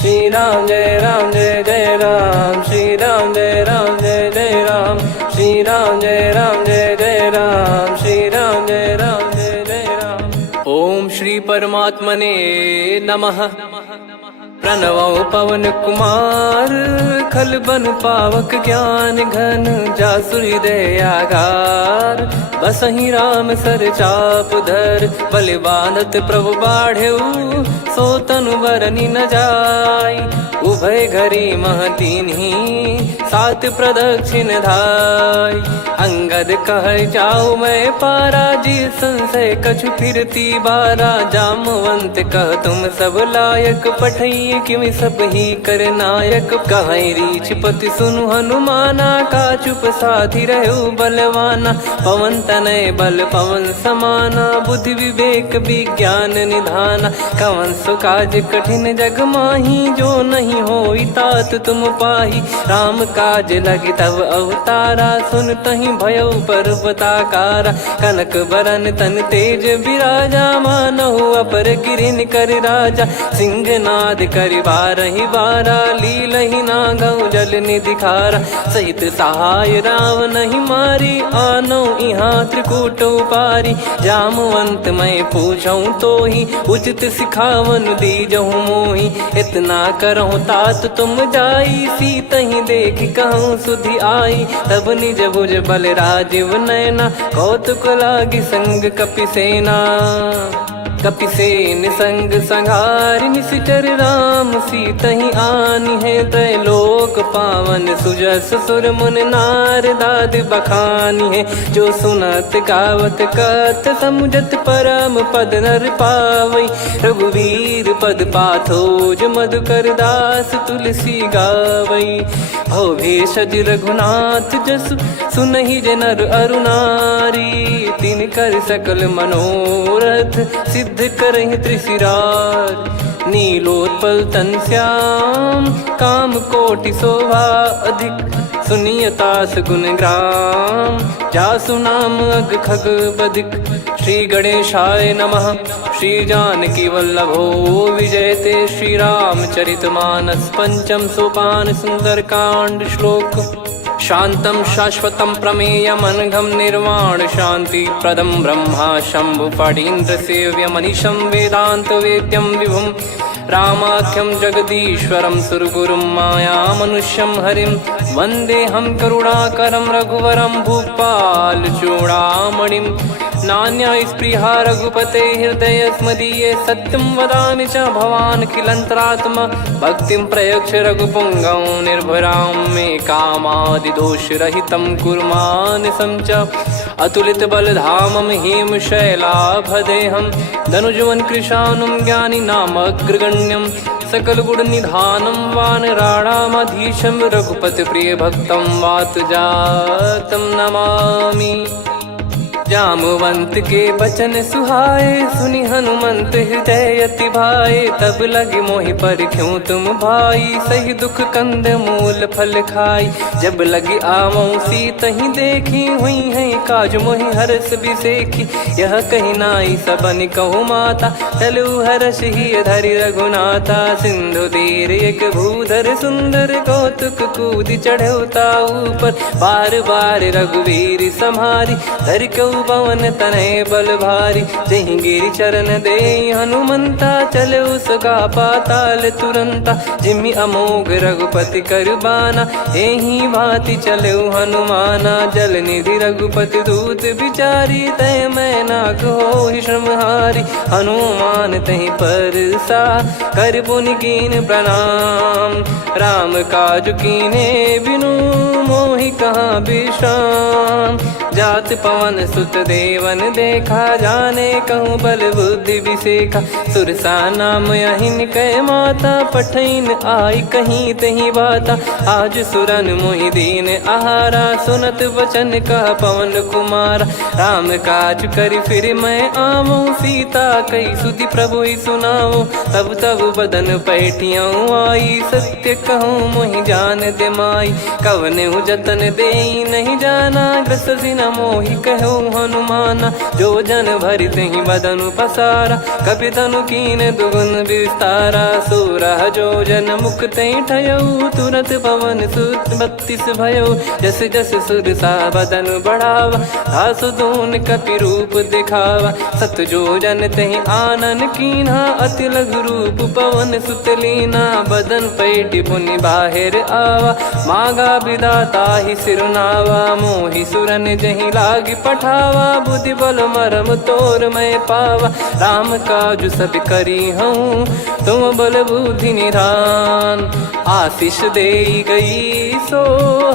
श्री राम जय जय राम, श्री राम जय जय राम, श्री राम जय जय राम, श्री राम जय जय राम। ओम श्री परमात्मने नमः। प्रणवो पवन कुमार, खल बन पावक ज्ञान घन, जासु हृदय आगार। बसहि राम सर चाप धर, बलि बांधत प्रभु बाढ़ेऊ, सो तनु बरनि न जाय। उभय घरी महतीन्ही, सात प्रदक्षिण धाय। अंगद कह जाऊ मैं पारा, जी संशय कछु फिरती बारा। जामवंत कह तुम सब लायक, पठई किमि सब ही कर नायक। कहीं रीछ पति सुनु हनुमाना, का चुप साधि रहु बलवाना। पवन तनय बल पवन समाना, बुद्धि विवेक विज्ञान निधाना। कवन सो काज कठिन जग माही, जो नहीं होई तात तुम पाही। राम काज लगी तब अवतारा, सुन तहि भयउ पर्वताकारा। कनक बरन तन तेज बिराजा, मानहु अपर गिरिन कर राजा। सिंहनाद करि बारहि बारा, लीलहि नागौ जल निधि खारा। सहित सहाय राम नहीं मारी, आनो इहाँ त्रिकूट उपारी। जामवंत मैं पूछऊँ तोहि, उचित सिखावन दीजहु मोहि। इतना करहु तात तुम जाई, सीतहि देख कहूँ सुधि आई। तब निज भुज बल राजीव नयना, कौतुक लागी संग कपिसेना। कपिसेन संग संघारि, निशिचर राम सीतहि आनी है। त्रैलोक पावन सुजस सुर मुन नार, दाद बखानी है। जो सुनत गावत कथ, समुझत परम पद नर पावई। रघुवीर पद पाथोज, मधुकर दास तुलसी गावई। भव भेषज रघुनाथ जसु, सुनहि जे नर अरु नारी। तिन कर सकल मनोरथ, सिद्ध करहि त्रिशिरार। नीलोत्पल तन श्याम, काम कोटि शोभा अधिक। सुनियतास गुण ग्राम, जासु नाम अग खग बदिक। श्री गणेशाय नमः। श्री जानकी वल्लभो विजयते, श्री रामचरित मानस। पंचम सोपान सुंदर कांड श्लोक। शांतं शाश्वतं प्रमेयमनघं, निर्वाण शांति प्रदं ब्रह्मा शंभु फणीन्द्र सेव्यमनिशं। वेदांत वेद्यं विभुं रामाख्यं जगदीश्वरं, सुरगुरुं माया मनुष्यं हरिं। वन्देऽहं करुणाकरं रघुवरं, भूपाल चूडामणिं। नान्या स्पृहा रघुपते हृदय स्मदीये, सत्यं वदामि च भवान् खिलन्तरात्मा। भक्तिं प्रयच्छ रघुपुङ्गं, निर्भरां मे कामादिदोषरहितं कुर्मानिसं च। अतुलित बलधामं हेमशैलाभदेहं, धनुजवन कृशानुं ज्ञानी नामग्रगण्यं। सकल गुण निधानं वानराणामधीशं, रघुपति प्रिय भक्तं वातजातं नमामि। जामवंत के बचन सुहाए, सुनि हनुमंत हृदय अति भाए। तब लगे मोहि पर क्यों तुम भाई, सही दुख कंद मूल फल खाई। जब लगे आवऊं सीतहि देखी, हुई है काज मोहि हरस बिसेखी। यह कही नाई सबन कहु माता, चलु हरष ही धरि रघुनाथा। सिंधु तीर एक भूधर सुंदर, कौतुक कूद चढ़ौता ऊपर। बार बार रघुवीर सम्हारी, धर कऊ पवन तनय बल भारी। जहि गिरि चरण दे हनुमंता, चले उसका पाताल तुरंता। जिमि अमोघ रघुपति कर बाना, एहि भांति चले हनुमाना। जल निधि रघुपति दूत बिचारी, तय मैं नाग होहि श्रमहारी। हनुमान तहि परसा, कर पुनि कीन प्रणाम। राम काज कीने बिनु, मोहि कहाँ विश्राम। जात पवन सुत देवन देखा, जाने कहूँ बल बुद्धि विसेखा। सुरसा नाम अहिन कै माता, पठैन आई कहीं तही बाता। आज सुरन मोहि दीन आहारा, सुनत वचन कह पवन कुमारा। राम काज करि फिर मैं आवऊं, सीता कई सुधि प्रभु ही सुनाओ। तब तब बदन पैठियाँ आई, सत्य कहूँ मोहि जान दे माई। कवने जतन दे नहीं जाना, ग्रसि न मोहि कहो हनुमाना। जो जन भरि तेहि बदनु पसारा, कपि तनु कीन दुगुन विस्तारा। सोरह जो जन मुख तेहि ठयऊ, तुरत पवन सुत 32 भयऊ। जस जस सुरसा बदन बढ़ावा, आसु दून कपि रूप दिखावा। सत जो जन तेहि आनन कीन्हा, अति लघु रूप पवन सुत लीना। बदन पैटि पुनि बाहिर आवा, मागा विधाता ही सिरुनावा। मोहि सुरन जहि लागी पठावा, बुद्धि बल मरम तोर मैं पावा। राम काजु सब करी हूँ, तुम बल बुद्धि निधान। आशीष देई गई सो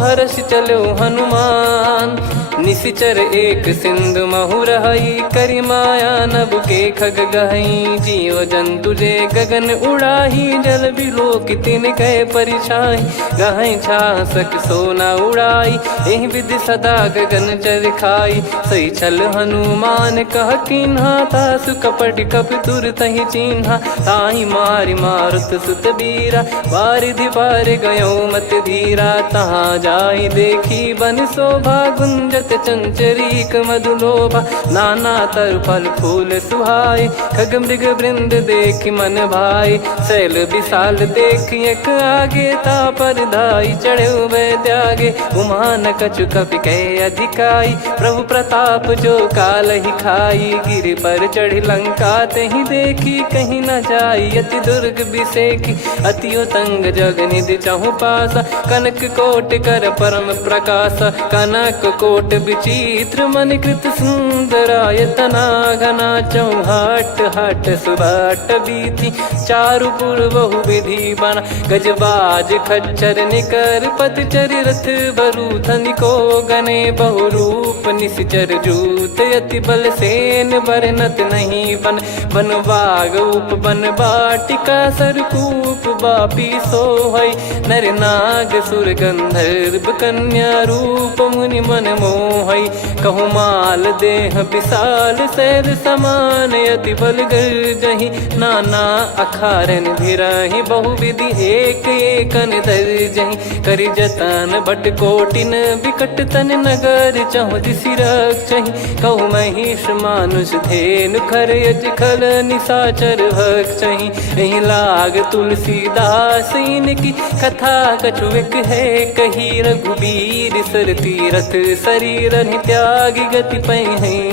हर्ष चलो हनुमान। निशिचर एक सिंधु महु रहई, करी माया नभ के खग गहई। जीव जंतु जे गगन उड़ाही, जल बिलोक तिन कह परिछाई। गहई छासक सोना उड़ाई, एहि विधि सदा गगन चर खाई। सही छल हनुमान कह कीन्हा, तासु कपट कप तुर तहि चिन्हा। ताहि मारि मारुत सुत बीरा, वारिधि पार गयो मत धीरा। तहाँ जाई देखी बन शोभा, गुंजत चंचरीक मधुलोभा। नाना तर फल फूल सुहाए, खग मृग वृंद देख मन भाई। शैल विशाल देख एक आगे, तापर धाई चढ़े वै त्यागे। उमान कछु कपि कह अधिकाई, प्रभु प्रताप जो काल ही खाई। गिर पर चढ़ी लंका तेहि देखी, कहीं न जाई अति दुर्ग बिसेकी। अति उतंग जग निधि चहु पासा, कनक कोट कर परम प्रकाश। कनक कोट विचित्र मन कृत सुंदरायतना। घना चौहाट हाट सुबाट बीती, चारु पुर बहु विधि बना। गजबाज खच्चर निकर पतचर, रथ बरु धनिको गने। बहु रूप निशिचर जूत, अति बल सेन बरनत नहीं बन। बन बाग उप बन बाटिका, सरकूप बापी सोहई। नर नाग सुर गंधर्व कन्या, रूप मुनि मन मोहई। कहु माल देह विशाल, शैल समान अति बल गर्जहि। नाना अखारन भिरहि, बहु विधि एक एकन दर्जहि। करि जतन बट कोटिन, बिकट तन नगर चहु दिसि रक्षहि। कहु महिष मानुष धेनु, खर यज खल निशाचर भक्षहि। एहि लाग तुलसीदास इनकी, कथा कछु एक है कही। रघुबीर सर तीरथ शरीर, त्यागी गति पै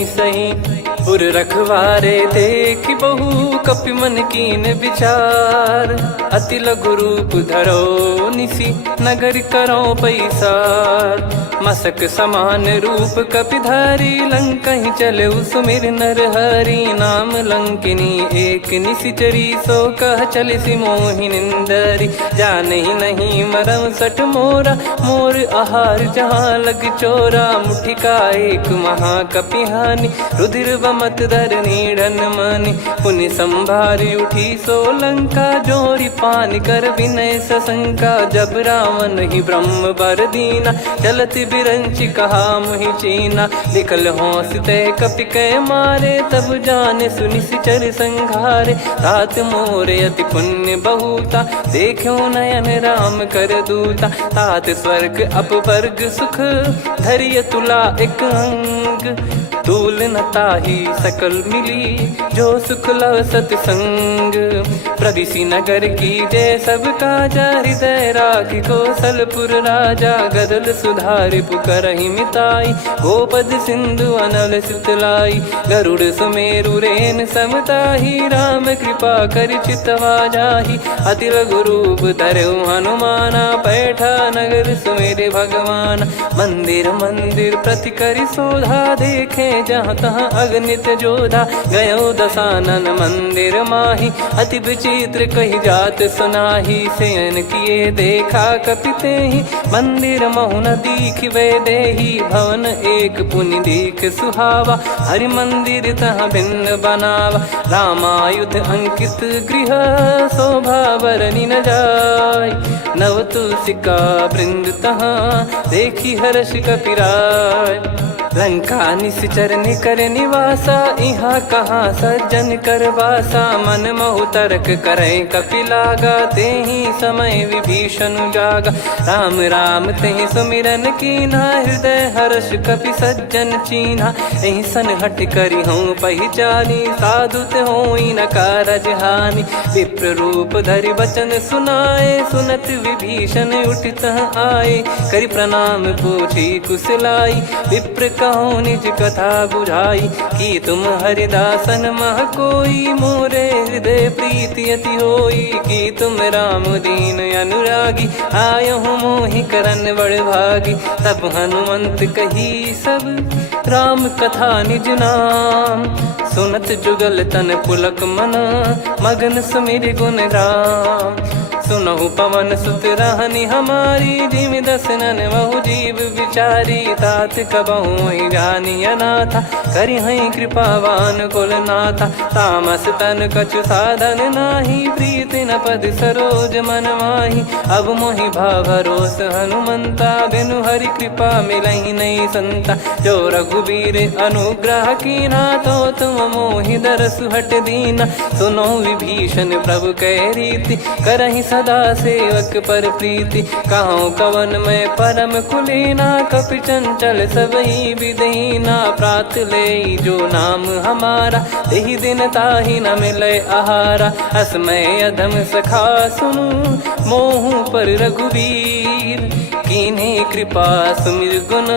सही। पुर रखवारे देख बहु, कपि मन कीन विचार। अति लघु रूप धरो निसी, नगर करो पैसार। मसक समान रूप कपि धारी, लंकहि चले सुमिर नर हरि। नाम लंकिनी एक निशिचरी, सो कह चलिसि मोहि निंदरी। जानहि नहीं मरम सठ मोरा, मोर आहार जहाँ लग चोरा। मुठिका एक महाकपिहानि, रुधिर बमत धरनी ढन मानि। पुनि संभारी उठी सो लंका, जोरी पान कर विनय सशंका। जब रावण ही ब्रह्म बर दीना, चलत बिरंचि कहा मुहि चीना। लिखल होंस ते कपि कै मारे, तब जाने सुनि सिचर संघारे। तात मोरे अति पुण्य बहुता, देखो नयन राम कर दूता। तात स्वर्ग अपवर्ग सुख, धरिय तुला एक अंग। तूल न ताहि सकल मिली, जो सुख लव सतसंग। प्रविशि नगर की जय सब काजा, हृदय राखि कौशलपुर राजा। गदल सुधारि पुकरहि मिताई, गोपद सिंधु अनल सितलाई। गरुड़ सुमेरु रेन समताहि, राम कृपा करि चितवा जाहि। अति लघु रूप धरऊ हनुमाना, पैठा नगर सुमेरे भगवान। मंदिर मंदिर प्रति करि शोधा, देखे जहाँ तहाँ अगणित जोधा। गयो दशानन मंदिर माही, अति विचित्र कही जात सुनाही। शयन किए देखा कपि तेहि, मंदिर महु न दीख वे देही। भवन एक पुनि दीख सुहावा, हरि मंदिर तहाँ भिन्न बनावा। रामायुध अंकित गृह, शोभा बरनि न जाय। नव तुलसी का वृंद तहाँ, देखी हर्ष कपिराय। लंका निश्चर निकर निवासा, इहाँ कहाँ सज्जन कर वासा। मन महु तर्क करे कपिलागा, तेहि समय विभीषण जागा। राम राम तेहि सुमिरन कीन्हा, हृदय हर्ष कपि सज्जन चीन्हा। एहि सन हट करि हूँ पहिचानी, साधु ते होई न कारज हानि। विप्र रूप धरि वचन सुनाए, सुनत विभीषण उठित आए। करि प्रणाम पूछी कुशलाई, विप्र कहो निज कथा बुझाई। कि तुम हरिदासन मह कोई, मोरे हृदय प्रीति अति होई। कि तुम राम दीन अनुरागी, आयहु मोहि करन बड़ भागी। तब हनुमंत कही सब राम कथा निज नाम, सुनत जुगल तन पुलक मना, मगन सुमिर गुण राम। सुनहु पवन सुत रहनी हमारी, जिमि दसनन महु जीव विचारी। तात कबहु ही जानी अनाथा, करि हई कृपावान कुल नाथा। तामस तन कछु साधन नाही, प्रीति न पद सरोज मन माही। अब मोहि भाव भरोस हनुमंता, बिनु हरि कृपा मिलहि नहीं संता। जो रघुबीर अनुग्रह कीन्हा, तो तुम मोहि दरसु हट दीना। सुनो विभीषण प्रभु कह रीति, करहि सदा सेवक पर प्रीति। कहूँ कवन में परम कुलीना, कपि चंचल सबही विदहीना। प्रात ले जो नाम हमारा, तेहि दिन ताहि न मिले आहारा। असमय अधम सखा सुनु, मोहु पर रघुवीर। कीन्ही कृपा सुमिर गुण,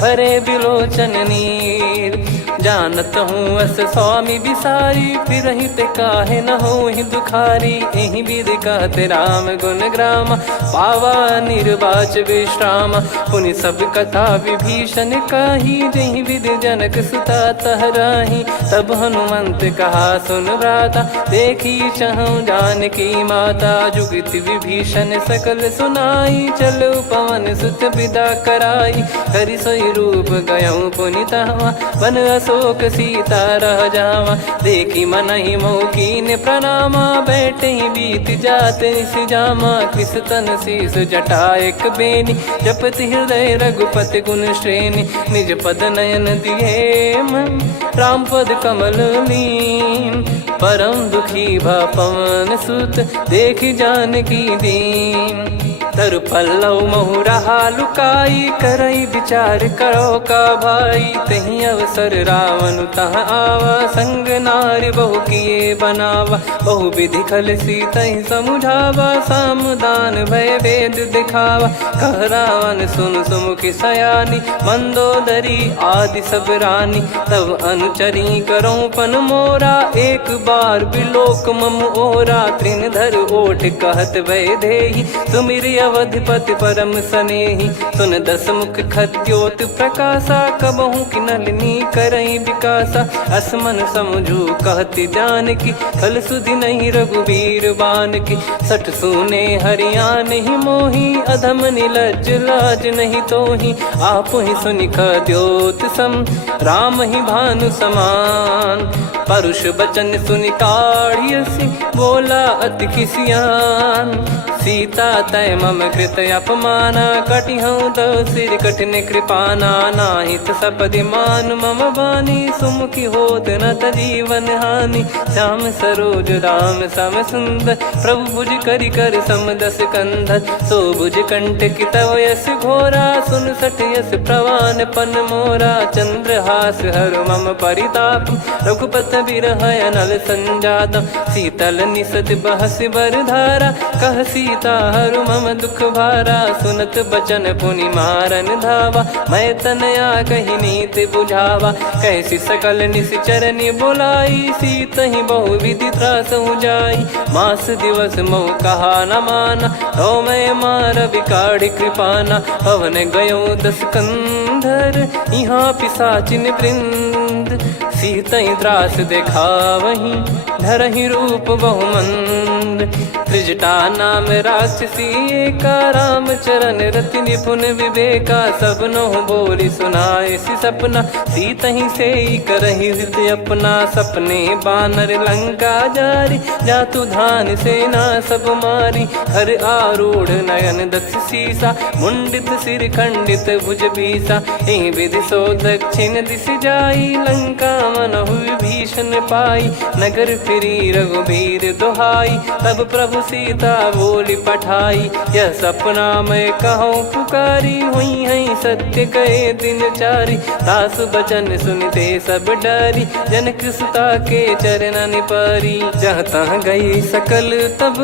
भरे बिलोचन नीर। जानत हूँ अस स्वामी बिसारी, फिरहि ते काहे न होहि दुखारी। एहि विधि कहते राम गुण ग्राम, पावा निर्वाच विश्राम। पुनि सब कथा विभीषण काही, जहि विधि जनक सुता तहराही। तब हनुमंत कहा सुन भ्राता, देखी चहु जानकी माता। जुगति विभीषण सकल सुनाई, चलो पवन सुत विदा कराई। करि सोई रूप गयऊँ पुनि तहवा, वन अशोक सीता रह जावा। देखी मनहि मोह कीन्ह प्रणामा, बैठे ही बीत जात निस जामा। कृस तन शीस जटा एक बेनी, जपति हृदय रघुपति गुण श्रेणी। निज पद नयन दिए मन, राम पद कमल लीन। परम दुखी भा पवन सुत, देखि जानकी दीन। तरु पल्लव महु रहा लुकाई, करई विचार करो का भाई। तहि अवसर रावण तह आवा, संग नारी बहु किए बनावा। बहु विधि खल सीतहि समुझावा, सामदान भय वेद दिखावा। कह रावण सुन सुमुखि सयानी, मंदोदरी आदि सब रानी। तब अनुचरी करो पन मोरा, एक बार बिलोक मम ओरा। तृण धर ओठ कहत भय देहि, सुमिर अवधिपति परम सनेहि। सुन दस मुख खद्योत प्रकाशा, कबहु कि नलिनी करई विकासा। असमन समझू कहति जानकी, खल सुधि नहीं रघुवीर बानकी। सठ सुने हरियाण ही मोही, अधम निलज्ज लाज नहीं तोही। आप ही सुनि खद्योत सम, राम ही भानु समान। परुष बचन सुनि काढ़ियसि, बोला अति किसियान। सीता तय मम कृत अपमाना, कटिहऊँ तव सिर कठिन कृपाना। नाहित सपदि मान मम बानी, सुमुखी होत न जीवन हानि। श्याम सरोज राम सम सुंदर, प्रभु भुज करि कर सम दस कंधर। सो भुज कंठ की तव यस घोरा, सुन सठ यस प्रवान पन मोरा। चंद्रहास हर मम परिताप, रघुपत बिरह अनल संजातम। शीतल निसत बहस बर धारा, कह सीता हरु मम दुख भारा। सुनत बचन पुनि मारन धावा, मैं तनया कहि नीति बुझावा। कैसी सकल निश्चरनि बुलाई, सीतहि बहु विधि त्रासहु जाई। मास दिवस मोह कहा न माना, तो मैं मार बिकाढ़ि कृपाना। पवन गयो दस कंधर, यहाँ पिशाचिन वृंद। मंद, सीतई त्रास देखावहीं धरहि रूप बहुमंद। त्रिजटा नाम राक्षसी एका, राम चरण रति निपुण विवेका। सबनो बोली सुनाए सि सपना, सीतहि से करहि हृद अपना। सपने बानर लंका जारी, जातु धान सेना सब मारी। हर आरूढ़ नयन दक्ष सीसा, मुंडित सिर खंडित भुज बीसा। एहि विधि सो दक्षिण दिश जाई, लंका मनहु विभीषण पाई। नगर फिरी रघुबीर दुहाई, तब प्रभु सीता बोली पठाई। यह सपना मैं कहूँ पुकारी, हुई है सत्य कहे दिन चारी। दास बचन सुनते सब डरी, जनक सुता के चरण परी। जहाँ तहाँ गई सकल तब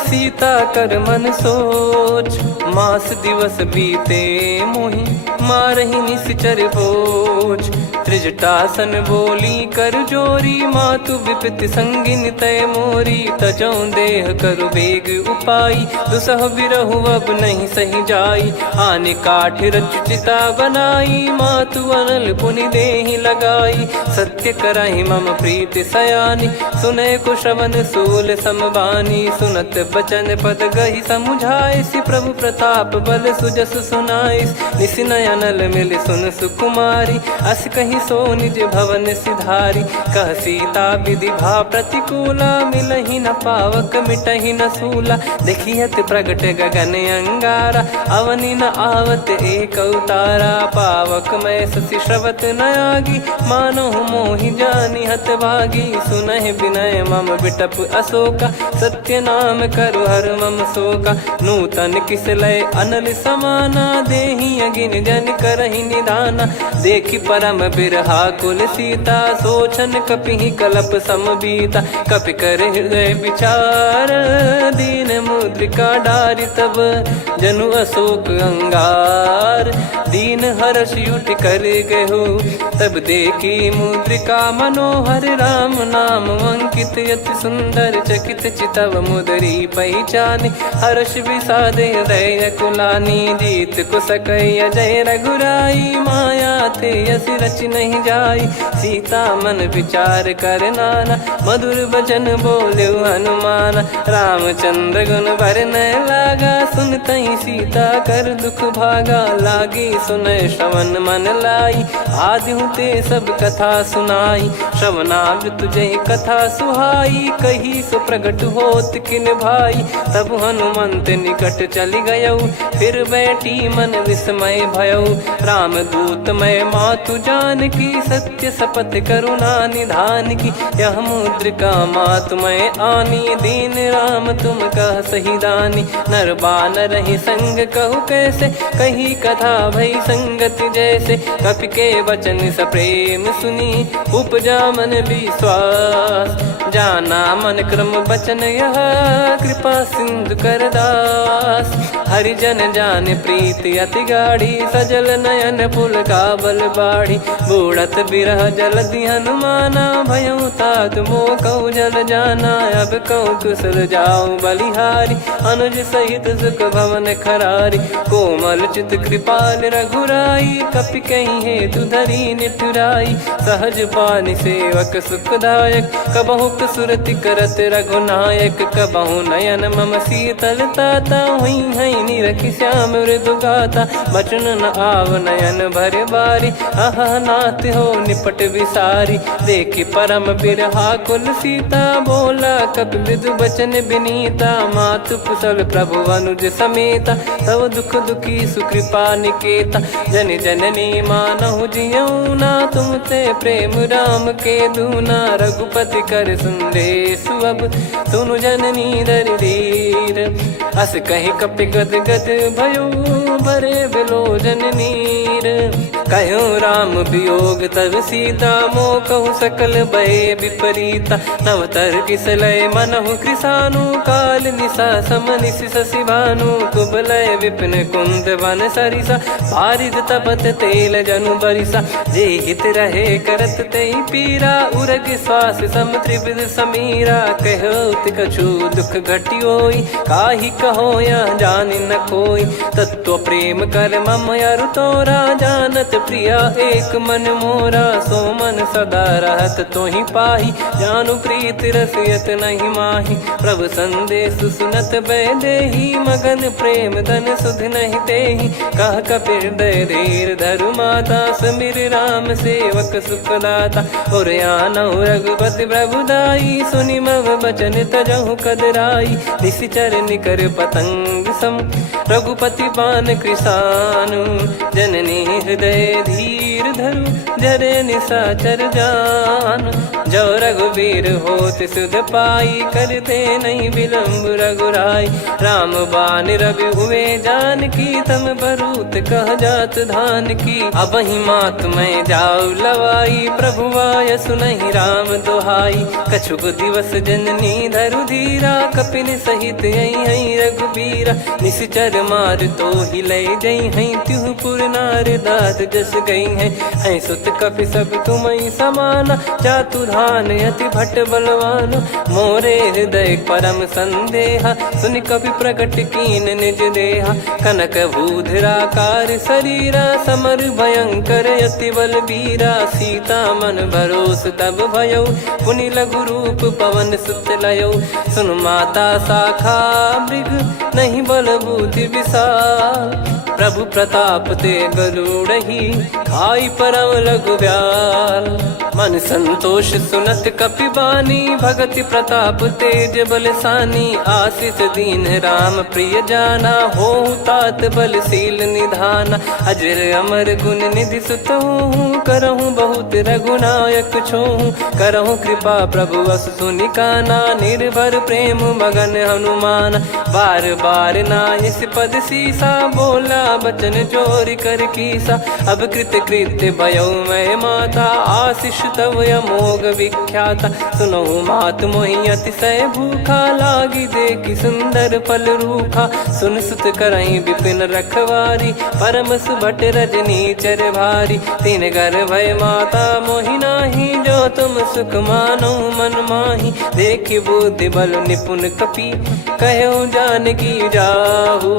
सीता कर मन सोच। मास दिवस बीते मोहि मारहि निश्चर बोझ। त्रिजटासन बोली कर जोरी, मातु विपत्ति संगिन तय मोरी। तजौ देह करु बेग उपाई, दुसह बिरहु अब नहीं सही जाई। आने काठ रचिता बनाई, मातु अनल पुनि देहि लगाई। सत्य करहि मम प्रीति सयानी, सुनय को श्रवण सूल समबानी। सुनत बचन पद गहि समुझाए, सि प्रभु प्रताप बल सुजस सुनाइस। निस नयनल मिल सुन सुकुमारी, अस कहि सो निज भवन सिधारी। कह सीता विधि भा प्रतिकूला, मिलहि न पावक मिटहि न सूला। देखियत प्रगट गगन अंगारा, अवनि न आवत एक अवतारा। पावक मैं शशि श्रवत न आगी, मानो मोहि जानि हत भागी। सुनहि विनय मम बिटप अशोका, सत्य नाम करु हर मम शोका। नूतन किस लय अनल समाना, देहि अगिन जन करहि निदाना। देखि परम बिरहा कुल सीता, सोचन कपिहि कलप समबीता। कपि कर हृदय विचार, दीन मुद्रिका डारि तब जनु अशोक अंगार। दीन हर्ष उठ कर गहु, तब देखी मुद्रिका मनोहर। राम नाम अंकित अति सुंदर, चकित चितव मुदरी पहचान। हर्ष विषाद हृदय कुलानी, जीत को सकय जय रघुराई। माया थे यस रच नहीं जाई, सीता मन विचार कर नाना। मधुर बचन बोले हनुमान, रामचंद्र गुण बरनै लागा। सुनतहि सीता कर दुख भागा, लागी सुनय श्रवण मन लाई। आदि ते सब कथा सुनाई, श्रवणामृत जय कथा सुहाई। कही सो प्रगट होत किन भाई, तब हनुमंत निकट चली गयौ। फिर बैठी मन विस्मय भयौ, राम दूत मैं मातु जानकी। सत्य शपथ करुणा निधान की, यह मुद्रिका मातु मैं आनी। दीन राम तुम कह सही दानी, नर बानर ही संग कहु कैसे। कही कथा भई संगति जैसे, कपि के वचन सप्रेम सुनी। उपजा मन विश्वास, जाना मन क्रम बचन यह। कृपा सिंधु कर दास, हरिजन जान प्रीति अति गाढ़ी। सजल नयन पुल का बल बाढ़ी, बूढ़त बिरह जल दी हनुमाना। भयउ तात मोह कहु जल जाना, अब कहु कुशल जाऊं बलिहारी। अनुज सहित सुख भवन खरारी, कोमल चित कृपाल रघुराई। कपि कहीं हेतु धरी निठुराई, सहज पानि सेवक सुखदायक। कबहु सुरति करत रघुनायक, कबहु नयन मम शीतल ताता। हुई है निरखि श्याम मृदु गाता, बचन न आव नयन भर बारी। आहा नाथ हो निपट विसारी, देखि परम बिरहा कुल सीता। बोला कपि मृदु बचन बिनीता, मातु कुशल प्रभु अनुज समेता। तव दुख दुखी सुकृपा निकेता, जन जननी मानहु जियऊ ना। तुम ते प्रेम राम के दूना, रघुपति कर संदेश अब सुनु जननी दर धीर। अस कहि कपि गद गद भयो, भरे बिलोचन नीर। कहो राम वियोग तब सीता, मोह कहु सकल भय विपरीता। नवतर किसलय मनहु कृसानु, काल निशा समनिशि शशि भानु। कुबलय विपिन कुंद वन सरिसा, पारिद तपत तेल जनु बरिसा। जे हित रहे करत तेहि पीरा, उरग श्वास सम त्रिविध समीरा। कहो कछु दुख घटियोई, काहि कहो या जान न कोई। तत्व प्रेम कर मम अरु तोरा, जानत प्रिया एक मन मोरा। सो मन सदा रहत तो ही पाही, जानु प्रीत रसियत नहीं माही। प्रभु संदेश सुनत बैदेही, मगन प्रेम धन सुध नहीं तेही। कह कपिर दय धीर धरु माता, समिर राम सेवक सुखदाता। और आनौ रघुपति प्रभुदाई, सुनि मव बचन तजहु कदराई। निशिचर निकर पतंग सम, रघुपति पान कृसानु। जननी हृदय धीर धरु, जरे निशाचर जान। जो रघुवीर होत सुध पाई, करते नहीं विलम्ब रघुराई। राम बान रवि हुए जानकी, तम बरूत कह जात धान की। अब ही मात मैं जाऊ लवाई, प्रभु आय सुनहि राम दोहाई। कछुक दिवस जननी धरु धीरा, कपिन सहित यही रघुबीरा। निशिचर मार तो ही ले जई हैं, त्युह पुर नार दाद जस गई हैं। सुत कपि सब तुमहि समाना, जातु धान अति भट बलवान। मोरे हृदय परम संदेहा, सुनि कपि प्रकट कीन निज देहा। कनक भूधराकार शरीरा, समर भयंकर अति बलबीरा। सीता मन भरोस तब भयउ, पुनि लघु रूप पवन सुत लयउ। सुन माता शाखा मृग, नहीं बल बुद्धि विशाल। प्रभु प्रताप ते गरुड़ही, खाई परम लघु ब्याल। मन संतोष सुनत कपि बानी, भगति प्रताप तेज बलसानी। आशीष दीन राम प्रिय जाना, होहु तात बलशील निधाना। अजर अमर गुण निधि सुतहु, करहु बहुत रघुनायक छोहु। करहु कृपा प्रभु अस सुनि काना, निर्भर प्रेम मगन हनुमान। बार बार नायस पद सीसा, बोला बचन चोरी कर कीसा। अब कृत कृत्य भयउ मैं माता, आशीष तव अमोघ विख्याता। सुनहु मात मोहि अतिशय भूखा, लागी देखि सुंदर फल रूखा। सुन सुत करहि विपिन रखवारी, परम सुभट रजनी चर भारी। तीन घर भय माता मोहि नाही, जो तुम सुख मानो मन माही। देखि बुद्धि बल निपुण कपि, कहु जानकी जाहु।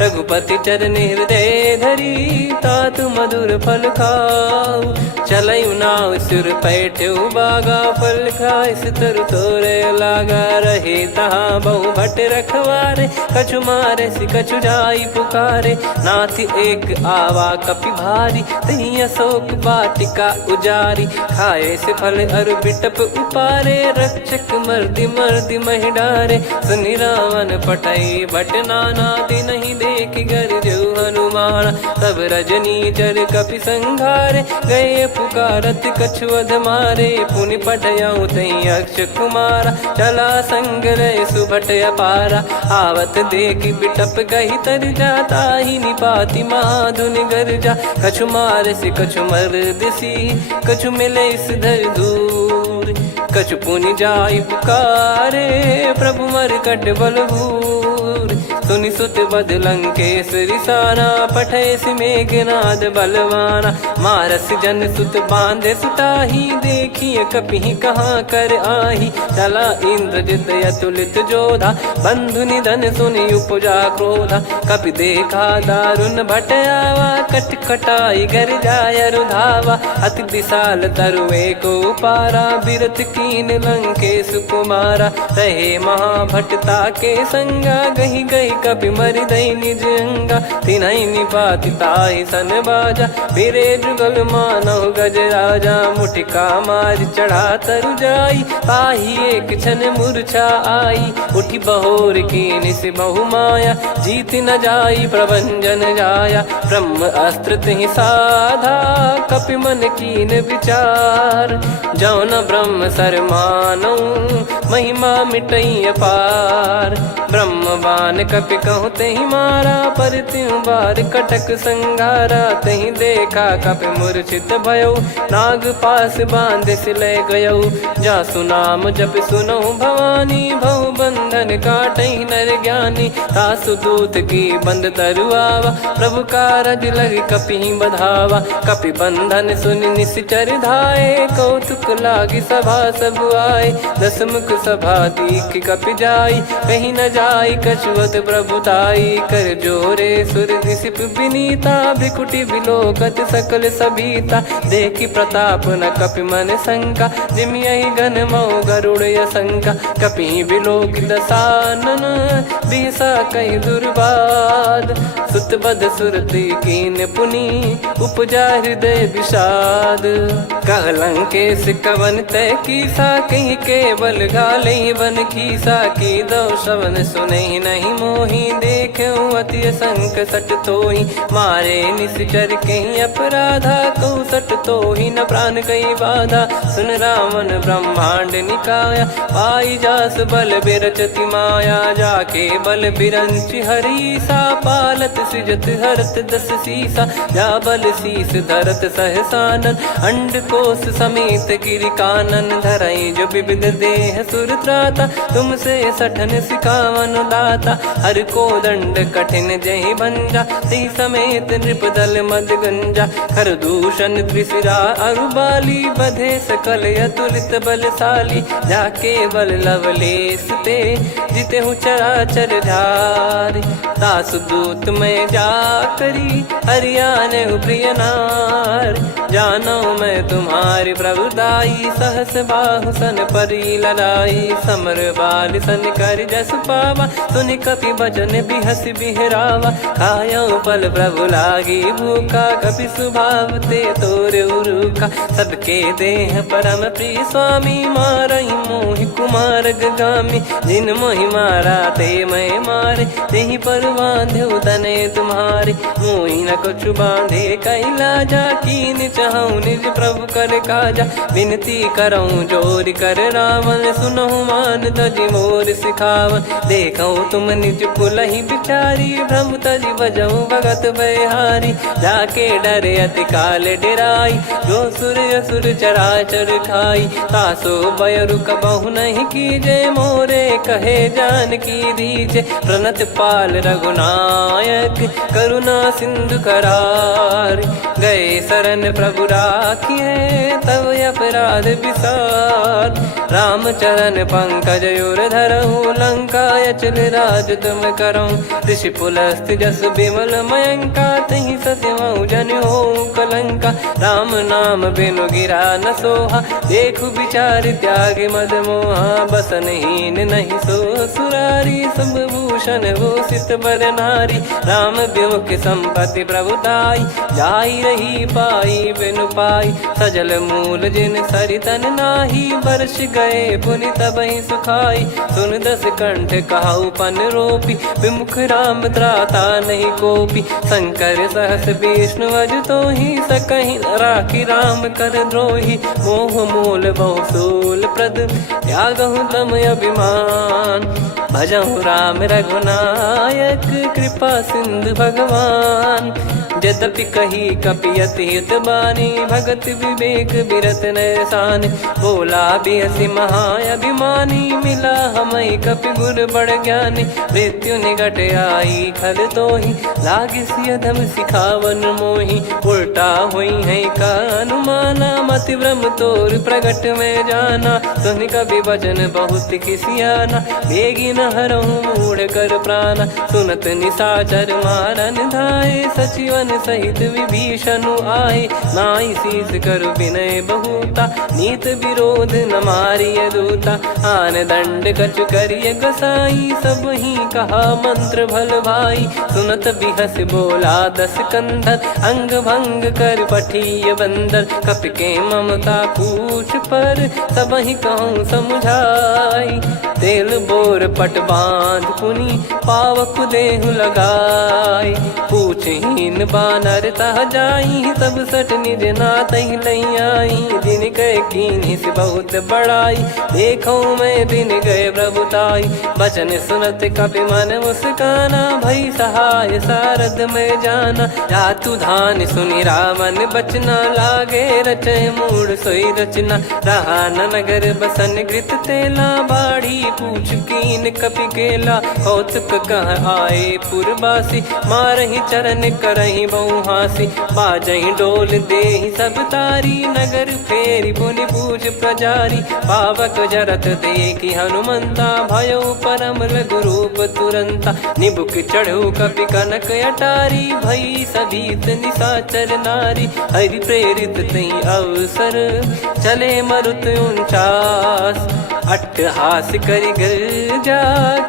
रघुपति चरण हृदय धरी, तात मधुर फल खाऊ। चलयु नाव सुर पैठ्यु बागा, फल खाइस तरु तोरे लागा। रहे तहाँ बहु भट रखवारे, कछु मारे सि कछु जाई पुकारे। नाथ एक आवा कपि भारी, तही अशोक वाटिका उजारी। खाए से फल अरु बिटप उपारे, रक्षक मर्दि मर्दि महि डारे। सुनि रावण पटई भट नाना, तिनहि देखि गरजउ हनुमान। तब रजनी चर कपि संघारे, गए पुकारत कछु अध मारे। पुनि पठयउ तई अक्ष कुमारा, चला संग रहे सुभट अपारा। आवत देखि बिटप गही तर जाता, ही निपाति महाधुनि गर्जा। कछु मार से कछु मर्दिसी, कछु मिले इस धर दूर। कछु पुनि जाई पुकारे, प्रभु मरकट बलभूर। सुनि सुत बद लंकेश्वरी साना, पठय मेघनाद बलवाना। मारस जन सुत बांधे सुताही, देखिए कपि कहाँ कर आही। चला इंद्रजित अतुलित जोधा, बंधु निधन सुनि उपजा क्रोधा। कपि देखा दारुण भट आवा, कट कटाई गर जाय रुधावा। अति विशाल तरुए को पारा, बिरत कीन लंकेश कुमारा। रहे महाभटता के संगा, गही गही कपि मरि दई निज अंगा। तिन्हि निपाति ताहि सन बाजा, फिरे जुगल मानव गज राजा। मुटिका मार चढ़ा तरु जाई, ताहि एक क्षण मूर्छा आई। उठि बहोर कीन से बहु माया, जीत न जाई प्रभंजन जाया। ब्रह्म अस्त्र तिहि साधा, कपि मन कीन विचार। जौ न ब्रह्म सर मानौ, महिमा मिटई अपार। ब्रह्म बान कपि कहु तहि मारा, पर त्यों बार कटक संगारा। तहि देखा कपि मूर्छित भयउ, नाग पास बांध सिले गयउ। जासु नाम जप सुनहु भवानी, भव बंधन काटहि नर ज्ञानी। तासु दूत की बंद तरुआवा, प्रभु कारज लग कपि बधावा। कपि बंधन सुनि निश्चर धाये, कौतुक लागी सभा सब आए। दस मुख सभा दीख कपि जाई, कहीं न जाई कछुवत प्रभुताई। कर जोरे सुर दिसिप विनीता, भ्रिकुटि बिलोकत सकल सबीता। देखि प्रताप न कपि मन शंका, जिमियहि गन मऊ गरुड़ असंका। कपि बिलोक दसानन, बिहसा कहि दुर्वाद। सुत बध सुरति कीन पुनि, उपजा हृदय विषाद। कहलंकेश कवन तय कीसा, कहीं केवल गाले बन खीसा। की दो श्रवण सुने नहीं मोही, देखे अति संक सट तोही। मारे निश्चर कहीं अपराधा, कहूँ सट तोही न प्राण कहीं बाधा। सुन रावण ब्रह्मांड निकाया, पाई जास बल बिरचति माया। जाके बल बिरंच हरीसा, पालत सृजत हरत दस सीसा। जा बल शीस धरत सहसानन, अंड कोश समेत गिरि कानन। धरई जो विविध देह सुर त्राता, तुमसे सठन सिखावन दाता। हर को दंड कठिन जहि भंजा, ती समेत नृप दल मद गंजा। खर दूषण त्रिशिरा अरुबाली, बधे सकल अतुलित बलशाली। जाके बल लवलेश ते, जिते हूँ चराचर धारी। दास दूत में जा करी, हरियाने प्रिय नार। जानो मैं तुम्हारी प्रभुताई, सहस बाहु सन परी लड़ाई। समर बाल सन कर जस पावा, सुनि कपि भजन बिहस बिहरावा। खायो पल प्रभु लागी भूखा, कपि स्वभाव ते तोर उरुखा। सबके देह परम प्रिय स्वामी, मारई मोहि कुमार गगामी। जिन मोहि मारा ते मैं मारे, तेहि पर बांधो तने तुम्हारे। मोहि न कुछ बांधे कैलाजा, कीन चाहूँ निज प्रभु कर काजा। विनती करऊँ जोर कर रावण, सुनहु मान तजि मोर सिखावन। देखऊँ तुम निज पुलहि बिचारी, भ्रम तजि बजऊँ भगत बहारी। जाके डरे अति काल डेराई, जो सुर असुर चराचर खाई। तासो बयरु कबहु नहीं कीजे, मोरे कहे जान की दीजे। प्रणत पाल रघुनायक, करुणा सिंधु करार। गए शरण प्रभु राखिए, तब अपराध विसार। राम चरण पंकज उर धरऊँ, लंका अचल राज तुम करऊँ। ऋषि पुलस्त जस विमल मयंका, तहि सत्यमऊ जन हो कलंका। राम नाम बिनु गिरा न सोहा, देखु विचार त्याग मद मोहा। बसनहीन नहीं सो सुरारी, सब भूषण भूषित बर नारी। राम विमुख संपत्ति प्रभुताई, जाई रही पाई बिनु पाई। सजल मूल जिन सरितन नाही, वर्ष गए पुनि तबहि सुखाई। सुन दस कंठ कहाऊ पन रोपी, विमुख राम त्राता नहीं कोपी। शंकर सहस विष्णु अज तोहि, सकहि न राखी राम कर द्रोही। मोह मूल बहु सूल प्रद, त्यागहु तम अभिमान। भजहु राम रघुनायक, कृपा सिंधु भगवान। यद्यपि कही कपियति हित बानी, भगत विवेक बिरत नैसान। बोला बिहसि महाअभिमानी, मिला हमई कपि गुर बड़ ज्ञानी। मृत्यु निकट आई खल तोहि, लागिसि अधम सिखावन मोहि। उल्टा हुई है का अनुमाना, मति भ्रम तोर प्रगट में जाना। सुन कवि वचन बहुत खिसियाना, बेगी न हरहु मूढ़ कर प्राणा। सुनत निशाचर मारन धाये, सचिवन सहित विभीषणु आए। नाई शीस कर विनय बहुता, नीत विरोध न मारिय दूता। आन दंड कछु करिय गसाई, सब ही कहा मंत्र भल भाई। सुनत बिहस बोला दस कंधर, अंग भंग कर पठिय बंदर। कपि के ममता पूछ पर, सब ही कहूँ समुझाई। तेल बोर पट बांध पुनि, पावक देहु लगाई। पूछहीन बानर तह जाई, सब सट निज नातहि लई आई। दिन गए कीन्ही से बहुत बड़ाई, देखो मैं दिन गए प्रभुताई। बचन सुनत कपि मन मुस्काना, भई सहाय सारद में जाना। जातु धान सुनि रावण बचना, लागे रचय मूढ़ सोई रचना। रहा न नगर बसन घृत तेला, बाढ़ी पूछ कीन कपि केला कौतुक कह आए पुरबासी मारही चरण करही बहु हासी बाजही डोल देहि सब तारी नगर फेरी पुनि पूज प्रजारी पावक जरत देखी हनुमंता भयो परम लघु रूप तुरंता निबुक चढ़ू कपि कनक अटारी भई सभीत निशाचर नारी हरि प्रेरित तई अवसर चले मरुत 49 अट्टहास करि गिरजा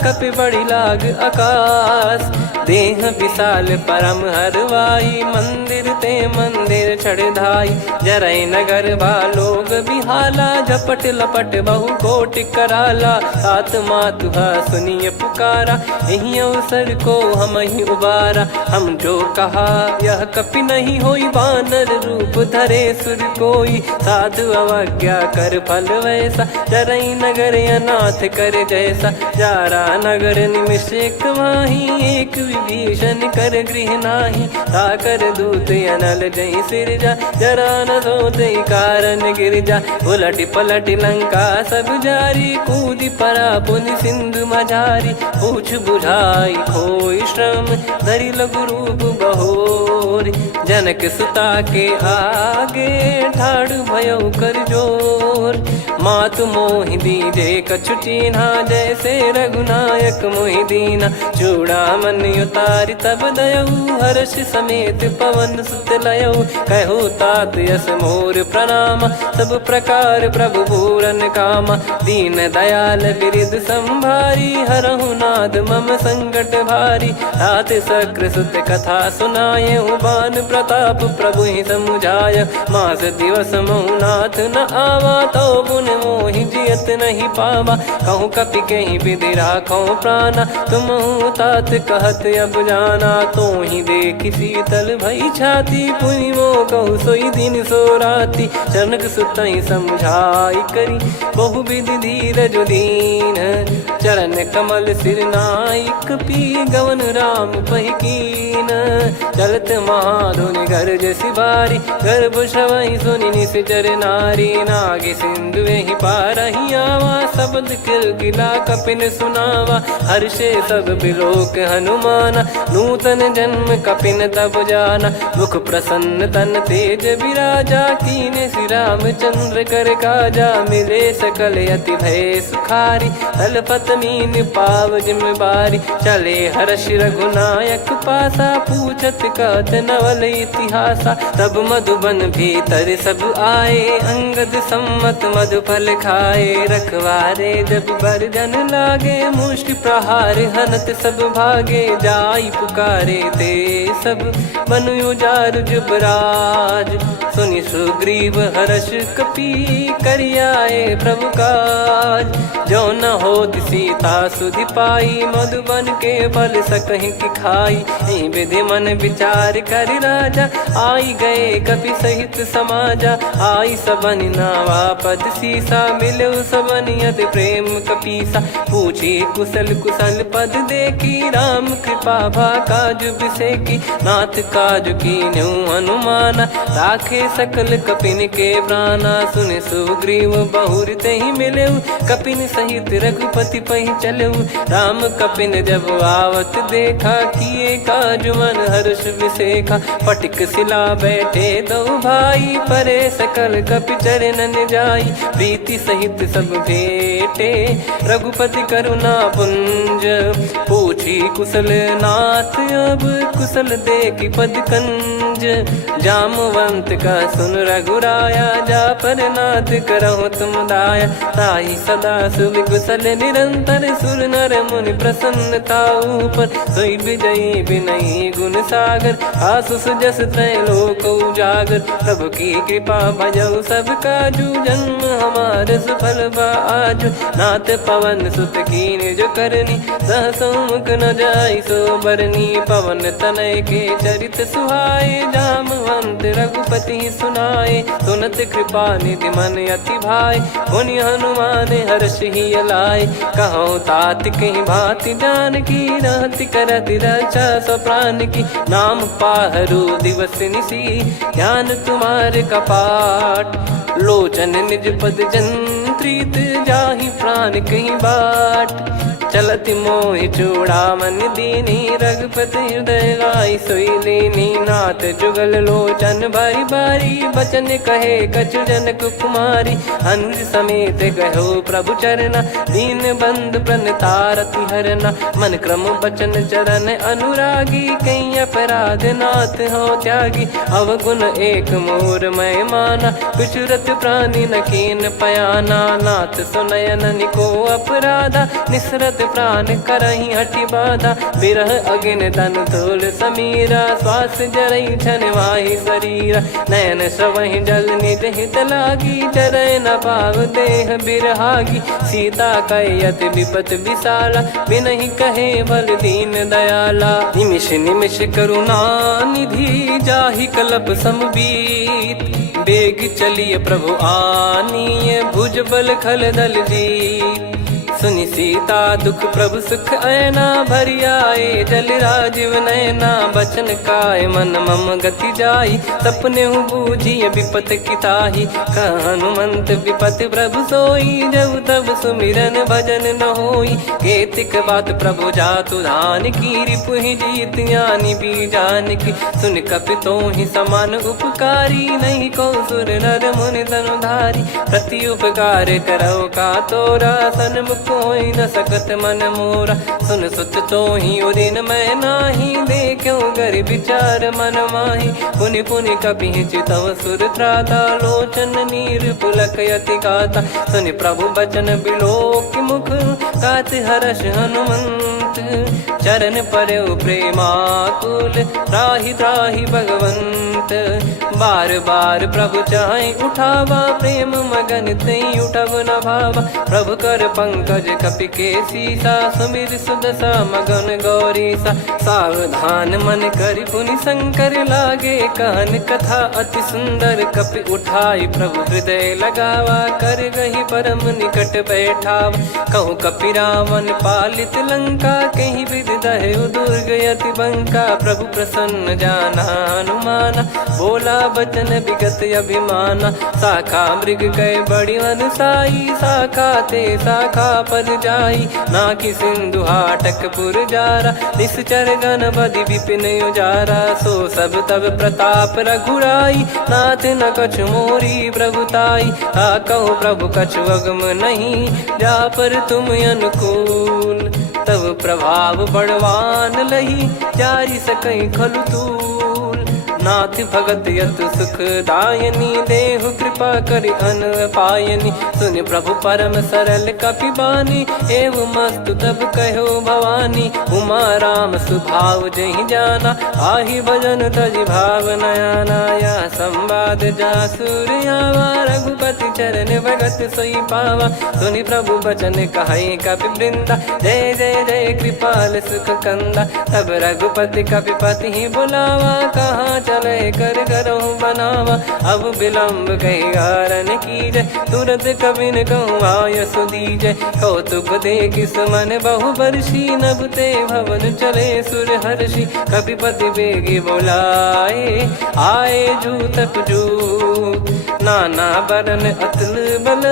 कपि बड़ी लाग आकाश देह विशाल परम हरवाई मंदिर ते मंदिर चढ़ाई जरई नगर बालोग बिहाला झपट लपट बहु कोट कराला सात मातुहा सुनिय पुकारा यही अवसर को हम ही उबारा हम जो कहा यह कपि नहीं होई बानर रूप धरे सुर कोई साधु अवज्ञा कर फल वैसा जरई नगर अनाथ कर जैसा जारा नगर निमिष एक माही एक विभीषण कर गृह नाही ताकर दूत अनल जय सिरजा जरा न सोते कारण गिरजा उलट पलट लंका सब जारी कूदी परा पुनि सिंधु मझारी पूछ बुझाई खोई श्रम धरि लघु रूप बहोरी जनक सुता के आगे ठाड़ भयो कर जोर मातु मोहि दीजे कछु चीन्हा जैसे रघुनायक मोहि दीना चूड़ामन उतारि तब दयऊ हर्ष समेत पवन सुत लयऊ कहु तात यस मोर प्रणाम सब प्रकार प्रभु पूरन कामा दीन दयाल बिरिद संभारी हरहु नाद मम संकट भारी तात सक्र सुत कथा सुनाये बान प्रताप प्रभु ही समुझाय मास दिवस महु नाथ न आवा तो पुन मोहि जियत नहीं पावा कहूँ कपि कहीं विधि राखो प्राणा तुम तात कहत अब जाना तो ही देख शीतल भई छाती पुनि मो कहु सोई दिन सो राती जनक सुतई समझाई करी बहु विधि धीरज दीन चरण कमल सिर नाइक पी गवन राम पहिकीन चलत महाधुनि गर्ज सिबारी गर्भ श्रवहि सुनि निश्चर नारी नागे सिंधु ही पारही आवा शब्द किलकिला कपिन सुनावा हर्षे सब बिलोक हनुमाना नूतन जन्म कपिन तब जाना मुख प्रसन्न तन तेज विराजा कीने श्री रामचंद्र कर काजा मिले सकल अति भय सुखारी तलपत मीन पाव जिम्मेवारी चले हर्ष रघुनायक पासा पूछत कहत नवल इतिहासा तब मधुबन भीतर सब आए अंगद सम्मत मधुफल खाए रखवारे जब बरजन लागे मुष्टि प्रहार हनत सब भागे जाई पुकारे ते सब मनु उजार जुबराज सुनि सुग्रीव हर्ष कपि करियाए प्रभु काज जो न हो सीता सुधि पाई मधुबन के फल सकहि की खाई विधि मन विचार कर राजा आई गए कपि सहित समाजा आई सबन नावा पद सीसा मिलो सबनियत प्रेम कपीसा पूछी कुशल कुशल पद देखी राम कृपा भा काज बिसेकी नाथ काज की न्यू हनुमाना राखे सकल कपिन के प्राणा सुन सुग्रीव बहुर ते ही मिले कपिन सहित रघुपति पहि चले राम कपिन जब आवत देखा किए काज मन हर्ष विसेखा पटिक सिला बैठे दो भाई परे सकल कपि चरणन जाई प्रीति सहित सब भेटे रघुपति करुणा पुंज पूछी कुशल नाथ अब कुशल देखी पद कंज जामवंत का सुन रघुराया जा पर नाथ करहु तुम दाया ताई सदा सुभि कुशल निरंतर सुर नर मुनि प्रसन्नता ऊपर सोई विजयी विनयी गुण सागर आसु सुजस त्रैलोक उजागर प्रभु की कृपा भजऊ सब काजू जन्म हमार सफल बाजू नाथ पवन सुत कीन जो करनी सहसो मुख न जाई सो बरनी पवन तनय के चरित सुहाए जामवंत रघुपति सुनाए सुनत कृपा निधि मन अति भाई पुनि हनुमान हर्ष ही लाए कहो तात कहीं भांति जान की रहति करति रक्षा सो प्राण की नाम पाहरू दिवस निसी ध्यान तुम्हारे कपाट लोचन निज पद जन प्रीत जाहि प्राण कहीं बाट। चलत मोहि चूड़ामन दीनी रघुपति हृदय लाई सोई लीनी। नाथ जुगल लोचन बारी बारी बचन कहे कछु जनक कुमारी। हंस समेत गहो प्रभु चरना दीन बंद प्रणतारति हरना। मन क्रम बचन चरण अनुरागी कहीं अपराध नाथ हो त्यागी। अवगुण एक मोर मैं माना विचुरत प्राणी न कीन पयाना। नाथ सुनयन निको अपराधा निसरत प्राण करही हटि बाधा। बिरह अगिन तन तोल समीरा श्वास जरई छन वाहि शरीरा। नयन सवहि जल निज हित लागी चरय न पाव देह बिरहागी। सीता कयत विपत विशाला बिनहि कहे बल दीन दयाला। निमिष निमिष करुणा निधि जाहि कलप समबीत। बेग चलिए प्रभु आनीय भुज बल खल दल जीत। सुनि सीता दुख प्रभु सुख ऐना भरि आए जल राजीव नैना। बचन काय मन मम गति जाई सपने बूझी विपत किताही। हनुमंत विपत प्रभु सोई जब तब सुमिरन भजन न होई। केतिक बात प्रभु जातु धान की रिपुहि जीत ज्ञानी बीजान की। सुन कपितो ही समान उपकारी नहीं को सुर नर मुनि तनुधारी। प्रति उपकार करो का तोरा सन्मुख कोई न सकत मन मोरा। सुन सुत तो ही उदिन मैं नाही देखो गर विचार मन माही। पुनि पुनि कपि चितव सुर त्राता लोचन नीर पुलक यति गाता। सुनि प्रभु बचन बिलोक मुख गात हर्ष हनुमंत। चरण परयो प्रेमाकुल त्राहि त्राहि भगवंत। बार बार प्रभु चाहि उठावा प्रेम मगन तई उठब न भावा। प्रभु कर पंकज कपि के सीसा सुमिर सुदशा मगन गौरीसा। सावधान मन करि पुनि शंकर लागे कहन कथा अति सुंदर। कपि उठाई प्रभु हृदय लगावा कर गही परम निकट बैठावा। कहूँ कपि रावण पालित लंका कहीं विधि दहु दुर्ग यति बंका। प्रभु प्रसन्न जाना हनुमाना बोला बचन विगत अभिमाना। शाखा मृग गए बड़ी अनुसाई शाखा ते शाखा पर जाई। ना कि सिंधु हाटक पुर जारा निश्चर गण बदि विपिन उजारा। सो सब तब प्रताप रघुराई नाथ न कछु मोरी प्रभुताई। कहूँ प्रभु कछु अगम नहीं जा पर तुम अनुकूल। तब प्रभाव बड़वान लही जारी सकई खलु तूल। नाथ भगत यत सुख दायनी देहु कृपा करि अन पायनी। सुन प्रभु परम सरल कपि बानी एवं मस्तु तब कहो भवानी। उमा राम सुभाव जहि जाना आहि भजन तजि भाव नयाना। या संवाद जासुर आवा रघुपति चरण भगत सोई पावा। सुनि प्रभु बचन कहै कपि वृंदा जय जय जय कृपाल सुख कंदा। तब रघुपति कपि पति बुलावा कहाँ चले कर करहु बनावा। अब विलम्ब कही कारण कीजय तुरत कबिन कहूँ आयस दीजय। कौतुक देख सुमन बहु बरसी नभ ते भवन चले सुर हर्षि। कपिपति बेगी बोलाए आए जूतक जूत। नाना बरन अतुल बल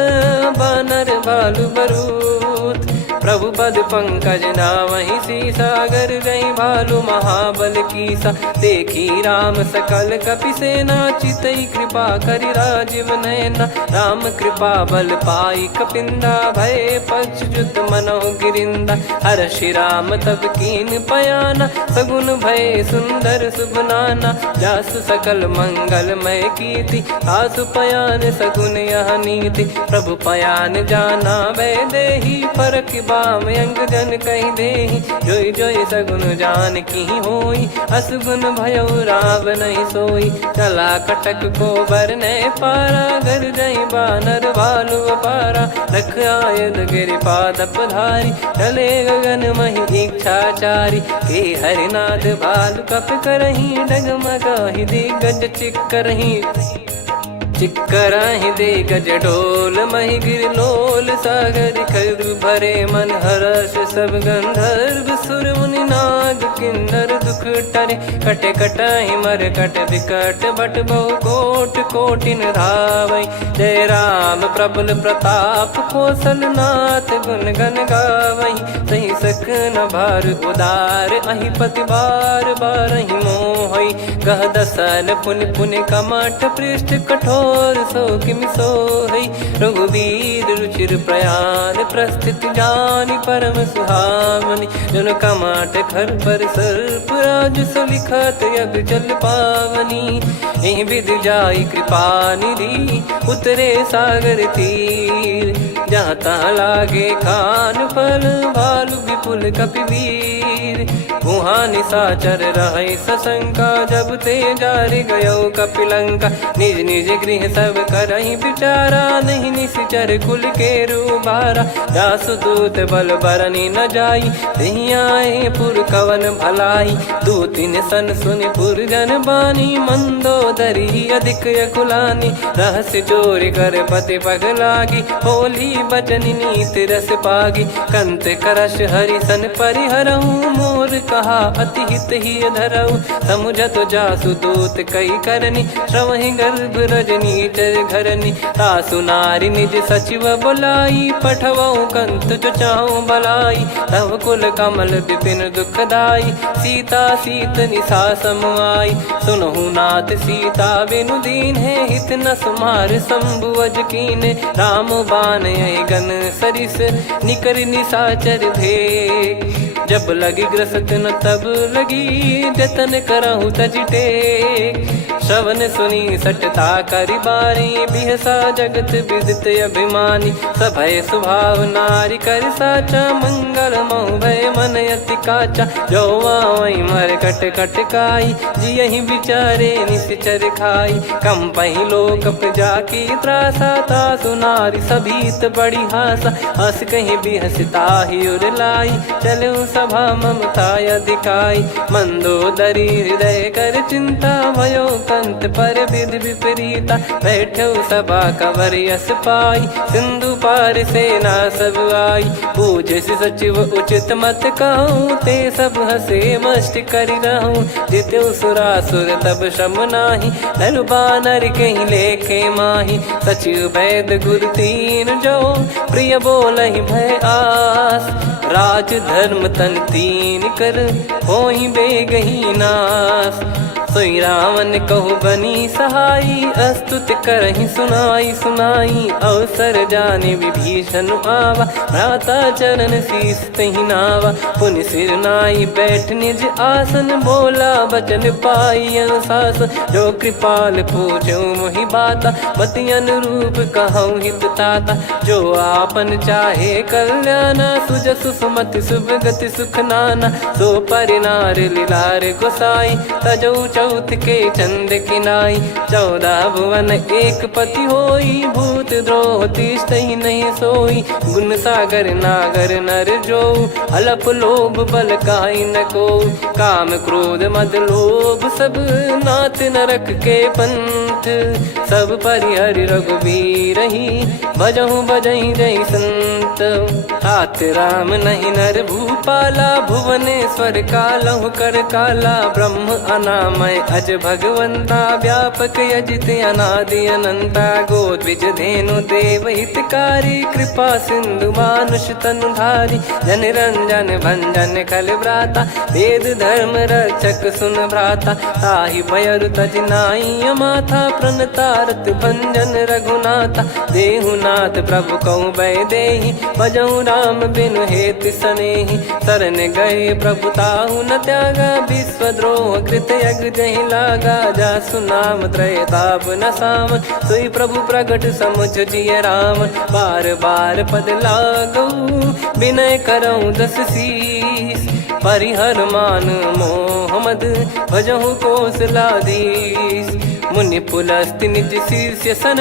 बानर बालु बरूत। प्रभु पद पंकज नावहि सीसागर गई भालु महाबल कीसा। देखी राम सकल कपि सेना चितई कृपा करि राजीव नयना। राम कृपा बल पाई कपिंदा भय पक्ष जुत मनो गिरिंदा। हर्षि राम तब कीन पयाना सगुन भय सुंदर शुभ नाना। जासु सकल मंगलमय कीर्ति आसु पयान सगुन यह नीति। प्रभु पयान जाना वै देहि फरक बाम अंग जन कहीं देहि। जोई जोई सगुन जान की होई असगुन भयो राव नहीं सोई। चला कटक को बरने पारा घर जई बानर भालु पारा। रख आयद गिरि पाद पधारी चले गगन मही इच्छाचारी। के हरिनाथ भालु कप करही डगमगाहि दिग्गज चिक्करही। चिक्कराहि दे गज डोल महि गिर लोल सागर खर भरे मन हर्ष सब गंधर्व सुर मुनि नार। नाग किन्नर दुख टरे, कटे कटहि मर कट विकट बट बहु कोट कोटिन धावै। जय राम प्रबल प्रताप कौशलनाथ गुण गण गावै। सही सकन भार उदार अहि पति बार बारहि मोहै। गह दसन पुन पुन कमठ पृष्ठ कठोर सो किमि सोहै। रघुवीर रुचिर प्रयाण प्रस्थित जानि परम सुहावनि। जन कमठ खर पर सर्प राज सलिखत यग जल पावनी। एहि विधि जाई कृपा निधि उतरे सागर तीर। जहाँ तहाँ लागे खान फल भालु विपुल कपिवीर। वहाँ निशाचर रहै सशंका जब ते जारि गयो कपिलंका। निज निज गृह सब करहि विचारा नहीं निश्चर कुल के रूबारा। जासु दूत बल बरनि न जाई तेहि आए पुर कवन भलाई। दूतिन सन सुनि पुर जन बानी मंदोदरी अधिक यकुलानी। रहस्य चोरी कर पति पगलागी होली बचन नीति रस पागी। कंत करश हरिसन परिहरहु मोर कहा अति हित ही धरऊ। समुझत जासु दूत कई करनी श्रवहि गर्भ रजनी चर घरनी। तासु नारी निज सचिव बुलाई पठवऊ कंत जो चाहूं बलाई। तव कुल कमल विपिन दुखदाई सीता सीत निशा समाई। सुनहु नाथ सीता बिनु दीन है हित न सुमार शंभु अज कीने। राम बाण गन सरिस निकर निशाचर भेग। जब लगी ग्रसत न तब लगी जतन करहु तज टेक। श्रवण सुनी सटता करि बारी बिहसा जगत विदित अभिमानी। सभय स्वभाव नारी कर साचा मंगल मऊ भय मन अति काचा। जो आवै मर कट कट काई जियहि विचारे निश्चर खाई। कम पहि लोक जाकी त्रासा तासु नारी सभीत बड़ी हासा। हस कहीं बिहसता ही उर लाई चलऊ सभा ममता अधिकाई। मंदोदरी हृदय कर चिंता भयो कंत पर विधि विपरीता। बैठो सभा कवर यस पाई सिंधु पार सेना सब आई। पूज्य सचिव उचित मत कहूँ ते सब हसे मष्ट करि रहूँ। जित्यु सुरासुर तब श्रम नाही नर बानर कहीं लेखे माही। सचिव वैद गुरु तीन जो प्रिय बोलहि भय आस। राज धर्म तन तीन कर होई बेगही नास। सोई रावण कहु बनी सहाई अस्तुत करहि सुनाई सुनाई। अवसर जाने विभीषण आवा भ्राता चरण शीस तहि नावा। पुनि सिर नाई बैठ निज आसन बोला बचन पाई अनुशासन। जो कृपाल पूछो मोहि बाता मति अनुरूप कहूँ हित ताता। जो आपन चाहे कल्याणा सुजसु सुमति सुभगति सुख नाना। सो परिनार लीलार गोसाई तजौ चौथ के चंद किनाई। 14 भुवन एक पति होई भूत द्रोह तिष्ठहि नहीं सोई। गुण सागर नागर नर जो अलप लोभ बल काई न को। काम क्रोध मद लोभ सब नाथ नरक के पंथ। सब परिहरि रघुबीर ही भजहु भजहि जय संत। तात राम नहीं नर भूपाला भुवनेश्वर कालहु कर काला। ब्रह्म अनामय अज भगवंता व्यापक यजित अनादि अनंता। गोद्विज धेनु देव हितकारी कृपा सिंधु मानुष तनुधारी। जन रंजन भंजन खल भ्राता वेद धर्म रक्षक सुन भ्राता। ताहि भयरु तज नाई माथा प्रणतारत भंजन रघुनाथा। देहुनाथ प्रभु कहु भय देहि भजहु राम बिनु हेतु सनेहि। शरण गए प्रभु ताहु न त्यागा विश्वद्रोह कृत यज्ञ जहि लागा। जासु नाम त्रय ताप न सावन सोई प्रभु प्रगट समुझ जिय राम। बार बार पद लागऊ विनय करऊँ 10 शीस। परिहर मान मोह मद भजहु कौशलाधीश। मुनि पुलस्त्य निज शिष्य सन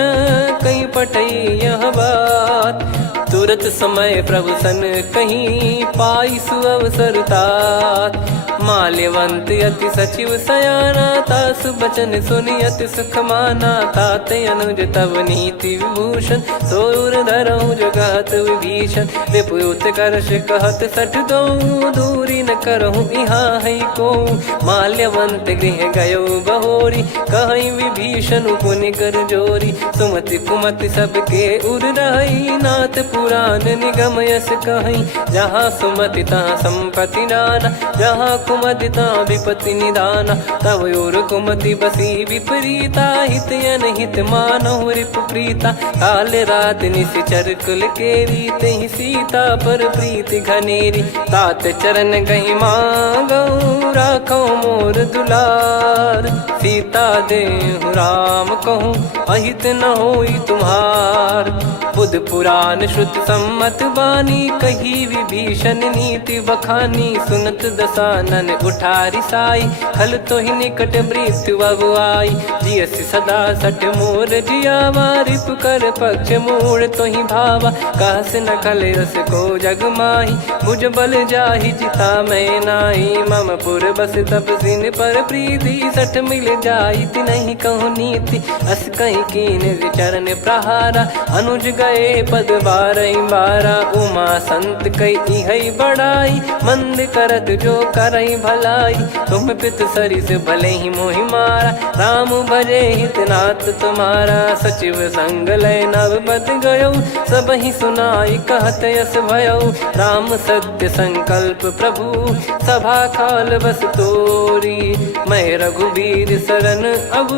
कहीं पठई यह बात। तुरत समय प्रभु सन कहीं पाई सुअवसर तात। माल्यवंत अति सचिव सयाना तासु बचन सुनि अति सुख माना। ताते अनुज तव नीति विभूषण सोर धरऊ जगत विभीषण। विपुत करश कहत सठ दो दूरी न करहु यहाँ है को। माल्यवंत गृह गयो बहोरी, कहीं विभीषण पुनि कर जोरी। सुमति कुमति सबके उर रही, नाथ पुराण निगम यस कहीं। जहाँ सुमति तहाँ संपत्ति नाना, जहाँ कुमति तहाँ विपत्ति निदाना। तब और कुमति बसी विपरीता, हित अनहित मानहु रिपु प्रीता। काल रात निश्चर कुल केरी, तहि सीता पर प्रीति घनेरी। तात चरण गही मांगऊ, राखो मोर दुलार। सीता देहु राम कहूँ, अहित न होई तुम्हार। बुध पुराण श्रुत सम्मत बानी, कही विभीषण नीति बखानी। सुनत दसानन उठारी साई, खल तो ही निकट मृत्यु अब आई। जियसि सदा सठ मोर जियावा, रिप कर पक्ष मूड़ तो ही भावा। कहस न खल रस को जग माही, मुझ बल जाहि जिता मैं नाई। मम पुर बस तपसिन पर प्रीति, सठ मिल जाई नहीं कहूँ नीति। अस कहीं कीन चरण प्रहारा, अनुज गए पद बारई बारा। उमा संत कई है बड़ाई, मंद करत जो करई भलाई। तुम पित सरिस भले ही मोहि मारा, राम भजे हित नाथ तुम्हारा। सचिव संग लय नव बद गयो, सब ही सुनाई कहत यस भयो। राम सत्य संकल्प प्रभु, सभा काल बस तोरी। मैं रघुबीर शरण अब,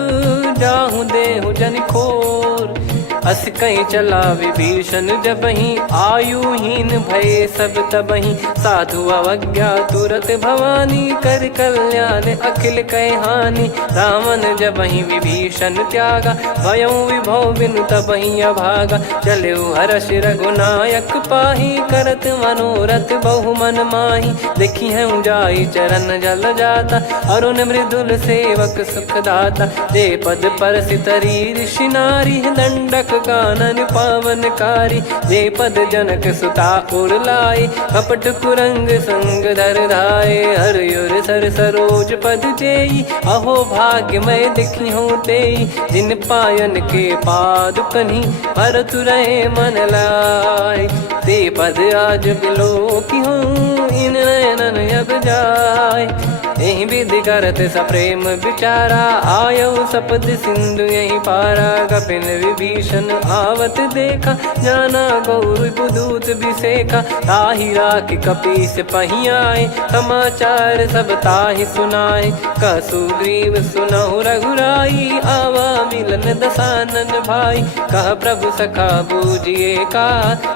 जाहूँ देहु जन खोर। अस कहीं चला विभीषण जबहि, आयुहीन भय सब तबहि। साधु अवज्ञा तुरत भवानी, कर कल्याण अखिल कह हानि। रावण जबहि विभीषण त्यागा, भयउ विभव बिनु तबहि अभागा। चलऊ हर्ष रघुनायक पाही, करत मनोरथ बहु मन माही। देखी है जाई चरण जल जाता, अरुण मृदुल सेवक सुखदाता। जे पद पर सितरी ऋषि नारी, दंडक कानन पावनकारी। जे पद जनक सुता उर लाए, कपट कुरंग संग धर धाये। हरियुर सर सरोज पद जेई, अहो भाग्य मैं दिखी हूँ तेई। जिन पायन के पाद कन्ही, भरत रहे मन लाए। ते पद आज बिलो की हूँ, इन नयनन अब जाय। यही विधि करत सप्रेम विचारा, आयऊ सपद सिंधु यही पारा। कपिन विभीषण आवत देखा, जाना गौर बुदूत बिसेखा। ताहि राख कपीस पही आए, समाचार सब ताहि सुनाए। कह सुग्रीव सुनहु रघुराई, आवा मिलन दसानन भाई। कह प्रभु सखा बूझिए का,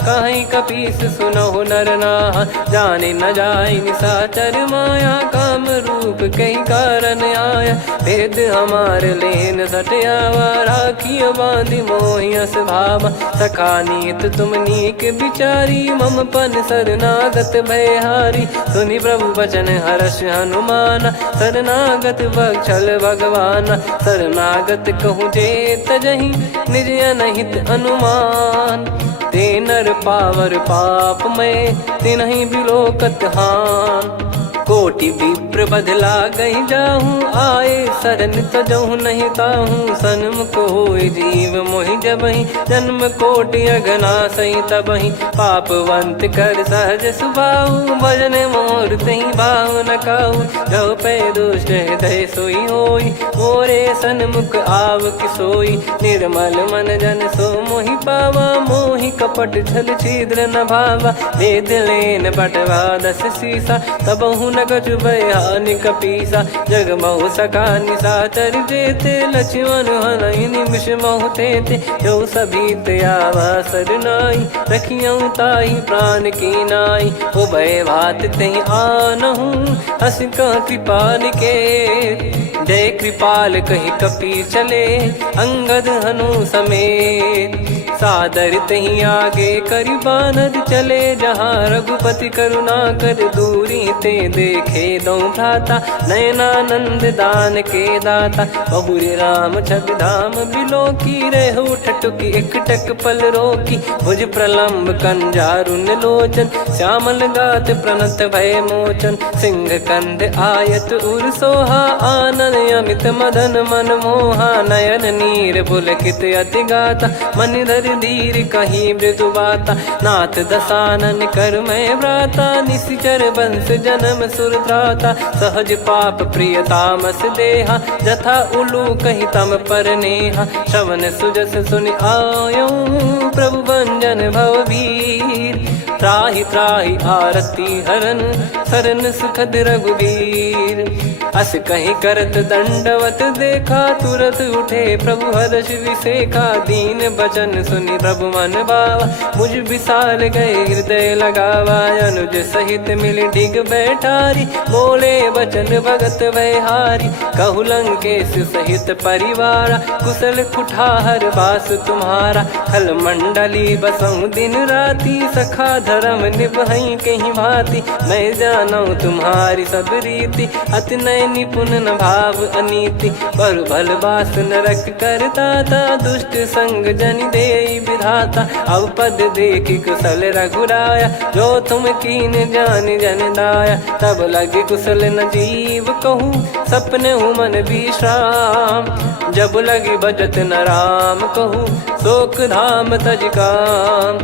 कहीं कपीस सुनहु नर नाहा। जाने न जाय निशाचर माया, काम रूप कई कारण आया। भेद हमार लेन सटयावा, राखियो बांधि मोहियस भावा। सखा नीत तुम नीक बिचारी, मम पन शरणागत भयहारी। सुनि प्रभु वचन हर्ष हनुमाना, शरणागत बक्षल भगवाना। शरणागत कहूँ जे तजहि, निज अनहित अनुमान। ते नर पावर पाप में, तिन्हि बिलोकत हान। कोटि विप्र बदला गई जाहूँ, आए शरण तजहु नहीं ताहूँ। सन्मुख होय जीव मोहि जबहि, जन्म कोटि अगना सही तबहि। पापवंत कर सहज सुभाऊ, भजन मोर तहि भाव न काहू। जो पै दुष्ट हृदय सोई होई, मोरे सन्मुख आव किसोई। निर्मल मन जन सो मोहि पावा, मोहि कपट छल छिद्र न भावा। वेद लेन बटवा दस सीसा, तबहु न कछु भयानि कपीसा। जग महु सखा निशाचर जेते, लक्ष्मण हनहि निमिष महु तेते। जो सभी त्यावा सरनाई, रखियऊ ताहि प्राण की नाई। उभय भात तहि आनहु, हस कह कृपाल के। जय कृपाल कहि कपी चले, अंगद हनु समेत। सादर तही आगे करि बानर चले, जहाँ रघुपति करुणा कर दूरी ते देखे दो भ्राता। नयनानंद दान के दाता, बहुरी राम छग धाम बिलो की। रेहु ठटुकी एकटक पल रोकी, भुज प्रलम्ब कंजारुन लोचन। श्यामल गात प्रणत भय मोचन, सिंह कंध आयत उर सोहा। आनन अमित मदन मन मोहा, नयन नीर पुलकित अति गाता। मनिधर कर धीर कहीं मृदु बाता, नाथ दसानन कर मैं व्राता, निशिचर बंस जन्म सुर त्राता, सहज पाप प्रिय तामस देहा, जथा उलू कही तम पर नेहा, श्रवण सुजस सुनि आयो प्रभु भंजन भववीर, त्राहि त्राहि आरती हरन सरन सुखद रघुवीर, अस कहीं करत दंडवत देखा, तुरत उठे प्रभु हर्ष विसेखा, दीन बचन सुनि प्रभु मन भावा, मुझ विशाल गए हृदय लगावा, अनुज सहित मिल डिग बैठारी, बोले बचन भगत वैहारी, कहु लंकेश सहित परिवारा, कुशल कुठार बास तुम्हारा, खल मंडली बसऊं दिन राती, सखा धर्म निभई कहीं भांति, मैं जानू तुम्हारी सब रीति, अति नय निपुण न भाव अनीति, पर भल बास नरक करता था, दुष्ट संग जन दे विधाता, अब पद देखी कुशल रघुराया, जो तुम कीन जान जन दाया, तब लगे कुशल न जीव कहूँ, सपने हूँ मन विश्राम, जब लगी बजत न राम कहूँ, शोक धाम तज काम,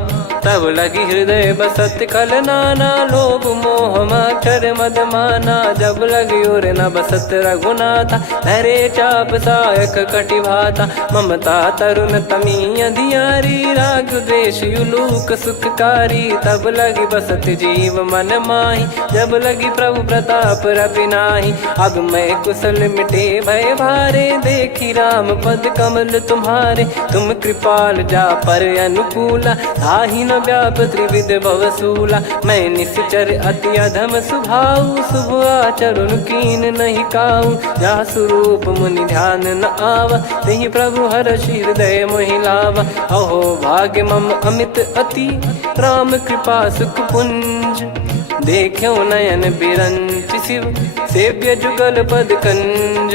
तब लगी हृदय बसत खल नाना, लोभ मोह मक्षर मद माना, जब लगी और न बसत रघुनाथा, धरे चाप सायक कटि भाता, ममता तरुण तमी अधियारी, राग द्वेष युलूक सुखकारी, तब लगी बसत जीव मन माही, जब लगी प्रभु प्रताप रवि नाही, अब मैं कुशल मिटे भय भारे, देखी राम पद कमल तुम्हारे, तुम कृपाल जा पर अनुकूला, ताहि न व्याप त्रिविध भवसूला, मैं निश्चर अति अधम सुभाऊ, शुभ आचरण कीन नहीं काऊ, जा स्वरूप मुनि ध्यान न आवा, तेहि प्रभु हर्ष हृदय मोहि लावा, अहो भाग्य मम अमित अति, राम कृपा सुख पुंज, देखो नयन बिरंच शिव, सेव्य जुगल पद कंज,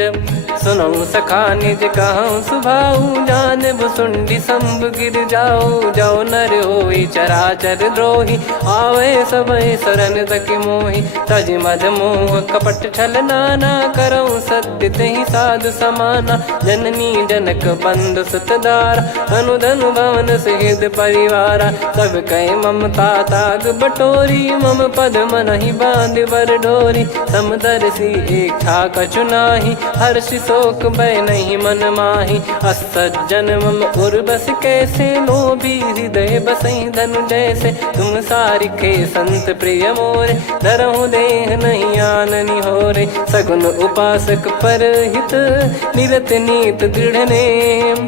सुनऊ सखा निज कहूँ सुभाऊ, जान भुसुंडी संभ गिर जाओ, जाओ नर होई चराचर द्रोही, आवे सबय शरण तक मोहि, तज मद मोह कपट छल नाना, करऊँ सत्य तेहि साधु समाना, जननी जनक बंधु सुतदारा, अनु धनु भवन सहित परिवारा, सब कहे ममता ताग बटोरी, मम पद मनहि बांध बर डोरी, समदर्शी इच्छा कछु नाही, हर्ष शोक भय नहीं मन माही, असज्जन मम उर्वश कैसे, लोभी हृदय बसई धनु जैसे, तुम सारिखे संत प्रिय मोरे, धरहु देह नहीं आननि होरे, सगुन उपासक पर हित, निरत नीत दृढ़ नेम,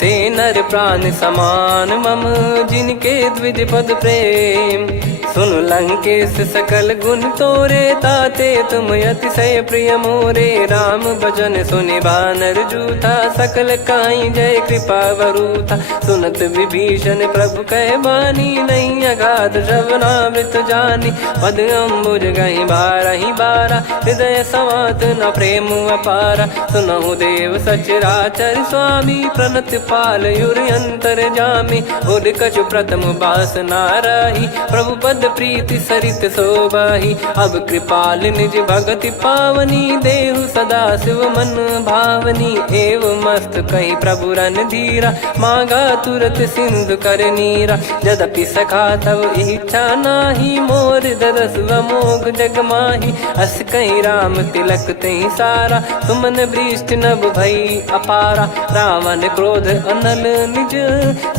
ते नर प्राण समान मम, जिनके द्विज पद प्रेम, सुन लंकेश सकल गुण तोरे, ताते तुम अतिशय प्रिय मोरे, राम भजन सुनि बानर जूथा, सकल काई जय कृपा वरूथा, सुनत विभीषण प्रभु कह बानी, नहीं अगाध श्रवणामृत जानी, पद अम्बुज गहि बारहि बारा, हृदय समात न प्रेम अपारा, सुनहु देव सचराचर स्वामी, प्रणत पाल युर अंतर जामी, उद कछु प्रथम बास नाराही, प्रभु पद प्रीति सरित शोभाही, अब कृपाल निज भगति पावनी, देहु सदा शिव मन भावनी, एव मस्त कही प्रभु रन धीरा, मांगा तुरत सिंधु कर नीरा, यद्यपि सखा तब इच्छा नाही, मोर दरस अमोघ जग माही, अस कहीं राम तिलक तहि सारा, सुमन वृष्ट नभ भई अपारा, रावण क्रोध अनल निज,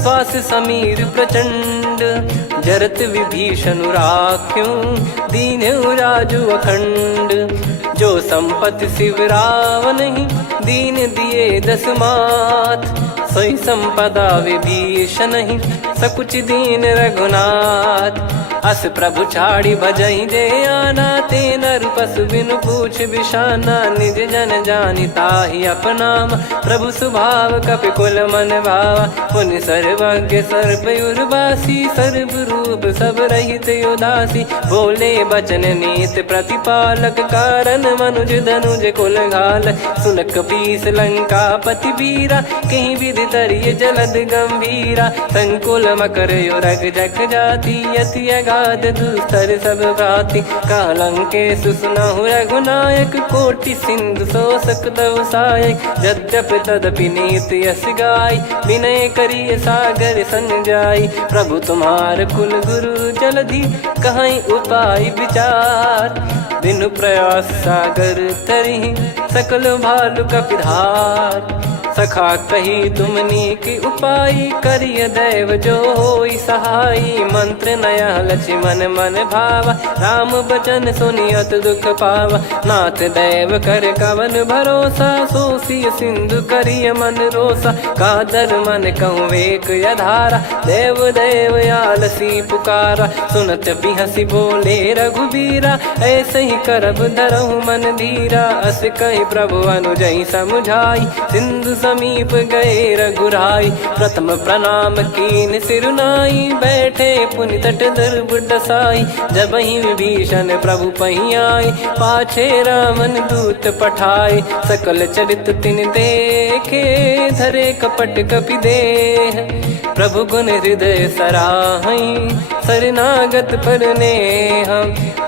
श्वास समीर प्रचंड, जरत विभीषण राख्यों, दीन्हु राजु अखंड, जो संपत्ति शिव रावण ही, दीन दिए दस मात, सोई संपदा विभीषण ही, सकुच दीन रघुनाथ, अस प्रभु छाड़ी भजई जे आना, ते नर पशु बिनु पूछ बिशाना, निज जन जानि ताहि अपनाम, प्रभु स्वभाव कपि कुल मन भावा, मुनि सर्वज्ञ सर्वयुर्वासी, सर्व रूप सब रहित उदासी, बोले बचन नीत प्रतिपालक, कारण मनुज धनुज कुल घाल, सुन कपीस लंका पति वीरा, कहीं विधि तरिय जलद गंभीरा, संकुल मकर युरग जख जाति, यति गाद दुस्तर सब भांति कालंके सुसुनाहु रघुनायक कोटि सिंधु शोषक तव सहायक यद्यपि तदपि नीत यस गाय विनय करिय सागर सन जाई प्रभु तुम्हार कुल गुरु जलधि कहीं उपाय विचार बिनु प्रयास सागर तरिहि सकल भालु कपिधार सखा कही तुमनी की उपाय करिय दैव जो होई सहाई मंत्र नया लक्ष्मण मन भावा राम बचन सुनियत दुख पावा नाथ दैव कर कवन भरोसा सोसिय सिंधु करिय मन रोसा कादर मन कहूँ वेक यधारा देव देव आलसी पुकारा सुनत बिहसी बोले रघुबीरा ऐसे ही करब धरहु मन धीरा अस कही प्रभु अनुजई समुझाई सिंधु समीप गए रघुराई प्रथम प्रणाम कीन सिरुनाई बैठे पुनि तट दर्भ डसाई जब ही विभीषण प्रभु पही आए पाछे रामन दूत पठाए सकल चरित तिन देखे धरे कपट कपि देह प्रभु गुण हृदय सराहई शरणागत पर नेह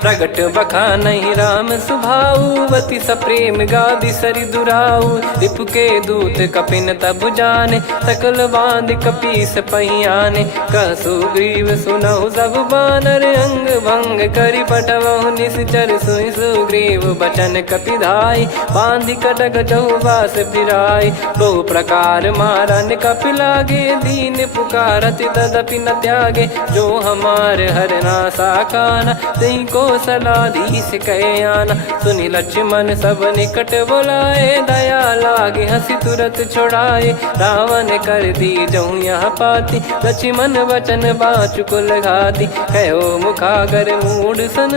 प्रगट बखानहि राम सुभाऊ वति सप्रेम गादि सरि दुराऊ रिपु के दूत कपिन तब जाने सकल बांध कपीस पहियाने कह सुग्रीव सुनहु सब बानर अंग भंग करि पटवहु निश्चर सुनि सुग्रीव बचन कपिधाई बांधि कटक चहुबास फिराई बहु प्रकार मारन कपि लागे दीन पुकारति तदपि न त्यागे जो हमार हरना साकाना तई को सलाधीश कहे आना सुनि लक्ष्मण सब निकट बुलाए दया लागे हंसी तुरत छोड़ाए रावण कर दी जहूँ यहाँ पाती लक्ष्मण वचन बाचु कुल घाती कहो मुखागर मूड सन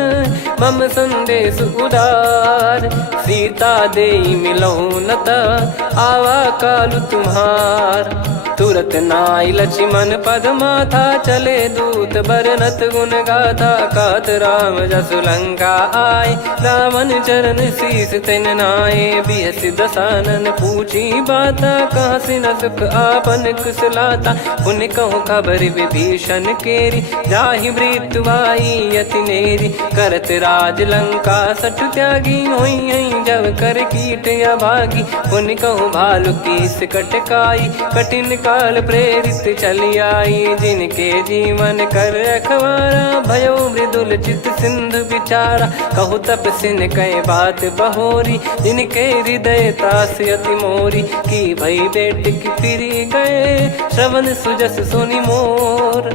मम संदेश उदार सीता देई मिलहु नता आवा कालु तुम्हार तुरत नाई लक्ष्मण पद माथा चले दूत बरनत गुण गाथा कात राम जसु लंका आए रावण चरण शीस तिन नाये बिहसि दसानन पूछी बाता कहाँ से न सुख आपन कुशलाता पुन कहूँ खबर विभीषण केरी जाहि मृत्यु आई यति नेरी करत राज लंका सठ त्यागी होई जब कर कीट अभागी पुन कहूँ भालु कीस कटकाई कठिन काल प्रेरित चली आई जिनके जीवन कर रखवारा भयो मृदुल चित सिंधु विचारा कहु तप सिन कई बात बहोरी जिनके हृदय तास अति मोरी की भई बेट की फिरी गए श्रवण सुजस सुनि मोर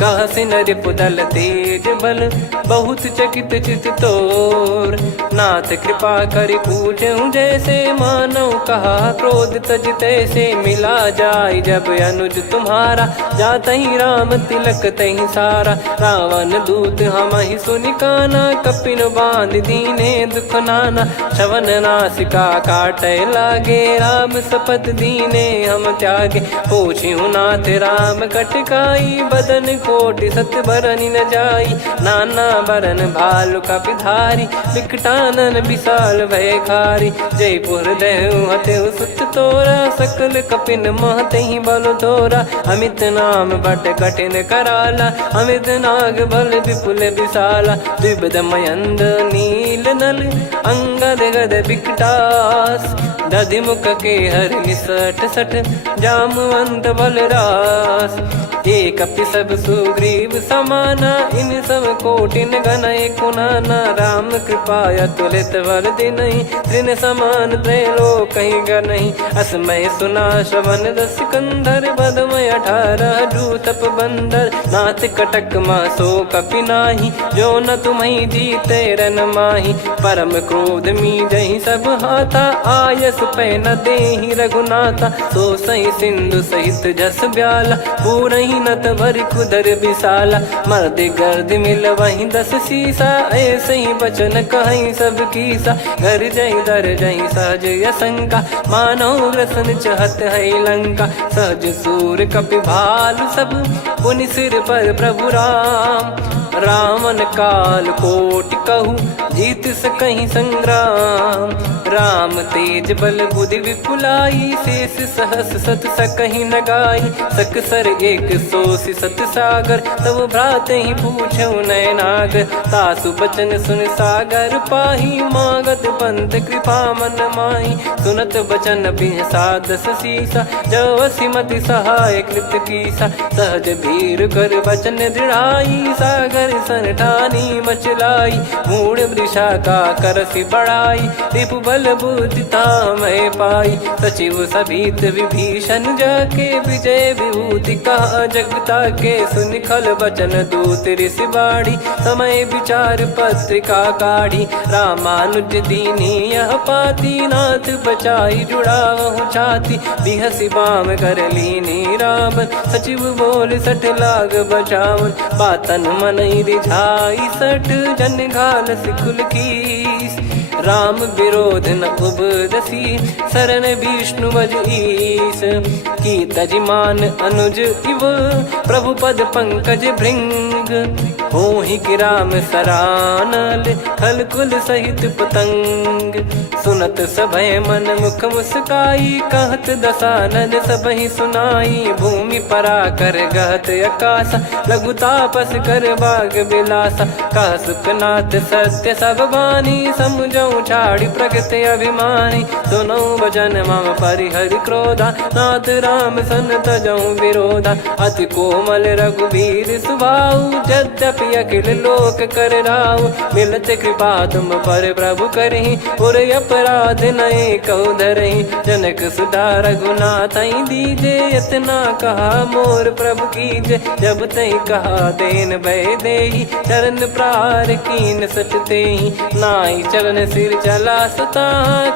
कह सिन रिपुदल तेज बल बहुत चकित चित तोर नाथ कृपा करि पूछूं जैसे मानव कहा क्रोध तज तैसे मिला जाय जब अनुज तुम्हारा जात ही राम तिलक तही सारा रावण दूत हम ही सुनि काना कपिन बांध दीने दुख नाना श्रवण नासिका काटे लागे राम सपत दीने हम त्यागे पूछ्यू नाथ राम कटकाई बदन कोटि सत बरनि न जाई नाना बरन भालु कपिधारी विकटानन विशाल भय खारी जयपुर देहु हतेउ सुत तोरा सकल कपिन महतहि बल तोरा अमित नाम बट कठिन कराला अमित नाग बल विपुल विशाला द्विपद मयंद नील नल अंगद गद विकटास दधि मुख के हर निसठ सठ जामवंत बलरास एक अपि सब सुग्रीव समाना इन सब कोटिन गनय कुनाना राम कृपा अतुलित बल दिनहि त्रिन समान त्रैलोक कहीं गनहि असमय सुना श्रवण दस कंधर बदमय 18 जूतप बंदर नाथ कटक मासो कपि नाही जो न तुम्हि जीते रन माही परम क्रोध मी जहि सब हाथा आयस पै न देहि रघुनाथा सो सही सिंधु सहित जस ब्याला पूरहि नत भरि कुदर विशाला मर्द गर्द मिल वहीं 10 सीसा ऐसे ही बचन कहीं सब कीसा घर जहि दर जहि सहज यसंका मानव रसन चहत है लंका सहज सूर कपि भालु सब पुनि सिर पर प्रभु राम रावण काल कोटि कहु जीत सकहीं संग्राम। राम तेज बल बुद्धि विपुलाई, शेष सहस सत सकहीं न गाई। सकसर एक सोसी सत सागर, तब भ्रात ही पूछो नयनागर। तासु बचन सुन सागर पाही, मागत पंथ कृपा मन माही। सुनत बचन बिहसादस सीसा, जव सिमति सहाय कृत कीसा। सहज भीर कर बचन दृढ़ाई, सागर सन ठानी मचलाई। मूढ़ वृषा का करसि बढ़ाई, रिपु बल बुद्धि तामय पाई। सचिव सभीत विभीषण जाके, विजय विभूति कहा जगता के। सुनि खल बचन दूत ऋषि बाड़ी, समय विचार पत्रिका काढ़ी। रामानुज दीनी यह पाती, नाथ बचाई जुड़ावहु छाती। बिहसि बाम कर लीनी रावण, सचिव बोल सठ लाग बचावन। बातन मनई रिझाई सठ, जन घाल सिकुल कीस। राम विरोध न उपदसी, शरण विष्णु बज ईस। की तजिमान अनुज इव, प्रभु पद पंकज भृंग। होहि कि राम सरानल, खल कुल सहित पतंग। सुनत सभय मन मुख मुस्काई, कहत दसानन सबहि सुनाई। भूमि परा कर गहत आकाशा, लघु तापस कर बाग बिलासा। कह सुखनाथ सत्य सब बानी, समुझौ छाड़ी प्रगति अभिमानी। सुनो भजन मम परिहरि क्रोधा, नाथ राम सन तजौ विरोधा। अति कोमल रघुवीर सुभाऊ, यद्यपि अखिल लोक कर राऊ। मिलत कृपा तुम पर प्रभु करहि, पुर अपराध नए कौ धरहि। जनक सुधा रघुनाथ दीजे, इतना कहा मोर प्रभु कीजे। जब तई कहा देन भय देहि, चरण प्रार कीन सट तेहि। नाई चरण सिर चला सता,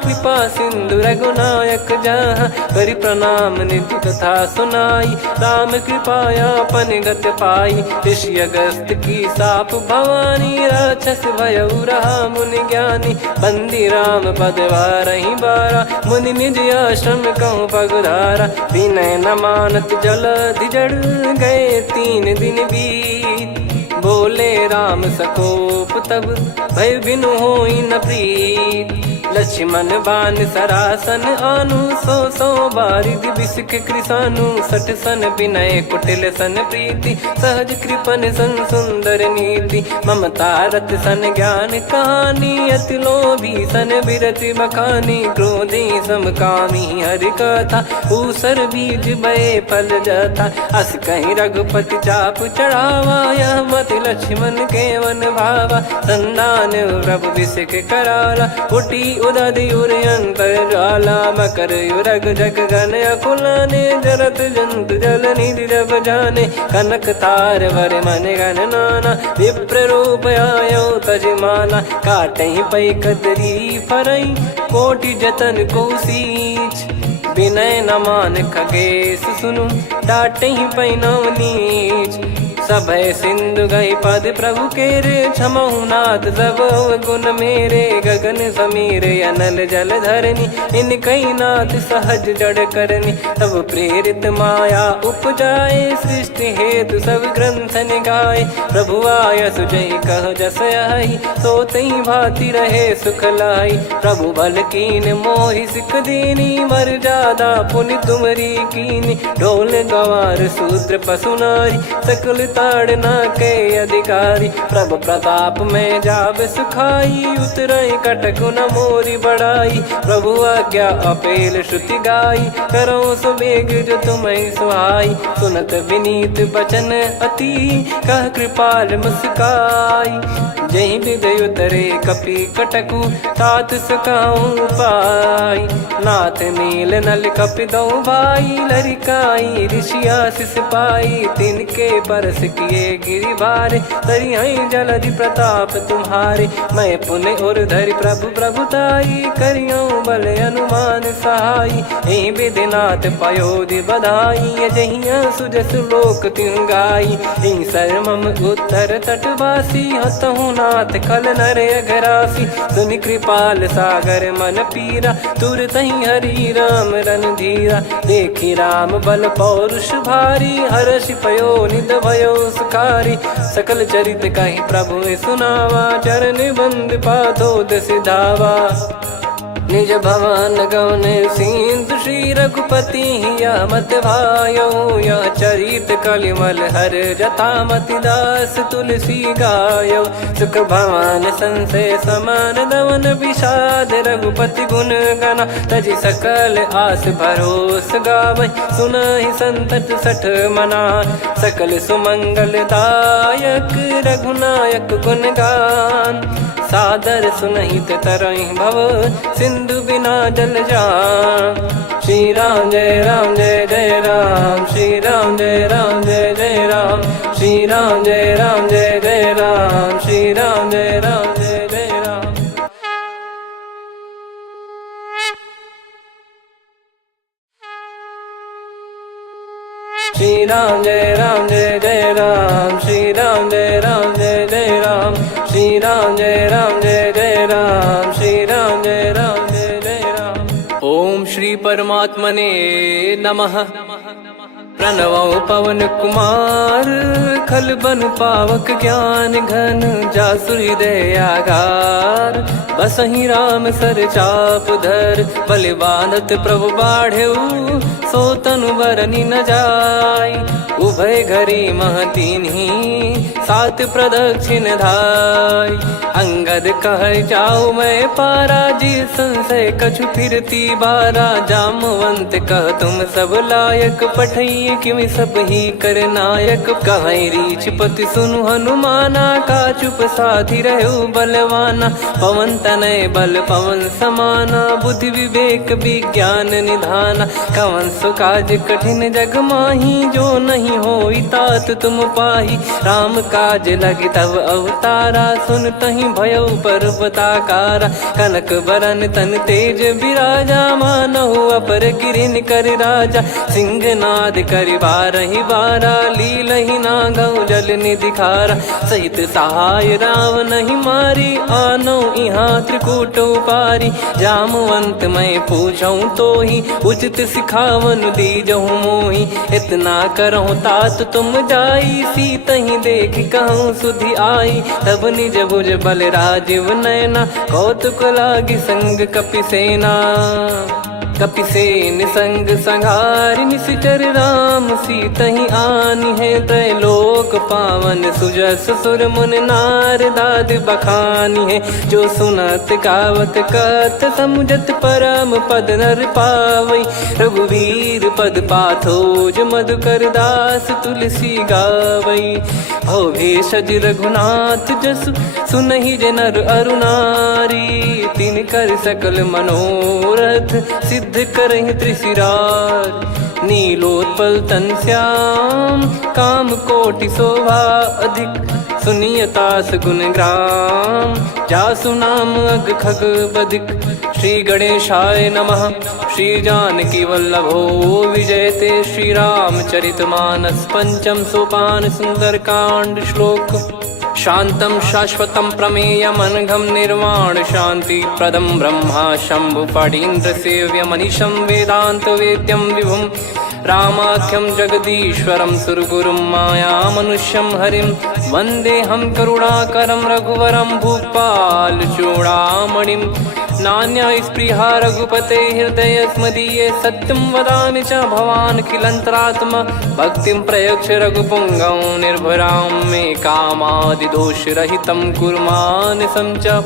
कृपा सिंधु रघुनायक जहाँ। करि प्रणाम निधि कथा सुनाई, राम कृपाया पन गत पाई। ऋषि अगस्त की साप भवानी, राक्षस भयउ रहा मुनि ज्ञानी। बंदी राम पद वारहि बारा, मुनि निज आश्रम कहूँ पगुधारा। विनय न मानत जलधि जड़, गए 3 दिन बीत। बोले राम सकोप तब, भय बिनु होई न प्रीत। लक्ष्मण बान सरासन आनु, 100 बारिधि बिसक कृसानु। 60 सन विनय कुटिल सन प्रीति, सहज कृपन सन सुंदर नीति। ममता रत सन ज्ञान कहानी, अति लोभी सन बिरति बखानी। क्रोधी समकामी हरि कथा, ऊसर बीज बये फल जथा। अस कहीं रघुपति चाप चढ़ावा, यह मत लक्ष्मण के वन भावा। संदान प्रभु बिसक कराला, उठी उदधि उर अंतर ज्वाला। मकर युरग जग गण अकुलाने, जरत जंतु जल निधि जब जाने। कनक तार वर मन गण नाना, विप्र रूप आयो तजमाना। काटहि पै कदरी फरई, कोटि जतन को सींच। विनय न मान खगेश सुनु, डांटहि पै नव नीच। सभय सिंधु गई पद प्रभु केरे, क्षमहु नाथ सब गुण मेरे। गगन समीरे अनल जल धरनी, इन कई नाथ सहज जड़ करनी। तब प्रेरित माया उपजाए, सृष्टि हेतु सब ग्रंथ निगाए। प्रभु आय सुजई कह जस आई, सोतई भांति रहे सुख लाई। प्रभु बल कीन मोहि सिख दीनी, मर्यादा पुनि तुमरी कीनी। ढोल गवार शूद्र पशु नारी, सकल ताड़ना के अधिकारी। प्रभु प्रताप में जाब सुखाई, उतरई कटक न मोरी बढ़ाई। प्रभु आज्ञा अपेल श्रुति गाई, करो सुबेग जो तुम्हें सुहाई। सुनत विनीत बचन अति, कह कृपाल मुस्काई। जहि हृदय उतरे कपि कटकु, तात सकाऊं पाई। नाथ नील नल कपि दो भाई, लरिकाई ऋषि आशीष पाई। तिनके परस किए गिरि भारे, तरिहै जलधि प्रताप तुम्हारे। मैं पुन और धरि प्रभु प्रभुताई, करियौ बल अनुमान सहाई। एहि विधिनाथ पयोधि बधाई, जहिया सुजस लोक तिहुँ गाई। एहि सरमम उत्तर तटवासी, हतहु रघुनाथ खल नर अघरासी, सुनि कृपाल सागर मन पीरा, तुरतहि हरि राम रणधीरा। देखि राम बल पौरुष भारी, हर्षि पयो निध भयो सुखारी। सकल चरित कहि प्रभु सुनावा, चरण बंद पादोद सिधावा। निज भवन गौन सिंधु श्री रघुपति हिया मत भायो, यह चरित कलिमल हर जथा मति दास तुलसी गायो। सुख भवन संशय समान दवन विषाद, रघुपति गुण गना तजि सकल आस भरोस गावै। सुनहि संतत सठ मना, सकल सुमंगल दायक रघुनायक गुण गान। सादर सुनहित तरहि भव, सिंधु बिना जल जान। श्री राम जय जय राम, श्री राम जय जय राम, श्री राम जय जय राम, श्री राम जय जय राम। श्री राम जय जय राम, श्री राम जय जय राम, श्री राम जय जय राम, श्री राम जय जय राम। ओम श्री परमात्मने नमः। प्रणवो पवन कुमार, खल बन पावक ज्ञान घन, जासु हृदय आगार। बसहि राम सर चाप धर, बलि बांधत प्रभु बाढ़ऊ, सो तनु बरनि न जाय। उभय घरी महतीन्ही, सात प्रदक्षिण धाय। अंगद कह जाऊ मैं पारा, जी संशय कछु फिरती बारा। जामवंत कह तुम सब लायक, पठई किमि सब ही कर नायक। कहै रीछ पति सुनु हनुमाना, का चुप साधि रहु बलवाना। पवन तनय बल पवन समाना, बुद्धि विवेक विज्ञान निधाना। कवन सो काज कठिन जग माही, जो नहीं होई तात तुम पाही। राम काज लगी तब अवतारा, सुन तहि भयउ पर्वताकारा। कनक बरन तन तेज बिराजा, मानहु अपर गिरिन कर राजा। सिंहनाद करि बारहि बारा, लीलहि नागौ जल निधि खारा। सहित सहाय राम नहीं मारी, आनो इहाँ त्रिकूट उपारी। जामवंत मैं पूछऊँ तोहि, उचित सिखावन दीजहु मोहि। इतना करहु तात तुम जाई, सीतहि देख कहूँ सुधि आई। तब निज भुज बल राजीव नयना, कौतुक लागी संग कपिसेना। कपिसेन संग संघारि निशिचर राम, सीतहि आनि है त्रैलोक पावन। सुजस सुर मुन नार दाद बखानी है, जो सुनत गावत कथ समुझत परम पद नर पावै। रघुवीर पद पाथोज मधुकर दास तुलसी गावै। भव भेषज रघुनाथ जसु, सुनहि जे नर अरु नारी। तिन कर सकल मनोरथ, सिद्ध करहि त्रिशिरार। नीलोत्पल तन श्याम, काम कोटि शोभा अधिक। सुनियतास गुण ग्राम, जासु नाम अग खग बधिक। श्री गणेशाय नमः। श्री जानकी वल्लभो विजयते, श्री रामचरित मानस पंचम सोपान सुंदरकांड श्लोक। शांतं शाश्वतं प्रमेयमनघं निर्वाण शांति प्रदं ब्रह्मा शंभु फणीन्द्र सेव्य मनीषं वेदांत वेद्यं विभुं। रामाख्यं जगदीश्वरं सुरगुरुं माया मनुष्यं हरिं। वन्देऽहं करुणाकरं रघुवरं भूपाल चूडामणिं। नान्या स्पृहा रघुपते हृदय स्मदीये, सत्यं वदामि च भवान् खिलन्तरात्मा। भक्तिं प्रयच्छ रघुपुङ्गं निर्भरां मे कामादिदोषरहितं कुर्मानसं च।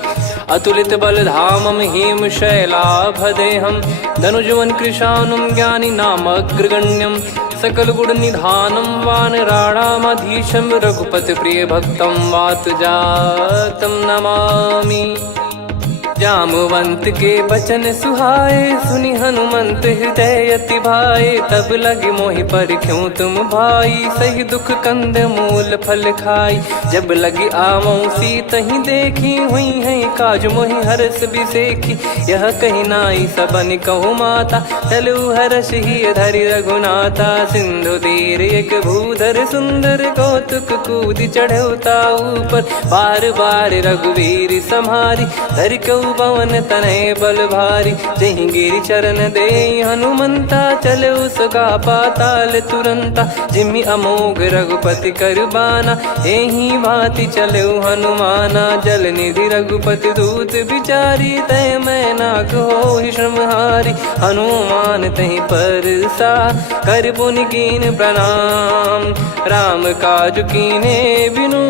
अतुलित बलधामं हेमशैलाभदेहं, धनुजवन कृशानुं ज्ञानिनामग्रगण्यं। सकल गुण निधानं वानराणामधीशं, रघुपति प्रिय भक्तं वातजातं नमामि। जामवंत के बचन सुहाए, सुनि हनुमंत हृदय अति भाए। तब लगे मोहि पर क्यों तुम भाई, सही दुख कंद मूल फल खाई। जब लगी आवऊं सीत ही देखी, हुई है काज मोहि हरस बिसेखी। यह कही नाई सबन कहु माता, चलू हरष ही धरि रघुनाथा। सिंधु तीर एक भूधर सुंदर, कौतुक कूद चढ़ौता ऊपर। बार बार रघुवीर सम्हारी, धरि कहु पवन तनय बल भारी। जहि गिरि चरण दे हनुमंता, चलो सगा पाताल तुरंता। जिमि अमोघ रघुपति कर बाना, एहि भांति चलो हनुमाना। जल निधि रघुपति दूत बिचारी, तय मैं नाग होहि श्रमहारी। हनुमान तहि परसा, कर पुनि कीन प्रणाम। राम काज कीने बिनु,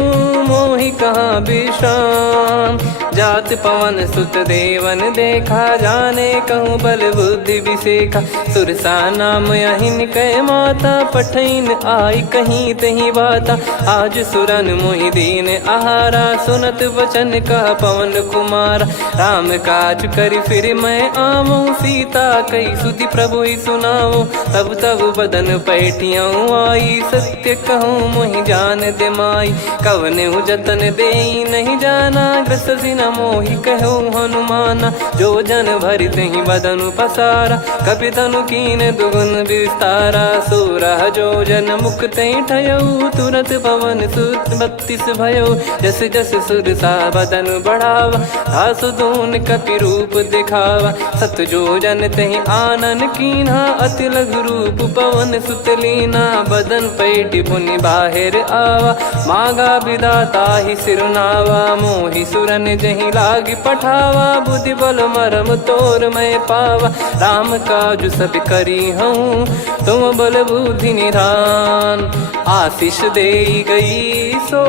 मोहि कहाँ विश्राम। जात पवन सुत देवन देखा, जाने कहूँ बल बुद्धि विसेखा। सुरसा नाम अहिन कै माता, पठैन आई कहीं तहीं बाता। आज सुरन मोहि दीन आहारा, सुनत वचन कह पवन कुमारा। राम काज करि फिर मैं आवऊं, सीता कई सुधि प्रभु ही सुनाओ। तब तब बदन पैठियाँ आई, सत्य कहूँ मोहि जान दे माई। कवने जतन देई नहीं जाना, ग्रसि न मोहि कहूँ हनुमाना। जो जन भरि तहि बदनु पसारा, कपि तनु कीन दुगुन विस्तारा। सोरह जो जन मुख तहि ठयऊ, तुरत पवन सुत 32 भयऊ। जस जस सुरसा बदन बढ़ावा, आसु दून कपि रूप दिखावा। सत जो जन तहि आनन कीन्हा, अति लघु रूप पवन सुत लीना। बदन पैठि पुनि बाहिर आवा, मांगा विधाता ही सिरुनावा। मोहि सुरन जहि लागी पठावा, बुद्धि बल मरम तोर मैं पावा। राम काज सब करी हूँ, तुम बल बुद्धि निधान। आशीष देई गई सो,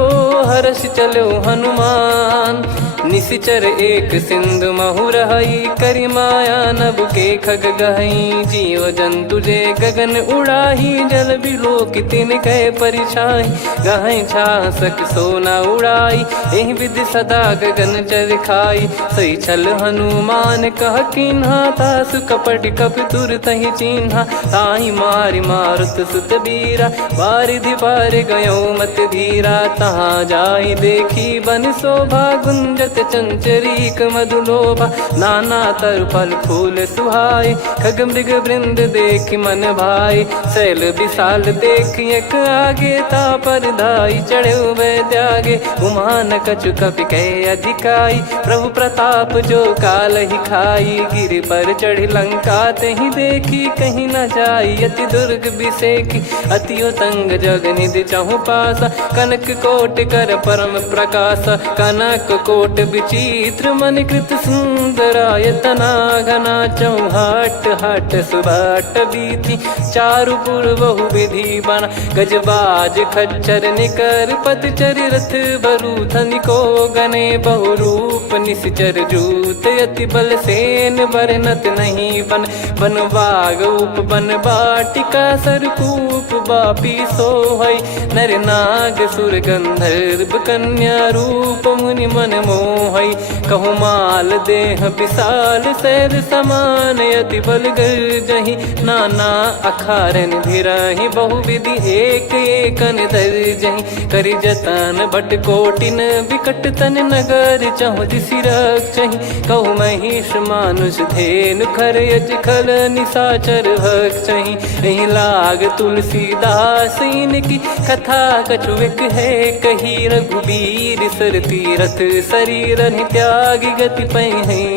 हर्ष चलो हनुमान। निशिचर एक सिंधु महु रहई, करि माया नभ के खग गहई। जीव जंतु जे गगन उड़ाही, जल बिलोक तिन कह परिछाई। गहई छासक सोना उड़ाई, एहि विधि सदा गगन चर खाई। सही छल हनुमान कह कीन्हा, तासु कपट कपि तुर तहि चिन्हा। ताहि मारि मारुत सुत बीरा, बारिधि पार गयो मत धीरा। तहाँ जाई देखी बन शोभा, गुंजत चंचरीक मधुलोभा। नाना तरु फल फूल सुहाए, खग मृग वृंद देख मन भाई। शैल विशाल देख एक आगे, तापर धाई चढ़े वै त्यागे। उमान कछु कपि कह अधिकाई, प्रभु प्रताप जो काल ही खाई। गिर पर चढ़ी लंका तहि देखी, कहीं न जाई अति दुर्ग बिसेखी। अति उतंग जग निधि चहु पासा, कनक कोट कर परम प्रकाशा। कनक कोट विचित्र मन कृत सुंदरायतना। घना चौहाट हाट सुबाट बीथी, चारु पुर बहु विधि बना। गजबाज खच्चर निकर पतचर, रथ बरु धनिको गने। बहु रूप निश्चर जूत, अति बल सेन बरनत नहीं बन। बन बाग उप बन बाटिका, सरकूप बापी सोहई। नर नाग सुर गंधर्व कन्या, रूप मुनि मन मोहई। कहु माल देह विशाल, शैल समान अति बल गर्जहि। नाना अखारन भिराहि, बहु विधि एक एकन दर्जहि। करि जतन भट कोटिन, विकट तन नगर चहु दिसि रक्षहि। कहु महिष मानुष धेनु, खर यज खल निशाचर भक्षहि। एहि लाग तुलसीदास इनकी, कथा कछु एक है कही। रघुबीर सर तीरथ शरीर, त्यागी गति पै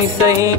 सही।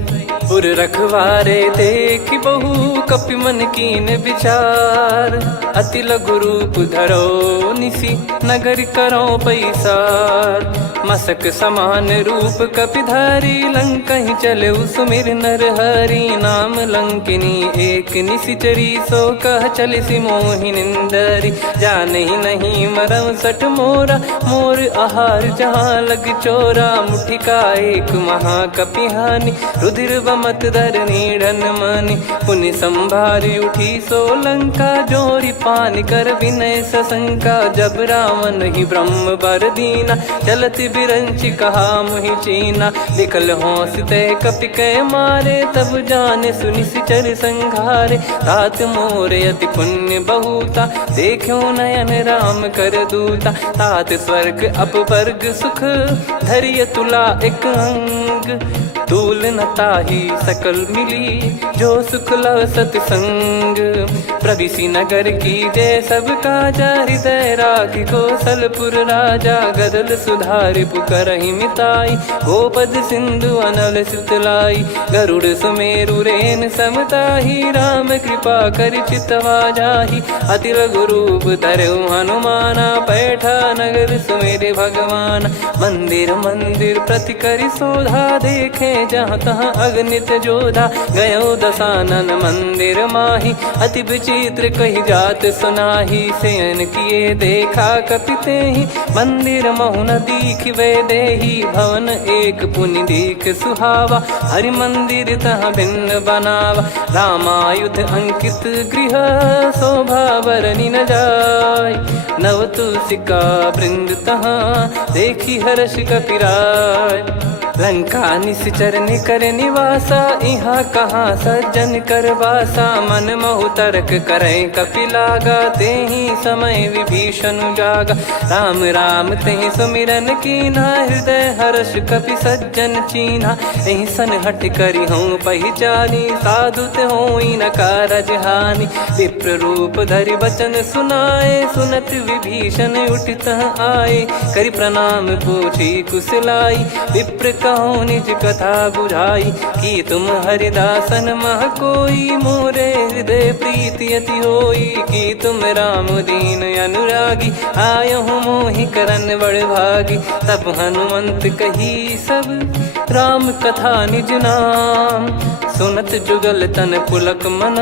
पुर रखवारे देख बहु, कपि मन कीन विचार। अति लघु रूप धरो निसी, नगर करो पैसार। मसक समान रूप कपि धारी, लंकहि चले सुमिर नर हरि। नाम लंकिनी एक निशिचरी, सो कह चलिसि मोहि निंदरी। जानहि नहीं मरम सठ मोरा, मोर आहार जहाँ लग चोरा। मुठिका एक महाकपि हानि, रुधिर बमत धरनी ढन मनि पुनि संभारी उठी सोलंका जोरी पानी कर विनय सशंका जब रावण ही ब्रह्म बर दीना चलत बिरंची कहा मुहि चीना निकल होंस ते कपि कै मारे तब जाने सुनि सिचर संघारे तात मोरे अति पुण्य बहुता देखो नयन राम कर दूता तात स्वर्ग अपवर्ग सुख धरिय तुला एक अंग तूल न ताही सकल मिली जो सुख लव सतसंग प्रविसी नगर की जय सब काजा हृदय राखी कौशलपुर राजा गदल सुधारि पुकरहि मिताई गोपद सिंधु अनल सितलाई गरुड़ सुमेरु रेन समताही राम कृपा कर चितवा जाही अति लघु रूप धरऊ हनुमाना बैठा नगर सुमेरे भगवान मंदिर मंदिर प्रति करि शोधा देखे जहाँ तहाँ अगणित जोधा गयो दशानन मंदिर माही अति विचित्र कही जात सुनाही सेन किए देखा कपिते ही मंदिर महु न दीख वे देही भवन एक पुनि दीख सुहावा हरि मंदिर तहाँ भिन्न बनावा रामायुध अंकित गृह शोभा बरनी न जाय नव तुलसी का वृंद तहाँ देखी हर्ष कपिराय लंका निश्चर निकर निवासा यहाँ कहाँ सज्जन कर वासा मन महु तर्क करे कपिलागा ते ही समय विभीषण जागा राम राम ते सुमिरन कीना हृदय हर्ष कपि सज्जन चीन्हा यही सन हट करी हूँ पहचानी साधु ते होई न कारज हानि विप्र रूप धरि वचन सुनाए सुनत विभीषण उठित आए करि प्रणाम पूछी कुशलाई विप्र कहो निज कथा बुझाई कि तुम हरिदासन मह कोई मोरे हृदय प्रीति अति होई कि तुम राम दीन अनुरागी आयहु मोहि करन बड़ भागी तब हनुमंत कही सब राम कथा निज नाम सुनत जुगल तन पुलक मन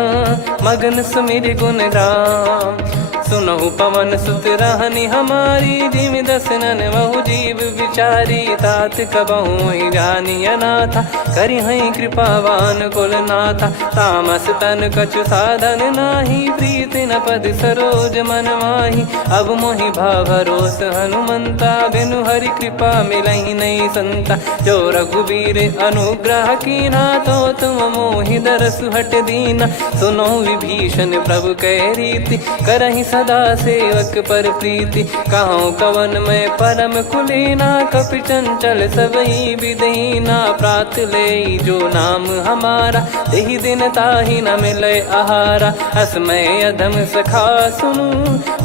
मगन सुमिर गुण राम सुनहु पवन सुत रहनी हमारी जिमि दसनन बहु जीव विचारी तात कबहु ही जानी अनाथा करि हई कृपावान कुल नाथा तामस तन कछु साधन नाही प्रीति न पद सरोज मन माही अब मोहि भाव भरोस हनुमंता बिनु हरि कृपा मिलहि नहीं संता जो रघुबीर अनुग्रह कीना तो तुम मोहि दरस हट दीना सुनो विभीषण प्रभु कह रीति करहि सदा सेवक पर प्रीति कहूँ कवन में परम कुलीना कपि चंचल सबही विदहीना प्रात ले जो नाम हमारा तेहि दिन ताहि न मिले आहारा असमय अधम सखा सुनु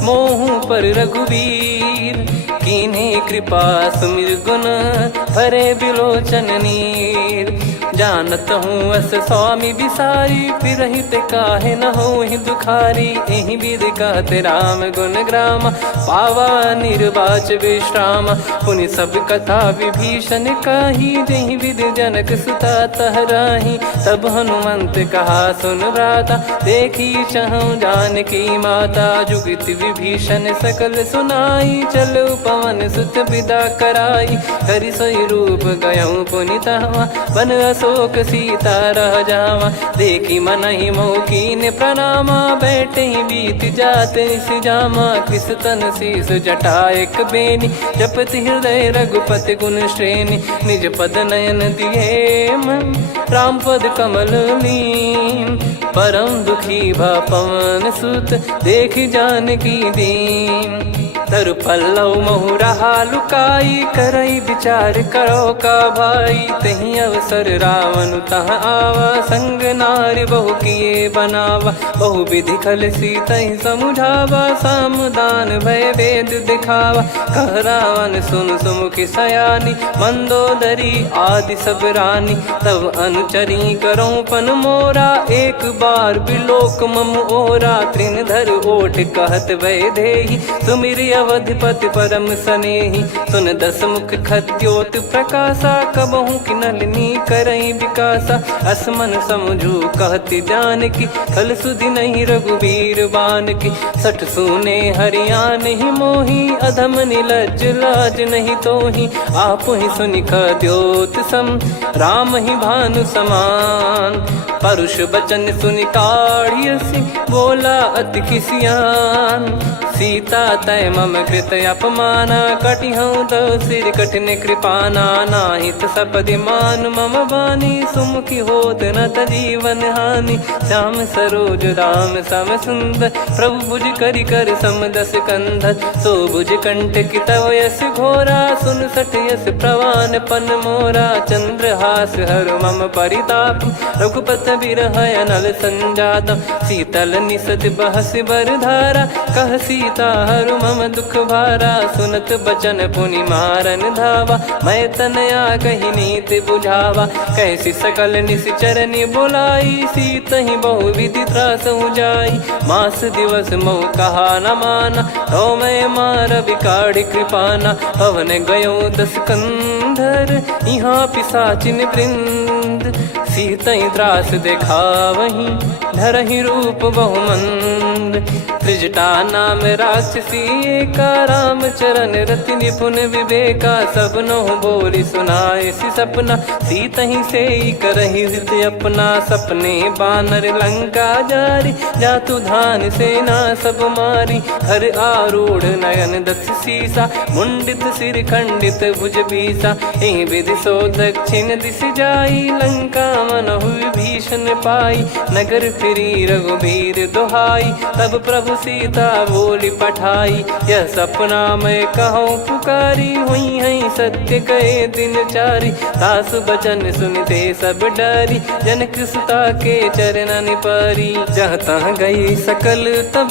मोहु पर रघुवीर कीन्हे कृपा सुमिर गुण भरे बिलोचन नीर जानत हूँ अस स्वामी बिसारी फिर हित काहे न हो ही दुखारी एहि विध कहते राम गुण ग्राम पावा निर्वाच विश्राम पुनि सब कथा विभीषण काही जहि विध जनक सुता तहराही तब हनुमंत कहा सुन भ्राता देखी चहु जानकी माता जुगित विभीषण सकल सुनाई चलो पवन सुत विदा कराई करि सोई रूप गयऊँ पुनि तहवा बन अशोक सीता रह जावा देखी मन ही मौकीन प्रणामा बैठे ही बीत जाते जामा कृष तन शीस जटा एक बेनी जपति हृदय रघुपति गुण श्रेणी निज पद नयन दिए मन राम पद कमल लीन परम दुखी भा पवन सुत देखी जानकी दीन तरु पल्लव महु रहा लुकाई करई विचार करो का भाई तही अवसर रावण तह आवा संग नारी बहु किए बनावा बहु विधि खल सीतहि समुझावा सामदान भय वेद दिखावा कह रावण सुन सुमुखी सयानी मंदोदरी आदि सब रानी तब अनुचरी करो पन मोरा एक बार बिलोक मम ओरा तृण धर ओट कहत वै देहि सुमिर अवधिपति परम सनेही। सुन दस मुख खद्योत प्रकाशा, कबहू की नलिनी करई विकासा। असमन समझू कहती जान की, फल सुधि नहीं रघुबीर बान की। सठ सुने हरियाण ही मोही, अधम निलज लाज नहीं तोही। आप ही सुनि खद्योत सम, राम ही भानु समान। परुष बचन सुनि काढ़ियसि, बोला अति किसियान। सीता तय मम कृत अपमाना, कटिहऊँ तो सिर कठिन कृपाना। नाहित सपदि मान मम बानी, सुमुखी होत न जीवन हानि। श्याम सरोज राम सम सुंदर, प्रभु भुज करि कर सम दस कंधर। सो भुज कंठ की तव यस घोरा, सुन सठ यस प्रवान पन मोरा। चंद्रहास हर मम परिताप, रघुपत बिरह अनल संजात। शीतल निसत बहस बर धारा, कह सीता हरु मम दुख भारा। सुनत बचन पुनि मारन धावा, मैं तनया कही नीति बुझावा। कैसी सकल निश्चरनि बुलाई, सीत ही बहु विधि त्रास जाई। मास दिवस मोह कहा न माना, तो मैं मार बिकाढ़ी कृपाना। पवन गयो दस कंधर, यहाँ पिशाचिन वृंद। सीतहि त्रास देखावहीं, धरहि रूप बहुमंद। त्रिजटा नाम राक्षसी एका, राम चरण रति निपुण विवेका। सबनो बोली सुनाए सि सपना, सीतहि सेई करहि हृद अपना। सपने बानर लंका जारी, जातु धान सेना सब मारी। हर आरूढ़ नयन दस सीसा, मुंडित सिर खंडित भुज बीसा। एहि विधि सो दक्षिण दिश जाई, लंका मनहु भीषण पाई। नगर फिरी रघुबीर दुहाई, तब प्रभु सीता बोली पठाई। यह सपना मैं कहूँ पुकारी, हुई है सत्य कहे दिन चारी। सासु बचन सुनते सब डरी, जनक सुता के चरण परी। जहाँ तहाँ गई सकल तब,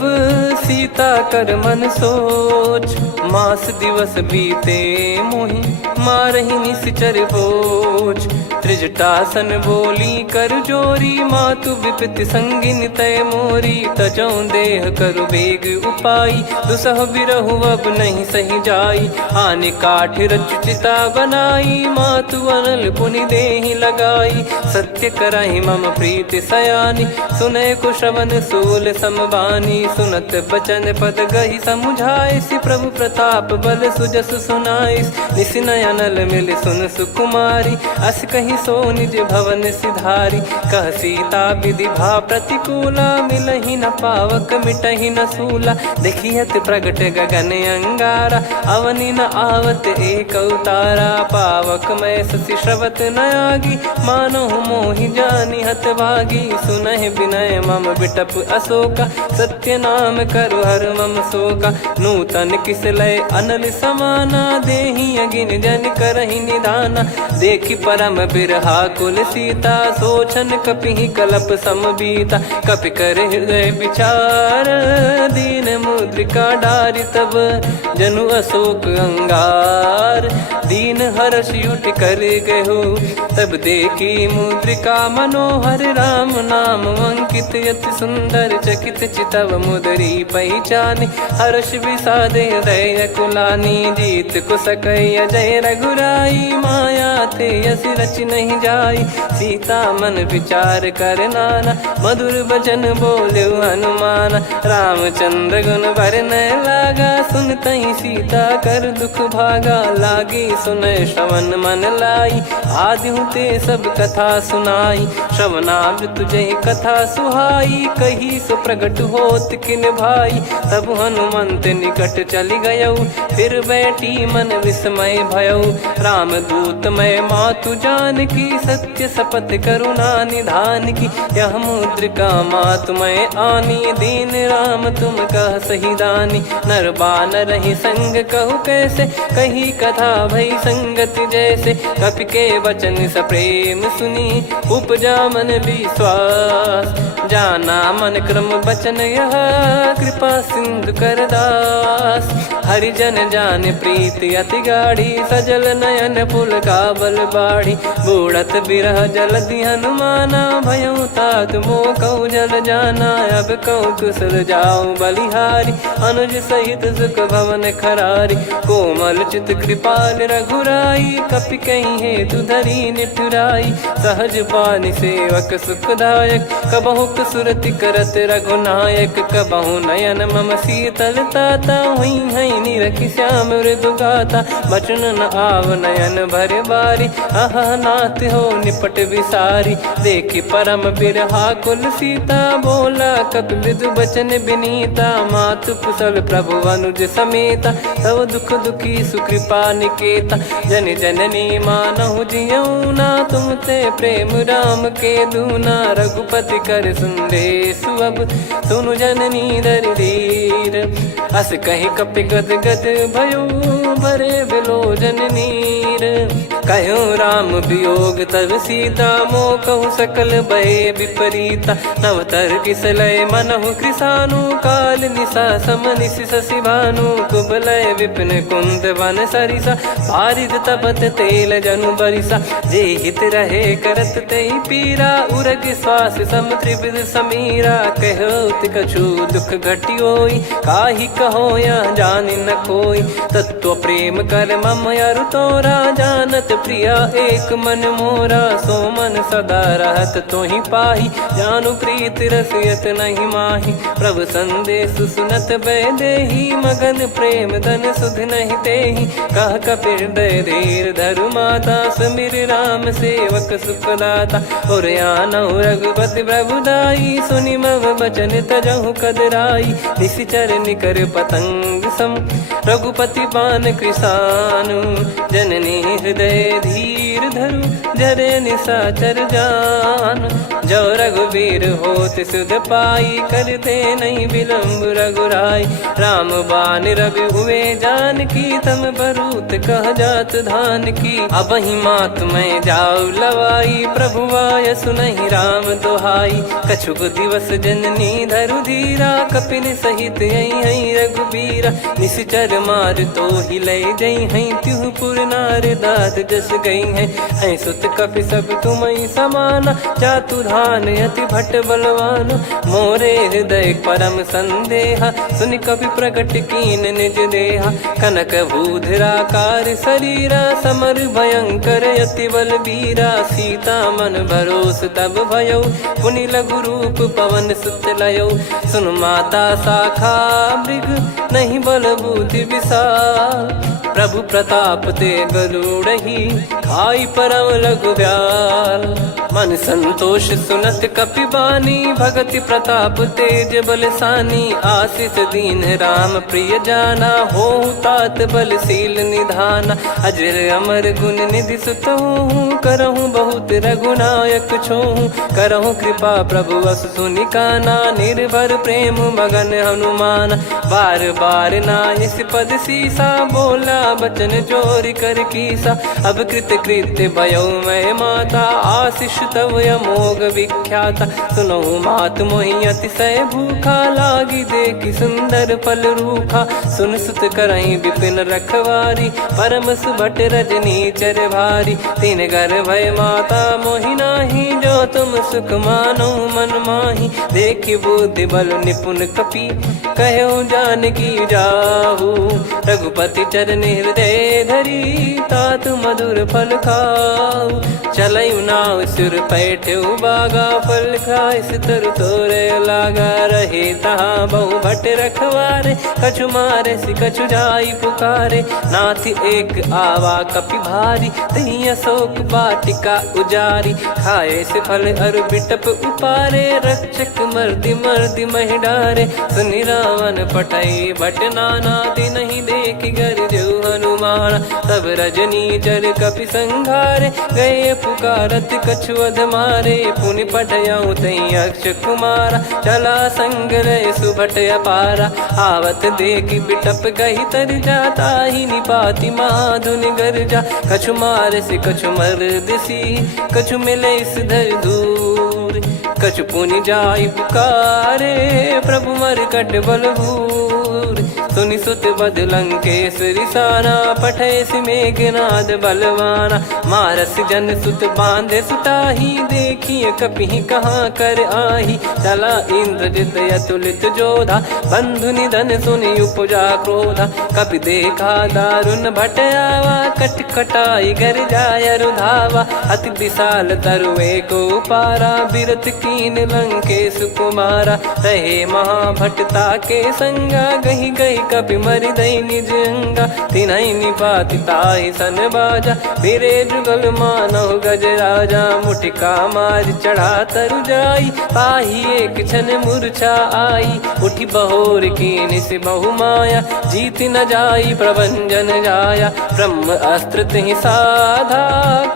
सीता कर मन सोच। मास दिवस बीते मोहि, मारहि निश्चर बोझ। त्रिजटासन बोली कर जोरी, मातु विपति संगिन तय मोरी। तजौ देह करु बेग उपाई, दुसह बिरहु अब नहीं सही जाई। आने काठ रचु चिता बनाई, मातु अनल पुनि देहि लगाई। सत्य करहि मम प्रीति सयानी, सुनय को श्रवण सूल समबानी। सुनत बचन पद गहि समुझाइसि, प्रभु प्रताप बल सुजस सुनाइस। निसिनय अनल मिल सुन सुकुमारी, अस कहि सो निज भवन सिधारी। कह सीता विधि भा प्रतिकूला, मिलहि न पावक मिटहि न सूला। देखियत प्रगट गगन अंगारा, अवनि न आवत एक अवतारा। पावक मैं ससि श्रवत न आगी, मानो मोहि जानि हत भागी। सुनहि विनय मम बिटप अशोका, सत्य नाम करु हर मम शोका। नूतन किस लय अनल समाना, देहि अगिन जन करहि निधाना। देखि परम बिरहा कुल सीता, सोचन कपिहि कलप समबीता। कपि कर हृदय विचार, दीन मुद्रिका डारि तब। जनु अशोक अंगार, दीन हर्ष उठ कर गहो। तब देखी मुद्रिका मनोहर, राम नाम अंकित अति सुंदर। चकित चितव मुदरी पहचानी, हर्ष विषाद हृदय कुलानी। जीत को सकय जय रघुराई, माया थे यस रच नहीं जाई। सीता मन विचार कर नाना, मधुर बचन बोले हनुमान। रामचंद्र गुण बरनय लागा, सुनतहि सीता कर दुख भागा। लागी सुनय श्रवण मन लाई, आदिहु ते सब कथा सुनाई। श्रवणाब तुझे कथा सुहाई, कही सो प्रगट होत किन भाई। तब हनुमंत निकट चली गयऊ, फिर बैठी मन विस्मय भयऊ। राम दूत मैं मातु जान की, सत्य शपथ करुणा निधान की। यह मुद्रिका मातु मैं आनी, दीन राम तुम कह सही दानी। नर बानर ही संग कहु कैसे, कही कथा भई संगति जैसे। कपि के वचन सप्रेम सुनी, उपजा मन विश्वास। जाना मन क्रम बचन यह, कृपा सिंधु कर दास। हरिजन जान प्रीति अति गाढ़ी, सजल नयन पुल काबल बाढ़ी। बूढ़त बिरह जलधि हनुमाना, भयउ तात मोह कहु जल जाना। अब कहु कुशल जाऊं बलिहारी, अनुज सहित सुख भवन खरारी। कोमल चित कृपाल रघुराई, कपि कहीं हेतु धरी निठुराई। सहज पानि सेवक सुखदायक, कबहु सुरति करत रघुनायक। कबहु नयन मम शीतलता, हुई हई निरखि श्याम मृदु गाता। बचन न आव नयन भर बारी, आहा नाथ हो निपट विसारी। देखि परम बिरहा कुल सीता, बोला कपि मृदु बचन बिनीता। मातु कुशल प्रभु अनुज समेता, तव दुख दुखी सुकृपा निकेता। जन जननी मानहु जियऊ ना, तुम ते प्रेम राम के दूना। रघुपति कर संदेशु अब, सुनु जननी दर धीर। अस कहि कपि गद गद भयो, भरे बिलोचन नीर। कहूँ राम वियोग तब सीता, मोह कहूँ सकल भय विपरीता। नवतर किसलय मनहु कृसानु, काल निशा समनिशि शशि भानु। कुबलय विपिन कुंद वन सरिसा, पारिद तपत तेल जनु बरिसा। जे हित रहे करत तेहि पीरा, उरग श्वास सम त्रिविध समीरा। कहत कछु दुख घटियोई, काहि कहो या जानि न कोई। तत्व प्रेम कर मम अरु तोरा, जानत प्रिया एक मन मोरा। सो मन सदा रहत तोहि पाही, जानु प्रीत रसियत नहीं माही। प्रभु संदेश सुनत बैदेही, मगन प्रेम धन सुध नहीं तेहि। कह कपिर दय धीर धरु माता, सुमिर राम सेवक सुखदाता। और आनहु रघुपति प्रभु दाई, सुनि मव बचन तजहु कदराई। निशिचर निकर पतंग सम, रघुपति पान कृसानु। जननी हृदय धीर धरु, जरे निशाचर जान। जो रघुवीर होत सुध पाई, कर दे नहीं विलम्ब रघुराई। राम बान रवि हुए जानकी, तम बरूत कह जात धान की। अब ही मात मैं जाऊ लवाई, प्रभु आय सुनहि राम दोहाई। कछुक दिवस जननी धरु धीरा, कपिन सहित यही रघुबीरा। निशिचर मार तो ही ले जई हैं, त्यों पुर नार दाद जस गई हैं। सुत कपि सब तुमहि समाना, चातुधान अति भट्ट बलवान। मोरे हृदय परम संदेहा, सुन कपि प्रकट कीन निज देहा। कनक भूधराकार शरीरा, समर भयंकर अति बलबीरा। सीता मन भरोस तब भयउ, पुनि लघु रूप पवन सुत लयउ। सुन माता शाखा मृग, नहीं बल बुद्धि विशाल। प्रभु प्रताप ते गरुड़हि, खाई परम लघु ब्याल। मन संतोष सुनत कपि बानी, भगति प्रताप तेज बलसानी। आशीष दीन राम प्रिय जाना, होहु तात बलशील निधाना। अजर अमर गुण निधि सुतहु, करहु बहुत रघुनायक छोहु। करहु कृपा प्रभु अस सुनि काना, निर्भर प्रेम मगन हनुमान। बार बार नायस पद सीसा, बोला बचन चोरी कर कीसा। अब कृत कृत्य भयो मैं माता, आशीष तव अमोघ विख्याता। सुनहु मात मोहि अतिशय भूखा, लागी देखि सुंदर फल रूखा। सुन सुत करहि विपिन रखवारी, परम सुभट रजनी चर भारी। तीन घर भय माता मोहि नाही, जो तुम सुख मानो मन माही। देखि बुद्धि बल निपुण कपि, कहु जानकी जाहु। रघुपति चरण हृदय धरी, तात मधुर फल खाऊ। चलऊ नाव सुर पैठऊ बागा, फल खाइस तरु तोरे लागा। रहे तहाँ बहु भट रखवारे, कछु मारे सि कछु जाई पुकारे। नाथ एक आवा कपि भारी, तही अशोक वाटिका उजारी। खाए से फल अरु बिटप उपारे, रक्षक मर्दि मर्दि महि डारे। सुनि रावण पटई भट नाना, तिनहि देखि गरजऊ हनुमान। तब रजनी चर कपि संघारे, गए पुकारत कछु अध मारे। पुनि पटयऊ तई अक्ष कुमारा, चला संग रहे सुभट अपारा। आवत देखि बिटप गही तर जाता, ही निपाति माधुन गर्जा। कछु मार से कछु मर्द सी, कछु मिले इस धर दूर। कछु पुनि जाई पुकारे, प्रभु मर कट बलभूर। सुनि सुत बद लंकेश्वरी साना, पठैसि मेघनाद बलवाना। मारस जन सुत बांधे सुताही, देखिए कपिहि कहाँ कर आही। चला इंद्रजित अतुलित जोधा, बंधु निधन सुनि उपजा क्रोधा। कपि देखा दारुण भट आवा, कट कटाई घर जाय रुधावा। अति विशाल तरुए को पारा, बिरत कीन लंकेश कुमारा। रहे महाभटता के संगा, गही गही कपि मरि दई निज अंगा। तिन्है निपाति ताहि सन बाजा, बिरे जुगल मानव गज राजा। मुटिका मार चढ़ा तरु जाई, पाही एक क्षण मूर्छा आई। उठी बहोर कीन से बहु माया, जीत न जाई प्रभंजन जाया। ब्रह्म अस्त्र तिहि साधा,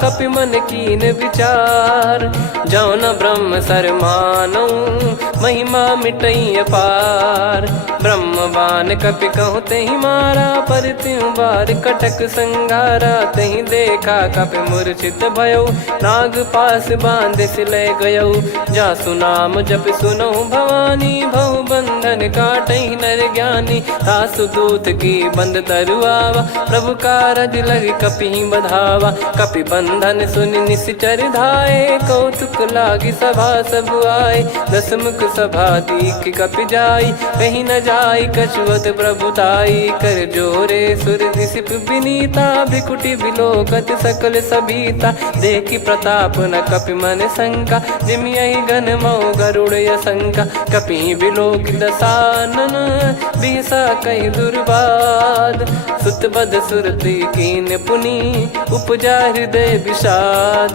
कपि मन कीन विचार। जौ न ब्रह्म सर मानौ, महिमा मिटई अपार। ब्रह्म बान कपि कहु तेहि मारा, पर त्यों बार कटक संगारा। तेहि देखा कपि मूर्छित भयौ, नाग पास बांध सिले गयौ। जासु नाम जप सुनौ भवानी, भव बंधन काटहि नर ज्ञानी। तासु दूत की बंद तरुआवा, प्रभु कारज लग कपि बधावा। कपि बंधन सुनि निश्चर धाये, कौतुक लागी सभा सब आए। दसमुख सभा दीख कपि जाई, कहीं न जाई कछुवत प्रभुताई। कर जोरे सुर दिसिप विनीता, भ्रिकुटि बिलोकत सकल सबीता। देखि प्रताप न कपि मन शंका, जिमियहि घन मऊ गरुड़ असंका। कपि बिलोक दसानन, बिहसा कहि दुर्बाद। सुत बद सुरति कीन पुनि, उपजा हृदय विषाद।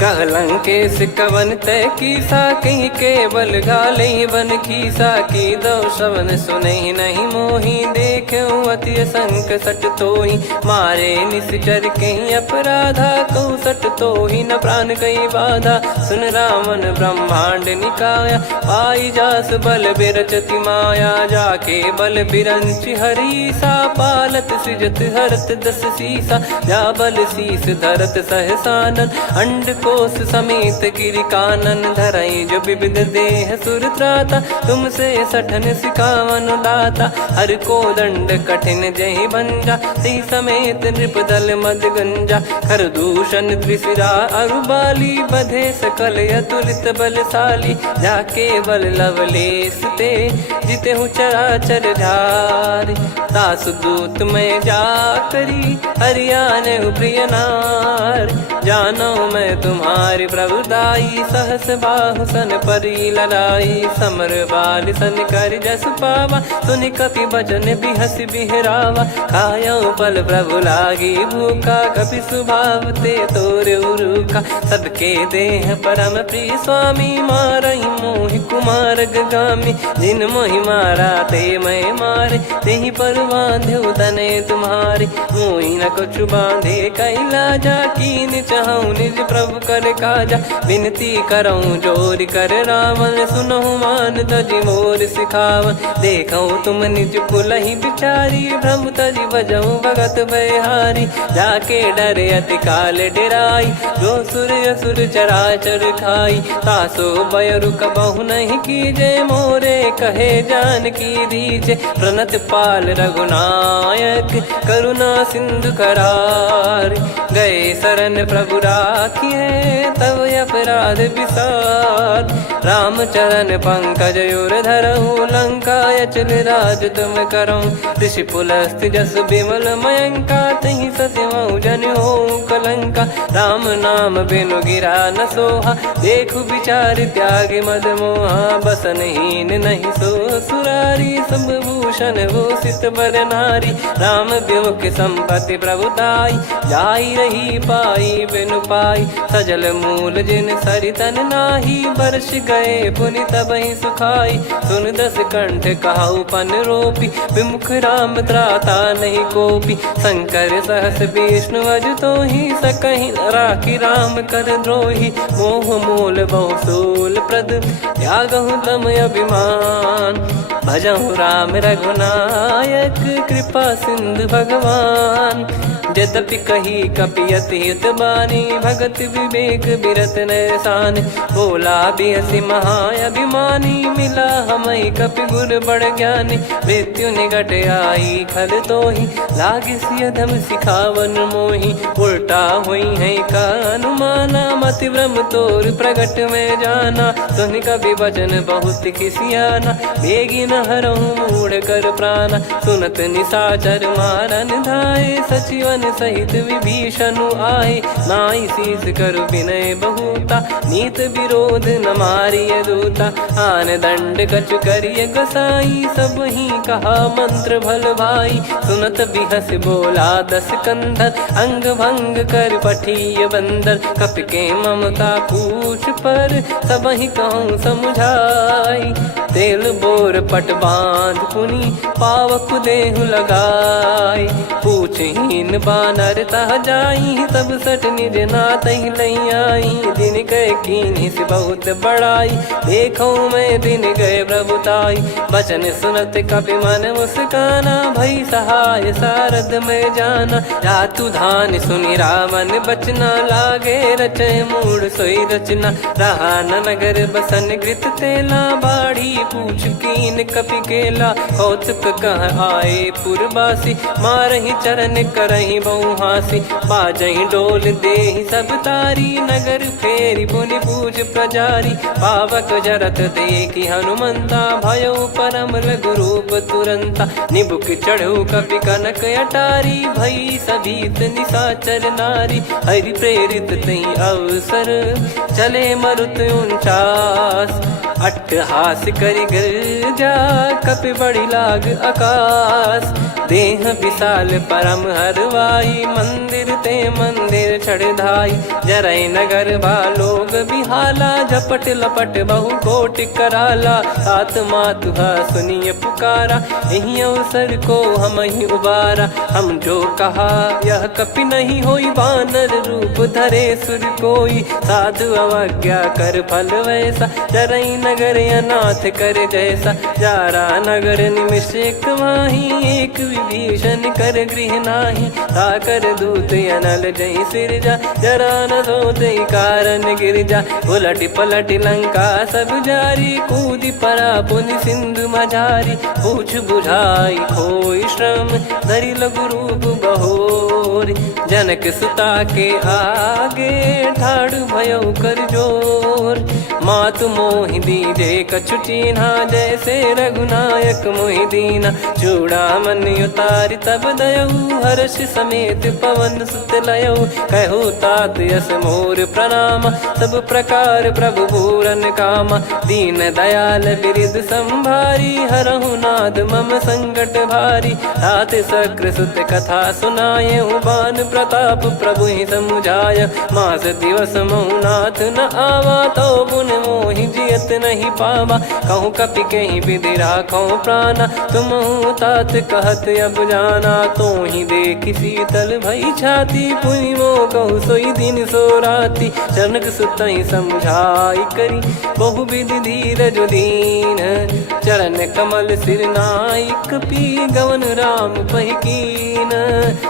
कह लंकेश कवन तय कीसा, कहीं केवल घाले बन खीसा। की दो श्रवण सुनहि नहीं मोही, देखऊं अति संक सट तोहि। मारे निश्चर कहीं अपराधा, कहूँ सट तोहि न प्राण कहीं बाधा। सुन रावण ब्रह्मांड निकाया, पाई जास बल बिरचति माया। जाके बल बिरंच हरीसा, पालत सृजत हरत दस सीसा। जा बल शीस धरत सहसानन, अंड कोश समेत गिरि कानन। धरई जो विविध देह सुर त्राता, तुमसे सठन सिखावन दाता। हर को दंड कठिन जहि भंजा, ती समेत नृप दल मद गंजा। कर दूषण त्रिशिरा अरुबाली, बधे सकल अतुलित बलशाली। जाके बल लवलेस ते, जिते हूँ चराचर झारी। दास दूत में जा करी, हरियाने प्रिय नार। जानो मैं तुम्हारी प्रभुताई, सहस बाहु सन परी लड़ाई। समर बाल सन कर जस पावा, सुनि कपि बचन बिहस बिहरावा। खायो पल प्रभु लागी भूखा, कपि स्वभाव ते तोर उरुखा। सबके देह परम प्रिय स्वामी, मारहि मोहि कुमार गगामी। जिन मोहि मारा ते मैं मारे, तेहि पर बांधो तने तुम्हारे। मोहि न कछु बांधे कैलाजा, कीन चाहूं निज प्रभु कर काजा। विनती करऊं जोरि कर रावण, सुनहु मान तजि मोर सिखावन। देखऊं तुम निज कुलहि बिचारी, भ्रम तजि बजऊं भगत बयहारी। जाके डरे अति काल डेराई, जो सुर असुर चराचर खाई। तासो बयरु कबहु नहीं कीजे, मोरे कहे जान की दीजे। प्रणत पाल रघुनायक, करुणा सिंधु करार। गए शरण प्रभु राखिए, तब अपराध विसार। राम चरण पंकज उर धरऊं, लंका अचल राज तुम करऊं। ऋषि पुलस्त्य जस विमल मयंका, तहि ससिमऊ जन होऊं कलंका। राम नाम बिनु गिरा न सोहा, देखु विचार त्याग मद मोहा। बसनहीन नहीं सो सुरारी, सब भूषण भूषित बर नारी। राम विमुख संपत्ति प्रभुताई, जाई रही पाई बिनु पाई। सजल मूल जिन सरितन नाही, बरस गए पुनि तबहि सुखाई। सुन दस कंठ कहाऊ पन रोपी, विमुख राम त्राता नहीं कोपी। शंकर सहस विष्णु अज तोहि, सकहि न राखी राम कर द्रोही। मोह मूल बहु सूल प्रद, त्यागहु तम अभिमान। भजहु राम रघुनायक, कृपा सिंधु भगवान। यद्यपि कही कपियत हित बानी भगत विवेक बिरत नैसान बोला बियसि महाअभिमानी मिला हमई कपि गुर बड़ ज्ञानी मृत्यु निकट आई खल तो ही लागिस अधम सिखावन मोही उल्टा हुई है का अनुमाना मति भ्रम तोर प्रगट में जाना सुन कवि वचन बहुत खिसियाना बेगी न हरहु मूढ़ कर प्राण सुनत निशाचर मारन धाये सचिवन सहित विभीषण आए नाई शीस कर विनय बहुता नीत विरोध न मारिय दूता आन दंड कछु करिय गोसाई सब ही कहा मंत्र भल भाई सुनत बिहस बोला दस कंधर अंग भंग कर पठिय बंदर कपि के ममता पूछ पर सब ही कहूँ समझाई तेल बोर पट बांध पुनी पावक देहु लगाई पूछहीन बानर तह जाई तब सट निज नाथ लई आई दिन गए कीनी से बहुत बड़ाई देखो मैं दिन गए प्रभुताई बचन सुनत कपि मन मुस्काना भई सहाय सारद में जाना जातु धान सुनि रामन बचना लागे रचय मूड सोई रचना रहा न नगर बसन कृत तेला बाड़ी पूछ कीन कपि केला कौतुक कह आए पुरबासी मारहि चरण करहि बहुहासी बाजहि डोल देहि सब तारी नगर फेरी पुनि पूज प्रजारी पावक जरत देखि हनुमंता भयो परम लघु रूप तुरंता निबुक चढ़ऊ कपि कनक अटारी भई सभीत निशाचर नारी हरि प्रेरित तई अवसर चले मरुत 49 अट्टहास करि गिरजा कपि बड़ी लाग आकाश देह विशाल परम हरवाई मंदिर ते मंदिर चढ़ाई जरई नगर लोग बिहाला झपट लपट बहु कोट कराला सात मातुहा सुनिय पुकारा यही अवसर को हम ही उबारा हम जो कहा यह कपि नहीं होई बानर रूप धरे सुर कोई साधु अवज्ञा कर फल वैसा जरई नगर अनाथ कर जैसा जारा नगर निमिष एक माही एक विभीषण कर गृह नाही ताकर दूत अनल जय सिरजा जरा न सोते कारण गिरजा उलट पलट लंका सब जारी कूदी परा पुनि सिंधु मझारी पूछ बुझाई खोई श्रम धरि लघु रूप बहोरी जनक सुता के आगे ठाड़ भयो कर जोर मातु मोहि दीजे कछु चिन्हा जैसे रघुनायक मोहि दीना चूड़ामन उतारि तब दयऊ हर्ष समेत पवन सुत लयऊ कहु तात यस मोर प्रणाम सब प्रकार प्रभु पूरन कामा दीन दयाल बिरिद संभारी हरहु नाद मम संकट भारी तात सक्र सुत कथा सुनाये बान प्रताप प्रभु ही समुझाय मास दिवस मौनाथ न आवा तो पुन मोहि जियत नहीं पावा कहूँ कपि कहीं विधि राखो प्राणा तुम तात कहत अब जाना तो ही देख शीतल भई छाती पुनि मो कहु सोई दिन सो राती जनक सुतई समझाई करी बहु विधि धीरज दीन चरण कमल सिर नाइक पी गवन राम पहिकीन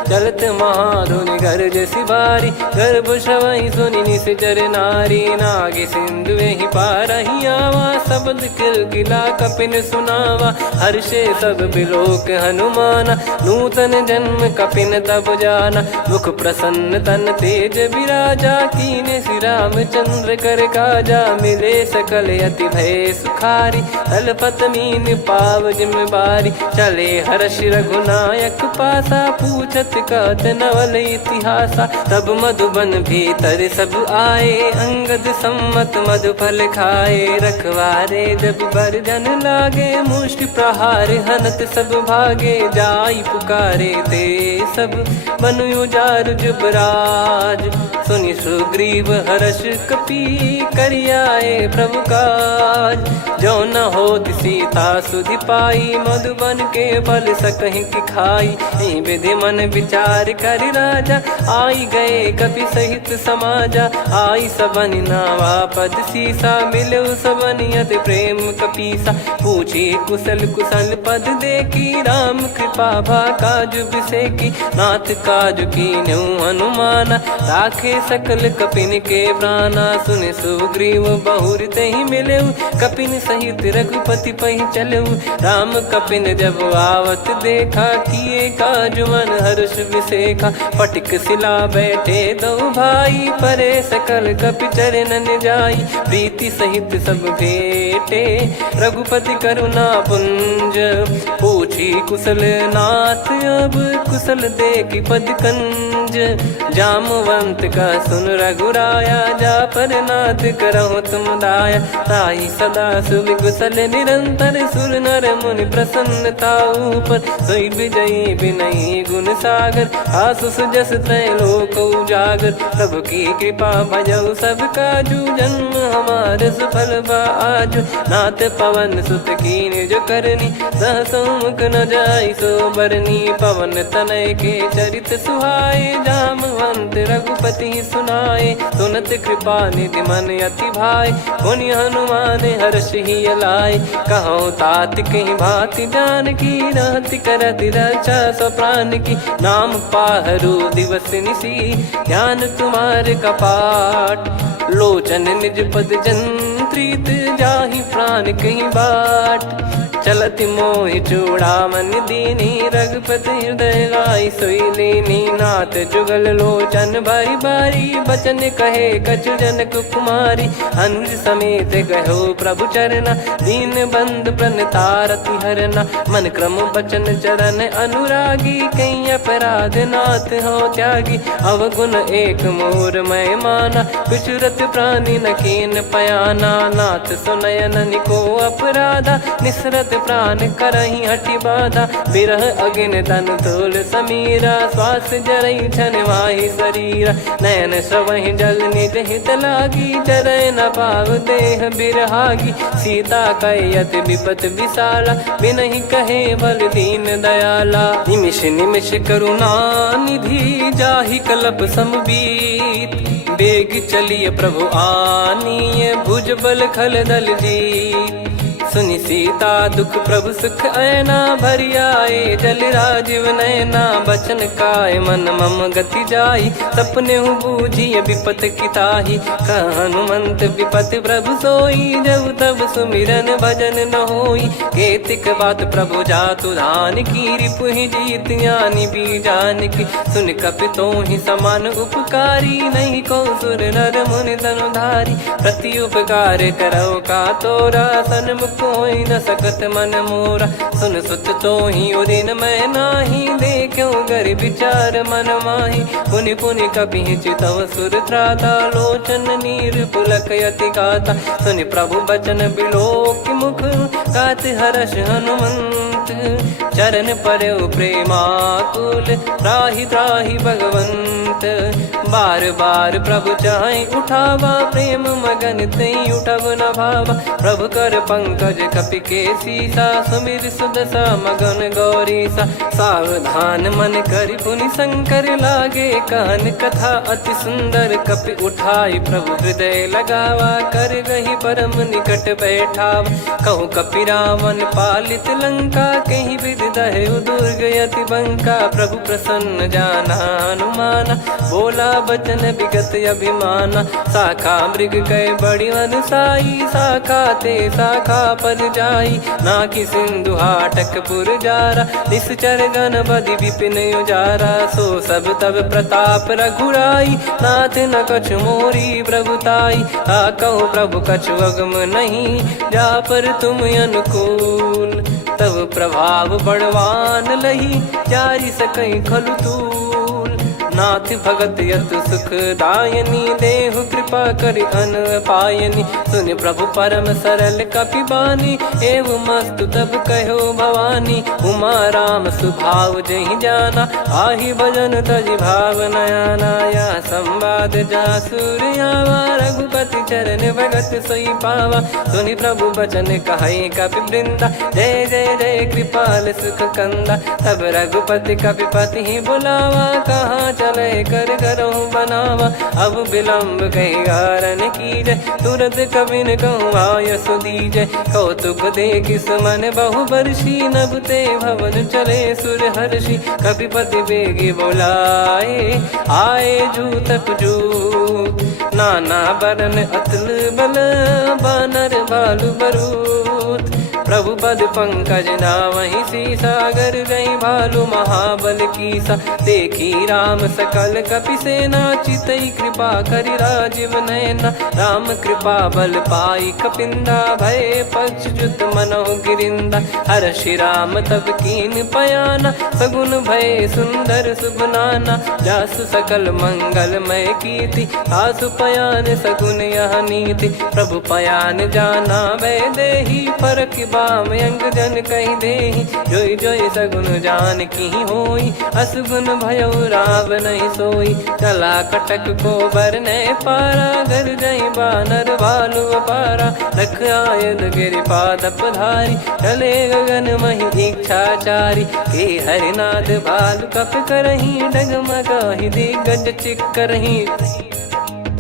चलत महाधुनि गर्ज सिबारी गर्भ श्रवई सुनि निश्चर नारी नागे सिंधु ही पारही आवा शब्द किलकिला कपिन सुनावा हर्षे सब बिलोक हनुमाना नूतन जन्म कपिन तब जाना मुख प्रसन्न तन तेज विराजा कीने श्री रामचंद्र कर काजा मिले सकल अति भय सुखारी तलपत मीन पाव जिम्मेवारी चले हर्ष रघुनायक पासा पूछत कहत नवल इतिहासा तब मधुबन भीतर सब आए अंगद सम्मत मधुफल खाए रखवारे जब बरजन लागे मुष्टि प्रहार हनत सब भागे जाई पुकारे ते सब बनु उजार जुबराज सुनि सुग्रीव हर्ष कपि करियाए प्रभु काज जो न होत सीता सुधि पाई मधुबन के फल सकहि की खाई विधि मन विचार कर राजा आई गए कपि सहित समाजा आई सबन नावा पद सीसा मिलो सबन करत प्रेम कपीसा। पूछी कुशल कुशल पद देखी राम कृपा भा काज बिसेकी। नाथ काज कीन्हु हनुमाना राखे सकल कपिन के प्राणा। सुन सुग्रीव बहुर तेहि मिलेउ कपिन सहित रघुपति पहि चलेउ। राम कपिन जब आवत देखा किए काज मन हर्ष विसेखा। फटिक सिला बैठे दो भाई परे सकल कपि चरणन जाई। प्रीति सहित सब भेटे रघुपति करुणा पुंज। पूछी कुशल नाथ अब कुशल देखी पद कंज। जामवंत का सुन रघुराया जा पर नाथ करहु तुम दाया। ताई सदा सुविकुशल निरंतर सुर नर मुनि प्रसन्नता ऊपर। सोई विजयी विनयी गुण सागर आसु सुजस त्रैलोक उजागर। प्रभु की कृपा भजऊ सब काजू जन्म हमारे सफल बा आजु। नाथ पवन सुत कीन्ह जो करनी सहसो मुख न जाई सो बरनी। पवन तनय के चरित सुहाए जामवंत रघुपति सुनाए। सुनत कृपा निधि मन अति भाई पुनि हनुमान हर्ष ही लाए। कहो तात कहीं भांति जान की रहति करति रक्षा सो प्राण की। नाम पाहरु दिवस निसी ध्यान तुम्हारे कपाट। लोचन निज पद जंत्रित जाहि प्राण कहीं बाट। चलति मोहि चूड़ामन दीनी रघुपति हृदय लाई सोई लीनी। नाथ जुगल लोचन बारी बारी बचन कहे कछु जनक कुमारी। अनुज समेत गहो प्रभु चरना दीन बंद प्रणतारति हरना। मन क्रम बचन चरण अनुरागी कहीं अपराध नाथ हो त्यागी। अवगुण एक मोर मैं माना कुछुरत प्राणी न कीन पयाना। नाथ सुनयन निको अपराधा निसरत प्राण करही हटि बाधा। बिरह अगिन तन तोल समीरा श्वास जरई छन वाहि शरीरा। नयन श्रवहि जल निज हित लागी चरय न पाव देह बिरहागी। सीता कयत विपत विशाला बिनहि कहे बल दीन दयाला। निमिष निमिष करुणा निधि जाहि कलप समबीत। बेग चलिए प्रभु आनीय भुज बल खल दल जीत। सुनि सीता दुख प्रभु सुख ऐना भरि आए। जल राजीव नयना बचन काय मन मम गति जाई। सपने हूँ बूझिए विपत किताही हनुमंत विपत प्रभु सोई। जब तब सुमिरन भजन न होई केतिक बात प्रभु जातु धान की। रिपु ही जीत ज्ञानी बीजान की सुन कपि तो ही समान उपकारी। नहीं को सुर नर मुनि धनुधारी प्रति उपकार करो का तोरा। सन्मुख कोई न सकत मन मोरा सुन सुत तो ही उदिन मैं नाही। देखो गर विचार मन माही पुनि पुनि कपि चितव सुर त्राता। लोचन नीर पुलक यति गाता सुनि प्रभु बचन बिलोक मुख। गात हर्ष हनुमंत चरण परउ प्रेमाकुल। त्राहि त्राहि भगवंत बार बार प्रभु चाहि उठावा। प्रेम मगन तई उठब न भावा। प्रभु कर पंकज कपि के सीसा सुमिर सुदशा मगन गौरीसा। सावधान मन करि पुनि शंकर लागे कहन कथा अति सुंदर। कपि उठाई प्रभु हृदय लगावा कर गही परम निकट बैठावा। कहु कपि रावण पालित लंका कहीं विधि दहु दुर्ग यति बंका। प्रभु प्रसन्न जाना हनुमाना बोला बचन विगत अभिमाना। शाखा मृग कय बड़ी अनुसाई शाखा ते शाखा पर जाई। नाकि सिंधु हाटक पुर जारा निश्चर गण बदि विपिन उजारा। सो सब तब प्रताप रघुराई नाथ न कछु मोरी प्रभुताई। कहो प्रभु कछु अगम नहीं जा पर तुम अनुकूल। तब प्रभाव बड़वान लही जारी सकई खलु तूल। नाथ भगत यतु सुख दायनी देहु कृपा करि अन पायनी। सुन प्रभु परम सरल कपि बानी एवं मस्तु तब कहो भवानी। उमा राम सुभाव जहि जाना आहि भजन तजि भाव नयाना। या संवाद जासुर आवा रघुपति चरण भगत सोई पावा। सुनि प्रभु बचन कहै कपि वृंदा जय जय जय कृपाल सुख कंदा। तब रघुपति कपिपति बुलावा कहाँ चले कर करहु बनावा। अब विलम्ब कही कारण कीजय, तुरत कबिन कहूँ आयस दीजय। कौतुक देखिस मन बहु बरसी, नभ ते भवन चले सुर हर्षि। कपिपति बेगी बोलाए, आए जूतक जूत। नाना बरन अतुल बल, बानर भालु बरूत। प्रभु पद पंकज नावहि सीसा, गर गई भालु महाबल कीसा। देखी राम सकल कपि सेना, चितई कृपा करि राजीव नयना। राम कृपा बल पाई कपिंदा, भय पक्ष जुत मनोह गिरिंदा। हर्षि राम तब कीन पयाना, सगुन भय सुंदर शुभ नाना। जासु सकल मंगलमय कीर्ति, आसु पयान सगुन यह नीति। प्रभु पयान जाना वै देहि, फरक बाम अंग जन कहि देहि। जोई जोई सगुन जान की होई, असगुन भयो राव नहीं सोई। चला कटक को बरने पारा, घर जई बानर भालु अपारा। रख आयद गिरिपाद पधारी, चले गगन महि इच्छाचारी। के हरिनाथ भालु कप करही, डगमगाहि दिग्गज चिक्करही।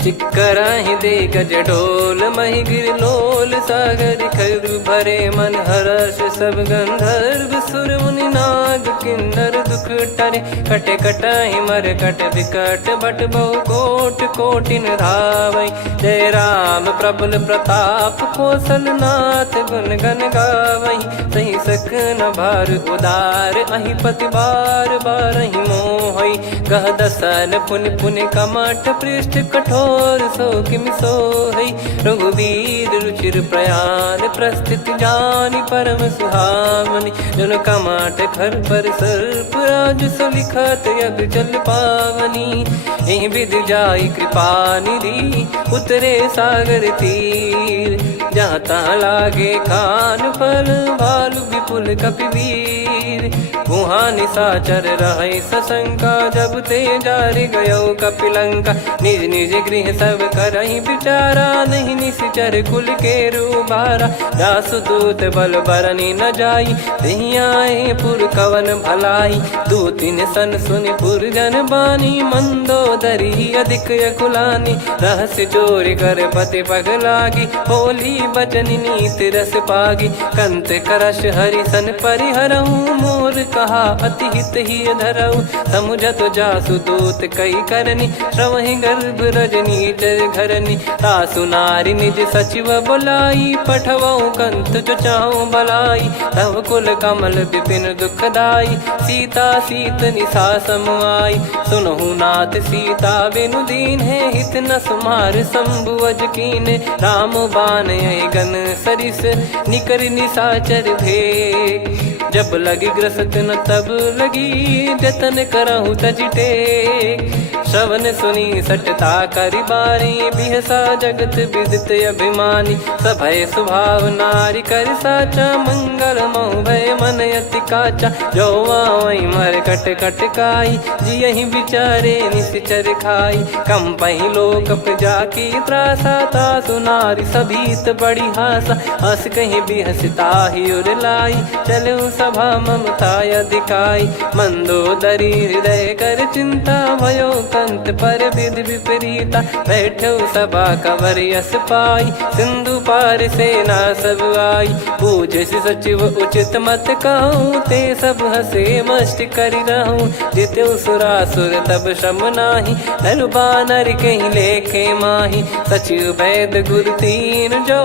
चिक्कराहि दे गज ढोल, महि गिर लोल। सागर खर भरे मन हर्ष, सब गंधर्व सुर मुनि नाग किन्नर दुख टरे। कटे कटाहि मर कट विकट, बट बहु कोट कोटिन धावै। जय राम प्रबल प्रताप, कौशल नाथ गुण गन गावै। सही सकन भार उदार, अहि पति बार बारहि मोहै। गह दसन पुन पुन कमठ, पृष्ठ कठोर सो किमि सोहै। रघुवीर रुचिर प्रयाण, प्रस्थित जानि परम सुहावनि। जन कमाट खर पर सर्प, राज सलिखत यग जल पावनी। एहि विधि जाई कृपा निधि, उतरे सागर तीर। जहाँ तहाँ लागे खान फल, भालु विपुल कपिवीर। गुहा निशाचर रहै सशंका, जब ते जारि गयो कपिलंका। निज निज गृह सब करहि विचारा, नहीं निश्चर कुल के रूबारा। जासुदूत बल बरनि न जाई, तेहि आए पुर कवन भलाई। दूतिन सन सुनि पुर जन बानी, मंदोदरी अधिक यकुलानी। रहस्य चोरी कर पति पग लागी, होली बचन नीत रस पागी। कंत करश हरिसन परिहरहु, मोर कहा अति हित ही धरऊ। समुझत जासुदूत कई करनी, श्रवहि गर्भ रजनी चर घरनी। तासु नारी निज सचिव बोलाई, पठवऊ कंत जो चाहूं बलाई। तव कुल कमल विपिन दुखदाई, सीता सीत निशा समाई। सुनहु नाथ सीता बिनु दीन है, हित न सुमार शंभु अज कीने। राम बान गन सरिस, निकर निशाचर भेग। जब लगी ग्रसत न तब लगी, जतन करहु तज टेक। श्रवण सुनी सटता करि बारी, बिहसा जगत विदित अभिमानी। सभय स्वभाव नारी कर साचा, मंगल महु भय मन अति काचा। जो आवै मर कट कट काई, जियहि विचारे निश्चर खाई। कम पहि लोक जाकी त्रासा, तासु नारी सभीत बड़ी हासा। हस कहीं बिहसता ही उर लाई, चलऊ सभा ममता अधिकाई। मंदोदरी हृदय कर चिंता, भयो कंत पर विधि विपरीता। बैठो सभा कवर यस पाई, सिंधु पार सेना सब आई। पूज्य सचिव उचित मत कहूँ, ते सब हसे मस्त करि रहूं। जित्यु सुरासुर तब श्रम नाही, नर बानर कहीं लेखे माही। सचिव वैद गुरु तीन जो,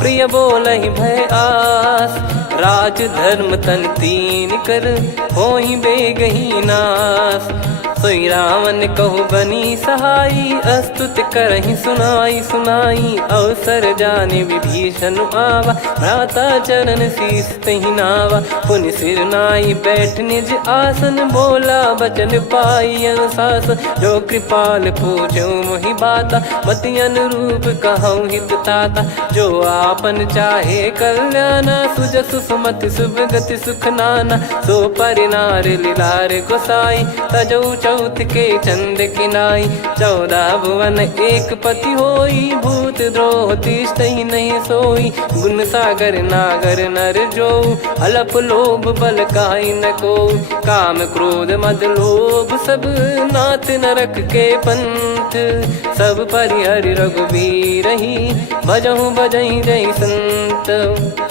प्रिय बोलहि भय आस। राज धर्म तन तीन कर, होहि बेगहि नास। सोई रावण कहु बनी सहाई, अस्तुत करहि सुनाई सुनाई। अवसर जाने विभीषण आवा, भ्राता चरण शीस तहि नावा। पुनि सिर नाई बैठ निज आसन, बोला बचन पाई अनुशासन। जो कृपाल पूछो मोहि बाता, मति अनुरूप कहूँ हित ताता। जो आपन चाहे कल्याणा, सुजसु सुमति शुभ गति सुख नाना। सो परिनार लीलार गोसाई, तजौ चौथ के चंद किनाई 14 भुवन एक पति होई भूत द्रोह तिष्ठ ही नहीं सोई गुण सागर नागर नर जो अलप लोभ बल काई न को काम क्रोध मद लोभ सब नाथ नरक के पंथ सब परिहरि रघुबीर ही भजहु भजहि जय संत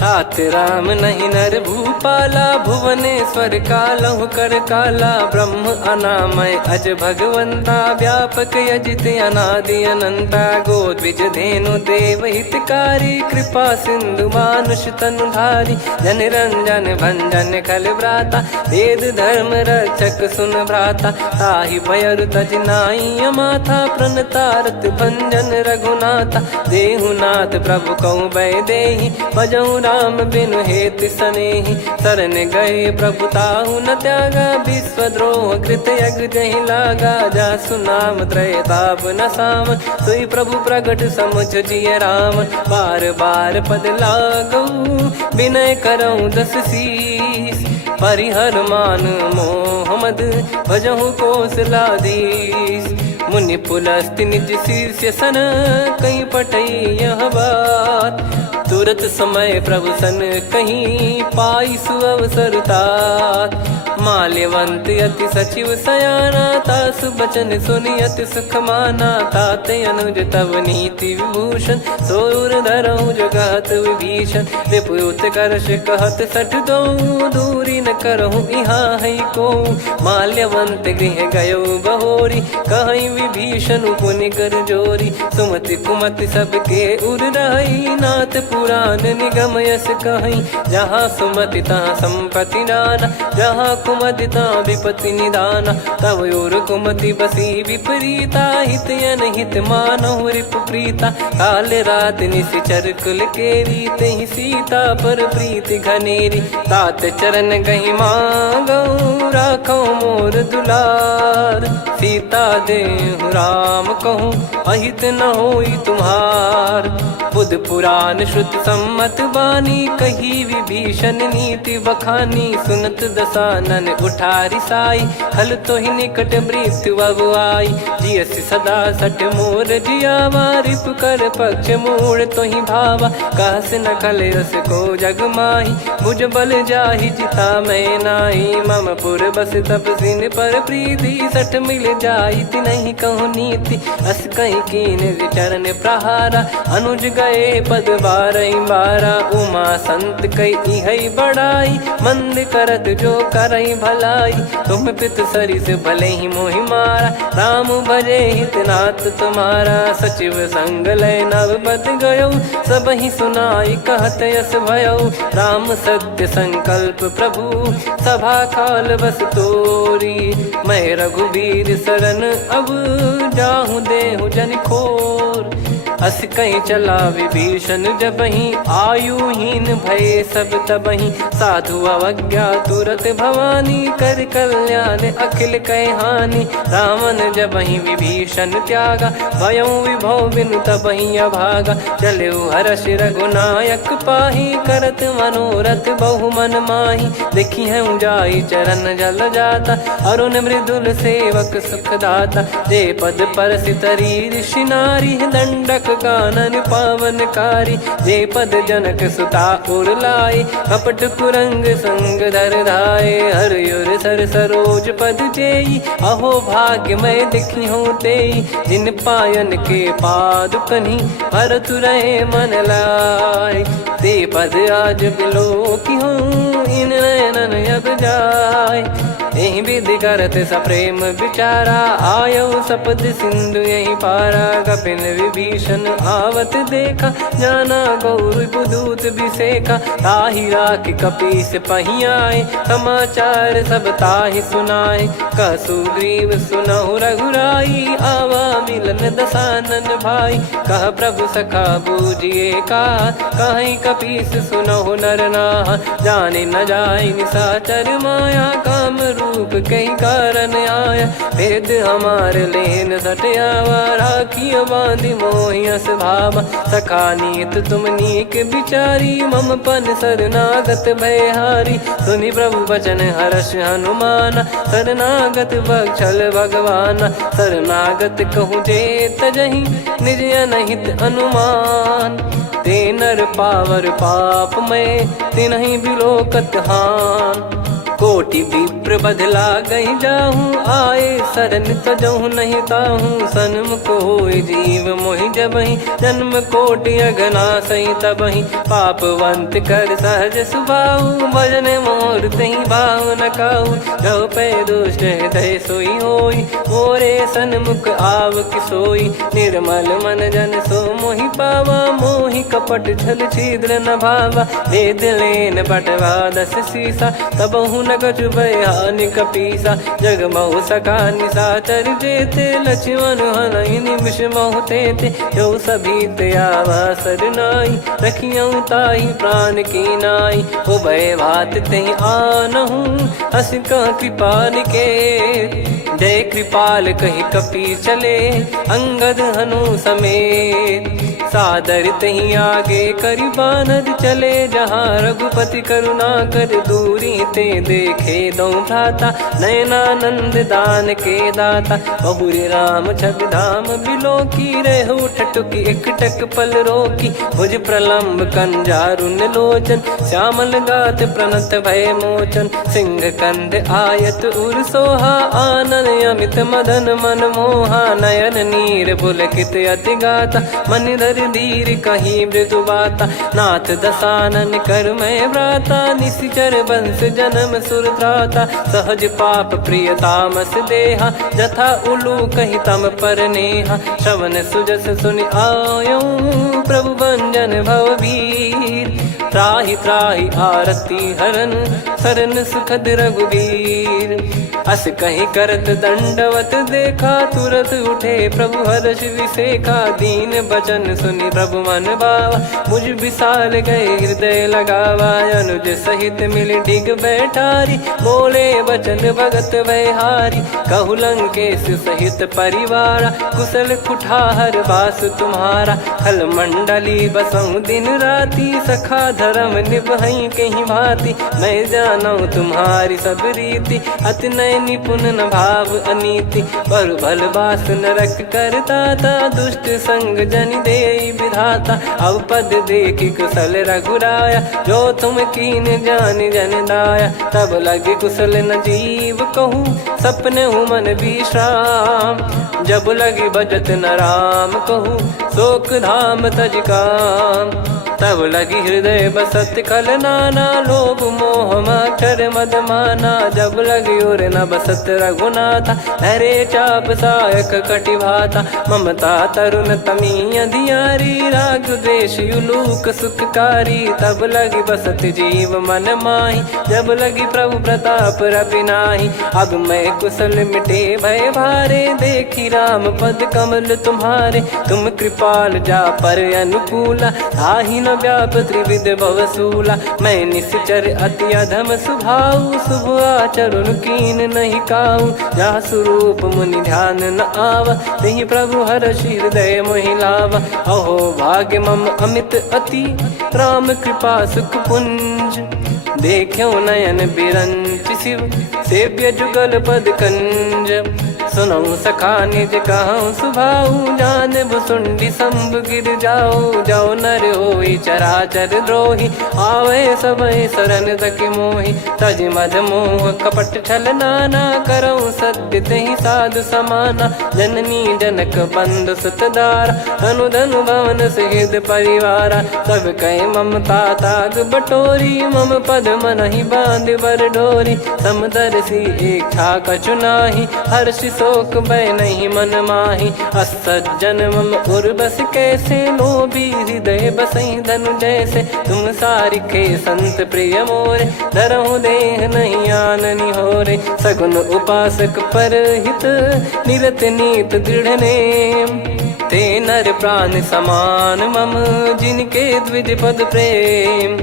तात राम नहीं नर भूपाला भुवनेश्वर कालहु कर काला ब्रह्म अनामय अज भगवंता व्यापक यजित अनादि अनंता गोद्विज धेनु देव हितकारी कृपा सिंधु मानुष तनुधारी जन रंजन भंजन खल भ्राता वेद धर्म रक्षक सुन भ्राता ताहि भयर तज नाई माथा प्रणतारत भंजन रघुनाथा देहुनाथ प्रभु कहु बै देहि भजहु राम बिनु हेत सनेहि शरण गए प्रभु ताहु न त्यागा विश्वद्रोह कृत यज्ञ जहि लागा जासु नाम त्रय ताप न साम सोई प्रभु प्रगट समुझ जिय राम बार बार पद लागऊ विनय करऊँ दस शीस परिहर मान मोह मद भजहु कौशलाधीश मुनि पुलस्ति निज शीर्ष सन कहीं पटई यह बात तुरत समय प्रभु सन कहीं पाई सुअवसर तात माल्यवंत अति सचिव सयाना तासु बचन सुनि अति सुख माना ताते अनुज तव नीति विभूषण सोर धरहु जगत विभीषण रिपुत करश कहत सठ दो दूरी न करहु इहाँ है को माल्यवंत गृह गयो बहोरी कहीं विभीषण पुनि कर जोरी सुमति कुमति सबके उर रही नाथ पुराण निगम यस कहीं जहाँ सुमति तहाँ संपत्ति नाना जहाँ कुमति तहाँ विपत्ति निदाना तव और कुमति बसी विपरीता हित अनहित मानहु रिप प्रीता काल रात निशिचर कुल केरी तेहि सीता पर प्रीति घनेरी तात चरण गहि मांगऊ राखो मोर दुलार सीता देहु राम कहूँ अहित न होई तुम्हार बुध पुराण श्रुत सम्मत वाणी कही विभीषण नीति बखानी सुनत दसानन उठारी साई खल तो ही निकट मृत्यु अब आई जियसि सदा सट मोर जियावा रिप कर पक्ष मूड़ तो ही भावा कहस न खल रस को जग माही मुझ बल जाहि जिता मैं नाही मम पुर बस तपसिन पर प्रीति सठ मिल जाई नहीं कहूँ नीति अस कहीं कीन विचरण प्रहारा अनुज गए पद बारा उमा संत कई है बड़ाई मंद करत जो करई भलाई तुम पित सरिस भले ही मोहि मारा राम भजे हितनाथ तुम्हारा सचिव संग लय नवपत गयो सब ही सुनाई कहत यस भयो राम सत्य संकल्प प्रभु सभा काल बस तोरी मैं रघुबीर शरण अब जाहूँ देहु जन खोर अस कहीं चला विभीषण जबहि आयुहीन भय सब तबहि साधु अवज्ञा तुरत भवानी कर कल्याण अखिल कह हानि रावण जबहि विभीषण त्यागा भयउ विभव बिनु तबहि अभागा चलऊ हर्ष रघुनायक पाही करत मनोरथ बहु मन माही देखी है जाई चरण जल जाता अरुण मृदुल सेवक सुख दाता जे पद पर सितरी ऋषि नारी दंडक कानन पावनकारी जे पद जनक सुता उर लाई कपट कुरंग संग धर धाये हरियुर सर सरोज पद जेई अहो भाग्य मैं दिखी हूँ तेई जिन पायन के पाद कन्ही भरत रहे मन लाय ते पद आज बिलो की हूँ इन नयनन अब जाय यही विधि करत सप्रेम विचारा आयो सपद सिंधु यही पारा कपिन विभीषण आवत देखा जाना गौर बुदूत बिसेखा ताहि राख कपीस पहियाए समाचार सब ताहि सुनाए कसु ग्रीव सुनहु रघुराई आवा मिलन दसानन भाई कह प्रभु सखा बूझिए का कहीं कपीस सुनहु नर नाह जाने न जाय निशाचर माया काम रूप कई कारण आया, भेद हमारे लेन सटयावा, राखिया बांधी मोहियस भावा, सखा नीत तुम नीक बिचारी, मम पन शरणागत भयहारी, सुनि प्रभु वचन हर्ष हनुमाना, शरणागत बक्षल भगवाना, शरणागत कहूँ जे तजहि निज अनहित अनुमान, ते नर पावर पाप में तिन्हि बिलोकत हान, कोटि विप्र बदला गई जाहूँ, आए शरण तजहु नहीं ताहूँ, सन्मुख होय जीव मोहि जबहि, जन्म कोटि अगना सही तबहि, पापवंत कर सहज सुभाऊ, भजन मोर तहि भाव न काहू, जो पै दुष्ट हृदय सोई होई, मोरे सन्मुख आव किसोई, निर्मल मन जन सो मोहि पावा, मोहि कपट छल छिद्र न भावा, वेद लेन बटवा दस सीसा, तबहु न कछु बयान कपीसा, जग महु सका निशाचर जेते, लक्ष्मण हनहि निमिष महु तेते, जो सभी त्यावा सरनाई, रखियऊ ताहि प्राण की नाई, उभय भात तेहि आनहु, हस कह कृपाल के, जय कृपाल कहि कपि चले, अंगद हनु समेत, सादर तही आगे करि बानर चले, जहाँ रघुपति करुणा कर दूरी ते देखे दो भ्राता, नयनानंद दान के दाता, बहुरी राम छवि धाम बिलो की, रेहु ठटुकी एकटक पल रोकी, भुज प्रलम्ब कंजारुन लोचन, श्यामल गात प्रणत भय मोचन, सिंह कंद आयत उर सोहा, आनन अमित मदन मन मोहा, नयन नीर पुलकित अति गाता, मन धर धीर कहीं मृदु बाता, नाथ दसानन कर मैं भ्राता, निशिचर वंश जन्म सुर त्राता, सहज पाप प्रिय तामस देहा, जथा उलू कहि तम पर नेहा, श्रवण सुजस सुनि आयो, प्रभु भंजन भवभीर, त्राहि त्राहि आरती हरन, शरण सुखद रघुबीर, अस कहीं करत दंडवत देखा, तुरत उठे प्रभु हर्ष विसेखा, दीन बचन सुनि प्रभु मन भावा, मुझ विशाल गए हृदय लगावा, अनुज सहित मिल डिग बैठारी, बोले बचन भगत वैहारी, कहु लंकेश सहित परिवारा, कुशल कुठार बास तुम्हारा, खल मंडली बसऊं दिन राती, सखा धर्म निभई कहीं भांति, मैं जानू तुम्हारी सब रीति, अति नय निपुण न भाव अनीति, पर भल बास नरक करता था, दुष्ट संग जन दे विधाता, अब पद देखी कुशल रघुराया, जो तुम कीन जान जन दाया, तब लगे कुशल न जीव कहूँ, सपने हूँ मन विश्राम, जब लगी बजत न राम कहूँ, शोक धाम तज काम, तब लगी हृदय बसत खल नाना, लोभ मोह मक्षर मद माना, जब लगी उर न बसत रघुनाथा, हरे चाप सायक कटि भाता, ममता तरुण तमी अधियारी, राग द्वेष युलूक सुखकारी, तब लगी बसत जीव मन माही, जब लगी प्रभु प्रताप रवि नाही, अब मैं कुशल मिटे भय भारे, देखी राम पद कमल तुम्हारे, तुम कृपाल जा पर अनुकूला, आही न व्याप त्रिविध भवसूला, मैं निश्चर अति अधम सुभाऊ, शुभ आचरण कीन नहीं काऊ, जहाँ स्वरूप मुनि ध्यान न आवा, तहि प्रभु हर्ष हृदय मोहि लावा, अहो भाग्य मम अमित अति, राम कृपा सुख पुंज, देखो नयन बिरंच शिव, सेव्य जुगल पद कंज, सुनऊ सखा निज कहूँ सुभाऊ, जान भुसुंडी शंभ गिर जाओ, जाओ नर होई चराचर द्रोही, आवे सबय शरण तक मोहि, तज मद मोह कपट छल नाना, करऊँ सत्य तहि साधु समाना, जननी जनक बंधु सुतदारा, धनु धनु भवन सहित परिवारा, सब कहे ममता ताग बटोरी, मम पद मनहि बांध बर डोरी, समदर्शी इच्छा कछु नाही, हर्ष शोक भय नहीं मन माही, असज्जन मम उर्वश कैसे, लोभी हृदय बसई धनु जैसे, तुम सारिखे संत प्रिय मोरे, धरहु देह नहीं आननि होरे, सगुन उपासक पर हित, निरत नीत दृढ़ नेम, ते नर प्राण समान मम, जिनके द्विज पद प्रेम,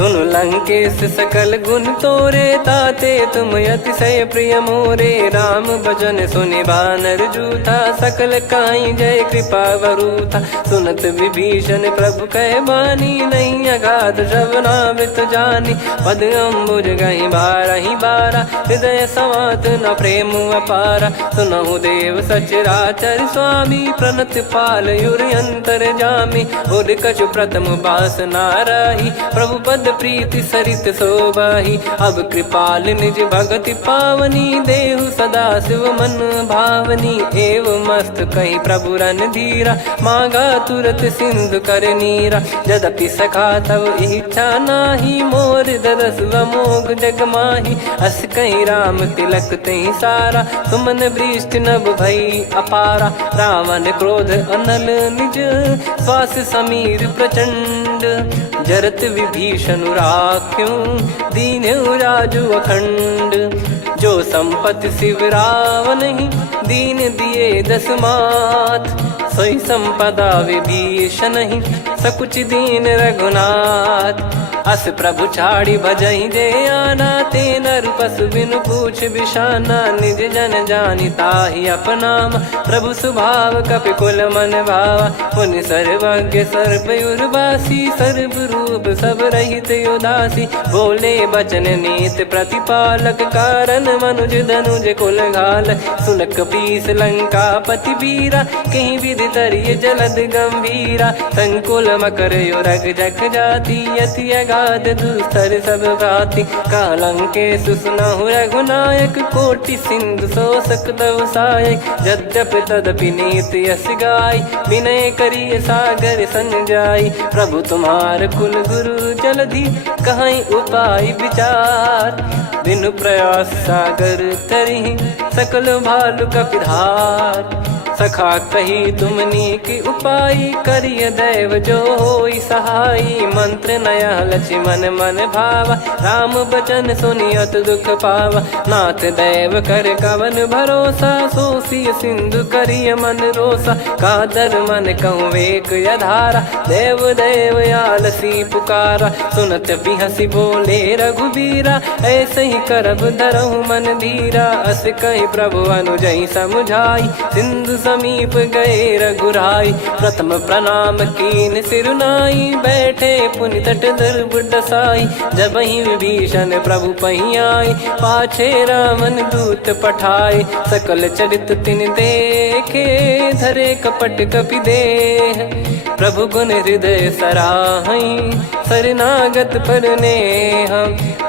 सुन लंकेश सकल गुण तोरे, ताते तुम अतिशय प्रिय मोरे। राम भजन सुनि बानर जूथा, सकल काई जय कृपा वरूथा। सुनत विभीषण प्रभु कह बानी, नहीं अगाध श्रवणामृत जानी। पद अम्बुज गहि बारहि बारा, हृदय समात न प्रेम अपारा। सुनहु देव सचराचर स्वामी, प्रणत पाल युर अंतर जामी। उर कछु प्रथम बास नाराही, प्रभु पद प्रीति सरित शोभाही। अब कृपाल निज भगति पावनी, देहु सदा शिव मन भावनी। एव मस्त कही प्रभु रन धीरा, मांगा तुरत सिंधु कर नीरा। यद्यपि सखा तब इच्छा नाही, मोर दरस मोग जग माही। अस कहीं राम तिलक तही सारा, सुमन वृष्टि नभ भई अपारा। रावण क्रोध अनल निज, श्वास समीर प्रचंड। जरत विभीषण राख्यों, दीन्हु राजु अखंड। जो संपत्ति शिव रावण ही, दीन दिए दस मात। सोई संपदा विभीषण ही, सकुच दीन रघुनाथ। अस प्रभु छाड़ी भजई जे आना, ते नर पशु बिनु पूछ बिशाना। निज जन जानि ताहि अपनाम, प्रभु स्वभाव कपि कुल मन भावा। मुनि सर्वज्ञ सर्वयुर्वासी, सर्व रूप सब रहित उदासी। बोले बचन नीत प्रतिपालक, कारण मनुज धनुज कुल घाल। सुन कपीस लंका पति वीरा, कहीं विधि तरिय जलद गंभीरा। संकुल मकर युरग जख जाति, यति अगाध दुस्तर सब भाति। कालंकेश सुनहु रघुनायक, कोटि सिंधु शोषक तव सहायक। यद्यपि तदपि नीति यस गाय, विनय करिय सागर सन जाई। प्रभु तुम्हार कुल गुरु जलधि, कहीं उपाय विचार। बिनु प्रयास सागर तरिहि, सकल भालु कपिधार। सखा कही तुमनी की उपाय, करिय दैव जो होई सहाई। मंत्र नया लक्ष्मण मन भावा, राम बचन सुनियत दुख पावा। नाथ दैव कर कवन भरोसा, सोसिय सिंधु करिय मन रोसा। कादर मन कहूँ वेक यधारा, देव देव आलसी पुकारा। सुनत बिहसी बोले रघुबीरा, ऐसे ही करब धरहु मन धीरा। अस कही प्रभु अनुजई समुझाई, सिंधु समीप गए रघुराई। प्रथम प्रणाम कीन सिरुनाई, बैठे पुनि तट दर्भ डसाई। जब ही विभीषण प्रभु पही आई, पाछे रावण दूत पठाए। सकल चरित तिन देखे, धरे कपट कपि देह। प्रभु गुण हृदय सराहई, शरणागत पर नेह।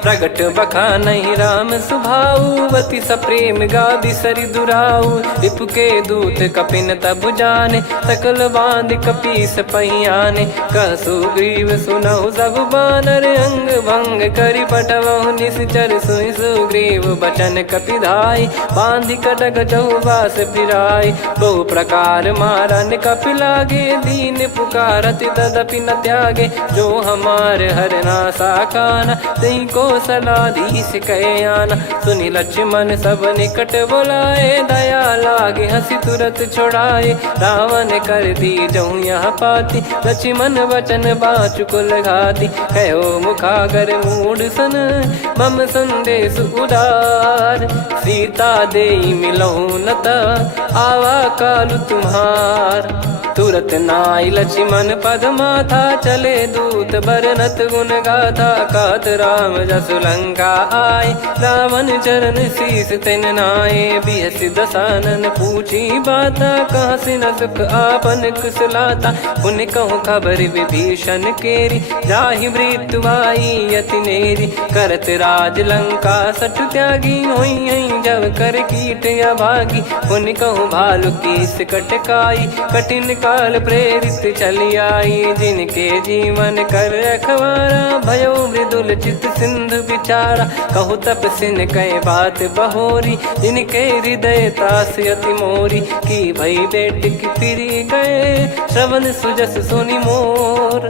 प्रगट बखानहि राम सुभाऊ, अति सप्रेम गादि सरि दुराऊ। रिपु के दूत कपिन तब जाने, सकल बांध कपीस पहियाने। कह सुग्रीव सुनहु सब बानर, अंग भंग करि पठवहु निश्चर। सुनि सुग्रीव बचन कपिधाई, बांधि कटक चहुबास फिराई। बहु प्रकार मारन कपि लागे, दीन पुकारत तदपि न त्यागे। जो हमार हरना साकाना, तई को सलाधीश कहे आना। सुनि लक्ष्मण सब निकट बुलाए, दया लागे हंसी तुरत छुड़ाए। रावण कर दी जऊँ यहाँ पाती, लक्ष्मण वचन बाचु कुल घाती। कहो मुखागर मूढ़ सन, मम संदेश उदार। सीता देई मिलहु नता, आवा कालु तुम्हार। तुरत नाई लक्ष्मण पद माथा, चले दूत बरनत गुण गाथा। कात राम जसु लंका आए, रावण चरण शीस तिन नाये। बिहसि दसानन पूछी बाता, कहाँ से न सुख आपन कुशलाता। पुन कहूँ खबर विभीषण केरी, जाहि मृत्यु आई अति नेरी। करत राज लंका सठ त्यागी, होई जब कर कीट अभागी। पुन कहूँ भालु कीस कटकाई, कठिन काल प्रेरित चली आई। जिनके जीवन कर रखवारा, भयो मृदुल चित सिंधु विचारा। कहु तपसिन कई बात बहोरी, जिनके हृदय तास अति मोरी। की भई बेट की फिरी गए, श्रवण सुजस सुनि मोर।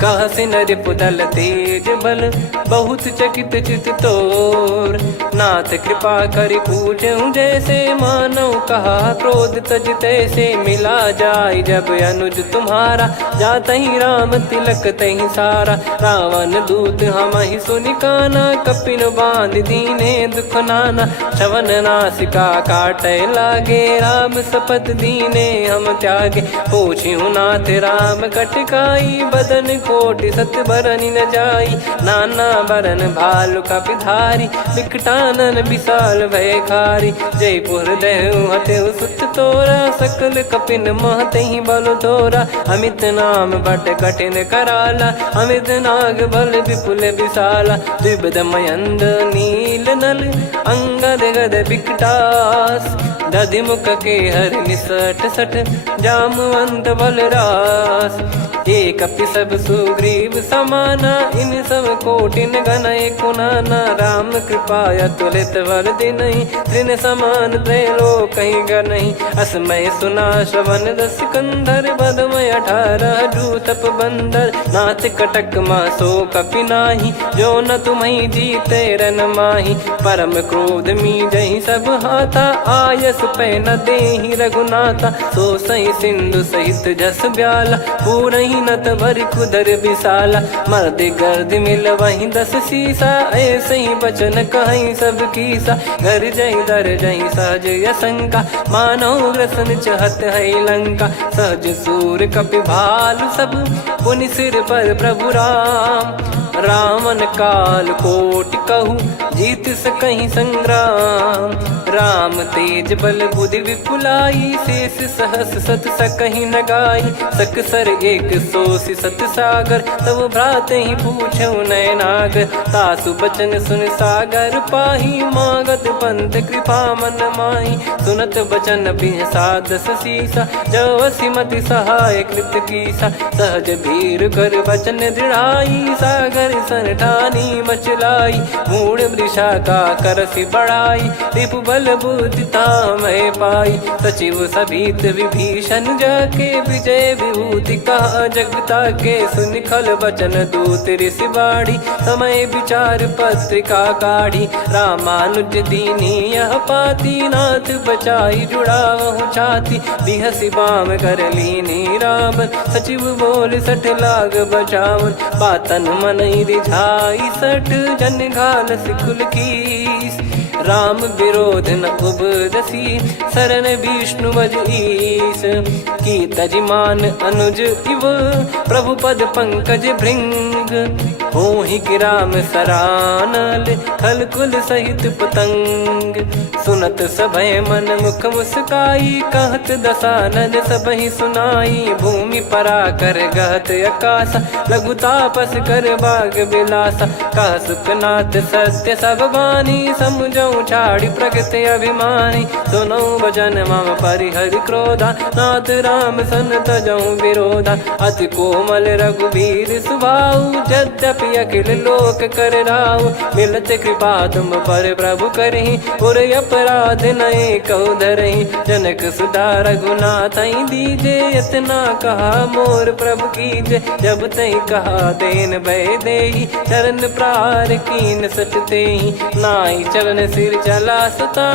कह से नर पुदल तेज बल बहुत चकित चित तोर। नाथ कृपा कर पूछूं जैसे मानव कहा क्रोध तज तैसे मिला जाय जब अनुज तुम्हारा जात ही राम तिलक तही सारा। रावण दूत हम ही सुनि काना कपिन बांध दीने दुख नाना। श्रवण नासिका काटे लागे राम शपथ दीने हम त्यागे। पूछ्यू नाथ राम कटकाई बदन कोटि सत बरनि न जाई। नाना बरन भालु कपिधारी विकटानन विशाल भयखारी। जयपुर देहु हतेउ सुत तोरा सकल कपिन महतहि बल तोरा। अमित नाम बट कठिन कराला अमित नाग बल विपुल विशाला। द्विबद मयंद नील नल अंगद गद विकटास। दधि मुख के हर निसठ सठ जामवंत बलरास। एक कपि सब सुग्रीव समाना इन सब कोटिन गनय कुनाना। राम कृपा अतुलित बल दिनहि तृण समान त्रैलोक गनहि। असमय सुना श्रवण दस कंधर बदमय 18 जूतप बंदर। नाथ कटक मासो कपि नाही जो न तुम्हि जीते रन माही। परम क्रोध मी जहि सब हाथा आयस पै न देहि रघुनाथा। सो सही सिंधु सहित जस ब्याला पूरहि नत भर कुदर विशाला। मर्द गर्द मिल वहीं 10 सीसा ऐसे ही बचन कहीं सब कीसा। घर जय दर जय सहज यसंका मानव ग्रसन चहत है लंका। सहज सूर कपि भालु सब पुनि सिर पर प्रभु राम। रामन काल कोटि कहु जीत सकहि संग्राम। राम तेज बल बुद्धि विपुलाई शेष सहस सत सकहि न गाई। सकसर एक सोसि सत सागर तब भ्रात ही पूछौ नयनागर। तासु बचन सुन सागर पाही मागत पंथ कृपा मन माही। सुनत बचन बिहसा 10 सीसा जवसि मति सहाय कृत कीसा। सहज भीर कर बचन दृढ़ाई सागर सन ठानी मचलाई। मूढ़ वृषा का करसि बढ़ाई रिपु बल बुद्धि तामय पाई। सचिव सभीत विभीषण जाके विजय विभूति कहा जगता के। सुनि खल बचन दूत ऋषि बाड़ी समय विचार पत्रिका काढ़ी। रामानुज दीनी यह पाती नाथ बचाई जुड़ावहु छाती। बिहसि बाम कर लीनी राम सचिव बोल 60 लाग बचावन। बातन मन रिझाई 60 जन घाल सिकुल कीस। राम विरोध न उपदसी शरण विष्णु बज ईस। की तजिमान अनुज इव प्रभु पद पंकज भृंग। होहि कि राम सरानल खल कुल सहित पतंग। सुनत सभय मन मुख मुस्काई कहत दसानन सबहि सुनाई। भूमि परा कर गहत आकाशा लघु तापस कर बाग बिलासा। कह सुखनाथ सत्य सब बानी समुझौ छाड़ी प्रकृति अभिमानी। सुनो भजन मम परिहरि क्रोधा नाथ राम सन तजौ विरोधा। अति कोमल रघुवीर सुभाऊ यद्यपि अखिल लोक कर राऊ। मिलत कृपा तुम पर प्रभु करहि पुर अपराध नए कहु धरहि। जनक सुधा रघुनाथ दीजे इतना कहा मोर प्रभु कीजे। जब तई कहा देन भय देहि चरण प्रार कीन सटतेहि। नाई चरण सिर चला सता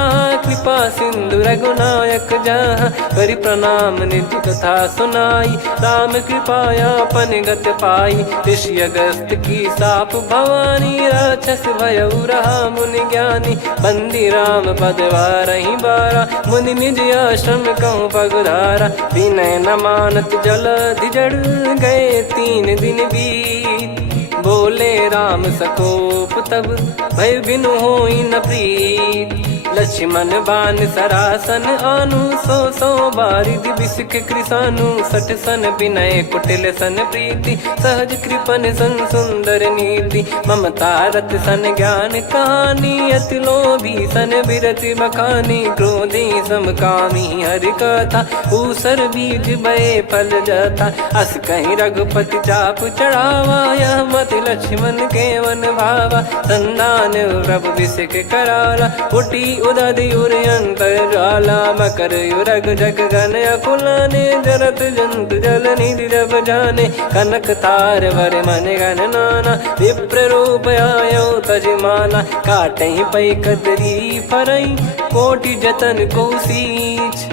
कृपा सिंधु रघुनायक जहाँ। करि प्रणाम नित्य कथा सुनाई राम कृपाया पन गत पाई। ऋषि अगस्त की साप भवानी राक्षस भयउ रहा मुनि ज्ञानी। बंदी राम पद वारहि बारा मुनि निज आश्रम कहूँ पगुधारा। विनय न मानत जल जड़ गए 3 दिन बीत। बोले राम सकोप तब भय बिनु होई न प्रीत। लक्ष्मण बान सरासन आनु 100 बारिधि बिसिख कृसानु। 60 सन विनय कुटिल सन प्रीति सहज कृपन सन सुंदर नीति। ममता रत सन ज्ञान कहानी अति लोभी सन बिरति बखानी। क्रोधी समकामी हरि कथा ऊसर बीज भय फल जाता। अस कहीं रघुपति चाप चढ़ावा यह मत लक्ष्मण के वन भावा। संदान प्रभु बिसिख कराला उठी उदधियुर अंतर्ज्वाला मकर युरग जग गण अकुलाने जरत जंत जल निधि जब जाने कनक तार वर मन गण नाना विप्र रूप आयो तजमाना काटहि पै कदरी फरई कोटि जतन को सींच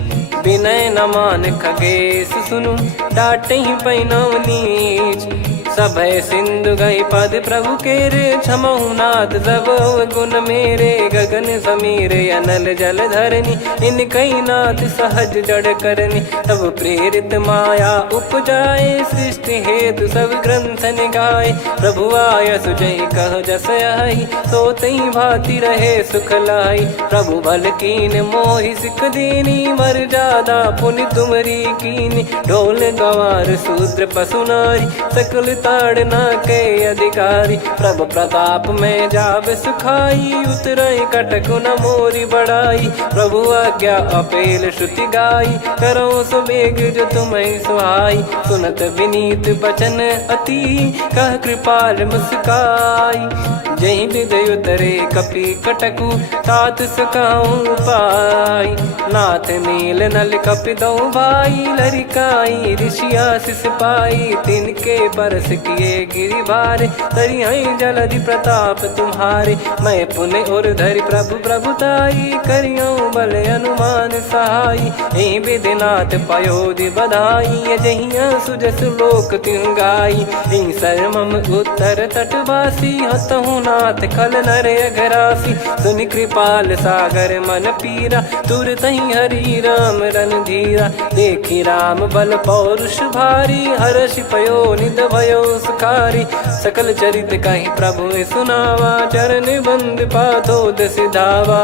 विनय न मान खगेश सुनु डाटहि पै नव नीच सभय सिंधु गई पद प्रभु केरे क्षमहु नाथ सब गुण मेरे गगन समीरे अनल जल धरनी इन कई नाथ सहज जड़ करनी तब प्रेरित माया उपजाए सृष्टि हेतु सब ग्रंथ निगाए प्रभु आय सुजय कह जस आई सो तई भांति रहे सुख लाई प्रभु बल कीन मोहि सिख दीनी मर जादा पुनि तुमरी कीनी ढोल गवार शूद्र पशु नारी सकल ताड़ना के अधिकारी प्रभु प्रताप में जाब सुखाई उतरई कटक न मोरी बढ़ाई प्रभु आज्ञा अपेल श्रुति गाई करो सुबेग जो तुम्हें सुहाई सुनत विनीत बचन अति कह कृपाल मुस्काई जही विदय उतरे कपि कटकु तात सकाऊं पाई नाथ नील नल कपि दो भाई लरिकाई ऋषिया शिष पाई तिनके परस किए गिरि भारे तरियाई जलधि प्रताप तुम्हारे मैं पुण्य और धरि प्रभु प्रभुताई करियो बल अनुमान सहाई यही विधिनाथ पयोधि बधाई जहिया सुजस लोक तिहु गाई यही सरमम उत्तर तटवासी हतहु नाथ खल नर अघरासी सुनि कृपाल सागर मन पीरा तुरत ही हरि राम रणधीरा देखी राम बल पौरुष भारी हर्षि पयो निध भयो सुखारी सकल चरित कहीं प्रभु सुनावा चरण बंद पाथोद सिधावा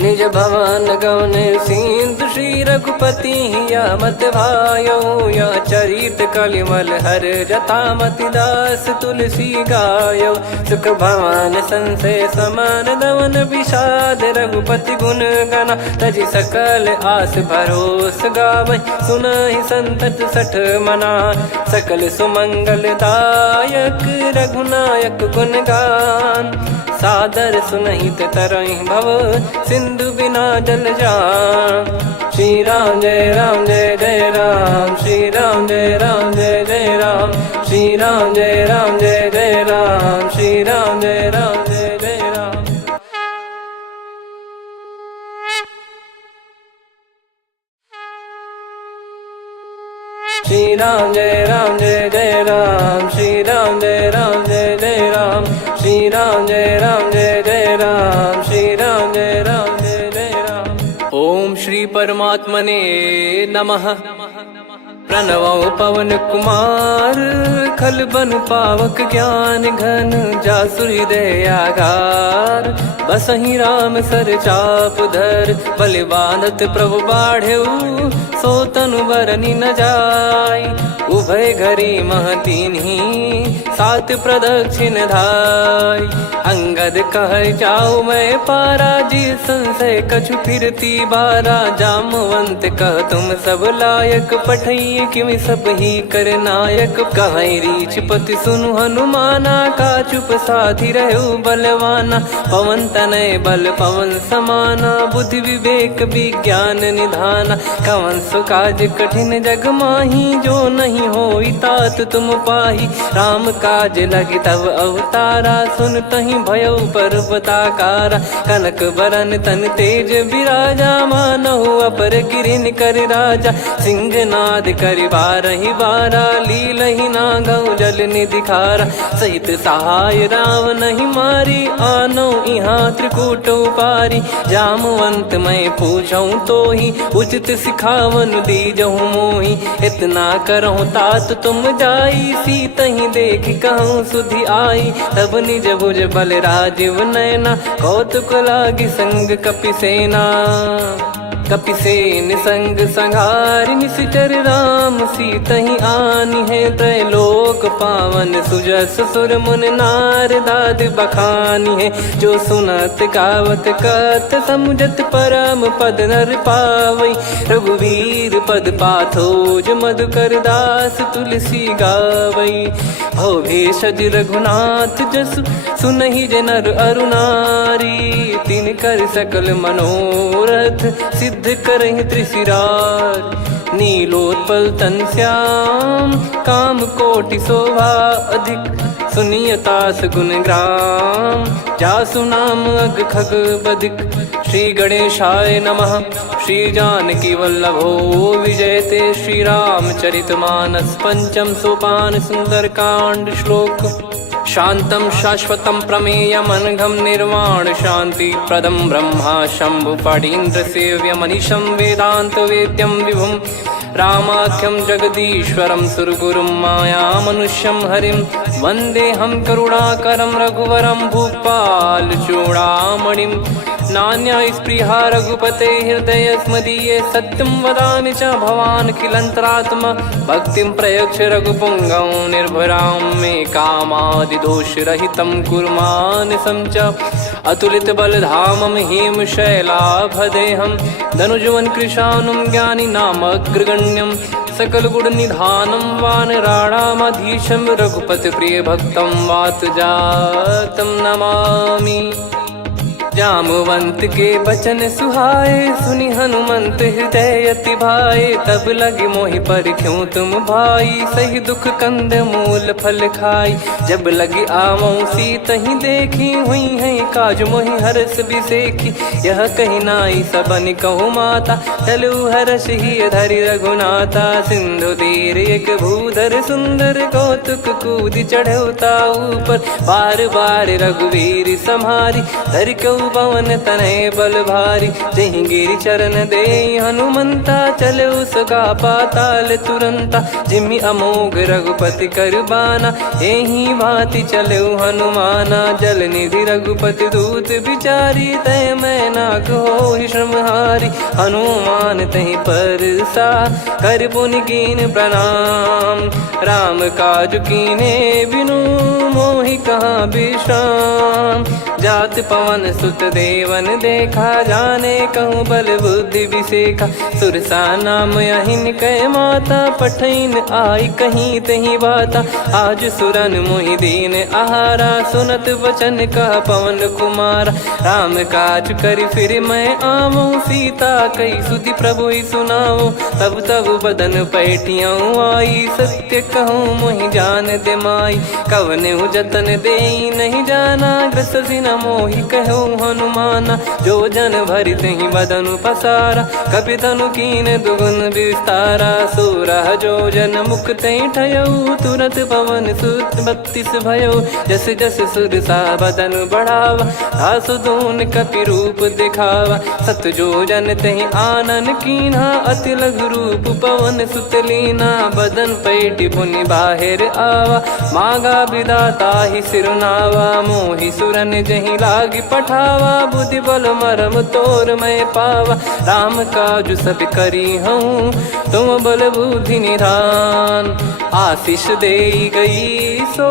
निज भवन गौन सिंधु श्री रघुपति या मत भायो या चरित कलिमल हर जता मति दास तुलसी गायो सुख भवन संशय समान दवन विषाद रघुपति गुण गना तजि सकल आस भरोस गावै सुनहि संतत सठ मना सकल सुमंगल दायक रघुनायक गुण गान सादर सुनहित तरहि भव सिंधु बिना जल जान श्री राम जय जय राम श्री राम जय जय राम श्री राम जय जय राम श्री राम जय जय राम श्री राम जय जय राम श्री राम जय जय राम श्री राम जय जय राम श्री राम जय जय राम। ओम श्री परमात्मने नमः। प्रणवो पवन कुमार खल बन पावक ज्ञान घन जासु हृदय आगार बसहि राम सर चाप धर बलि बांधत प्रभु बाढ़ेऊ सो तनु बरनि न जाय उभय घरी महतीन्ही सात प्रदक्षिण धाय अंगद कह जाऊ मैं पारा जी संशय कछु फिरती बारा जामवंत कह तुम सब लायक पठई किमि सब ही कर नायक कहीं रीछ पति सुनु हनुमाना का चुप साधि रहो बलवाना पवन तनय बल पवन समाना बुद्धि विवेक विज्ञान निधाना कवन सो काज कठिन जग माही जो नहीं होई तात तुम पाही राम काज लगी तब अवतारा सुन तहि भयो पर्वताकारा कनक बरन तन तेज विराजा मानहु अपर गिरिन कर राजा सिंहनाद कर बारहि बारा लीलहि नागौ जल निधि खारा सहित सहाय राम नहीं मारी आनो इहाँ त्रिकूट पारी जामवंत मैं पूछऊं तो ही उचित सिखावन दीजहु मोही इतना करहु तात तुम जाई सीत ही देख कहूँ सुधि आई तब निज भुज बल राजीव नैना कौतुक लागी संग कपिसेना कपिसेन संग संहारि निशिचर राम सीतहि आनि है त्रैलोक पावन सुजस सुर मुन नार दाद बखानी है जो सुनत गावत कत समुझत परम पद नर पावई रघुवीर पद पाथोज मधुकर दास तुलसी गावई हो भेषज रघुनाथ जसु सुनहि जे नर अरु नारी। तिन कर सकल मनोरथ सिद्ध करहि त्रिशिरार। नीलोत्पल तन श्याम काम कोटि शोभा अधिक। सुनियतास गुण ग्राम जासु नाम अग खग बधिक। श्री गणेशाय नमः। श्री जानकी वल्लभो विजयते। श्री रामचरितमानस पंचम सोपान सुंदरकांड श्लोक। शांतं शाश्वतं प्रमेयम् अनघं निर्वाण शांति प्रदं ब्रह्मा शंभु फणीन्द्र सेव्य मनीषं वेदांत वेद्यं विभुं। रामाख्यं जगदीश्वरं सुरगुरुं माया मनुष्यं हरिं। वन्देऽहं करुणाकरं रघुवरं भूपाल चूडामणिं। नान्या स्पृहा रघुपते हृदय स्मदीये। सत्यं वदामि च भवान् खिलन्तरात्मा। भक्तिं प्रयच्छ रघुपुङ्गं निर्भरां मे कामादिदोषरहितं कुर्मानसं च। अतुलित बलधामं हेमशैलाभदेहं। धनुजवन कृशानुं ज्ञानी नामग्रगण्यं। सकल गुण निधानं वानराणामधीशं। रघुपति प्रिय भक्तं वात जातं नमामि। जामवंत के बचन सुहाए सुनि हनुमंत हृदय अति भाए। तब लगे मोहि पर क्यों तुम भाई सही दुख कंद मूल फल खाई। जब लगी आवों सीत ही देखी हुई है काज मोहि हरस बिसेखी। यह कही नाई सबन कहु माता चलु हरष ही धरि रघुनाथा। सिंधु तीर एक भूधर सुंदर कौतुक कूद चढ़ौता ऊपर। बार बार रघुवीर सम्हारी धरि कऊ पवन तनय बल भारी। जहि गिरि चरण दे हनुमंता चले उसका पाताल तुरंता। जिमि अमोघ रघुपति कर बाना एहि भांति चले हनुमाना। जल निधि रघुपति दूत बिचारी तय मैं नाक होहि श्रमहारी। हनुमान तहि परसा कर पुनि कीन प्रणाम। राम काज कीने बिनु मोहि कहाँ विश्राम। जात पवन सुत देवन देखा जाने कहूँ बल बुद्धि विसेखा। सुरसा नाम यहिन कै माता पठैन आई कहीं तही बाता। आज सुरन मोहि दीन आहारा सुनत वचन कह पवन कुमारा। राम काज करि फिर मैं आवूं सीता कई सुधि प्रभु ही सुनाऊं। तब तब बदन पैठियाँ आई सत्य कहूँ मोहि जान दे माई। कवने जतन दे नहीं जाना ग्रसिन मोहि कहूँ हनुमाना। जो जन भरि तहि बदनु पसारा कपि तनु कीन दुगुन विस्तारा। सोरह जो जन मुख तहि ठयऊ तुरत पवन सुत 32 भयऊ। जस जस सुरसा बदनु बढ़ावा आसु दून कपि रूप दिखावा। सत जो जन तहि आनन कीन्हा अति लघु रूप पवन सुत लीना। बदन पैठि पुनि बाहिर आवा मांगा विधाता ही सिरुनावा। मोहि सुरन जहि लागी पठावा बुद्धि बल मरम तोर मैं पावा। राम काज सब करी हूँ तुम बल बुद्धि निधान। आशीष दे गई सो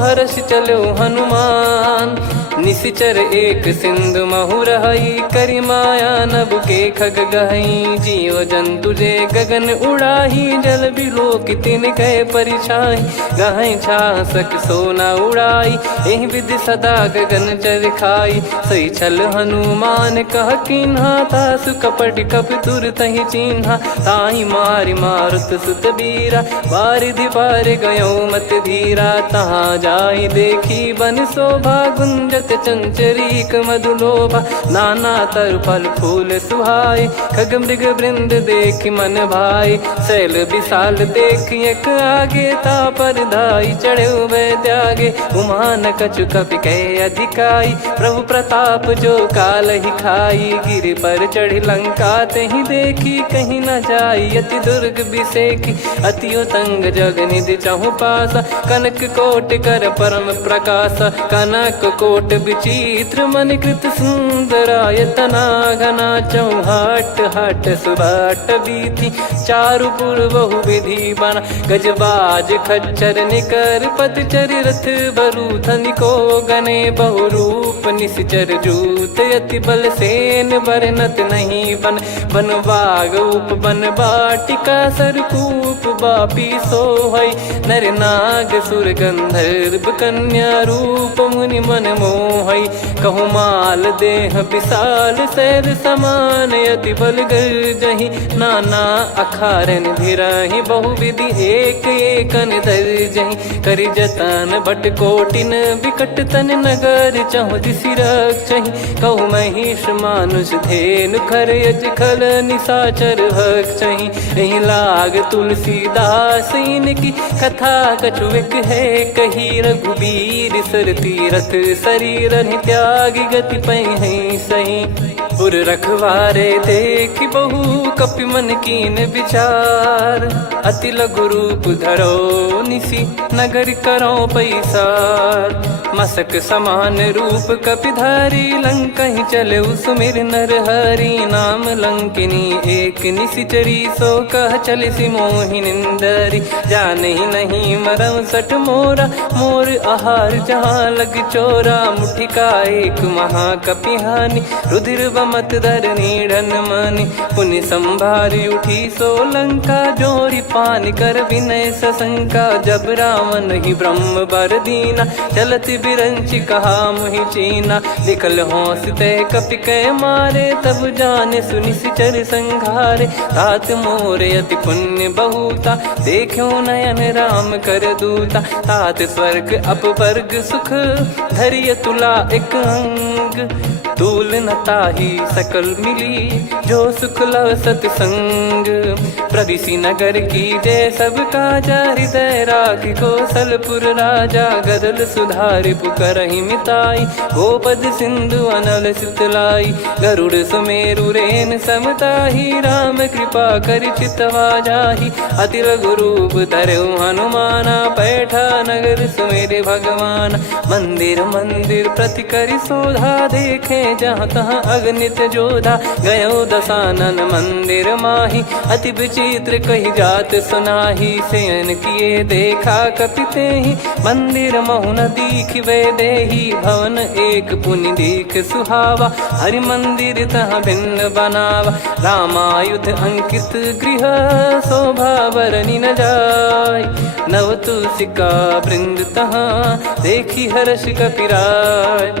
हर्ष चलो हनुमान। निशिचर एक सिंधु महु रहई करी माया नभ के खग गहई। जीव जंतु जे गगन उड़ाही जल बिलो कितिन गए परिछाई। गहई छासक सोना उड़ाई एहि विधि सदा गगन चर खाई। सही छल हनुमान कह कीन्हा तासु कपट कप तुर तहि चिन्हा। ताहि मारि मारुत सुत बीरा बारिधि पार गयो मत धीरा। तहाँ जाई देखी बन शोभा गुंजत चंचरीक मधुलोभा। नाना तरु फल फूल सुहाई खग मृग वृंद देख मन भाई। शैल विशाल देख एक आगे तापर धाई चढ़े वै त्यागे। उमा न कछु कपि कह अधिकाई प्रभु प्रताप जो काल ही खाई। गिर पर चढ़ी लंका तहि देखी कहीं न जाई अति दुर्ग बिसेखी। अति उतंग जग निधि चहु पासा कनक कोट कर परम प्रकाशा। कनक कोट विचित्र मन कृत सुंदरायतना घना चौहाट हाट सुबाट बीथी चारु पुर बहु विधि बना गजबाज खच्चर निकर पतचर रथ बरु धनिको गने बहु रूप निश्चर जूत अति बल सेन बरनत नहीं बन बन बाग उप बन बाटिका सरकूप बापी सोहई नर नाग सुर गंधर्व कन्या रूप मुनि मन मोहई कहु माल देह विशाल शैल समान अति बल गर्जहि नाना अखारन भिराहि बहुविधि एक एकन दर्जहि करि जतन बट कोटिन विकट तन नगर चहु दिसि रक्षहि कहु महिष मानुष धेनु खर यज खल निशाचर भक्षहि एहि लाग तुलसीदास इनकी कथा कछुक है कही रघुबीर सर तीरथ शरीर त्यागी गति पै सही पुर रखवारे देख बहु कपि मन कीन विचार अति लघु रूप धरो निसी नगर करो पैसार मसक समान रूप कपिधारी लंकहि चले सुमिर नर हरि नाम लंकिनी एक निशिचरी सो कह चले सि मोहि निंदरी जानहि नहीं मरम सठ मोरा मोर आहार जहाँ लग चोरा मुठिका एक महाकपिहानि रुधिर बमत धरनी ढन मानि पुनि संभारी उठी सो लंका जोरी पान कर विनय सशंका जब रावण ही ब्रह्म बर दीना चलति बिरंचि कहा मुहि चीना निकल हौसते कपि कै मारे तब जाने सुनि सिचर संघारे तात मोरे अति पुण्य बहुता देखो नयन राम कर दूता तात स्वर्ग अपवर्ग सुख धरिय तुला एक अंग तूल न ताही सकल मिली जो सुख लव सतसंग प्रदिशि नगर की जय सब काजा हृदय राख कौशलपुर राजा गदल सुधारि पुकरहि मिताई गोपद सिंधु अनल सितलाई गरुड़ सुमेरु रेन समताही राम कृपा कर चितवा जाहि अति लघु रूप धरऊ हनुमाना बैठा नगर सुमेरे भगवान मंदिर मंदिर प्रति करि शोधा देखे जहाँ तहाँ अगणित जोधा गयो दशानन मंदिर माही अति विचित्र कही जात सुनाही सेन किए देखा कपिते ही मंदिर महु न दीख वे देही भवन एक पुनि दीख सुहावा हरि मंदिर तहाँ भिन्न बनावा रामायुध अंकित गृह शोभा बरनी न जाय नव तुलसिका वृंद तहाँ देखी हर्ष कपिराय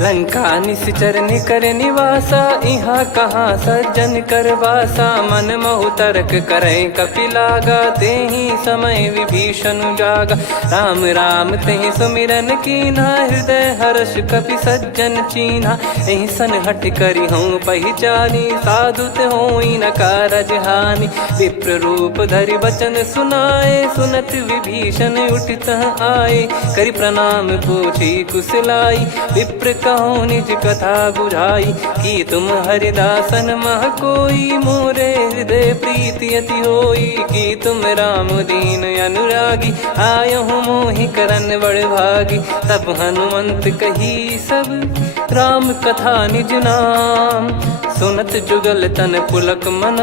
लंका निश्चर निकर निवासा इहाँ कहाँ सज्जन कर वासा मन महु तर्क करे कपिलागा तेहि समय विभीषण जागा राम राम तेहि सुमिरन कीना हृदय हर्ष कपि सज्जन चीन्हा एहि सन हट करी हूँ पहचानी साधु ते होई न कारज हानि विप्र रूप धरि वचन सुनाए सुनत विभीषण उठित आए करि प्रणाम पूछी कुशलाई विप्र कहो निज कथा बुझाई कि तुम हरिदासन मह कोई मोरे हृदय प्रीति अति होई कि तुम राम दीन अनुरागी आयहु मोहि करन बड़ भागी तब हनुमंत कही सब राम कथा निज नाम सुनत जुगल तन पुलक मन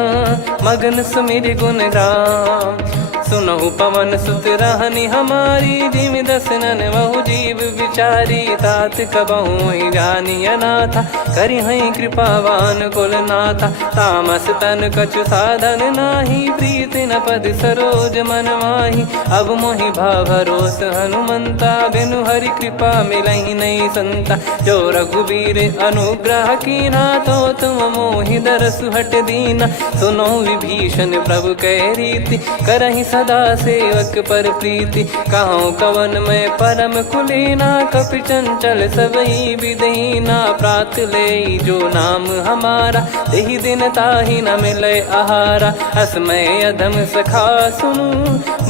मगन सुमिर गुण राम सुनहु पवन सुत रहनी हमारी जिमि दसनन बहु जीव विचारी तात कबहु जानी अनाथा करि हई कृपावान कुल नाथा तामस तन कछु साधन नाही प्रीति न पद सरोज मन माही अब मोहि भाव भरोस हनुमंता बिनु हरि कृपा मिलहि नहीं संता जो रघुबीर अनुग्रह कीना तो तुम मोहि दरसु हट दीना सुनो विभीषण प्रभु कह रीति करहि सदा सेवक पर प्रीति कहूँ कवन में परम कुलीना कपि चंचल सबई विदहीना प्रात ले जो नाम हमारा तेहि दिन ताहि न मिले आहारा असमय अधम सखा सुनु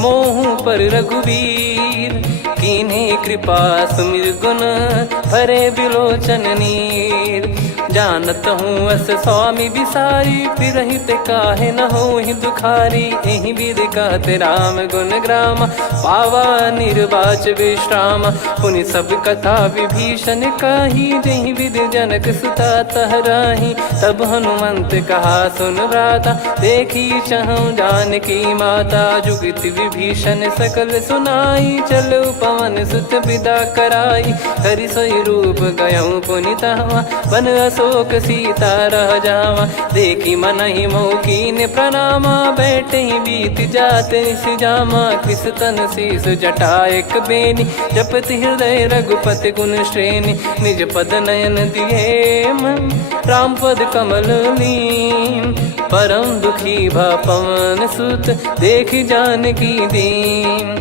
मोहु पर रघुवीर कीन्हे कृपा सुमिर गुण भरे बिलोचन नीर जानत हूँ अस स्वामी बिसारी, फिर ही ते काहे न हो ही दुखारी। यही विधि कहते राम गुण ग्राम, पावा निर्वाच विश्राम। पुनि सब कथा विभीषण काही, जही विधि जनक सुता तहराही। तब हनुमंत कहा सुन भ्राता, देखी चहु जानकी माता। जुगित विभीषण सकल सुनाई, चलो पवन सुत विदा कराई। हरि सोई रूप गयऊँ पुनि तहवा, बन अशोक सीता रह जावा। देखी मनहि मौकीन प्रणामा, बैठे ही बीत जात निस जामा। कृस तन शीस जटा एक बेनी, जपति हृदय रघुपति गुण श्रेणी। निज पद नयन दिए मन, राम पद कमल लीन। परम दुखी भा पवन सुत, देखी जानकी दीन।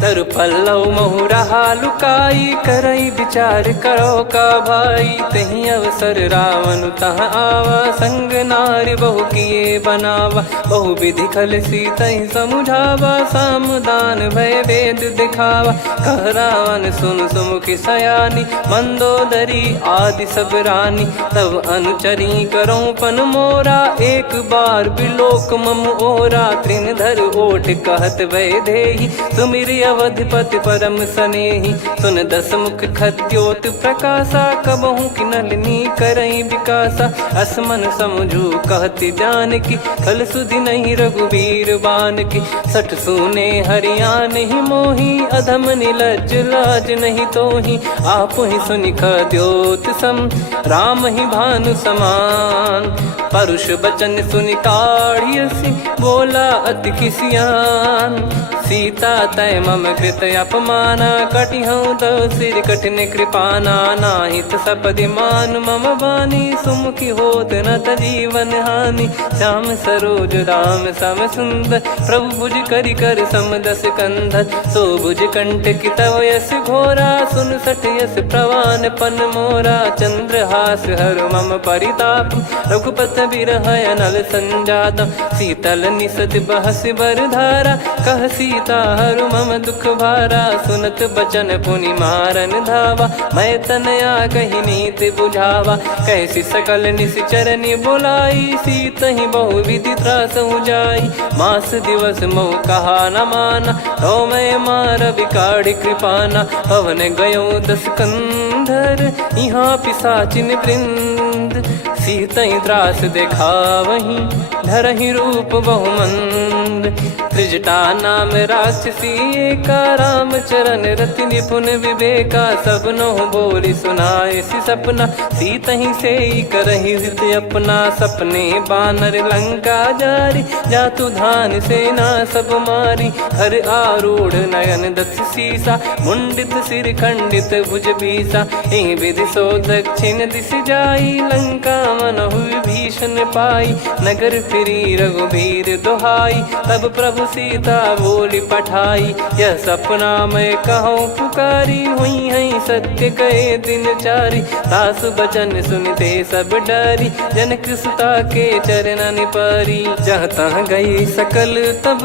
तरु पल्लव महु रहा लुकाई, करई विचार करो का भाई। तही अवसर रावण तहाँ आवा, संग नारी बहु किए बनावा। बहु विधि खल सीतहि समुझावा, सामदान भय वेद दिखावा। कह रावण सुन सुमुखी सयानी, मंदोदरी आदि सब रानी। तब अनुचरी करो पन मोरा, एक बार बिलोक मम ओरा। तृण धर ओठ कहत भय देहि, सुमिर अवधिपति परम सनेहि। सुन दस मुख खद्योत प्रकाशा, कबहु की नलिनी करई विकासा। असमन समझू कहति जानकी, खल सुधि नहीं रघुवीर बान की। सठ सुने हरियाण ही मोही, अधम निलज लाज नहीं तोही। आप ही सुनि खद्योत सम, राम ही भानु समान। परुष बचन सुनि काढ़ियसि, बोला अति किसियान। सीता तय मम कृत अपमाना, कटिहऊँ तो सिर कठिन कृपाना। नाहित सपदि मान मम बानी, सुमुखी होत न जीवन हानि। श्याम सरोज राम सम सुंदर, प्रभु भुज करि कर सम दस कंधर। सो भुज कंठ की तव यस घोरा, सुन सठ यस प्रवान पन मोरा। चंद्रहास हर मम परिताप, रघुपत बिरह अनल संजात। शीतल निसत बहस बर धारा, कह सीता हरु मम दुख भारा। सुनत बचन पुनि मारन धावा, मैं तनया कही नीति बुझावा। कैसी सकल निश्चरनि बुलाई, सीत ही बहु विधि त्रास जाई। मास दिवस मोह कहा न माना, तो मैं मार बिकाढ़ी कृपाना। पवन गयो दस कंधर, यहाँ पिशाचिन वृंद। सीतहि त्रास देखावहीं, धरहि रूप बहुमंद। त्रिजटा नाम राक्षसी एका, राम चरण रति निपुण विवेका। सबनो बोली सुनाए सि सपना, सीतहि से करहि हृद अपना। सपने बानर लंका जारी, जातु धान सेना सब मारी। हर आरूढ़ नयन दस सीसा, मुंडित सिर खंडित भुज बीसा। एहि विधि सो दक्षिण दिश जाई, लंका मनहु विभीषण पाई। नगर फिरी रघुबीर दुहाई, तब प्रभु सीता बोली पठाई। यह सपना मैं कहूँ पुकारी, हुई है सत्य कहे दिन चारी। सासु बचन सुनते सब डरी, जनक सुता के चरण परी। जहाँ तहाँ गई सकल तब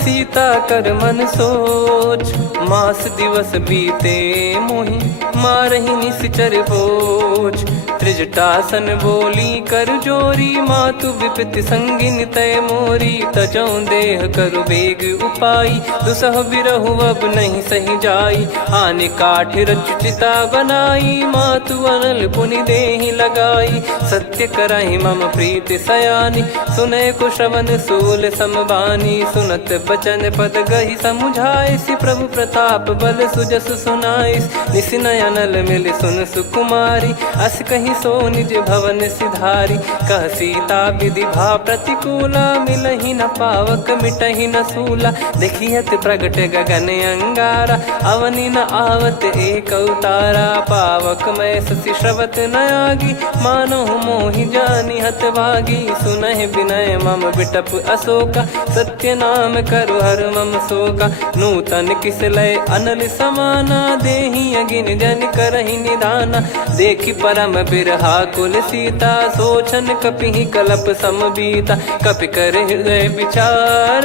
सीता कर मन सोच। मास दिवस बीते मोहि, मारहि निश्चर बोझ। त्रिजटासन बोली कर जोरी, मातु विपति संगिन तय मोरी। तजौ देह करु बेग उपाई, दुसह बिरहु अब नहीं सही जाई। आने काठ रचिता बनाई, मातु अनल पुनि देहि लगाई। सत्य करहि मम प्रीति सयानी, सुनय को श्रवण सूल समबानी। सुनत बचन पद गहि समुझाए, सि प्रभु प्रताप बल सुजस सुनाइस। निस नयनल मिल सुन सुकुमारी, अस कहि सो निज भवन सिधारी। कह सीता विधि भा प्रतिकूला, मिलहि न पावक मिटहि न सूला। देखियत प्रगट गगन अंगारा, अवनि न आवत एक अवतारा। पावक मैं ससि श्रवत न आगी, मानो मोहि जानि हत भागी। सुनहि विनय मम बिटप अशोका, सत्य नाम करु हर मम शोका। नूतन किस लय अनल समाना, देहि अगिन जन करहि निधाना। देखि परम बिरहा कुल सीता, सोचन कपि कलप सम बीता। कपि कर हृदय विचार,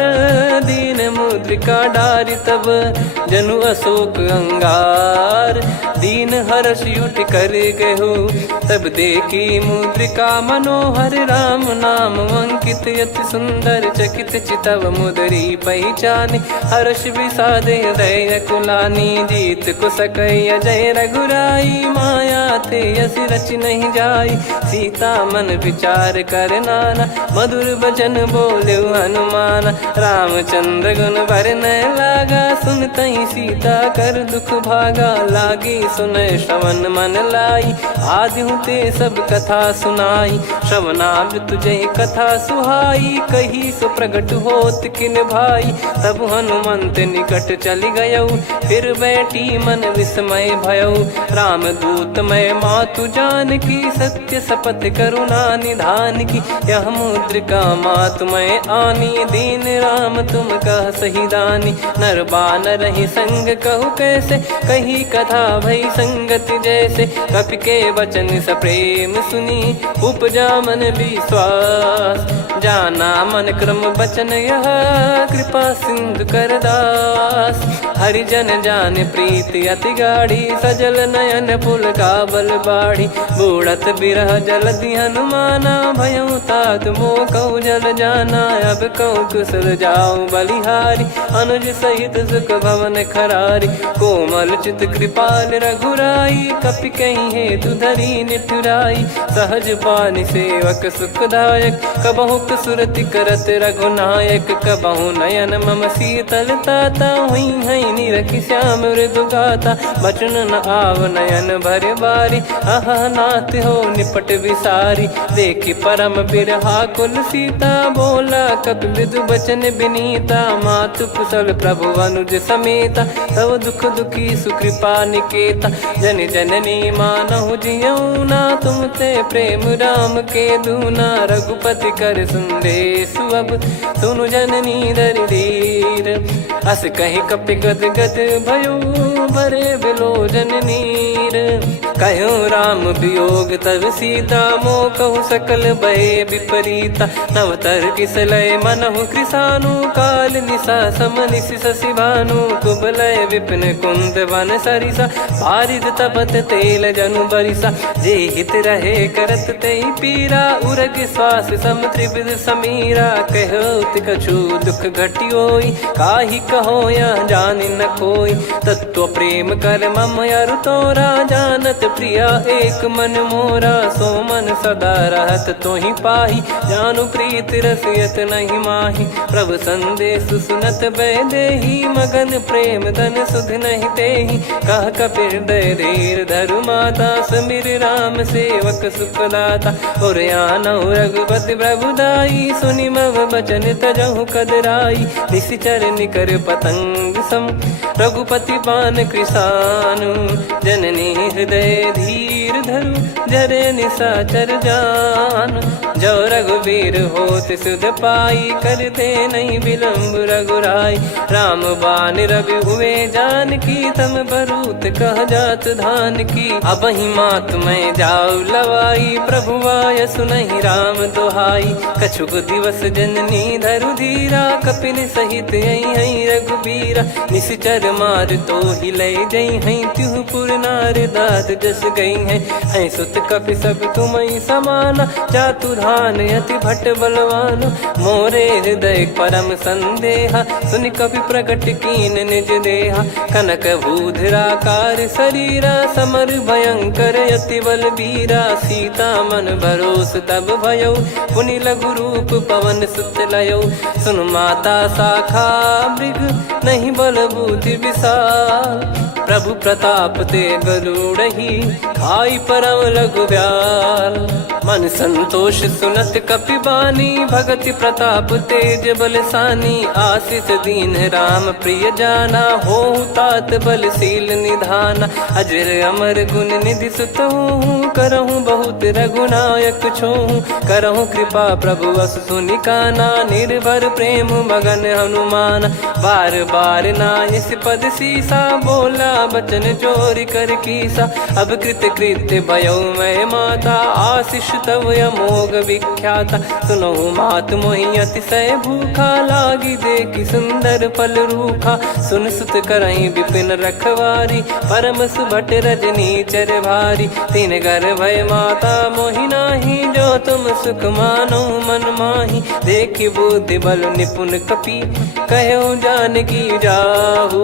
दीन मुद्रिका डारि तब जनु अशोक अंगार। दीन हर्ष युट कर गहु, तब देखी मुद्रिका मनोहर। राम नाम अंकित अति सुंदर, चकित चितव मुदरी पहचानी। हर्ष विषाद हृदय कुलानी, जीत को सकय जय रघुराई। माया थे यस रच नहीं जाई, सीता मन विचार कर नाना। मधुर बचन बोले हनुमान, रामचंद्र गुण बरनय लागा। सुनतहि सीता कर दुख भागा, लागी सुनय श्रवण मन लाई। आदिहु ते सब कथा सुनाई, श्रवणाब तुझे कथा सुहाई। कही सो प्रगट होत किन भाई, तब हनुमंत निकट चली गयऊ। फिर बैठी मन विस्मय भयऊ, राम दूत मैं मातु जानकी। सत्य शपथ करुणा निधान की, यह मुद्रिका मातु मैं आनी। दीन राम तुम कह सही दानी, नर बानर ही संग कहु कैसे। कही कथा भई संगति जैसे, कपि के वचन सप्रेम सुनी। उपजा मन विश्वास, जाना मन क्रम बचन यह। कृपा सिंधु कर दास, हरिजन जान प्रीति अति गाढ़ी। सजल नयन पुल काबल बाढ़ी, बूढ़त बिरह जलधि हनुमाना। भयउ तात मोह कहु जल जाना, अब कहु कुशल जाऊं बलिहारी। अनुज सहित सुख भवन खरारी, कोमल चित कृपाल रघुराई। कपि कहीं हेतु धरी निठुराई, सहज पानि सेवक सुखदायक। कबहु सुरति करत रघुनायक, कबहु नयन मम शीतल ताता। हुई हई निरखि श्याम मृदु गाता, बचन न आव नयन भर बारी। अह नाथ हो निपट विसारी, देखि परम बिरहा कुल सीता। बोला कपि मृदु बचन बिनीता, मातु कुशल प्रभु अनुज समेता। तव दुख दुखी सुकृपा निकेता, जन जननी मानहु जियऊ ना। तुम ते प्रेम राम के दूना, रघुपति कर संदेशु अब सुनु जननी दरि धीर। अस कहि कपि गद गद भयो, भरे बिलोचन नीर। कहूँ राम वियोग तब सीता, मोह कहु सकल भय विपरीता। नव तर किसलय मनहु कृसानु, काल निशा सम निशि शशि भानु। कुबलय विपिन कुंद वन सरिसा, पारिद तपत तेल जनु बरिसा। जे हित रहे करत ते पीरा, उरग श्वास सम त्रिविध समीरा। कहो कछु दुख घटियोई, काहि कहो या जानि न कोई। तत्व प्रेम कर मम अरु तोरा, जानत प्रिया एक मन मोरा। सो मन सदा रहत तोहि पाही, जानु प्रीत रसियत नहीं माही। प्रभु संदेश सुनत भय देहि, मगन प्रेम धन सुध नहीं तेहि। कह कपिर दय धीर धरु माता, समीर राम सेवक सुखदाता। और आनहु रघुपति प्रभु दाई, सुनि मव बचन तजहु कदराई। निशिचर निकर पतंग सम, रघुपति पान कृसानु। जननी हृदय धीर धरु, जरे निशाचर जान। जो रघुवीर होत सुध पाई, करते नहीं विलंब रघुराई। राम बान रवि हुए जानकी, तम बरूत कह जात धान की। अब ही मात मैं जाऊ लवाई, प्रभु आय सुनहि राम दोहाई। कछुक दिवस जननी धरु धीरा, कपिन सहित हई रघुबीरा। निश्चर मार तो ही लय जई हई, त्युह पुर नार दाद जस गई है। सुत कपि सब तुम समाना, जातु धान अति भट बलवान। मोरे हृदय परम संदेहा, सुनि कपि प्रकट कीन निज देहा। कनक भूधराकार शरीरा, समर भयंकर अति बलबीरा। सीता मन भरोस तब भयऊ, पुनि लघु रूप पवन सुत लयऊ। सुन माता शाखा मृग, नहीं बल बुद्धि विशाल। प्रभु प्रताप ते गरुड़हि, खाई परम लघु ब्याल। मन संतोष सुनत कपि बानी, भगति प्रताप तेज बलसानी। आशीष दीन राम प्रिय जाना, होहु तात बलशील निधाना। अजर अमर गुण निधि सुतहु, करहु बहुत रघुनायक छोहु। करहु कृपा प्रभु अस सुनि काना, निर्भर प्रेम मगन हनुमान। बार बार नायस पद सीसा, बोला बचन चोरी कर कीसा। अब कृत कृत्य भयो मैं माता, आशीष तव अमोघ विख्याता। सुनो मात मोहि अतिशय भूखा, लागी देखी सुंदर फल रूखा। सुन सुत करई विपिन रखवारी, परम सुभट रजनी चर भारी। तीन घर भय माता मोहि नाही, जो तुम सुख मानो मन माही। देखी बुद्धि बल निपुण कपि, कहो जानकी जाहू।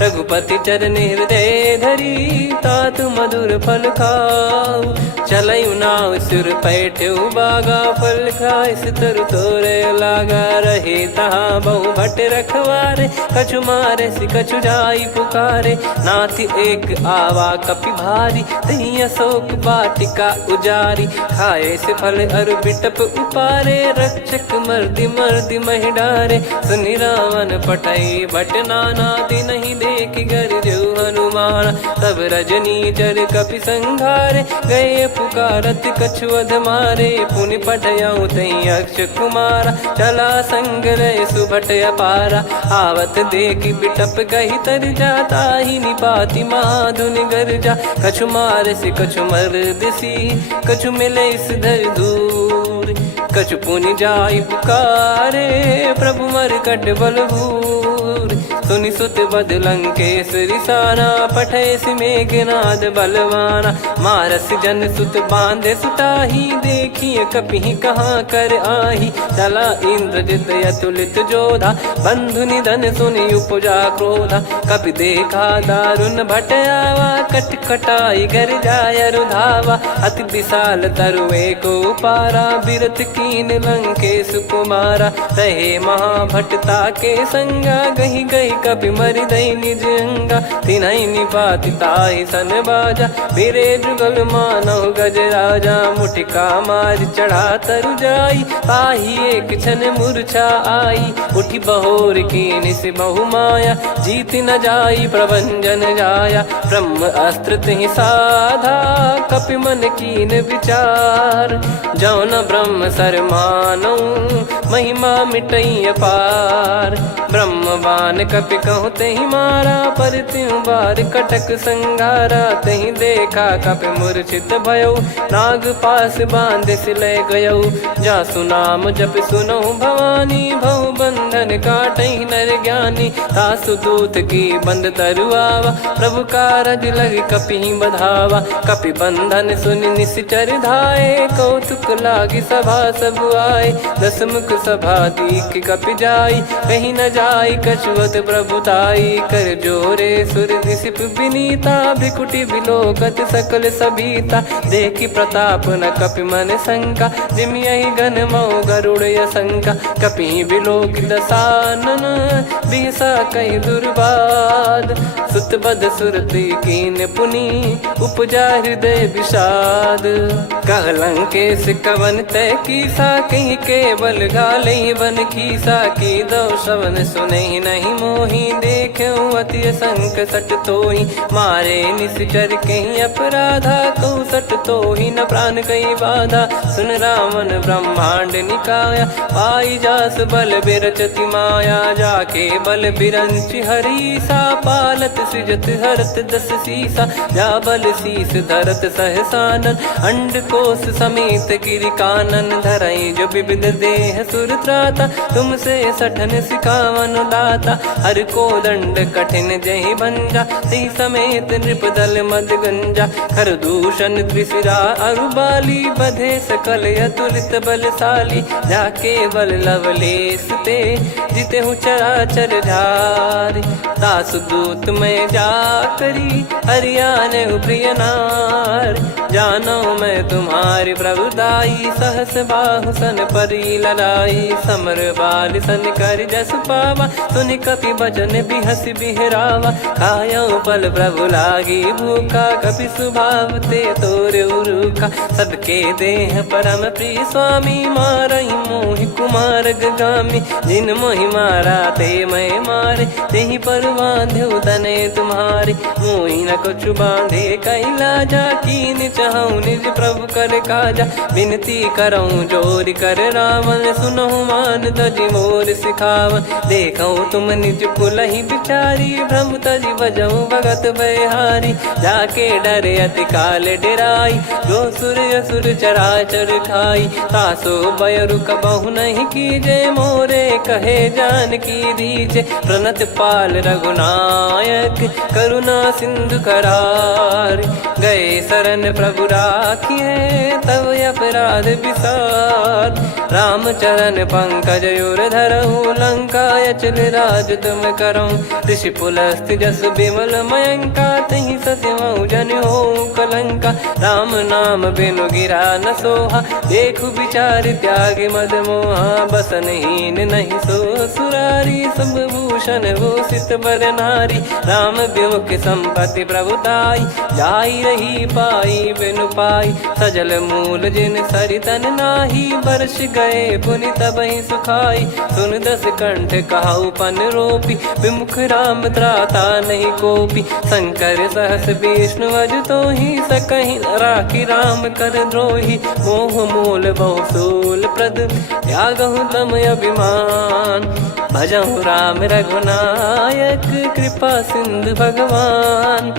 रघुपति चरण हृदय धरी, तात मधुर फल खाऊ। चलऊ नाव सुर पैठऊ बागा, फल खाइस तरु तोरे लागा। रहे तहाँ बहु भट रखवारे, कछु मारे सि कछु जाई पुकारे। नाथ एक आवा कपि भारी, तही अशोक वाटिका उजारी। खाए से फल अरु बिटप उपारे, रक्षक मर्दि मर्दि महि डारे। सुनि रावण पटई भट नाना, नहीं देखि गरजु हनुमान। तब रजनी चर कपि संघारे, गए पुकारत कछु अध मारे। पुनि पटयऊ तई अक्ष कुमारा, चला संग रहे सुभट अपारा। आवत देखि बिटप कही तर जाता, ही निपाति माधुन गर्जा। कछु मार से कछु मर्द सी, कछु मिले इस धर दूर। कछु पुनि जाई पुकारे, प्रभु मरकट बलभूर। सुनि सुत बद लंकेश्वरी साना, पठे सि मेघनाद बलवाना। मारस जन सुत बांधे सुताही, देखिए कपि कहाँ कर आही। चला इंद्रजित अतुलित जोधा, बंधु निधन सुनि उपजा क्रोधा। कपि देखा दारुण भट आवा, कट कटाई गर जाय रुधावा। अति विशाल तरुए को पारा, बिरत कीन लंकेश कुमारा। रहे महाभटता के संगा, गही गही कपि मरि दई निज अंगा। तिन्हि निपाति ताहि सन बाजा, फिरे जुगल मानव गज राजा। मुटिका मार चढ़ा तरु जाई, ताहि एक क्षण मूर्छा आई। उठी बहोर कीन से बहु माया, जीत न जाई प्रभंजन जाया। ब्रह्म अस्त्र तिहि साधा, कपि मन कीन विचार। जौ न ब्रह्म सर मानौ, महिमा मिटई अपार। ब्रह्मवान कपि कहु तहि मारा, पर त्यों बार कटक संगारा। तहि देखा कपि मूर्छित भयउ, नाग पास बांध सिले गयउ। जासु नाम जप सुनौ भवानी, भव बंधन काटहि नर ज्ञानी। तासु दूत की बंद तरुआवा, प्रभु कारज लग कपि बधावा। कपि बंधन सुनि निश्चर धाये, कौतुक लागी सभा सब आए। दस मुख सभा दीख कपि जाई, कहीं न जाई कछुअत प्रभुताई। कर जोरे सुर दिसिप विनीता, भ्रिकुटि बिलोकत सकल सबीता। देखि प्रताप न कपि मन शंका, जिमियहि घन मऊ गरुड़ असंका। कपि बिलोक दसानन, बिहसा कहि दुर्बाद। सुत बद सुरति कीन पुनि, उपजा हृदय विषाद। कह लंकेश कवन तय कीसा, कहीं केवल गाले बन खीसा। की दो श्रवण सुनहि नहीं मोही, देखऊं अति संक सट तोहि। मारे निश्चर कहीं अपराधा, कहूँ सट तोहि न प्राण कहीं बाधा। सुन रावण ब्रह्मांड निकाया, पाई जास बल बिरचति माया। जाके बल बिरंच हरीसा, पालत सृजत हरत दस सीसा। जा बल शीस धरत सहसानन, अंड कोश समेत गिरि कानन। धरई जो विविध देह सुर त्राता, तुमसे सठन सिखावन दाता। हर को दंड कठिन जहि भंजा, ती समेत नृप दल मद गंजा। खर दूषण त्रिशिरा अरुबाली, बधे सकल अतुलित बलशाली। जाके बल लवलेस ते, जिते हूँ चराचर झारी। दास दूत में जा करी, हरियाने प्रिय नार। जानो मैं तुम्हारी प्रभुदाई, सहस बाहु सन परी लड़ाई। समर बाल सन कर जस पावा, सुनि कपि बचन बिहस बिहरावा। खायऊ पल प्रभु लागी भूखा, कपि स्वभाव ते तोर उरुखा। सबके देह परम प्रिय स्वामी, मारई मोहि कुमार गगामी। जिन मोहि मारा ते मैं मारे, तेहि पर बांधे दने तुम्हारे। मोहि न कुछ बांधे कैला, जा कीन चहूँ निज प्रभु कर काजा। विनती करऊँ जोर कर रावण, सुनहु मान तजी मोर सिखावन। देखऊँ तुम निज कुलहि बिचारी, भ्रम तजी बजऊँ भगत बहारी। जाके डरे अति काल डेराई, जो सुर असुर चराचर खाई। तासो बयरु कबहु नहीं कीजे, मोरे कहे जान की दीजे। प्रणत पाल रघुनायक, करुणा सिंधु करार। गए शरण प्रभु राखिए, तब अपराध विसार। राम चरण पंकज उर धरहु, लंका अचल राज तुम करऊँ। ऋषि पुलस्त्य जस विमल मयंका, तहि सत्यमऊ जन हो कलंका। राम नाम बिनु गिरा न सोहा, देखु विचार त्याग मद मोहा। बसनहीन नहीं सो सुरारी, सब भूषण भूषित बर नारी। राम विमुख संपत्ति प्रभुताई, जाई रही पाई बिनु पाई। सजल मूल जिन सरितन नाही, बरस गए पुनि तबहि सुखाई। सुन दस कंठ कहाऊ पन रोपी, विमुख राम त्राता नहीं कोपी। शंकर सहस विष्णु अज तोहि, सकहि न राखी राम कर द्रोही। मोह मूल बहु सूल प्रद, त्यागहु तम अभिमान। भजहु राम रघुनायक, कृपा सिंधु भगवान।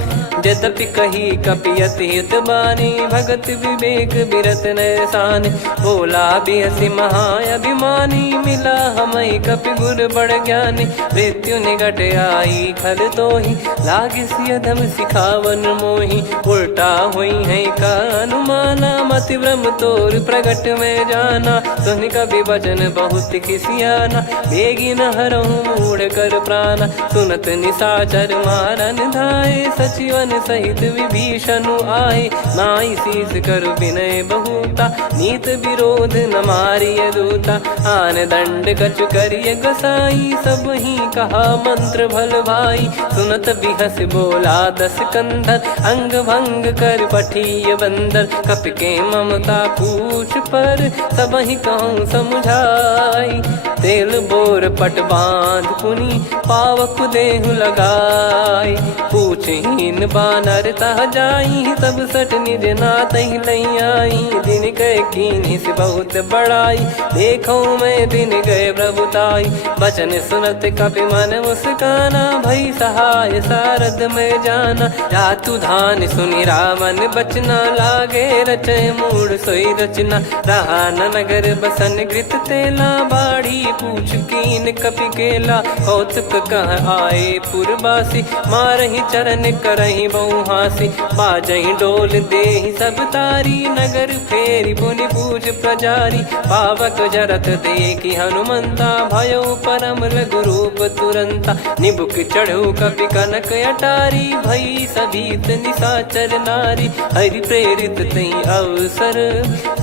यद्यपि कही कपियति हित बानी, भगत विवेक बिरत नैसान। बोला बिहसि महाअभिमानी, मिला हमई कपि गुर बड़ ज्ञानी। मृत्यु निकट आई खल तोहि, लागिसि अधम सिखावन मोहि। उल्टा हुई है का अनुमाना, मति भ्रम तोर प्रगट में जाना। सुनि कपि वचन बहुत खिसियाना, बेगी न हरहु मूढ़ कर प्राणा। सुनत निशाचर मारन धाये, सचिवन सहित विभीषण आए। नाई शीस कर विनय बहुता, नीत विरोध न मारिय दूता। आन दंड कछु करिय गसाई, सब ही कहा मंत्र भल भाई। सुनत बिहस बोला दस कंधर, अंग भंग कर पठिय बंदर। कपि के ममता पूछ पर, सब ही कहूँ समझाई। तेल बोर पट बांध पुनि, पावक देहु लगाई। पूछहीन बानर तह जाई, तब सट निज नाथ ही लई आई। दिन गए कीन्ही से बहुत बड़ाई, देखो मैं दिन गए प्रभुताई। बचन सुनत कपि मन मुस्काना, भई सहाय सारद में जाना। जातु धान सुनि रावण बचना, लागे रचय मूढ़ सोई रचना। रहा न नगर बसन घृत तेला, बाढ़ी पूछ कीन कपि केला। कौतुक कह आए पुरबासी, मारहि चरण करहि बहु हासी। बाजहि डोल देहि सब तारी, नगर फेरी पुनि पूज प्रजारी। पावक जरत देखि हनुमंता, भयो परम लघु रूप तुरंता। निबुक चढ़ऊ कपि कनक अटारी, भई सभीत निशाचर नारी। हरि प्रेरित तई अवसर,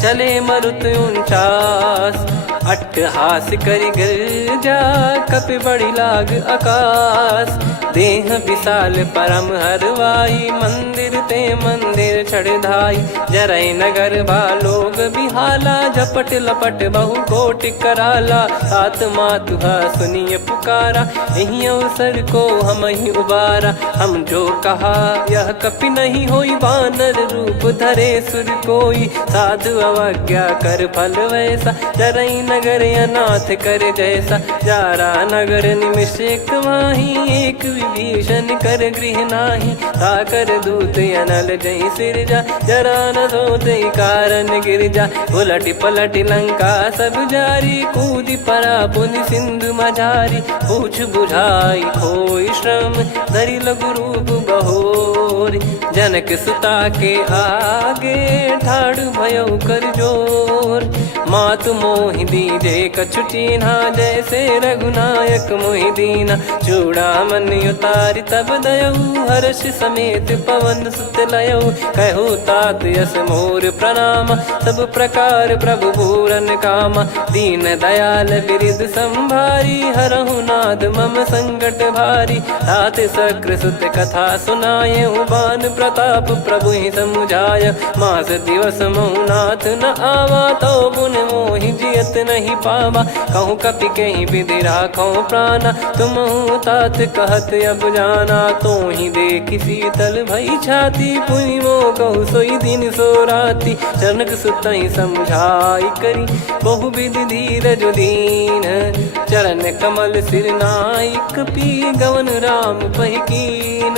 चले मरुत 49। अट्टहास करि गिरजा, कपि बड़ी लाग आकाश। देह विशाल परम हरवाई, मंदिर ते मंदिर चढ़धाई। जरई नगर बालोग बिहाला, झपट लपट बहु कोटि कराला। सात मातुहा सुनिय पुकारा, यही अवसर को हम ही उबारा। हम जो कहा यह कपि नहीं होई, वानर रूप धरे सुर कोई। साधु अवज्ञा कर फल वैसा, जरई नगर अनाथ कर जैसा। जारा नगर निमिष एक माही, एक विभीषण कर गृह नाही। ताकर दूत अनल जय सिरजा, जरा न सोते कारण गिरजा। उलटि पलटि लंका सब जारी, कूदि परा पुनि सिंधु मझारी। पूछ बुझाई खोई श्रम, धरि लघु रूप बहोरी। जनक सुता के आगे, ठाड़ भयउ कर जोर। मातु मोहि दीजे कछु चीन्हा, जैसे रघुनायक मोहि दीना। चूड़ामणि उतारि तब दयऊ, हर्ष समेत पवन सुत लयऊ। कहु तात यस मोर प्रणाम, सब प्रकार प्रभु पूरन कामा। दीन दयाल बिरिद संभारी, हरहु नाद मम संकट भारी। तात सक्र सुत कथा सुनाये, बान प्रताप प्रभु ही समुझाय। मास दिवस महु नाथ न आवा, तो पुन मोहि जियत नहीं पावा। कहूँ कपि कहीं विधि राखो प्राणा, तुम तात कहत अब जाना। तो ही देखी शीतल भई छाती, पुनि मो कहु सोई दिन सो राती। जनक सुतहि समझाई करी, बहु विधि धीरज दीन। चरण कमल सिर नायक, पी गवन राम पहिकीन।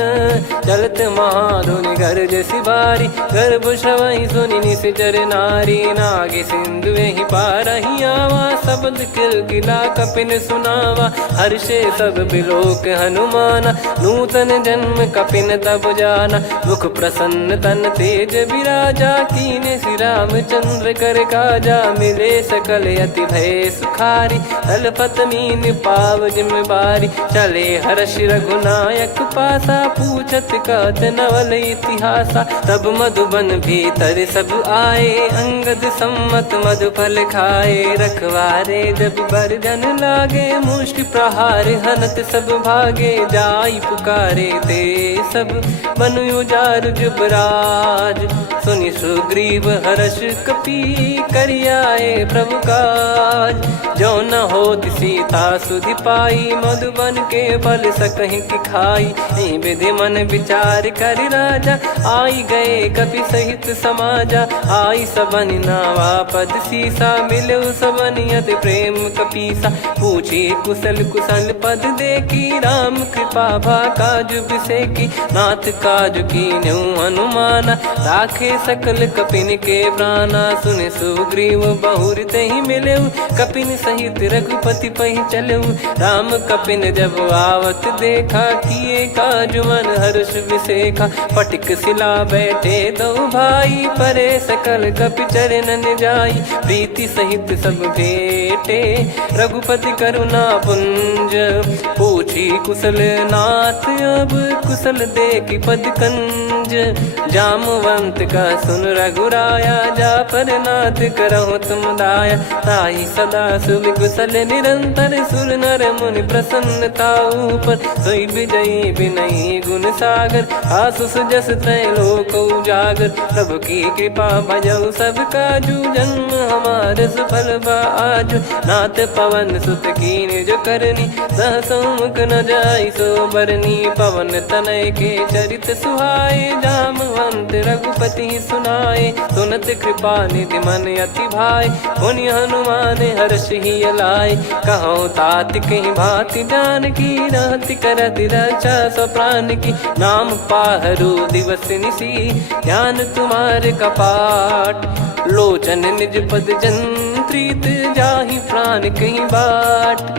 चलत महाधुनि गरज सिबारी, गर्भ श्रवहि सुनि निश्चर नारी। नागे सिंधु ही पारहि आवा, शब्द किलकिला कपिन सुनावा। हर्षे सब बिलोक हनुमाना, नूतन जन्म कपिन तब जाना। मुख प्रसन्न तन तेज विराजा, कीने श्री रामचंद्र कर काजा। मिले सकल अति भय सुखारी, तलपत मीन पाव जिम्मेवारी। चले हर्ष रघुनायक पासा, पूछत कहत नवल इतिहासा। तब मधुबन भीतर सब आए, अंगद सम्मत मधुफल खाए। रखवारे जब बरजन लागे, मुष्टि प्रहार हनत सब भागे। जाई पुकारे ते सब, बन उजार जुबराज। सुनि सुग्रीव हर्ष कपि, करियाए प्रभु काज। जो न होत सीता सुधि पाई, मधुबन के बल सकहि की खाई। विधि मन विचार कर राजा, आई गए कपि सहित समाजा। आई सबनि नावा पद सीसा, मिलु सबनि अति प्रेम कपीसा। पूछी कुशल कुशल पद देखी, राम कृपा भा काज बिसेकी। नाथ काज कीन्हु हनुमाना, राखे सकल कपिन के प्राणा। सुनि सुग्रीव बहुर तेहि मिलेउ, कपिन सहित रघुपति पहि चलेउ। राम कपिन जब आवत देखा, किए काज मन हर्ष विसेखा। पटिक सिला बैठे दो भाई, परे सकल कपि चरणन जाई। प्रीति सहित सब भेटे, रघुपति करुणा पुंज। पूछी कुशल नाथ अब, कुशल देखि पद कंज। जामवंत का सुन रघुराया, जा पर नाथ करहु तुम दाया। ताहि सदा सुभि कुशल निरंतर, सुर नर मुनि प्रसन्नता ऊपर। सोई विजयी विनयी गुण सागर, आसु सुजस त्रैलोक उजागर। प्रभु की कृपा भजऊ सब काजू, जन्म हमार सफल बा आजु। नाथ पवन सुत कीन्ह जो करनी, सहसो मुख न जाई सो बरनी। पवन तनय के चरित सुहाए, जामवंत रघुपति सुनाए। सुनत कृपा निधि मन अति भाई, पुनि हनुमान हर्ष ही लाए। कहो तात कहीं भांति जान की, रहति करति रक्षा सो प्राण की। नाम पाहरु दिवस निसी, ध्यान तुम्हारे कपाट। लोचन निज पद जंत्रित, जाहि प्राण कहीं बाट।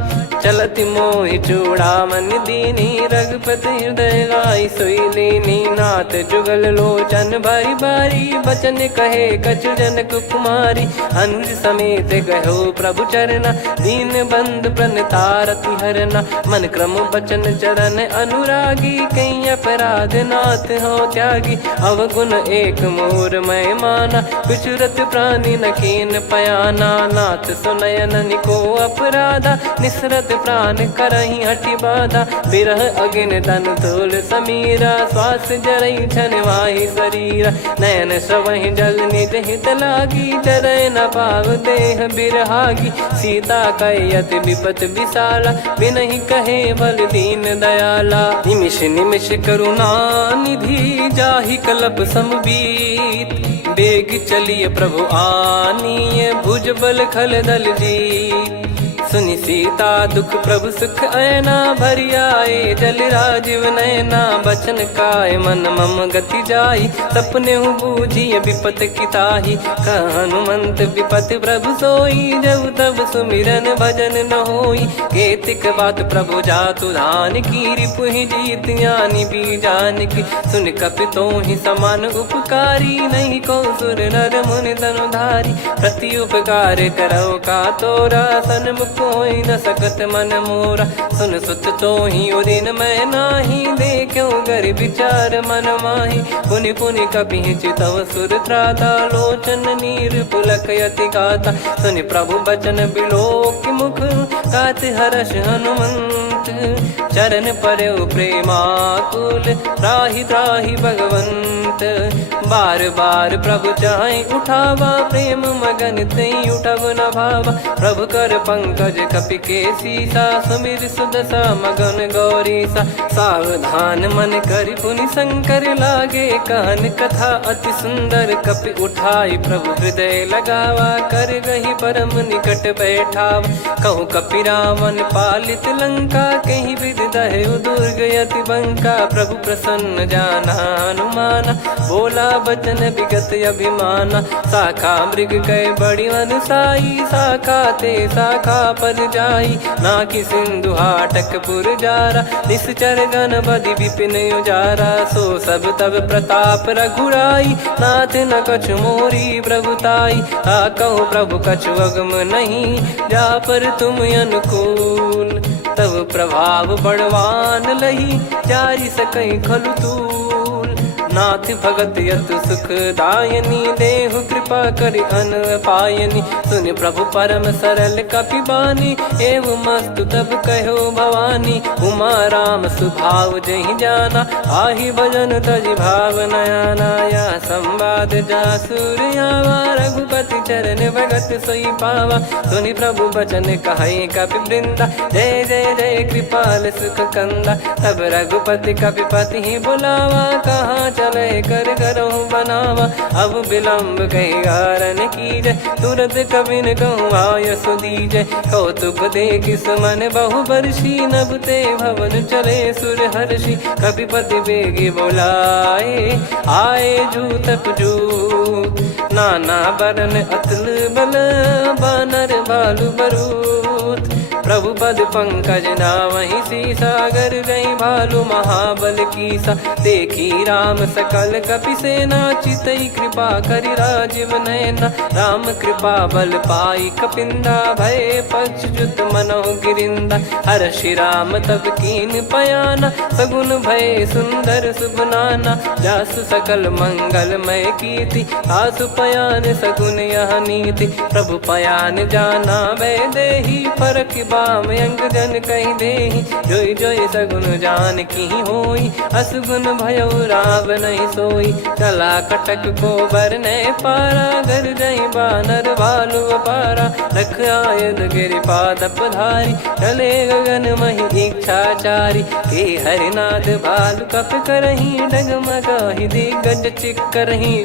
चलति मोहि चूड़ामन दीनी, रघुपति हृदय लाई सोई लीनी। नाथ जुगल लोचन बारी बारी, बचन कहे कछु जनक कुमारी। अनुज समेत गयो प्रभु चरना, दीन बंधु प्रणतारति हरना। मन क्रम बचन चरण अनुरागी, कहीं अपराध नाथ हो त्यागी। अवगुण एक मोर मैं माना, बिचुरत प्राणी न कीन पयाना। नाथ सुनयन को अपराधा, निसरत प्राण करहि हटि बाधा। बिरह अगिन तन तोल समीरा, श्वास जरई छन वाहि शरीरा। नयन श्रवहि जल निज हित लागी, चरय न पाव देह बिरहागी। सीता कयत विपत विशाला, बिनहि कहे बल दीन दयाला। निमिष निमिष करुणा निधि, जाहि कल्प समबीत। बेग चलिए प्रभु आनीय, भुज बल खल दल जीत। सुनि सीता दुख प्रभु सुख ऐना, भरि आए जल राजीव नैना। बचन काय मन मम गति जाई, सपने बूझी विपत किताही। हनुमंत विपत प्रभु सोई, जब तब सुमिरन भजन न होई। केतिक बात प्रभु जातु धान की, रिपुहि जीत ज्ञानी बीजान की। सुन कपि तोहि समान उपकारी, नहीं को सुर नर मुनि तनुधारी। प्रति उपकार करो का तोरा, सन्मुख कोई न सकत मन मोरा। सुन सुत तो ही उदिन मैं नाही, देखो गर विचार मन माही। पुनि पुनि कपि चितव सुर त्राता, लोचन नीर पुलक यति गाता। सुनि प्रभु बचन बिलोक मुख, गात हर्ष हनुमंत। चरण परउ प्रेमाकुल, त्राहि त्राहि भगवंत। बार बार प्रभु चाहे उठावा, प्रेम मगन तई उठब न भावा। प्रभु कर पंकज कपि के सीसा, सुमिर सुदशा मगन गौरीसा। सावधान मन कर पुनि शंकर लागे, कहन कथा अति सुंदर कपि उठाई। प्रभु हृदय लगावा, कर गही परम निकट बैठावा। कहूँ कपि रावण पालित लंका, कहीं विधि दहु दुर्ग अति बंका। प्रभु प्रसन्न जाना हनुमाना, बोला बचन विगत अभिमाना। शाखा मृग कह बड़ी अनुसाई, शाखा ते शाखा पर जाई। ना कि सिंधु हाटक पुर जारा, निश्चर गण बधि विपिन उजारा। सो सब तब प्रताप रघुराई, नाथ न कछु मोरी प्रभुताई। कहूँ प्रभु कछु अगम नहीं, जा पर तुम अनुकूल। तब प्रभाव बड़वान लही, जारी सकई खलु तूल। नाथ भगत यतु सुख दायनी, देहु कृपा करि अन पायनी। सुन प्रभु परम सरल कपि बानी, एवं मस्तु तब कहो भवानी। उमा राम सुभाव जहि जाना, आहि भजन तजि भाव नया नाया। संवाद जासुर आवा, रघुपति चरण भगत सोई पावा। सुनि प्रभु बचन कहै कपि वृंदा, जय जय जय कृपाल सुख कंदा। तब रघुपति कपिपति ही बुलावा, कहाँ चले कर करहु बनावा। अब विलम्ब कही कारण कीजय, तुरत कबिन कहूँ आयस दीजय। कौतुक देख सुमन बहु बरसी, नभ ते भवन चले सुर हर्षि। कपिपति बेगी बोलाए, आए जूतक जूत। नाना बरन अतुल बल, बानर भालु बरूत। प्रभु पद पंकज नामहि सीसा, गर गई भालु महाबल कीसा। देखी राम सकल कपि सेना, चितई कृपा करि राजीव नयना। राम कृपा बल पाई कपिंदा, भय पक्षजुत मनोह गिरिंदा। हर्षि राम तब कीन पयाना, सगुन भय सुंदर सुबनाना। जासु सकल मंगलमय कीर्ति, आसु पयान सगुन यह नीति। प्रभु पयान जाना वै देहि, फरक बाम अंग जन कहि देहि। जोई जोई सगुन जान की होई, असगुन भयो राव नहीं सोई। कला कटक को बरने पारा, घर जई बानर भालु अपारा। लख आयद गिरिपाद पधारी, चले गगन महि इच्छाचारी। के हरिनाथ भालु कप करही, डगमगाहि दिग्गज चिक्करही।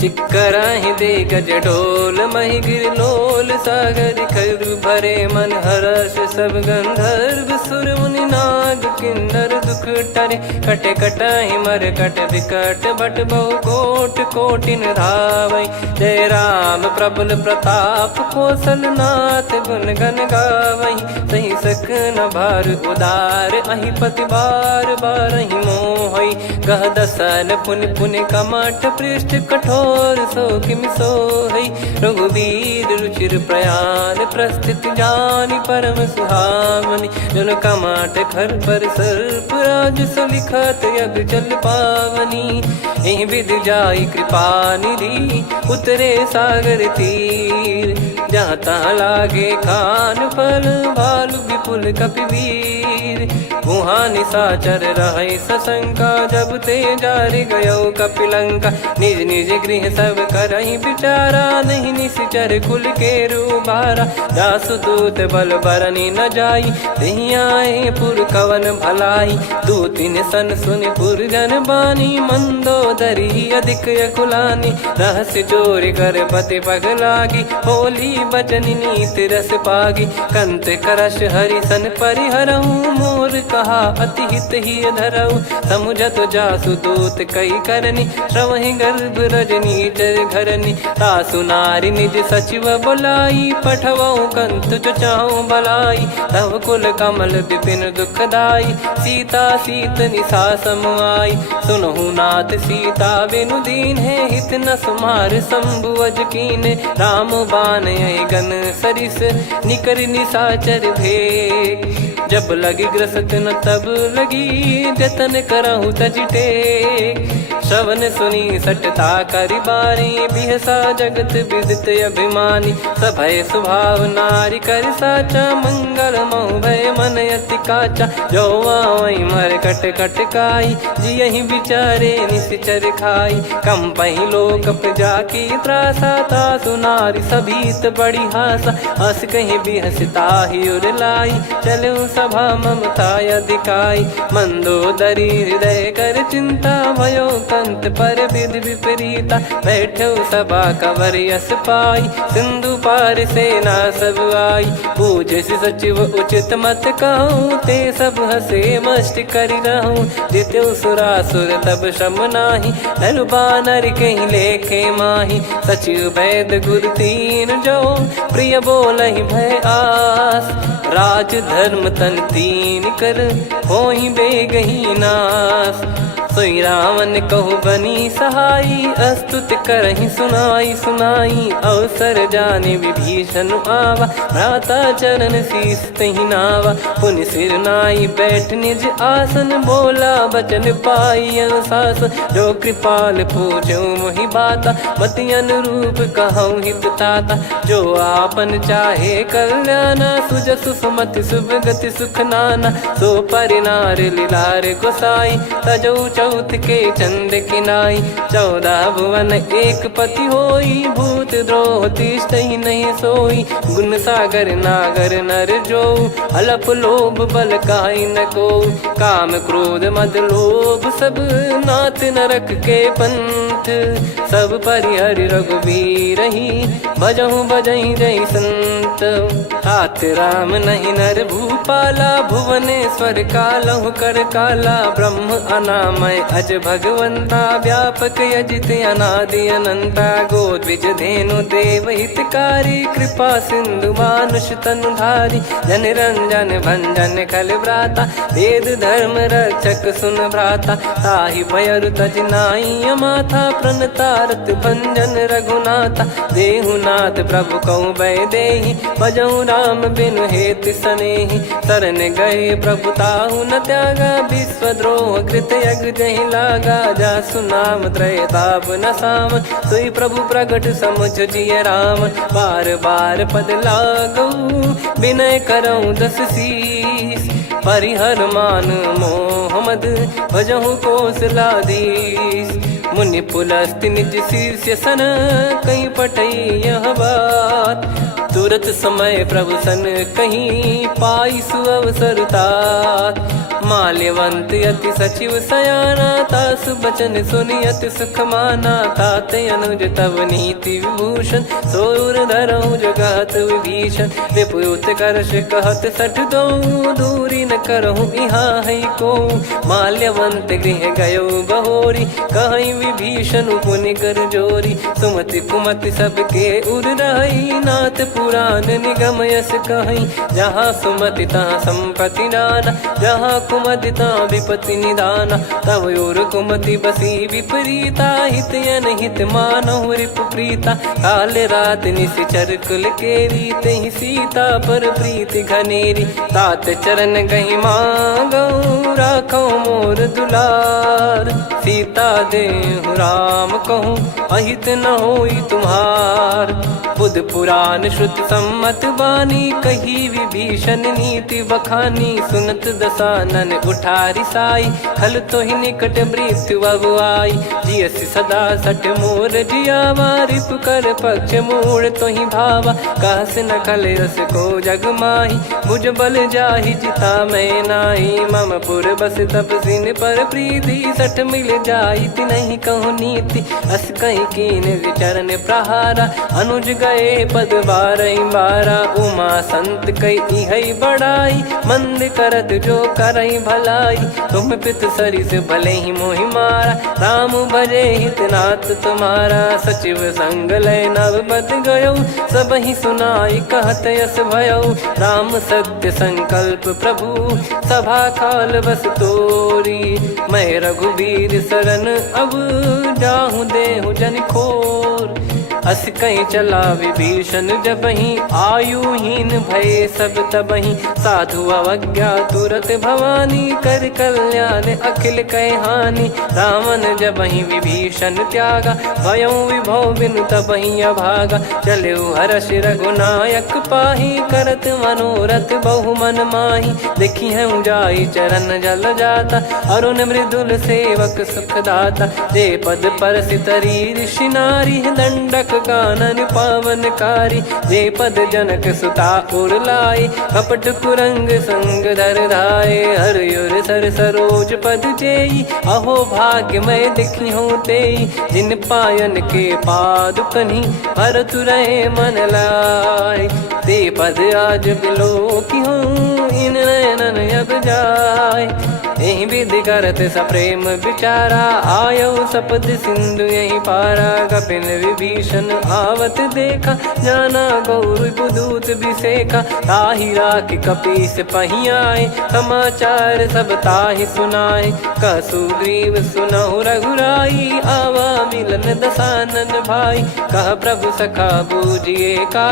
चिक्कराहि दे गज ढोल, महि गिर लोल। सागर खर भरे मन हर्ष, सब गंधर्व सुर मुनि नाग किन्नर दुख टरे। कटे कटाहि मर कट विकट, भट बहु कोट कोटिन धावै। जय राम प्रबल प्रताप, कौशल नाथ गुण गन गावै। सही सख न भार उदार, अहि पति बार बारहि मोहै। गह दसन पुन पुन कमठ, पृष्ठ कठोर सो किमि सोहै। रघुवीर रुचिर प्रयाण, प्रस्थित जानि परम सुहावनी। जन कमाट खर पर सर्प, राज सलिखत यग जल पावनी। एहि विधि जाई कृपा निधि, उतरे सागर तीर। जहाँ तहाँ लागे खान फल, भालु विपुल कपिवीर। वहाँ निशाचर रहै सशंका, जब ते जारि गयो कपिलंका। निज निज गृह सब करहि विचारा, नहीं निश्चर कुल के रूबारा। दासु दूत बल बरनी न जाई, तेहि आए पुर कवन भलाई। दूतिन सन सुनि पुर जन बानी, मंदोदरी अधिक अकुलानी। रहस्य चोरी कर पति पग लागी, होली बचन नीत रस पागी। कंत करश हरि सन परिहरहु, मोर कहा अति हित ही धरऊ। समुझत जासु दूत कई करनी, श्रवहि गर्भ रजनी चर घरनी। तासु नारी निज सचिव बुलाई, पठवऊ कंत जो चाहूं भलाई। तव कुल कमल विपिन दुखदाई, सीता सीत निशा समाई। सुनहु नाथ सीता बिनु दीन है, हित न सुमार शंभु अज कीने। राम बान गन सरिस, निकर निशाचर भेग। जब लगी ग्रसत न तब लगी, जतन करहु तज टेक। श्रवण सुनी सटता करि बारी, बिहसा जगत विदित अभिमानी। सभय स्वभाव नारी कर साचा, मंगल मोह भय मन अति काचा। जो आवई मर कट कट काई, जियहि विचारे निश्चर खाई। कम पही लोक जाकी त्रासा, तासु नारी सभीत बड़ी हासा। हस कहीं भी हंसता ही उर लाई, चलूं सभा ममता अधिकाई। मंदोदरी हृदय कर चिंता, भयो कंत पर विधि विपरीता। बैठो सभा कवर यस पाई, सिंधु पार सेना सब आई। पूजे से सचिव उचित मत कहूँ, ते सब हसे मस्त करि रहूं। जित्यु सुरासुर तब श्रम नाही, नर बानर कहीं लेखे माही। सचिव वैद गुरु तीन जो, प्रिय बोलहि भय आस। राज धर्म तन तीन कर, होहि बेगहि नास। सोई रावण कहु बनी सहाई, अस्तुत करहि सुनाई सुनाई। अवसर जाने विभीषण आवा, भ्राता चरण शीस तहि नावा। पुनि सिर नाई बैठ निज आसन, बोला बचन पाई अनुशासन। जो कृपाल पूछो मोहि बाता, मति अनुरूप कहूँ हित ताता। जो आपन चाहे कल्याणा, सुजसु सुमति शुभ गति सुख नाना। सो परिनार लीलार गोसाई, तजौ चौथ के चंद किनाई। 14 भुवन एक पति होई, भूत द्रोह तिष्ठहि नहीं सोई। गुण सागर नागर नर जो, अलप लोभ बल काई न को। काम क्रोध मद लोभ सब, नाथ नरक के पंथ। सब परिहरि रघुवीर ही, भजहु भजहि जय संत। तात राम नहीं नर भूपाला, भुवनेश्वर कालहु कर काला। ब्रह्म अनामय अज भगवंता, व्यापक यजित अनादि अनंता। गोद्विज धेनु देव हितकारी, कृपा सिंधु मानुष तनुधारी। जन रंजन भंजन खल भ्राता, वेद धर्म रक्षक सुन भ्राता। ताहि भयरु तज नाई माथा, प्रणतारत भंजन रघुनाथा। देहुनाथ प्रभु कहु भय देहि, भजहु राम बिनु हेतु सनेहि। शरण गए प्रभु ताहु न त्यागा, विश्वद्रोह कृत यज्ञ जहि लागा। जासु नाम त्रय ताप न साम, सोई प्रभु प्रगट समुझ जिय राम। बार बार पद लागऊ, विनय करऊँ दस शीस। परिहर मान मोह मद, भजहु कौशलाधीश। मुनि पुलस्त्य निज शीर्ष सन, कहीं पटई यह बात। तुरत समय प्रभु सन कहीं, पाई सुअवसर तात। माल्यवंत अति सचिव सयाना, तासु बचन सुनि अति सुख माना। तात अनुज तव नीति विभूषण, सोर धरहु जगत विभीषण। विपुत करश कहत सठ दो, दूरी न करहु यहाँ है को। माल्यवंत गृह गयो बहोरी, कहीं विभीषण पुनि कर जोरी। सुमति कुमति सबके उर रही, नाथ पुराण निगम यस कहीं। जहाँ सुमति तहाँ संपत्ति नाना, जहाँ कुमति तहाँ विपत्ति निदाना। तव और कुमति बसी विपरीता, हित अनहित मानहु रिप प्रीता। काल रात निशिचर कुल केरी, तहि सीता पर प्रीति घनेरी। तात चरण गहि मांगऊ, राखो मोर दुलार। सीता देहु राम कहूँ, अहित न होई तुम्हार। बुध पुराण श्रुति सम्मत बानी, कही विभीषण नीति बखानी। सुनत दसानन उठारी साई, खल तो ही निकट मृत्यु अब आई। जियसि सदा सठ मोर जियावा, रिप कर पक्ष मूड़ तो ही भावा। कहस न खल रस को जग माही, भुज बल जाहि जिता मैं नाही। मम पुर बस तपसिन पर प्रीति, सठ मिल जाई तिनहि कहूँ नीति। अस कहीं कीन विचरण प्रहारा, अनुज गए पद बारहि बारा। उमा संत कई इहै बड़ाई, मंद करत जो करई भलाई। तुम पित सरिस भले ही मोहि मारा, राम भजे हितनाथ तुम्हारा। सचिव संग लय नवबत गयो, सब ही सुनाई कहत यस भयो। राम सत्य संकल्प प्रभु, सभा काल बस तोरी। मैं रघुबीर शरण अब, जाहु देहु जन खोर। अस कहीं चला विभीषण जबहि, आयुहीन भये सब तबहि। साधु अवज्ञा तुरत भवानी, कर कल्याण अखिल कह हानि। रावण जबहि विभीषण त्यागा, भयउ विभव बिनु तबहि अभागा। चलऊ हर्ष रघुनायक पाहि, करत मनोरथ बहु मन माहि। देखी हूँ जाई चरण जल जाता, अरुण मृदुल सेवक सुखदाता। जे पद परसि तरी ऋषि नारी, दंडक कानन पावनकारी। जे पद जनक सुता उर लाई, कपट कुरंग संग धर धाये। हरियुर सर सरोज पद जेई, अहो भाग्य मैं दिखी हूँ तेई। जिन पायन के पाद कन्ही, भरत रहे मन लाय। ते पद आज बिलो की हूँ, इन नयनन अब जाय। यही विधि करत सप्रेम विचारा, आयो सपद सिंधु यही पारा। कपिन विभीषण आवत देखा, जाना गौर बुदूत बिसेखा। ताहि राख कपीस पही आए, समाचार सब ताहि सुनाए। कह सुग्रीव सुनहु रघुराई, आवा मिलन दसानन भाई। कह प्रभु सखा बूझिए का,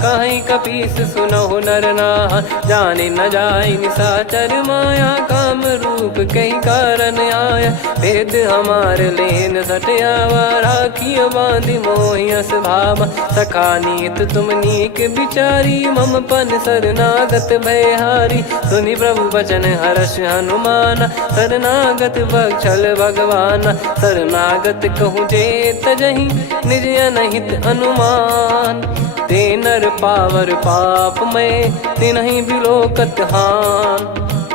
कहीं कपीस सुनहु नर नाहा। जाने न जाय निशाचर माया, काम रूप कई कारण आया। भेद हमार लेन सटयावा, राखिय बांधि मोहियस भावा। सखा नीत तुम नीक बिचारी, मम पन शरणागत भयहारी। सुनि प्रभु बचन हर्ष हनुमाना, शरणागत बक्षल भगवाना। शरणागत कहूँ जे तजहि, निज अनहित अनुमान। ते नर पावर पाप में, तिन्हि बिलोकत हान।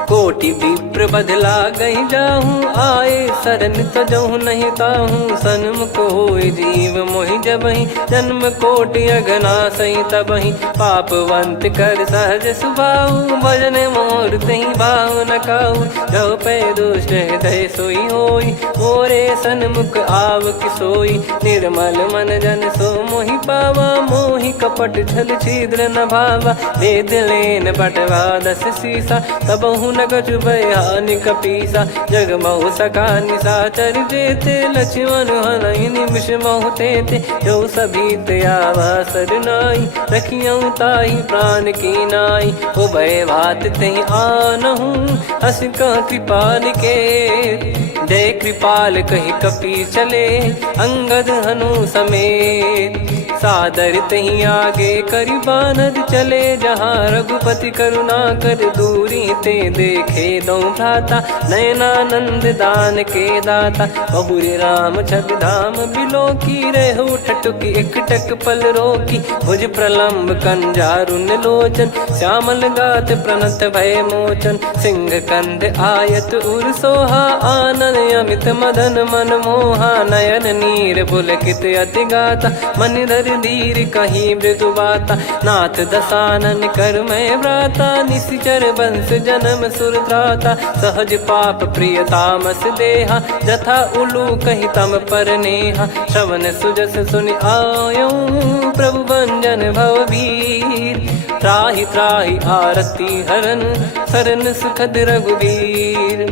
कोटि विप्र बदला गई जाहूँ, आए शरण तजहु नहीं ताहूँ। सन्मुख होय जीव मोहि जबहि, जन्म कोटि अगना सही तबहि। पापवंत कर सहज सुभाऊ, भजन मोर तहि भाव न काऊ। जो पै दुष्ट हृदय सोई होई, मोरे सन्मुख आव किसोई। निर्मल मन जन सो मोहि पावा, मोहि कपट छल छिद्र न भावा। वेद लेन बटवा दस सीसा, तबहु न कछु बयानि कपीसा। जग महु सका निशाचर जेते, लक्ष्मण हनहि निमिष महु तेते। जो सभी त्यावा सरनाई, रखियऊँ ताहि प्राण की नाई। उभय भात तहि आनहूँ, अस कह कृपाल के। जय कृपाल कहि कपी चले, अंगद हनु समेत। सादर तही आगे करि बानर चले, जहाँ रघुपति करुणा कर दूरी ते देखे दो भ्राता। नयनानंद दान के दाता, बहुरे राम छवि धाम बिलो की। रहु ठटुकी एकटक पल रोकी, भुज प्रलम्ब कंजारुन लोचन। श्यामल गात प्रणत भय मोचन, सिंह कंध आयत उर सोहा। आनन अमित मदन मन मोहा, नयन नीर पुलकित अति गाता। मन धर धीर कहीं मृदु बाता, नाथ दसानन कर मैं व्राता। निशिचर वंश जन्म सुरत्राता, सहज पाप प्रिय तामस देहा। जथा उलू कही तम पर नेहा, श्रवण सुजस सुनि आयो। प्रभु भंजन भवभीर, त्राहि त्राहि आरती हरन। शरण सुखद रघुबीर,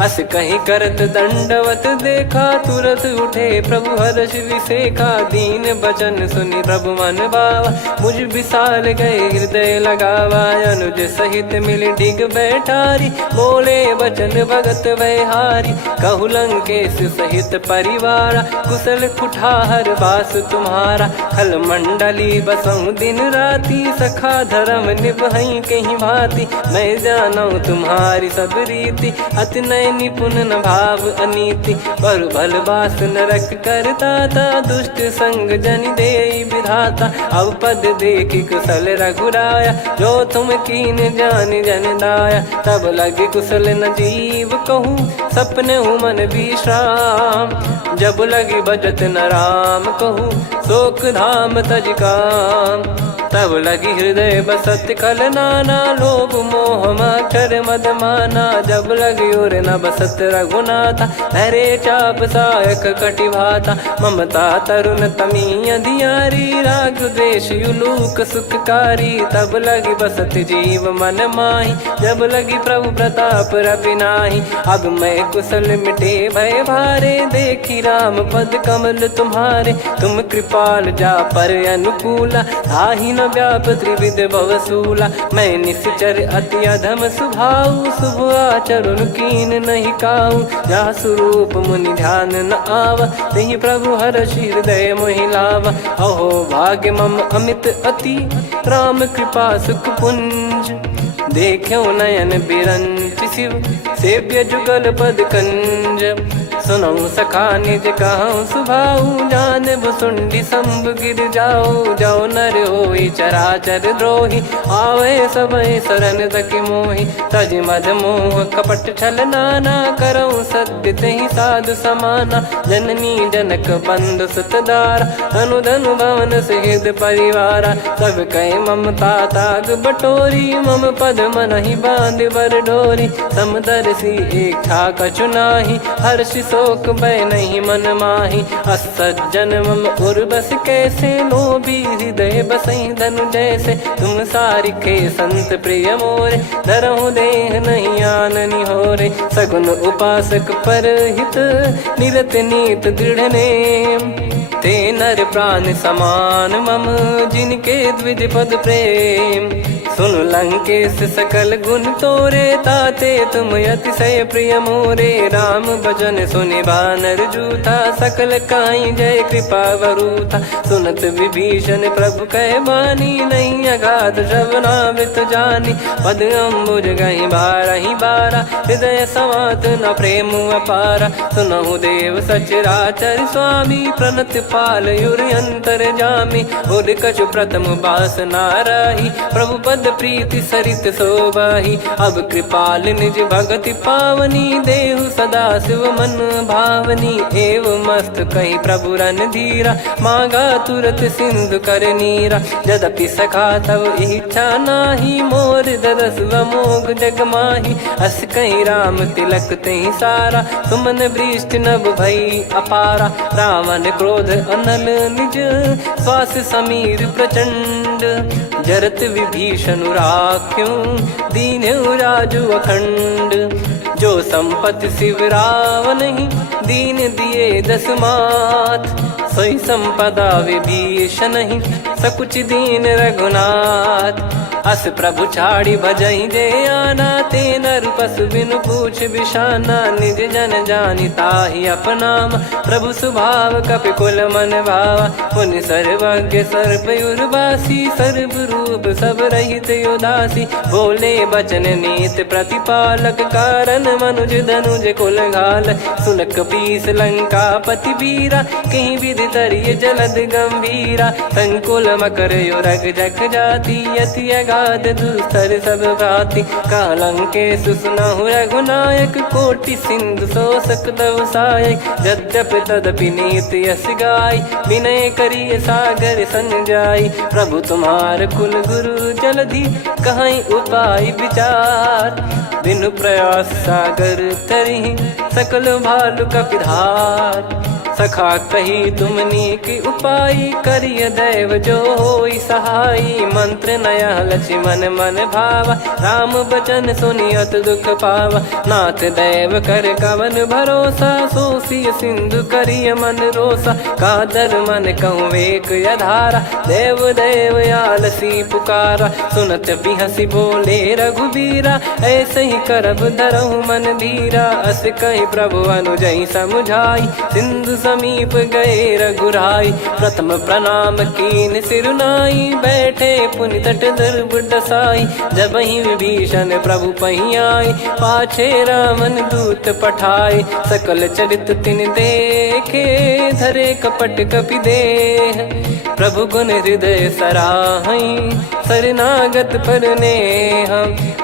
अस कहीं करत दंडवत देखा। तुरत उठे प्रभु हर्ष विसेखा, दीन बचन सुनि प्रभु मन भावा। मुझ विशाल गए हृदय लगावा, अनुज सहित मिल डिग बैठारी। बोले बचन भगत वैहारी, कहु लंकेश सहित परिवारा। कुशल कुठार बास तुम्हारा, खल मंडली बसऊं दिन राती। सखा धर्म निभई कहीं भांति, मैं जानू तुम्हारी सब रीति। अति नय निपुण न भाव अनीति, पर भल बास नरक करता था। दुष्ट संग जन दे विधाता, अब पद देखी कुशल रघुराया। जो तुम कीन जान जन दाया, तब लगे कुशल न जीव कहूँ। सपने मन विश्राम, जब लगी बजत न राम कहूँ। शोक धाम तज काम, तब लगी हृदय बसत कल नाना। लोभ मोह मक्षर मद माना, जब लगी उर न बसत रघुनाथा। हरे चाप सायक कटि भाता, ममता तरुण तमी अधियारी। राग द्वेष युलूक सुखकारी, तब लगी बसत जीव मन माही। जब लगी प्रभु प्रताप रवि नाही, अब मैं कुशल मिटे भय भारे। देखी राम पद कमल तुम्हारे। तुम कृपाल जा पर अनुकूला, ताहि न व्याप त्रिविध भवसूला। मैं निश्चर अति अधम सुभाऊ, शुभ आचरण कीन नहीं काऊ। जा स्वरूप मुनि ध्यान न आवा, तेहि प्रभु हर्षि हृदय मोहि लावा। अहो भाग्य मम अमित अति, राम कृपा सुख पुंज। देखो नयन बिरंच शिव, सेव्य जुगल पद कंज। सुनऊ सखा निज कहूँ सुभाऊ, जान भुसुंडी शंभ गिर जाओ। जाओ नर होई चराचर द्रोही, आवे सबय शरण तकी मोहि। तज मद मोह कपट छल नाना, करऊँ सत्य तेहि साधु समाना। जननी जनक बंधु सुतदारा, धनु धनु भवन सहित परिवारा। सब कहे ममता ताग बटोरी, मम पद मनहि बांध बर डोरी। समदर्शी इच्छा कछु नाही, हर्ष शोक भय नहीं मन माही। असज्जन मम उर्वश कैसे, लोभी हृदय बसई धनु जैसे। तुम सारिखे संत प्रिय मोरे, धरहु देह नहीं आननि होरे। सगुन उपासक परहित, निरत नीत दृढ़ नेम। ते नर प्राण समान मम, जिनके द्विज पद प्रेम। सुन लंकेश सकल गुण तोरे, ताते तुम अतिशय प्रिय मोरे। राम भजन सुनि बानर जूथा, सकल काई जय कृपा वरूथा। सुनत विभीषण प्रभु कह बानी, नहीं अगाध श्रवणामृत जानी। पद अम्बुज गहि बारहि बारा, हृदय समात न प्रेम अपारा। सुनहु देव सचराचर स्वामी, प्रणत पाल युर अंतर जामी। उर कछु प्रथम बास नाराही, प्रभु पद प्रीति सरित शोभाही। अब कृपाल निज भगति पावनी, देहु सदा शिव मन भावनी। एव मस्त कही प्रभु रन धीरा, मांगा तुरत सिंधु कर नीरा। यद्यपि सखा तब इच्छा नाही, मोर दरस मोग जग माही। अस कहीं राम तिलक तेहि सारा, सुमन वृष्टि नभ भई अपारा। रावण क्रोध अनल निज, श्वास समीर प्रचंड। जरत विभीषण राख्यों, दीन्हु राजु अखंड। जो संपत्ति शिव रावण ही, दीन दिए दस मात। सोई संपदा विभीषण ही, सकुच दीन रघुनाथ। अस प्रभु छाड़ी भजई जे आना, ते नर पशु बिनु पूछ बिशाना। निज जन जानि ताहि अपनाम, प्रभु स्वभाव कपि कुल मन भावा। मुनि सर्वज्ञ सर्वयुर्वासी, सर्व रूप सब रहित उदासी। बोले बचन नीत प्रतिपालक, कारण मनुज धनुज कुल घाल। सुन कपीस लंका पति वीरा, कहीं विधि तरिय जलद गंभीरा। संकुल मकर युरग जग जाति, यति अगाध दुस्तर सब घाति। कालंकेश सुनहु रघुनायक, कोटि सिंधु शोषक तव सहायक। यद्यपि तदपि नीति यस गाय, विनय करिय सागर सन जाई। प्रभु तुम्हार कुल गुरु जलधि, कहीं उपाय विचार। बिनु प्रयास सागर तरिहि, सकल भालु कपिधार। सखा कही तुमनी की उपाय, करिय दैव जो होई सहाई। मंत्र नया लक्ष्मण मन भावा, राम बचन सुनियत दुख पावा। नाथ दैव कर कवन भरोसा, सोसिय सिंधु करिय मन रोसा। कादर मन कहूँ एक यधारा, देव देव आलसी पुकारा। सुनत बिहसी बोले रघुबीरा, ऐसे ही करब धरहु मन धीरा। अस कही प्रभु अनुजई समुझाई, सिंधु समीप गए रघुराई। प्रथम प्रणाम कीन सिरुनाई, बैठे पुनि तट दर्भ डसाई। जब ही विभीषण प्रभु पही आई, पाछे रामन दूत पठाए। सकल चरित तिन देखे, धरे कपट कपि देह। प्रभु गुण हृदय सराहई, शरणागत पर नेह।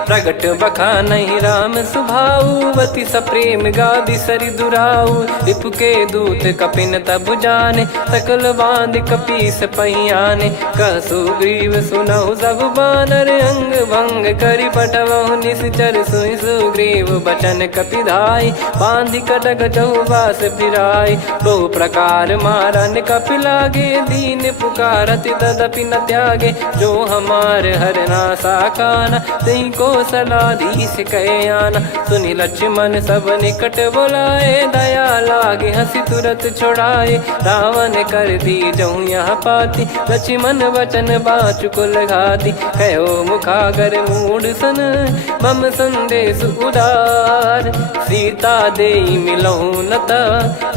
प्रगट बखानहि राम सुभाऊ, बति सप्रेम गादि सरि दुराऊ। रिपु के दूत कपिन तब जाने, सकल बांध कपीस पहियाने। कह सुग्रीव सुनहु सब बानर, अंग भंग करि पठवहु निश्चर। सुनि सुग्रीव बचन कपिधाई, बांधि कटक चहुबास फिराई। बहु प्रकार मारन कपि लागे, दीन पुकारति तदपि न त्यागे। जो हम कुमार हरना साकाना, तई को सलाधीश कहे आना। सुनि लक्ष्मण सब निकट बुलाए, दया लागे हंसी तुरत छुड़ाए। रावण कर दी जऊँ यहाँ पाती, लक्ष्मण वचन बाचु कुल घाती। कहो मुखागर मूड सन, मम संदेश उदार। सीता देई मिलहु नता,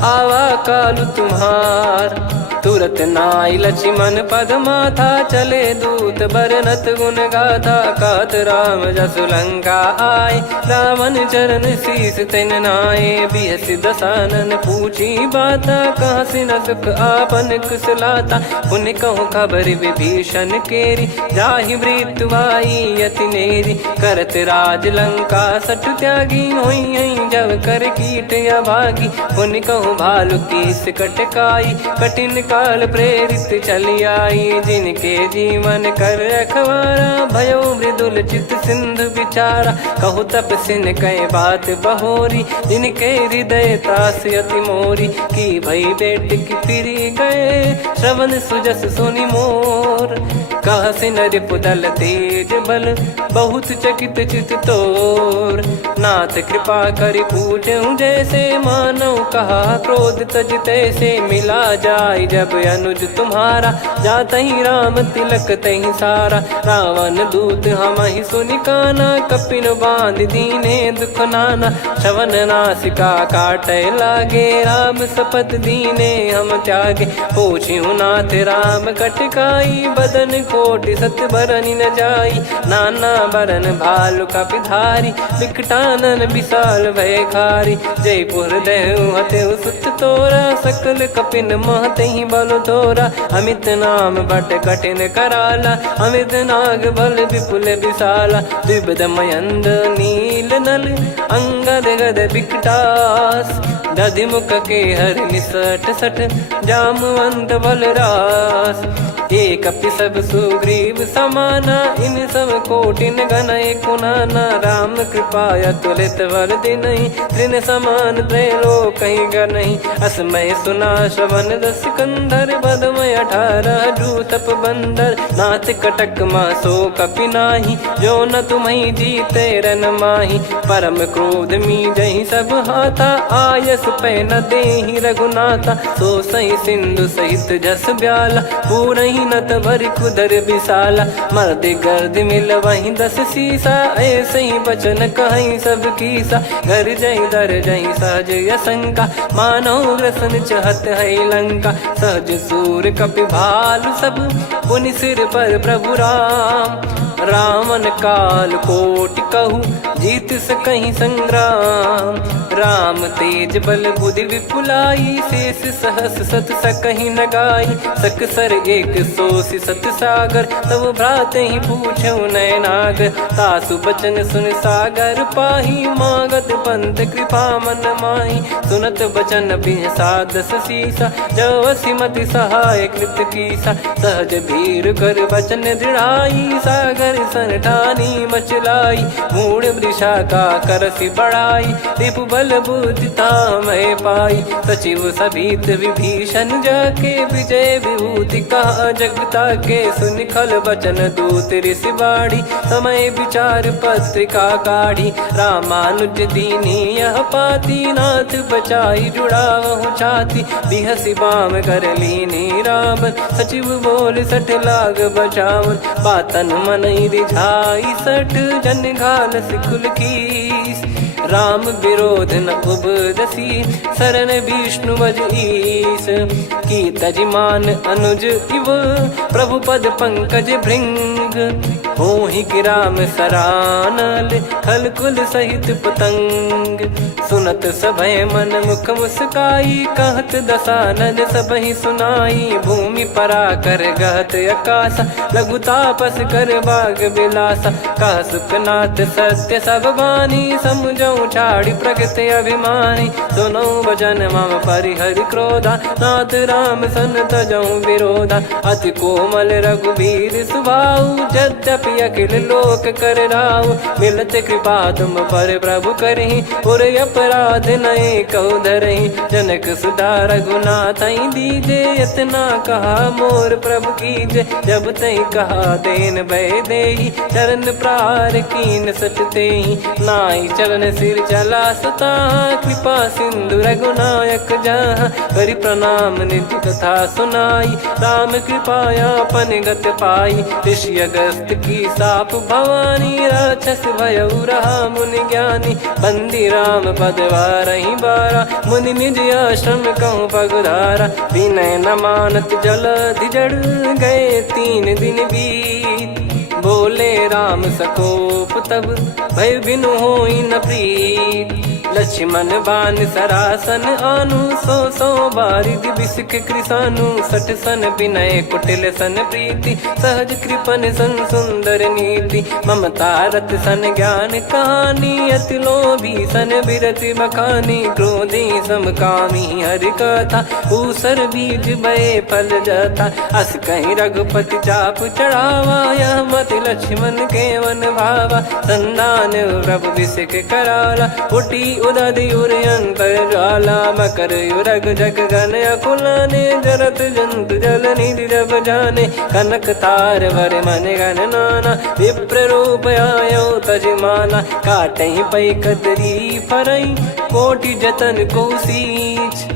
आवा कालु तुम्हार। तुरत नाई लक्ष्मण पद माथा, चले दूत बरनत गुण गाथा। कहत राम जसु लंका आए, रावण चरण शीस तिन नाये। बिहसि दसानन पूछी बाता, कहाँ से न सुख आपन कुशलाता। पुन कहूँ खबर विभीषण केरी, जाहि मृत्यु आई अति नेरी। करत राज लंका सठ त्यागी, होई जब कर कीट अभागी। पुन कहूँ भालु कीस कटकाई, कठिन काल प्रेरित चली आई। जिनके जीवन कर रखवारा, भयो मृदुल चित सिंधु विचारा। कहु तपसिन कई बात बहोरी, जिनके हृदय तास अति मोरी। की भई बेट की फिरी गए, श्रवण सुजस सुनि मोर। कह सिन रिपुदल तेज बल, बहुत चकित चित तोर। नाथ कृपा करि पूछऊँ जैसे, मानव कहा क्रोध तज तैसे। मिला जाय जब अनुज तुम्हारा, जातहि राम तिलक तहि सारा। रावण दूत हमहि सुनि काना, कपिन बांध दीने दुख नाना। श्रवण नासिका काटै लागे, राम शपथ दीने हम त्यागे। पूछिहु नाथ राम कटकाई, बदन कोटि सत बरनि न जाई। नाना बरन भालु कपिधारी, विकटानन विशाल भयखारी। जयपुर देहु हतेउ सुत तोरा, सकल कपिन महतहि बल तोरा। अमित नाम बट कठिन कराला, अमित नाग बल विपुल विशाला। द्विविध मयंद नील नल, अंगद गद विकटास। दधिमुख के हर निसठ सठ, जामवंत बलरास। एक कपि सब सुग्रीव समाना, इन सब कोटिन गनय कुनाना। राम कृपा अतुलित बल दिनहि, तृण समान त्रैलोकहि गनहि। असमय सुना श्रवण दस कंधर, बदमय 18 जूतप बंदर। नाथ कटक मासो कपि नाही, जो न तुम्हि जीते रन माही। परम क्रोध मीजहि सब हाथा, आयस पै न देहि रघुनाथा। सो सही सिंधु सहित जस ब्याला, पूरहि नत भर कुदर विशाला। मर्द गर्द मिल वहीं 10 सीसा, ऐसे ही बचन कहीं सब कीसा। घर जय दर जय सहज यसंका, मानो ग्रसन चहत है लंका। सहज सूर कपि भालु सब, पुनि सिर पर प्रभु राम। रामन काल कोटि कहु, जीत सकहि संग्राम। राम तेज बल बुद्धि विपुलाई, शेष सहस सत सकहि न गाई। सकसर एक सोसि सत सागर, तब भ्राते ही पूछौ नयनागर। तासु बचन सुन सागर पाही, मागत पंथ कृपा मन माही। सुनत बचन बिहसा 10 सीसा, जवसि मति सहाय कृत कीसा। सहज भीर कर बचन दृढ़ाई, सागर सन ठानी मचलाई। मूढ़ वृषा का करसि बढ़ाई, रिपु बल बुद्धि तामय पाई। सचिव सभीत विभीषण जाके, विजय विभूति कहा जगता के। सुनि खल बचन दूत ऋषि बाढ़ी, समय विचार पत्रिका काढ़ी। रामानुज दीनी यह पाती, नाथ बचाई जुड़ावहु छाती। बिहसि बाम कर लीनी राम, सचिव बोल सठ लाग बचावन। बातन मन रिझाई सठ, जन घाल सिकुल कीस। राम विरोध न उपदसी, शरण विष्णु बज ईस। की तजिमान अनुज इव, प्रभु पद पंकज भृंग। होहि कि राम सरानल, खल कुल सहित पतंग। सुनत सभय मन मुख मुस्काई, कहत दसानन सबहि सुनाई। भूमि परा कर गहत आकाशा, लघु तापस कर बाग बिलासा। कह सुखनाथ सत्य सब बानी, समुझौ छाड़ी प्रकृति अभिमानी। सुनो भजन मम परिहरि क्रोधा, नाथ राम सन तजौ विरोधा। अति कोमल रघुवीर सुभाऊ, यद्यपि की अखिल लोक कर राव। मिलत कृपा तुम पर प्रभु करही, और अपराध नए कौ धरही। जनक सुधा रघुनाथ दीजे, इतना कहा मोर प्रभु कीजे। जब तई कहा देन भय देही, चरण प्रार कीन सटते ही। नाई चरण सिर चला सता, कृपा सिंधु रघुनायक जहाँ। करि प्रणाम निज कथा सुनाई, राम कृपाया पन गत पाई। ऋषि अगस्त की साप भवानी, राक्षस भयउ रहा मुनि ज्ञानी। बंदी राम पद वारहि बारा, मुनि निज आश्रम कहूँ पगुधारा। विनय न मानत जलधि जड़, गए 3 दिन बीत। बोले राम सकोप तब, भय बिनु होई न प्रीत। लक्ष्मण बान सरासन आनु, 100 बारिद बिसिख कृसानु। 60 सन विनय कुटिल सन प्रीति, सहज कृपन सन सुंदर नीति। ममता रत सन ज्ञान कहानी, अति लोभी सन बिरति बखानी। क्रोधी समकामी हरि कथा, ऊसर बीज बये फल जथा। अस कहीं रघुपति चाप चढ़ावा, यह मत लक्ष्मण के मन भावा। संदान प्रभु बिसिख कराला, उठी उदधि उर अंतर ज्वाला। मकर युरग जग गण अकुलाने, जरत जंतु जल निधि जब जाने। कनक तार वर मन गण नाना, विप्र रूप आयो तजमाना। काटहि पै कदरी फरई, कोटि जतन को सींच।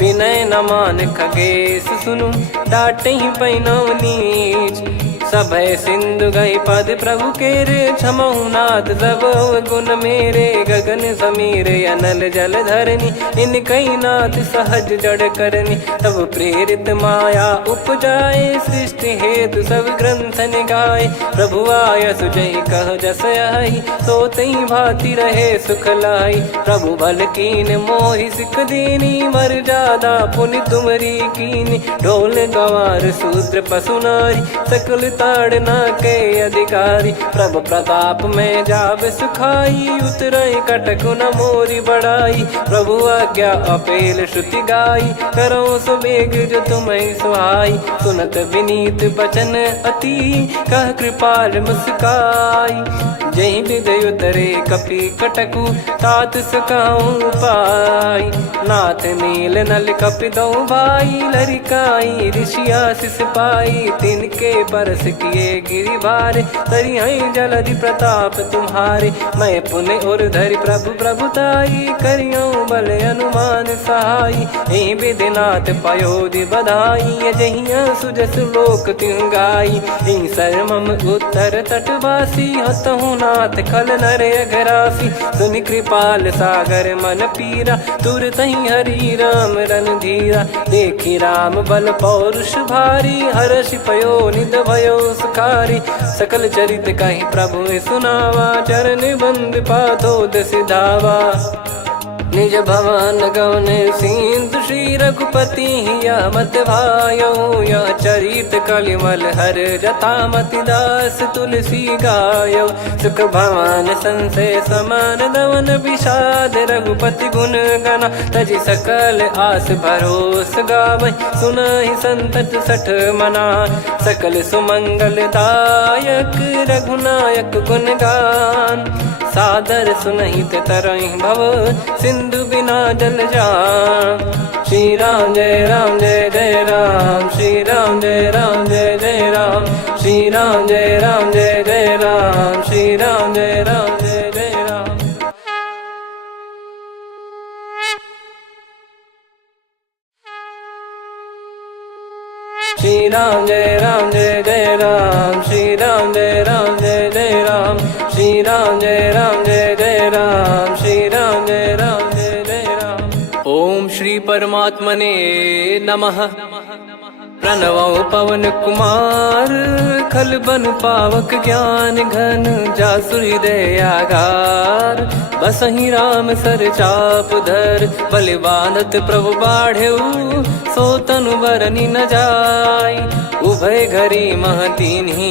विनय न मान खगेश सुनु, डांटहि पै नव नीच। सभय सिंधु गई पद प्रभु केरे, क्षमहु नाथ सब गुण मेरे। गगन समीरे अनल जल धरनी, इन कई नाथ सहज जड़ करनी। तब प्रेरित माया उपजाए, सृष्टि हेतु सब ग्रंथ निगाए। प्रभु आय सुजई कह जस आई, सोतई भांति रहे सुख लाई। प्रभु बल कीन मोहि सिख दीनी, मर्यादा पुनि तुमरी कीनी। ढोल गवार शूद्र पशु नारी, सकल ताड़ना के अधिकारी। प्रभु प्रताप में जाब सुखाई, उतरई कटक न मोरी बढ़ाई। प्रभु आज्ञा अपेल श्रुति गाई, करो सुबेग जो तुम्हें सुहाई। सुनत विनीत बचन अति, कह कृपाल मुस्काई। जही विदय उतरे कपि कटकु, तात सकाऊं पाई। नाथ नील नल कपि दो भाई, लरिकाई ऋषि आशीष पाई। तिनके परस किए गिरि भारे, तरिहै जलधि प्रताप तुम्हारे। मैं पुण्य और धरि प्रभु प्रभुताई, करियऊं बल अनुमान सहाई। एहि विधिनाथ पयोधि बधाई, जहिया सुजस लोक तिहुँ गाई। एहि सरमम उत्तर तटवासी, हतहु नाथ खल नर अघरासी। सुनि कृपाल सागर मन पीरा, तुरतहि हरि राम रणधीरा। देखि राम बल पौरुष भारी, हर्षि पयो निध भयो सुखारी। सकल चरित कहि प्रभु सुनावा, चरण बंद पादोद सिधावा। निज भवन गौन सिंधु, श्री रघुपति हिया मत भायो। यह चरित कलिमल हर जथा, मति दास तुलसी गायो। सुख भवन संशय समान दवन, विषाद रघुपति गुण गना। तजि सकल आस भरोस गावै, सुनहि संतत सठ मना। सकल सुमंगल दायक, रघुनायक गुण गान। सादर सुनहित तरहि भव, सिंधु बिना जल जान। श्री राम जय राम जय जय राम, श्री राम जय राम जय जय राम। श्री राम जय राम जय जय राम, श्री राम जय राम जय जय राम। श्री राम जय राम जय जय राम, श्री राम जय राम जय जय राम। श्री राम जय राम जय जय राम, श्री राम जय राम जय जय राम। ओम श्री परमात्मने नमः। प्रणवौ पवन कुमार, खल बन पावक ज्ञान घन। जासु हृदय आगार, बसहि राम सर चाप धर। बलि बांधत प्रभु बाढ़ेउ, सो तनु बरनि न जाय। उभय घरी मह दीन्ही,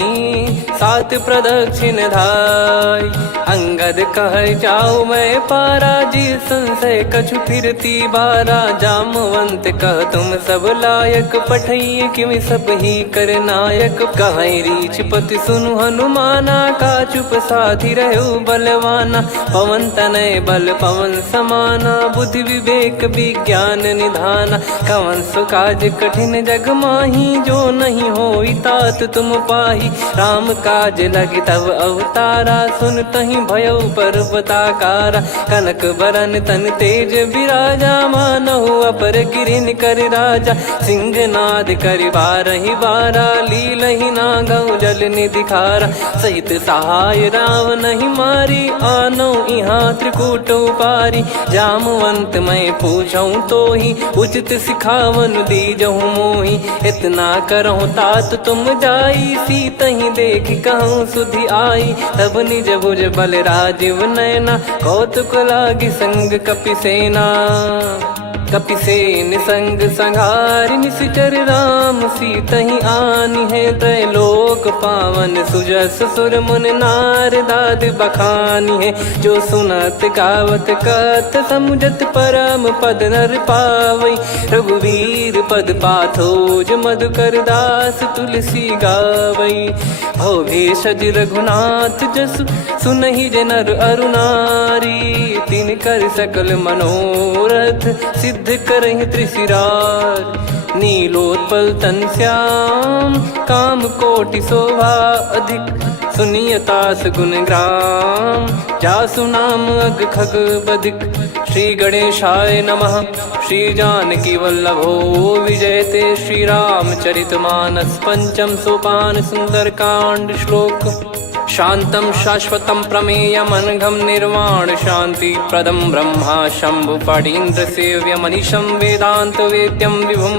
सात प्रदक्षिण धाय। अंगद कह जाऊ मैं पारा, जी संशय कछु फिरती बारा। जामवंत कह तुम सब लायक, पठई किमि सब ही कर नायक। कहीं रीछ पति सुनु हनुमाना, का चुप साधि रहु बलवाना। पवन तनय बल पवन समाना, बुद्धि विवेक विज्ञान निधाना। कवन सो काज कठिन जग माही, जो नहीं होई तात तुम पाही। राम काज लगी तब अवतारा, सुन तहि भयउ पर्वताकारा। कनक बरन तन तेज बिराजा, मानहु अपर गिरिन कर राजा। सिंहनाद करि बारहि बारा, लीलहि नागौ जल निधि खारा। सहित सहाय रावणहि मारी, आनौ इहाँ त्रिकूट उपारी। जामवंत मैं पूछऊँ तोहि, उचित सिखावन दीजहु मोहि। इतना करहु तात तुम जाई, सीतहि देख कहूँ सुधि आई। तब निज भुज बल राजीव नयना, कौतुक लागी संग कपिसेना। कपिसेन संग संहारि निशिचर राम, सीतहि आनि है त्रैलोक पावन। सुजस सुर मुन नार दाद बखानी है, जो सुनत गावत कथ समुझत परम पद नर पावई। रघुवीर पद पाथोज मधुकर दास तुलसी गावई। भव भेषज रघुनाथ जसु, सुनहि जे नर अरु नारी। तिन कर सकल मनोरथ, सिद्ध करहि त्रिशिरार। नीलोत्पल तन श्याम, काम कोटि शोभा अधिक। सुनियतास गुण ग्राम, जासु नाम अग खग बदिक। श्री गणेशाय नमः। श्री जानकी वल्लभो विजयते, श्री रामचरित मानस। पंचम सोपान सुंदर कांड श्लोक। शांतं शाश्वतं प्रमेयमनघं निर्वाण शांति प्रदं ब्रह्मा शंभु फणीन्द्र सेव्य मनीषं वेदांत वेद्यं विभुं।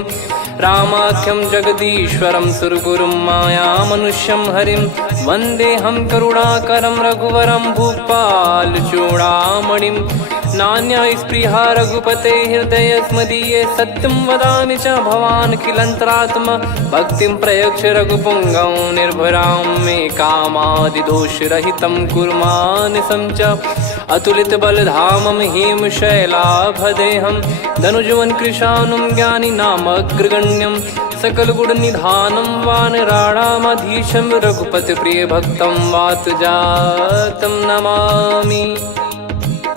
रामाख्यं जगदीश्वरं सुरगुरुं माया मनुष्यं हरिं। वन्देऽहं करुणाकरं रघुवरं भूपाल चूडामणिं। नान्या स्पृहा रघुपते हृदय स्मदीये, सत्यं वदामि च भवान् खिलन्तरात्मा। भक्तिं प्रयच्छ रघुपुङ्गं निर्भरां मे कामादिदोषरहितं कुर्मानसं च। अतुलित बलधामं हेमशैलाभदेहं, धनुजवन कृशानुं ज्ञानिनामग्रगण्यं। सकल गुण निधानं वानराणामधीशं, रघुपति प्रिय भक्तं वात जातं नमामि।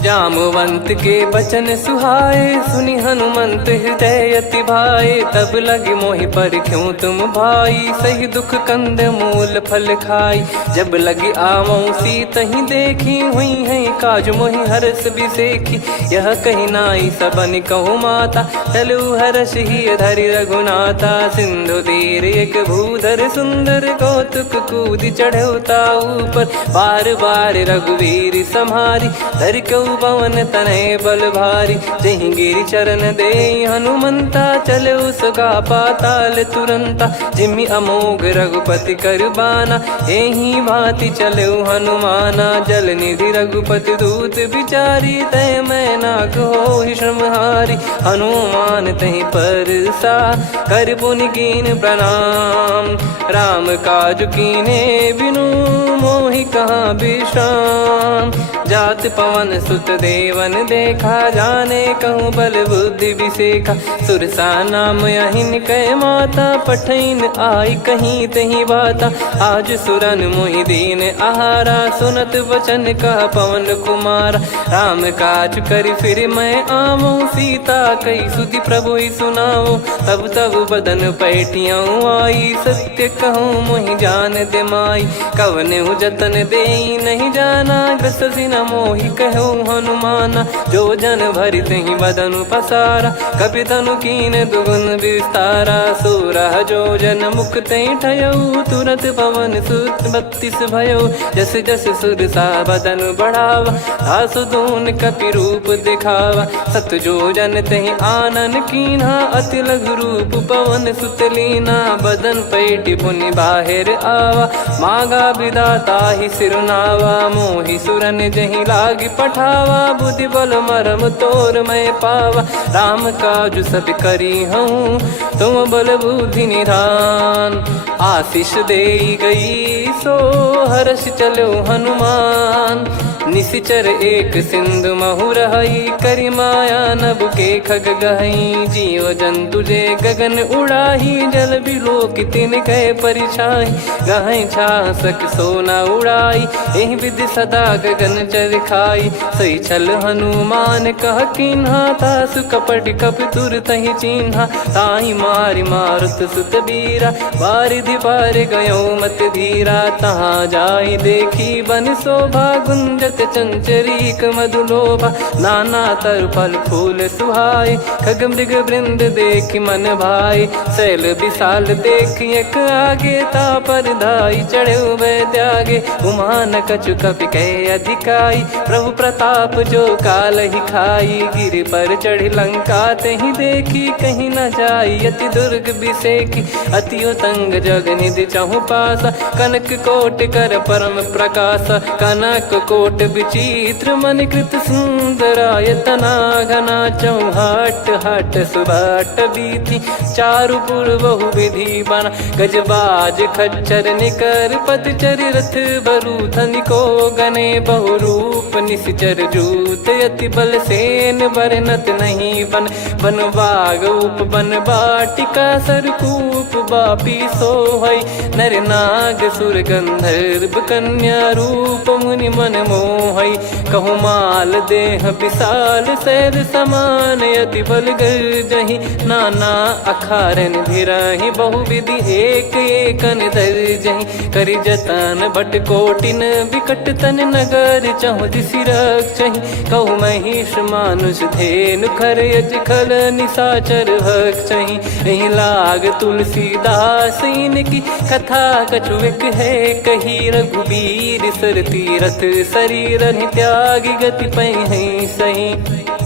जामवंत के बचन सुहाए, सुनि हनुमंत हृदय अति भाए। तब लगे मोहि पर क्यों तुम भाई, सही दुख कंद मूल फल खाई। जब लगी आवऊँ सीतहि देखी, हुई है काज मोहि हरस बिसेखी। यह कही नाई सबन कहु माता, चलु हरष ही धरि रघुनाथा। सिंधु तीर एक भूधर सुंदर, कौतुक कूद चढ़ौता ऊपर। बार बार रघुवीर सम्हारी, धरि कहु पवन तनय बल भारी। जहि गिरि चरण दे हनुमंता, चले उसका पाताल तुरंता। जिमि अमोघ रघुपति कर बाना, एहि भांति चले हनुमाना। जल निधि रघुपति दूत बिचारी, तय मैं नाक होहि श्रमहारी। हनुमान तहि परसा, कर पुनि कीन प्रणाम। राम काज कीने बिनु, मोहि कहाँ विश्राम। जात पवन सुत देवन देखा, जाने कहूँ बल बुद्धि विसेखा। सुरसा नाम अहिन कै माता, पठैन आई कहीं तही बाता। आज सुरन मोहि दीन आहारा, सुनत वचन कह पवन कुमारा। राम काज करि फिर मैं आवऊँ, सीता कई सुधि प्रभु ही सुनाओ। तब तब बदन पैठियाँ आई, सत्य कहूँ मोहि जान दे माई। कवने जतन देई नहीं जाना, ग्रसि न मोहि कहूँ हनुमाना। जो जन भरि तहि बदनु पसारा, कपितनु कीन दुगुन विस्तारा। सोरह जो जन मुख तहि ठयऊ, तुरत पवन सुत 32 भयऊ। जस जस सुरसा बदनु बढ़ावा, आसु दून कपि रूप दिखावा। सत जो जन तहि आनन कीन्हा, अति लघु रूप पवन सुत लीना। बदन पैठि पुनि बाहिर आवा, मागा विधाता ही सिरुनावा। मोहि सुरन जहि नहीं लागी पठावा, बुद्धि बल मरम तोर मैं पावा। राम काज सब करी हूँ तुम बल बुद्धि निधान, आशीष दे गई सो हर्ष चलो हनुमान। निशिचर एक सिंधु महु रहई, करी माया नभ के खग गहई। जीव जंतु जे गगन उड़ाही, जल बिलो कि तिन गए परिछाई। गहई छासक सोना उड़ाई, एहि विधि सदा गगन चर खाई। सही छल हनुमान कह किन्हा, तासु कपट कप तुर तहि चिन्हा। ताहि मारि मारुत सुत बीरा, बारिधि पार गयो मत धीरा। तहाँ जाई देखी बन शोभा, गुंजत चंचरीक मधुलोभा। नाना तर फल फूल सुहाए, खग मृग वृंद देखि मन भाई। शैल विशाल देखि एक आगे, तापर धाई चढ़े वै त्यागे। उमा न कछु कपि कहे अधिकाई, प्रभु प्रताप जो काल ही खाई। गिर पर चढ़ी लंका तहि देखी, कहीं न जाई अति दुर्ग बिसेकी। अति उतंग जग निधि चहु पासा, कनक कोट कर परम प्रकाशा। कनक कोट विचित्र मन कृत सुंदरायतना घना। चौहाट हाट सुबाट बीथी, चारु पुर बहु विधि बना। गजबाज खच्चर निकर पतचर, रथ बरु धनिको गने। बहु रूप निशिचर जूत, अति बल सेन बरनत नहीं बन। बन बाग उप बन बाटिका, सरकूप बापी सोहई। नर नाग सुर गंधर्व कन्या, रूप मुनि मन मोहई। कहु माल देह विशाल, शैल समान अति बल गर्जहि। नाना अखारन भिराहि, बहु विधि एक एकन दर्जहि। करि जतन भट कोटिन, विकट तन नगर चहु दिसि रक्षहि। कहु महिष मानुष धेनु, खर यज खल निशाचर भक्षहि। एहि लाग तुलसीदास इनकी, कथा कछुक है कही। रघुबीर सर तीरथ शरीर, त्यागी गति पै सही।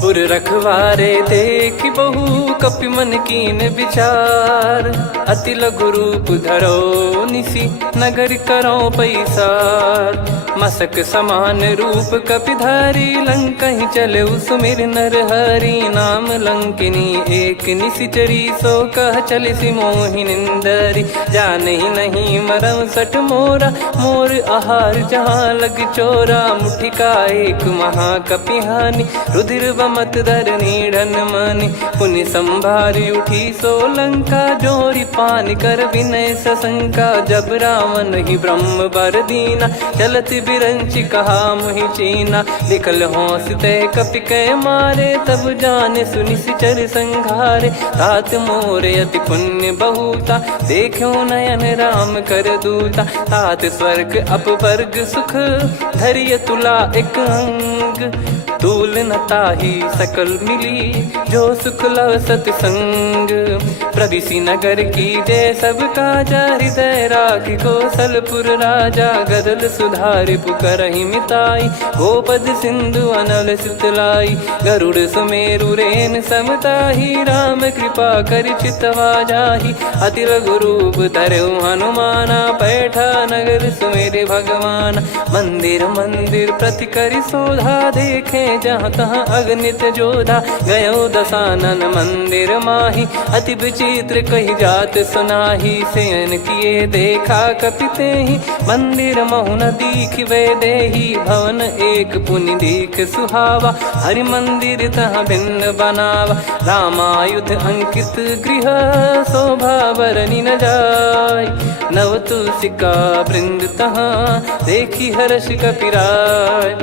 पुर रखवारे देख बहु, कपि मन कीन विचार। अति लघु रूप धरो निसी, नगर करो पैसार। मसक समान रूप कपिधारी, लंकहि चले सुमिर नर हरि। नाम लंकिनी एक निशिचरी, सो कह चलिसि मोहि निंदरी। जानहि नहीं मरम सठ मोरा, मोर आहार जहाँ लग चोरा। मुठिका एक महाकपिहानि, रुधिर बमत धरनी ढन मानि। पुनि संभारी उठी सो लंका, जोरी पान कर विनय सशंका। जब रावण ही ब्रह्म बर दीना, चलत बिरंचि कहा मुहि चीना। लिखल होंस ते कपि कै मारे, तब जाने सुनि सिचर संघारे। तात मोरे अति पुण्य बहुता, देखो नयन राम कर दूता। तात स्वर्ग अपवर्ग सुख, धरिय तुला एक अंग। तूल न ताहि सकल मिली, जो सुख लव सतसंग। प्रदिशि नगर की जय सब काजा, हृदय राखि कौशलपुर राजा। गदल सुधारि पुकारहि मिताई, गोपद सिंधु अनल सितलाई। गरुड़ सुमेरु रेन समताहि, राम कृपा करि चितवा जाहि। अति लघु रूप धरऊ हनुमाना, पैठा नगर सुमेरे भगवान। मंदिर मंदिर प्रति करि शोधा, देखे जहाँ तहाँ अगणित जोधा। गयो दशानन मंदिर माही, अति विचित्र कही जात सुनाही। शयन किए देखा कपितेहि, मंदिर महु न दीखिबे देहि। भवन एक पुनि दीख सुहावा, हरि मंदिर तहाँ भिन्न बनावा। रामायुध अंकित गृह, शोभा बरनि न जाय। नव तुलसिका वृंद तहाँ, देखी हर्ष कपिराय।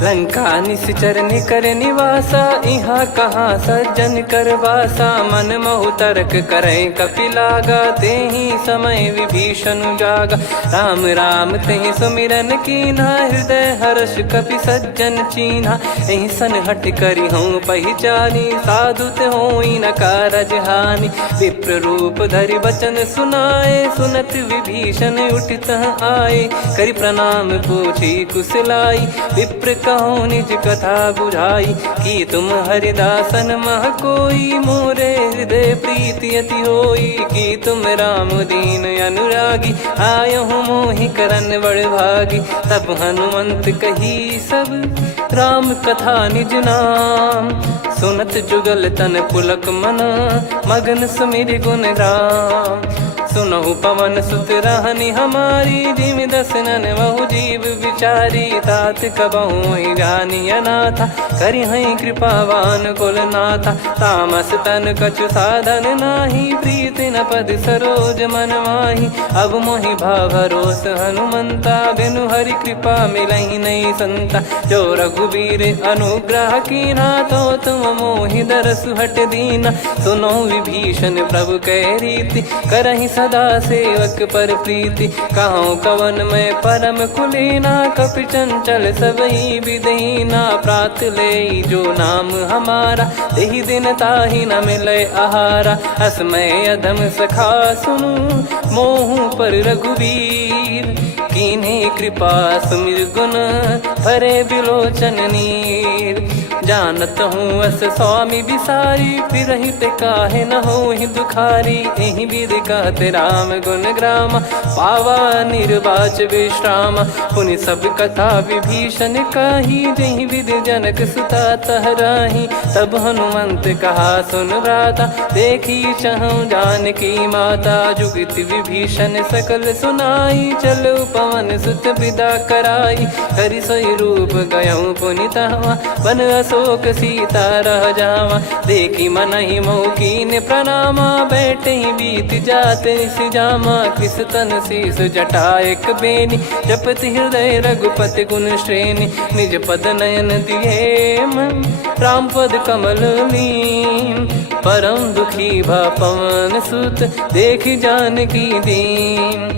लंका निश्चर निकर निवासा, इहाँ कहाँ सज्जन कर वासा। मन महु तर्क करै कपिलागा, तेहि समय विभीषण जागा। राम राम तेहि सुमिरन कीन्हा, हृदय हर्ष कपि सज्जन चीन्हा। एहि सन हट करि हूँ पहिचानी, साधु ते होई न कारज हानि। विप्र रूप धरि वचन सुनाए, सुनत विभीषण उठित आए, करि प्रणाम पूछी कुशलाई। विप्र कहो निज कथा बुझाई, कि तुम हरिदासन मह कोई। मोरे हृदय प्रीति अति होई, कि तुम राम दीन अनुरागी। आयहु मोहि करन बड़ भागी, तब हनुमंत कही सब राम कथा निज नाम। सुनत जुगल तन पुलक मना, मगन सुमिर गुण राम। सुनहु पवन सुत रहनि हमारी, जिमि दसनन बहु जीव विचारी। तात कबहु ही जानिय नाथा, करिहै कृपावान कुल नाथा। तामस तन कछु साधन नाही, प्रीति न पद सरोज मन माही। अब मोहि भाव भरोस हनुमंता, बिनु हरि कृपा मिलहि नहीं संता। जो रघुबीर अनुग्रह कीना, तो तुम मोहि दरसु हट दीना। सुनो विभीषण प्रभु कह रीति, करहि सदा सेवक पर प्रीति। कहूँ कवन में परम कुलीना, कपि चंचल सबही विदहीना। प्रात ले जो नाम हमारा, तेहि दिन ताहि न मिले आहारा। असमय अधम सखा सुनु, मोहु पर रघुवीर। कीन्हे कृपा सुमिर गुण, भरे बिलोचन नीर। जानत हूँ अस स्वामी बिसारी, फिरहि ते काहे न होहि दुखारी। एहि विधि कहते राम गुण ग्राम, पावा निर्वाच विश्राम। पुनि सब कथा विभीषण काही, जहि विधि जनक सुता तहराही। तब हनुमंत कहा सुन भ्राता, देखी चहु जानकी माता। जुगित विभीषण सकल सुनाई, चलो पवन सुत विदा कराई। हरि सोई रूप गयऊँ पुनि तहवा, बन अशोक सीता रह जावा। देखी मनहि मौकीन प्रणामा, बैठे ही बीत जात निस जामा। कृस तन शीस जटा एक बेनी, जपति हृदय रघुपति गुण श्रेणी। निज पद नयन दिए मन, राम पद कमल लीन। परम दुखी भा पवन सुत, देखी जानकी दीन।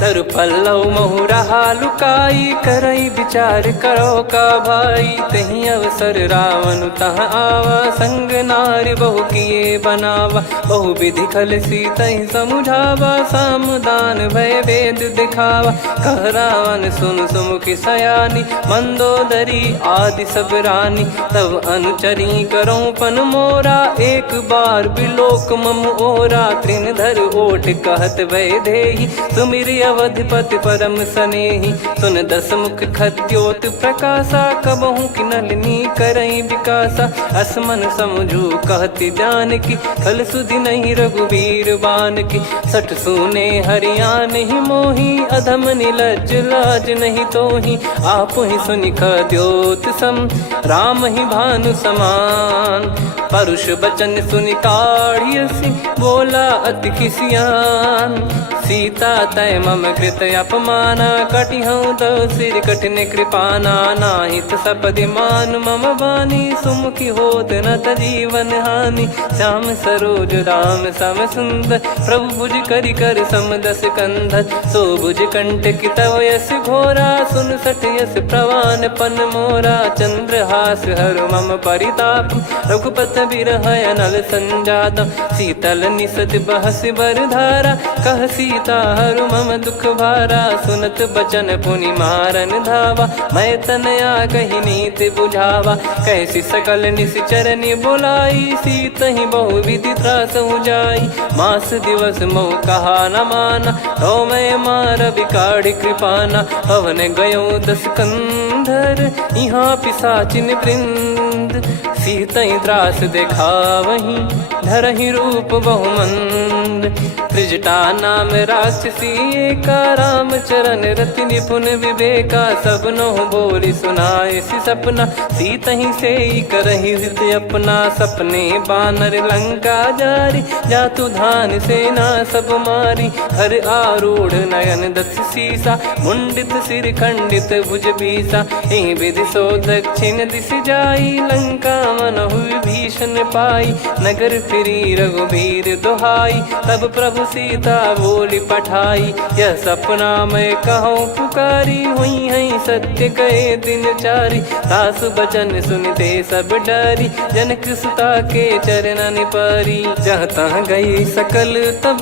तरु पल्लव महु रहा लुकाई, करई विचार करो का भाई। तही अवसर रावण तह आवा, संग नारी बहु किए बनावा। बहु विधि खल सीतहि समुझावा, सामदान भय वेद दिखावा। कह रावण सुन सुमुखी सयानी, मंदोदरी आदि सब रानी। तब अनुचरी करो पन मोरा, एक बार बिलोक मम ओरा। तृण धर ओट कहत भय देहि, सुमिर अवधिपति परम सनेहि। सुन दस मुख खद्योत प्रकाशा, कबहु कि नलिनी करई विकासा। असमन समझू कहति जानकी, खल सुधि नहीं रघुबीर बान की। सठ सुने हरियाण ही मोही, अधम निलज लाज नहीं तोही। आपु ही सुनि खद्योत सम, राम ही भानु समान। परुष बचन सुनि काढ़ियसि, बोला अति किसियान। सीता तय मम कृत अपमाना, कटिहऊँ तो सिर कठिन कृपाना। नाहित सपदि मान मम बानी, सुमुखी होत न तजीवन हानि। श्याम सरोज राम सम सुंदर, प्रभु भुज करि कर सम दस कंधर। सो भुज कंटक तव यस घोरा, सुन सठ यस प्रवान पन मोरा। चंद्रहास हर मम परिताप, रघुपत बिरह अनल संजात। शीतल निसत बहस बर धारा, कह सीता हरु मम दुख भारा। सुनत बचन पुनि मारन धावा, मैं तनया कही नीति बुझावा। कैसी सकल निश्चरनि बुलाई, सीतहि बहु विधि त्रास जाई। मास दिवस मोह कहा न माना, तो मैं मार बिकाढ़ कृपाना। पवन गयो दस कंधर, यहाँ पिशाचिन वृंद। सीतहि त्रास देखावहीं, धरहि रूप बहुमंद। त्रिजटा नाम राक्षसी एका, राम चरण रति निपुण विवेका। सब नोह बोली सुनाए सि सपना, सीतहि से करहि हित अपना। सपने बानर लंका जारी, जातु धान सेना सब मारी। हर आरूढ़ नयन दस सीसा, मुंडित सिर खंडित भुज बीसा। एहि विधि सो दक्षिण दिश जाई, लंका मनहु विभीषण पाई। नगर फिरी रघुबीर दुहाई, तब प्रभु सीता बोली पठाई, यह सपना मैं कहूँ पुकारी, हुई है सत्य कहे दिन चारी। सासु बचन सुनते सब डरी, जनक सुता के चरण परी। जहाँ तहाँ गई सकल तब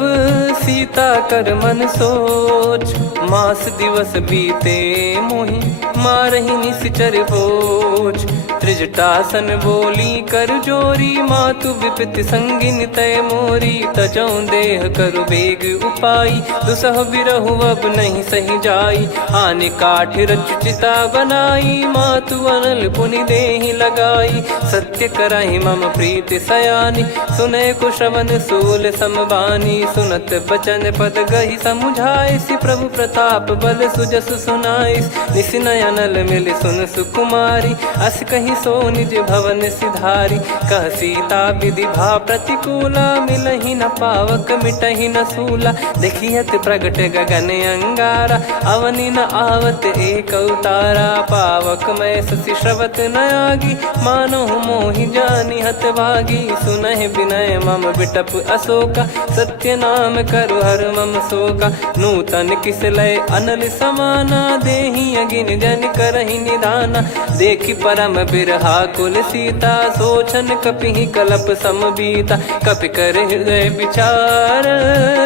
सीता कर मन सोच, मास दिवस बीते मोहि मारहि निश्चर बोझ। त्रिजटासन बोली कर जोरी, मातु विपत्ति संगिन तय मोरी। तजौ देह करु बेग उपाई, दुसह बिरहु अब नहीं सही जाई। आने काठ रच चिता बनाई, मातु अनल पुनि देहि लगाई। सत्य कराहि मम प्रीत सयानी, सुने को श्रवण सूल समबानी। सुनत बचन पद गही समुझाइसि, प्रभु प्रताप बल सुजस सुनाइस। निस नयनल मिल सुन सुकुमारी, अस कही सो निज भवन सिधारी। कह सीता विधि भा प्रतिकूला, मिलहि न पावक मिटहि न सूला। देखियत प्रगट गगन अंगारा, अवनि न आवत एक उतारा। पावक मैं ससि श्रवत न आगी, मानो मोहि जानि हत भागी। सुनहि विनय मम बिटप अशोका, सत्य नाम करु हर मम शोका। नूतन किस लय अनल समाना, देहि अगिन जन करहि निदाना। देखि परम बिरहा कुल सीता, सोचन कपिहि कलप समबीता। कपि कर हृदय विचार,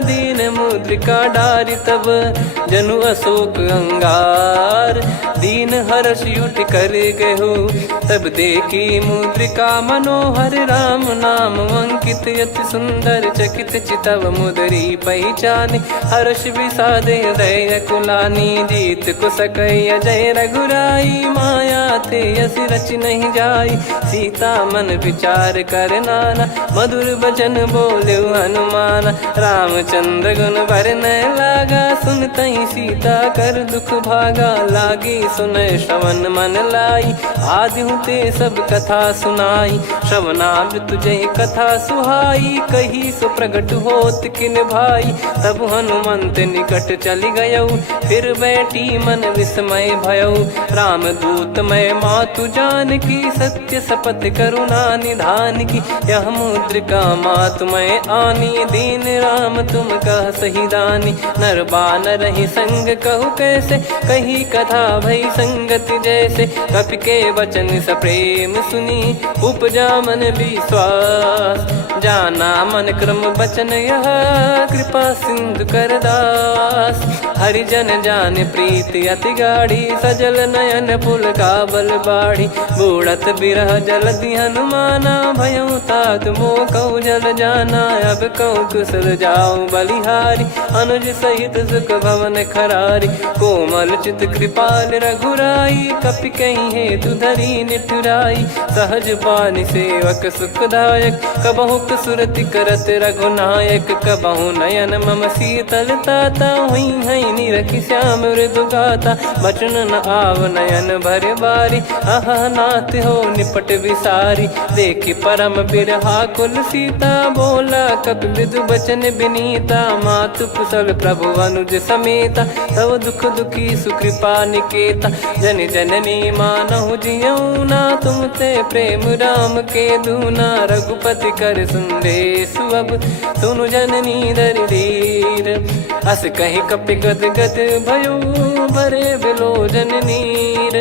दीन मुद्रिका डारि तब जनु अशोक अंगार। दीन हर्ष युट कर गहु, तब देखी मुद्रिका मनोहर। राम नाम अंकित यति सुंदर, चकित चितव मुदरी पहचान। हर्ष विषाद हृदय कुलानी, जीत को सकई अजय रघुराई। माया थे यस रच नहीं जाई, सीता मन विचार कर नाना। मधुर बचन बोले हनुमान, रामचंद्र गुण वरनय लागा। सुनतहि सीता कर दुख भागा, लागी सुनय श्रवण मन लाई। आदि ते सब कथा सुनाई, श्रवणामृत जय कथा सुहाई। कही सो प्रगट होत किन भाई, तब हनुमंत निकट चली गयौ। फिर बैठी मन विस्मय भयौ, राम दूत मैं मातु जान की। सत्य शपथ करुणा निधान की, यह मुद्रिका मातु मैं आनी। दीन राम तुम कह सही दानी, नर बानर ही संग कहु कैसे। कही कथा भई संगति जैसे, कपि के वचन सप्रेम सुनी। उपजा मन विश्वास, जाना मन क्रम बचन यह। कृपा सिंधु कर दास, हरिजन जान प्रीति अति गाढ़ी। सजल नयन पुल काबल बाढ़ी, बूढ़त बिरह जलधि हनुमाना। भयउ तात मोह कहु जल जाना, अब कहु कुशल जाऊं बलिहारी। अनुज सहित सुख भवन खरारी, कोमल चित कृपाल रघुराई। कपि कहीं हेतु धरी निठुराई, सहज पानि सेवक सुखदायक। कबहु सुरति करत रघुनायक, कबहु नयन मम शीतल ताता। हुई है निरखि श्याम मृदु गाता, बचन न आव नयन भर बारी। अह नाथ हो निपट विसारी, देखि परम बिरहा कुल सीता। बोला कपि मृदु बचन बिनीता, मातु कुशल प्रभु अनुज समेता। तव दुख दुखी सुकृपा निकेता, जन जननी मानहु जियऊ ना। तुम ते प्रेम राम के दूना, रघुपति कर सुंदेशु अब सुनु जननी दरि धीर। अस कहि कपि गद गद भयो, भरे बिलोचन नीर।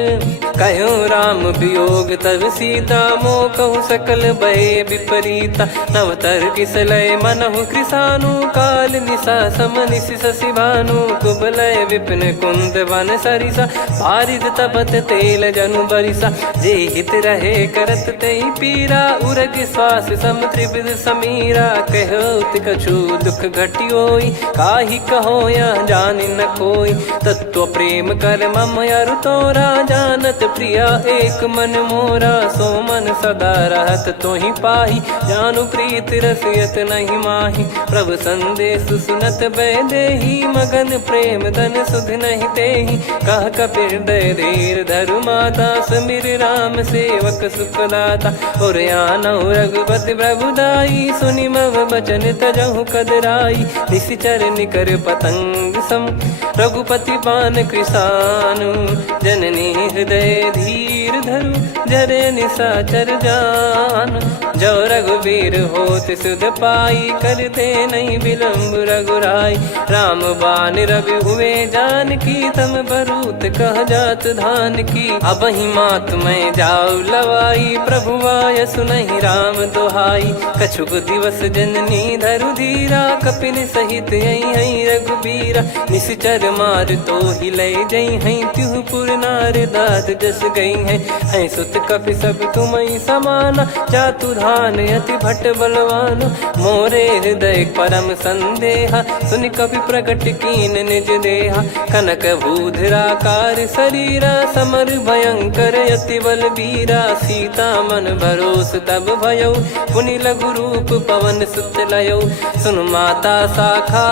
कहूँ राम वियोग तब सीता, मोह कहूँ सकल भय विपरीता। नवतर किसलय मनहु कृसानु, काल निशा सम निशि शशि भानु। कुबलय विपिन कुंद वन सरिसा, पारिद तपत तेल जनु बरिसा। जे हित रहे करत तेहि पीरा, उरग श्वास सम त्रिविध समीरा। कहत कछु दुख घटियोई, काहि कहो यह जानि न कोई। तत्व प्रेम कर मम अरु तोरा, जानत प्रिया एक मन मोरा। सो मन सदा रहत तोहि पाही, जानु प्रीत रसियत नहीं माही। प्रभु संदेश सुनत बैदेही, मगन प्रेम धन सुध नहीं तेहि। कह कपि हृदय धीर धरु माता, समीर राम सेवक सुखदाता। और आनहु रघुपति प्रभु दाई, सुनि मम बचन तजहु कदराई। निशिचर निकर पतंग सम रघुपति बान कृसानु जननी हृदय धीर धरु जरे निशाचर जान जो रघुबीर होत सुध पाई करते नहीं विलंब रघुराई राम बान रवि हुए जान की तम बरूत कह जात धान की अब ही मात मैं जाऊ लवाई प्रभु आय सुनहि राम दोहाई कछुक दिवस जननी धरु धीरा कपिन सहित यही रघुबीरा निश्चर मार तो ही ले जई हैं त्यों पुर नार दाद जस गई हैं सुत कपि सब तुमई समाना जातु धान अति भट बलवान मोरे हृदय परम संदेहा सुन कपि प्रकट कीन निज देहा कनक भूधराकार शरीरा समर भयंकर अति बल बीरा सीता मन भरोस तब भयो पुनि लघु रूप पवन सुत लयो सुन माता शाखा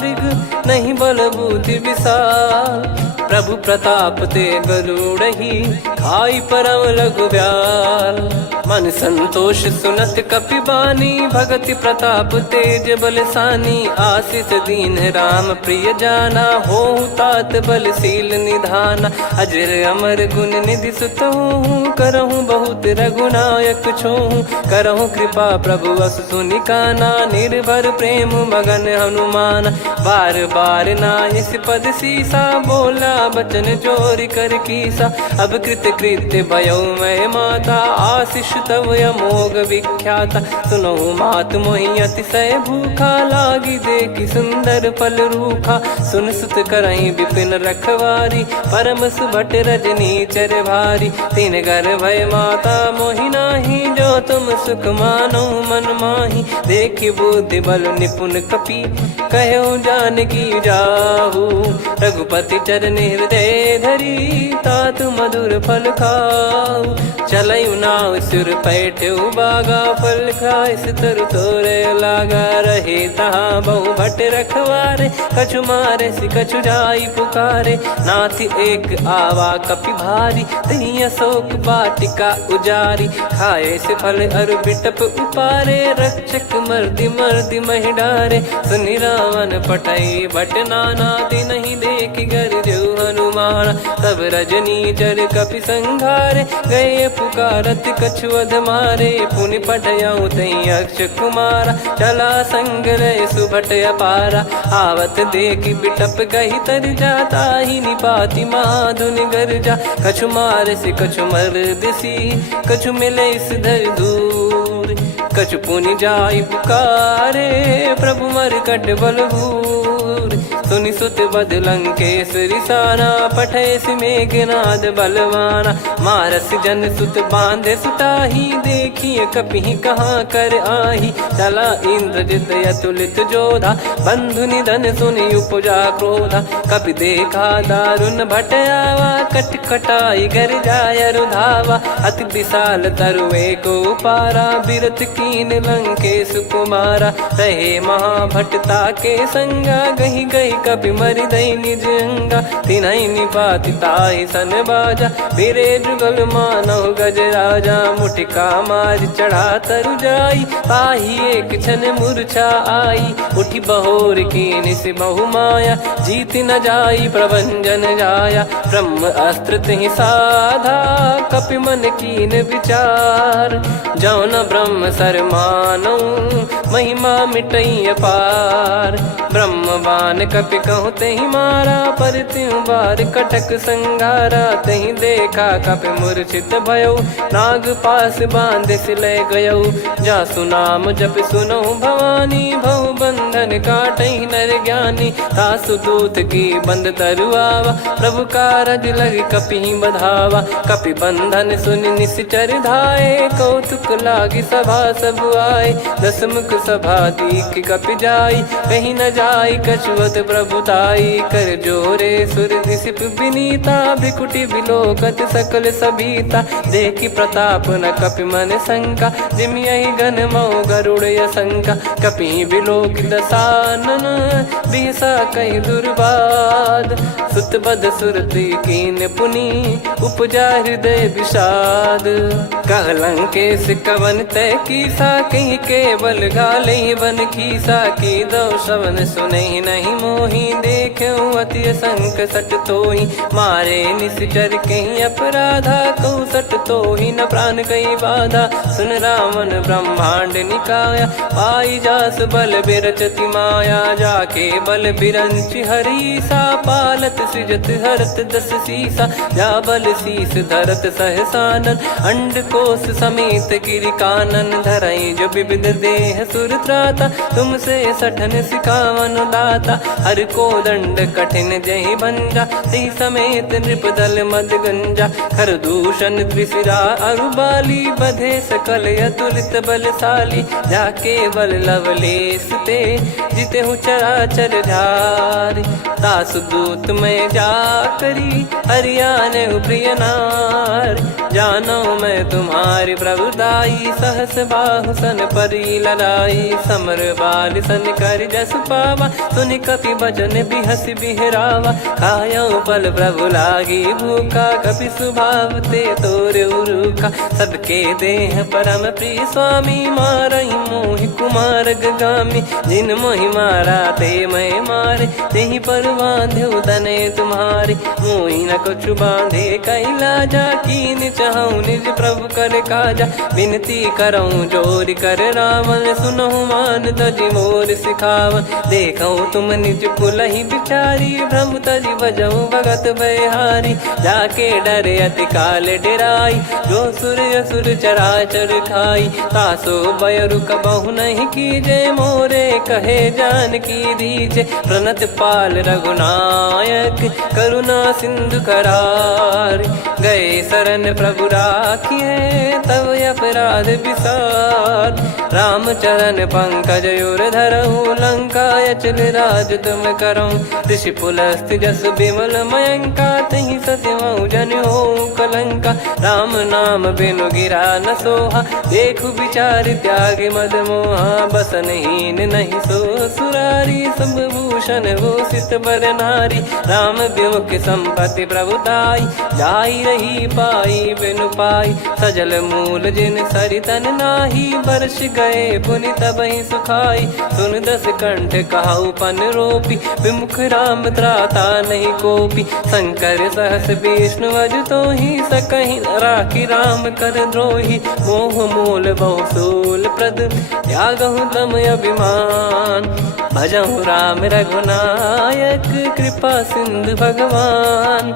मृग नहीं बल बुद्धि विशाल प्रभु प्रताप ते गरुड़हि खाई परम लघु ब्याल मन संतोष सुनत कपि बानी भगति प्रताप तेज बलसानी आशीष दीन राम प्रिय जाना हो तात बलशील निधाना अजर अमर गुण निधि सुतहूँ करहूँ बहुत रघुनायक छोहूँ करहूँ कृपा प्रभु अस सुनिकाना निर्भर प्रेम मगन हनुमान बार बार नायस पद सीसा बोला बचन चोरी कर कीसा अब कृत कृत्य भयो मैं माता आशीष तव अमोघ विख्याता सुनो मात मोहि अतिशय भूखा लागी देखी सुंदर फल रूखा सुन सुत करई विपिन रखवारी परम सुभट रजनी चर भारी तीन घर भय माता मोहि नाही जो तुम सुख मानो मन माही देखी बुद्धि बल निपुण कपि कहो जानकी जाहू रघुपति चरण हृदय धरी तात मधुर फल खाऊ चलऊ नाव सुर पैठ्यू बागा फल खाइस तरु तोरे लागा रहे तहाँ बहु भट रखवारे कछु मारे सि कछु जाई पुकारे नाथी एक आवा कपि भारी तही अशोक बाटिका उजारी खाए से फल अरु बिटप उपारे रक्षक मर्दि मर्दि महि डारे सुनि रावण पटई भट नाना दिन नहीं देख गर जो हनुमान तब रजनी चर कपि संघारे गए पुकारत कछुअध मारे पुनि पटयाऊं तई अक्ष कुमारा चला संग रहे सुभट अपारा आवत देखी बिटप कही तर जाता ही निपाति माधुन गर्जा कछु मारे से कछु मर दिसी कछु मिले इस धर दूर कछु पुनि जाई पुकारे प्रभु मर कट बलभूर सुनि सुत बद लंकेश्वरी साना पठेस मेघनाद बलवाना मारस जन सुत बांधे सुताही देखिए कपि कहाँ कर आही चला इंद्रजित अतुलित जोधा बंधु निधन सुनि उपजा क्रोधा कपि देखा दारुण भट आवा कट कटाई घर जाय रुधावा अति विशाल तरुए को पारा बिरत कीन लंकेश कुमारा रहे महाभटता के संगा गही गही कपि मरि दई निज अंगा तिन्है निपाति ताहि सन बाजा बिरे जुगल मानव गज राजा मुटिका मार चढ़ा तरु जाई ताहि एक क्षण मूर्छा आई उठी बहोर कीन से बहु माया जीत न जाई प्रभंजन जाया ब्रह्म अस्त्र तिहि साधा कपि मन कीन विचार जौन ब्रह्म सर मानौ महिमा मिटई अपार ब्रह्म बान कपि कहूँ तही मारा पर त्यों बार कटक संगारा तही देखा कपि मूर्छित भयो नाग पास बांध सिले गयो जा सुनाम जप सुनो भवानी भव बंधन काटई नर ज्ञानी तासु दूत की बंद तरुआवा प्रभु कारज लग कपि बधावा कपि बंधन सुनि निश्चर धाये कौतुक लागी सभा सब आए दसमुख सभा दीख कपि जाई कहीं न जाई कछुअत प्रभुताई कर जोरे सुर दिसिप विनीता भ्रिकुटी बिलोकत सकल सबीता देखी प्रताप न कपि मन शंका जिमियहि गन मऊ गरुड़ शंका कपि बिलोक दसानन बिहसा कहीं दुर्बाद सुत बद सुरति कीन पुनी उपजा हृदय विषाद। कहलंकेश कवन तय कीसा कहीं केवल गाले बन खीसा की दो श्रवण सुने नहीं मोही देखे अति संक सट तोही मारे निश्चर कहीं अपराधा कहूँ सट तोही न प्राण कहीं बाधा। सुन रावण ब्रह्मांड निकाया पाई जास बल बिरचति माया जाके बल बिरंच हरीसा पालत सृजत हरत दस सीसा जा बल शीस धरत सहसानन अंड कोश समेत गिरि कानन धरई जो विविध देह सुर त्राता तुमसे सठन सिखावन दाता हर को दंड कठिन जहि भंजा सी समेत नृप दल मद गंजा खर दूषण त्रिशिरा अरुबाली बधे सकल अतुलित बलशाली जाके बल लवलेस ते जिते हूँ चराचर झारी दास दूत में जा करी हरियाणे प्रिय नार जानो मैं तुम्हारी प्रभुदाई सहस बाहु सन परी लड़ाई समर बाल सन कर जस पावा सुनि कपि भजन बिहस बिहरावा खायो बल प्रभु लागी भूखा कपि स्वभाव ते तोर उरुखा सबके देह परम प्रिय स्वामी मारई मोहि कुमार गामी जिन मोहि मारा ते मैं मारे तेहि पर बांधे उदने तुम्हारे मोहि न कुछ बांधे कैलाजा कीन चाहूं निज प्रभु कर काजा विनती करऊं जोर कर रावण सुनहु मान तजि मोर सिखावन देखऊं तुम निज कुलहि बिचारी भ्रम तजि बजऊं भगत बहारी जाके डरे अति काल डेराई जो सुर असुर चराचर खाई तासो बयरु कबहु नहीं कीजे मोरे कहे जान की दीजे प्रणत पाल रघुनायक करुणा सिंधु करार गए शरण प्रभु राखिए तब अपराध विसार राम चरण पंकज उर धरहु लंका अचल राज तुम करऊं ऋषि पुलस्त जस विमल मयंका तहि ससिमऊ जन हो कलंका राम नाम बिनु गिरा न सोहा देखु विचार त्याग मद मोहा बसनहीन नहीं सो सुरारी सब भूषण वो सित बर नारी राम विमुख संपत्ति प्रभुताई जाई रही पाई बिनु पाई सजल मूल जिन सरितन नाही वर्ष गए पुनि तबहि सुखाई सुन दस कंठ कहाऊ पन रोपी विमुख राम त्राता नहीं कोपी शंकर सहस विष्णु अज तो ही सकहि राखी राम कर द्रोही मोह मूल बहु सूल प्रद त्यागहु तम अभिमान भजहु राम रघुनायक कृपा सिंधु भगवान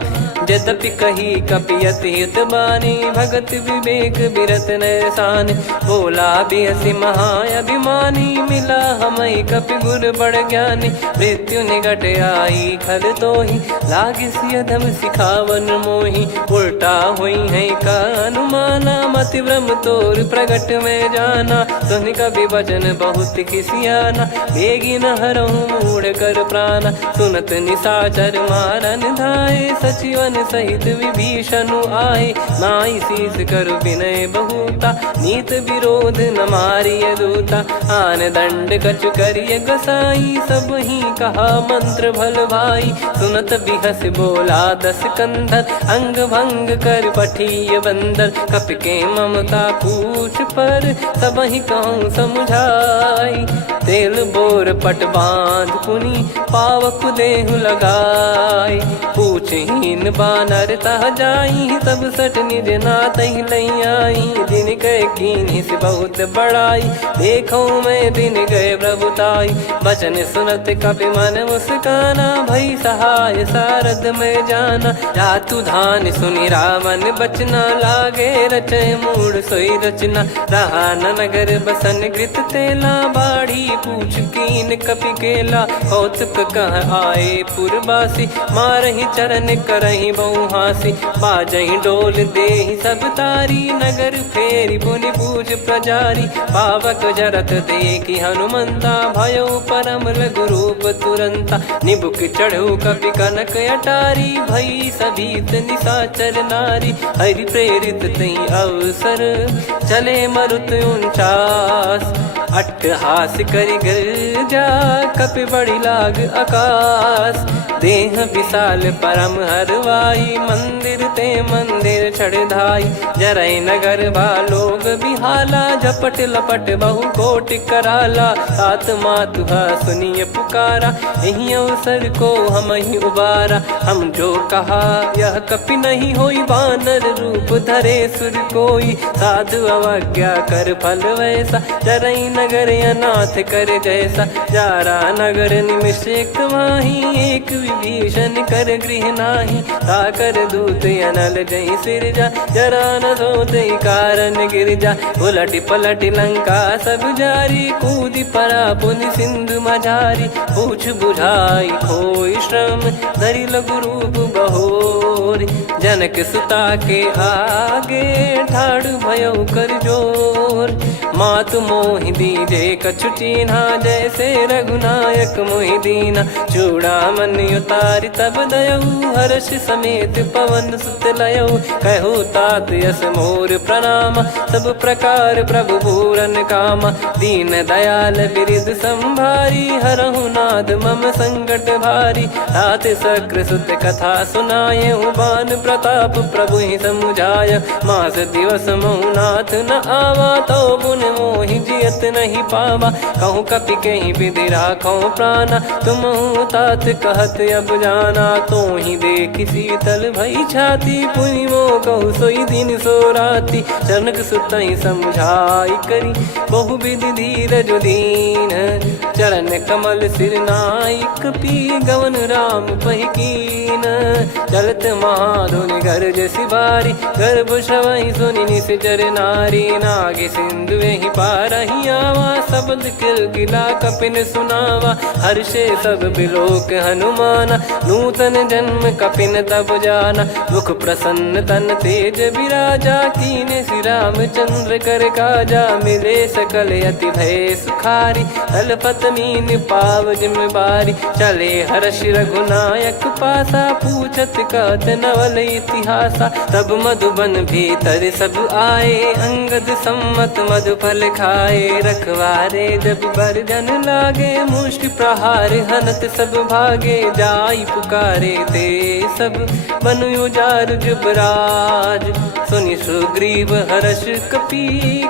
यद्यपि कही कपियति हित बानी भगत विवेक बिरत नैसान बोला बिहसी महाअभिमानी मिला हमई कपि गुर बड़ ज्ञानी मृत्यु निकट आई खल तो ही लागे सियधम सिखावन मोही उल्टा हुई है का अनुमाना मति ब्रह्म तोर प्रगट में जाना सुन कभी वचन बहुत किसियाना बेगी न हरहु मूढ़ कर प्राणा सुनत निशाचर मारन धाये सचिवन सहित विभीषण आए नाई शीस कर विनय बहुता नीत विरोध न मारिय दूता आन दंड कछ करिय गसाई सब ही कहा मंत्र भल भाई सुनत बिहस बोला दस कंधर अंग भंग कर पठिय बंदर कप के ममता पूछ पर सब ही कहूँ समझाई तेल बोर पट बांध पुनी पावक देहु लगाई पूछहीन बानर तह जाई सब सट निज नाथ ही लई आई दिन गए कीन्ही से बहुत बड़ाई देखो मैं दिन गए प्रभुताई बचन सुनत कपि मन मुस्काना भई सहाय सारद में जाना जातु धान सुनि रावण बचना लागे रचे मूड सोई रचना रहा न नगर बसन कृत तेला बाढ़ी पूछ कीन कपि केला कौतुक कह आए पुरबासी मारहि चरण करहि बहु हासी बाजहि डोल देहि सब तारी नगर फेरी पुनि पूज प्रजारी पावक जरत देखि हनुमंता भयो परम लघु रूप तुरंता निबुक चढ़ऊ कपि कनक अटारी भई सभीत निशाचर नारी हरि प्रेरित तई अवसर चले मरुत 49 अट्टहास करि गर्जा कपि बड़ी लाग आकाश देह विशाल परम हरवाई, मंदिर ते मंदिर चढ़धाई। जरई नगर बा लोग बिहाला, झपट लपट बहु कोट कराला। तात मातुहा सुनिए पुकारा, यही अवसर को हम ही उबारा। हम जो कहा यह कपि नहीं होई, बानर रूप धरे सुर कोई। साधु अवज्ञा कर फल वैसा, जरई नगर अनाथ कर जैसा। जारा नगर निमिष एक माही, एक विभीषण कर गृह नाही। ताकर दूत अनल जई सिरजा, जरा न सोते कारण गिरजा। उलट पलट लंका सब जारी, कूदी परा पुनि सिंधु मझारी। पूछ बुझाई खोई श्रम, धरि लघु रूप बहोरी। जनक सुता के आगे, ठाड़ भयो कर जोर। मातु मोहि दीजे कछु चीन्हा, जैसे रघुनायक मोहि दीना। चूड़ामणि उतारि तब दयऊ, हर्ष समेत पवन सुत लयऊ। कहु तात यस मोर प्रणाम, सब प्रकार प्रभु पूरन कामा। दीन दयाल बिरिद संभारी, हरहु नाद मम संकट भारी। तात सक्र सुत कथा सुनाये, बान प्रताप प्रभु ही समुझाय। मास दिवस महु नाथ न आवा, तो पुन मोहि जियत नहीं पावा। कहूँ कपि कहीं विधि राखो प्राणा, तुम तात कहत अब जाना। तो ही देख शीतल भई छाती, पुनि मो कहु सोई दिन सो राती। जनक सुतहि समझाई करी, बहु विधि धीरज दीन। चरण कमल सिर नाई, कपि गवन राम पहिकीन। चलत महाधुनि गरज सिबारी, गर्भ श्रवहि सुनि निश्चर नारी। नागे सिंधु ही पारहि आवा, शब्द किलकिला कपिन सुनावा। हर्षे सब बिलोक हनुमाना, नूतन जन्म कपिन तब जाना। मुख प्रसन्न तन तेज विराजा, कीने श्री रामचंद्र कर काजा। मिले सकल अति भय सुखारी, तलपत मीन पाव जिम्मेवारी। चले हर्ष रघुनायक पासा, पूछत कहत नवल इतिहासा। तब मधुबन भीतर सब आए, अंगद सम्मत मधुफल खाए। रखवारे जब बरजन लागे, मुष्टि प्रहार हनत सब भागे। जाई पुकारे ते सब, बन उजार जुबराज। सुनि सुग्रीव हर्ष कपि,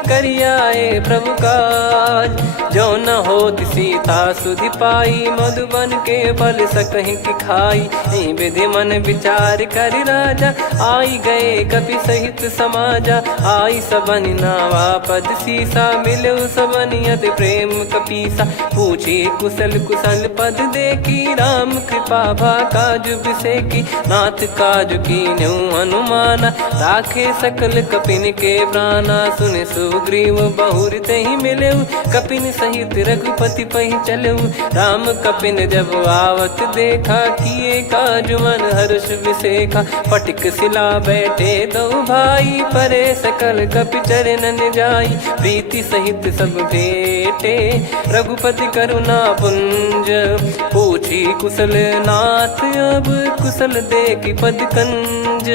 करियाए प्रभु काज। जो न होत सीता सुधि पाई, मधुबन के फल सकहि की खाई। विधि मन विचार करि राजा, आई गए कपि सहित समाजा। आई सबनि नावा पद सीसा, मिलो सबनि अति प्रेम कपीसा। पूछी कुशल कुशल पद देखी, राम कृपा भा काज बिसेकी। नाथ काज कीन्हु हनुमाना, राखे सकल कपिन के प्राणा। सुनि सुग्रीव बहुर तेहि मिलेउ, कपिन सहित रघुपति पहि चलेउ। राम कपिन जब आवत देखा, किए काज मन हर्ष विसेखा। पटिक सिला बैठे दो भाई, परे सकल कपि चरणन जाई। प्रीति सहित सब भेटे, रघुपति करुणा पुंज। पूछी कुशल नाथ अब, कुशल देखि पद कंज।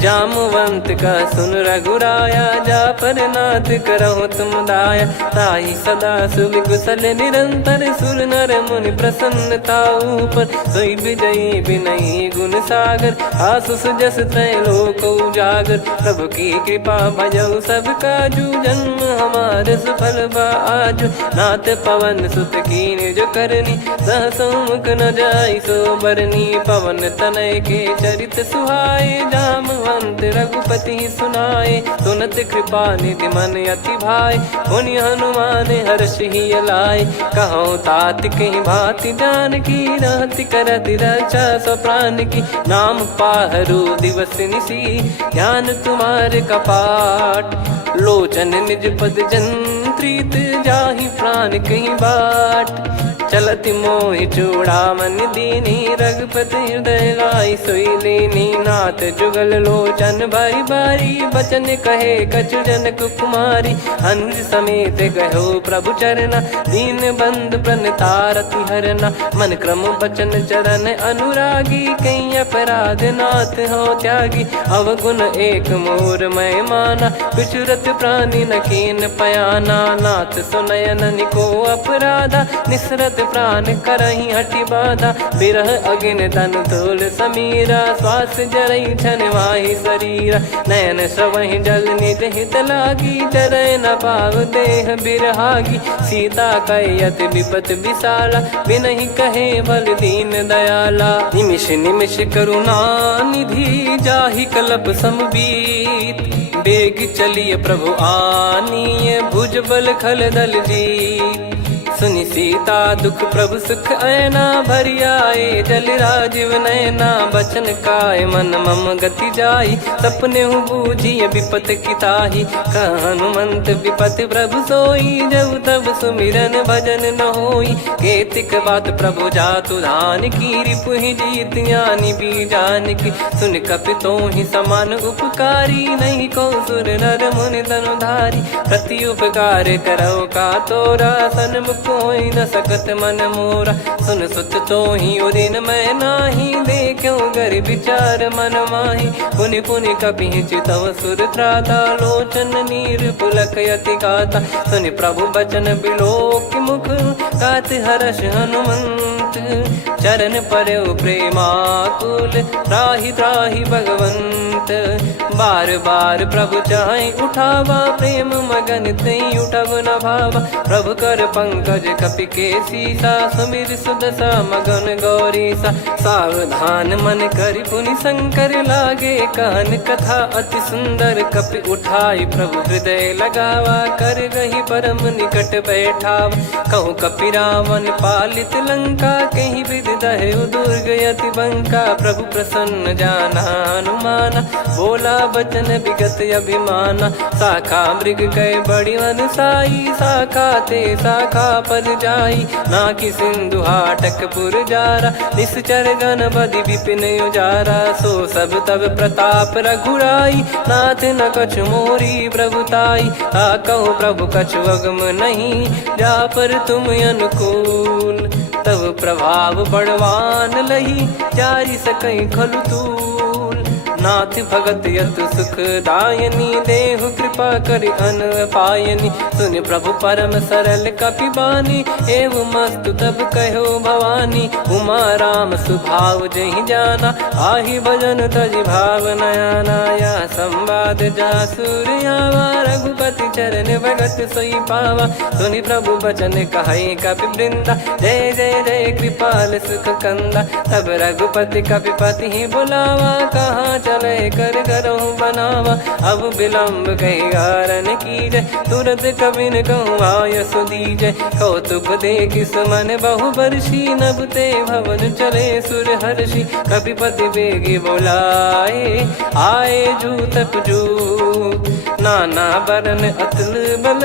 जामवंत का सुन रघुराया, जा पर नाथ करहु तुम दाया। ताहि सदा सुभि कुशल निरंतर, सुर नर मुनि प्रसन्नता ऊपर। सोई विजयी विनयी गुण सागर, आसु सुजस तय लोक उजागर। प्रभु की कृपा भजऊ सब काजू, जन्म हमार सफल बा आजु। नाथ पवन सुत कीन्ह जो करनी, सहसो मुख न जाई सो बरनी। पवन तनय के चरित सुहाए, जामवंत रघुपति सुनाए। सुनत कृपा निधि मन अति भाई, पुनि हनुमान हर्ष ही लाए। कहो तात कहीं भांति जानकी, रहति करति रक्षा सो प्राण की। नाम पाहरु दिवस निसी, ज्ञान तुम्हारे कपाट। लोचन निज पद जंत्रित, जाहि प्राण कहीं बाट। चलति मोहि चूड़ामणि दीनी, रघुपति हृदय लाई सोई लीनी। नाथ जुगल लोचन बारी बारी, बचन कहे कछु जनक कुमारी। हंस समेत गयो प्रभु चरना, दीन बंधु प्रणतारति हरना। मन क्रम बचन चरण अनुरागी, कहीं अपराध नाथ हो त्यागी। अवगुण एक मोर मैं माना, बिचुरत प्राणी न कीन पयाना। दीनानाथ सुनयन को अपराधा, निसरत प्राण करही हटि बाधा, बिरह अगिन तन तोल समीरा, श्वास जरई छन वाहि शरीरा, नयन श्रवहि जल निज हित लागी, चरय न पाव देह बिरहागी, सीता कैयत विपत विशाला, बिनहि कहे बल दीन दयाला, निमिष निमिष करुणा निधि, जाहि कल्प समबीत, बेग चलिए प्रभु आनीय, भुज बल खल दल जीत, सुनि सीता दुख प्रभु सुख ऐना, भरि आए जल राजीव नैना, बचन काय मन मम गति जाई, सपने बूझी विपत किताही, हनुमंत विपत प्रभु सोई, जब तब सुमिरन भजन न होई, केतिक बात प्रभु जातु धान की, रिपुहि जीत ज्ञानी बीजान की, सुन कपितो ही समान उपकारी, नहीं को सुर नर मुनि तनुधारी, प्रति उपकार करो का तोरा, सन्मुख कोई न सकत मन मोरा, सुन सुत तो ही उदिन मैं नाही, देखो गर विचार मन माही, पुनि पुनि कपि चितव सुर त्राता, लोचन नीर पुलक यति गाता, सुनि प्रभु बचन बिलोक मुख, गात हर्ष हनुमंत, चरण परयो प्रेमाकुल, त्राहि त्राहि भगवंत, बार बार प्रभु चाहि उठावा, प्रेम मगन तई उठब न भावा, प्रभु कर पंकज कपि के सीसा, सुमिर सुदशा मगन गौरीसा, सावधान मन करि पुनि शंकर लागे, कहन कथा अति सुंदर, कपि उठाई प्रभु हृदय लगावा, कर गही परम निकट बैठावा, कहूँ कपि रावण पालित लंका, कहीं विद दहु दुर्ग यति बंका, प्रभु प्रसन्न जाना हनुमाना, बोला बचन विगत अभिमाना, शाखा मृग कह बड़ी मनसाई, शाखा ते शाखा पर जाई, नाकि सिंधु हाटक पुर जारा, निश्चर गण बधि विपिन उजारा, सो सब तब प्रताप रघुराई, नाथ न कछु मोरी प्रभुताई, कहो प्रभु कछु अगम नहीं, जा पर तुम अनुकूल, तब प्रभाव बड़वान लही, जारी सकई खलु तूल, नाथ भगत यत सुख दायनी, देहु कृपा करि अन पायनी, सुन प्रभु परम सरल कपि बानी, एव मस्तु तब कहो भवानी, उमा राम सुभाव जहि जाना, आहि भजन तजि भाव नयाना, या संवाद जासुर आवा, रघुपति चरण भगत सोई पावा, सुनि प्रभु बचन कहै कपि वृंदा, जय जय जय कृपाल सुख कंदा, तब रघुपति कपिपति ही बुलावा, कहाँ चले कर करहु बनावा, अब विलम्ब कही कारण कीजय, तुरत कबिन कहूँ आय सुदीजय, कौतुक देख सुमन बहु बरसी, नभ ते भवन चले सुर हर्षि, कपिपति बेगी बोलाए, आए जूतक जूत, नाना बरन अतुल बल,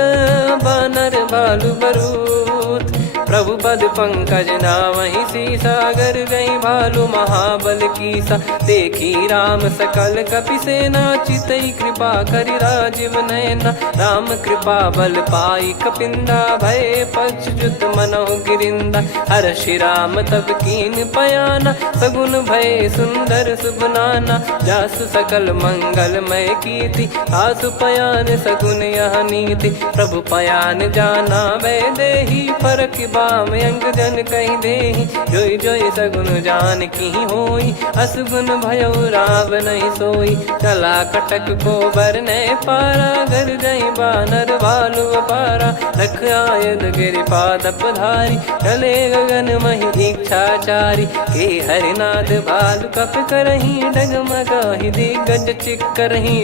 बानर भालु बरूत, प्रभु पद पंकज नामहि सीसा, गर गई भालु महाबल कीसा, देखी राम सकल कपि सेना, चितई कृपा करि राजीव नैना, राम कृपा बल पाई कपिंदा, भय पक्षजुत मनोह गिरिंदा, हर्षि राम तब कीन पयाना, सगुन भय सुंदर शुभ नाना, जासु सकल मंगलमय कीर्ति, आसु पयान सगुन यह नीति, प्रभु पयान जाना वै देहि, फरक बाम अंग जन कहि देहि, जोई जोई सगुन जान की होई, असगुन भयो राव नहीं सोई, चला कटक को बरने पारा, घर जई बानर भालु अपारा, रख आयद गिरिपाद पधारी, चले गगन महि इच्छाचारी, के हरिनाथ भालु कप करही, डगमगाहि दिग्गज चिक्करही,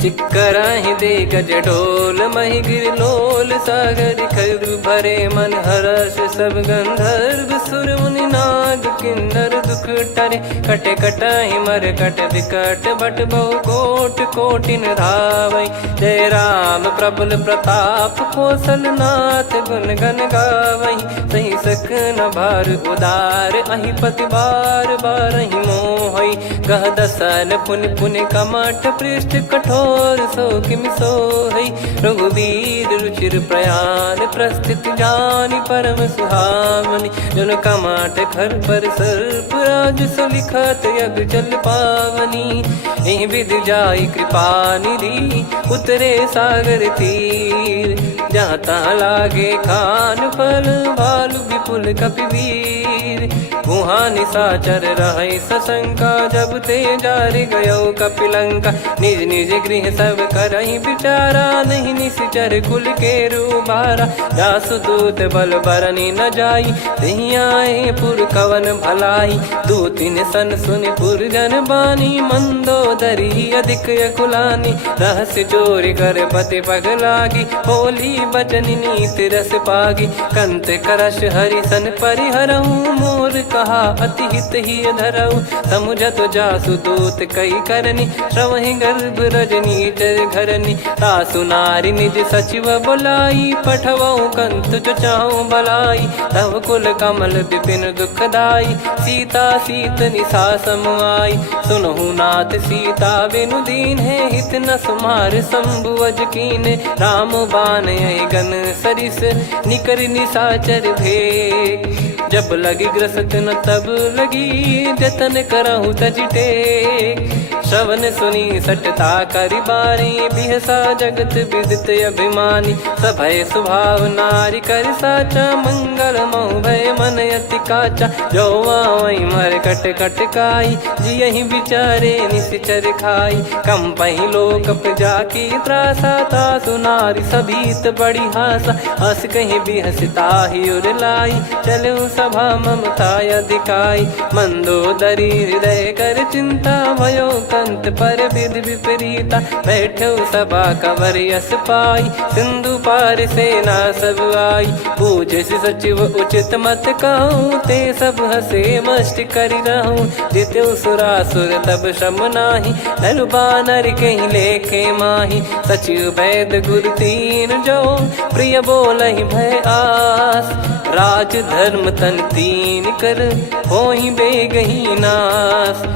चिक्कराहि दे गज ढोल, महि गिर लोल, सागर खर भरे मन हर्ष, सब गंधर्व सुर मुनि नाग किन्नर दुख टरे, कटे कटाहि मर कट विकट, बट बहु कोट कोटिन धावै, जय राम प्रबल प्रताप कौशल नाथ, गुण गन गावै, सही सख न भार उदार, अहि पति बार बार ही मोहै, गह दसन पुन पुन कमठ पृष्ठ कठोर सो किम सोहई रघुवीर रुचिर प्रयाण प्रस्थित जानि परम सुहावनी जन कमठ खर पर सर्प राज सो लिखत यग चल पावनी एहि विधि जाई कृपा निधि उतरे सागर तीर जहाँ तहाँ लागे खान फल भालु विपुल कपिवीर वहाँ निशाचर रहे सशंका जब ते जारि गयो कपिलंका निज निज गृह सब करहि विचारा नहीं निश्चर कुल के रूबारा जासु दूत बल बरनी न जाई तेहि आए पुर कवन भलाई दू तीन सन सुन पुर जन बानी मंदोदरी अधिक अकुलानी रहस्य चोरी कर पति पग लागी होली बचन नीत रस पागी कंत करश हरि सन परिहरऊ मोर कहा अति हित ही धरऊ समुझत जासु दूत कई करनी श्रवहि गर्भ रजनी चर घरनी तासु नारी निज सचिव बुलाई पठवऊ कंत जो चाहूं बलाई तव कुल कमल विपिन दुखदाई सीता सीत निशा समाई सुनहु नाथ सीता बिनु दीन है हित न सुमार शंभुवज कीने राम बान गन सरिस निकर निशाचर भेग जब लगी ग्रसत न तब लगी जतन करहु तजटे श्रवण सुनी सटता करि बारी बिहसा जगत विदित अभिमानी सभय स्वभाव नारी कर साचा मंगल मऊ भय मन अति काचा जो आवई मर कट कट काई जियहि विचारे निश्चर खाई कम पही लोक प्रजा की त्रासा तासु नारी सभीत बड़ी हासा हस कहीं बिहसता ही उर लाई चलऊ सभा ममता अधिकाई मंदोदरी हृदय कर चिंता भयो कंत पर विधि विपरीता बैठो सभा कवर यस पाई सिंधु पार सेना सब आई पूज सचिव उचित मत कहूँ ते सब हसे मष्ट करि रहूं जित्यु सुरासुर तब श्रम नाही नर बानर कहीं लेखे माही सचिव वैद गुरु तीन जो प्रिय बोलहि भय आस राज धर्म तन तीन कर होहि बेगही नास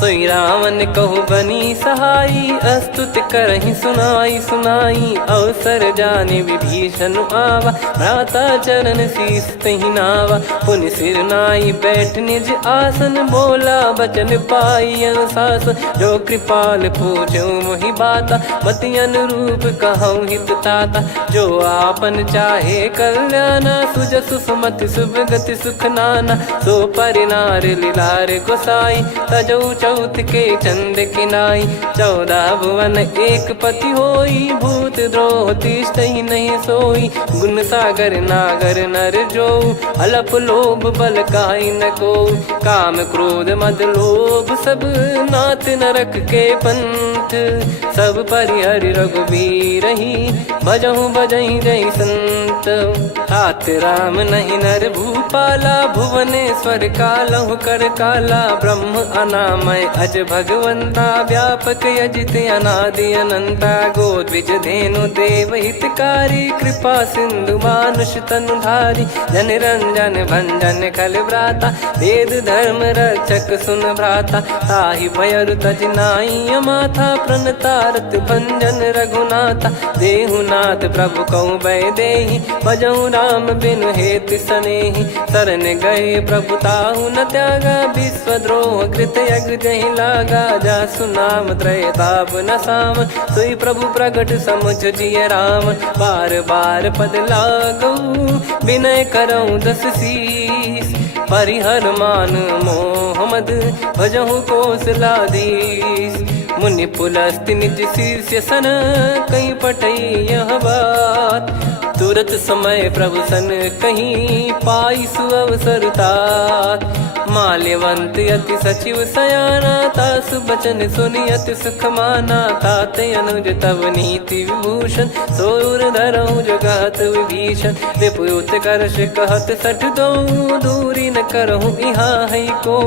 सोई रावण कहु बनी सहाई अस्तुत करहि सुनाई सुनाई अवसर जाने विभीषण आवा भ्राता चरण शीस तहि नावा पुनि सिर नाई बैठ निज आसन बोला बचन पाई अनुशासन जो कृपाल पूछो मोहि बाता मति अनुरूप कहूँ हित ताता जो आपन चाहे कल्याणा सुजसु सुमति शुभ गति सुख नाना सो परिनार लीलार गोसाई तजौ चौथ के चंद किनाई 14 भुवन एक पति होई भूत द्रोह तिष्ठ ही नहीं सोई गुण सागर नागर नर जो अलप लोभ बल काई न को काम क्रोध मद लोभ सब नाथ नरक के पंथ सब परिहरि रघुबीर ही भजहु भजहि जय संत तात राम नहीं नर भूपाला भुवनेश्वर कालहु कर काला ब्रह्म अनामय अज भगवंता व्यापक यजित अनादि अनंता गोद्विज धेनु देव हितकारी कृपा सिंधु मानुष तनुधारी जन रंजन भंजन खल भ्राता वेद धर्म रक्षक सुन भ्राता ताहि भयरु तज नाई माथा प्रणतारत भंजन रघुनाथा देहुनाथ प्रभु कहु भय देहि भजहु राम बिनु हेत सनेहि शरण गए प्रभु ताहु न त्यागा विश्वद्रोह कृत यज्ञ जहि लागा जासु नाम त्रय ताप न साम सोई प्रभु प्रगट समुझ जिय राम बार बार पद लागऊ विनय करऊँ दस शीस परिहर मान मोह मद भजहु कौशलाधीश मुनि पुलस्ति निज शीर्ष सन कहीं पटई यह बात तुरत समय प्रभु सन कहीं पाई सुअवसर तात माल्यवंत अति सचिव सयाना तासु बचन सुनि अति सुख माना तात अनुज तव नीति विभूषण सोर धरऊ जगत विभीषण विपुत करश कहत सठ दो दूरी न करहु इहा है को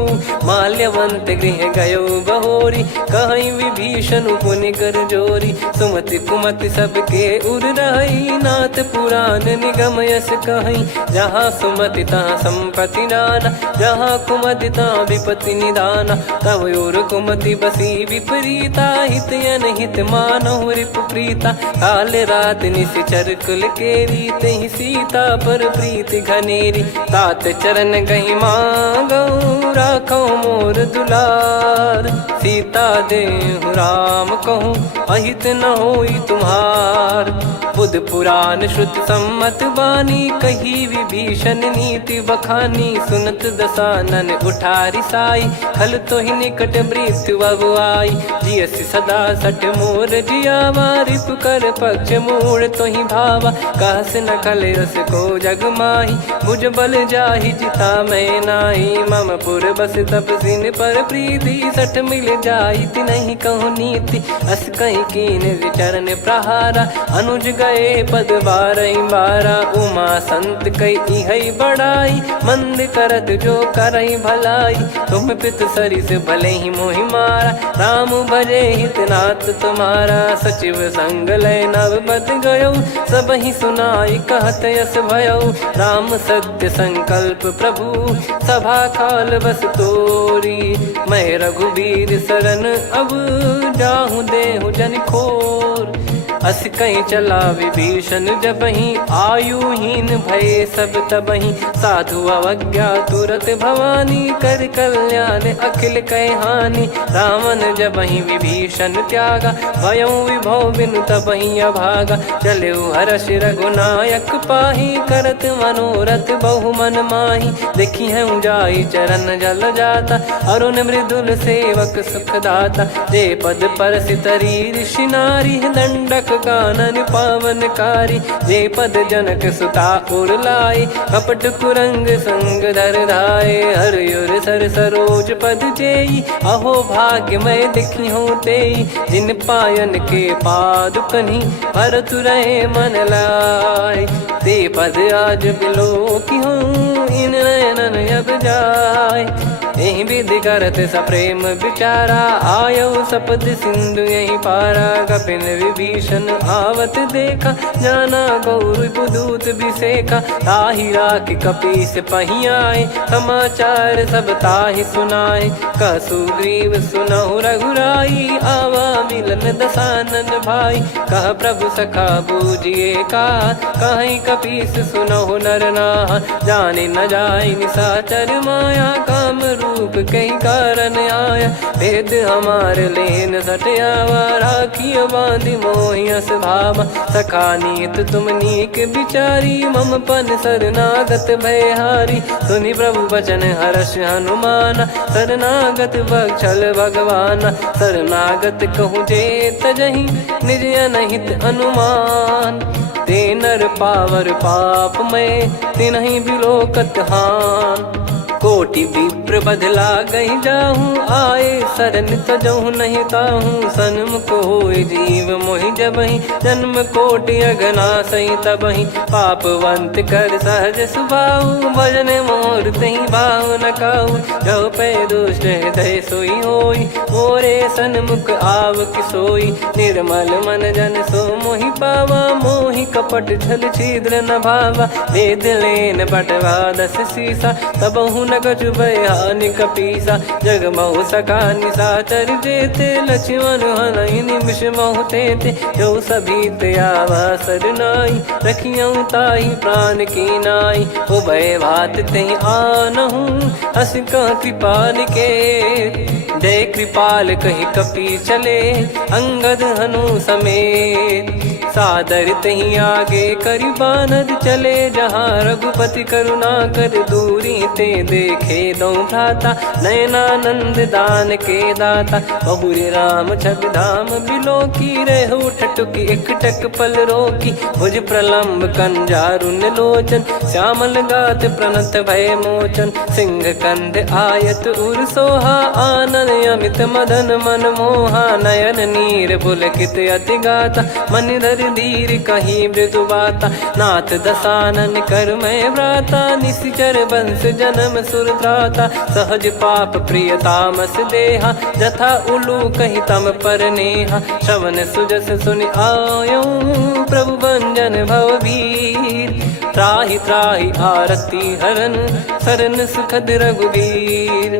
माल्यवंत गृह गयो बहोरी कहीं विभीषण पुनि कर जोरी सुमति कुमति सबके उर रही नाथ पुराण निगम यस कहीं जहाँ सुमति तहाँ संपत्ति नाना जहाँ कुमदिता विपत्ति निदाना। तव योर कुमति बसी विपरीता, हित अनहित मानव रिपु प्रीता। काल रात निशिचर कुल केरी, तहि सीता पर प्रीति घनेरी। तात चरण गही मांगऊ, राखो मोर दुलार। सीता देहु राम कहूँ, अहित न होई तुम्हार। बुध पुराण श्रुति सम्मत बानी, कही विभीषण नीति बखानी। सुनत दसानन उठारी साई, खल तो ही निकट मृत्यु अब आई। जियसि सदा सठ मोर जियावा, रिप कर पक्ष मूड़ तो ही भावा। कहस न खल रस को जग माही, भुज बल जाहि जिता मैं नाही। मम पुर बस तप सिन पर प्रीति, सठ मिल जाई तिनहि कहूँ नीति। अस कहीं कीन चरण प्रहारा, अनुज गए पद बारही बारा। उमा संत कई इहै बड़ाई, मंद करत जो करई भलाई। तुम पित सरिस भले ही मोहि मारा, राम भजे हित नाथ तुम्हारा। सचिव संग लय नव बत गयो, सब ही सुनाई कहत यस भयो। राम सत्य संकल्प प्रभु, सभा काल बस तोरी। मैं रघुबीर शरण अब, जाहूँ देहु जन खोर। अस कहीं चला विभीषण जबहि, आयुहीन भये सब तबहि। साधु अवज्ञा तुरत भवानी, कर कल्याण अखिल कह हानि। रावण जबहि विभीषण त्यागा, भयउ विभव बिनु तबहि अभागा। चलऊ हर्ष रघुनायक पाहि, करत मनोरथ बहु मन माहि। देखी है जाई चरण जल जाता, अरुण मृदुल सेवक सुखदाता। जे पद परसि तरी ऋषि नारी, दंडक कानन पावनकारी। जे पद जनक सुता उर लाए, कपट कुरंग संग धर धाये। हरियुर सर सरोज पद जेई, अहो भाग्य मैं दिखी हूँ तेई। जिन पायन के पादुकनि, भरतु रहे मन लाय। ते पद आज बिलो की हूँ, इन नयनन अब जाय। यही विधि करत सप्रेम विचारा, आयो सपद सिंधु यही पारा। कपिन विभीषण आवत देखा, जाना गौर बुदूत बिसेखा। ताहि राख कपीस पही आए, समाचार सब ताहि सुनाए। कह सुग्रीव सुनहु रघुराई, आवा मिलन दसानन भाई। कह प्रभु सखा बूझिए का, कहीं कपीस सुनहु नर नाहा। जाने न जाय निशाचर माया, काम रूप कई कारण आया। भेद हमार लेन सटयावा, राखिय बांधि मोहियस भावा। सखा नीत तुम नीक बिचारी, मम पन शरणागत भयहारी। सुनि प्रभु बचन हर्ष हनुमाना, शरणागत बक्षल भगवाना। शरणागत कहूँ जे तजहि, निज अनहित अनुमान। ते नर पावर पाप में, तिन्हि बिलोकत हान। कोटि विप्र बदला गई जाहूँ, आए शरण तजहु नहीं ताहूँ। सन्मुख होय जीव मोहि जबहि, जन्म कोटि अगना सही तबहि। पापवंत कर सहज सुभाऊ, भजन मोर तहि भाव न काऊ। जो पै दुष्ट हृदय सोई होई, मोरे सन्मुख आव किसोई। निर्मल मन जन सो मोहि पावा, मोहि कपट छल छिद्र न भावा। वेद लेन बटवा दस सीसा, तबहु न कछु भयानि कपीसा। जग महु सका निशाचर जेते, लक्ष्मण हनहि निमिष महु तेते। जो सभी त्यावा सरनाई, रखियऊँ ताहि प्राण की नाई। उभय भात तेहि आनहूँ, हस कह कृपाल के। जय कृपाल कहि कपी चले, अंगद हनु समेत। सादर तही आगे करि बानर चले, जहाँ रघुपति करुणा कर दूरी ते देखे दो भ्राता। नयनानंद दान के दाता, बहुरे राम छग धाम बिलो की। रहु ठटुकी एकटक पल रोकी, भुज प्रलम्ब कंजारुन लोचन। श्यामल गात प्रणत भय मोचन, सिंह कंध आयत उर सोहा। आनन अमित मदन मन मोहा, नयन नीर पुलकित अति गाता। मन धर धीर कहीं मृदु बाता, नाथ दसानन कर मैं व्राता। निशिचर वंश जन्म सुरत्राता, सहज पाप प्रिय तामस देहा। जथा उलू कही तम पर नेहा, श्रवण सुजस सुनि आयो। प्रभु भंजन भववीर, त्राहि त्राहि आरती हरन सरन सुखद रघुवीर।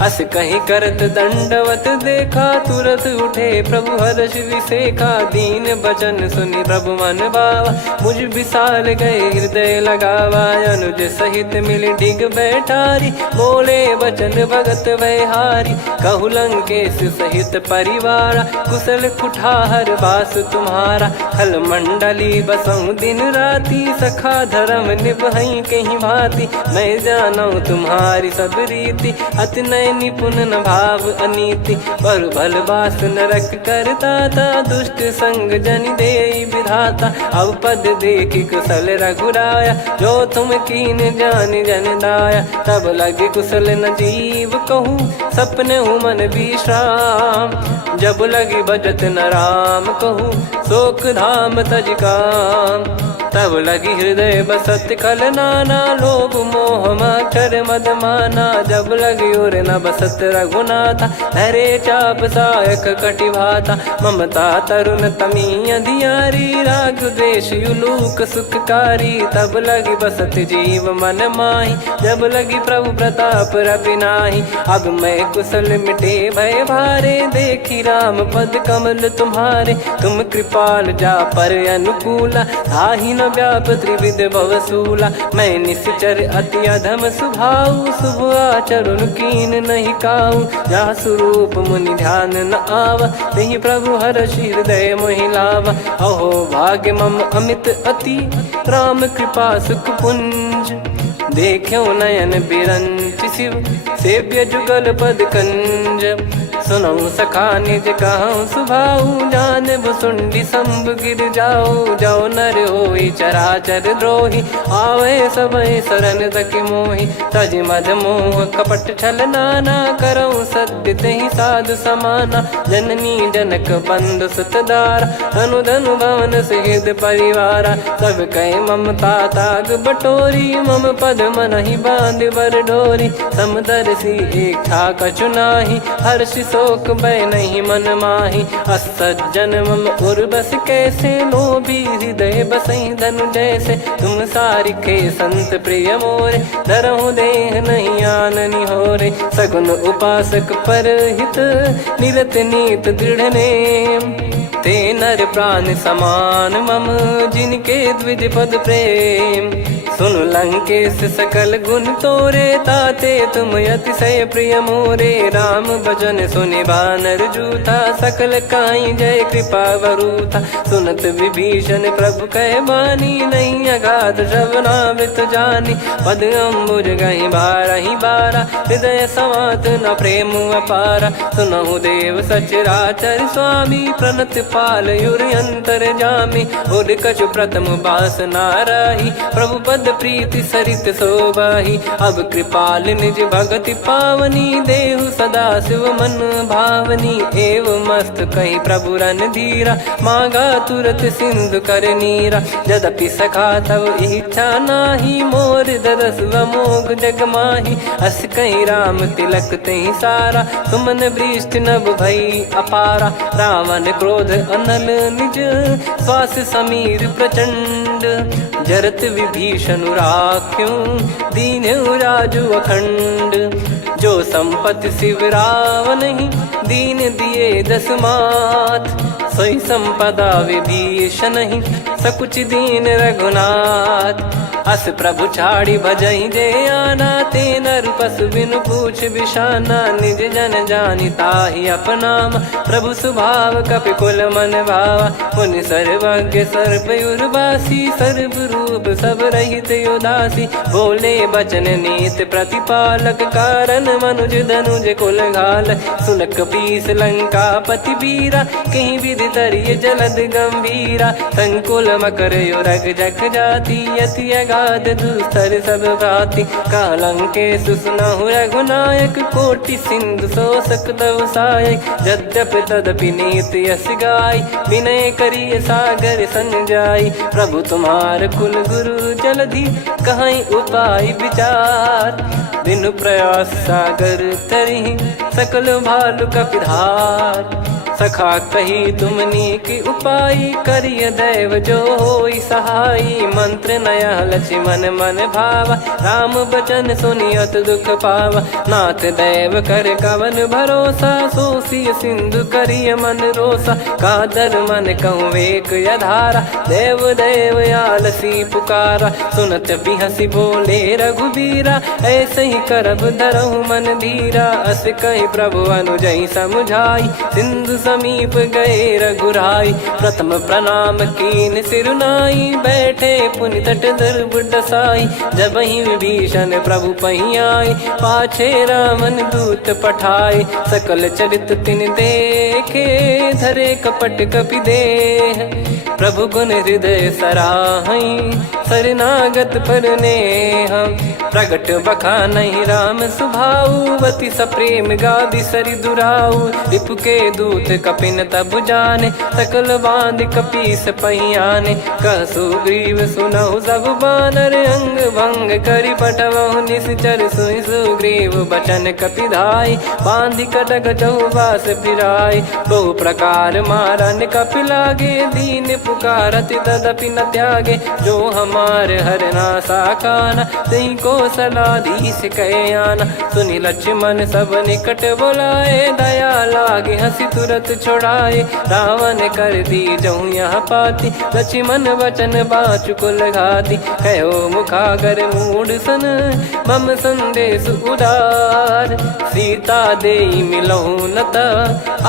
अस कहीं करत दंडवत देखा तुरत उठे प्रभु हर्ष विसेखा। दीन बचन सुनि प्रभु मन भावा मुझ विशाल गए हृदय लगावा। अनुज सहित मिल डिग बैठारी बोले वचन भगत वैहारी। कहु लंकेश सहित परिवारा कुशल कुठार बास तुम्हारा। खल मंडली बसऊं दिन राती सखा धर्म निभई कहीं भांति। मैं जानू तुम्हारी सब रीति अति नय निपुण न भाव अनीति। पर भल बास नरक करता था दुष्ट संग जन दे विधाता। अब पद देखी कुशल रघुराया जो तुम कीन जान जन दाया। तब लगे कुशल न जीव कहूँ सपने मन विश्राम। जब लगी बजत न राम कहूँ शोक धाम तज काम। तब लगी हृदय बसत खल नाना लोभ मोह मकर मद माना। जब लगी और न बसत रघुनाथा हरे चाप सायक कटि भाता। ममता तरुण तमी अधियारी राग द्वेष युलूक सुखकारी। तब लगी बसत जीव मन माही जब लगी प्रभु प्रताप रविनाही। अब मैं कुशल मिटे भय भारे देखी राम पद कमल तुम्हारे। तुम कृपाल जा पर अनुकूला ताहि न व्याप त्रिविध भवसूला। मैं निश्चर अति अधम सुभाऊ शुभ आचरण कीन नहीं काऊ। जा स्वरूप मुनि ध्यान न आवा नहीं प्रभु हर्ष हृदय मोहि लावा। अहो भाग्य मम अमित अति राम कृपा सुख पुंज। देखो नयन बिरंच शिव सेव्य जुगल पद कंज। सुनऊ सखा निज कहूँ सुभाऊ जान भुसुंडी संभ गिर जाओ। जाओ नर होई चराचर द्रोही आवे सबय शरण तक मोहि। तज मद मोह कपट छल नाना करऊँ सत्य तेहि साधु समाना। जननी जनक बंधु सुतदारा धनु धनु भवन सहित परिवारा। सब कहे ममता ताग बटोरी मम पद मन ही बांध बर डोरी। समदर्शी इच्छा कछु नाही हर्ष शोक भय नहीं मन माही। असज्जन मम उर्वश कैसे लोभी हृदय बसई धनु जैसे। तुम सारिखे संत प्रिय मोरे धरहु देह नहीं आननि होरे। सगुन उपासक पर हित निरत नीत दृढ़ नेम। ते नर प्राण समान मम जिनके द्विज पद प्रेम। सुन लंकेश सकल गुण तोरे ताते तुम अतिशय प्रिय मोरे। राम भजन सुनि बानर जूथा सकल काई जय कृपा वरूथा। सुनत विभीषण प्रभु कह बानी नहीं अगाध श्रवणामृत जानी। पद अम्बुज गहि बारहि बारा हृदय समात न प्रेम अपारा। सुनहु देव सचराचर स्वामी प्रणत पाल युर अंतर जामी। उर कछु प्रथम बास नाराही प्रभु पद प्रीति सरित शोभाही। अब कृपाल निज भगति पावनी देहु सदा शिव मन भावनी। एव मस्त कही प्रभु रन धीरा मांगा तुरत सिंधु कर नीरा। यद्यपि सखा तब इच्छा नाही मोर दरस मोग जग माही। अस कहीं राम तिलक तही सारा सुमन वृष्टि नभ भई अपारा। रावण क्रोध अनल निज श्वास समीर प्रचंड। जरत विभीषण राख्यों दीन राजु अखंड। जो संपत्ति शिव रावण ही दीन दिए दस मात। सोई संपदा विभीषण ही सकुच दीन रघुनाथ। अस प्रभु छाड़ी भजई जे आना ते नर पशु बिनु पूछ बिशाना। निज जन जानि ताहि अपनाम प्रभु स्वभाव कपि कुल मन भावा। मुनि सर्वज्ञ सर्वयुर्वासी सर्व रूप सब रहित उदासी। बोले बचन नीत प्रतिपालक कारण मनुज धनुज कुल घाल। सुन कपीस लंका पति वीरा कहीं विधि तरिय जलद गंभीरा। संकुल मकर युरग जग जाति यति अगाध दुस्तर सब भाति। कालंकेश सुनहु रघुनायक कोटि सिंधु शोषक तव सहायक। यद्यपि तदपि नीत यस गाय विनय करिय सागर सन जाई। प्रभु तुम्हार कुल गुरु जलधि कहीं उपाय विचार। बिनु प्रयास सागर तरिहि सकल भालु कपिधार। सखा कही तुमनी की उपाई, करिय दैव जो होई सहाई। मंत्र नया लक्ष्मण मन भावा, राम बचन सुनियत दुख पावा। नाथ दैव कर कवन भरोसा, सोसिय सिंधु करिय मन रोसा। कादर मन कहूँ एक यधारा, देव देव आलसी पुकारा। सुनत बिहसी बोले रघुबीरा, ऐसे ही करब धरहु मन धीरा। अस कही प्रभु अनुजई समुझाई, सिंधु समीप गए रघुराई। प्रथम प्रणाम कीन सिरुनाई, बैठे पुनि तट दर्भ डसाई। जब ही विभीषण प्रभु पही आए, पाछे रामन दूत पठाए। सकल चरित तिन देखे, धरे कपट कपि देह। प्रभु गुण हृदय सराहई, शरणागत पर नेह। प्रगट बखानहि राम सुभाऊ, बति सप्रेम गादि सरि दुराऊ। रिपु के दूत कपिन तब जाने, सकल बांध कपीस पहियाने। कह सुग्रीव सुनहु सब बानर, अंग भंग करि पठवहु निश्चर। सुनि सुग्रीव बचन कपिधाई, बांधि कटक चौबास फिराई। बहु प्रकार मारन कपि लागे, दीन पुकारति तदपि न त्यागे। जो हमारे हरना साकाना, तई को सलाधीश कहे आना। सुनि लक्ष्मण सब निकट बोलाए, दया लागे हंसी तुरत छोड़ाए। रावण कर दी जऊँ यहाँ पाती, लक्ष्मण वचन बाचु कुल घाती। कहो मुखागर मूढ़ सन, मम संदेश उदार। सीता देई मिलहु नता,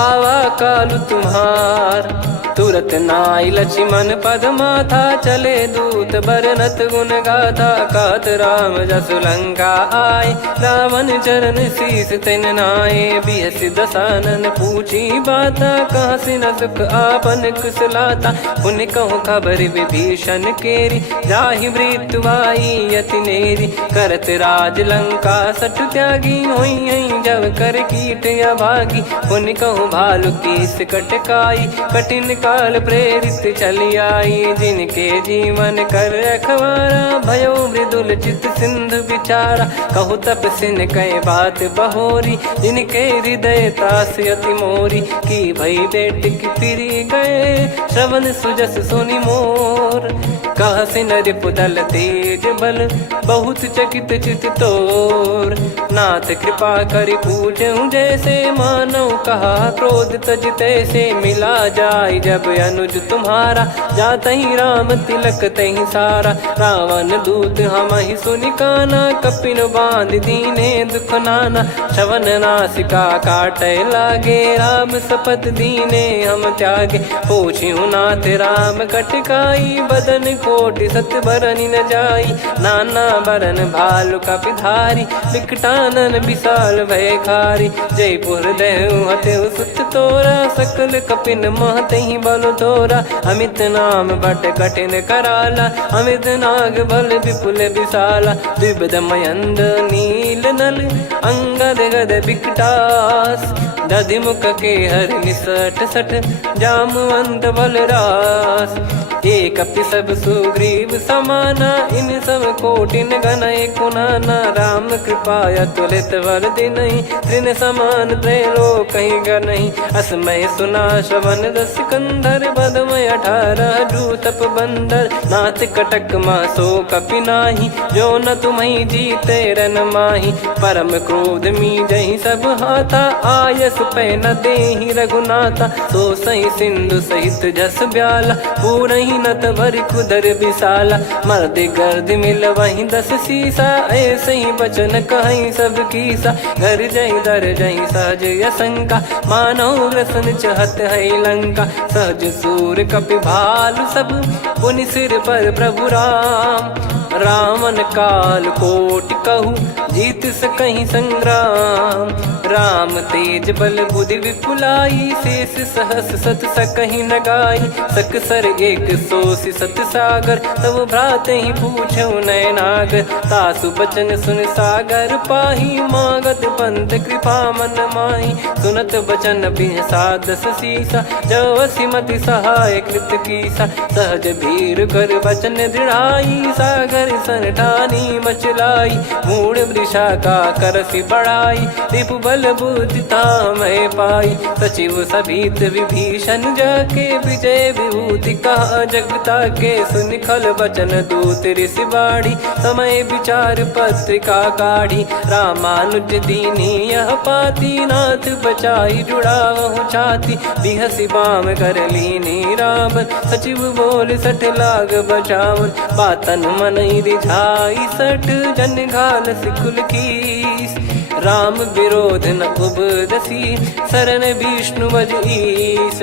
आवा कालु तुम्हार। तुरत नाई लक्ष्मण पद माथा, चले दूत बरनत गुण गाथा। कहत राम जसु लंका आए, रावण चरण शीस तिन नाये। बिहसि दसानन पूछी बाता, कहसि न सुख आपन कुशलाता। पुनि कहूँ खबर विभीषण केरी, जाहि मृत्यु आई अति नेरी। करत राज लंका सठ त्यागी, होई जब कर कीट अभागी। पुनि कहूँ भालु कीस कटकाई, कठिन काल प्रेरित चली आई। जिनके जीवन कर रखवारा, भयो मृदुल चित सिंधु विचारा। कहु तपसिन कई बात बहोरी, जिनके हृदय तास अति मोरी। की भई बेट की फिरी गए, श्रवण सुजस सुनि मोर। कहसिन रिपु दल तेज बल, बहुत चकित चित तोर। नाथ कृपा करि पूछऊँ जैसे, मानव कहा क्रोध तज तैसे। मिला जाय जब अनुज तुम्हारा, जातहि राम तिलक तहि सारा। रावण दूत हमहि सुनि काना, कपिन बांध दीने दुख नाना। श्रवण नासिका काटय लागे, राम शपथ दीने हम त्यागे। पूछिहु नाथ राम कटकाई, बदन कोटि सत बरनि न जाई। नाना बरन भालु कपिधारी, विकटानन विशाल भयखारी। जयपुर देहु हतेउ सुत तोरा, सकल कपिन महतहि बल तोरा। अमित नाम बट कठिन कराला, अमित नाग बल विपुल विशाला। द्विविध मयंद नील नल, अंगद गद विकटास। दधिमुख के हर निसठ सठ, जामवंत बलरास। एक अपि सब सुग्रीव समाना, इन सब कोटिन गनय कुनाना। राम कृपा अतुलित बल दिनहि, त्रिन समान त्रैलोकहि गनहि। असमय सुना श्रवण रस कंधर, बदमय 18 जूतप बंदर। नाथ कटक मासो कपि नाही, जो न तुम्हि जीते रन माही। परम क्रोध मीजहि सब हाथा, आयस पै न देहि रघुनाथा। सो सही सिंधु सहित जस ब्याला, पूरहि नत भरि कुदर विशाला। मर्द गर्द मिल वहीं 10 सीसा, ऐसे ही बचन कहीं सब कीसा। घर जहि दर जहि सहज यसंका, मानव ग्रसन चहत है लंका। सहज सूर कपि भालु सब, पुनि सिर पर प्रभु राम। रामन काल कोटि कहु, जीत सकहि संग्राम। राम तेज बल बुद्धि विपुलाई, शेष सहस सत सकहि न गाई। सकसर 100 सत सागर, तब भ्राते ही पूछऊ नयनागर। तासु बचन सुन सागर पाही, मागत पंत कृपा मन माही। सुनत बचन बिहसा 10 सीसा, जवसि मति सहाय कृत कीसा। सहज भी वीर कर वचन दृढ़ाई, सागर सन ठानी मचलाई, मूड वृषा का करसी बढ़ाई, रिपु बल बुद्धिता मैं पाई, सचिव सभीत विभीषण जाके, विजय विभूति कहा जगता के, सुन खल वचन दूत ऋषि बाड़ी, समय विचार पत्रिका काढ़ी, रामानुज दीनी यह पाती, नाथ बचाई जुड़ावहु छाती, बिहसी बाम कर लीनी रावण, सचिव बोल सठ लाग बचावन, बातन मन रिझाई सठ, जन घाल सिकुल कीस, राम विरोध न उपदसी, शरण विष्णु बज ईस,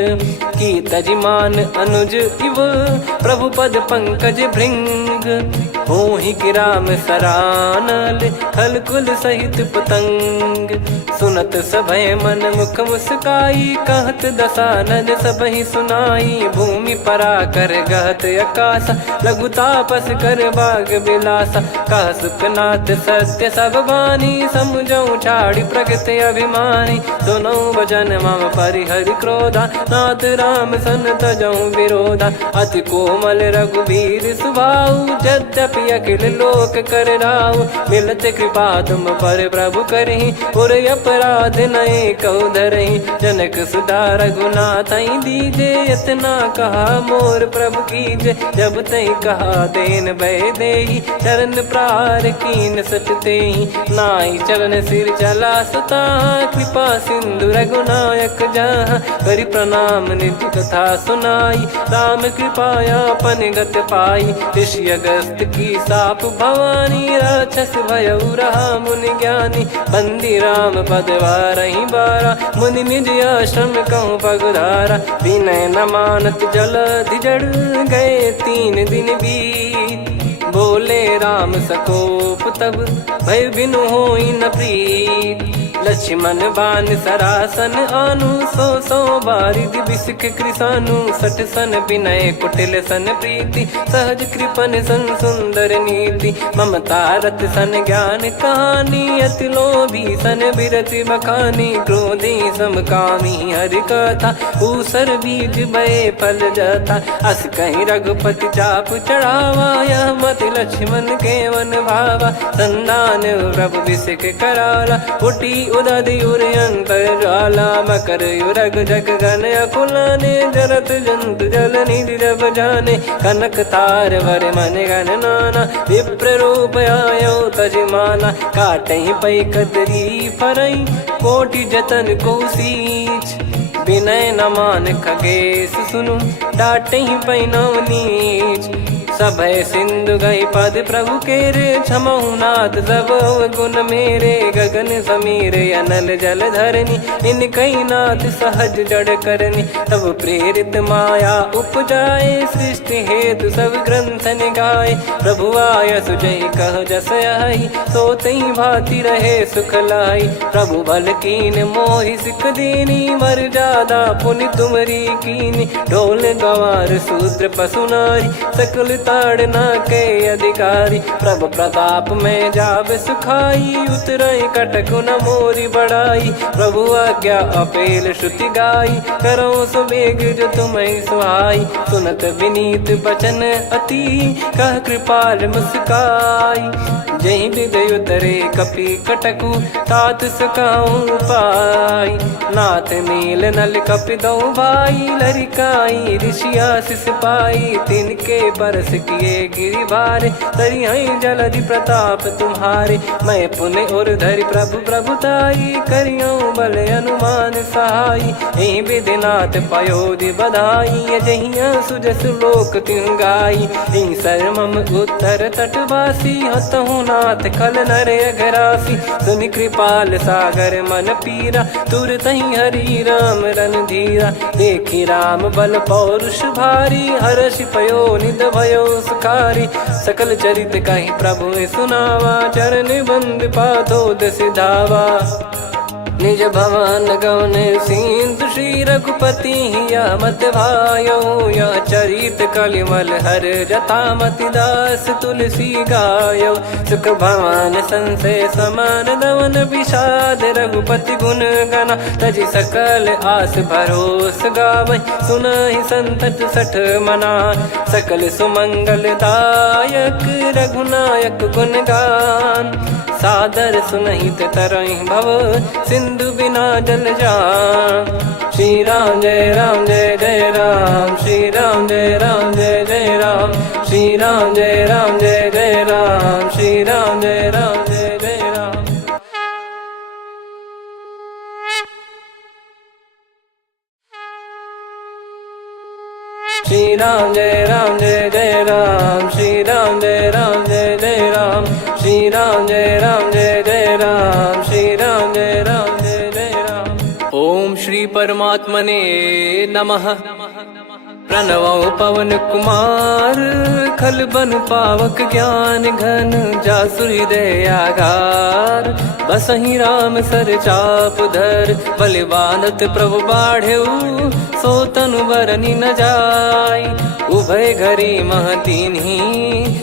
की तजिमान अनुज इव, प्रभु पद पंकज भृंग, होहि कि राम सरानल, खल कुल सहित पतंग, सुनत सभय मन मुख मुस्काई, कहत दसानन सबहि सुनाई, भूमि परा कर गहत आकाशा, लघु तापस कर बाग बिलासा, कह सुखनाथ सत्य सब बानी, समुझऊ छाड़ी प्रगति अभिमानी, सुनो भजन मम परिहरि क्रोधा, नाथ राम सन तजऊ विरोधा, अति कोमल रघुवीर सुभाऊ, यद्यपि अखिल लोक कर राऊ, मिलत कृपा तुम पर प्रभु करहि, और अपराध नये कौ धरहि, जनक सुधा रघुनाथ दीजे, इतना कहा मोर प्रभु कीजे, जब तई कहा देन भय देहि, चरण प्रार कीन सटतेहि, नाई चरण सिर चला सता, कृपा सिंधु रघुनायक जहाँ, करि प्रणाम निधि कथा सुनाई, राम कृपाया पन गत पाई, ऋषि अगस्त की साप भवानी, राक्षस भयउ रहा मुनि ज्ञानी, बंदी राम पद वारहि बारा, मुनि निज आश्रम कहूँ पगधारा, विनय न मानत जलधि जड़, गए 3 दिन बीत, बोले राम सकोप तब, भय बिनु होई न प्रीत, लक्ष्मण बान सरासन आनु, सो बारिद बिसिख कृसानु, सठ सन विनय कुटिल सन प्रीति, सहज कृपन सन सुंदर नीति, ममता रत सन ज्ञान कहानी, अति लोभी सन बिरति बखानी, क्रोधी समकामी हरि कथा, ऊसर बीज भय फल जाता, अस कहीं रघुपति चाप चढ़ावा, यह मत लक्ष्मण के वन भावा, संदान प्रभु बिसिख कराला, उठी उदधि उर अंतर ज्वाला, मकर युरग जग गण अकुलाने, जरत जंतु जल निधि जब जाने, कनक तार वर मन गण नाना, विप्र रूप आयो तजमाना, काटहि पै कतरी फरई, कोटि जतन को सींच, विनय न मान खगेश सुनु, डांटहि पै नव नीच, सभय सिंधु गई पद प्रभु केरे, क्षमहु नाथ सब गुण मेरे, गगन समीरे अनल जल धरनी, इन कई नाथ सहज जड़ करनी, तब प्रेरित माया उपजाए, सृष्टि हेतु सब ग्रंथ निगाए, प्रभु आय सुजय कह जस आई, सोतई भांति रहे सुख लाई, प्रभु बल कीन मोहि सिख दीनी, वर जादा पुनि तुमरी कीनी, ढोल गवार शूद्र पशु नारी, सकल ताड़ना के अधिकारी, प्रभु प्रताप में जाब सुखाई, उतरई कटक न मोरी बढ़ाई, प्रभु आज्ञा अपेल श्रुति गाई, करो सुबेग जो तुम्हें सुहाई, सुनत विनीत बचन अति, कह कृपाल मुस्काई, जहि हृदय उतरे कपि कटकु, तात सकाऊं पाई, नाथ नील नल कपि दो भाई, लरिकाई ऋषि आशीष पाई, तिनके परस किए गिरि भारे, तरिहै जलधि प्रताप तुम्हारे, मैं पुण्य और धरि प्रभु प्रभुताई, करियऊँ बल अनुमान सहाई, एहि विधिनाथ पयोधि बधाई, जहिया सुजस लोक तिहुँ गाई, एहि सरमम उत्तर तटवासी, हतहु नाथ खल नर अघरासी, सुनि कृपाल सागर मन पीरा, तुरतहि हरि राम रणधीरा, देखि राम बल पौरुष भारी, हर्षि पयो निध भयो सुखारी, सकल चरित कहि प्रभु सुनावा, चरण बंद पादोद सिधावा, निज भवन गवन सिंधु श्री रघुपति या मत भायो, या चरित कलिमल हर जथा मति दास तुलसी गायो। सुख भवन संशय समान दमन विषाद, रघुपति गुण गना तजि सकल आस भरोस गावै। सुनहि संतत सठ मना सकल सुमंगल दायक, रघुनायक गुण गान सादर सुनहित तरहि भव सिंधु बिना जल जान। श्री राम जय राम जय जय राम, श्री राम जय राम जय जय राम, श्री राम जय राम जय जय राम, श्री राम जय राम जय जय राम। श्री राम जय राम जय जय राम, श्री राम जय राम जय जय राम, श्री राम जय राम जय जय राम, श्री राम जय राम जय जय राम। ओम श्री परमात्मने नमः। प्रणवो पवन कुमार, खल बन पावक ज्ञान घन, जासु हृदय आगार। बसहि राम सर चाप धर, बल बांधत प्रभु बाढ़ेऊ, सो तनु बरनि न जाय। उभय घरी मह दीन्ही,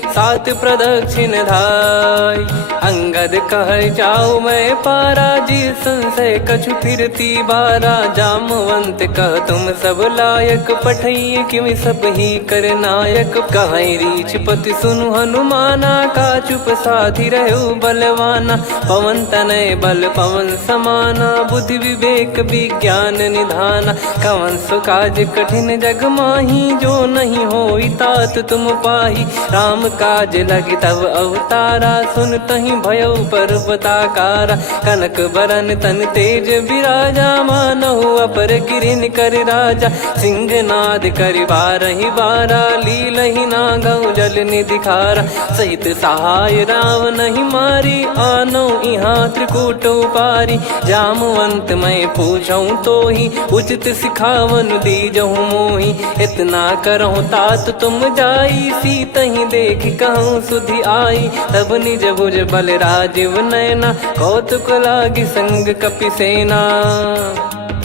सात प्रदक्षिण धाय। अंगद कह जाऊ मैं पारा, जी संशय कछु फिरती बारा। जामवंत कह तुम सब लायक, पठइये किमि सब ही कर नायक। कहीं रीछ पति सुनु हनुमाना, का चुप साधि रहु बलवाना। पवन तनय बल पवन समाना, बुद्धि विवेक विज्ञान निधाना। कवन सो काज कठिन जग माही, जो नहीं होई तात तुम पाही। राम काज लगी तब अवतारा, सुन तहि भयउ पर्वताकारा। कनक बरन तन तेज बिराजा, मानहु अपर गिरिन कर राजा। सिंहनाद करि बारहि बारा, लीलहि नागौ जल निधि खारा। सहित सहाय रावणहि मारी, आनो इहाँ त्रिकूट उपारी। जामवंत मैं पूछऊँ तोहि, उचित सिखावन दीजहु मोहि। इतना करहु तात तुम जाई, सीतहि देखि कहूँ सुधि आई। तब निज भुज बल राजीव नयना, कौतुक लागी संग कपिसेना।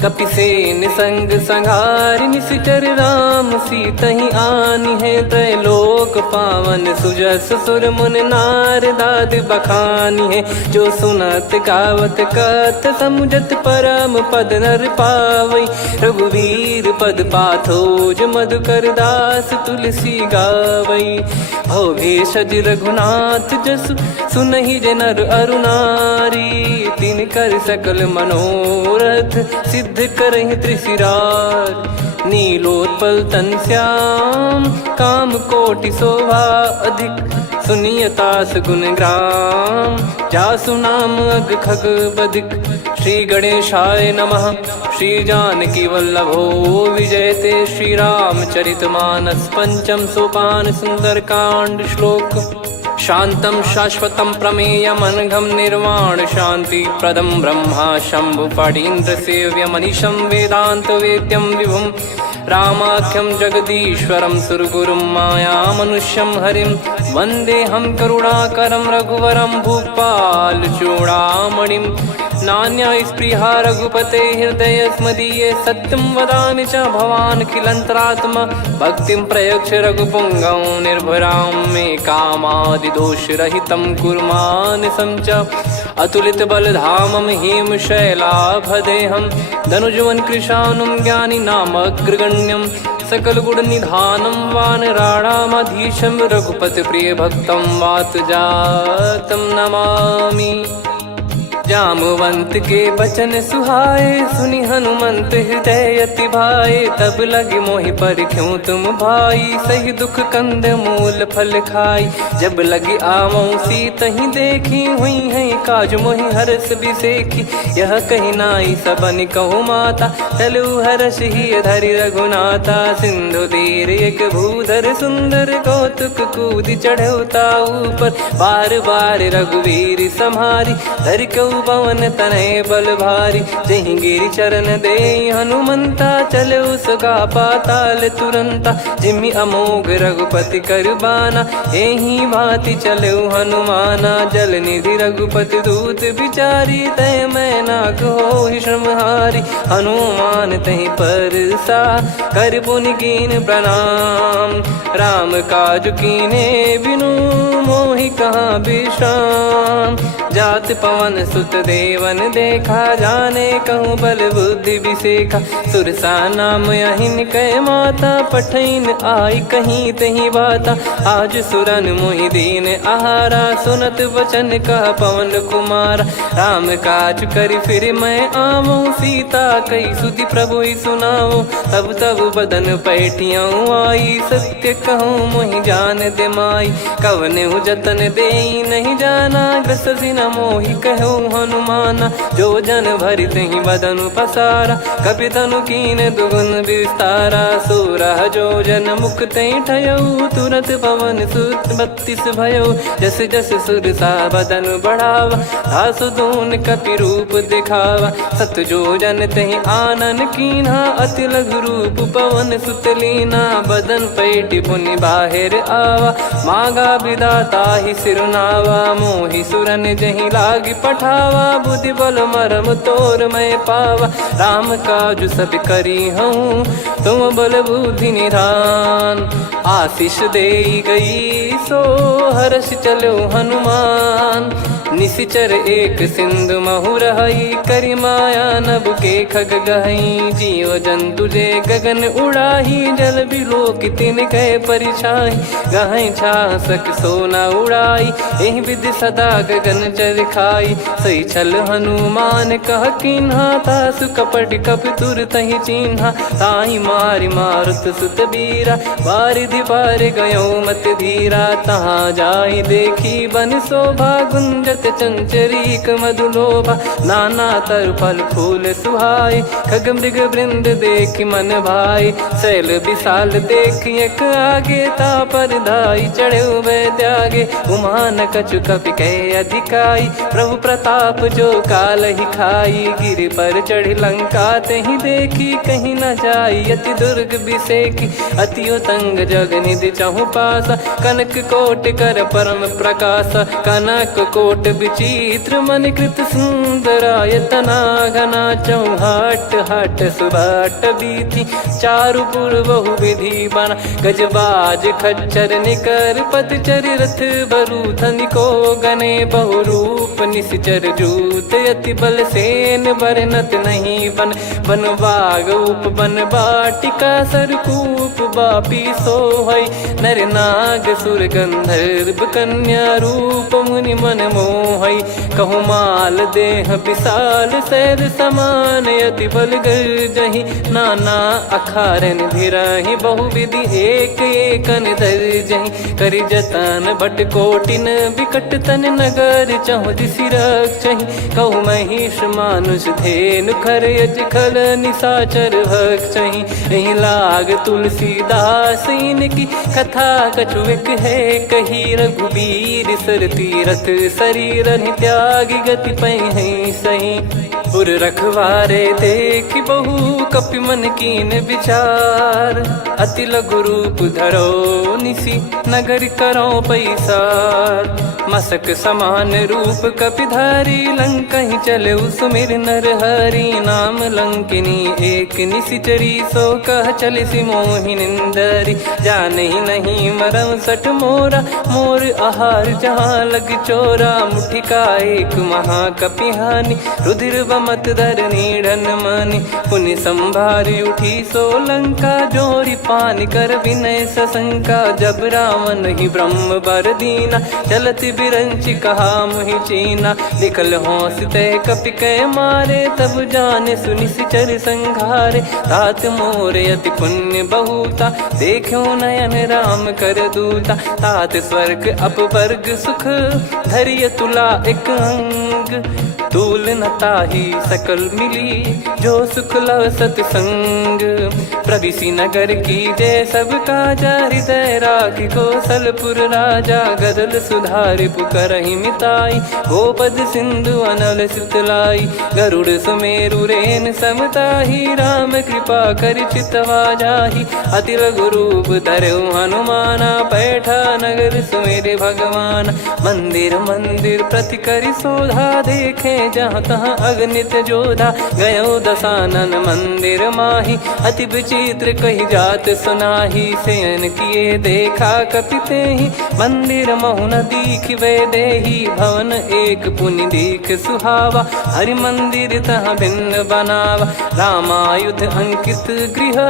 कपिसेन संग संहारि निशिचर राम, सीतहि आनि है त्रैलोक पावन। सुजस सुर मुन नार दाद बखानी है, जो सुनत गावत कथ समुझत परम पद नर पावै। रघुवीर पद पाथोज मधुकर दास तुलसी गावै। भव भेषज रघुनाथ जसु, सुनहि जे नर अरु नारी। तिन कर सकल मनोरथ, सिद्ध करहि त्रिशिरार। नीलोत्पल तन श्याम, काम कोटि शोभा अधिक। सुनियतास गुण ग्राम, जासु नाम अग खग बदिक। श्री गणेशाय नमः। श्री जानकी वल्लभो विजयते, श्री रामचरित मानस पंचम सोपान सुंदरकांड श्लोक। शांतं शाश्वतं प्रमेयमनघं निर्वाण शांति प्रदं ब्रह्मा शंभु फणीन्द्र सेव्य मनीषं वेदांत वेद्यं विभुं। रामाख्यं जगदीश्वरं सुरगुरुं माया मनुष्यं हरिं। वन्देऽहं करुणाकरं रघुवरं भूपाल चूडामणिं। नान्या स्पृहा रघुपते हृदय स्मदीये, सत्यं वदामि च भवान् खिलन्तरात्मा। भक्तिं प्रयच्छ रघुपुङ्गं निर्भरां मे कामादिदोषरहितं कुर्मानसं च। अतुलित बलधामं हेमशैलाभदेहं, धनुजवन कृशानुं ज्ञानी नामग्रगण्यं। सकल गुण निधानं वानराणामधीशं, रघुपति प्रिय भक्तं वात जातं नमामि। जामवंत के बचन सुहाए, सुनि हनुमंत हृदय अति भाए। तब लगे मोहि परख्यूं तुम भाई, सही दुख कंद मूल फल खाई। जब लगे आवऊं सीतहि देखी, हुई है काज मोहि हरस बिसेखी। यह कही नाई सबन कहु माता, चलु हरष ही धरि रघुनाथा। सिंधु तीर एक भूधर सुंदर, कौतुक कूद चढ़ौता ऊपर। बार बार रघुवीर सम्हारी, धरि कौ चलऊ पवन तनय बल भारी, जहि गिरि चरण दे हनुमंता, चलऊ सगा पाताल तुरंता, जिमि अमोघ रघुपति कर बाना, एहि भांति चलऊ हनुमाना। जल निधि रघुपति दूत बिचारी, तय मैं नाक होहि श्रमहारी, हनुमान तहि परसा कर पुनि कीन प्रणाम, राम काज कीने बिनु मोहि कहाँ विश्राम। जात पवन सुत देवन देखा, जाने कहूँ बल बुद्धि विसेखा, सुरसा नाम अहिन कै माता, पठैन आई कहीं तहीं बाता। आज सुरन मोहि दीन आहारा, सुनत वचन कह पवन कुमारा, राम काज करि फिर मैं आवूँ, सीता कई सुधि प्रभु ही सुनाओ। तब तब बदन पैठियाँ आई, सत्य कहूँ मोहि जान दे माई, कवने जतन दे नहीं जाना, ग्रसिन मोहि कहूँ हनुमाना। जो जन भरि तहि बदन पसारा, कपि तनु कीन दुगुन विस्तारा, सोरह जो जन मुख तहि ठयऊ, तुरत पवन सुत 32 भयऊ। जस जस सुरसा बदन बढ़ावा, दासु दून कपि रूप दिखावा, सत जो जन तहि आनन कीन्हा, अति लघु रूप पवन सुत लीना। बदन पैटि पुनि बाहिर आवा, मांगा विधाता ही सिरुनावा, मोहि सुरन जहि लागी पठावा, बुद्धि बल मरम तोर मैं पावा। राम काज सब करी हूँ, तुम बल बुद्धि निधान, आशीष देई गई सो हर्ष चलो हनुमान। निशिचर एक सिंधु महु रहई, करि माया नभ के खग गहई, जीव जंतु जे गगन उड़ाही, जल बिलो कि तिन गए परिछाई, गहई छासक सोना उड़ाई, एहि विधि सदा गगन चर खाई। सही छल हनुमान कह कीन्हा, तासु कपट कपि तुर तहि चिन्हा, ताहि मारि मारुत सुत बीरा, बारिधि पार गयो मत धीरा। तहाँ जाई देखी बन शोभा, गुंजत चंचरीक मधुलोभा, नाना तर फल फूल सुहाए, खग मृग वृंद देख मन भाई, शैल विशाल देख एक आगे, तापर धाई चढ़े वै त्यागे, उमा न कछु कपि कहे अधिकाई, प्रभु प्रताप जो काल ही खाई। गिरि पर चढ़ी लंका तहि देखी, कहीं न जाई अति दुर्ग बिसेकी, अति उतंग जग निधि चहु पासा, कनक कोट कर परम प्रकाशा, कनक कोट विचित्र मन कृत सुंदरायतना, घना चौहाट हाट सुबाट बीथी, चारु पुर बहु विधि बना, गजबाज खच्चर निकर पतचर रथ बरु धनिको गने, बहु रूप निश्चर जूत अति बल सेन, बरनत नहीं बन बन बाग उप बन बाटिका, सरकूप बापी सोहई, नर नाग सुर गंधर्व कन्या, रूप मुनि मन मोहई, कहु माल देह विशाल शैल समान, अति बल गर्जहि, नाना अखारन भिराहि, बहु विधि एक एकन दर्जहि, करि जतन भट कोटिन विकट तन नगर, चहु दिसि रक्षहि, कहु महिष मानुष धेनु खर यज खल निशाचर भक्षहि, एहि लाग तुलसीदास इनकी कथा कछु एक है कही, रघुबीर सर तीरथ शरीर त्यागी गति पै सही, पुर रखवारे देख बहु कपि मन कीन विचार, अति लघु रूप धरो निसी नगर करो पैसार, मसक समान रूप कपि धारी, लंकहि चले सुमिर नर हरि, नाम लंकिनी एक निशिचरी, सो कह चल सि मोहि निंदरी, जानहि नहीं मरम सठ मोरा, मोर आहार जहाँ लग चोरा, मुठिका एक महाकपि हानि, रुधिर बमत धरनी ढन मानि, पुनि संभारी उठी सो लंका, जोरी पान कर विनय सशंका, जब रावण ही ब्रह्म बर दीना, चलत बिरंच कहा मुहि चीना, निकल होंस तय कपि कै मारे, तब जाने सुनि सिचर संघारे, तात मोर अति पुण्य बहुता, देखो नयन राम कर दूता, तात स्वर्ग अपवर्ग सुख, धैर्य तुला एक अंग, तूल न ताहि सकल मिली, जो सुख लव सतसंग, प्रविसी नगर की जय सब काजा, हृदय राखी कौशलपुर राजा। गदल सुधारि पुकरहि मिताई, गोपद सिंधु अनल सितलाई। गरुड़ सुमेरु रेन समताही, राम कृपा करि चितवा जाहि। अति लघु रूप धरऊ हनुमाना, पैठा नगर सुमेरे भगवान। मंदिर मंदिर प्रति करि शोधा, देखे जहाँ तहाँ अगणित जोधा। गयो दशानन मंदिर माही, अति विचित्र कही जात सुनाही। शयन किए देखा कपिते ही, मंदिर महु न दीखिबे देही। भवन एक पुनि दीख सुहावा, हरि मंदिर तहाँ भिन्न बनावा। रामायुध अंकित गृह,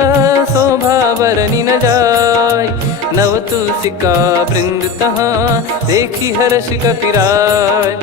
शोभा बरनि न जाय। नव तुलसी का वृंद तहाँ, देखी हर्ष कपिराय।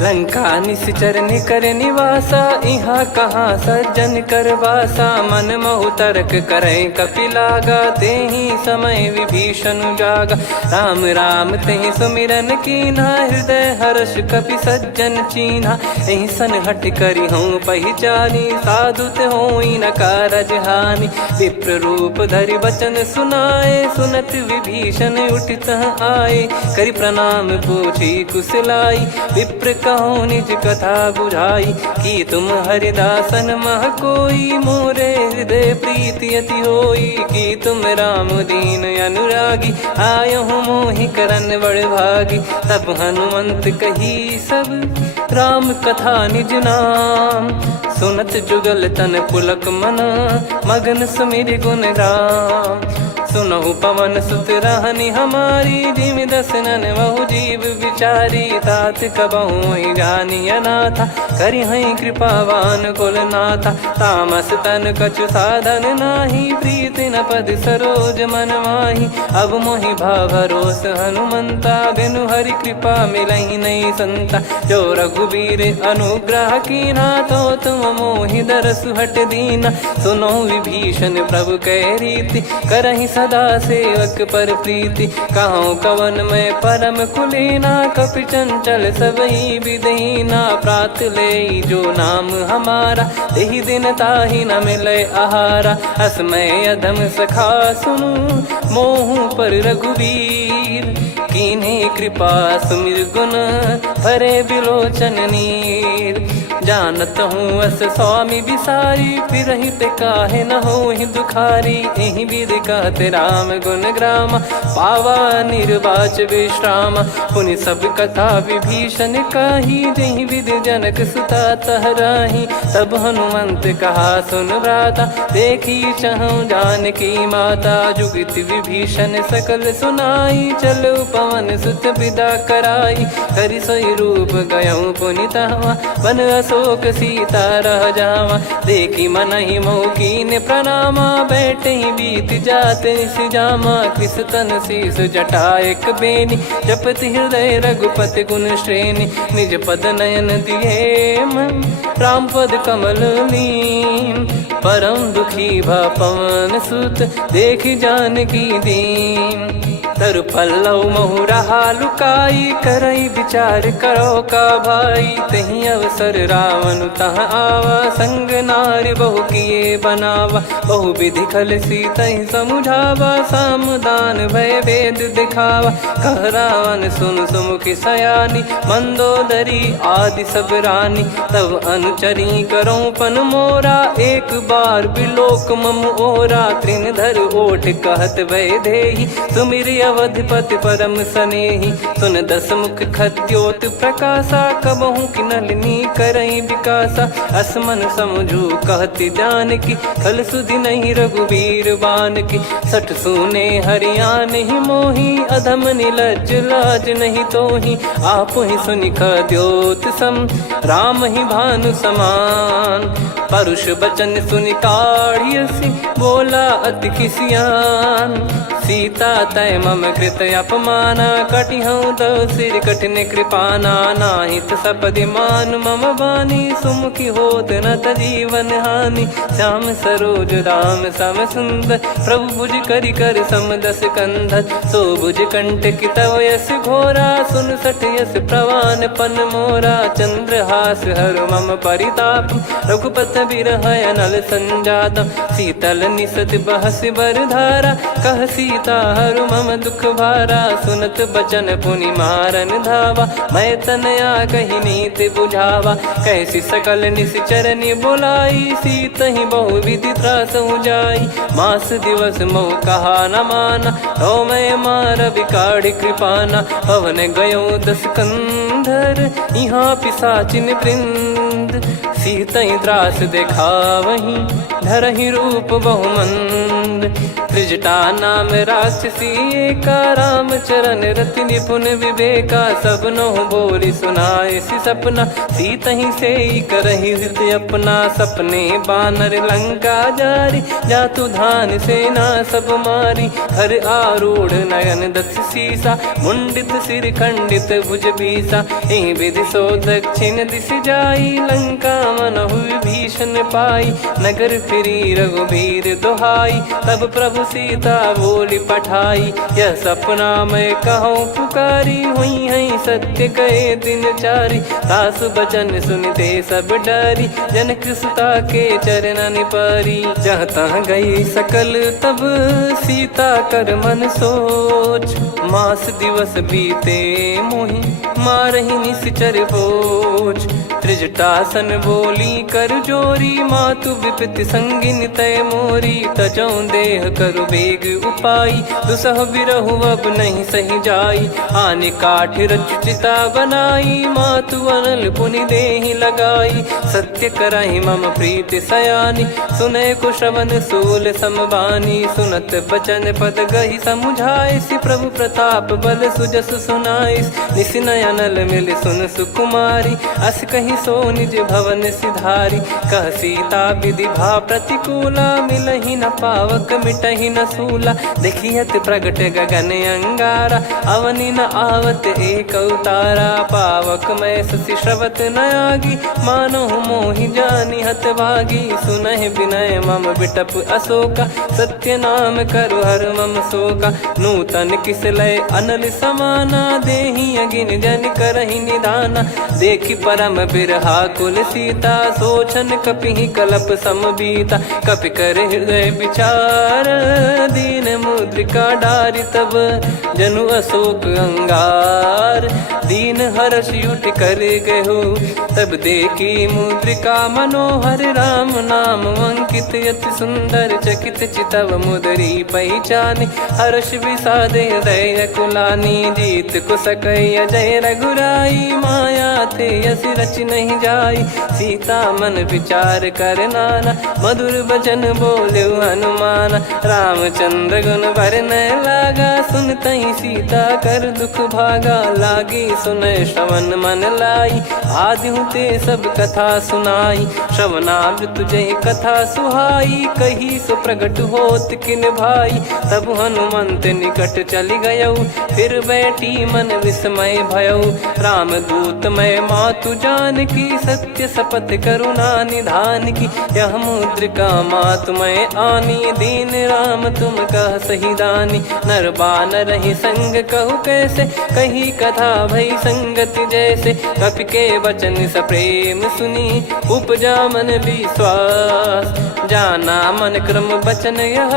लंका निश्चर निकर निवासा, यहाँ कहाँ सज्जन कर वासा। मन महु तर्क करे कपिलागा, तेहि समय विभीषण जागा। राम राम तेहि सुमिरन कीन्हा, हृदय हर्ष कपि सज्जन चीन्हा। एहि सन हट करि हूँ पहिचानी, साधु ते होई न कारज हानि। विप्र रूप धरि वचन सुनाए, सुनत विभीषण उठित आए। करि प्रणाम पूछी कुशलाई, विप्र कहो निज कथा बुझाई। कि तुम हरिदासन मह कोई, मोरे हृदय प्रीति अति होई। कि तुम राम दीन अनुरागी, आयहु मोहि करन बड़ भागी। तब हनुमंत कही सब राम कथा निज नाम। सुनत जुगल तन पुलक मना, मगन सुमिर गुण राम। सुनहु पवन सुत रहनि हमारी, जिमि दसनन बहु जीव विचारी। तात कबहु ही जानिय नाथा, करि हई कृपावान कुल नाथा। तामस तन कछु साधन नाही, प्रीति न पद सरोज मन माही। अब मोहि भाव भरोस हनुमंता, बिनु हरि कृपा मिलहि नहीं संता। जो रघुबीर अनुग्रह कीन्हा, तो तुम मोहि दरसु हट दीना। सुनो विभीषण प्रभु कह रीति, करहि सदा सेवक पर प्रीति। कहूँ कवन में परम कुलीना, कपि चंचल सबही विदहीना। प्रात ले जो नाम हमारा, तेहि दिन ताहि न मिले आहारा। असमय अधम सखा सुनु, मोहु पर रघुवीर। कीन्ही कृपा सुमिर गुण, भरे बिलोचन नीर। जानत हूँ अस स्वामी बिसारी, फिरहि ते काहे न होहि दुखारी। एहि विधि कहते राम गुण ग्राम, पावा निर्वाच विश्राम। पुनि सब कथा विभीषण काही, जेहि विधि जनक सुता तहराही। तब हनुमंत कहा सुन भ्राता, देखी चहु जानकी माता। जुगित विभीषण सकल सुनाई, चलो पवन सुत विदा कराई। करि सोई रूप गयऊँ पुनि तहवा, बन अशोक सीता रह जावा। देखी मनहि मोकीन प्रणामा, बैठे ही बीत जात निस जामा। कृस तन शीस जटा एक बेनी, जपति हृदय रघुपति गुण श्रेणी। निज पद नयन दिए मन, राम पद कमल लीन। परम दुखी भा पवन सुत, देखि जानकी दीन। तरु पल्लव महु रहा लुकाई, करई विचार करो का भाई। तही अवसर रावण तहाँ आवा, संग नारी बहु किए बनावा। बहु विधि खल सीतहि समुझावा, सामदान भय वेद दिखावा। कह रावण सुन सुमुखि सयानी, मंदोदरी आदि सब रानी। तब अनुचरी करो पन मोरा, एक बार बिलोक मम ओरा। तृण धर ओठ कहत भय देहि, सुमिर अवधिपति परम सनेहि। सुन दस मुख खद्योत प्रकाशा, कबहु कि नलिनी करई विकासा। असमन समझू कहति जानकी, खल सुधि नहीं रघुवीर बान की। सठ सुने हरियाण ही मोही, अधम निलज लाज नहीं तोही। आपु ही सुनि खद्योत सम, राम ही भानु समान। परुष बचन सुनि काढ़ियसि, बोला अति किसियान। सीता तय मम कृत अपमाना, कटिहऊँ तव सिर कठिन कृपाना। नाहित सपदि मान मम बानी, सुमुखि होत न तजीवन हानि। श्याम सरोज राम सम सुंदर, प्रभु भुज करि कर सम दस कंधर। सो भुज कंठ की तव यस घोरा, सुन सठ यस प्रवान पन मोरा। चंद्रहास हर मम परिताप, रघुपत बिरह अनल संजाता शीतल निसत बहस बरधारा कह सीता हरु मम दुख भारा सुनत बचन पुनि मारन धावा मैं तनया कही नीति बुझावा कैसी सकल निश्चरनि बोलाई सीत ही बहु विधि त्रास जाई मास दिवस मोह कहा न माना तो मैं मार विकाढ़ कृपाना पवन गयो दस कंधर यहाँ पिशाचिन वृंद सीतई त्रास देखा वहीं धरहि रूप बहुमंद त्रिजटा नाम राक्षसी का राम चरण रति निपुण विवेका सब नोह बोली सुनाए सी सपना सीतहि से करहि हित अपना सपने बानर लंका जारी जातु धान सेना सब मारी हर आरूढ़ नयन दस सीसा मुंडित सिर खंडित भुज बीसा एहि विधि सो दक्षिण दिश जाई लंका मनहु भीषण पाई नगर फिरी रघुबीर दोहाई तब प्रभु सीता बोली पठाई यह सपना मैं कहूँ पुकारी हुई है सत्य गए दिन चारी सासु बचन सुनते सब डरी जनक सुता के चरण परी जहाँ तहाँ गई सकल तब सीता कर मन सोच मास दिवस बीते मोहि मारहि निश्चर बोझ त्रिजटासन बोली कर जोरी मातु विपति संगिन तय मोरी तजौ देह करु बेग उपाई दुसह बिरहु अब नहीं सही जाई आने काठ रचिता बनाई मातु अनल पुनि देहि लगाई सत्य कराई मम प्रीति सयानी सुने को श्रवण सूल समबानी सुनत बचन पद गही समुझाए सि प्रभु प्रताप बल सुजस सुनाइस निसिनय अनल मिल सुन सुकुमारी अस कही सो निज भवन सिधारी कह सीता विधि भा प्रतिकूला मिलहि न पावक मिटहि न सूला देखियत प्रगट गगन अंगारा अवनि न आवत एक उतारा पावक मैं ससी श्रवत न आगी मानो मोहि जानि हत भागी सुनहि विनय मम बिटप अशोका सत्य नाम करु हर मम शोका नूतन किस लय अनल समाना देहि अगिन जन करहि निदाना देखि परम बिरहा कुल सीता सोचन कपि कलप समबीता कपि कर हृदय विचार दीन मुद्रिका डारि तब जनु अशोक अंगार दीन हर्ष उठ कर गहु तब देखी मुद्रिका मनोहर राम नाम अंकित यति सुंदर चकित चितव मुदरी पहचान हर्ष विषाद हृदय कुलानी जीत को सकय जय रघुराई माया थे यस रच नहीं जाई सीता मन विचार कर नाना मधुर बचन बोले हनुमान रामचंद्र गुण वरन लागा सुनतहि सीता कर दुख भागा लागी सुन श्रवण मन लाई आदि ते सब कथा सुनाई श्रवणाब तुझे कथा सुहाई कही सो प्रगट होत किन भाई तब हनुमंत निकट चली गयौ फिर बैठी मन विस्मय भयौ राम दूत मैं मातु जान की सत्य शपथ करुणा निधान की यह मुद्रिका मातु मैं आनी दीन राम तुम कह सही दानी नर बानर ही संग कहु कैसे कही कथा भई संगति जैसे कपि के वचन सप्रेम सुनी उपजा मन विश्वास जाना मन क्रम बचन यह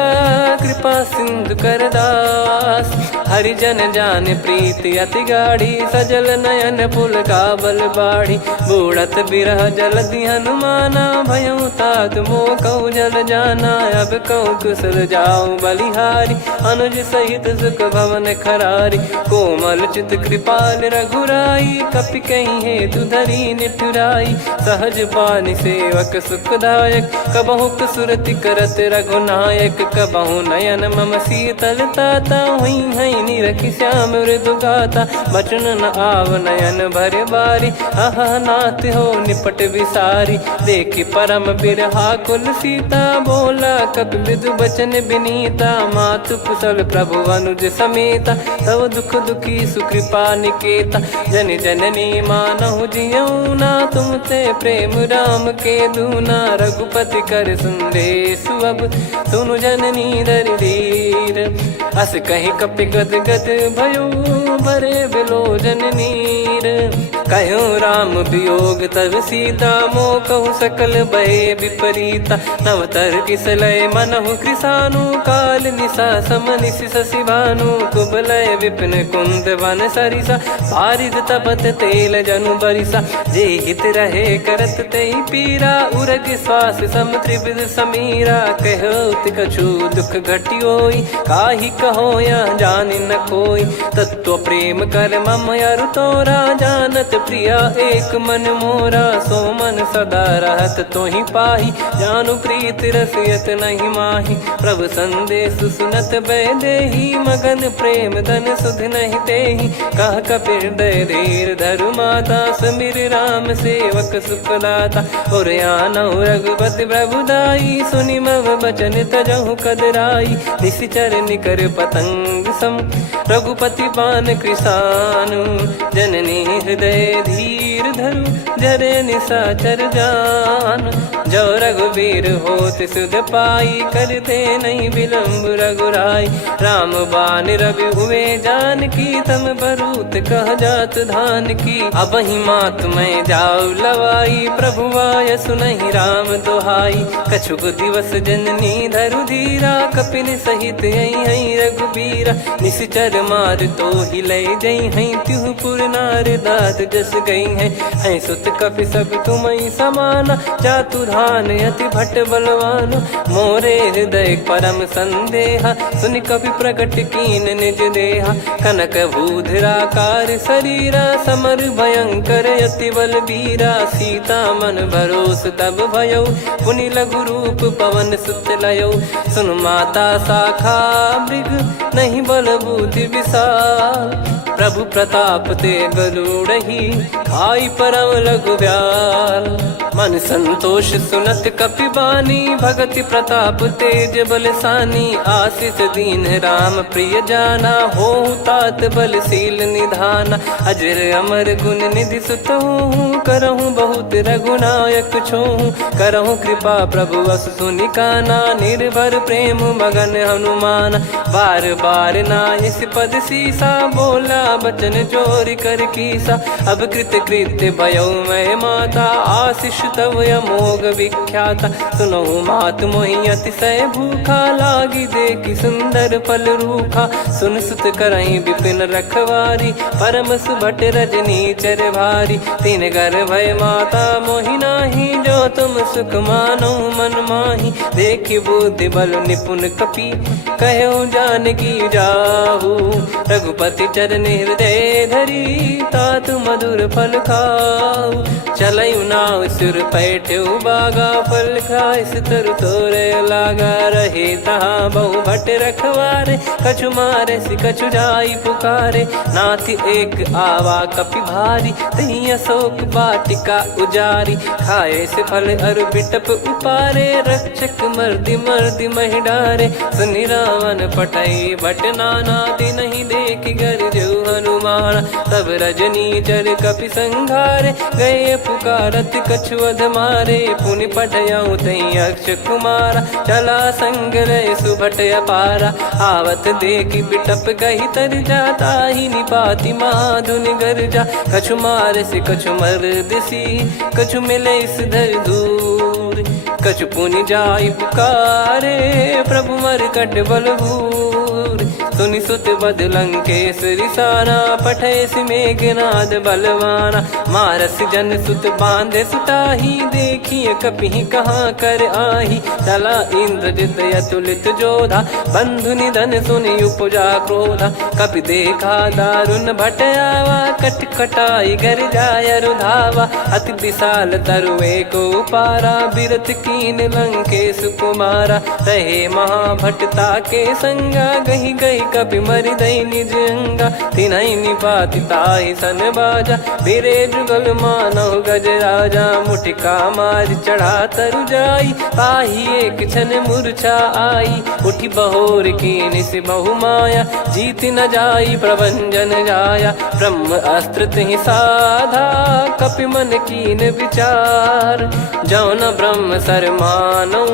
कृपा सिंधु कर दास हरिजन जान प्रीति अति गाढ़ी सजल नयन पुल का बल बाढ़ी बूढ़त बिरह जलधि हनुमाना भयउ तात मोह कहु जल जाना अब कहु कुशल जाऊं बलिहारी अनुज सहित सुख भवन खरारी कोमल चित कृपाल रघुराई कपि कहीं हेतु धरी निठुराई सहज पानि सेवक सुखदायक कबहु सुरति करत रघुनायक कबहु नयन मम शीतल ताता हुई है निरखि श्याम मृदु गाता बचन न आव नयन भर बारी अह नाथ हो निपट विसारी देखि परम बिरहा कुल सीता बोला कपि मृदु बचन विनीता मातु कुशल प्रभु अनुज समेता तव दुख दुखी सुकृपा निकेता जन जननी मानहु जियऊ ना तुम ते प्रेम राम के दूना रघुपति कर संदेश अब सुनु जननी दर धीर अस कहीं कपि गद गद भयो भरे बिलोचन नीर कहो राम वियोग तब सीता मोह कहु सकल भय विपरीता नवतर किसलय मनहु कृसानु काल निशा समनिश शशि भानु कुबलय विपिन कुंद वन सरिसा पारिद तपत तेल जनु बरिसा जे हित रहे करत ते पीरा उरग श्वास सम त्रिविध समीरा कहत कछु दुख घटियोई काहि कहो या जानि न कोई तत्व प्रेम कर मम अरु तोरा जानत प्रिया एक मन मोरा सो मन सदा रहत तोहि पाही जानु प्रीत रसियत नहीं माही प्रभु संदेश सुनत बैदेही मगन प्रेम धन सुध नहीं तेहि कह कपिर दय धीर धरु माता समीर राम सेवक सुखदाता और आनौ रघुपति प्रभुदाई सुनि मव बचन तजहु कदराई निशिचर निकर पतंग सम रघुपति पान कृसानु जननी हृदय धीर धरु जरे निशाचर जान जो रघुवीर होत सुध पाई करते नहीं विलम्ब रघुराई राम बान रवि हुए जान की तम बरूत कह जात धान की अब ही मात में जाऊ लवाई प्रभु आय सुनहि राम दोहाई कछुक दिवस जननी धरु धीरा कपिन सहित यही रघुबीरा निश्चर मार तो ही ले जई हैं त्युह पुर नार दाद जस गई हैं सुत कपि सब तुमई समाना जातु धान अति भट बलवान मोरे हृदय परम संदेहा सुनि कपि प्रकट कीन निज देहा कनक भूधराकार शरीरा समर भयंकर अति बल बीरा सीता मन भरोस तब भयो पुनि लघु रूप पवन सुत लयो सुन माता शाखा मृग नहीं बल बुद्धि विशाल प्रभु प्रताप ते गरुड़हि खाई परम लघु ब्याल मन संतोष सुनत कपि बानी भगति प्रताप तेज बलसानी आशीष दीन राम प्रिय जाना हो तात बलशील निधाना अजर अमर गुण निधि सुतहु करहु बहुत रघुनायक छोहु करहु कृपा प्रभु अस सुनि काना निर्भर प्रेम मगन हनुमान बार बार नायस पद सीसा बोला बचन चोरी कर कीसा अब कृत कृत्य भयो मैं माता आशीष तव अमोघ विख्याता सुनहु मात मोहि अतिशय भूखा लागी देखी सुंदर फल रूखा सुन सुत करई विपिन रखवारी परम सुभट रजनी चर भारी तीन घर भय माता मोहि नाही जो तुम सुख मानो मन माही देखी बुद्धि बल निपुण कपि कहो जानकी जाहू रघुपति चरण हृदय धरी तात मधुर फल खाऊ चलऊ नाव सुर पैठ्यू बागा फल खाइस तरु तोरे लागा रहे तहाँ बहु भट रखवारे कछु मारे सि कछु जाई पुकारे नाथ एक आवा कपि भारी तही अशोक बाटिका उजारी खाए से फल अरु बिटप उपारे रक्षक मर्दि मर्दि महि डारे सुनि रावण पटई भट नाना नहीं देख गर जो हनुमान तब रजनी चर कपि संघारे गए पुकारत कछु अध मारे पुनि पटयऊ तई अक्ष कुमारा चला संग रहे सुभट अपारा आवत देखी बिटप कही तर जाता ही निपाति माधुनि गर्जा कछु मार से कछु मर दिसी कछु मिले इस धर दूर कछु पुनि जाई पुकारे प्रभु मर कट बलभूर सुनि सुत बद लंकेश रिसाना पठेस मेघनाद बलवाना मारस जन सुत बांधे सुताही देखिए कपि कहाँ कर आही चला इंद्रजित अतुलित जोधा बंधु निधन सुनि उपजा क्रोधा कपि देखा दारुण भट आवा कट कटाई घर जाय रुधावा अति विशाल तरुए को पारा बिरत कीन लंकेश कुमारा रहे महाभटता के संगा गही गही कपि मरि दई निज अंगा तिन्है निपाति ताहि सन बाजा बिरे जुगल मानव गज राजा मुटिका मार चढ़ा तरु जाई ताहि एक क्षण मूर्छा आई उठी बहोर कीन से बहु माया जीत न जाई प्रभंजन जाया ब्रह्म अस्त्र तिहि साधा कपि मन कीन विचार जौन ब्रह्म सर मानऊ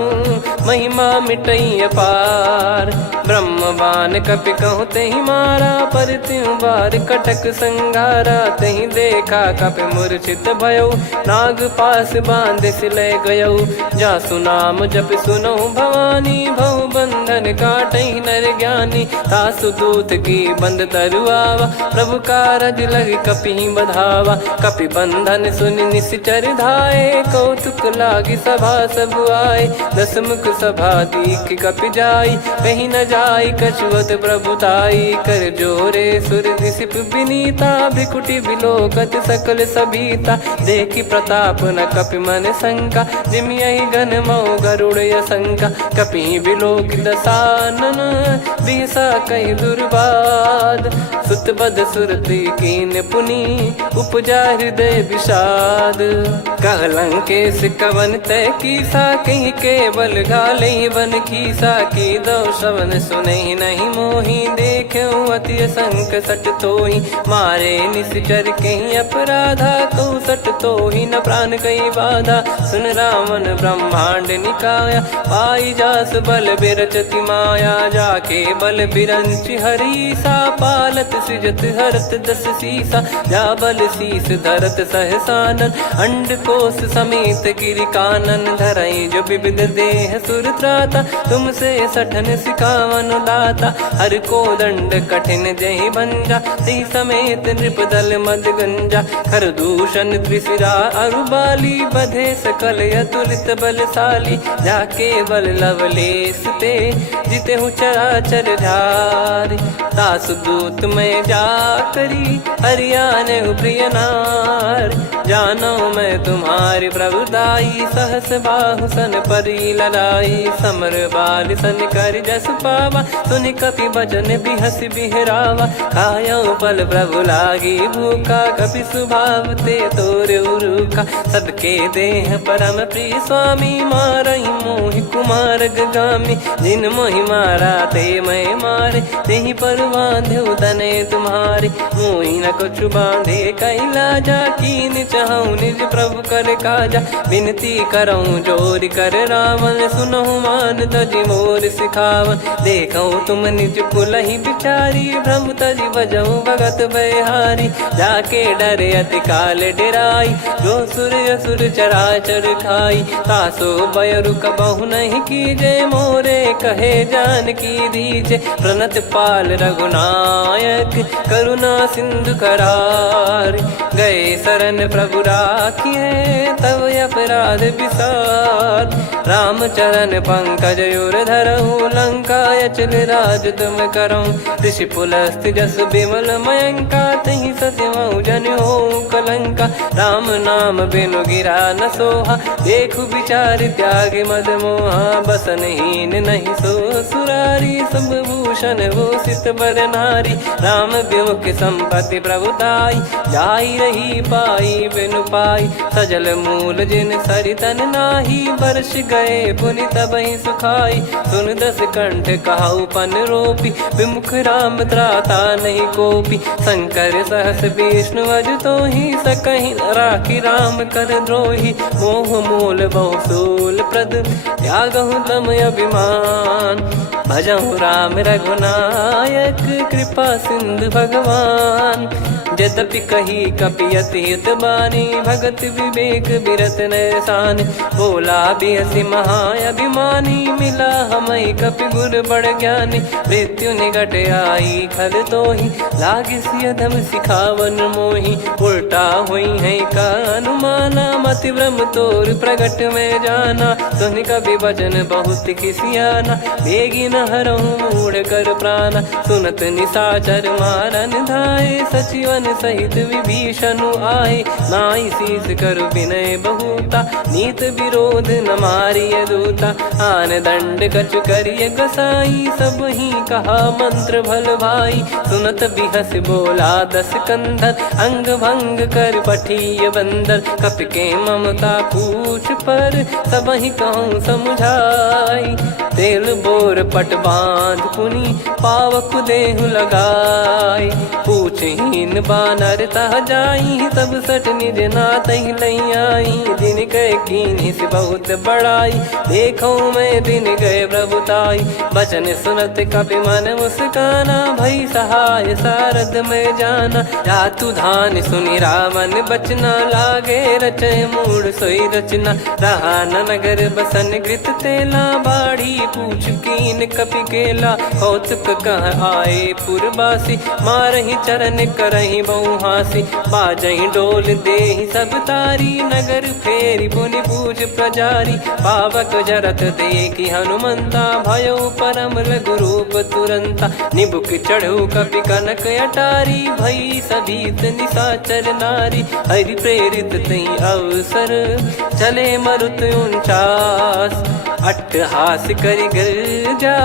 महिमा मिटई अपार। ब्रह्मवान कपि कहूँ तेहि मारा, पर त्यों बार कटक संघारा। तही देखा कपि मूर्छित भयो, नाग पास बांध सिले गयो। जासु नाम जप सुनो भवानी, भव बंधन काटई नर ज्ञानी। तासु दूत की बंद तरुआवा, प्रभु कारज लग कपि बधावा। कपि बंधन सुन निश्चर धाये, कौतुक लागी सभा सब आए। दस मुख सभा दीख कपि जाई, कहीं न जाई कछुअत प्रभुताई। कर जोरे सुर दिसिप विनीता, भ्रिकुटि बिलोकत सकल सबीता। देखी प्रताप न कपि मन शंका, जिमि यही घन मऊ गरुड़ असंका। कपि बिलोक दसानन, बिहसा कहि दुर्बाद। सुत बद सुरति कीन पुनि, उपजा हृदय विषाद। कहलंकेश कवन तय कीसा, कहीं केवल घाले बन खीसा। की दो श्रवण सुनहि नहीं मोही, देखऊं अति संक सट तोहि। मारे निश्चर कहीं अपराधा, कहूँ सट तोहि न प्राण कहीं बाधा। सुन रावण ब्रह्मांड निकाया, पाई जास बल बिरचति माया। जाके बल बिरंच हरीसा, पालत सृजत हरत दस सीसा। जा बल शीस धरत सहसानन, अंड कोश समेत गिरि कानन। धरई जो विविध देह सुर त्राता, तुमसे सठन सिखावन दाता। हर को दंड कठिन जहि भंजा, ती समेत नृप दल मद गंजा। खर दूषण त्रिशिरा अरुबाली, बधे सकल अतुलित बलशाली। जाके बल लवलेस ते, जिते हूँ चराचर झारी। तासु दूत में जा करी, हरियाने प्रिय नार। जानो मैं तुम्हारी प्रभुदाई, सहस बाहु सन परी लड़ाई। समर बाल सन कर जस पावा, सुनि कपि बचन बिहस बिहरावा। खायो बल प्रभु लागी भूखा, कपि स्वभाव ते तोर उरुखा। सबके देह परम प्रिय स्वामी, मारई मोहि कुमार गामी। जिन मोहि मारा ते मैं मारे, तेहि पर बांधे तने तुम्हारे। मोहि न कुछ बांधे कैलाजा, कीन चाहूं निज प्रभु कर काजा। विनती करऊं जोर कर रावण, सुनहु मान तजि मोर सिखावन। देखऊं तुम निज कुलहि बिचारी, भ्रम तजि बजऊं भगत बहारी। जाके डरे अति काल डेराई, जो सुर असुर चराचर खाई। तासो बयरु कबहु नहीं कीजे, मोरे कहे जान की दीजे। प्रणत पाल रघुनायक, करुणा सिंधु करार। गए शरण प्रभु राखिए, तब अपराध विसार। राम चरण पंकज उर धरहु, लंका अचल राज तुम करऊं। ऋषि पुलस्त जस विमल मयंका, तहि ससिमऊ जन हो कलंका। राम नाम बिनु गिरा न सोहा, देखु विचार त्याग मद मोहा। बसनहीन नहीं सो सुरारी, सब भूषण वो सित बर नारी। राम विमुख संपत्ति प्रभुताई, जाई रही पाई बिनु पाई। सजल मूल जिन सरितन नाही, वर्ष गए पुनि तबहि सुखाई। सुन दस कंठ कहाऊ पन रोपी, विमुख राम त्राता नहीं कोपी। शंकर सहस विष्णु अज तोहि, सकहि राखी राम कर द्रोही। मोह मूल बहु सूल प्रद, त्यागहु तम अभिमान। भजहु राम रघुनायक, कृपा सिंधु भगवान। यद्यपि कही कपि अति हित बानी, भगत विवेक बिरत नैसान। बोला बिहसि महाअभिमानी, मिला हमई कपि गुर बड़ ज्ञानी। मृत्यु निकट आई खल तोहि, लागे सियधम सिखावन मोहि। उल्टा हुई है का अनुमाना, मति भ्रम तोर प्रगट में जाना। सुनि कपि वचन बहुत खिसियाना, बेगी न हरहु मूढ़ कर प्राणा। सुनत निशाचर मारन धाये, सचिवन सहित विभीषणु आए। नाई शीस करु विनय बहुता, नीत विरोध न मारिय दूता। आन दंड कछु करिय गसाई, सब ही कहा मंत्र भल भाई। सुनत बिहस बोला दस कंधर, अंग भंग कर पठिय बंदर। कपि के ममता पूछ पर, सब ही कहूँ समुझाई। तेल बोर पट बांध पुनि पावक देहु लगाई। पूछहीन बानर तह जाई तब सट निज नाथ लई आई। दिन गए कीन्ही से बहुत बड़ाई देखो मैं दिन गए प्रभुताई। बचन सुनत कपि मन मुस्काना भई सहाय सारद में जाना। जातु धान सुनि रावण बचना लागे रचे मूड सोई रचना। रहा न नगर बसन कृत तेला बाढ़ी पूछ कीन कपि केला। कौतुक कह आए पुरबासी मारहि चरण करहि बहु हासी। बाजहि डोल देहि सब तारी नगर फेरी पुनि पूछ प्रजारी। पावक जरत देखि हनुमंता भयो परम लघु रूप तुरंता। निबुक चढ़ऊ कपि कनक अटारी भई सभीत निशाचर नारी। हरि प्रेरित तई अवसर चले मरुत 49। अट्टहास करि गिरजा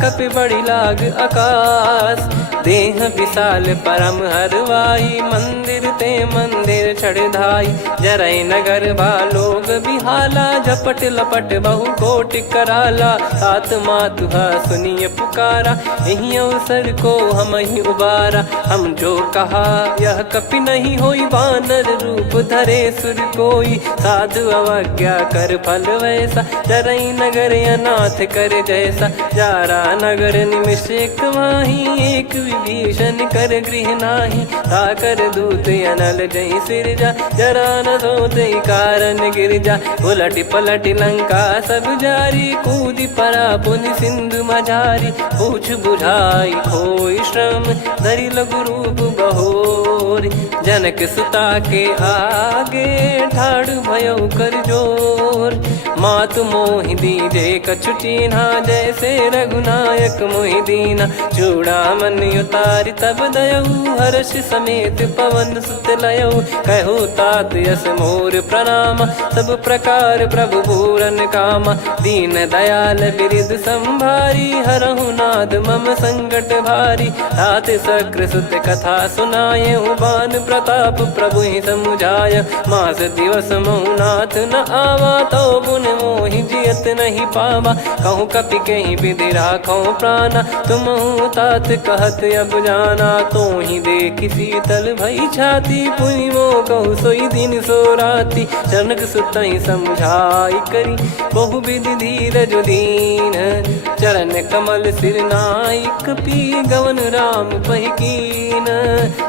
कपि बड़ी लाग आकाश। देह विशाल परम हरवाई मंदिर ते मंदिर चढ़धाई। जरई नगर बालोग बिहाला झपट लपट बहु कोटि कराला। सात मातुहा सुनिय पुकारा यही अवसर को हम ही उबारा। हम जो कहा यह कपि नहीं होई वानर रूप धरे सुर कोई। साधु अवज्ञा कर फल वैसा जरई नगर अनाथ कर जैसा। जारा नगर निमिष एक माही एक विभीषण कर गृह नाही। ताकर दूत अनल जय सिरजा जरा न सोते कारण गिरजा। उलट पलट लंका सब जारी कूदी परा पुनि सिंधु मझारी। पूछ बुझाई खोई श्रम धरि लघु रूप बहोर। जनक सुता के आगे ठाड़ भयो कर जोर। मातु मोहि दीजे कछु चिन्हा जैसे रघुनायक मोहि दीना। चूड़ामन उतारि तब दयऊ हर्ष समेत पवन सुत लयऊ। कहु तात यस मोर प्रणाम सब प्रकार प्रभु पूरन कामा। दीन दयाल बिरिद संभारी हरहु नाद मम संकट भारी। तात सक्र सुत कथा सुनाये बान प्रताप प्रभु ही समुझाय। मास दिवस महु नाथ न आवा तो पुन मोहि जियत नहीं पावा। कहूँ कपि कहीं विधि राखो प्राणा तुम तात कहत अब जाना। तो ही देखी शीतल भई छाती पुनि मो कहु सोई दिन सो राती। जनक सुतहि समझाई करी बहु विधि धीरज दीन। चरण कमल सिर नाई कपि गवन राम पहिकीन।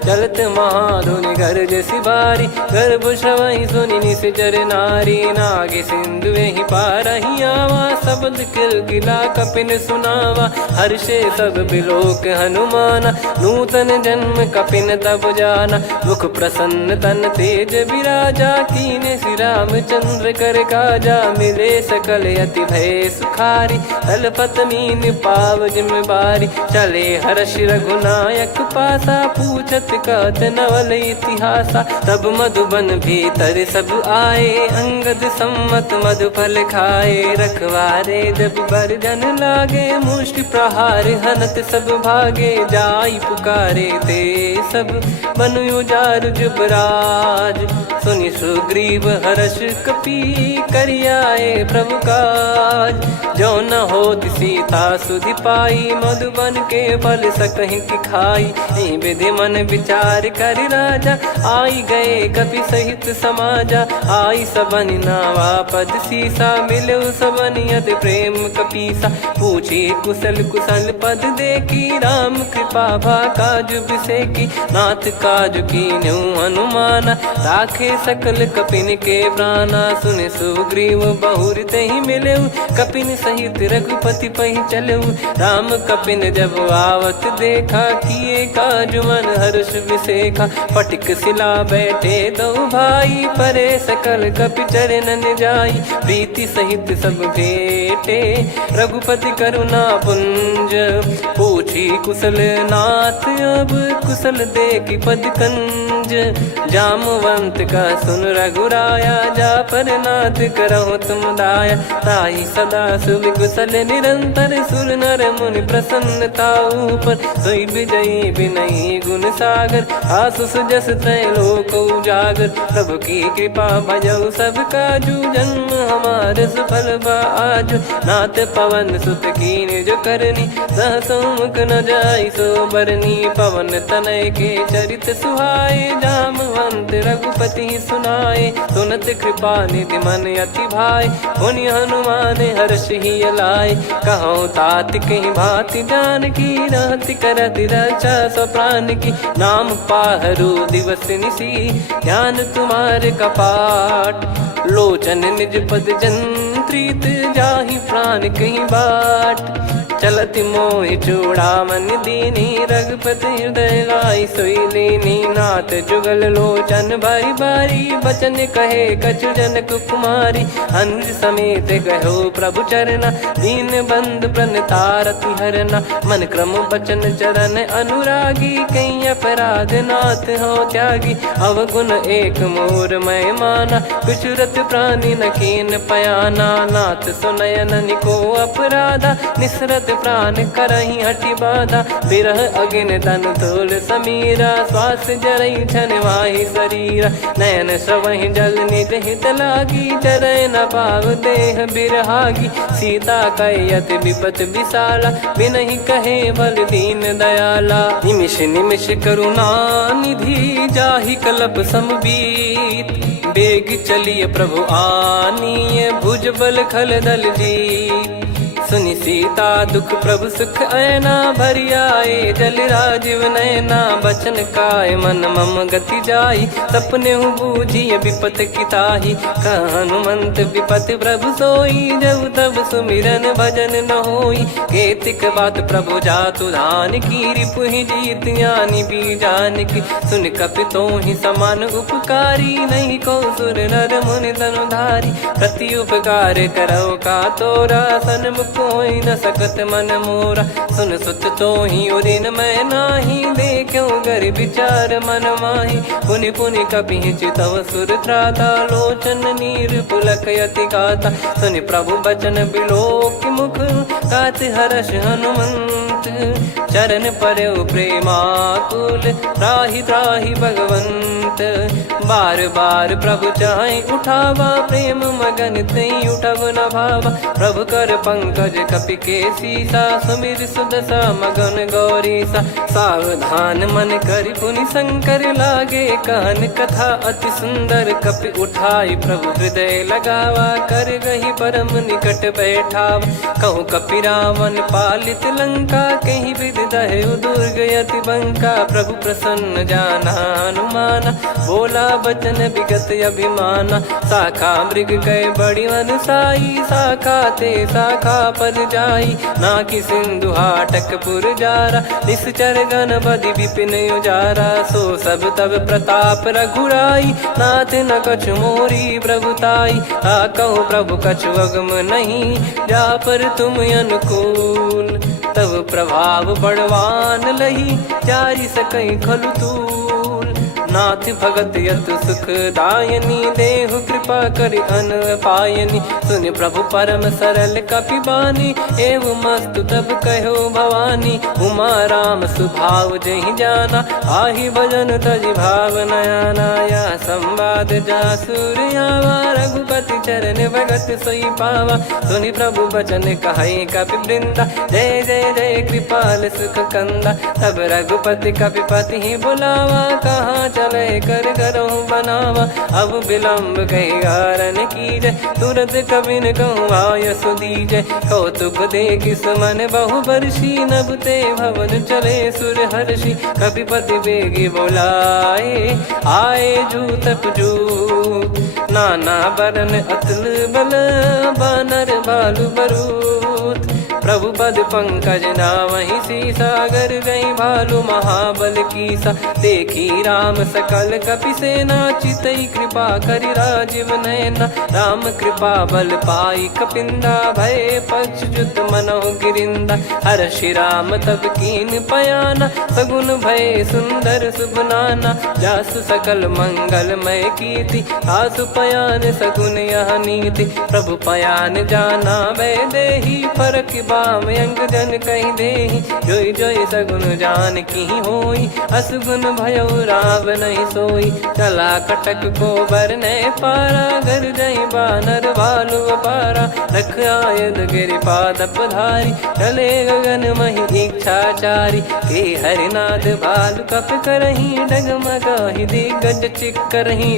चलत महाधुनि गर्ज सिबारी गर्भ श्रवहि सुनि निश्चर नारी। नागे सिंधु ही पारहि आवा शब्द किलकिला कपिन सुनावा। हर्षे सब बिलोक हनुमाना नूतन जन्म कपिन तब जाना। मुख प्रसन्न तन तेज विराजा कीने श्री रामचंद्र कर काजा। मिले सकल अति भय सुखारी तलपत मीन पाव जिम बारी। चले हर्ष रघुनायक पासा पूछत कहत नवल इतिहासा। तब मधुबन भीतर सब आए अंगद सम्मत मधुफल खाए। रखवारे जब बरजन लागे मुष्टि प्रहार हनत सब भागे। जाई पुकारे ते सब बन उजार जुबराज। सुनि सुग्रीव हर्ष कपि करियाए प्रभु काज। जो न होत सीता सुधि पाई मधुबन के फल सकहि की खाई। विधि मन विचार कर राजा आई गए कपि सहित समाजा। आई सबन नावा पद सीसा मिलो सबन यद प्रेम कपीसा। पूछी कुशल कुशल पद देखी राम कृपा भा काज बिसेकी। नाथ काज कीन्हु हनुमाना राखे सकल कपिन के प्राणा। सुने सुग्रीव बहुर तहि मिलेऊ कपिन सहित रघुपति पहि चलेऊ। राम कपिन जब आवत देखा किए काज मन हर्ष विसेखा। फटिक सिला बैठे दो भाई परे सकल कपि चरणन जाई। प्रीति सहित सब भेटे रघुपति करुणा पुंज। पूछ पूछी कुशल नाथ अब कुशल देखी पद कंज। जामवंत का सुन रघुराया जा पर नाथ करहु तुम दाया। ताहि सदा सुभि कुशल निरंतर सुर नर मुनि प्रसन्नता ऊपर। सोई विजयी विनयी गुण सागर आसु सुजस त्रैलोक उजागर। प्रभु की कृपा भजऊ सब काजू जन्म हमारे सफल बा आजु। नाथ पवन सुत की निज करनी सहसो मुख न जाई सो बरनी। पवन तनय के चरित सुहाए जामवंत रघुपति सुनाए। सुनत कृपा निधि मन अति भाई पुनि हनुमान हर्ष ही लाए। कहो तात कहीं भांति जान की रहति करति रक्षा सो प्राण की। नाम पाहरु दिवस निसी ध्यान तुम्हारे कपाट। लोचन निज पद जंत्रित जाहि प्राण कहीं बाट। चलति मोहि चूड़ामन दीनी रघुपति हृदय लाई सोई लीनी। नाथ जुगल लोचन बारी बारी बचन कहे कछु जनक कुमारी। अनुज समेत गयो प्रभु चरना दीन बंद प्रणतारति हरना। मन क्रम बचन चरण अनुरागी कहीं अपराध नाथ हो त्यागी। अवगुण एक मोर मैं माना कुछुरत प्राणी न कीन पयाना। नाथ सुनयन को अपराधा निसरत प्राण करही हटि बाधा। बिरह अगिन तन तोल समीरा श्वास जरई छन वाहि शरीरा। नयन श्रवहि जल निज हित लागी चरय न पाव देह बिरहागी। सीता कयत विपत विशाला बिनहि कहे बल दीन दयाला। निमिष निमिष करुणा निधि जाहि कल्प समबीत। बेग चलिए प्रभु आनीय भुज बल खल दल जीत। सुनि सीता दुख प्रभु सुख ऐना भरि आए। जल राजीव नैना बचन काय मन मम गति जाई। सपने हूँ बूझी विपत किताही हनुमंत विपत प्रभु सोई। जब तब सुमिरन भजन न होई। केतिक बात प्रभु जातु धान की रिपु ही जीत यानी बीजान की। सुन कपितो ही समान उपकारी नहीं को सुर नर मुनि धनुधारी। प्रति उपकार करो का तोरा सन्मुख कोई न सकत मन मोरा। सुन सुत तो ही उदिन मैं नाही देखो गर विचार मन माही। पुनि पुनि कपि चितव सुर त्राता लोचन नीर पुलक यति गाता। सुनि प्रभु बचन बिलोक मुख कात हर्ष हनुमंत। चरण परयो प्रेमाकुल त्राहि त्राहि भगवंत। बार बार प्रभु चाहि उठावा प्रेम मगन तई उठब न भावा। प्रभु कर पंकज कपि के सीसा सुमिर सुदशा मगन गौरीसा। सावधान मन करि पुनि शंकर लागे कहन कथा अति सुंदर। कपि उठाई प्रभु हृदय लगावा कर गही परम निकट बैठावा। कहु कपि रावण पालित लंका कहीं विद दहु दुर्ग यति बंका। प्रभु प्रसन्न जाना हनुमाना बोला बचन विगत अभिमाना। शाखा मृग गए बड़ी अनुसाई शाखा ते शाखा पर जाई। ना कि सिंधु हाटक पुर जारा निश्चर गण बदि विपिन उजारा। सो सब तब प्रताप रघुराई नाथ न कछु मोरी प्रभुताई। कहु प्रभु कछु अगम नहीं जा पर तुम अनुकूल। तब प्रभाव बड़वान लही जारी सकई खलु तूल। नाथ भगत यत सुख दायनी देहु कृपा करि अन पायनी। सुन प्रभु परम सरल कपि बानी एवं मस्तु तब कहो भवानी। उमा राम सुभाव जहि जाना आहि भजन तजि भाव नयाना। या संवाद जासुर आवा रघुपति चरण भगत सोई पावा। सुनि प्रभु बचन कहै कपि वृंदा जय जय जय कृपाल सुख कंदा। तब रघुपति कपिपति ही बुलावा कहाँ चले कर करो बनावा। अब विलम्ब कही कारण कीजय तुरंत कबिन कहूँ आय सुदीजय। कौतुक देख सुमन बहु बरसी नभते भवन चले सुर हर्षि। कपिपति बेगी बोलाए आए जूतप जूत। नाना बरन अतुल बल बानर बालु बरूत। प्रभु पद पंकज नावहि सीसा, गर गई भालु महाबल कीसा। देखी राम सकल कपि सेना, चितई कृपा करि राजीव नयना। राम कृपा बल पाई कपिंदा, भय पक्षजुत मनहु गिरिंदा। हर्षि राम तब कीन पयाना, सगुन भय सुंदर शुभ नाना। जासु सकल मंगलमय कीर्ति, आसु पयान सगुन यह नीति। प्रभु पयान जाना वै देहि, फरक बाम अंग जन कहि देहि। जोई जोई सगुन जान की होई, असुगुन भयो राव नहीं सोई। चला कटक को बरने पारा, घर जई बानर भालु अपारा। रख आयद गिरिपाद पधारी, चले गगन महि इच्छाचारी। के हरिनाथ भालु कप करही, डगमगाहि दिग्गज चिक्करही।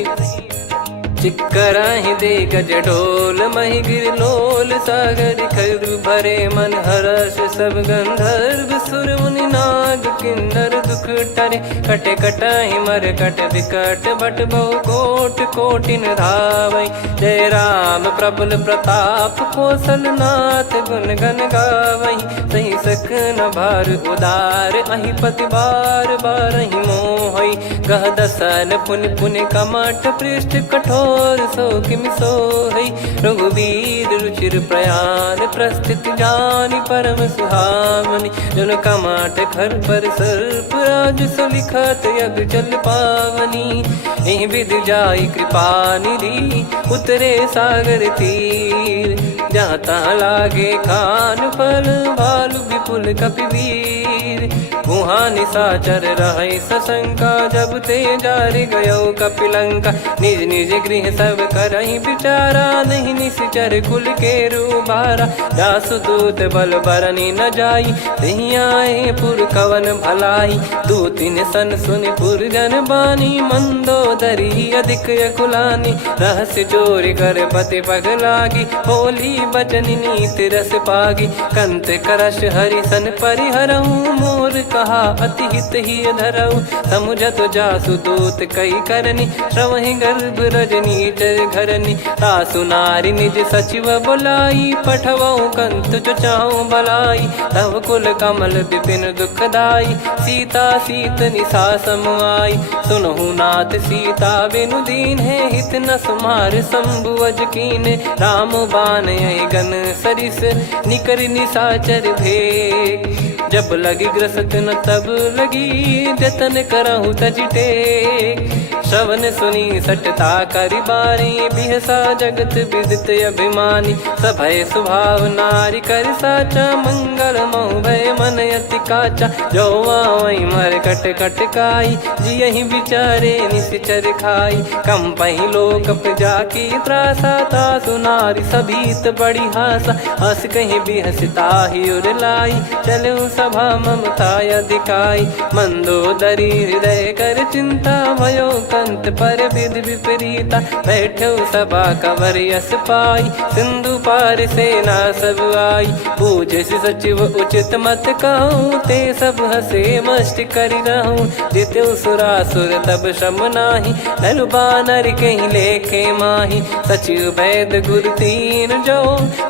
चिक्कराहि दिग्गज ढोल, महि गिर लोल। सागर खर भरे मन हर्ष, सब गंधर्व सुर मुनि नाग किन्नर दुख टरे। कट कटाहि मर कट विकट, बट बहु कोट कोटिन धावै। जय राम प्रबल प्रताप, कौशल नाथ गुण गन गावै। सही सखन भार उदार, अहि पति बार बारहि मोहै। गह दसन पुन पुन कमठ, पृष्ठ कठोर सो किमि सोहै। रघुवीर रुचिर प्रयाण, प्रस्थित जानि परम सुहावनी। जन कमाट खर पर सर्प, राज सलिखत यग जल पावनी। एहि विधि जाई कृपा निधि, उतरे सागर तीर। जाता लागे खान फल, भालु विपुल कपिवीर। वहाँ निशाचर रहै सशंका, जब ते जारि गयो कपिलंका। निज निज गृह सब करहि विचारा, नहीं निश्चर कुल के रूबारा। जासु दूत बल बरनी न जाई, तेहि आए पुर कवन भलाई। दूतिन सन सुनि पुर जन बानी, मंदोदरी अधिक अकुलानी। रहस्य चोरी कर पति पग लागी, होली बचन नीत रस पागी। कंत करश हरि सन परिहरऊ, मोर कहा अति हित ही धरऊ। समुझत जासु दूत कई करनी, श्रवहि गर्भ रजनी चर घरनी। तासु नारी निज सचिव बुलाई, पठवऊ कंत जो चाहू बलाई। तव कुल कमल विपिन दुखदाई, सीता सीत निशा समुआई। सुनहु नाथ सीता बिनु दीन है, हित न सुमार शंभुअज कीने। राम बान यही गन सरिस, निकर निशाचर भेग। जब लगी ग्रसत न तब लगी, जतन करहु तज टेक। श्रवण सुनी सटता करि बारी, बिहसा जगत विदित अभिमानी। सभय स्वभाव नारी कर साचा, मंगल महु भय मन अति काचा। जो आवै मर कट कट काई, जियहि विचारे निश्चर खाई। कंपहि लोक प्रजा की त्रासा, तासु नारी सभीत बड़ी हासा। हस कहीं बिहसता ही उर लाई, चलऊ सभा ममता अधिकाई। मंदोदरी हृदय कर चिंता, भयो कंत पर विधि विपरीता। बैठो सभा कवर यस पाई, सिंधु पार सेना सब आई। पूजे सचिव उचित मत कहूँ, ते सब हसे मस्त करि रहूँ। जित्यु सुरासुर तब श्रम नाही, नल बानर कहीं लेखे माही। सचिव वैद गुरु तीन जो,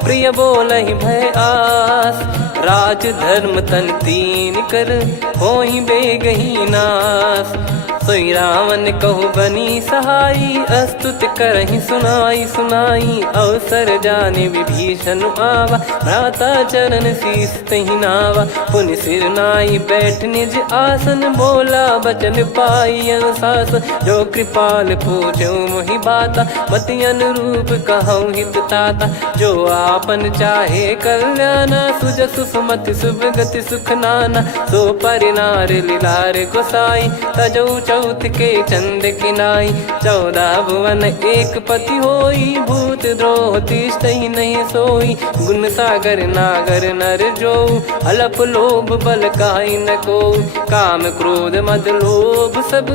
प्रिय बोलहि भय आस। राज धर्म तन तीन कर, होहि बेगहि नास। सोई रावण कहु बनी सहाई, अस्तुत करहि सुनाई सुनाई। अवसर जाने विभीषण आवा, भ्राता चरण शीस तहि नावा। पुनि सिर नाई बैठ निज आसन, बोला बचन पाई अनुशासन। जो कृपाल पूछो मोहि बाता, मति अनुरूप कहूँ हित ताता। जो आपन चाहे कल्याणा, सुजसु सुमति शुभ गति सुख नाना। सो परिनार लीलार गोसाई, तजौ चौथ के चंद किनाई। 14 भुवन एक पति होई, भूत द्रोह तिष्ठहि नहीं सोई। गुण सागर नागर नर जो, अलप लोभ बल काई न को। काम क्रोध मद लोभ सब,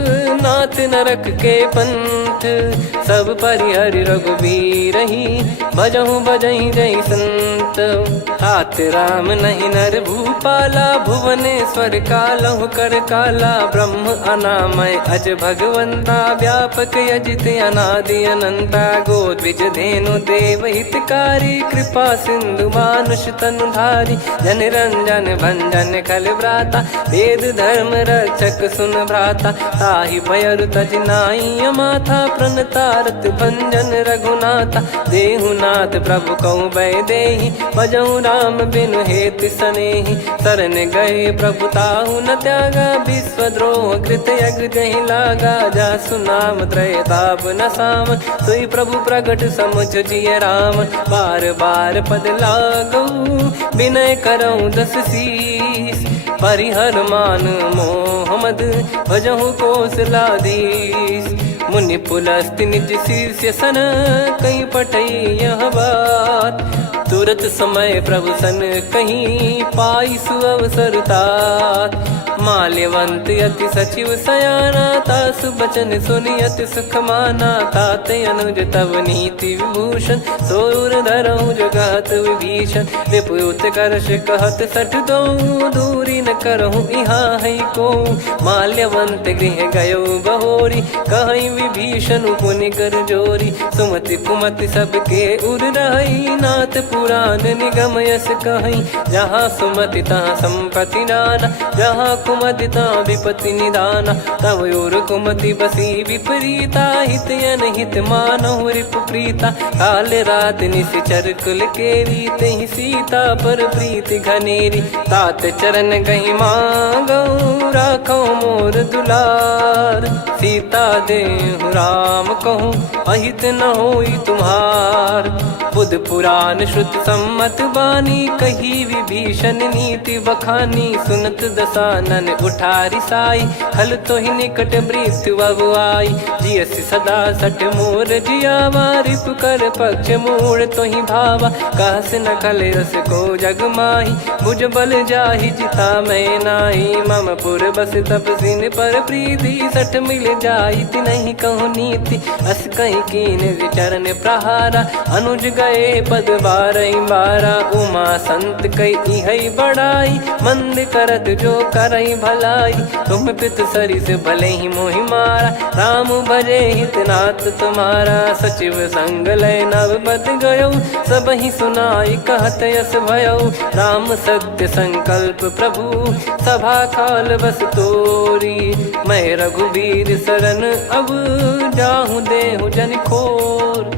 नाथ नरक के पंथ। दुख सब परिहरि रघुबीर ही, भजहु भजहि जय संत। तात राम नहीं नर भूपाला, भुवनेश्वर कालहु कर काला। ब्रह्म अनामय अज भगवंता, व्यापक यजित अनादि अनंता। गोद्विज धेनु देव हितकारी, कृपा सिंधु मानुष तनुधारी। जन रंजन भंजन खल भ्राता, वेद धर्म रक्षक सुन भ्राता। ताहि भयरु तज नाई माथा, प्रणतारत भंजन रघुनाथा। देहुनाथ प्रभु कहु बै देहि, भजहु राम बिनु हेत सनेहि। शरण गए प्रभु ताहु न त्यागा, विश्वद्रोह कृत यज्ञ जहि लागा। जासु नाम त्रय ताप न साम, सोई प्रभु प्रगट समुझ जिय राम। बार बार पद लागऊ, विनय करऊँ दस शीस। परिहर मान मोह मद, भजहु कौशलाधीश। मुनि पुलस्त्य निज शिष्य सन, कहीं पठई यह बात। तुरत समय प्रभु सन कहीं, पाई सुअवसर तात। माल्यवंत अति सचिव सयाना, तासु बचन सुनि अति सुख माना। तात अनुज तव नीति विभूषण, सोर धरऊ जगत विभीषण। विपुत करश कहत सठ दो, दूरी न करहु इहाँ है को। माल्यवंत गृह गयो बहोरी, कहीं विभीषण पुनि कर जोरी। सुमति कुमति सबके उर रही, नाथ पुराण निगम यस कहीं। जहाँ सुमति तहाँ संपत्ति नाना, जहाँ कुमति तहाँ विपत्ति निदाना। तव और कुमति बसी विपरीता, हित अनहित मानहु रिपु प्रीता। काल रात निश्चर कुल केरी, तहि सीता पर प्रीति घनेरी। तात चरण गहि मांगऊ, राखो मोर दुलार। सीता देहु राम कहूँ, अहित न होई तुम्हार। बुध पुराण श्रुत सम्मत बानी, कही विभीषण नीति बखानी। सुनत दसानन उठारी साई, खल तो ही निकट मृत्यु अब आई। जियसि सदा सठ मोर जियावा, रिप कर पक्ष मूड़ तो ही भावा। कहस न खल रस को जग माही, भुज बल जाहि जिता मैं नाही। मम पुर बस तपसिन पर प्रीति, सठ मिल जाई तिनहि कहु नीति। अस कहीं कीन विचरण प्रहारा, अनुज गए पद बारहि बारा। उमा संत कई इहै बड़ाई, मंद करत जो करई भलाई। तुम पित सरिस भले ही मोहि मारा, राम भजे हितनाथ तुम्हारा। सचिव संग लय नव बद गयो, सब ही सुनाई कहत यस भयो। राम सत्य संकल्प प्रभु, सभा काल बस तोरी। मैं रघुबीर शरण अब, जाहूँ देहु जन खोर।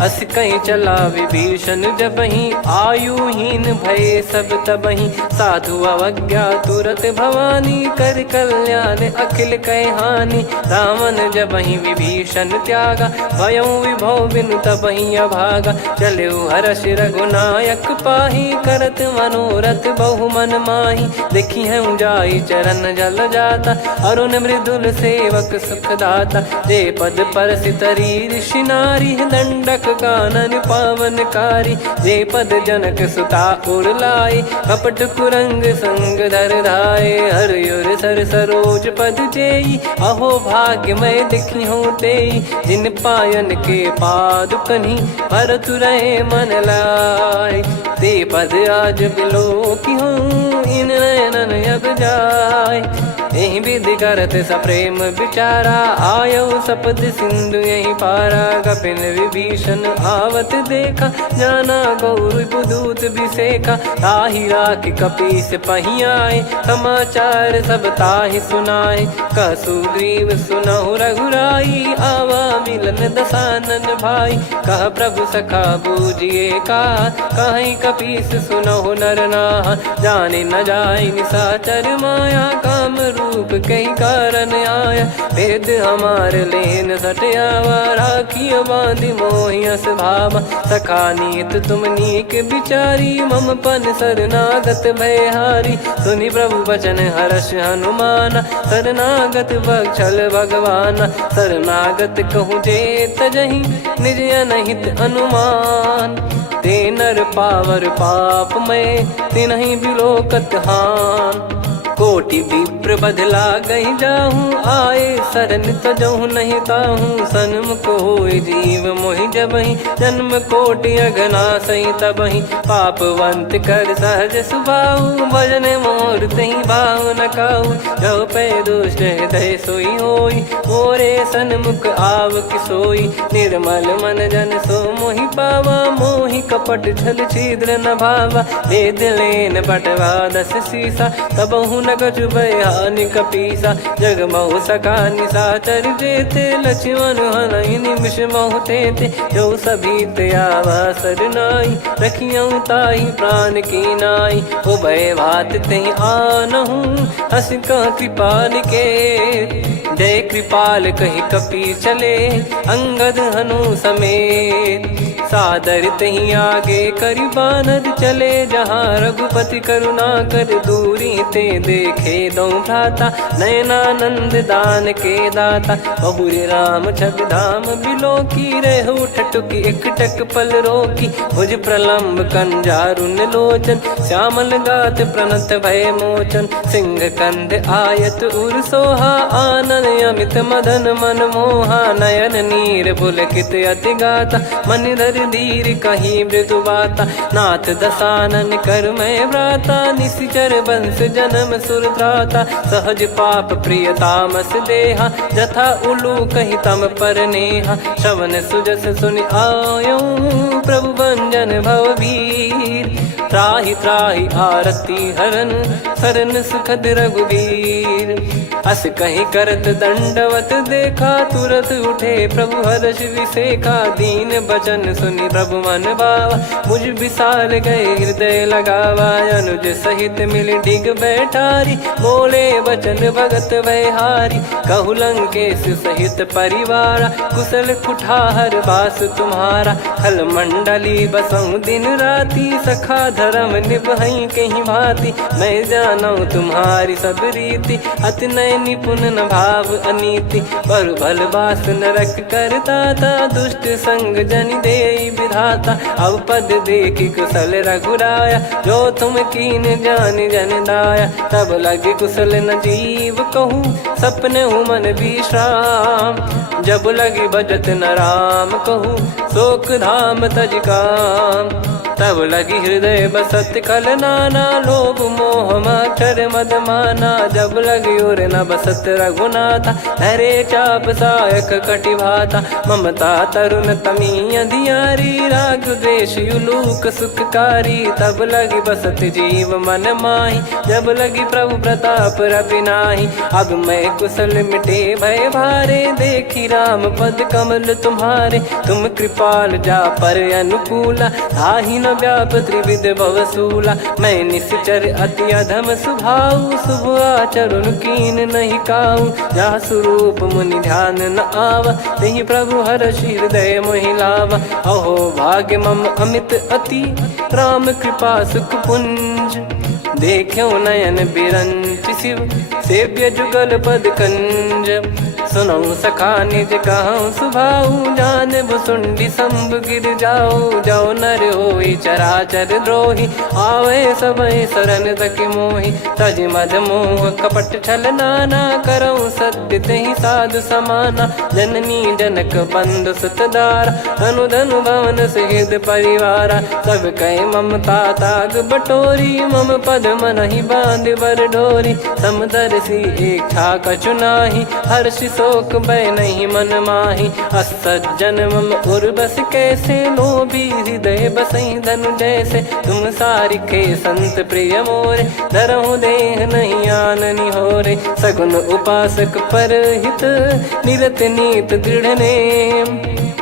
अस कहीं चला विभीषण जबहि, आयुहीन भये सब तबहि। साधु अवज्ञा तुरत भवानी, कर कल्याण अखिल कह हानि। रावण जबहि विभीषण त्यागा, भयउ विभव बिनु तबहि अभागा। चलऊ हर्ष रघुनायक पाहि, करत मनोरथ बहु मन माहि। देखी है जाई चरण जल जाता, अरुण मृदुल सेवक सुखदाता। जे पद परसि तरी ऋषि नारी, दंडक कानन पावनकारी। जे पद जनक सुता उर लाए, कपट कुरंग संग धर धाये। हरियर सर सरोज पद जेई, अहो भाग्य मैं देखी हूँ तेई। जिन पायन के पाद कन्ही, भरतु रहे मन लाय। ते पद आज बिलो की हूँ, इन नयनन अब जाय। यही विधि करत सप्रेम विचारा, आयो सपद सिंधु यही पारा। कपिन विभीषण आवत देखा, जाना गौर बुदूत बिसेखा। ताहि राख कपीस पही आए, समाचार सब ताहि सुनाए। कह सुग्रीव सुनहु रघुराई, आवा मिलन दसानन भाई। कह प्रभु सखा बूझिए का, कहीं कपीस सुनहु नर नाहा। जाने न जाय निशाचर माया, काम रूप कई कारण आया। वेद हमार लेन सटयावा, राखिय बांधि मोहियस भावा। सखा नीत तुम नीक विचारी, मम पन शरणागत भयहारी। सुनि प्रभु वचन हर्ष हनुमाना, शरणागत बक्षल भगवाना। शरणागत कहूँ जे तजहि, निज अनहित अनुमान। ते नर पावर पाप में, तिनहि बिलोकत हान। कोटि विप्र विप्र बदला गई जाहूँ, आए शरण तजहु नहीं ताहूँ। सन्मुख होय जीव मोहि जबहि, जन्म कोटि अगना सही तबहि। पापवंत कर सहज सुभाऊ, भजन मोर तहि भाव न काऊ। जो पै दुष्ट हृदय सोई होई, मोरे सन्मुख आव किसोई। निर्मल मन जन सो मोहि पावा, मोहि कपट छल छिद्र न भावा। वेद लेन बटवा 10 सीसा, तबहु न कछु भय हानि कपीसा। जग महु सका निशाचर जेते, लक्ष्मण हनहि निमिष महु तेते। जो सभीत आवा सरनाई, रखियऊ ताहि प्राण की नाई। उभय भात तेहि आनहु, हस कह कृपाल के। जय कृपाल कहि कपि चले, अंगद हनु समेत। सादर तही आगे करि बानर चले, जहाँ रघुपति करुणा कर दूरी ते देखे दो भ्राता। नयनानंद दान के दाता, बहुरे राम छग धाम बिलो की। रहु ठटुकी एकटक पल रोकी, भुज प्रलम्ब कंजारुन लोचन। श्यामल गात प्रणत भय मोचन, सिंह कंद आयत उर सोहा। आनन अमित मदन मन मोहा, नयन नीर पुलकित अति गाता। मन धर धीर कहीं मृदु बाता, नाथ दसानन कर मैं व्राता। निशिचर बंस जन्म सुरत्राता, सहज पाप प्रिय तामस देहा। जथा उलू कही तम पर नेहा, श्रवण सुजस सुनि आयो। प्रभु भंजन भवभीर, त्राहि त्राहि आरती हरन। शरण सुखद रघुवीर, अस कहीं करत दंडवत देखा। तुरत उठे प्रभु हर्ष विसेखा, दीन बचन सुनि प्रभु मन भावा। मुझ विसाल गए हृदय लगावा, अनुज सहित मिल डिग बैठारी। बोले बचन भगत वैहारी, कहु लंकेश सहित परिवारा। कुशल कुठार बास तुम्हारा, खल मंडली बसऊं दिन राती। सखा धर्म निभई कहीं भांति, मैं जानू तुम्हारी सब रीति। अति नय निपुण न भाव अनीति, पर भल बास नरक करता था। दुष्ट संग जनि देई विधाता, अब पद देखि कुशल रघुराया। जो तुम कीन जान जन दाया, तब लगे कुशल न जीव कहूँ। सपने हूँ मन विश्राम, जब लगी भजत न राम कहूँ। शोक धाम तज काम, तब लगी हृदय बसत खल नाना। लोभ मोह मच्छर मद माना, जब लगी उर न बसत रघुनाथा। हरे चाप सायक कटि भाता, ममता तरुण तमी अधियारी। राग द्वेष युलूक सुखकारी, तब लगी बसत जीव मन माही। जब लगी प्रभु प्रताप रवि नाही, अब मैं कुशल मिटे भय भारे। देखी राम पद कमल तुम्हारे, तुम कृपाल जा पर अनुकूला। ताहि न व्याप त्रिविध भवसूला, मैं निश्चर अति अधम सुभाऊ। शुभ आचरण कीन नहीं काऊ, जा स्वरूप मुनि ध्यान न आवा। तेहि प्रभु हर्ष हृदय मोहि लावा। अहो भाग्य मम अमित अति, राम कृपा सुख पुंज। देखो नयन बिरंच शिव, सेव्य जुगल पद कंज। सुनऊ सखा निज कहूँ सुभाऊ, जान भुसुंडी शंभ गिर जाऊ। जो नर होई चराचर द्रोही, आवे सबय शरण तक मोहि। तज मद मोह कपट छल नाना, करऊँ सत्य तेहि साधु समाना। जननी जनक बंधु सुतदारा, धनु धनु भवन सहित परिवारा। सब कहे ममता ताग बटोरी, मम पद मनहि बांध बर डोरी। समदर्शी इच्छा कछु नाही, हर्ष शोक भय नहीं मन माही। असज्जन मम उर बस कैसे, लोभी हृदय बसई धनु जैसे। तुम सारिखे संत प्रिय मोरे, धरहु देह नहीं आननि होरे। सगुन उपासक पर हित, निरत नीत दृढ़ नेम।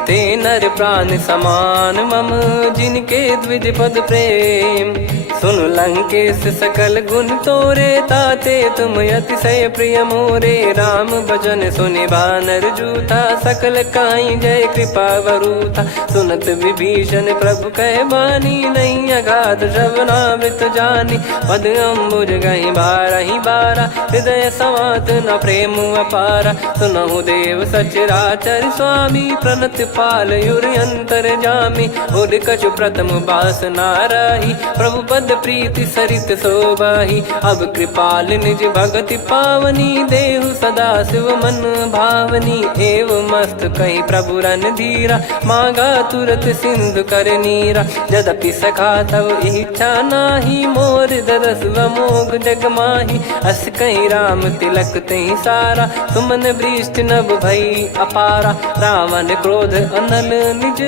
ते नर प्राण समान मम, जिनके द्विज पद प्रेम। सुन लंकेश सकल गुण तोरे, ताते तुम अतिशय प्रिय मोरे। राम भजन सुनि बानर जूथा, सकल काई जय कृपा वरूथा। सुनत विभीषण प्रभु कह बानी, नहीं अगाध श्रवणामृत जानी। पद अम्बुज गहि बारहि बारा, हृदय समात न प्रेम अपारा। सुनहु देव सचराचर स्वामी, प्रणत पाल युर अंतर जामी। उर कछु प्रथम बास नाराही, प्रभु पद प्रीति सरित शोभाही। अब कृपाल निज भगति पावनी, देहु सदा शिव मन भावनी। एव मस्त कहीं प्रभु रन धीरा, मांगा तुरत सिंधु कर नीरा। यद्यपि सखा तब इच्छा नाही, मोर दरस मोग जग माही। अस कहीं राम तिलक तहीं सारा, सुमन वृष्टि नभ भई अपारा। रावण क्रोध अनल निज,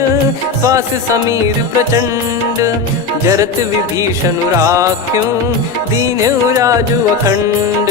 श्वास समीर प्रचंड। जरत विभीषण राख्यों, दीन्हु राजु अखंड।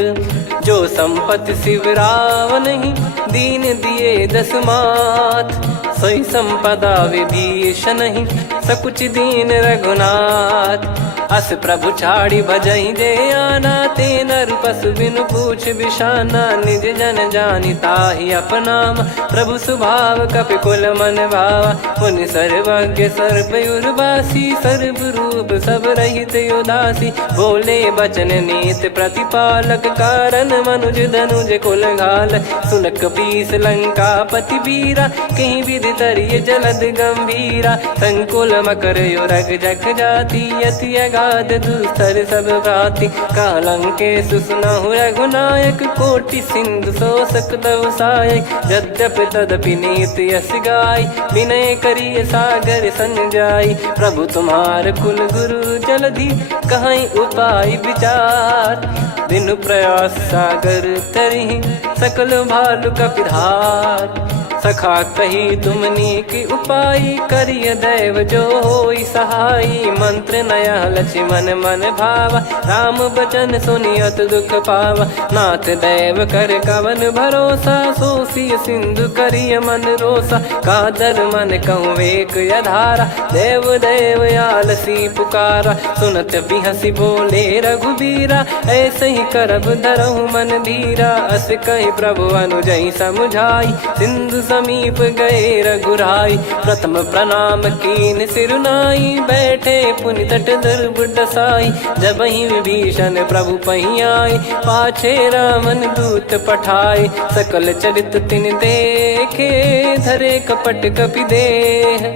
जो संपत्ति शिव रावण ही, दीन दिए दस मात। सोई संपदा विभीषण ही, सकुच दीन रघुनाथ। अस प्रभु छाड़ी भजई जे आना, ते नर पशु बिनु पूछ बिशाना। निज जन जानि ताहि अपनाम, प्रभु स्वभाव कपि कुल मन भावा। मुनि सर्वज्ञ सर्वयुर्वासी, सर्व रूप सब रहित उदासी। बोले बचन नीत प्रतिपालक, कारण मनुज धनुज कुल घाल। सुन कपीस लंका पति वीरा, कहीं विधि तरिय जलद गंभीरा। संकुल मकर युरग जग जाति, यति अगाध दुस्तर सब भांति। कालंकेश सुनहु रघुनायक, कोटि सिंधु शोषक तव सहायक। यद्यपि तदपि नीति यस गाय, विनय करिय सागर सन जाई। प्रभु तुम्हार कुल गुरु जलधि, कहीं उपाय विचार। बिनु प्रयास सागर तरहि, सकल भालु कपिधार। सखा कही तुमनी की उपाय, करिय दैव जो होई सहाई। मंत्र नया लक्ष्मण मन भावा, राम बचन सुनियत दुख पावा। नाथ दैव कर कवन भरोसा, सोसिय सिंधु करिय मन रोसा। कादर मन कहूँ एक यधारा, देव देव आलसी पुकारा। सुनत बिहसी बोले रघुबीरा, ऐसे ही करब धरहु मन धीरा। अस कहीं प्रभु अनुजई समुझाई, सिंधु समीप गए रघुराई। प्रथम प्रणाम कीन सिरुनाई, बैठे पुनि तट दुर्ब डसाई। जब ही विभीषण प्रभु पही आए, पाछे रामन दूत पठाए। सकल चरित तिन देखे, धरे कपट कपि देह।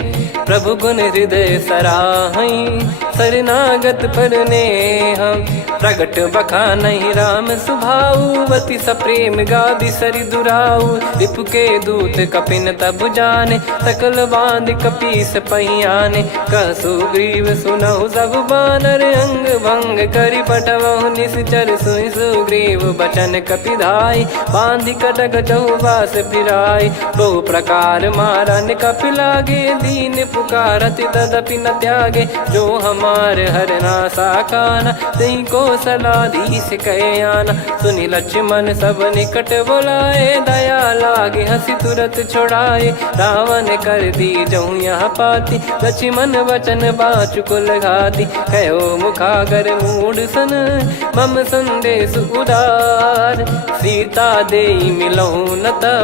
प्रभु गुण हृदय सराहई, शरणागत पर नेह। प्रगट बखानहि राम सुभाऊ, बति सप्रेम गादि सरि दुराऊ। रिपु के दूत कपिन तब जाने, सकल बांध कपीस पहियाने। कह सुग्रीव सुनहु सब बानर, अंग भंग करि पठवहु निश्चर। सुनि सुग्रीव बचन कपिधाई, बांधि कटक चौबास फिराई। बहु प्रकार मारन कपि लागे, दीन पुकारति तदपि न त्यागे। जो हमार हरना साकाना, तई को सलाधीश कहे आना। सुनि लक्ष्मण सब निकट बुलाए, दया लागे हंसी तुरत छोड़ाए। रावण कर दी जहूँ यहाँ पाती, लक्ष्मण वचन बाचु कुल घाती। कहो मुखागर मूढ़ सन, मम संदेश उदार। सीता देई मिलहु नता,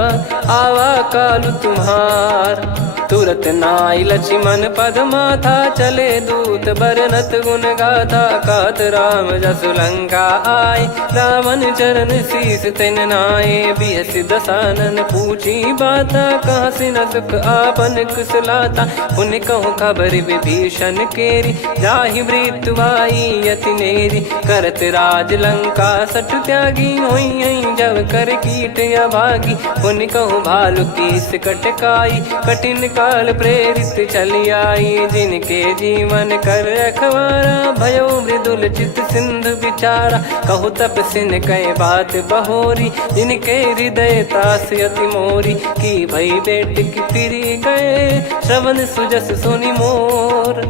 आवा कालु तुम्हार। तुरत नाई लक्ष्मण पद माथा, चले दूत बरनत गुण गाथा। कहत राम जसु लंका आए, रावण चरण शीस तिन नाये। बिहस दसानन पूछी बाता, कहाँ से न सुख आपन कुशलाता। पुन कहूँ खबर विभीषण केरी, जाहि मृत्यु आई यति नेरी। करत राज लंका सठ त्यागी, होई जब कर कीट अभागी। पुन कहूँ भालु कीस कटकाई, कठिन काल प्रेरित चली आई। जिनके जीवन कर रखवारा, भयो मृदुल चित सिंधु विचारा। कहु तपसिन कई बात बहोरी, जिनके हृदय तास अति मोरी। की भई बेट की फिरी गए, श्रवण सुजस सुनि मोर।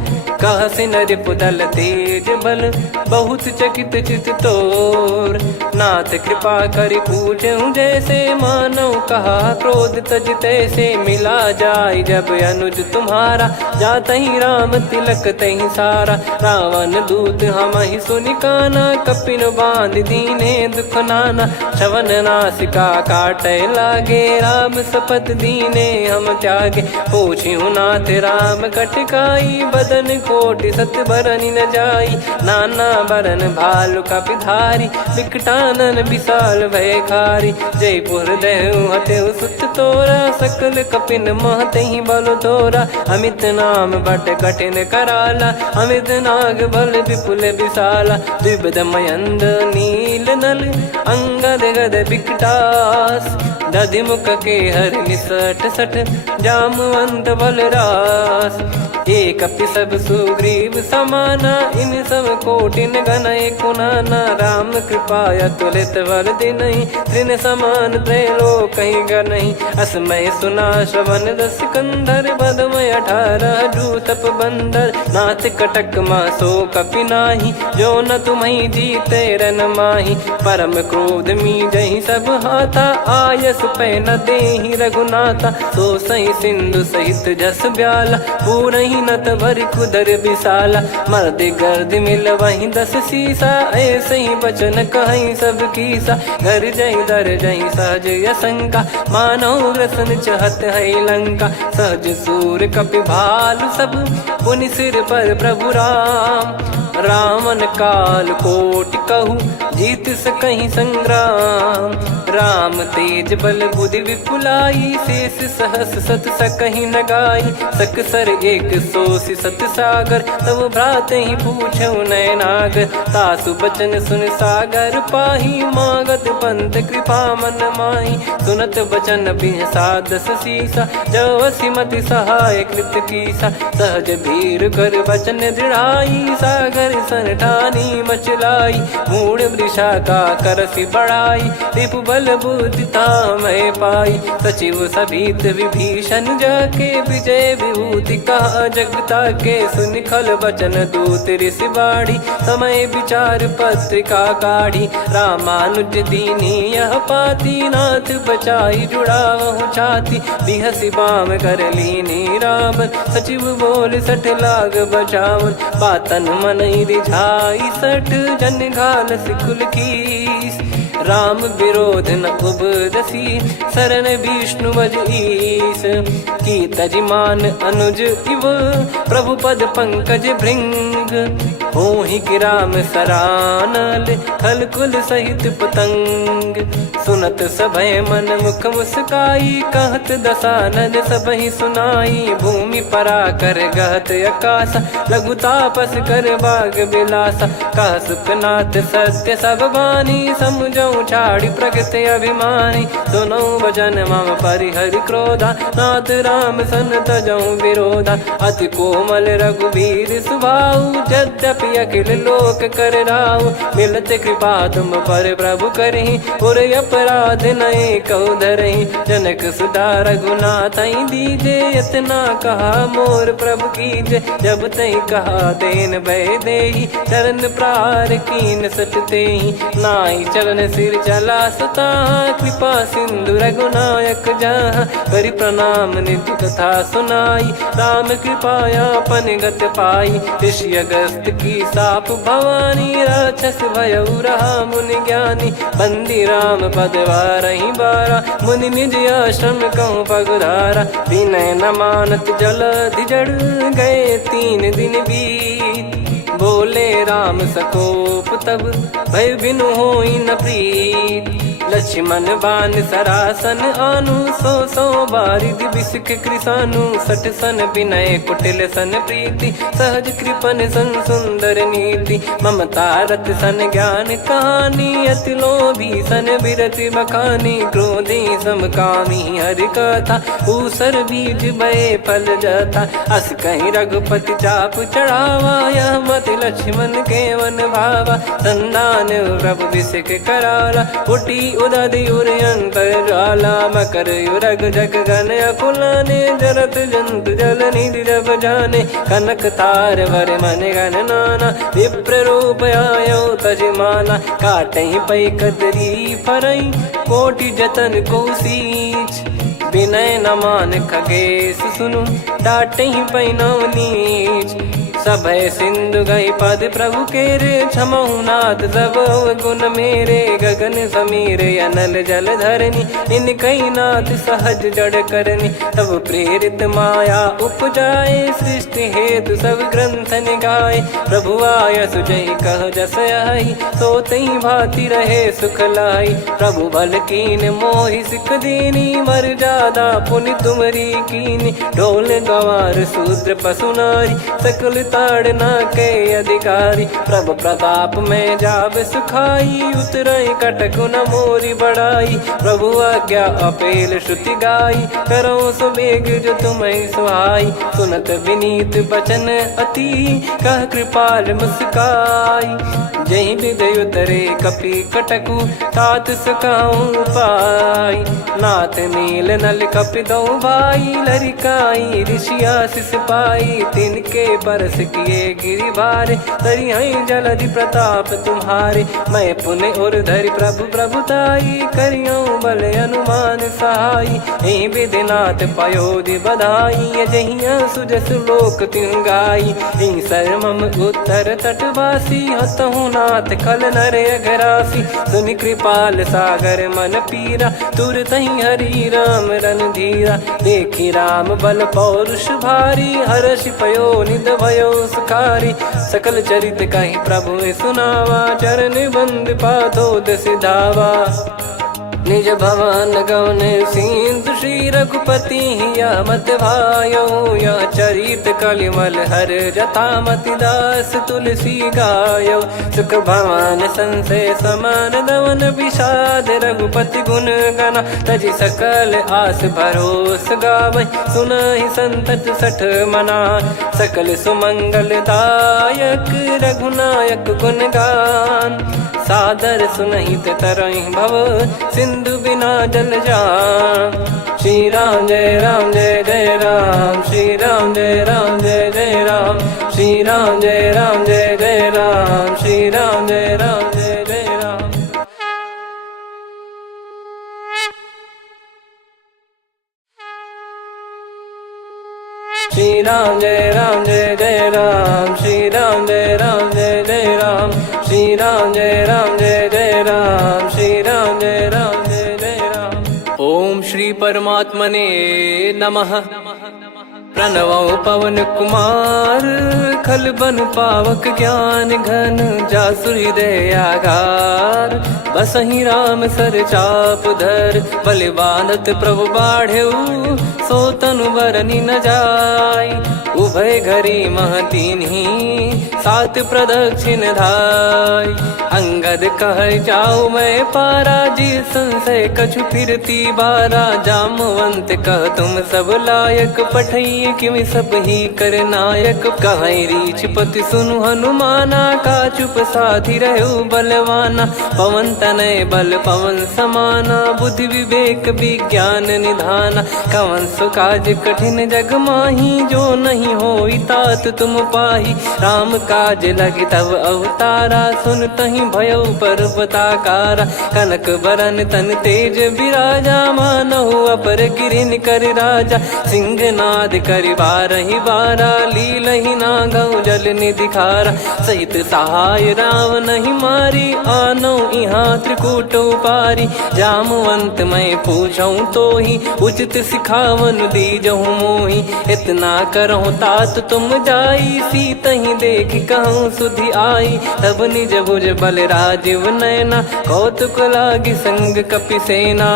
कह सिन रिपुदल तेज बल, बहुत चकित चित तोर। नाथ कृपा करि पूछऊं जैसे, मानव कहा क्रोध तज तैसे। मिला जाय जब अनुज तुम्हारा, जातहि राम तिलक तहि सारा। रावण दूत हमहि सुनि काना, कपिन बांध दीने दुख नाना। श्रवण नासिका काटय लागे, राम शपथ दीने हम त्यागे। पूछिहु नाथ राम कटकाई, बदन कोटि सत बरनि न जाई। नाना बरन भालु कपिधारी, विकटा कानन विशाल भय खारी। जयपुर देहु हतेउ सुत तोरा, सकल कपिन महते ही बल तोरा। अमित नाम बट कठिन कराला, अमित नाग बल विपुल विशाला। द्विविध मयंद नील नल, अंगद गद विकटास। दधिमुख के हर निसठ सठ, जामवंत बलरास। एक अपि सब सुग्रीव समाना, इन सब कोटिन गणय कुनाना। राम कृपाया तुलित बल दिनहि, त्रिन समान त्रैलोक कहीं गनहि। असमय सुना श्रवण दस कंधर, बदमय 18 जूतप बंदर। नाथ कटक मासो कपि नाही, जो न तुम्हि जीते रन माही। परम क्रोध मी जहि सब हाथा, आयस पै न देहि रघुनाथा। सो सही सिंधु सहित जस ब्याला, पूरहि नत भर कुदर विशाला। मर्द गर्द मिल वहीं 10 सीसा, ऐसे ही बचन कहीं सब कीसा। घर जय दर जय सहज यसंका, मानव ग्रसन चहत है लंका। सहज सूर कपि भालु सब, पुनि सिर पर प्रभु राम। रामन काल कोटि कहु, जीत सकहि संग्राम। राम तेज बल बुद्धि विपुलाई, शेष सहस सत सकहि न गाई। सकसर 180 सत सागर, तब भ्राते ही पूछौ नयनागर। तासु बचन सुन सागर पाही, मागत पंथ कृपा मन माही। सुनत बचन बिहसा 10 सीसा, जवसि मति सहाय कृत कीसा। सहज भीर कर बचन दृढ़ाई, सागर सन ठानी मचलाई। मूढ़ वृषा का करसि बढ़ाई, रिपु बल बुद्धि तामय पाई। सचिव सभीत विभीषण जाके, विजय विभूति कहा जगता के। सुनि खल बचन दूत ऋषि बाढ़ी, समय विचार पत्रिका काढ़ी। रामानुज दीनी यह पाती, नाथ बचाई जुड़ावहु छाती। बिहसि बाम कर लीनी रावण, सचिव बोल 60 लाग बचावन। बातन मन रिझाई 60, जन घाल सिकुल कीस। राम विरोध न उपदसी, शरण विष्णु बज ईस। की तजिमान अनुज इव, प्रभु पद पंकज भृंग। होहि कि राम सरानल, खल कुल सहित पतंग। सुनत सभय मन मुख मुस्काई, कहत दसानन सबहि सुनाई। भूमि परा कर गहत आकाशा, लघु तापस कर बाग बिलासा। कह सुखनाथ सत्य सब बानी, समुझौ छाड़ी प्रकृति अभिमानी। सुनो वचन मम परिहरि क्रोधा, नाथ राम सन तजौ विरोधा। अति कोमल रघुवीर सुभाऊ, यद्यपि अखिल लोक कर राऊ। मिलत कृपा तुम पर प्रभु करहि, और अपराध नये कौ धरहि। जनक सुता रघुनाथ दीजे, इतना कहा मोर प्रभु कीजे। जब तहि कहा देन भय देहि, चरण प्रहार कीन सटतेहि। नाई चरण सिर चला सता, कृपा सिंधु रघुनायक जहाँ। करि प्रणाम निज कथा सुनाई, राम कृपायापन गत पाई। ऋषि अगस्त की साप भवानी, राक्षस भयउ रहा मुनि ज्ञानी। बंदी राम पद वारहि बारा, मुनि निज आश्रम कहूँ पगधारा। विनय न मानत जलधि जड़, गए 3 दिन बीत। बोले राम सकोप तब, भय बिनु होई न प्रीत। लक्ष्मण बान सरासन आनु, 100 बारिद बिसिक कृसानु। 60 सन विनय कुटिल सन प्रीति, सहज कृपन सन सुंदर नीति। ममता रत सन ज्ञान कहानी, अति लोभी सन बिरति बखानी। क्रोधी समकामी हरि कथा, ऊसर बीज भय फल जथा। अस कहीं रघुपति चाप चढ़ावा, यह मति लक्ष्मण के वन भावा। संदान प्रभु बिसिक कराला, उटी उदधि उर अंतर ज्वाला। मकर युरग जग गन अकुलाने, जरत जंतु जल निधि जब जाने। कनक तार वर मन गण नाना, विप्र रूप आयो तजमाना। काटहि पै कतरी फरई, कोटि जतन को सींच। विनय न मान खगेश सुनु, डांटहि पै नव नीच। सभय सिंधु गई पद प्रभु केरे, क्षमहु नाथ सब गुण मेरे। गगन समीरे अनल जल धरनी, इन कई नाथ सहज जड़ करनी। तब प्रेरित माया उपजाए, सृष्टि हेतु सब ग्रंथन गाए। प्रभु आय सुजई कह जस आई, सो तई भांति रहे सुख लाई। प्रभु बल कीन मोहि सिख दीनी, मर्यादा पुनि तुमरी कीनी। ढोल गवार शूद्र पशु नारी, सकल ताड़ना के अधिकारी। प्रभु प्रताप में जाब सुखाई, उतरई कटक न मोरी बढ़ाई। प्रभु आज्ञा अपेल श्रुति गाई, करो सो बेग जो तुम्हें सुहाई। सुनत विनीत बचन अति, कह कृपाल मुस्काई। जय विदय उतरे कपि कटकु, तात सकाऊं पाई। नाथ नील नल कपि दो भाई, लरिकाई ऋषि आशीष पाई। तिनके परस किए गिरि भारे, तरि हई जलधि प्रताप तुम्हारे। मैं पुण्य और धरि प्रभु प्रभुताई, करियों बल अनुमान सहाई। एहि विधिनाथ पयोधि बधाई, जहिया सुजस लोक तिहुँ गाई। एहि सरमम उत्तर तटवासी, हतहु नाथ खल नर अघरासी। सुनि कृपाल सागर मन पीरा, तुरत ही हरि राम रन धीरा। देखी राम बल पौरुष भारी, हर्षि पयो निध भयो सुखारी। सकल चरित कहि प्रभु सुनावा, चरण बंद पादोद सिधावा। निज भवन गौन सिंधु, श्री रघुपति या मत भायो। या चरित कलिमल हर जथामति, दास तुलसी गायो। सुख भवन संशय समान दवन, विषाद रघुपति गुण गना। तजि सकल आस भरोस गावै, सुनहि संतत सठ मना। सकल सुमंगल दायक, रघुनायक गुण गान। सादर सुनहित तरहि भव, सिंधु बिना जल जान। श्री राम जय राम जय जय राम, श्री राम जय राम जय जय राम। श्री राम जय राम जय जय राम, श्री राम जय राम जय जय राम। श्री राम जय राम जय जय राम, श्री राम जय राम जय जय राम। श्री राम जय राम जय जय राम, श्री राम जय राम जय जय राम। ओम श्री परमात्मने नमः। प्रणवौ पवन कुमार, खल बन पावक ज्ञान घन। जासु हृदय आगार, बसहि राम सर चाप धर। बलि बांधत प्रभु बाढ़ेउ, सो तनु बरनि न जाय। उभय घरी मह तीन्ही, सात प्रदक्षिण धाय। अंगद कह जाऊ मैं पारा, जी संशय कछु फिरती बारा। जामवंत कह तुम सब लायक, पठई किमि सब ही कर नायक। कहीं रीछ पति सुनु हनुमाना, का चुप साधि रहु बलवाना। पवन तनय बल पवन समाना, बुद्धि विवेक विज्ञान निधाना। कवन सु काज कठिन जग माही, जो नहीं होई तात तुम पाही। राम काज लगी तब अवतारा, सुन तहि भयो पर्वताकारा। कनक बरन तन तेज बिराजा, मानहु अपर गिरिन कर राजा। सिंहनाद करि बारहि बारा, लीलहि नागौ जल निधि खारा। सहित सहाय रावण ही मारी, आनो इहाँ त्रिकूट उपारी। जामवंत मैं पूछऊँ तो ही, उचित सिखावन दीजहु मोहि। इतना करहु तात तुम जाई, सीतहि देख कहूँ सुधि आई। तब निज भुज बल राजीव नयना, कौतुक लागी संग कपिसेना।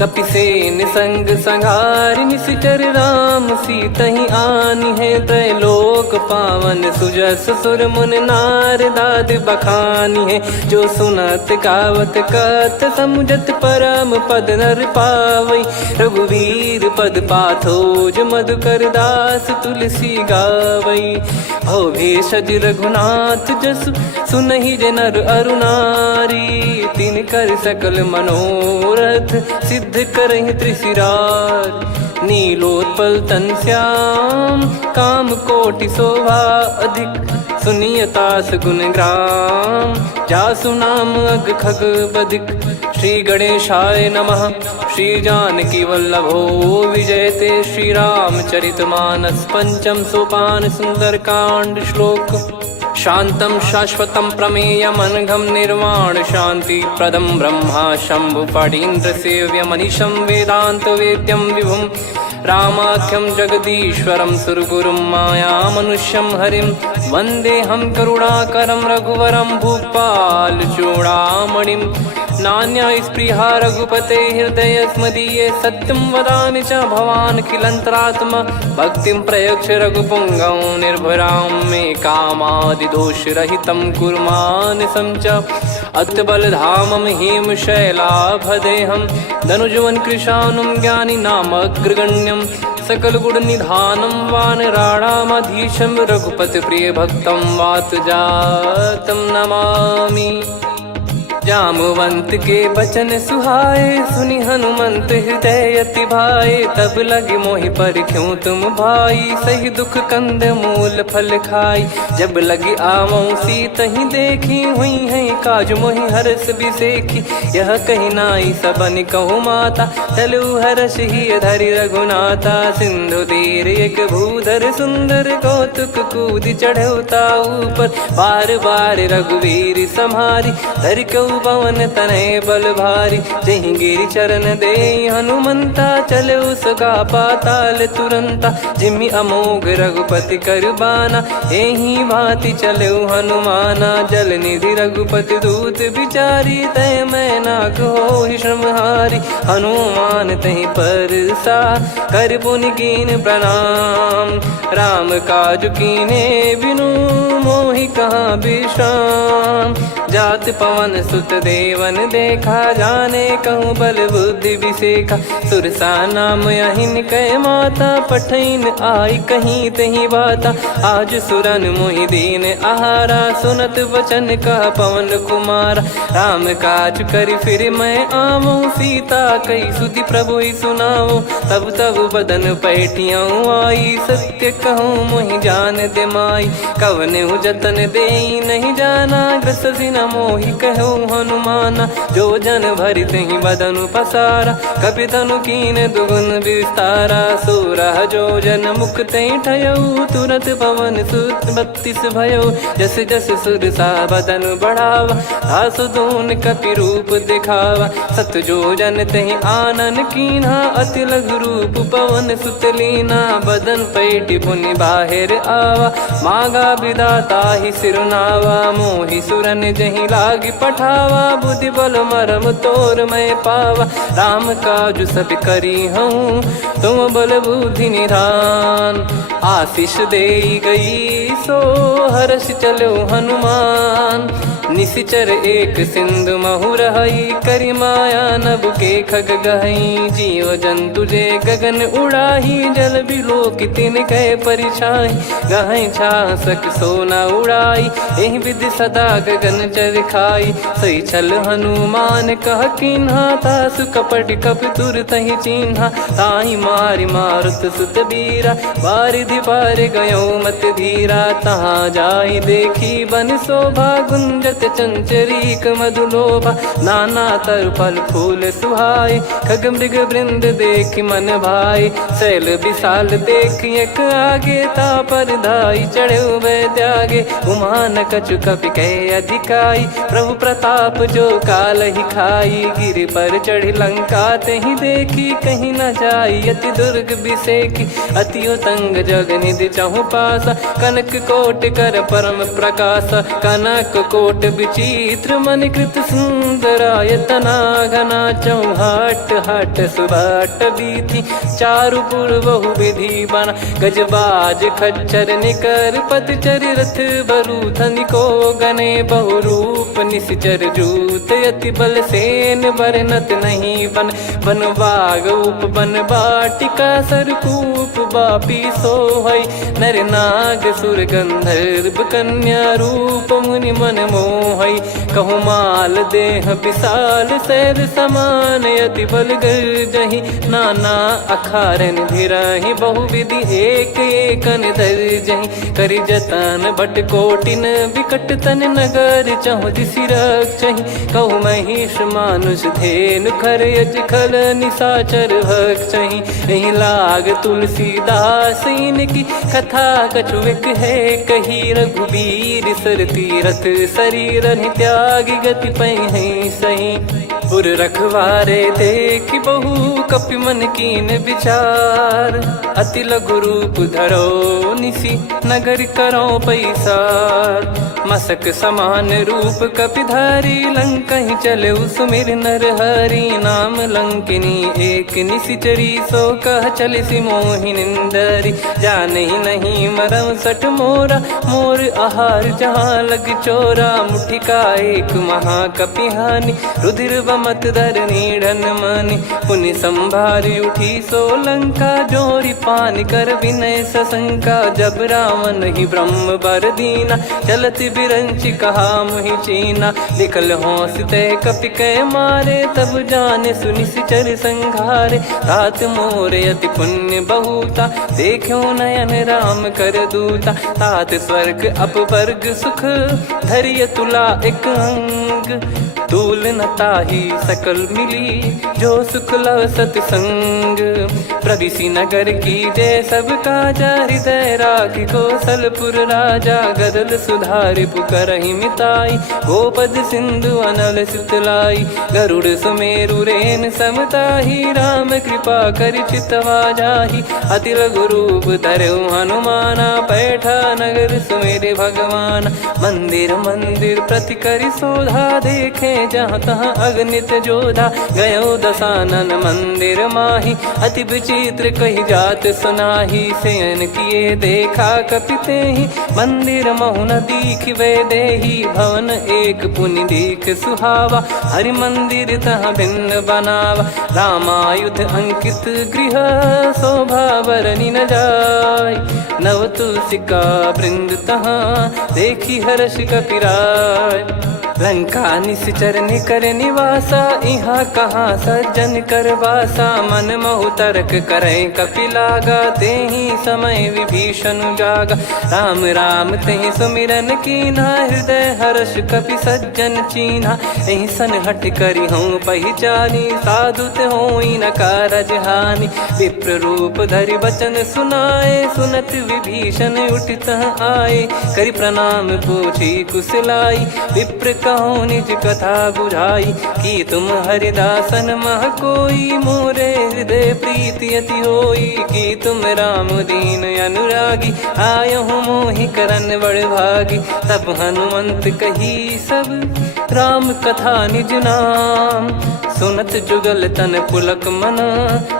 कपिसेन संग संहारि निशिचर राम, सीतहि आनि है त्रैलोक पावन। सुजस सुर मुन नार दाद बखानी है, जो सुनत गावत कथ समुझत परम पद नर पावई। रघुवीर पद पाथोज मधुकर दास तुलसी गावई। भव भेषज रघुनाथ जसु, सुनहि जे नर अरु नारी। तिन कर सकल मनोरथ, सिद्ध करहि त्रिशिरार। नीलोत्पल तन श्याम, काम कोटि शोभा अधिक। सुनियतास गुण ग्राम, जासु नाम अग खग बदिक। श्री गणेशाय नमः। श्री जानकी वल्लभो विजयते। श्री रामचरितमानस पंचम सोपान सुंदरकांड श्लोक। शांतं शाश्वतं प्रमेयमनघं निर्वाण शांति प्रदं ब्रह्मा शंभु फणीन्द्र सेव्य मनीषं वेदांत वेद्यं विभुं रामाख्यं जगदीश्वरं सुरगुरुं माया मनुष्यं हरिं वन्देऽहं करुणाकरं रघुवरं भूपाल चूडामणिं। नान्या स्पृहा रघुपते हृदय स्मदीये सत्यं वदामि च भवान् खिलन्तरात्मा भक्तिं प्रयच्छ रघुपुङ्गं निर्भरां मे कामादिदोषरहितं कुर्मानसं च अत्बलधामं हेमशैलाभदेहं धनुजवन् कृशानुं ज्ञानिनामग्रगण्यं सकलगुणनिधानं वानराणामधीशं रघुपतिप्रियभक्तं वातजातं नमामि। जामवंत के बचन सुहाए सुनि हनुमंत हृदय अति भाए। तब लगे मोहि पर क्यों तुम भाई सही दुख कंद मूल फल खाई। जब लगी आवऊं सीतहि देखी हुई है काज मोहि हरस बिसेखी। यह कही नाई सबन कहु माता चलु हरष ही धरि रघुनाथा। सिंधु तीर एक भूधर सुंदर कौतुक कूद चढ़ौता ऊपर। बार बार रघुवीर सम्हारी धरि कऊ पवन तनय बल भारी। जहि गिरि चरण दे हनुमंता चले उसका पाताल तुरंता। जिमि अमोघ रघुपति कर बाना एहि भांति चले हनुमाना। जल निधि रघुपति दूत बिचारी तय मैं नाक होहि श्रमहारी। हनुमान तहि परसा कर पुनि कीन प्रणाम। राम काज कीने बिनु मोहि कहाँ विश्राम। जात पवन सुत देवन देखा जाने कहूँ बल बुद्धि विसेखा। सुरसा नाम अहिन कै माता पठैन आई कहीं तही बाता। आज सुरन मोहि दीन आहारा सुनत वचन कह पवन कुमारा। राम काज करि फिर मैं आवऊं सीता कई सुधि प्रभु ही सुनाओ। तब तब बदन पैठियाँ आई सत्य कहूँ मोहि जान दे माई। कवने जतन दे नहीं जाना ग्रसिन मोहि कहूँ हनुमाना। जो जन भरि तहि बदनु पसारा कपि तनु कीन दुगुन विस्तारा। सोरह जो जन मुख तहि ठयऊ तुरत पवन सुत 32 भयऊ। जस जस सुरसा बदन बढ़ावा आसु दून कपि रूप दिखावा। सत जो जन तहि आनन कीन्हा अति लघु रूप पवन सुत लीना। बदन पैटि पुनि बाहिर आवा मांगा विधाता ही सिरुनावा। मोहि सुरन जहि लागी पठावा बुद्धि बल मरम तोर मैं पावा। राम काज सब करी हूँ तुम बल बुद्धि निधान। आशीष दे गई सो हर्ष चलो हनुमान। निशिचर एक सिंधु महु रहई करि माया नभ के खग गहई। जीव जंतु जे गगन उड़ाही जल बिलो तिन कह परिछाई। गहई छासक सोना उड़ाई एहि विधि सदा गगन चर खाई। सही छल हनुमान कह किन्हा तासु कपट कप तुर तहि चिन्हा। ताहि मारि मारुत सुत बीरा बारिधि पार गयो मत धीरा। तहाँ जाई देखी बन शोभा गुंजत चंचरीक मधुलोभा। नाना तर फल फूल सुहाए खग मृग वृंद देख मन भाई। शैल विशाल देख एक आगे ता पर धाई चढ़े वै त्यागे। उमा न कछु कपि कह अधिकाई प्रभु प्रताप जो काल ही खाई। गिर पर चढ़ी लंका तहि देखी कहीं न जाई। अति दुर्ग बिसेकी अति उतंग जग निधि चहु पासा। कनक कोट कर परम प्रकाश कनक कोट विचित्र मन कृत सुंदरायतना। घना चौहाट हाट सुबाट बीथी चारु पुर बहु विधि बना। गजबाज खच्चर निकर पतचर रथ बरु धनिको गने बहु रूप निश्चर जूत। अति बल सेन बरनत नहीं बन बन बाग उप बन बाटिका सरकूप बापी सोहई। नर नाग सुर गंधर्व कन्या रूप मुनि मन मोह मोहई। कहूँ माल देह विशाल सैर समान यति बल गर्जहि। नाना अखारन भिरहि बहुविधि एक एकन दर्जहि। करि जतन बट कोटिन विकट तन नगर चहु दिसि रक्षहि। कहूँ महिष मानुष धेनु खर यज खल निशाचर भक्षहि। यही लाग तुलसीदास इनकी कथा कछुक है कही। रघुबीर सर तीरथ शरीर त्यागी गति पै सही। पुर रखवारे देख बहु कपि मन कीन विचार। अति लघु रूप धरो निसी नगर करो पैसार। मसक समान रूप कपिधारी लंकहि चले सुमिर नर हरि। नाम लंकिनी एक निशिचरी सो कह चल सि मोहि निंदरी। जानहि नहीं मरम सठ मोरा मोर आहार जहाँ लग चोरा। मुठिका एक महाकपिहानि रुधिर बमत धरनी ढन मनि। पुनि संभारी उठी सो लंका जोरी पान कर विनय सशंका। जब रावण ही ब्रह्म बर दीना चलत बिरंचि कहा मुहि चीना। लिखल होंस ते कपि कै मारे तब जाने सुनि सिचर संघारे। तात मोर अति पुण्य बहुता देखो नयन राम कर दूता। तात स्वर्ग अपवर्ग सुख धरिय तुला एक अंग। तूल न ताहि सकल मिली जो सुख लव सतसंग। प्रविशि नगर की जय सब काजा हृदय राखि कौशलपुर राजा। गदल सुधारि पुकरहि मिताई गोपद सिंधु अनल सितलाई। गरुड़ सुमेरु रेन समताहि राम कृपा करि चितवा जाहि। अति लघु रूप धरऊ हनुमाना पैठा नगर सुमेरे भगवान। मंदिर मंदिर प्रति करि शोधा देखे जहाँ तहाँ अगणित जोधा। गयो दशानन मंदिर माही अति विचित्र कही जात सुनाही। शयन किए देखा कपिते ही मंदिर महु न दीखिबे देही। भवन एक पुनि दीख सुहावा हरि मंदिर तहाँ भिन्न बनावा। रामायुध अंकित गृह शोभा बरनि न जाय। नव तुलसिका वृंद तहाँ देखी हर्ष कपिराय। लंका निश्चर निकर निवासा यहाँ कहाँ सज्जन कर वासा। मन महु तर्क करे कपिलागा तेहि समय विभीषण जागा। राम राम तेहि सुमिरन कीन्हा हृदय हर्ष कपि सज्जन चीन्हा। एहि सन हट करि हूँ पहिचानी साधु ते होई न कारज हानि। विप्र रूप धरि वचन सुनाए सुनत विभीषण उठित आए। करि प्रणाम पूछी कुशलाई विप्र कहूँ निज कथा बुझाई। कि तुम हरिदासन मह कोई मोरे हृदय प्रीति अति होई। कि तुम राम दीन अनुरागी आयहु मोहि करन बड़ भागी। तब हनुमंत कही सब राम कथा निज नाम। सुनत जुगल तन पुलक मन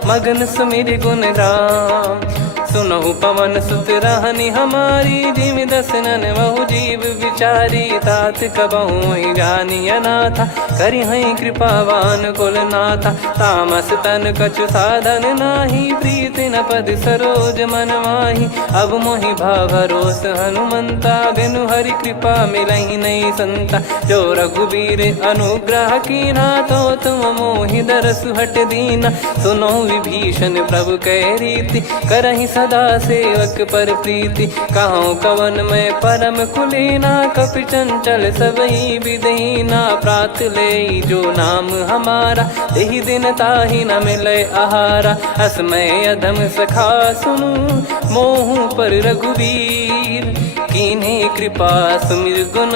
मगन सुमिर गुण राम। सुनहु पवन सुत रहनि हमारी जिमि दसनन बहु जीव विचारी। तात कबहु ही जानिय नाथा करि हई कृपावान कुल नाथा। तामस तन कछु साधन नाही प्रीति न पद सरोज मन माही। अब मोहि भावरोस हनुमंता बिनु हरि कृपा मिलहि नहीं संता। जो रघुबीर अनुग्रह कीना तो तुम मोहि दरसु हट दीना। सुनो विभीषण प्रभु कह रीति करहि सदा सेवक पर प्रीति। कहूँ कवन में परम कुलीना कपि चंचल सबही विदहीना। प्रात ले जो नाम हमारा तेहि दिन ताहि न मिले आहारा। असमय अधम सखा सुनु मोहु पर रघुवीर। कीन्ही कृपा सुमिर गुण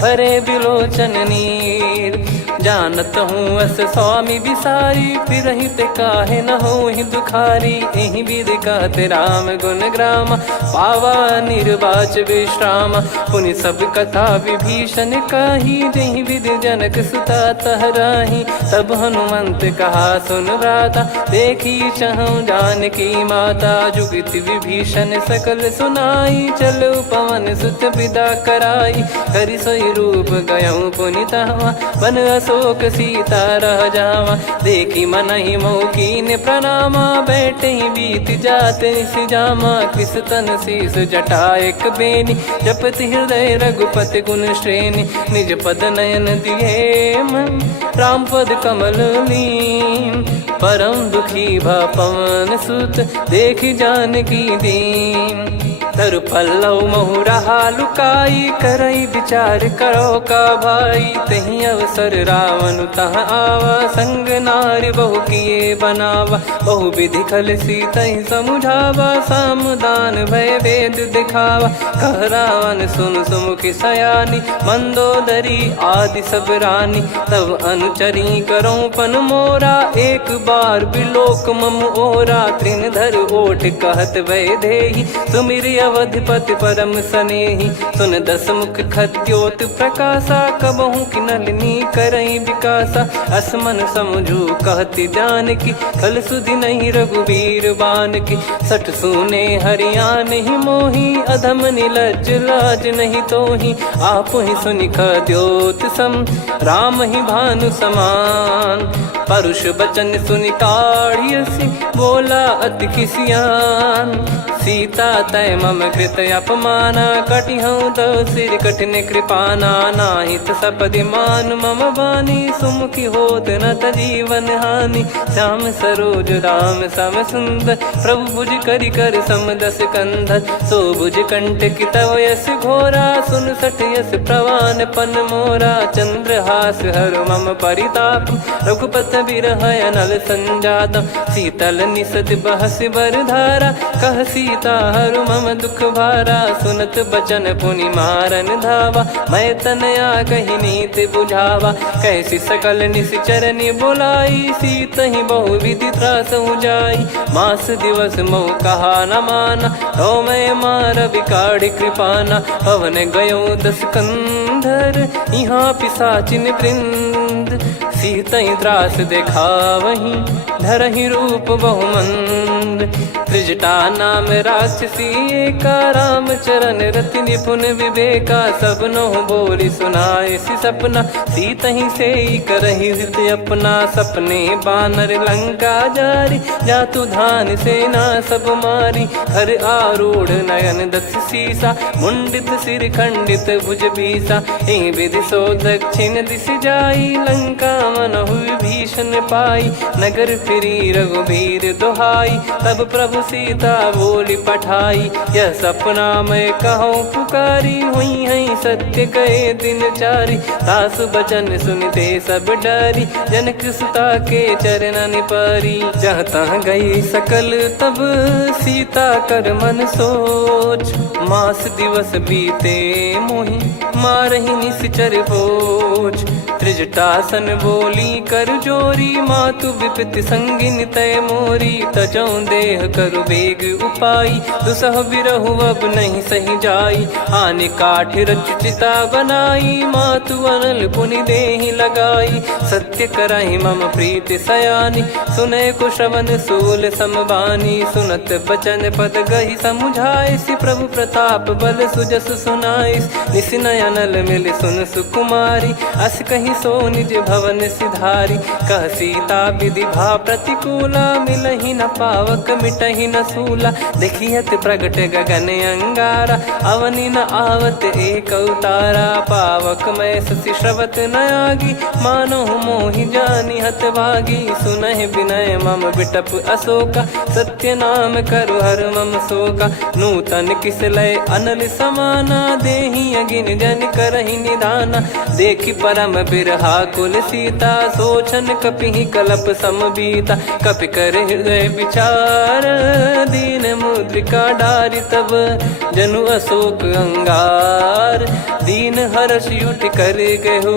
भरे बिलोचन नीर। जानत हूँ अस स्वामी बिसारी फिरहि ते काहे न होहि दुखारी। एहि विधि कहते राम गुण ग्राम पावा निर्वाच विश्राम। पुनि सब कथा विभीषण काही जहि विधि जनक सुता तहराही। तब हनुमंत कहा सुन भ्राता देखी चहु जानकी माता। जुगित विभीषण सकल सुनाई चलो पवन सुत विदा कराई। करि सोई रूप गयऊँ पुनि तहवा बन असो शोक सीता रह जावा। देखी मन ही मौकी ने प्रणामा, बैठे ही बीत जाते निस जामा। किस तन शीस जटा एक बेनी, जपति हृदय रघुपति गुण श्रेणी। निज पद नयन दिए मन, राम पद कमल लीन। परम दुखी भा पवन सुत, देखी जानकी दीन। तरु पल्लव महु रहा लुकाई, करई विचार करो का भाई। तही अवसर रावण तहाँ आवा, संग नारी बहु किए बनावा। बहु विधि खल सीतहि समुझावा, सामदान भय वेद दिखावा। कह रावण सुन सुमुखी सयानी, मंदोदरी आदि सब रानी। तब अनुचरी करो पन मोरा, एक बार बिलोक मम ओरा। तृण धर ओठ कहत भय देहि, सुमिर अवधिपति परम सनेहि। सुन दस मुख खद्योत प्रकाशा, कबहु की नलिनी करई विकासा। असमन समझू कहती जानकी, कल सुधि नहीं रघुवीर बान की। सठ सुने हरियाण ही मोही, अधम निलज लाज नहीं तोही। आप ही सुनि खद्योत सम, राम ही भानु समान। परुष बचन सुनि काढ़ियसि, बोला अति किसियान। सीता तय मम कृत अपमाना, कटिहऊँ तो सिर कठिन कृपाना। नाहित सपदि मान मम बानी, सुमुखी होत न तजीवन हानि। श्याम सरोज राम सम सुंदर, प्रभु भुज करि कर सम दस कंधर। सो भुज कंठ की तव यस घोरा, सुन सठ यस प्रवान पन मोरा। चंद्रहास हर मम परिताप, रघुपत बिरह अनल संजातम। शीतल निसद बहस बर धारा, कह सीता हरु मम दुख भारा। सुनत बचन पुनि मारन धावा, मैं तनया कही नीति बुझावा। कैसी सकल निश्चरनि बुलाई, सीतहि बहु विधि त्रासहु जाई। मास दिवस मोह कहा न माना, तो मैं मार बिकाढ़ी कृपाना। पवन गयो दस कंधर, यहाँ पिशाचिन वृंद। सीतहि त्रास देखावहीं, धरहि रूप बहुमंद। त्रिजटा नाम राक्षसी एका, राम चरण रति निपुण विवेका। सब नहुँ बोली सुनाए सि सपना, सीतहि से करहि हित अपना। सपने बानर लंका जारी, जातु धान सेना सब मारी। हर आरूढ़ नयन दस सीसा, मुंडित सिर खंडित भुज बीसा। एहि विधि सो दक्षिण दिस जाई, लंका मनहु भीषण पाई। नगर फिरी रघुबीर दोहाई, तब प्रभु सीता बोली पठाई। यह सपना मैं कहूँ पुकारी, हुई है सत्य कहे दिन चारी। सासु बचन सुनते सब डरी, जनक सुता के चरण पारी। जहाँ तहाँ गई सकल तब सीता कर मन सोच। मास दिवस बीते मोहि, मारहि निश्चर बोझ। त्रिजटासन बोली कर जोरी, मातु विपति संगिन तय मोरी। तजौ देह करु बेग उपाई, दुसह बिरहु अब नहीं सही जाई। हानि काठ रचिता बनाई, मातु अनल पुनि देहि लगाई। सत्य करहि मम प्रीति सयानी, सुनै को श्रवण सूल समबानी। सुनत बचन पद गहि समुझाइसि, प्रभु प्रताप बल सुजस सुनाइस। निस नयनल मिल सुन सुकुमारी, अस कहि सो निज भवन सिधारी। कह सीता विधि भा प्रतिकूला, मिलहि न पावक मिटहि न सूला। देखियत प्रगट गगन अंगारा, अवनि न आवत एक अवतारा। पावक मैं ससि श्रवत न आगी, मानो मोहि जानि हत भागी। सुनहि विनय मम बिटप अशोका, सत्य नाम करु हर मम शोका। नूतन किस लय अनल समाना, देहि अगिन जन करहि निधाना। देखि परम बिरहा कुल सीता, सोचन कपिहि कलप समबीता। कपि कर हृदय विचार, दीन मुद्रिका डारि तब जनु अशोक अंगार। दीन हर्ष उठ कर गहु,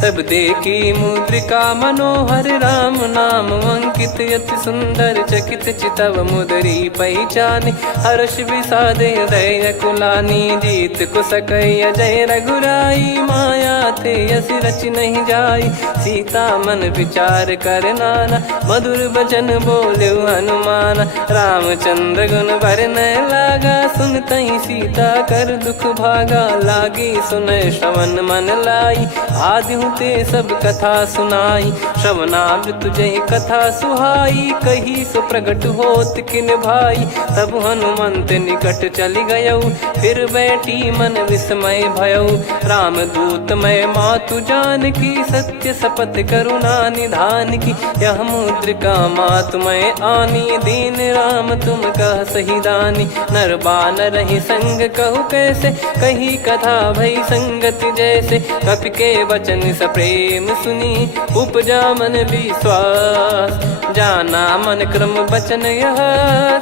तब देखी मुद्रिका मनोहर। राम नाम अंकित अति सुंदर, चकित चितव मुदरी पहचान। हर्ष विषाद हृदय कुलानी, जीत को सकै अजय रघुराई। माया थे यस रचि नहीं जाई। सीता मन विचार कर नाना, मधुर वचन बोले हनुमान। रामचंद्र गुण भरने लागा, सुनतई सीता कर दुख भागा। लागी सुने श्रवण मन लाई, आदिहु ते सब कथा सुनाई। श्रवणाब तुझे कथा सुहाई, कही सो प्रगट होत किन भाई। तब हनुमंत निकट चली गयऊ, फिर बैठी मन विस्मय भयऊ। राम दूत मैं मातु जान की, सत्य शपथ करुणा निधान की। यह मुद्रिका मातु मैं आनी, दीन राम तुम कह सही दानी। नर बानर ही संग कहु कैसे, कही कथा भई संगति जैसे। कपि के वचन सप्रेम सुनी, उपजा मन विश्वास। जाना मन क्रम वचन यह,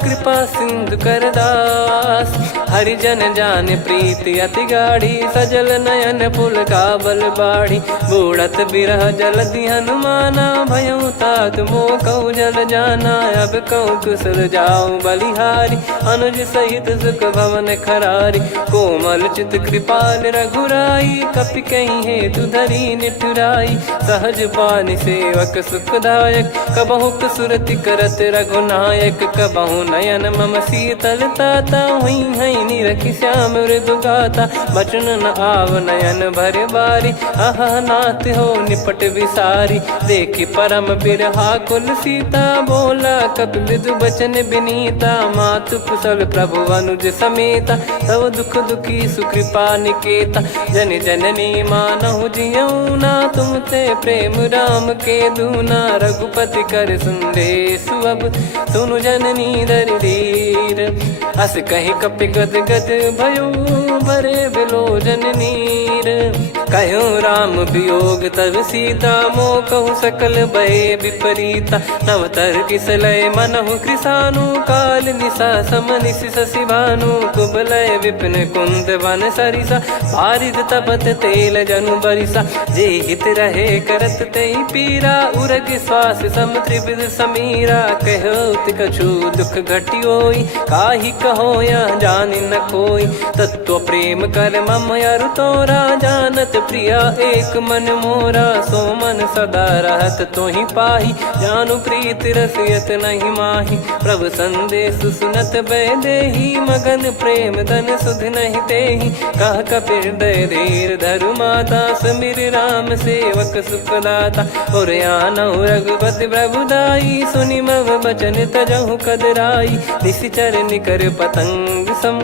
कृपा सिंधु कर दास। हरिजन जान प्रीति अति गाढ़ी, सजल नयन पुल काबल बाढ़ी। बूढ़त बिरह जलधि हनुमाना, भयउ तात मोह कहु जल जाना। अब कहु कुशल जाऊं बलिहारी, अनुज सहित सुख भवन खरारी। कोमल चित कृपाल रघुराई, कपि कहीं हेतु धरी निठुराई। सहज पानि सेवक सुखदायक, कबहु सुरति करत रघुनायक। कबहु नयन मम शीतल ताता, हुई हई निरखि श्याम मृदु गाता। बचन न आव नयन भर बारी, अह नाथ हो निपट विसारी। देखि परम बिरहा कुल सीता, बोला कपि मृदु बचन बिनीता। मातु कुशल प्रभु अनुज समेता, तव दुख दुखी सुकृपा निकेता। जन जननी मानहु जियऊ ना, तुम ते प्रेम राम के दूना। रघुपति कर संदेश अब, सुनु जननी दर धीर। अस कहि कपि गद गद भयो, भरे विलोचन नीर। कहूँ राम वियोग तब सीता, मोह कहूँ सकल भय विपरीता। नवतर किसलय मनहु कृसानु, काल निशा समनिश शशि भानु। कुबलय विपिन कुंद वन सरिसा, बारिद तपत तेल जनु बरिसा। जे हित रहे करत ते पीरा, उरग श्वास सम त्रिविध समीरा। कहो कछु दुख घटियोई, काहि कहो या जानि न कोई। तत्व प्रेम कर मम अरु तोरा, जानत प्रिया एक मन मोरा। सो मन सदा रहत तोहि पाही, जानु प्रीत रसियत नहीं माही। प्रभु संदेश सुनत बैदेही, मगन प्रेम धन सुध नहीं तेहि। कह कपि हृदय धीर धरु माता, समिर राम सेवक सुखदाता। और आनहु रघुपति प्रभुदाई, सुनि मग बचन तजहु कदराई। निशिचर निकर पतंग सम,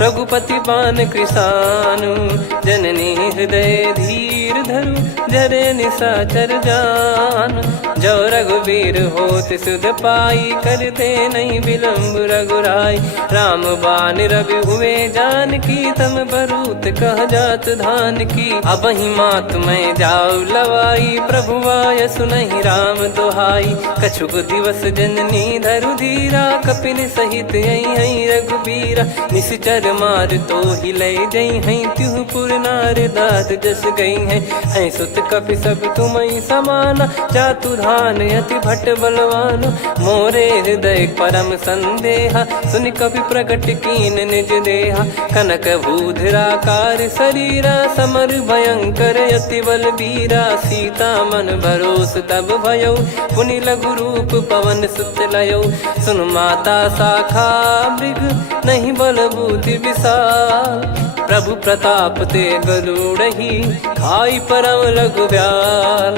रघुपति पान कृसानु। जननी हृदय धीर धरु, जरे निशाचर जान। जो रघुवीर होत सुध पाई, कर दे नहीं विलम्ब रघुराई। राम बान रवि हुए जान की, तम बरूत कह जात धान की। अब ही मात मैं जाऊ लवाई, प्रभु आय सुनहि राम दुहाई। कछुक दिवस जननी धरु धीरा, कपिन सहित यही रघुबीरा। निश्चर मार तो ही लय जई हैं, त्यों पुर नार दाद जस गई हैं। सुत कपि सब तुमई समाना, जातु धान अति भट बलवान। मोरे हृदय परम संदेहा, सुनि कपि प्रकट कीन निज देहा। कनक भूधराकार शरीरा, समर भयंकर अति बल बीरा। सीता मन भरोस तब भयऊ, पुनि लघु रूप पवन सुत लयऊ। सुन माता शाखा मृग, नहीं बल बुद्धि विशाल। प्रभु प्रताप ते गरुड़हि, खाई परम लघु ब्याल।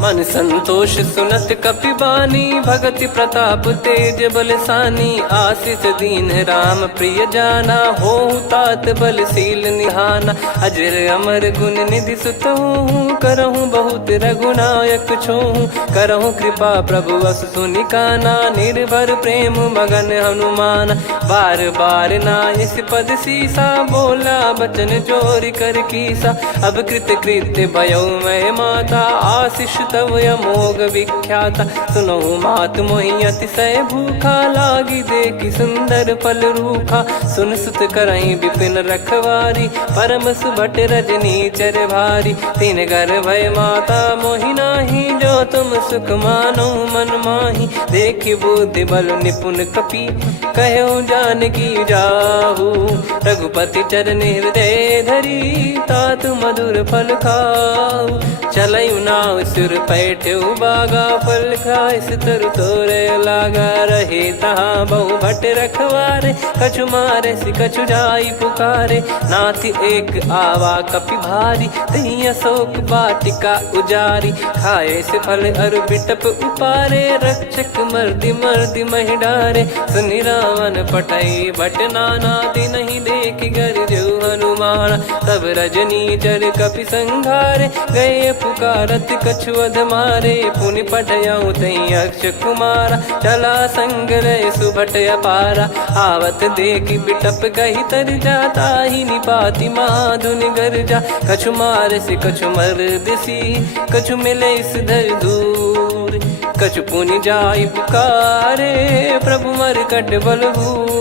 मन संतोष सुनत कपि बानी, भगति प्रताप तेज बलसानी। आशीष दीन राम प्रिय जाना, होहु तात बलशील निहाना। अजर अमर गुण निधि सुतहु, करहु बहुत रघुनायक छोहु। करहु कृपा प्रभु अस सुनि काना, निर्भर प्रेम मगन हनुमान। बार बार नायस पद सीसा, बोला बचन चोरी कर कीसा। अब कृत कृत्य भयो मैं माता, आशीष तव अमोघ विख्याता। सुनहु मात मोहि अतिशय भूखा, लागी देखि सुंदर फल रूखा। सुन सुत करई विपिन रखवारी, परम सुभट रजनी चर भारी। तीन घर भय माता मोहि नाही, जो तुम सुख मानो मन माही। देखि बुद्धि बल निपुण कपि, कहो जानकी जाहू। रघुपति चरण हृदय धरी तात मधुर फल खाऊ। चलयु नाव सिर पैठ्यु बागा फल खाइस तरु तोरे लागा। रहे तहाँ बहु भट रखवारे कछु मारे सि कछु जाई पुकारे। नाथ एक आवा कपि भारी तही अशोक बाटिका उजारी। खाए से फल अरु बिटप उपारे रक्षक मर्दि मर्दि महि डारे। सुनि रावण पटई भट नाना नहीं देख गर जो हनुमान। तब रजनी चर कपि संघारे गए पुकारत कछु अध मारे। पुनि पटयऊ तई अक्ष कुमारा चला संग रहे सुभट अपारा। आवत देख बिटप कही तर जाता ही निपाति माधुन गर्जा। कछु मार से कछु मर्द सी कछु मिले इस धर दूर। कछु पुनि जाई पुकारे प्रभु मरकट बलभूर।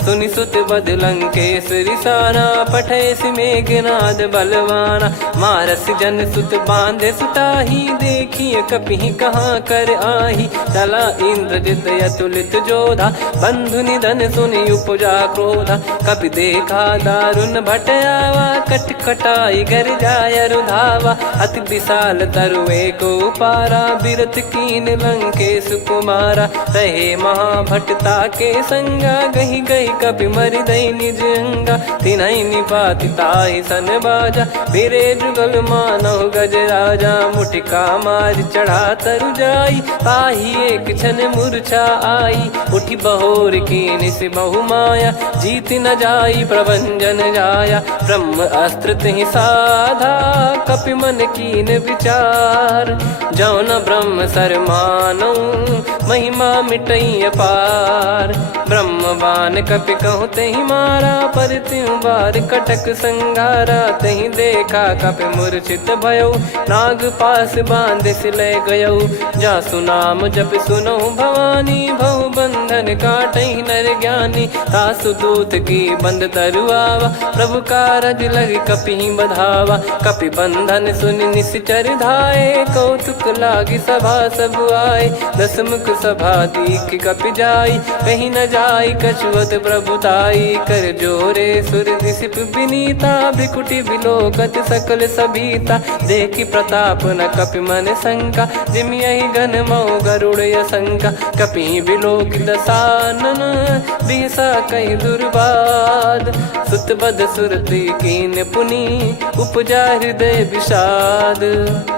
सुनि सुत बद लंकेश्वरी साना पठय मेघनाद बलवाना। मारस जन सुत बांधे सुताही देखिए कपि कहाँ कर आही। चला इंद्रजित अतुलित जोधा बंधु निधन सुनि उपजा क्रोधा। कपि देखा दारुण भट आवा कट कटाई घर जाय रुधावा। अति विशाल तरुए को पारा बिरत कीन लंकेश कुमारा। रहे महाभटता के संगा गही गही कपि मरि दई निज अंगा। तिन्है निपाति ताहि सन बाजा फिरे जुगल मानव गज राजा। मुटिका मार चढ़ा तरु जाई ताहि एक क्षण मूर्छा आई। उठी बहोर कीन से बहु माया जीत न जाई प्रभंजन जाया। ब्रह्म अस्त्र तिहि साधा कपि मन कीन विचार। जौ न ब्रह्म सर मानौ महिमा मिटई अपार। ब्रह्म बान कपि कहूँ तही मारा पर त्यों बार कटक संगारा। तही देखा कपि मूर्छित भयऊ नाग पास बांध सिले गयऊ। जासु नाम जप सुनो भवानी भव बंधन काटई नर ज्ञानी। तासु दूत की बंद तरुआवा प्रभु कारज लग कपि बधावा। कपि बंधन सुनि निश्चर धाये कौतुक लागी सभा सब आए। दस मुख सभा दीख कपि जाई कहीं न जाई कछुअत प्रभुताई। कर जोरे सुर दिसिप विनीता भ्रिकुटि बिलोकत सकल सबीता। देखी प्रताप न कपि मन शंका जिमियहि घन मऊ गरुड़ असंका। कपि बिलोक दसानन बिहसा कहि दुर्बाद। सुत बद सुरति कीन पुनि उपजा हृदय विषाद।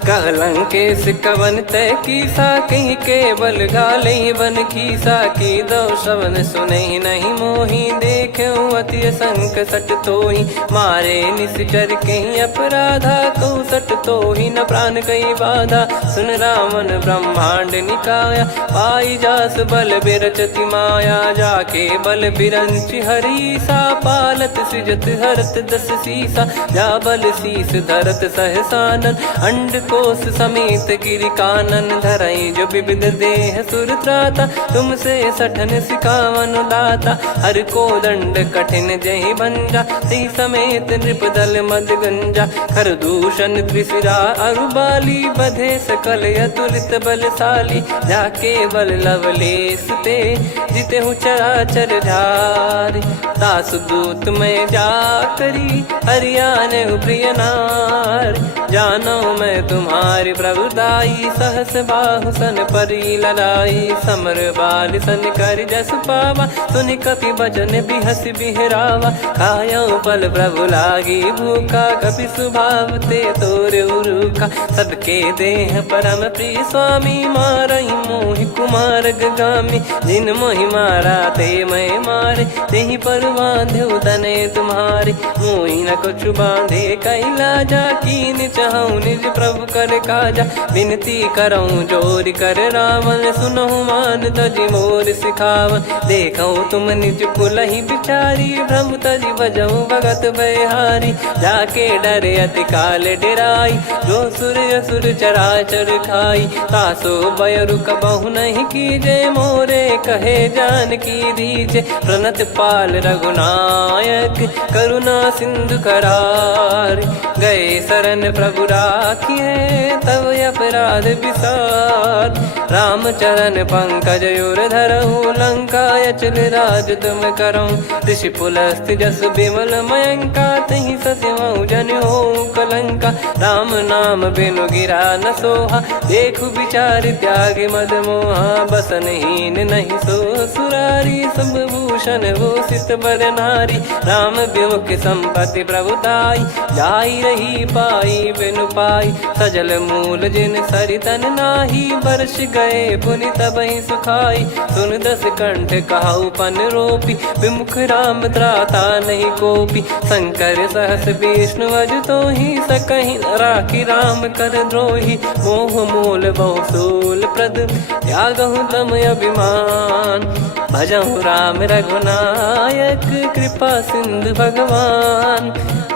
कहलंकेश कवन तय कीसा कहीं केवल घाले बन खीसा। की दो श्रवण सुनहि नहीं मोहि देखऊँ अति संक सट तोहि। मारे निश्चर कहीं अपराधा कहूँ सट तोहि न प्राण कहीं बाधा। सुन रावण ब्रह्मांड निकाया पाई जास बल बिरचति माया। जाके बल बिरंचि हरीसा पालत सृजत हरत दस सीसा। जा बल शीस धरत सहसानन अंड कोश समेत गिरि कानन। धरई जो विविध देह सुर त्राता तुमसे सठन सिखावन दाता। हर को दंड कठिन जहि भंजा ती समेत नृप दल मद गंजा। खर दूषण त्रिशिरा अरुबाली बधे सकल अतुलित बलशाली। जाके बल लवलेस ते जिते हूँ चराचर झारी। तासु दूत में जा करी हरियाने प्रिय नार। जानो मैं तुम्हारी प्रभुदाई सहस बाहु सन परी लड़ाई। समर बाल सन कर जस पावा सुनि कपि भजन बिहस बिहरावा। खायो बल प्रभु लागी भूखा कपि स्वभाव ते तोर उरुखा। सबके देह परम प्रिय स्वामी मारहि मोहि कुमार गामी। जिन मोहि मारा ते मैं मारे तेहि पर बांधे तने तुम्हारे। मोहि न कछु बांधे कैलाजा कीन चाहूँ निज प्रभु कर काजा। विनती करऊँ जोर कर रावण सुनहु मान तजि मोर सिखावन। देखऊँ तुम निज कुलहि बिचारी भ्रम तजि भजऊँ भगत बहारी। जाके डरे अति काल डेराई जो सुर असुर चराचर खाई। तासो बयरु कबहु नहीं कीजे मोरे कहे जान की दीजे। प्रणत पाल रघुनायक करुणा सिंधु करार। गए शरण प्रभु राखिए तब अपराध विसार। राम चरण पंकज उर धरहु लंका अचल राज तुम करऊं। ऋषि पुलस्त जस विमल मयंका तहि सत्यमऊ जन हो कलंका। राम नाम बिनु गिरा न सोहा देखु विचार त्याग मद मोहा। बसनहीन नहीं सो सुरारी सब भूषण भूषित बर नारी। राम विमुख संपत्ति प्रभुताई जाई रही पाई बिनु पाई। सजल मूल जिन सरितन नाही वर्ष गए पुनि तबहि सुखाई। सुन दस कंठ कहाऊ पन रोपी विमुख राम त्राता नहीं कोपी। शंकर सहस विष्णु अज तो ही सकहि राखी राम कर द्रोही। मोह मूल बहु सूल प्रद त्यागहु तम अभिमान। भजहु राम रघुनायक कृपा सिंधु भगवान।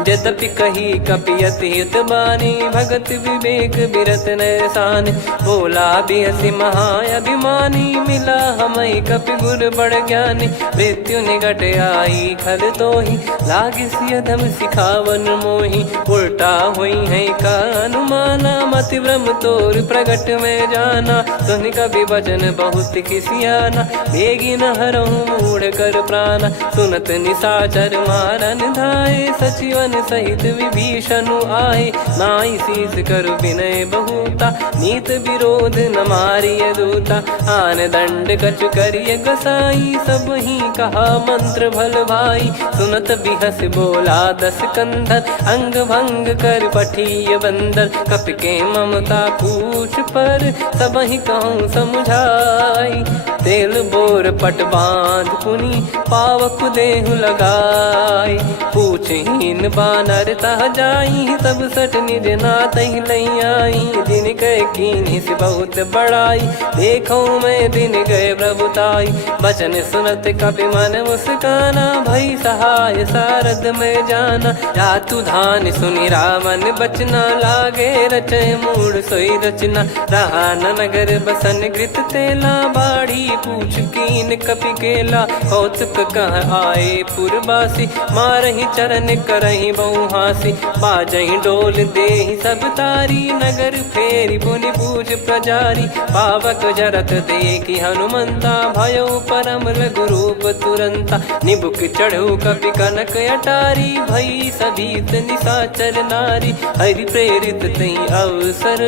यद्यपि कही कपियति हित बानी भगत विवेक बिरत नैसान। बोला बिहसी महाअभिमानी मिला हमई कपि गुर बड़ ज्ञानी। मृत्यु निकट आई खल तोहि लागे सिय धम सिखावन मोहि। उल्टा हुई है का अनुमाना मति भ्रम तोर प्रगट में जाना। सुन कवि वचन बहुत किसियाना बेगी न हरहु मूढ़ कर प्राणा। सुनत निशाचर मारन धाये सचिवन सहित विभीषण आए। नाई शीस कर विनय बहुता नीत विरोध न मारिय दूता। आन दंड कछ करिय गसाई सब ही कहा मंत्र भल भाई। सुनत बिहस बोला दस कंधर अंग भंग कर पठिय बंदर। कपि के ममता पूछ पर सब ही कहूँ समझाई। तेल बोर पट बांध पुनि पावक देहु लगाई। पूछहीन बानर तह जाई तब सट निज नाथ ही लई आई। दिन गए कीन्ही से बहुत बड़ाई देखो मैं दिन गए प्रभुताई। बचन सुनत कपि मन मुस्काना भई सहाय सारद में जाना। जातु धान सुनि रामन बचना लागे रचय मूढ़ सोई रचना। रहा न नगर बसन कृत तेला बाड़ी पूछ कीन कपि केला। कौतुक कह आए पुरबासी मारहि चरण करहि बहु हासी। बाजहि डोल देहि सब तारी नगर फेरी पुनि पूज प्रजारी। पावक जरत देखि हनुमंता भयो परम लघु रूप तुरंता। निबुक चढ़ऊ कपि कनक अटारी भई सभीत निशाचर नारी। हरि प्रेरित तई अवसर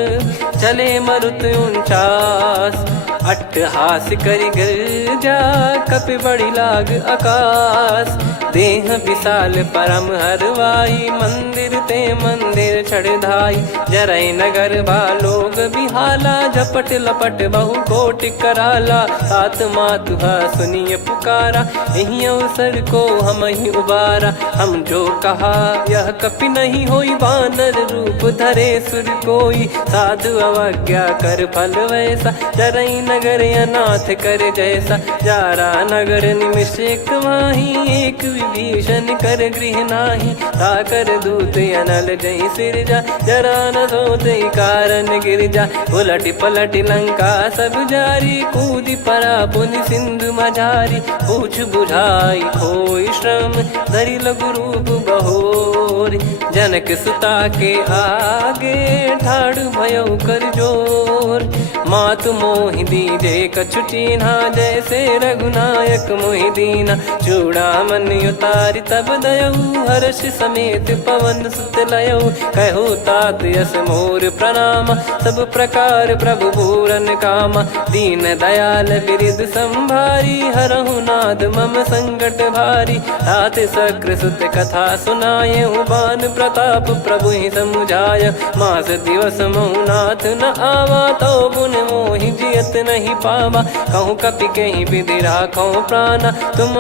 चले मरुत 49। अट्टहास करि गिरजा कपि बड़ी लाग आकाश। देह विशाल परम हरवाई मंदिर ते मंदिर चढ़धाई। जरई नगर बालोग बिहाला झपट लपट बहु कोटि कराला। सात मातुहा सुनिय पुकारा यही अवसर को हम ही उबारा। हम जो कहा यह कपि नहीं होई बानर रूप धरे सुर कोई। साधु अवज्ञा कर फल वैसा जरई नगर अनाथ कर जैसा। जारा नगर निमिष एक माही एक विभीषण कर गृह नाही। ताकर दूत अनल जय सिरजा जरा न सोते कारण गिरजा। उलट पलट लंका सब जारी कूदी परा पुनि सिंधु मझारी। पूछ बुझाई खोई श्रम धरि लघु रूप बहोरी। जनक सुता के आगे ठाड़ भयो कर जोर। मातु मोहि दीजे कछु चीन्हा जैसे रघुनायक मोहि दीना। चूड़ामन उतारि तब दयऊ हर्ष समेत पवन सुत लयऊ। कहु तात यस मोर प्रणाम सब प्रकार प्रभु पूरन कामा। दीन दयाल बिरिद संभारी हरहु नाद मम संकट भारी। तात सक्र सुत कथा सुनायहु बान प्रताप प्रभु ही समुझाय। मास दिवस महु नाथ न आवा तो गुण मोहि जियत नहीं पावा। कहूँ कपि कहीं विधि राखो प्राणा तुम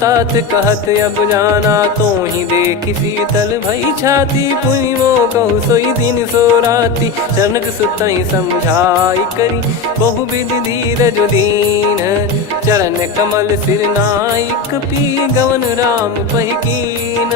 तात कहत अब जाना। तो ही देख शीतल भई छाती पुनि मो कहु सोई दिन सो राती। जनक सुतहि समझाई करी बहु विधि धीरज दीन। चरण कमल सिर नाइक पी गवन राम पहिकीन।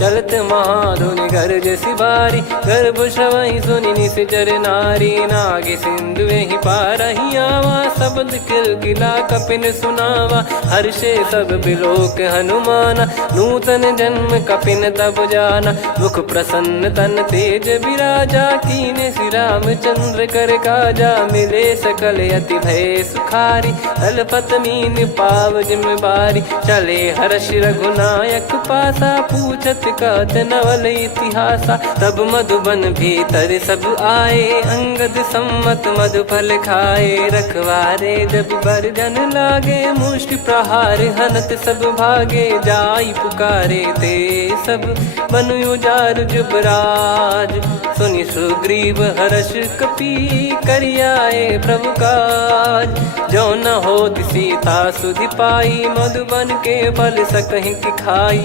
चलत महाधुनि गरज सिबारी गर्भ श्रवहि सुनि निश्चर नारी। नाग सिंधु ही पारहि जाई आवा, शब्द किलकिला कपिन सुनावा, हर्षे सब बिलोक हनुमाना, नूतन जन्म कपिन तब जाना, मुख प्रसन्न तन तेज विराजा, कीने श्री रामचंद्र कर काजा, मिले सकल अति भय सुखारी, तलपत मीन पाव जिम्मेवारी, चले हर्ष रघुनायक पासा, पूछत कहत नवल इतिहासा, तब मधुबन भीतर सब आए, अंगद सम्मत मधुफल खाए, रखवारे जब बरजन लागे, मुष्टि प्रहार हनत सब भागे, जाई पुकारे ते सब बनु उजार जुबराज, सुनि सुग्रीव हर्ष कपि करियाए प्रभु काज, जो न होत सीता सुधि पाई, मधुबन के फल सकहि की खाई,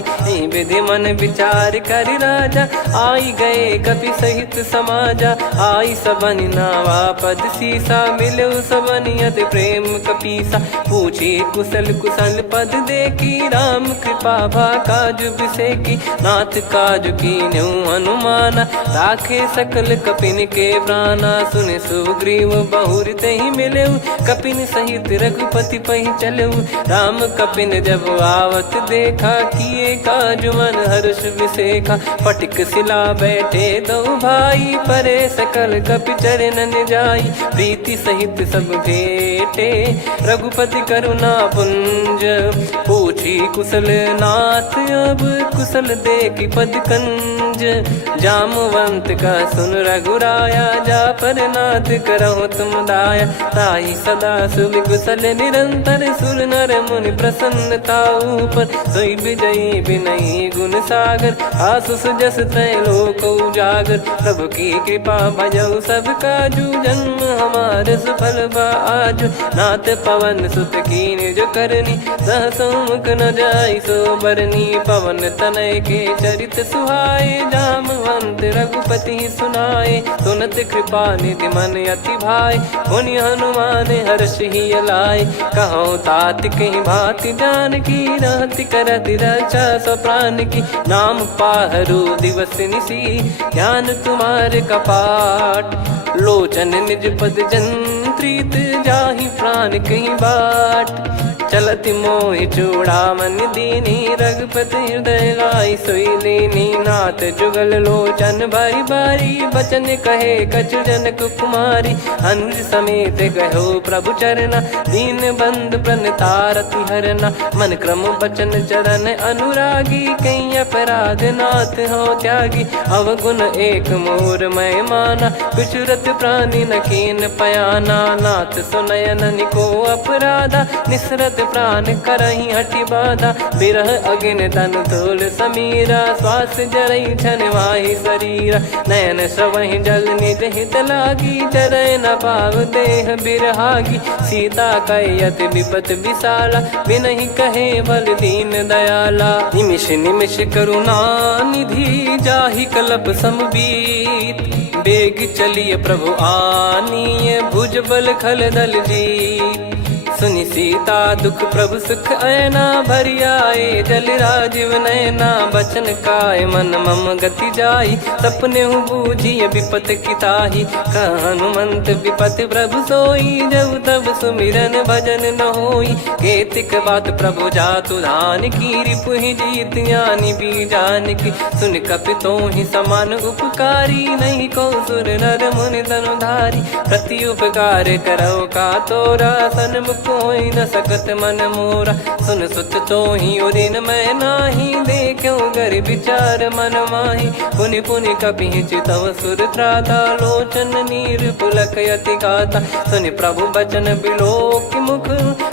विधि मन विचार कर राजा, आई गए कपि सहित समाजा, आई सबनि नावा पद सीसा, मिलो सबनि अति प्रेम कपीसा, पूछी कुशल कुशल पद देखी, राम कृपा भा काज बिसेकी, नाथ काज कीन्हु हनुमाना, राखे सकल कपिन के प्राणा, सुने सुग्रीव बहुर तेहि मिलेउ, कपिन सहित रघुपति पहि चलेउ, राम कपिन जब आवत देखा, किए काज मन हर्ष विसेखा, फटिक सिला बैठे दो भाई, परे सकल कपि चरणन जाई, प्रीति सहित सब भेटे, रघुपति करुणा पुंज, पूछी कुशल नाथ अब कुशल देखि पद कंज, जामवंत का सुन रघुराया, जा पर नाथ करहु तुम दाया, ताहि सदा सुभि कुशल निरंतर, सुर नर मुनि प्रसन्नता ऊपर, सोई विजयी विनयी गुण सागर, आसु सुजस त्रैलोक उजागर, प्रभु की कृपा भजऊ सब काजू, जन्म हमार सफल बा आजु, नाथ पवन सुत कीन्ह जो करनी, सहसो मुख न जाई सो बरनी, पवन तनय के चरित सुहाए, जामवंत रघुपति सुनाए, सुनत कृपा निधि मन अति भाई, मुनि हनुमान हर्ष ही लाए, कहो तात कहीं भांति जान की, रहति करति रक्षा सो प्राण की, नाम पाहरु दिवस निसी, ज्ञान तुम्हारे कपाट, लोचन निज पद जंत्रित, जाहि प्राण कहीं बाट, चलति मोहि चूड़ामन दीनी, रघुपति हृदय लाई सोई लीनी, नाथ जुगल लोचन बारी बारी, बचन कहे कछु जनक कुमारी, अनुज समेत गहो प्रभु चरना, दीन बंद प्रणतारति हरना, मन क्रम बचन चरण अनुरागी, कहीं अपराध नाथ हो त्यागी, अवगुण एक मोर मैं माना, कुछुरत प्राणी न कीन पयाना, नाथ सुनयन निको अपराधा, निसरत प्राण करही हटि बाधा, बिरह अगिन तन तोल समीरा, श्वास जरई छन वाहि शरीरा, नयन श्रवहि जल निज हित लागी, चरय न पाव देह बिरहागी, सीता कयत विपत विशाला, बिनहि कहे बल दीन दयाला, निमिष निमिष करुणा निधि, जाहि कल्प समबीत, बेग चलिए प्रभु आनीय, भुज बल खल दल जीत, सुनि सीता दुख प्रभु सुख ऐना, भरि आए जल राजीव नैना, बचन काय मन मम गति जाई, सपने हूँ बूझिए विपत किताही, हनुमंत विपत प्रभु सोई, जब तब सुमिरन भजन न होई, केतिक बात प्रभु जातु धान की, रिपु ही जीत ज्ञानी बीजान की, सुन कपि तोहि समान उपकारी, नहीं को सुर नर मुनि तनुधारी, प्रति उपकार करो का तोरा, सन्मुख कोई न सकत मन मोरा, सुन सुत तो ही उदिन मैं नाही, देखो गर विचार मन माही, पुनि पुनि कपि चितव सुर त्राता, लोचन नीर पुलक यति गाता, सुनि प्रभु बचन बिलोक मुख,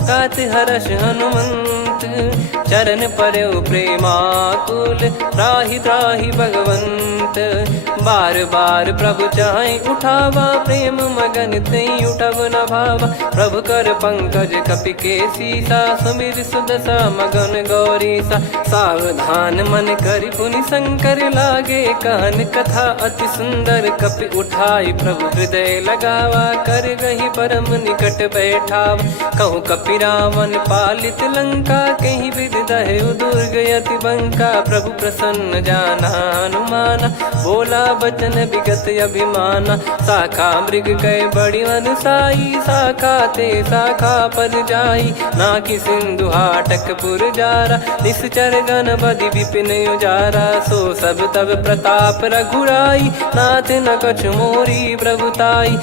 गात हर्ष हनुमंत, चरण परयो प्रेमाकुल, त्राहि त्राहि भगवंत, बार बार प्रभु चाहि उठावा, प्रेम मगन तई उठब न भावा, प्रभु कर पंकज कपि के सीसा, सुमिर सुदशा मगन गौरीसा, सावधान मन करि पुनि शंकर लागे, कहन कथा अति सुंदर, कपि उठाई प्रभु हृदय लगावा, कर गही परम निकट बैठावा, कहूँ कपि रावण पालित लंका, कहीं विधि दहेउ दुर्ग यति बंका, प्रभु प्रसन्न जाना हनुमाना, बोला बचन विगत अभिमाना। शाखा मृग कह बड़ी मनसाई, शाखा ते शाखा पर जाई। ना कि सिंधु हाटकपुर जारा, निश्चर गण बधि विपिन उजारा। सो सब तब प्रताप रघुराई, नाथ न कछु मोरी प्रभुताई।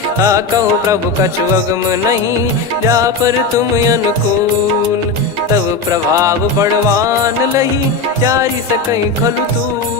कहो प्रभु कछु अगम नहीं, जा पर तुम अनुकूल। तब प्रभाव बड़वान लही, जारी सकई खलु तूल।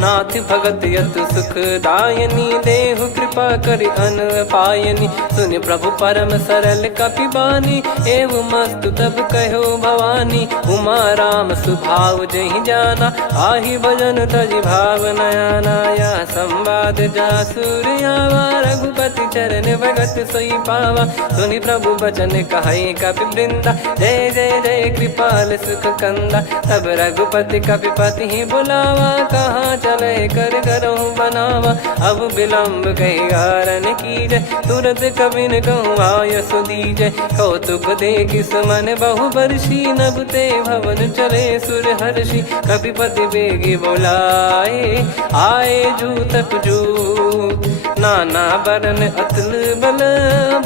नाथ भगत यतु सुख दायनी, देहु कृपा करि अन पायनी। सुन प्रभु परम सरल कपिबानी, एवं मस्तु तब कहो भवानी। उमा राम सुभाव जहि जाना, आहि भजन तजि भाव नयाना। या संवाद जासुर आवा, रघुपति चरण भगत सोई पावा। सुनि प्रभु बचन कहै कपि वृंदा, जय जय जय कृपाल सुख कंदा। तब रघुपति कपिपति ही बुलावा, कहाँ चले कर करहु बनावा। अब विलम्ब कही कारण कीजय, तुरत कबिन कहूँ आयस दीजय। कौतुक देखि सुमन बहु बरसी, नभ ते भवन चले सुर हर्षि। कपिपति बेगी बोलाए, आए जूतक जूत। नाना बरन अतुल बल,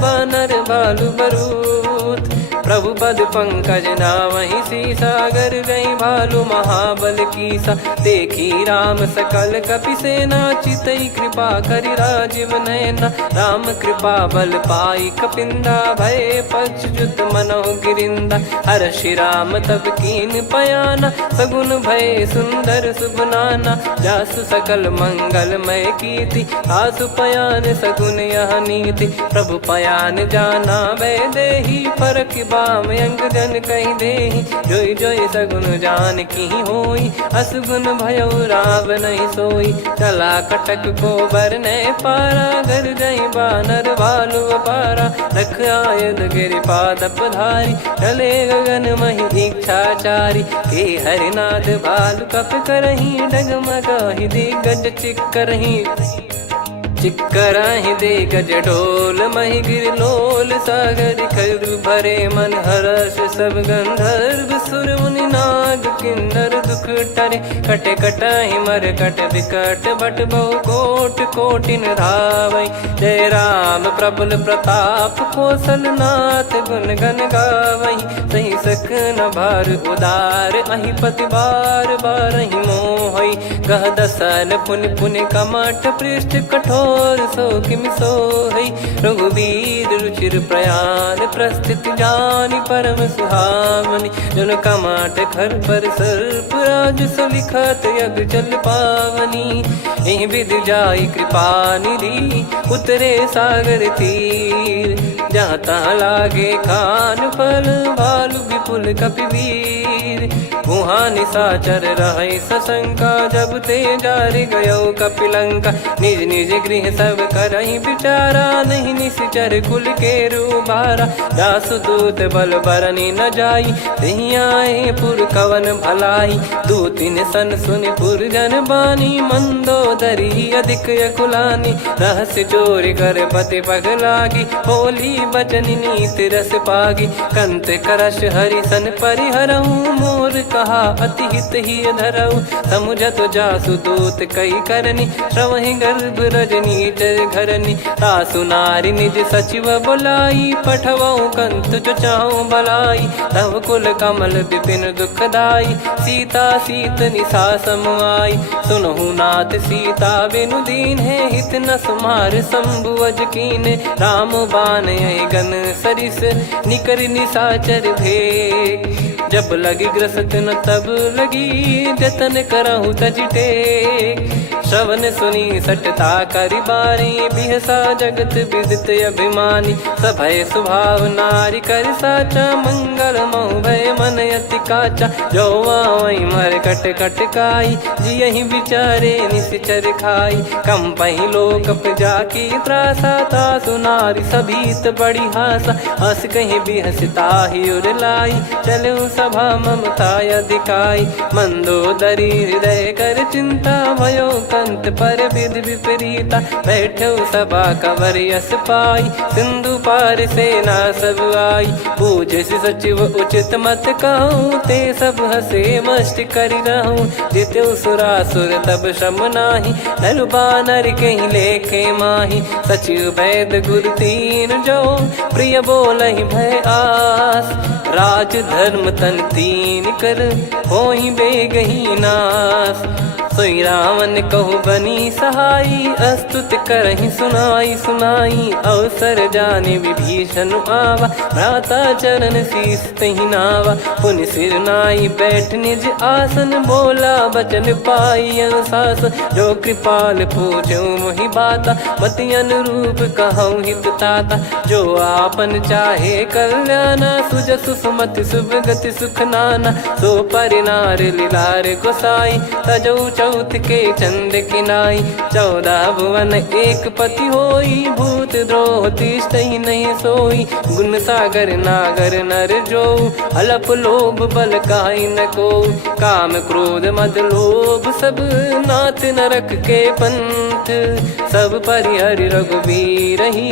बानर भालु बरूत। प्रभु पद पंकज नावहि सीसा, गर गई भालु महाबल कीसा। देखी राम सकल कपि सेना, चितई कृपा करि राजीव नयना। राम कृपा बल पाई कपिंदा, भय पक्षजुत मनोह गिरिंदा। हर्षि राम तब कीन पयाना, सगुन भय सुंदर सुबनाना। जासु सकल मंगलमय कीर्ति, आसु पयान सगुन यह नीति। प्रभु पयान जाना वै देहि, फरक बाम अंग जन कहि देहि। जोई जोई सगुन जान की होई, असगुन भयो राव नहीं सोई। चला कटक को बरने पारा, घर जई बानर भालु अपारा। रख आयद गिरिपाद पधारी, चले गगन महि इच्छाचारी। के हरिनाथ भालु कप करही, डगमगाहि दिग्गज चिक्करही। चिक्कराहि दिग्गज ढोल, महि गिर लोल। सागर खर भरे मन हर्ष, सब गंधर्व सुर मुनि नाग किन्नर दुख टरे। कटे कटाहि मर कट विकट, बट बहु कोट कोटिन धावै। जय राम प्रबल प्रताप, कौशल नाथ गुण गण गावै। सही सख न भार उदार, अहि पति बार बारहि मोहै। गह दसन पुन पुन कमठ, पृष्ठ कठोर सो किमि सोहै। रघुवीर रुचिर प्रयाण, प्रस्थित जानि परम सुहावनी। जन कमाट खर पर सर्प, राज सलिखत यग जल पावनी। एहि विधि जाई कृपा निधि, उतरे सागर तीर। जहाँ तहाँ लागे खान फल, भालु विपुल कपिवीर। वहाँ निशाचर रहै सशंका, जब ते जारि गयो कपिलंका। निज निज गृह सब करहि विचारा, नहीं निश्चर कुल के रूबारा। दासदूत बल बरनि न जाई, तेहि आए पुर कवन भलाई। दूतिन सन सुनि पुर जन बानी, मंदोदरी अधिक अकुलानी। रहस्य चोरी कर पति पगलागी, होली बचन नीति रस पागी। कंत करश हरिसन परिहरहु, मोर कहा अति हित ही धरऊ। समुझत जासु दूत कई करनी, श्रवहि गर्भ रजनी जय घरनी। तासु नारी निज सचिव बुलाई, पठवऊ कंत जो चाहूं भलाई। तव कुल कमल विपिन दुखदाई, सीता सीत निशा समाई। सुनहु नाथ सीता बिनु दीन है, हित न सुमार शंभु अज कीने। राम बान गन सरिस, निकर निशाचर भेग। जब लगी ग्रसत न तब लगी, जतन करहु तज टेक। श्रवण सुनी सटता करि बारी, बिहसा जगत विदित अभिमानी। सभय स्वभाव नारी कर साचा, मंगल मऊ भय मन अति काचा। जो आवई मर कट कट काई, जियहि विचारे निश्चर खाई। कम पहि लोक जाकी त्रासा, तासु नारी सभीत बड़ी हासा। हस कहीं बिहसता ही उर लाई, चलऊ सभा ममता अधिकाई। मंदोदरी हृदय कर चिंता, भयो कर अंत पर विधि विपरीता, बैठो सभा कवर यस पाई, सिंधु पार सेना सब आई, पूजे से सचिव उचित मत कहूँ, ते सब हसे मस्त करि रहूँ, जित्यु सुरासुर तब श्रम नाही, नर बानर कहीं लेखे माही, सचिव वैद गुरु तीन जो, प्रिय बोलहि भय आस, राज धर्म तन तीन कर, होहि बेगहि नास, सोई रावण कहु बनी सहाई, अस्तुत करहि सुनाई सुनाई, अवसर जाने विभीषण आवा, भ्राता चरण शीस तहि नावा, पुनि सिर नाई बैठ निज आसन, बोला बचन पाई अनुशासन, जो कृपाल पूछो मोहि बाता, मति अनुरूप कहूँ हित ताता, जो आपन चाहे कल्याणा, सुजसु सुमति सुभगति सुख नाना, सो परिनार लीलार गोसाई, तजौ चौथ के चंद किनाई, 14 भुवन एक पति होई, भूत द्रोह तिष्ठहि नहीं सोई, गुण सागर नागर नर जो, अलप लोभ बल काई न को, काम क्रोध मद लोभ सब, नाथ नरक के पंथ, सब परिहरि रघुबीर ही,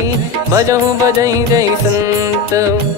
भजहु भजहि जय संत,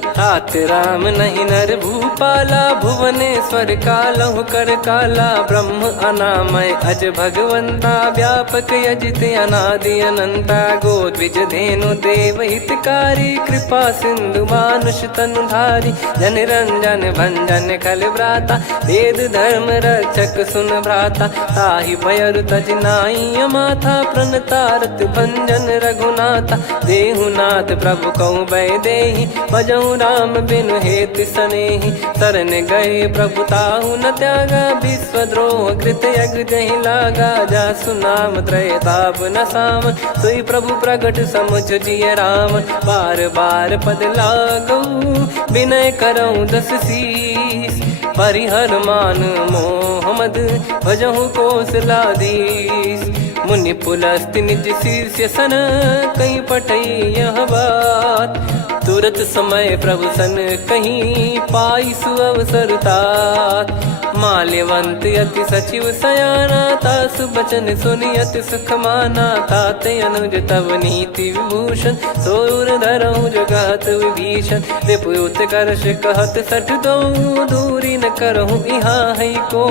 तात राम नहीं नर भूपाला, भुवनेश्वर कालहु कर काला, ब्रह्म अनामय अज भगवंता, व्यापक यजित अनादि अनंता, गोद्विज धेनु देव हितकारी, कृपा सिंधु मानुष तनुधारी, जन रंजन भंजन खल भ्राता, वेद धर्म रक्षक सुन भ्राता, ताहि भयरु तज नाई माथा, प्रणतारत भंजन रघुनाथा, देहुनाथ प्रभु कहु भय देहि, भजहु राम बिनु हेतु सनेहि, शरण गए प्रभु ताहु न त्यागा, विश्वद्रोह कृत यज्ञ जहि लागा, जासु नाम त्रयताप न साम, सोई प्रभु प्रगट समुझ जिय राम, बार बार पद लागऊ, विनय करऊँ दस शीस, परिहर मान मोह मद, भजहु कौशलाधीश, मुनि पुलस्त्य निज शीर्ष सन, कहीं पठई यह बात, तुरत समय प्रभु सन कहीं, पाई सुअवसर तात, माल्यवंत अति सचिव सयाना, तासु बचन सुनि अति सुख माना, ताते अनुज तव नीति विभूषण, सोर धरहु जगत विभीषण, रिपुत करश कहत सठ दो, दूरी न करहु इहाँ है को,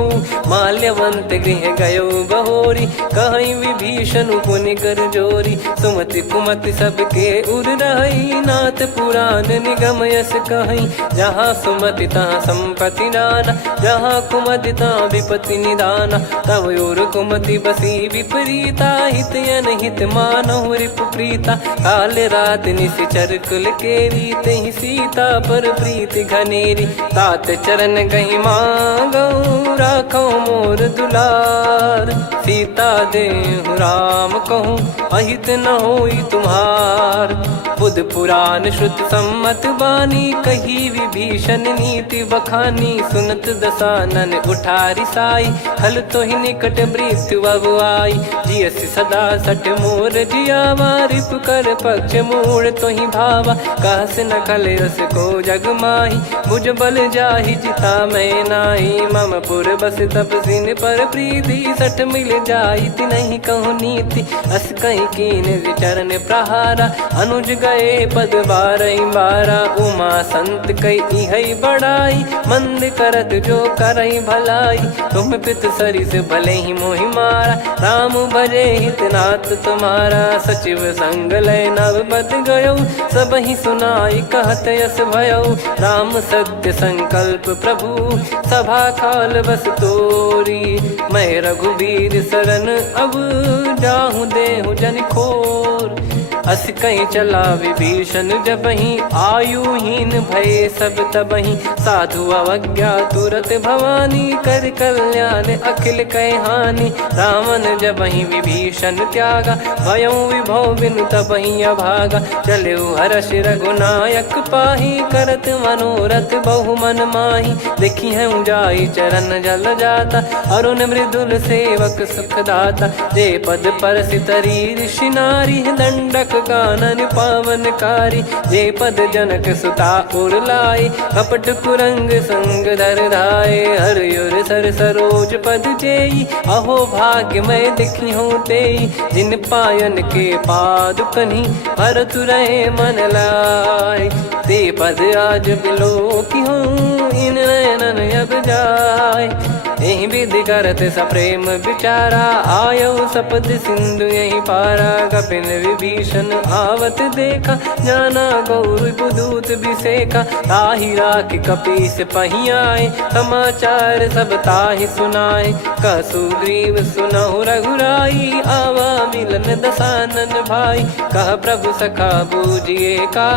माल्यवंत गृह गयो बहोरी, कहीं विभीषण पुनि कर जोरी, सुमति कुमति सबके उर रही, नाथ पुराण निगम यस कहीं, जहाँ सुमति तहाँ संपत्ति नाना, जहाँ कुमति तहाँ विपत्ति निदाना, तव और कुमति बसी विपरीता, हित अनहित मानहु रिपु प्रीता, काल रात निशिचर कुल केरी, तहि सीता पर प्रीति घनेरी, तात चरण गहि मांगऊ, राखो मोर दुलार, सीता देहु राम कहूँ, अहित न होई तुम्हार, बुध पुराण श्रुत सम्मत बानी, कही विभीषण नीति बखानी, सुनत दसानन उठारी साई, खल तो ही निकट मृत्यु अब आई, जियसि सदा सठ मोर जियावा, रिपु कर पक्ष मूड़ तो ही भावा, कहस न खल रस को जग माही, भुज बल जाहि जिता मैं नाई, मम पुर बस तपसिन पर प्रीति, सठ मिल जाई नहीं कहूँ नीति, अस कहीं कीन चरण प्रहारा, अनुज गए पद बारई बारा, उमा संत कई है बड़ाई, मंद करत जो करई भलाई, तुम पित सरिस भले ही मोहि मारा, राम भजे हितनाथ तुम्हारा, सचिव संग लय नव बद गयो, सब ही सुनाई कहत यस भयो, राम सत्य संकल्प प्रभु, सभा काल बस तोरी, मैं रघुबीर शरण अब, जाहु देहु जन खोर, अस कहीं चला विभीषण जबहि, आयुहीन भय सब तबहि, साधु अवज्ञा तुरत भवानी, कर कल्याण अखिल कह हानि, रावण जबहि विभीषण त्यागा, भयउ विभव बिनु तबहि अभागा, चलऊ हर्ष रघुनायक पाही, करत मनोरथ बहु मन माही, देखी है जाई चरण जल जाता, अरुण मृदुल सेवक सुखदाता, जे पद पर सितरी ऋषि नारी, दंडक लोक कानन पावनकारी। जे पद जनक सुता उरलाई कपट कुरंग संग धर धाये। हरियुर सर सरोज पद जेई अहो भाग्य मैं दिखी हूँ तेई। जिन पायन के पाद कन्ही भरत रहे मन लाय। ते पद आज बिलो की हूँ इन नयनन अब जाय। यही विधि करत सप्रेम विचारा आयो सपद सिंधु यही पारा। कपिन विभीषण आवत देखा जाना गौर बुदूत बिसेखा। ताहि राख कपीस पहियाए समाचार सब ताहि सुनाए। कह सुग्रीव सुनहु रघुराई आवा मिलन दसानन भाई। कह प्रभु सखा बूझिए का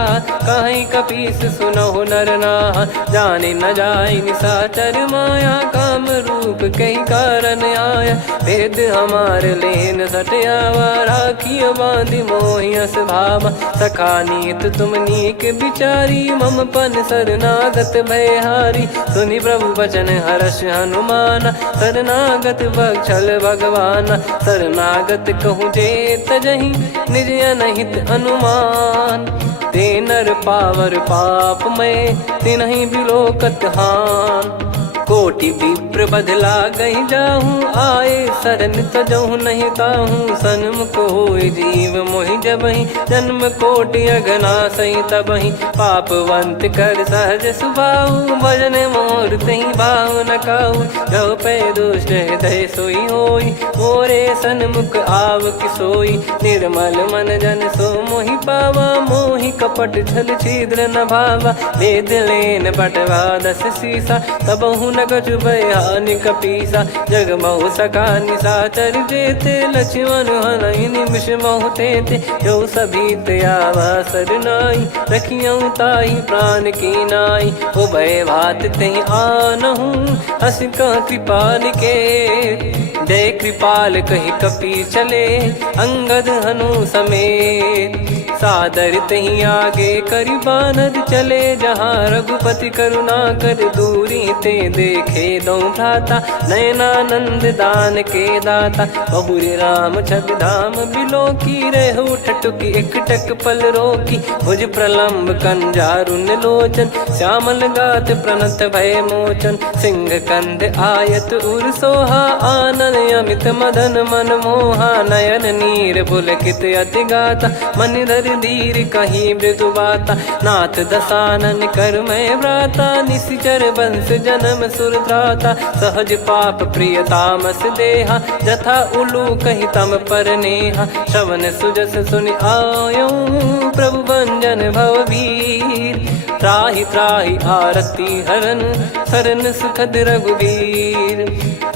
कहीं कपीस सुनहु नर नाहा। जाने न जाय निशाचर माया काम रूप कई कारण आया। वेद हमार लेन सटयावा राखियो बांधि मोहियस भावा। सखा नीत तुम नीक बिचारी मम पन शरणागत भयहारी। सुनि प्रभु वचन हर्ष हनुमाना शरणागत बक्षल भगवाना। शरणागत कहूँ जे तजहि निज अनहित अनुमान। ते नर पावर पाप में तिन्हि बिलोकत हान। कोटि विप्र बदला गई जाहूँ आए शरण तजहु नहीं ताहूँ। सन्मुख होय जीव मोहि जबहि जन्म कोटि अगना सही तबहि। पापवंत कर सहज सुभाऊ भजन मोर तहि भाव न काहू। जो पै दुष्ट हृदय सोई होई मोरे सन्मुख आव किसोई। निर्मल मन जन सो मोहि पावा मोहि कपट छल छिद्र न भावा। वेद लेन बटवा दस सीसा तबहु न कछु बयान कपीसा। जग महु सका निशाचर जेते लक्ष्मण हनहि निमिष महु तेते। जो सभी त्यावा सरनाई रखियऊ ताहि प्राण की नाई। उभय भात तहि आनहु हस कह कृपाल के। जय कृपाल कहि कपी चले अंगद हनु समेत। सादर तही आगे करि बानर चले जहाँ रघुपति करुणा कर दूरी ते देखे दो भ्राता। नयनानंद दान के दाता बहुरी राम छवि धाम बिलो की। रेहु ठटुकी एकटक पल रोकी भुज प्रलम्ब कंजारुन लोचन। श्यामल गात प्रणत भय मोचन सिंह कंध आयत उर सोहा। आनन अमित मदन मन मोहा नयन नीर पुलकित अति गाता। मन धर धीर कहीं मृदु बाता नाथ दसानन कर मैं व्राता। निशिचर वंश जन्म सुरत्राता सहज पाप प्रिय तामस देहा। जथा उलू कही तम पर नेहा श्रवण सुजस सुनि आयो प्रभु भंजन भवभीर। त्राहि त्राहि आरती हरन सरन सुखद रघुवीर।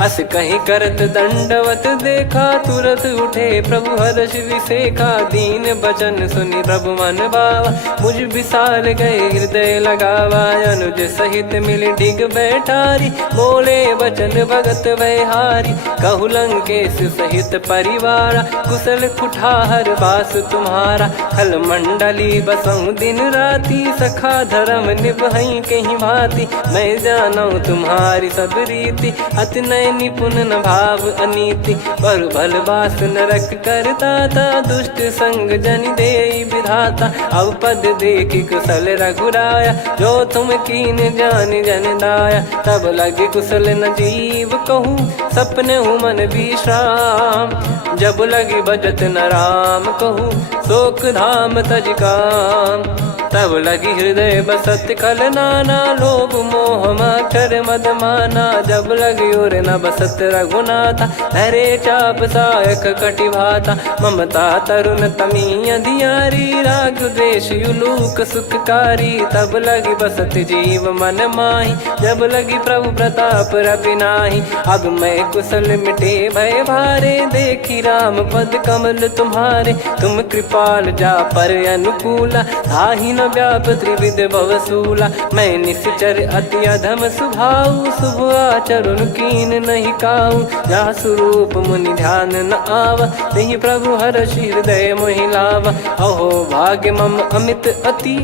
अस कहीं करत दंडवत देखा तुरत उठे प्रभु हर्ष विसेखा। दीन बचन सुनि प्रभु मन भावा मुझ विशाल गए हृदय लगावा। अनुज सहित मिल डिग बैठारी बोले वचन भगत वैहारी। कहु लंकेश सहित परिवारा कुशल कुठार बास तुम्हारा। खल मंडली बसऊं दिन राती सखा धर्म निभई कहीं भांति। मैं जानू तुम्हारी सब रीति अति नय निपुण न भाव अनीति। पर भल बास नरक करता था दुष्ट संग जन दे विधाता। अब पद देखी कुशल रघुराया जो तुम कीन जान जन दाया। तब लगे कुशल न जीव कहूँ सपने हूँ मन विश्राम। जब लगी बजत न राम कहूँ शोक धाम तज काम। तब लगी हृदय बसत खल नाना लोभ मोह मक्षर मद माना। जब लगी उर न बसत रघुनाथा हरे चाप सायक कटि भाता। ममता तरुण तमी अधियारी राग द्वेष युलूक सुखकारी। तब लगी बसत जीव मन माही जब लगी प्रभु प्रताप रवि नाही। अब मैं कुशल मिटे भय भारे देखी राम पद कमल तुम्हारे। तुम कृपाल जा पर अनुकूला ताहि न व्याप त्रिविध भवसूला। मैं निश्चर अति अधम सुभाऊ शुभ आचरण कीन नहीं काऊ। जहाँ स्वरूप मुनि ध्यान न आवा नहीं प्रभु हर्ष हृदय मोहि लावा। अहो भाग्य मम अमित अति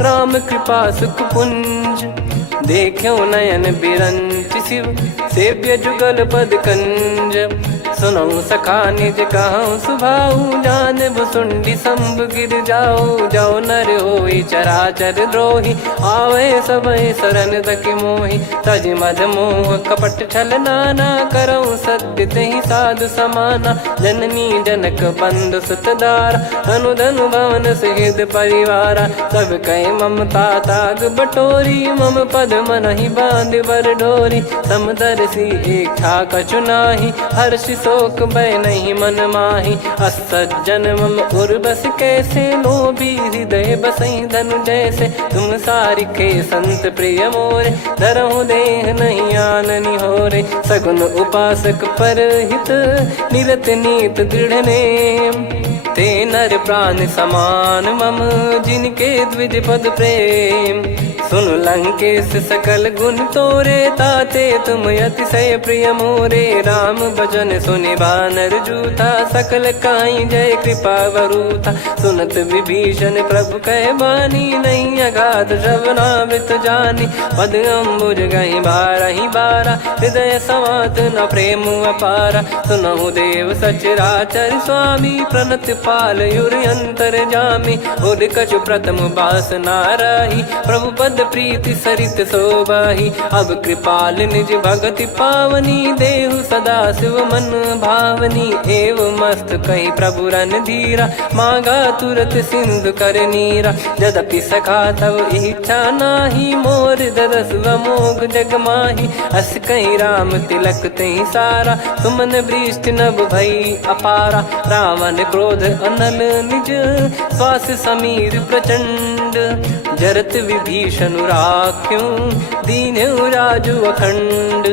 राम कृपा सुख पुंज। देखो नयन बिरंच शिव सेव्य जुगल पद कंज। सुनऊ सखा निज कहूँ सुभाऊ, जान भुसुंडी संभ गिर जाओ। जाओ नर होई चराचर द्रोही, आवे सबय शरण तक मोहि। तज मद मोह कपट छल नाना, करऊँ सत्य तेहि साधु समाना। जननी जनक बंधु सुत दारा, धनु धनु भवन सहित परिवारा। सब कहे ममता ताग बटोरी, मम पद मनहि बांध बर डोरी। समदर्शी इच्छा कछु नाही, हर्ष शोक भय नहीं मन माही। असज्जन मम उर्वश कैसे, लोभी हृदय बसई धनु जैसे। तुम सारिखे संत प्रिय मोरे, धरहु देह नहीं आननि होरे। सगुन उपासक परहित, निरत नीत दृढ़ नेम। ते नर प्राण समान मम, जिनके द्विज पद प्रेम। सुन लंकेश सकल गुण तोरे, ताते तुम अतिशय प्रिय मोरे। राम भजन सुनि बानर जूथा, सकल काई जय कृपा वरूथा। सुनत विभीषण प्रभु कह बानी, नहीं अगाध श्रवणामृत जानी। पद अम्बुज गहि बारहि बारा, हृदय समात न प्रेम अपारा। सुनहु देव सचराचर स्वामी, प्रणत पाल युर अंतर जामी। उद कछु प्रथम बास नाराही, प्रभु पद प्रीति सरित शोभाही। अब कृपाल निज भगति पावनी, देहु सदा शिव मन भावनी। एव मस्त कही प्रभु रन धीरा, मांगा तुरत सिंधु कर नीरा। यद्यपि सखा तब इच्छा नाही, मोर दरस अमोघ जग माही। अस कहीं राम तिलक तहि सारा, सुमन वृष्टि नभ भई अपारा। रावण क्रोध अनल निज, श्वास समीर प्रचंड। जरत विभीषण राख्यों, दीन्हु राजु अखंड।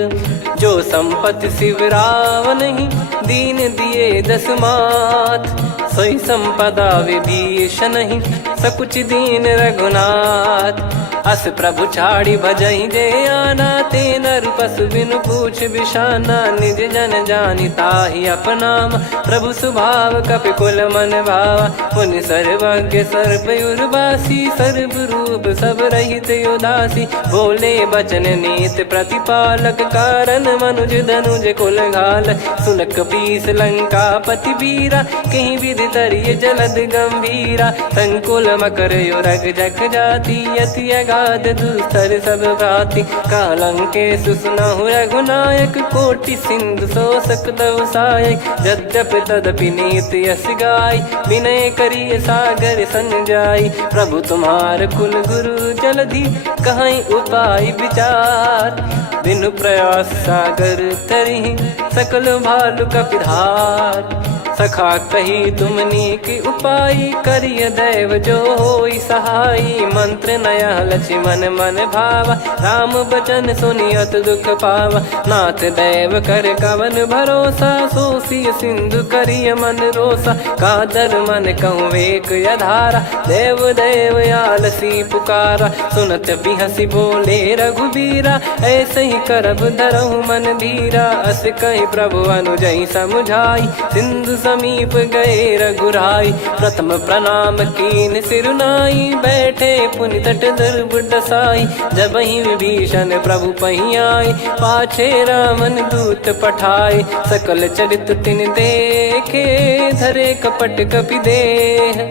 जो संपत्ति शिव रावण ही, दीन दिए दस मात। सोई संपदा विभीषण ही, सकुच दीन रघुनाथ। अस प्रभु छाड़ी भजई जे आना, ते नर पशु बिनु पूछ बिशाना। निज जन जानि ताहि अपनाम, प्रभु स्वभाव कपि कुल मन भावा। मुनि सर्वज्ञ सर्वयुर्वासी, सर्व रूप सब रहित उदासी। बोले बचन नीत प्रतिपालक, कारण मनुज धनुज कुल घाल। सुन कपीस लंका पति वीरा, कहीं विधि तरिय जलद गंभीरा। संकुल मकर युरग जख जाति, यति अगाध दुस्तर सब भाति। कालंकेश सुनहु रघुनायक, कोटि सिंधु शोषक तव सहायक। यद्यपि तदपि नीति यस गाय, विनय करिय सागर सन जाय। प्रभु तुम्हार कुल गुरु जलधि, कहीं उपाय विचार। बिनु प्रयास सागर तरिहि, सकल भालु कपिधार। सखा कही तुमनी की उपाय, करिय दैव जो होई सहाई। मंत्र नया लक्ष्मण मन भावा, राम बचन सुनियत दुख पावा। नाथ दैव कर कवन भरोसा, सोसिय सिंधु करिय मन रोसा। कादर मन कहूँ एक अधारा, देव देव आलसी पुकारा। सुनत बिहसी बोले रघुबीरा, ऐसे ही करब धरहु मन धीरा। अस कही प्रभु अनुजई समुझाई, सिंधु समीप गए रघुराई। प्रथम प्रणाम कीन सिरुनाई, बैठे पुनि तट दर्भ डसाई। जब ही विभीषण प्रभु पही आए, पाछे रामन दूत पठाए। सकल चरित तिन देखे, धरे कपट कपि देह।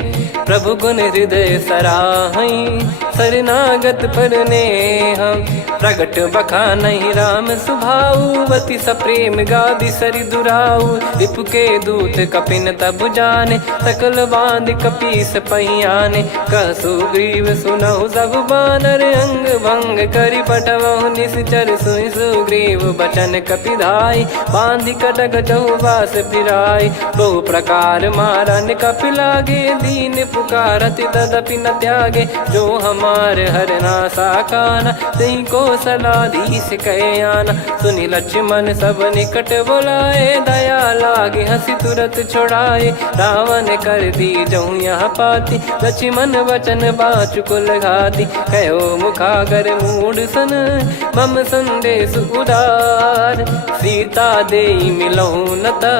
प्रभु गुण हृदय सराहई, शरणागत पर नेह। प्रगट बखानहि राम सुभाऊ, बति सप्रेम गादि सरि दुराऊ। रिपु के दूत कपिन तब जाने, सकल बांध कपीस पही आने। कह सुग्रीव सुनहु सब बानर, अंग भंग करि पठवहु निश्चर। सुनि सुग्रीव बचन कपिधाई, बांधि कटक चहुबास फिराई। बहु प्रकार मारन कपि लागे, दीन पुकारति तदपि न त्यागे। जो हमार हरना साकाना, तहि को सलाधीश कहे आना। सुनि लक्ष्मण सब निकट बुलाए, दया लागे हंसी तुरत छुड़ाए। रावण कर दी जहु यहाँ पाती, लक्ष्मण वचन बाचु कुल घाती। कहो मुखागर मूढ़ सन, मम संदेश उदार। सीता देई मिलहु नता,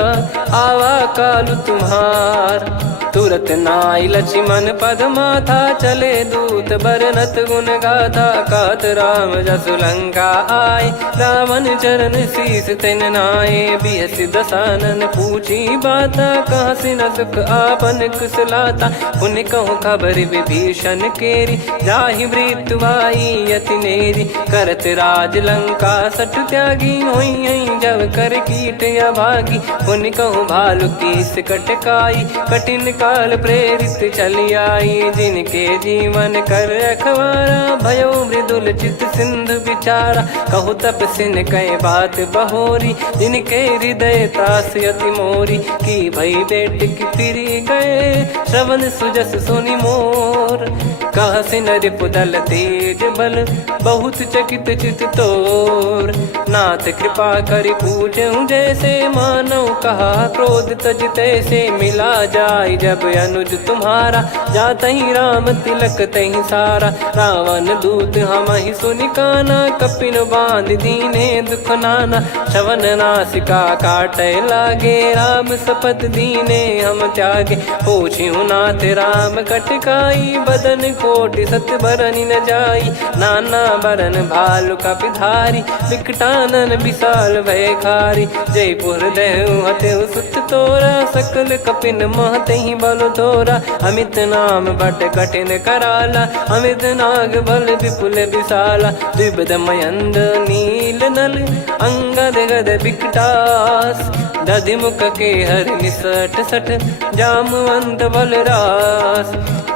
आवा कालु तुम्हार। तुरत नाई लक्ष्मण पद माथा, चले दूत बरनत गुण गाथा। कहत राम जसु लंका आए, रावण चरण शीस तिन नाये। बिहसि दसानन पूछी बाता, कहाँ से न सुख आपन कुशलाता। पुन कहूँ खबर विभीषण केरी, जाहि मृत्यु आई अति नेरी। करत राज लंका सठ त्यागी, होई जब कर कीट अभागी। पुन कहूँ भालु कीस कटकाई, कठिन काल प्रेरित चली आई। जिनके जीवन कर रखवारा, भयो मृदुल चित सिंधु विचारा। कहु तपसिन कई बात बहोरी, जिनके हृदय त्रास अति मोरी। की भई बेट की फिरी गए, श्रवण सुजस सुनि मोर। कह सिन रिपुदल तेज बल, बहुत चकित चित तोर। नाथ कृपा करि पूछऊं जैसे, मानव कहा क्रोध तज तैसे। मिला जाय जब अनुज तुम्हारा, जातहि राम तिलक तहि सारा। रावण दूत हमहि सुनि काना, कपिन बांध दीने दुख नाना। श्रवण नासिका काटै लागे, राम शपथ दीने हम त्यागे। पूछिहु नाथ राम कटकाई, बदन कोटि सत बरनि न जाई। नाना बरन भालु कपिधारी, विकटानन विशाल भयखारी। जयपुर देहु हतेउ सुत तोरा, सकल कपिन महतहि बल तोरा। अमित नाम बट कठिन कराला, अमित नाग बल विपुल विशाला। द्विविध मयंद नील नल, अंगद गद विकटास। दधिमुख के हर निसठ सठ, जामवंत बलरास।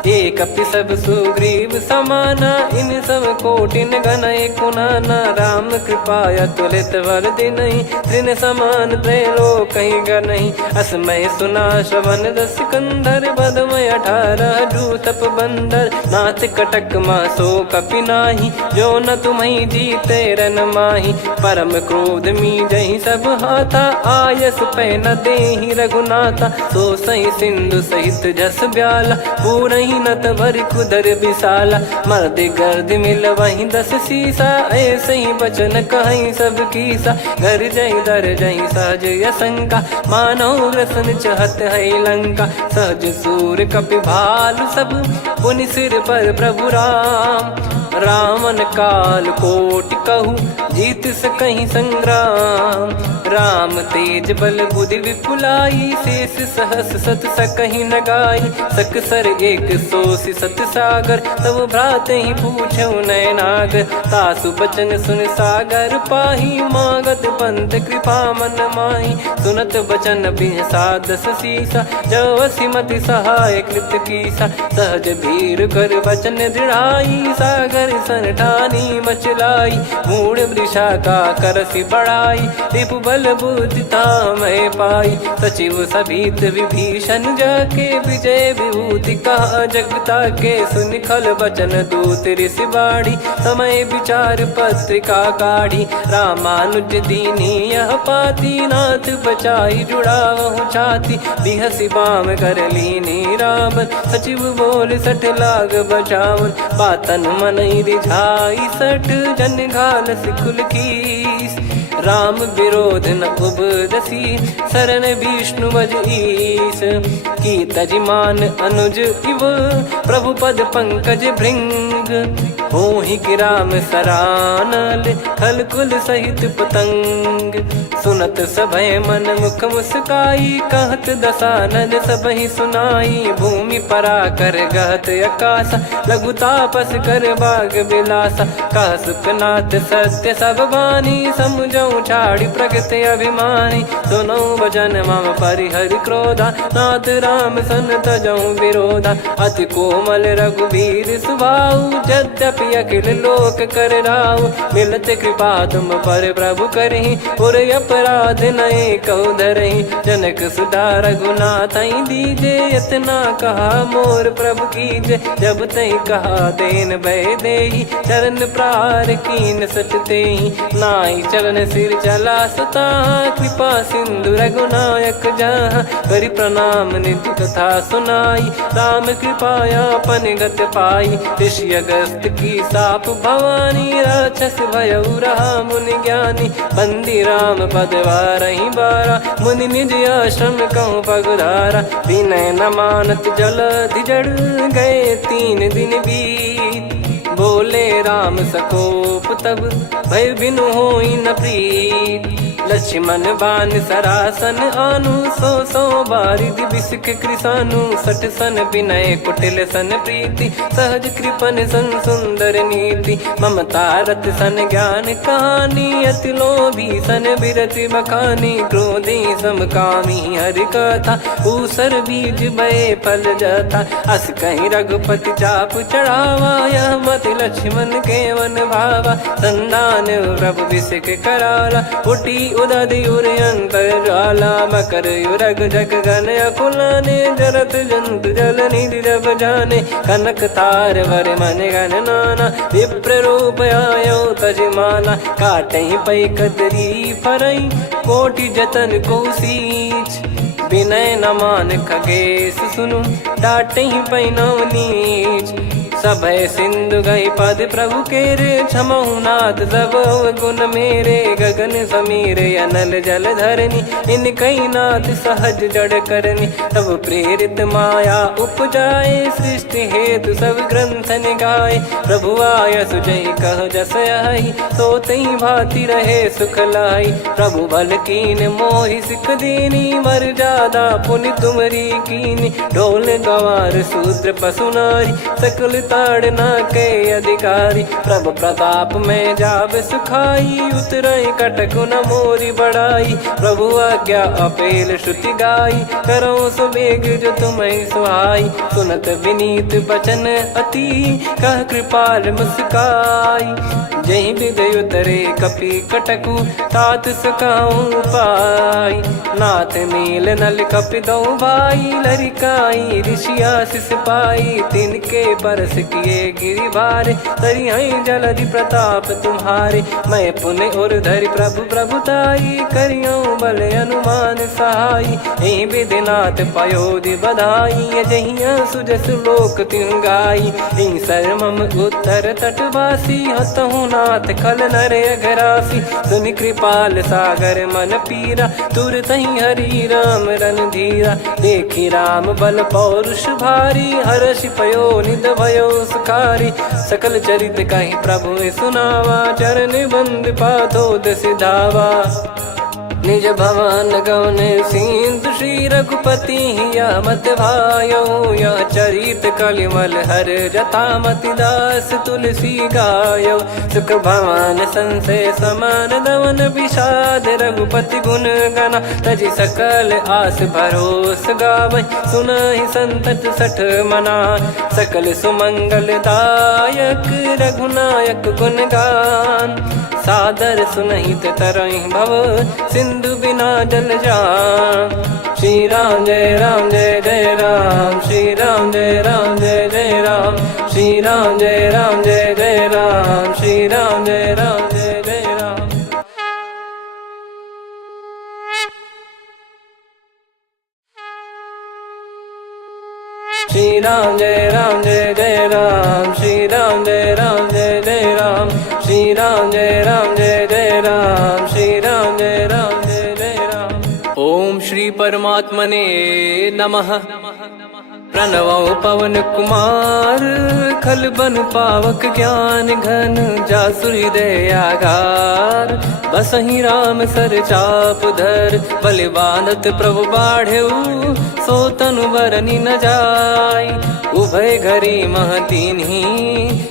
एक कपि सब सुग्रीव समाना, इन सब कोटिन गणय कुनाना। राम कृपा अतुलित बल दिनहि, तृण समान त्रैलोक गनहि। असमय सुना श्रवण दस कंधर, बदमय 18 जूतप बंदर। नाथ कटक मासो कपि नाही, जो न तुम्हि जीते रन माही। परम क्रोध मीजहि सब हाथा, आयस पै न देहि रघुनाथा। सो सही सिंधु सहित जस ब्याला, पूरहि नत भर कुदर विशाला। मर्द गर्द मिल वहीं 10 सीसा, ऐसे ही बचन कहीं सब कीसा। घर जय दर जय सहज यसंका, मानव रसन चहत है लंका। सहज सूर कपि भालु सब, पुनि सिर पर प्रभु राम। रामन काल कोटि कहु, जीत सकहि संग्राम। राम तेज बल बुद्धि विपुलाई, शेष सहस सत सकहि न गाई। सकसर एक सोसि सत सागर, तब भ्राते ही पूछौ नयनागर। तासु बचन सुन सागर पाही, मागत पंथ कृपा मन माही। सुनत बचन बिहसा 10 सीसा, जवसि मति सहाय कृत कीसा। सहज भीर कर बचन दृढ़ाई, सागर सन ठानी मचलाई। मूढ़ वृषा का करसि बढ़ाई, रिपु बल बुद्धि तामय पाई। सचिव सभीत विभीषण जाके, विजय विभूति कहा जगता के। सुनि खल बचन दूत ऋषि बाड़ी, समय विचार पत्रिका काढ़ी। रामानुज दीनी यह पाती, नाथ बचाई जुड़ावहु छाती। बिहसि बाम कर लीनी रावण, सचिव बोल सठ लाग बचावन। बातन मन रिझाई सठ, जन घाल सिकुल कीस। राम विरोध न उपदसी, शरण विष्णु बज ईस। की तजिमान अनुज इव, प्रभु पद पंकज भृंग। होहि कि राम सरानल, खल कुल सहित पतंग। सुनत सभय मन मुख मुस्काई, कहत दसानन सबहि सुनाई। भूमि परा कर गहत आकाशा, लघु तापस कर बाग बिलासा। कह सुखनाथ सत्य सब बानी, समुझौ छाड़ी प्रगति अभिमानी। सुनौ भजन मम परिहरि क्रोधा, नाथ राम सन तजौ विरोधा। अति कोमल रघुवीर सुभाऊ, यद्यपि अखिल लोक कर राऊ। मिलत कृपा तुम पर प्रभु करहि, पुर अपराध नये कहु धरहि। जनक सुधा रघुनाथ दीजे, इतना कहा मोर प्रभु कीजे। जब तहि कहा देन भय देहि, चरण प्रार कीन सट तेहि। नाई चरण सिर चला सता, कृपा सिंधु रघुनायक जहाँ। करि प्रणाम निधि कथा सुनाई, राम कृपाया अपन गत पाई। ऋषि अगस्त की साप भवानी, राक्षस भयउ रहा मुनि ज्ञानी। बंदी राम पद वारहि बारा, मुनि निज आश्रम कहूँ पगुधारा। विनय न मानत जलधि जड़, गए 3 दिन बीत। बोले राम सकोप तब, भय बिनु होई न प्रीत। लक्ष्मण बान सरासन आनु, 100 बारिधि बिसक कृसानु। 60 सन विनय कुटिल सन प्रीति, सहज कृपन सन सुंदर नीति। ममता रत सन ज्ञान कहानी, अति लोभी सन बिरति बखानी। क्रोधी समकामी हरि कथा, ऊसर बीज बये फल जथा। अस कहीं रघुपति चाप चढ़ावा, यह मत लक्ष्मण के मन भावा। संदान प्रभु बिसक कराला, उठी उदधि उर अंतर ज्वाला। मकर युरग जग गन अकुलाने, जरत जंतु जल निधि जब जाने। कनक तार वर मन गण नाना, विप्र रूप आयो तजमाना। काटहि पै कदरी फरई, कोटि जतन को सींच। विनय न मान खगेश सुनु, डांटहि पै नव नीच। सभय सिंधु गई पद प्रभु केरे, क्षमहु नाथ सब गुण मेरे। गगन समीरे अनल जल धरनी, इन कई नाथ सहज जड़ करनी। तब प्रेरित माया उपजाए, सृष्टि हेतु सब ग्रंथ निगाए। प्रभु आय सुजय कह जस आई, सोतहि भांति रहे सुख लाई। प्रभु बल कीन मोहि सिख दीनी, मर्यादा पुनि तुमरी कीनी। ढोल गवार शूद्र पशु नारी, सकल ताड़ना के अधिकारी। प्रभु प्रताप में जाब सुखाई, उतरई कटक न मोरी बढ़ाई। प्रभु आज्ञा अपेल श्रुति गाई, करो सुबेग जो तुम्हें सुहाई। सुनत विनीत बचन अति, कह कृपाल मुस्काई। जहि विधि उतरे कपि कटकु, तात सकाऊं पाई। नाथ नील नल कपि दो भाई, लरिकाई ऋषि आशीष पाई। तिनके परस किए गिरि भारे, तरिहै जलधि प्रताप तुम्हारे। मैं पुण्य और धरि प्रभु प्रभुताई, करियऊँ बल अनुमान सहाई। एहि विधि नाथ पयोधि बधाई, जहिया सुजस लोक तिहुँ गाई। हिंसर मम उत्तर तटवासी, हतहु नाथ खल नर अघरासी। सुनि कृपाल सागर मन पीरा, तुरतहि हरि राम रणधीरा। देखि राम बल पौरुष भारी, हर्षि पयो निध भयो सुखारी। सकल चरित कहि प्रभु सुनावा, चरण बंद पादोद सिधावा। निज भवन गौन सिंधु, श्री रघुपति हिया मत भायो। यह चरित कलिमल हर जथा, मति दास तुलसी गायो। सुख भवन संशय समान दवन, विषाद रघुपति गुण गना। तजि सकल आस भरोस गावै, सुनहि संतत सठ मना। सकल सुमंगल दायक, रघुनायक गुण गान। सादर सुनहित तरहि भव, सिंधु बिना जल जान। श्री राम जय राम जय जय राम, श्री राम जय राम जय जय राम। श्री राम जय राम जय जय राम, श्री राम जय राम जय जय राम। श्री राम जय राम जय जय राम, श्री राम जय राम जय जय राम। श्री राम जय राम जय जय राम, श्री राम जय राम जय जय राम। ओम श्री परमात्मने नमः। प्रणवो पवन कुमार, खल बन पावक ज्ञान घन। जासु हृदय आगार, बसहि राम सर चाप धर। बलि बांधत प्रभु बाढ़ेऊ, सो तनु बरनि न जाय। उभय घरी महतीन्ही,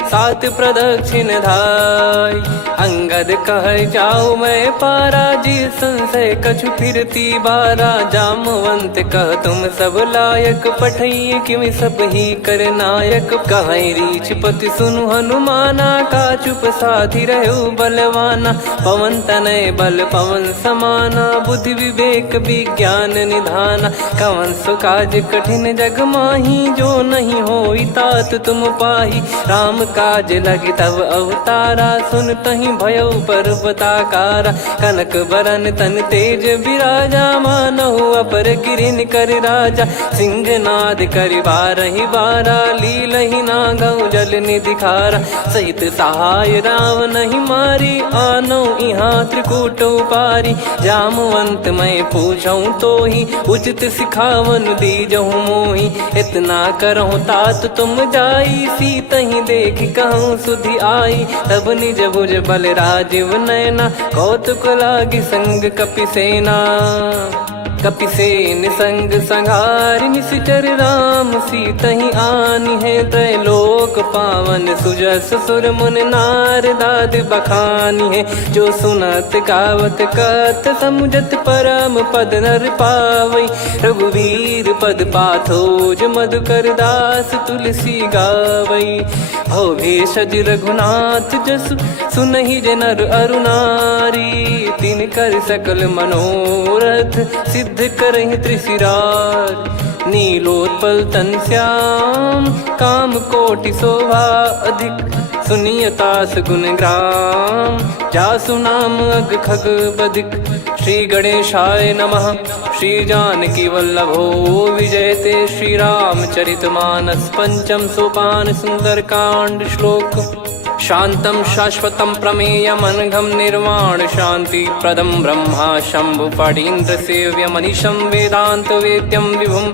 सात प्रदक्षिण धाय। अंगद कह जाऊ मैं पारा, जी संशय कछु फिरती बारा। जामवंत कह तुम सब लायक, पठई किमि सब ही कर नायक। कहीं रीछ पति सुनु हनुमाना, का चुप साधि रहु बलवाना। पवन तनय बल पवन समाना, बुद्धि विवेक विज्ञान निधाना। कवन सो काज कठिन जग माही, जो नहीं होई तात तुम पाही। राम काज लगी तब अवतारा, सुन तहि भयो पर्वताकारा। कनक बरन तन तेज विराजा, मानहु अपर गिरिन कर राजा। सिंहनाद कर परिवार ही बारा, लील ही ना गौ जल निधि खारा। सहित सहाय राव नहीं मारी, आनो यहाँ त्रिकूट उपारी। जामवंत मैं पूछऊँ तो ही, उचित सिखावन दीजहु मोही। इतना करहु तात तुम जाई, सीत ही देख कहूँ सुधि आई। तब निज भुज बल राजीव नैना, कौतुक लागी संग कपिसेना। कपिसेन संग संहारि निशिचर राम, सीत ही आनी है त्रैलोक पावन। सुजस सुर मुन नार दाद बखानी है, जो सुनत गावत कथ समुझत परम पद नर पावई। रघुवीर पद पाथोज मधुकर दास तुलसी गावई। भव भेषज रघुनाथ जसु, सुनहि जे नर अरु नारी। तिन कर सकल मनोरथ, सिद्ध करहि त्रिशिरार। नीलोत्पल तन श्याम, काम कोटि शोभा अधिक। सुनियतास गुण ग्राम, जासु नाम अग खग बधिक। श्री गणेशाय नमः। श्री जानकी वल्लभो विजयते, श्री रामचरित मानस पंचम सोपान सुंदरकांड श्लोक। शांतं शाश्वतं प्रमेयमनघं निर्वाण शांति प्रदं ब्रह्मा शंभु फणीन्द्र सेव्य मनीषं वेदांत वेद्यं विभुं।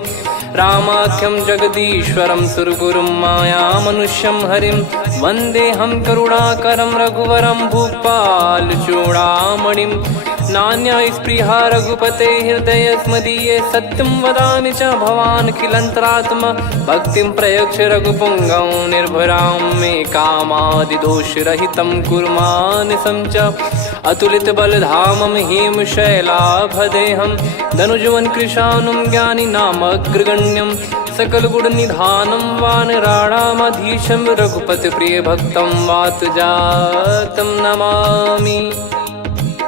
रामाख्यं जगदीश्वरं सुरगुरुं माया मनुष्यं हरिं। वन्देऽहं करुणाकरं रघुवरं भूपाल चूडामणिं। नान्या स्पृहा रघुपते हृदय स्मदीये, सत्यं वदामि च भवान् खिलन्तरात्मा। भक्तिं प्रयच्छ रघुपुङ्गं निर्भरां मे कामादिदोषरहितं कुर्मानसं च। अतुलित बलधामं हेमशैलाभदेहं, धनुजवन कृशानुं ज्ञानिनामग्रगण्यं। सकल गुण निधानं वानराणामधीशं, रघुपति प्रिय भक्तं वातजातं नमामि।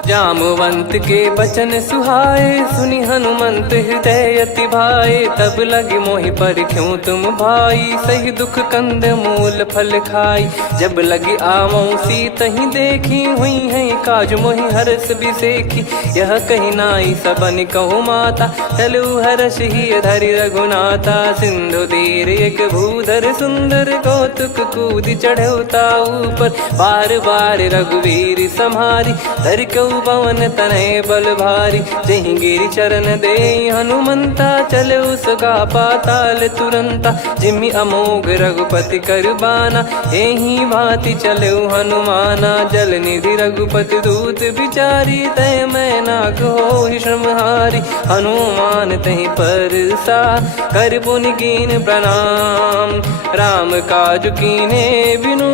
जामवंत के बचन सुहाए, सुनि हनुमंत हृदय अति भाए। तब लगे मोहि परख्यूं तुम भाई, सही दुख कंद मूल फल खाई। जब लगी आवऊं सीत ही देखी, हुई है काज मोहि हरस बिसेखी। यह कही नाई सबन कहु माता, चलु हरष ही धरि रघुनाथा। सिंधु तीर एक भूधर सुंदर, कौतुक कूद चढ़ौता ऊपर। बार बार रघुवीर सम्हारी, धरि कऊ पवन तनय बल भारी। जहि गिरि चरण दे हनुमंता, चले उसका पाताल तुरंता। जिमि अमोघ रघुपति कर बाना, एहि भांति चले हनुमाना। जल निधि रघुपति दूत बिचारी, तय मैं नाग होहि श्रमहारी। हनुमान तहि परसा, कर पुनि कीन प्रणाम। राम काज कीने बिनु,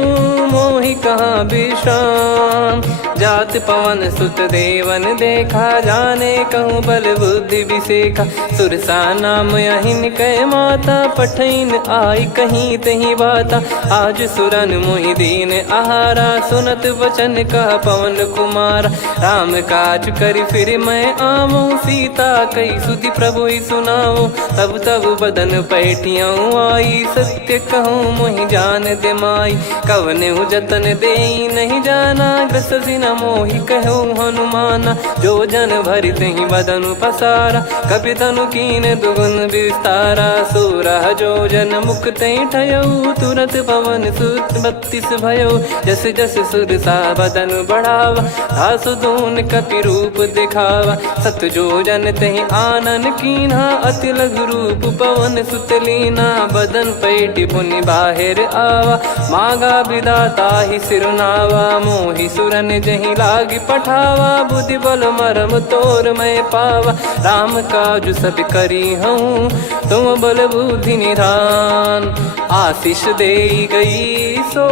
मोहि कहाँ विश्राम। जात पवन सुत देवन देखा, जाने कहूँ बल बुद्धि विसेखा। सुरसा नाम अहिन कै माता, पठैन आई कहीं तही बाता। आज सुरन मोहि दीन आहारा, सुनत वचन कह पवन कुमारा। राम काज करि फिर मैं आवऊं, सीता कई सुधि प्रभु ही सुनाऊं। तब तब बदन पैठियाऊं आई, सत्य कहूँ मोहि जान दे माई। कवने जतन देई नहीं जाना, ग्रसि न मोहि कहूँ हनुमाना। जो जन भरि तहि बदनु पसारा, कपि तनु कीन दुगुन विस्तारा। सूरह जो जन मुख तहि ठयऊ, तुरत पवन सुत 32 भयऊ। जस जस सुरसा बदन बढ़ावा, धासु दून कपि रूप दिखावा। सत जो जन तहि आनन कीन्हा, अति लघु रूप पवन सुत लीना। बदन पैठि पुनि बाहिर आवा, मांगा विधाता ही सिरुनावा। मोहि सुरन जहि लागी पठावा, बुद्धि बल मरम तोर मैं पावा। राम काज सब करी हूँ, तुम बल बुद्धि निधान। आशीष दे गई सो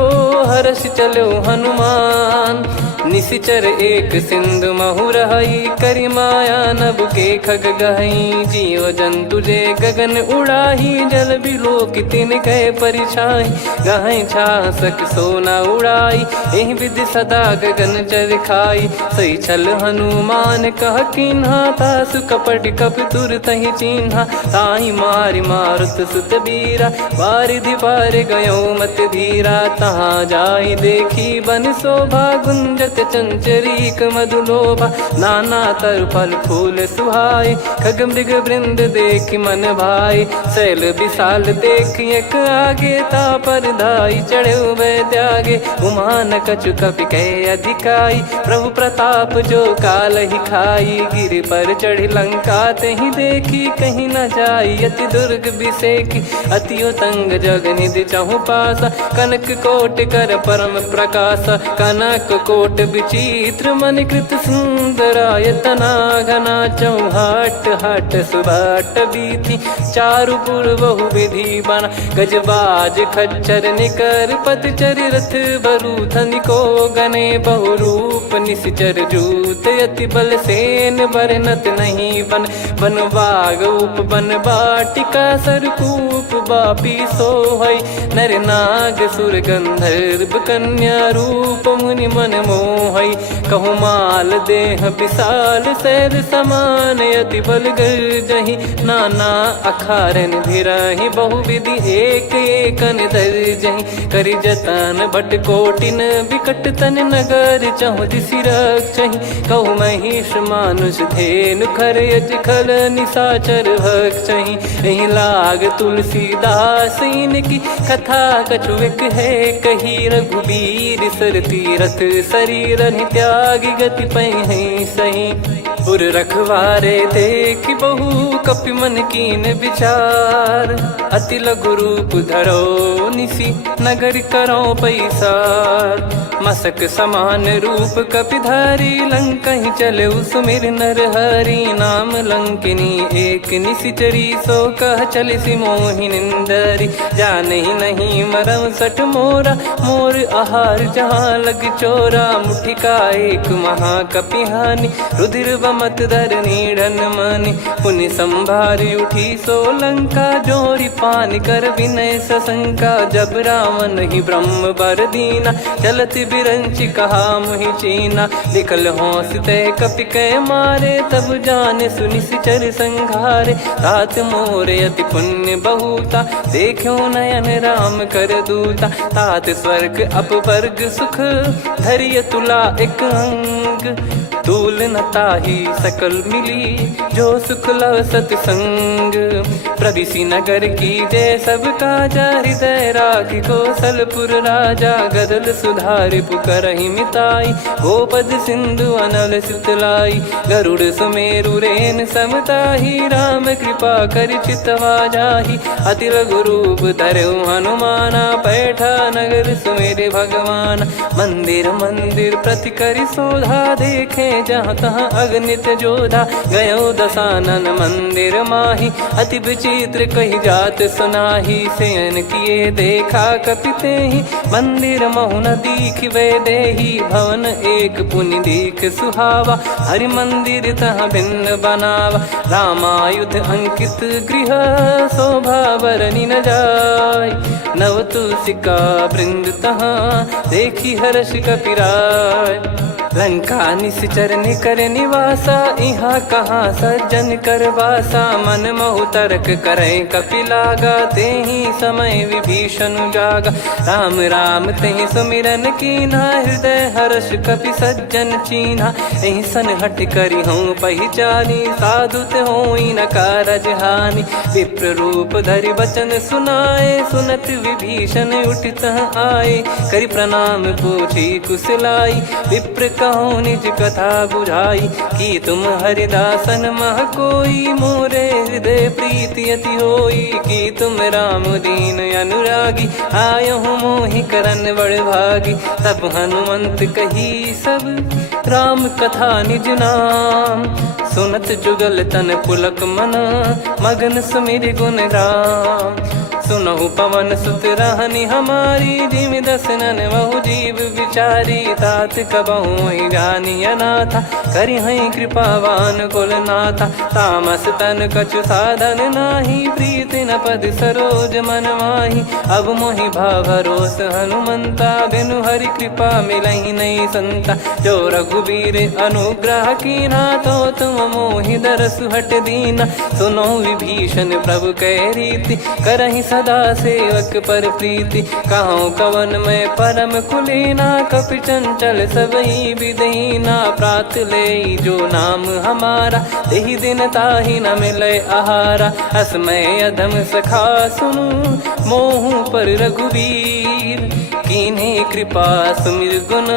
हर्ष चलो हनुमान। निशिचर एक सिंधु महु रहई, करि माया नभ के खग गहई। जीव जंतु जे गगन उड़ाही, जल बिलोक तिन गए परिछाई। गहई छासक सोना उड़ाई, एहि विधि सदा गगन निश्चर खाई। सही छल हनुमान कह कीन्हा, तासु कपट कप तुर तहि चिन्हा। ताहि मारि मारुत सुत बीरा, वारिधि पार गयो मत धीरा। तहाँ जाई देखी बन शोभा, गुंजत चंचरीक मधुलोभा। नाना तर फल फूल सुहाए, खग मृग वृंद देख मन भाई। शैल विशाल देख एक आगे, तापर धाई चढ़े वै त्यागे। उमा न कछु कपि कह अधिकाई, प्रभु प्रताप जो काल ही खाई। गिर पर चढ़ी लंका तहि देखी, कहीं न जाई अति दुर्ग बिसेकी। अति उतंग जग निधि चहु पासा, कनक कोट कर परम प्रकाश। कनक कोट विचित्र मन कृत सुंदरायतना घना। चौहाट हाट सुबाट बीथी, चारु पुर बहु विधि बना। गजबाज खच्चर निकर पतचर, रथ बरु धनिको गने। बहु रूप निश्चर जूत, अति बल सेन बरनत नहीं बन। बन बाग उप बन बाटिका, सरकूप बापी सोहई। नर नाग सुर गंधर्व कन्या, रूप मुनि मन मोहई। कहु माल देह विशाल, शैल समान अति बल गर्जहि। नाना अखारन भिरहि, बहु विधि एक एकन दर्जहि। करि जतन भट कोटिन, विकट तन नगर चहु दिसि रक्षहि। कहु महिष मानुष धेनु, खर यज खल निशाचर भक्षहि। एहि लाग तुलसीदास इनकी, कथा कछु एक है कही। रघुबीर सर तीरथ शरीर, त्यागी गति पहि सही। पुर रखवारे देख बहु, कपि मन कीन विचार। अति लघु रूप धरो निसी, नगर करो पैसार। मसक समान रूप कपिधारी, लंकहि चले सुमिर नर हरि। नाम लंकिनी एक निशिचरी, सो कह चले सि मोहि निंदरी। जानहि नहीं मरम सठ मोरा, मोर आहार जहाँ लग चोरा। मुठिका एक महाकपिहानि, रुधिर बमत धरनी ढन मानि। पुनि संभारी उठी सो लंका, जोरी पान कर विनय सशंका। जब रावण ही ब्रह्म बर दीना, चलत बिरंचि कहा मुहि चीना। निकल होंस तय कपि कै मारे, तब जाने सुनि सिचर संघारे। तात मोरे अति पुण्य बहुता, देखो नयन राम कर दूता। तात स्वर्ग अपवर्ग सुख, धरिय तुला एक अंग। तूल न ताहि सकल मिली, जो सुख लव सतसंग। प्रविशि नगर की जय सब काजा, हृदय राखि कौशलपुर राजा। गदल सुधारि पुकरहि मिताई, गोपद सिंधु अनल सितलाई। गरुड़ सुमेरु रेन समताहि, राम कृपा करि चितवा जाहि। अति लघु रूप धरऊ हनुमाना, पैठा नगर सुमेरे भगवान। मंदिर मंदिर प्रति करि शोधा, देखे जहाँ तहाँ अगणित जोधा। गयो दशानन मंदिर माही, अति विचित्र कही जात सुनाही। शयन किए देखा कपितेहि, मंदिर महु न दीख वे देही। भवन एक पुनि दीख सुहावा, हरि मंदिर तहाँ भिन्न बनावा। रामायुध अंकित गृह, शोभा बरनि न जाय। नव तुलसिका वृंद तहाँ, देखी हर्ष कपिराय। लंका निश्चर निकर निवासा, इहाँ कहाँ सज्जन कर वासा। मन महु तर्क करे कपिलागा, तेहि समय विभीषण जागा। राम राम तेहि सुमिरन कीन्हा, हृदय हर्ष कपि सज्जन चीन्हा। एहि सन हट करि हूँ पहिचानी, साधु ते होई न कारज हानि। विप्र रूप धरि बचन सुनाए, सुनत विभीषण उठित आए। करि प्रणाम पूछी कुशलाई, विप्र कहो निज कथा बुझाई। कि तुम हरिदासन मह कोई, मोरे हृदय प्रीति अति होई। कि तुम राम दीन अनुरागी, आयहु मोहि करन बड़ भागी। तब हनुमंत कही सब, राम कथा निज नाम। सुनत जुगल तन पुलक मना, मगन सुमिर गुण राम। सुनहु पवन सुत रहनि हमारी, जिमि दसनन बहु जीव विचारी तात कबहु ही जानिय नाथा करि हई कृपावान कुल नाथा तामस तन कछु साधन नाही प्रीति न पद सरोज मन माही अब मोहि भाव भरोस हनुमंता बिनु हरि कृपा मिलहि नहीं संता जो रघुबीर अनुग्रह कीना तो तुम मोहि दरसु हट दीना सुनो विभीषण प्रभु कह रीति करहि सदा सेवक पर प्रीति कहूँ कवन में परम कुलीना कपि चंचल सबई विदहीना प्रात ले जो नाम हमारा तेहि दिन ताहि न मिले आहारा असमय अधम सखा सुनु मोहु पर रघुबीर कीन्हे कृपा सुमिर गुण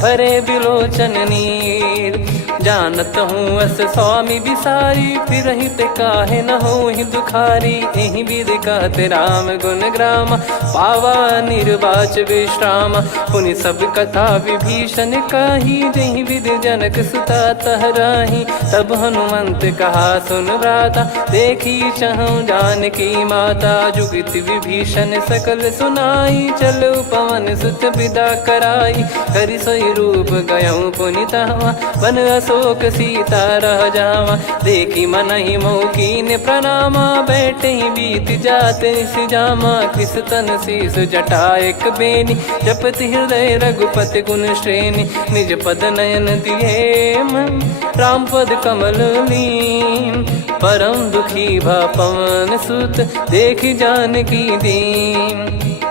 भरे बिलोचन नीर जानत हूँ अस स्वामी बिसारी फिर ही ते काहे न हो ही दुखारी यही विध कहते राम गुण ग्राम पावा निर्वाच विश्राम पुनि सब कथा विभीषण कही जही विध जनक सुता तहराही तब हनुमंत कहा सुन भ्राता देखी चहु जानकी माता जुगित विभीषण सकल सुनाई चलो पवन सुत विदा कराई करि सोई रूप गयऊँ पुनितवा वन अशोक सीता रह जावा देखी मन ही मौकीन प्रणामा बैठे ही बीत जाते सिजामा किस तन शीस जटा एक बेनी जपति हृदय रघुपति गुण श्रेणी निज पद नयन दिए मन राम पद कमल लीन परम दुखी भा पवन सुत देखी जानकी दीन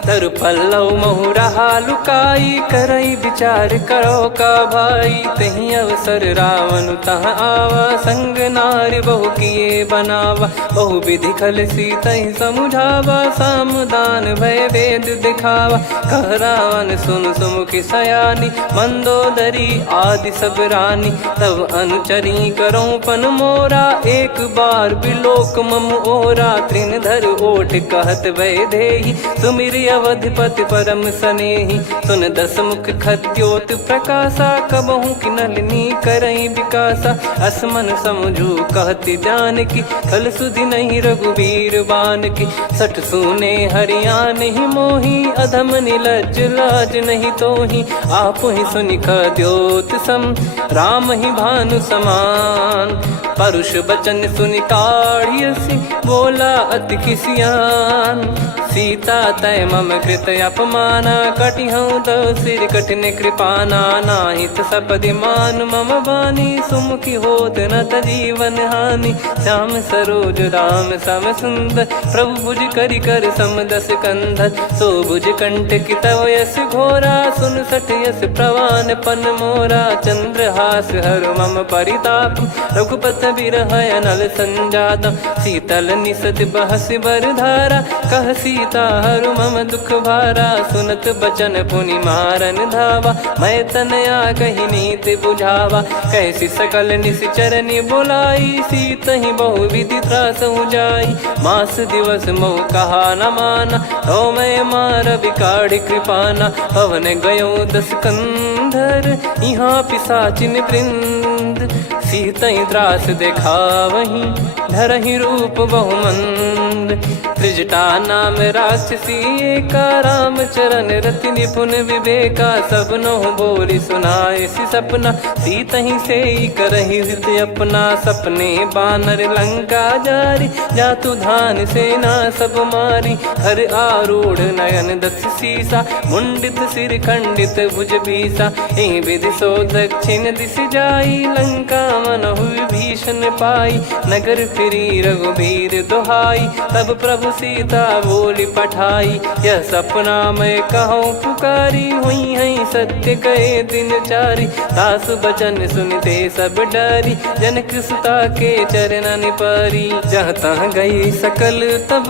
तरु पल्लव महुरहा लुकाई करई विचार करो का भाई तही अवसर रावण तह आवा संग नारी बहु किए बनावा बहु विधि खल सीतहि समुझावा सामदान भय वेद दिखावा कह रावण सुन सुमुखी सयानी मंदोदरी आदि सब रानी तब अनुचरी करो पन मोरा एक बार बिलोक मम ओरा त्रिन धर ओठ कहत भय देहि सुमिर अवधिपति परम सनेही सुन दस मुख खद्योत प्रकाशा कबहू की नलिनी करई विकासा असमन समझू कहती जानकी खल सुधि नहीं रघुबीर बान की सठ सुने हरियाण ही मोही अधम निलज लाज नहीं तोही आप ही सुनि खद्योत सम राम ही भानु समान परुष बचन सुनि काढ़ियसी बोला अति किसियान सीता तय मम कृत अपमाना कटिहऊँ तो सिर कठिन कृपाना नाहित सपदि मान मम बानी सुमुखी होत न जीवन हानि श्याम सरोज राम सम सुंदर प्रभु भुज करि कर सम दस कंधर सो भुज कंठ की तव यस घोरा सुन सठ यस प्रवान पन मोरा चंद्रहास हर मम परिताप रघुपत बिरह अनल संजात शीतल निसत बहस बर धारा कह सीता हरु मम दुख भारा सुनत बचन पुनि मारन धावा मैं तनया कही नीत बुझावा कैसी सकल निश्चरनि बुलाई सीत ही बहु विधि त्रास जाई मास दिवस मोह कहा न माना तो मैं मार बिकाढ़ कृपाना पवन गयो दस कंधर यहाँ पिसाचिन वृंद सीतहि त्रास देखा वही धरहि रूप बहुमंद त्रिजटा नाम राक्षसी का राम चरण रति निपुण विवेका सब नौ बोली सुनाए सी सपना सीतहि से करहि हित अपना सपने बानर लंका जारी जातु धान सेना सब मारी हर आरूढ़ नयन दस सीसा मुंडित सिर खंडित भुज बीसा एहि विधि सो दक्षिण दिश जाई लंका मनहु विभीषण पाई नगर फिरी रघुबीर दुहाई तब प्रभु सीता बोली पठाई यह सपना मैं कहूँ पुकारी हुई है सत्य कहे दिन चारी दास बचन सुनते सब डरी जनक सुता के चरण परी जहाँ तहाँ गई सकल तब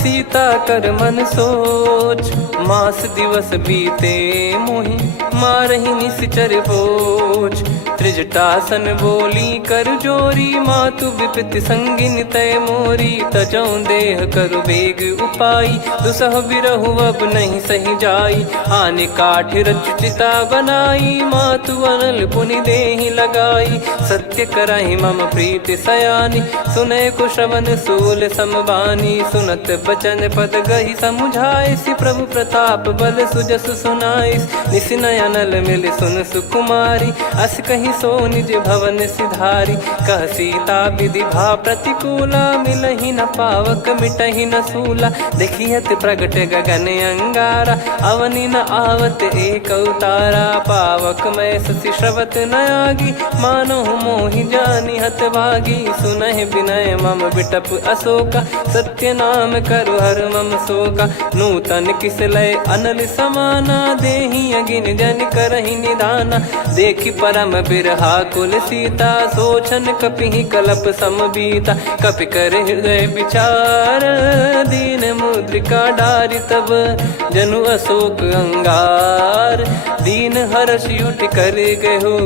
सीता कर मन सोच मास दिवस बीते मोहि मारहि निश्चर बोझ त्रिजटासन बोली कर जोरी, मातु विपति संगिन तय मोरी। तजौ देह करु बेग उपाई, दुसह बिरहु अब नहीं सही जाई। आने काठ रच चिता बनाई, मातु अनल पुनि देहि लगाई। सत्य करहि मम प्रीति सयानी, सुनय को श्रवण सूल समबानी। सुनत बचन पद गहि समुझाए, सि प्रभु प्रताप बल सुजस सुनाइस। निस नयनल मिल सुन सुकुमारी, अस कहि सो निज भवन सिधारी। कह सीता विधि भा प्रतिकूला, मिलहि न पावक मिटहि न सूला। देखियत प्रगट गगन अंगारा, अवनि न आवत एक उतारा। पावक मैं ससि श्रवत न आगी, मानो मोहि जानि हत भागी। सुनहि विनय मम बिटप अशोका, सत्य नाम करु हर मम शोका। नूतन किस लय अनल समाना, देहि अगिन जन करहि निदाना। देखि परम बिरहा कुल सीता, सोचन कपिहि कलप समबीता। कपि कर हृदय विचार, दीन मुद्रिका डारि तब जनु अशोक अंगार। दीन हर्ष उठ कर गहु,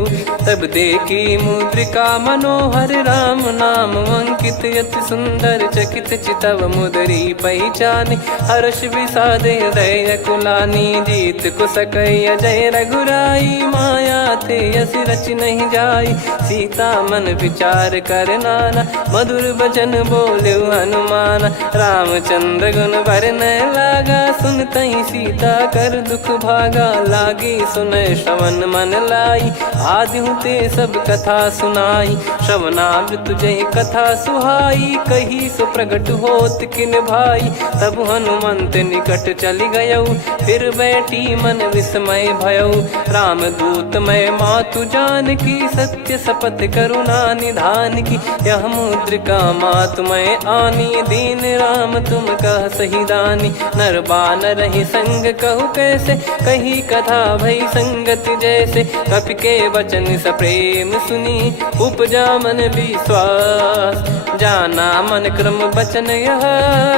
तब देखी मुद्रिका मनोहर। राम नाम अंकित अति सुंदर, चकित चितव मुदरी पहचान। हर्ष विषाद हृदय कुलानी, जीत को सकय जय रघुराई। माया थे यस रच नहीं जाई, सीता मन विचार कर नाना। मधुर बचन बोले हनुमान, रामचंद्र गुण बरन लागा। सुनतहि सीता कर दुख भागा, लागी सुनय श्रवण मन लाई। आदिहु ते सब कथा सुनाई, श्रवणामृत जय कथा सुहाई। कही सो प्रगट होत किन भाई, तब हनुमंत निकट चली गयौ। फिर बैठी मन विस्मय भयौ, राम दूत मैं मातु जानकी। सत्य शपथ करुणा निधान की, यह मुद्रिका मातु मैं आनी। दीन राम तुम कह सही दानी, नर बानर ही संग कहु कैसे। कही कथा भई संगति जैसे, कपि के वचन सप्रेम सुनी। उपजा मन विश्वास, जाना मन क्रम बचन यह।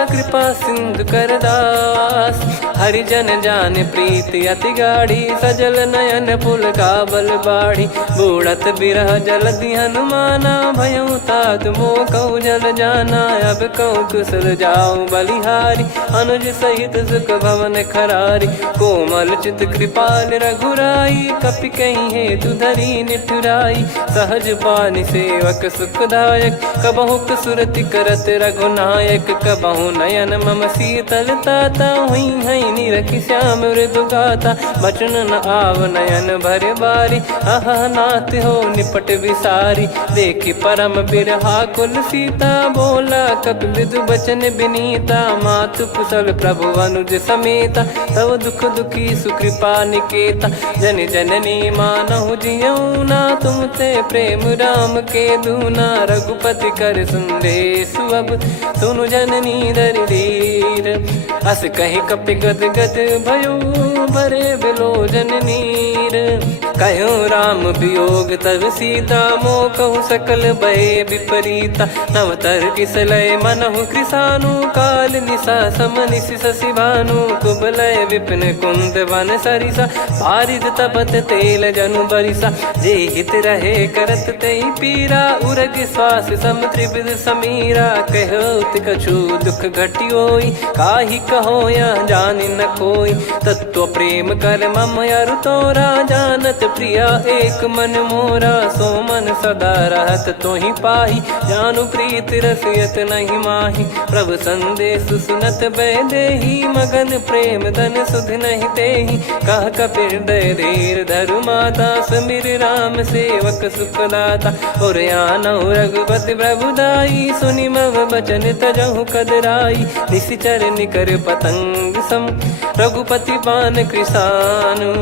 कृपा सिंधु कर दास, हरिजन जान प्रीति अति गाढ़ी। सजल नयन पुल का बल बाढ़ी, बूढ़त बिरह जलधि हनुमाना। भयउ तात मोह कहु जल जाना, अब कहु कुशल जाऊं बलिहारी। अनुज सहित सुख भवन खरारी, कोमल चित कृपाल रघुराई। कपि कहीं हेतु धरी निठुराई, सहज बानी सेवक सुखदायक। कबहु सुरति करत रघुनायक, कबहु नयन मम शीतल ताता। हुई हई निरखि श्याम मृदु गाता, बचन न आव नयन भर बारी। अहा नाथ हो निपट विसारी, देखि परम बिरहा कुल सीता। बोला कपि मृदु बचन बिनीता, मातु कुशल प्रभु अनुज समेता। तव दुख दुखी सुकृपा निकेता, जन जननी मानहु जियऊ ना। तुम ते प्रेम राम के दूना, रघुपति कर संदेश अब सुनु जननी दरि धीर। अस कहि कपि गद गद भयो, भरे बिलोचन नीर। कहो राम वियोग तब सीता, मोह कहु सकल भय विपरीता। नवतर किसलय मनहु कृसानु, काल निशा समनिशि शशि भानु। कुबलय विपिन कुंद वन सरिसा, पारिद तपत तेल जनु बरिसा। जे हित रहे करत तेहि पीरा, उरग श्वास सम त्रिविध समीरा। कहत कछु दुख घटियोई, काहि कहो या जानि न कोई। तत्व प्रेम कर मम अरु तोरा, जानत प्रिया एक मन मोरा। सो मन सदा रहत तोहि पाही, जानु प्रीत रसियत नहीं माही। प्रभु संदेश सुनत बैदेही, मगन प्रेम धन सुध नहीं तेहि। कह कपि हृदय धीर धरु माता, समीर राम सेवक सुखदाता। और आनहु रघुपति प्रभु दाई, सुनि मव बचन तजहु कदराई। निशिचर निकर पतंग सम, रघुपति पान कृसानु।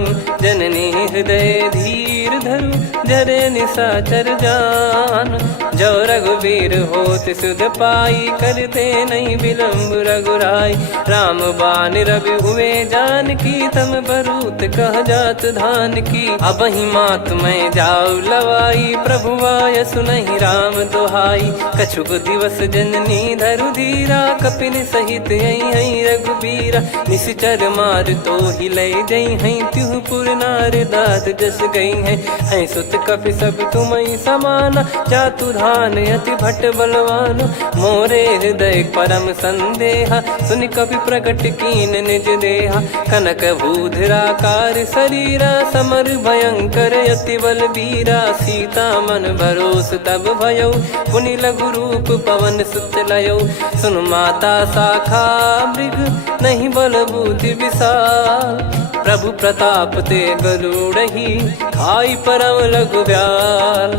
जननी हृदय धीर धरु, जरे निशाचर जान। जो रघुवीर होत सुध पाई, करते नहीं विलम्ब रघुराई। राम बान रवि हुए जानकी, तम बरूत कह जात धान की। अब ही मात मैं जाऊ लवाई, प्रभु आय सुनहि राम दोहाई। कछुक दिवस जननी धरु धीरा, कपिन सहित हई रघुबीरा। निश्चर मार तो ही लय जई हैं, त्युह पुर नार दात जस गई हैं। है सुत कपि सब तुम ही समाना, जातु धान अति भट्ट बलवान, मोरे हृदय परम संदेहा, सुन कपि प्रकट कीन निज देहा, कनक भूधराकार शरीरा, समर भयंकर अति बलबीरा, सीता मन भरोस तब भयो, पुनि लघु रूप पवन सुत लयो, सुन माता शाखा मृग नहीं बल बुद्धि विशाल, प्रभु प्रताप ते गरुड़हि खाई परम लघु ब्याल,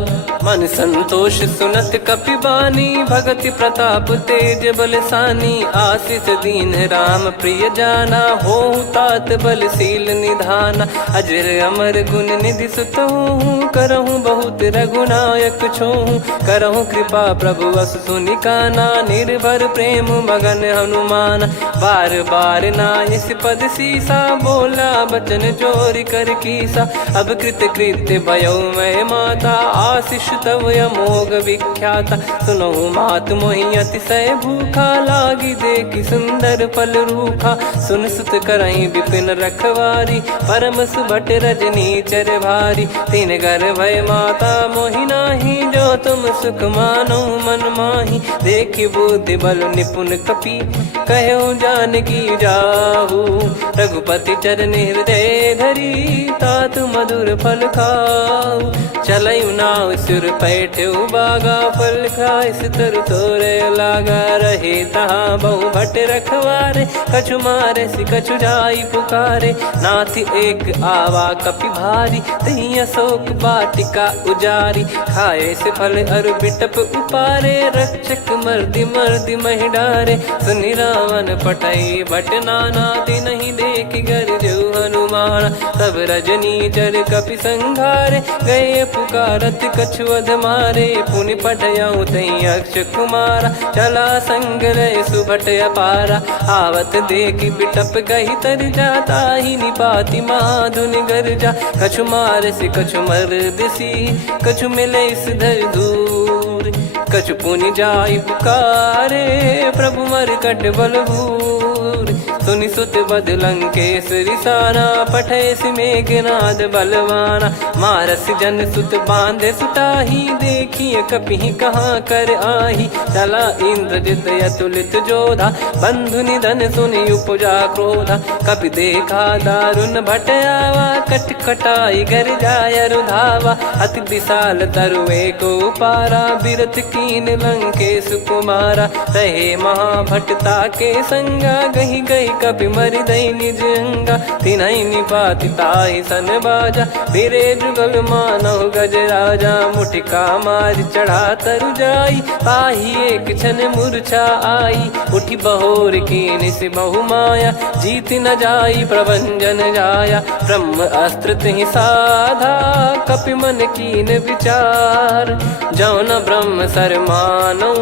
मन संतोष सुनत कपि बानी, भगति प्रताप तेज बलसानी, आशीष दीन राम प्रिय जाना, होहु तात बलशील निधाना, अजर अमर गुण निधि सुत हूँ, करहूँ बहुत रघुनायक छोहूँ, करहूँ कृपा प्रभु अस सुनि काना, निर्भर प्रेम मगन हनुमान, बार बार नायस पद सीसा, बोला बचन जोरि कर कीसा, अब कृत कृत्य भयो मैं माता, आशीष तव अमोघ विख्याता, सुनहु मात मोहि अतिशय भूखा, लागी देखी सुंदर फल रूखा, सुन सुत करई विपिन रखवारी, परम सुभट रजनी चर भारी, तीन घर भय माता मोहि नाही, जो तुम सुख मानो मन माही, देखी बुद्धि बल निपुण कपि, कहो जानकी जाहू, रघुपति चरण हृदय धरी, तात मधुर फल खाऊ, चलऊ नाव सुर पैठऊ बागा, फल खाइस तरु तोरे लागा, रहे तहाँ बहु भट रखवारे, कछु मारे सि कछु जाई पुकारे, नाथि एक आवा कपि भारी, तही अशोक बाटिका उजारी, खाए से फल अरु बिटप उपारे, रक्षक मर्दि मर्दि महि डारे, सुनि रावण पटई भट नाना, नहीं देख घर जो हनुमान, सब रजनी चर कपि संघारे, गए पुकारत कछु अध मारे, पुनि पटयऊ तई अक्ष कुमारा, चला संग रहे सुभट अपारा, आवत देखी बिटप गही तर जाता, ही निपाति महाधुन गर्जा, कछु मार से कछु मर्द सी, कछु मिले इस धर दूर, कछु पुनि जाई पुकारे, प्रभु मरकट बलभूर, सुनि सुत बद लंकेश रिसाना, पठय मेघनाद बलवाना, मारस जन सुत बांधे सुताही, देखिए कपि कहाँ कर आही, चला इंद्रजित अतुलित जोधा, बंधु निधन सुनि उपजा क्रोधा, कपि देखा दारुण भट आवा, कट कटाई घर जाय रुधावा, अति विशाल तरुए को पारा, बिरथ कीन लंकेश कुमारा, रहे महाभटता के संगा, गही गही कपि मरि दई निज अंगा, तिन्हि निपाति ताहि सन बाजा, बिरे जुगल मानव गज राजा, मुटिका मार चढ़ा तरु जाई, ताहि एक क्षण मूर्छा आई, उठी बहोर कीन से बहु माया, जीत न जाई प्रभंजन जाया, ब्रह्म अस्त्र तिहि साधा, कपि मन कीन विचार, जौ न ब्रह्म सर मानौ,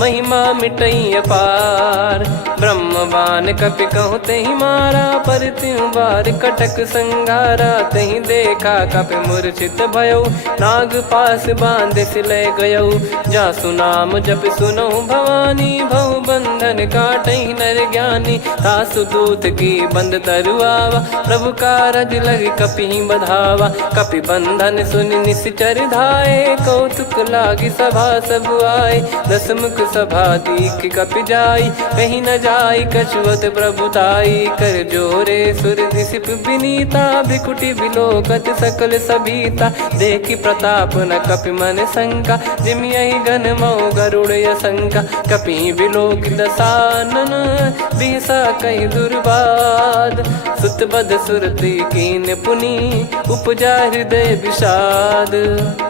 महिमा मिटई अपार, ब्रह्म बान कपि कहु तहि मारा, पर त्यों बार कटक संगारा, तहि देखा कपि मूर्छित भयो, नाग पास बांध सिले गयो, जासु नाम जप सुनहु भवानी, भव बंधन काटहि नर ज्ञानी, तासु दूत की बंद तरुआवा, प्रभु कारज लग कपि बधावा, कपि बंधन सुनि निश्चर धाये, कौतुक लागी सभा सब आए, दसमुख सभा दीख कपि जाई, कहीं न जाई कछुअत प्रभुताई, कर जोरे सुर दिसिप विनीता, भ्रिकुटि बिलोकत सकल सबीता, देखि प्रताप न कपि मन शंका, जिमियहि घन मऊ गरुड़ असंका, कपि बिलोक दसानन, बिहसा कहि दुर्बाद, सुत बद सुरति कीन पुनि, उपजा हृदय विषाद,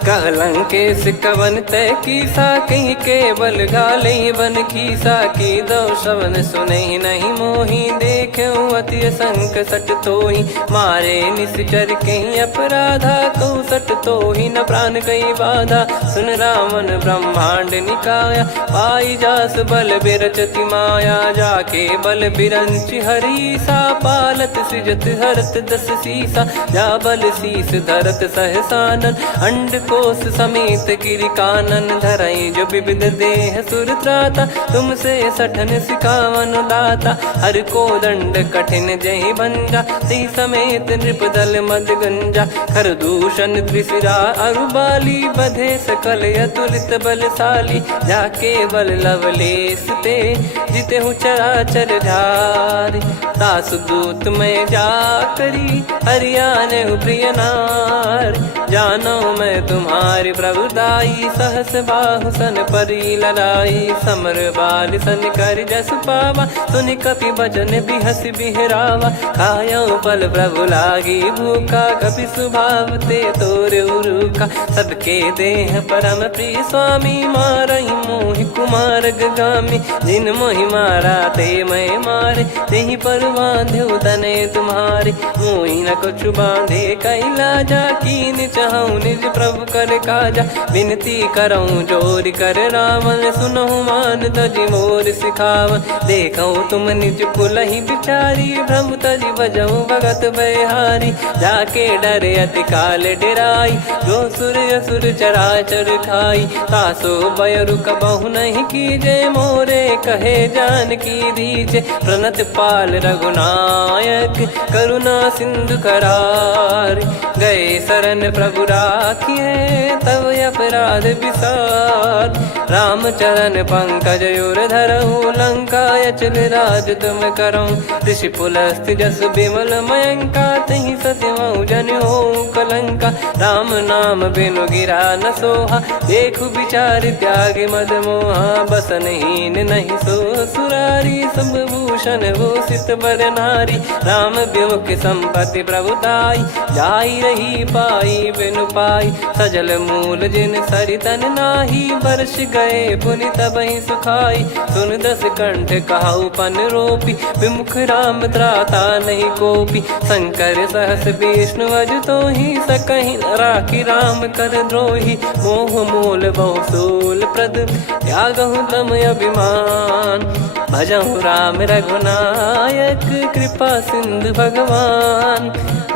कहलंकेश कवन तय कीसा, कहीं केवल घाले बन खीसा, की दो श्रवण सुनहि नहीं मोहि, देखऊँ अति संक सट तोहि, मारे निश्चर कहीं अपराधा, कहूँ सट तोहि न प्राण कहीं बाधा, सुन रावण ब्रह्मांड निकाया, पाई जास बल बिरचति माया, जाके बल बिरंच हरीसा, पालत सृजत हरत दस सीसा, जा बल शीस धरत सहसानन, अंड कोश समेत गिरि कानन, धरई जो विविध देह सुर त्राता, तुमसे सठन सिखावन दाता, हर को दंड कठिन जहि भंजा, ती समेत नृपदल मद गंजा। खर दूषण त्रिशिरा अरुबाली, बधे सकल अतुलित बलशाली। जाके बल लवलेस ते, जिते हूँ चराचर झारी। दास दूत में जा करी, हरियाने प्रिय नार। जानो मैं तुम्हारी प्रभुदाई, सहस बाहु सन परी लड़ाई। समर बाल सन कर जस पावा, सुनि कपि बचन बिहस बिहरावा। खायो पल प्रभु लागी भूखा, कपि स्वभाव ते तोर उरुका। सबके देह परम प्रिय स्वामी, मारहि मोहि कुमार गगामी। जिन मोहि मारा ते मैं मारे, तेहि पर बांध्यो तने तुम्हारे। मोहि न कुछ बांधे कैला जा, कीन चाहूं निज प्रभु कर काजा। विनती करऊं जोर कर रावण, सुनहु मान तजि मोर सिखावन। देखऊं तुम निज कुलहि बिचारी, भ्रम तजि बजऊं भगत बहारी। जाके डरे अति काल डेराई, जो सुर असुर चराचर खाई। तासो बयरु कबहु नहीं कीजे, मोरे कहे जान की दीजे। प्रणत पाल रघुनायक, करुणा सिंधु करार। गए शरण प्रभु राखिए, तब अपराध विसार। राम चरण पंकज उर धरऊं, लंका अचल राज तुम करऊं। ऋषि पुलस्त्य जस बिमल मयंका, तहि सतिमऊ जन होऊं कलंका। राम नाम बिनु गिरा न सोहा, देखु विचार त्याग मद मोहा। बसनहीन नहीं सो सुरारी, सब भूषण भूषित बर नारी। राम विमुख संपत्ति प्रभुताई, जाई रही पाई बिनु पाई। सजल मूल जिन सरितन नाही, बरस गए पुनि तबहि सुखाई। सुन दस कंठ कहाऊ पन रोपी, विमुख राम त्राता नहीं कोपी। शंकर सहस विष्णु अज तोहि, सकहि न राखी राम कर द्रोही। मोह मूल बहु सूल प्रद, त्यागहु तम अभिमान। भजहु राम रघुनायक, कृपा सिंधु भगवान।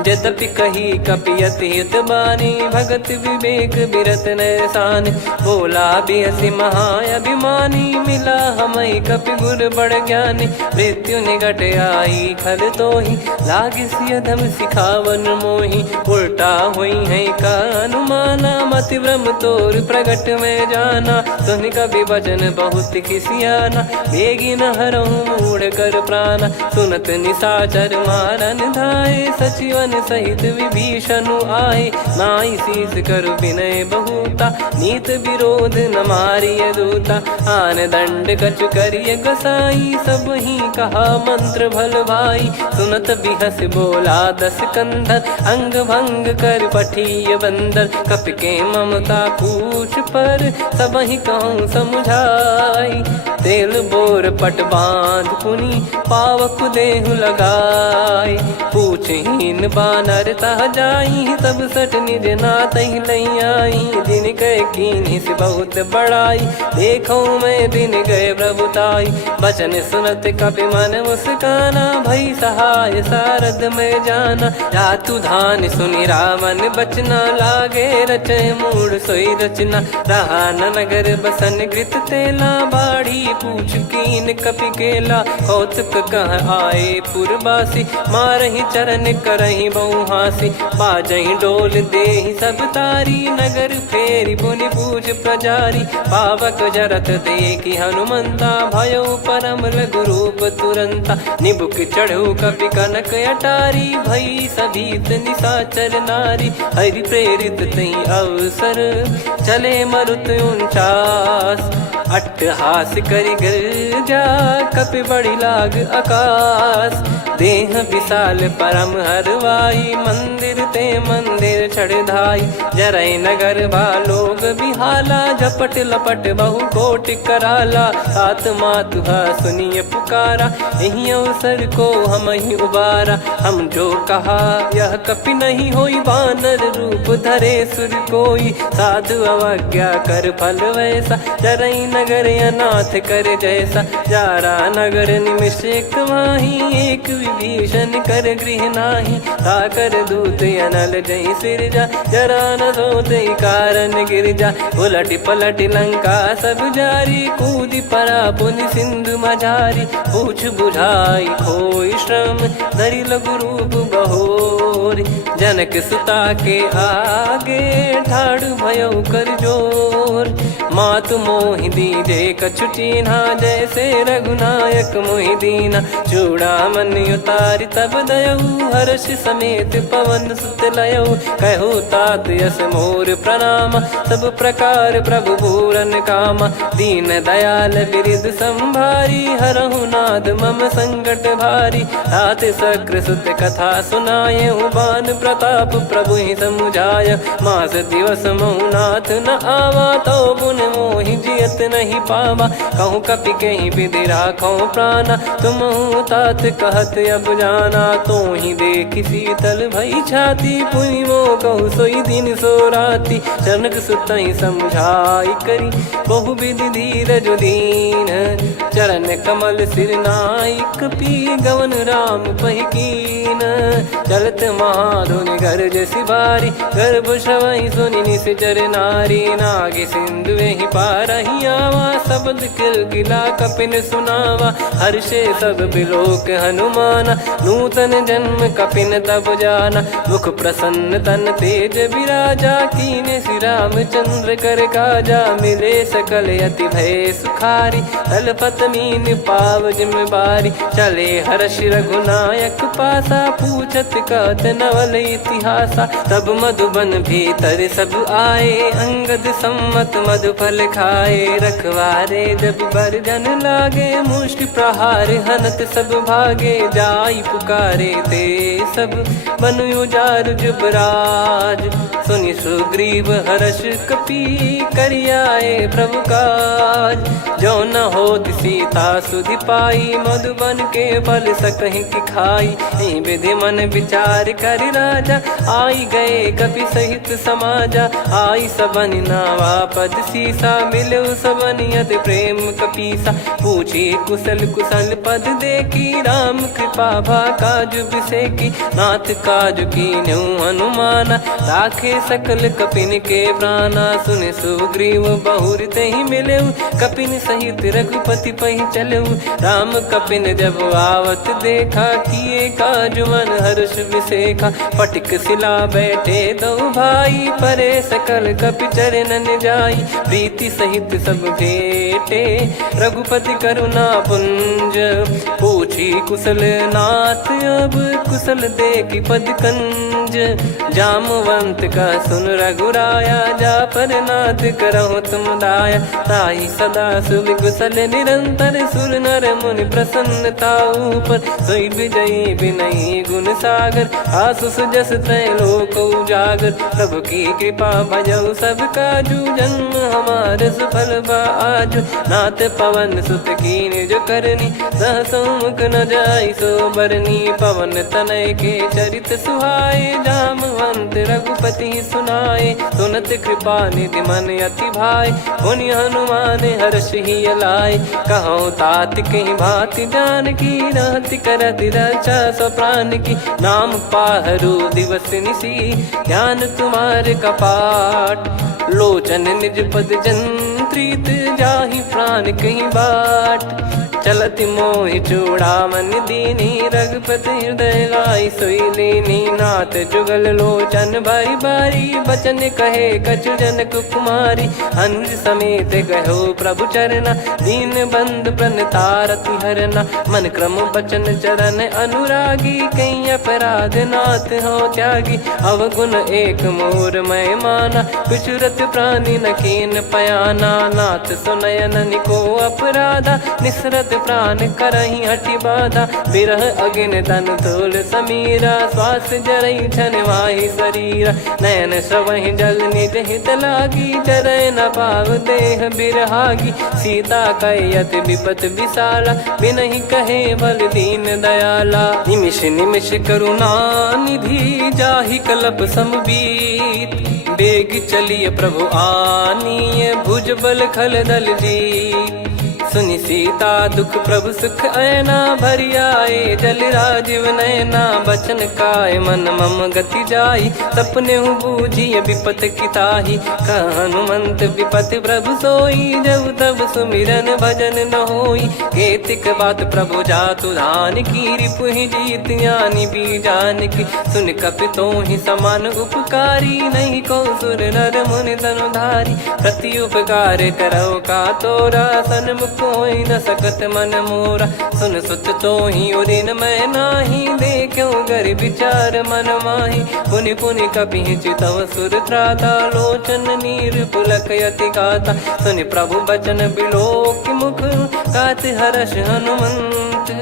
यद्यपि कही कपियति हित बानी, भगत विवेक बिरत नैसान। बोला बिहसि महाअभिमानी, मिला हमई कपि गुर बड़ ज्ञानी। मृत्यु निकट आई खल तोहि, लागे सिय धम सिखावन मोहि। उल्टा हुई है का अनुमाना, मति भ्रम तोर प्रगट में जाना। सुन कपि वचन बहुत खिसियाना, बेगी न हरहु मूढ़ कर प्राणा। सुनत निशाचर मारन धाये, सचिवन सहित विभीषण आए। नाई शीस कर विनय बहुता, नीत विरोध न मारिय दूता। आन दंड कछु करिय गोसाई, सब ही कहा मंत्र भल भाई। सुनत बिहस बोला दस कंधर, अंग भंग कर पठिय बंदर। कपि के ममता पूछ पर, सब ही कहूँ समझाई। तेल बोर पट बांध पुनि, पावक देहु लगाई। पूछहीन बानर तह जाई, तब सट निज नातहि लई आई। दिन कह कीन्हि से बहुत बड़ाई, देखो मैं दिन गए प्रभुताई। बचन सुनत कपि मन मुस्काना, भई सहाय सारद में जाना। जातु धान सुनि रावण बचना, लागे रचय मूढ़ सोई रचना। रहा न नगर बसन कृत तेला, बाढ़ी पूछ कीन कपि केला। कौतुक कह आए पुरबासी, मारहि चरण करहि बहु हासी। बाजहि डोल देहि सब तारी, नगर फेरी पुनि पूज प्रजारी। पावक जरत देखि हनुमंता, भयो परम लघुरूप तुरंता। निबुक चढ़ऊ कपि कनक अटारी, भई सभीत निशाचर नारी। हरि प्रेरित तहि अवसर, चले मरुत 49। अट्टहास करि गिरजा, कपि बड़ी लाग आकाश। देह विशाल परम हरवाई, मंदिर ते मंदिर चढ़धाई। जरई नगर भालोग बिहाला, झपट लपट बहु कोट कराला। सात मातुहा सुनिय पुकारा, यही अवसर को हम ही उबारा। हम जो कहा यह कपि नहीं होई, वानर रूप धरे सुर कोई। साधु अवज्ञा कर फल वैसा, जरई नगर अनाथ कर जैसा। जारा नगर निमिष एक माही, एक विभीषण कर गृह नाही, ताकर दूत अनल जय सिरजा, जरा न सोते कारण गिरजा। उलट पलट लंका सब जारी, कूद परा पुनि सिंधु मझारी। पूछ बुझाई खोई श्रम, धरि लघु रूप बहोरी। जनक सुता के आगे, ठाड़ भयो कर जोर। मातु मोहि दीजे कछु चीन्हा, जैसे रघुनायक मोहि दीना। चूड़ामन उतारि तब दयऊ, हर्ष समेत पवन सुत लयऊ। कहु तात यस मोर प्रणाम, सब प्रकार प्रभु पूरन कामा। दीन दयाल बिरिद संभारी, हरहु नाद मम संकट भारी। तात सक्र सुत कथा सुनाये, बान प्रताप प्रभु ही समुझाय। मास दिवस महु नाथ न आवा, तो पुन मोहि जियत नहीं पावा। कहूँ कपि कहीं विधि राखो प्राणा, तुम तात कहत अब जाना। तो ही देख शीतल भई छाती, पुनि मो कहु सोई दिन सो राती। जनक सुतहि समझाई करी, बहु विधि धीरज दीन। चरण कमल सिर नाई, कपि गवन राम पहि कीन। चलत महाधुनि गरज सिबारी, गर्भ श्रवहि सुनि निश्चर नारी। नागे सिंधु ही पारहि आवा, शब्द किलकिला कपिन सुनावा। हर्षे सब बिलोक हनुमाना, नूतन जन्म कपिन तब जाना। मुख प्रसन्न तन तेज विराजा, कीने श्री रामचंद्र कर काजा। मिले सकल अति भय सुखारी, तलपत मीन पाव जिम्मेवारी। चले हर्ष रघुनायक पासा, पूछत कहत नवल इतिहासा। तब मधुबन भीतर सब आए, अंगद सम्मत मधुफल खाए। रखवारे जब बरजन लागे, मुष्टि प्रहार हनत सब भागे। जाई पुकारे ते सब, बन उजार जुबराज। सुनि सुग्रीव हर्ष कपि, करियाए प्रभु काज। जो न होत सीता सुधि पाई, मधुबन के फल सकहि की खाई। विधि मन विचार कर राजा, आई गए कपि सहित समाजा। आई सबन नावा पद सीसा, मिलो सबनियत प्रेम कपीसा। पूछी कुशल कुशल पद देखी, राम कृपा भा काज बिसेकी। नाथ काज कीन्हु हनुमाना, राखे सकल कपिन के प्राणा। सुने सुग्रीव बहुर तेहि मिलेऊ, कपिन सहित रघुपति पहि चलेऊ। राम कपिन जब आवत देखा, किए काज मन हर्ष विसेखा। पटिक सिला बैठे दो भाई, परे सकल कपि चरणन जाई। प्रीति सहित सब भेटे, रघुपति करुणा पुंज। पूछी कुशल नाथ अब, कुशल देखि पद कंज। जामवंत का सुन रघुराया, जा पर नाथ करहु तुम दाया। ताहि सदा सुभि कुशल निरंतर, सुर नर मुनि प्रसन्नता ऊपर। सोई विजयी विनयी गुण सागर, आसु सुजस त्रैलोक उजागर। प्रभु की कृपा भजऊ सब काजू, जन्म हमार सफल बा आज। नाथ पवन सुत कीन जो करनी, सहसो मुख न जाई सो बरनी। पवन तनय के चरित सुहाए, जामवंत रघुपति सुनाए। सुनत कृपा निधि मन अति भाई, पुनि हनुमान हर्ष ही लाए। कहो तात कहीं भांति जान की, रहति करति रक्षा सो प्राण की। नाम पाहरु दिवस निसी, ध्यान तुम्हारे कपाट। लोचन निज पद जंत्रित, जाहि प्राण कहीं बाट। चलति मोहि चूड़ामन दीनी, रघुपति हृदय लाई सोई लीनी। नाथ जुगल लोचन बारी बारी, बचन कहे कछु जनक कुमारी। अनुज समेत गयो प्रभु चरना, दीन बंद प्रणतारति हरना। मन क्रम बचन चरण अनुरागी, कहीं अपराध नाथ हो त्यागी। अवगुण एक मोर मैं माना, कुछुरत प्राणी न कीन पयाना। नाथ सुनयन निको अपराधा, निसरत प्राण करहि हटि बाधा। बिरह अगिन तन तोल समीरा, श्वास जरई छन वाहि शरीरा। नयन श्रवहि जल निज हित लागी, चरय न पाव देह बिरहागी। सीता कयत विपत विशाला, बिनहि कहे बल दीन दयाला। निमिष निमिष करुणा निधि, जाहि कलप समबीत। बेग चलिए प्रभु आनीय, भुज बल खल दल जीत। सुनि सीता दुख प्रभु सुख ऐना भरी आए जल राजीव नैना बचन काय मन मम गति जाई सपने हूँ बूझी विपत किताही हनुमंत विपत प्रभु सोई जब तब सुमिरन भजन न होई केतिक बात प्रभु जातु धान की रिपु ही जीत ज्ञानी बीजान की सुन कपितो ही समान उपकारी नहीं को सुर नर मुनि तनुधारी प्रति उपकार करो का तोरा सन्मुख होई न सकत मन मोरा सुन सुत तो ही उदिन मैं नाही देखो गर विचार मन माही पुनि पुनि कपि चितव सुर त्राता लोचन नीर पुलक यति गाता सुनि प्रभु बचन बिलोक मुख गात हर्ष हनुमंत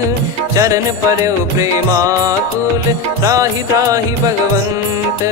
चरण परयो प्रेमाकुल त्राहि त्राहि भगवंत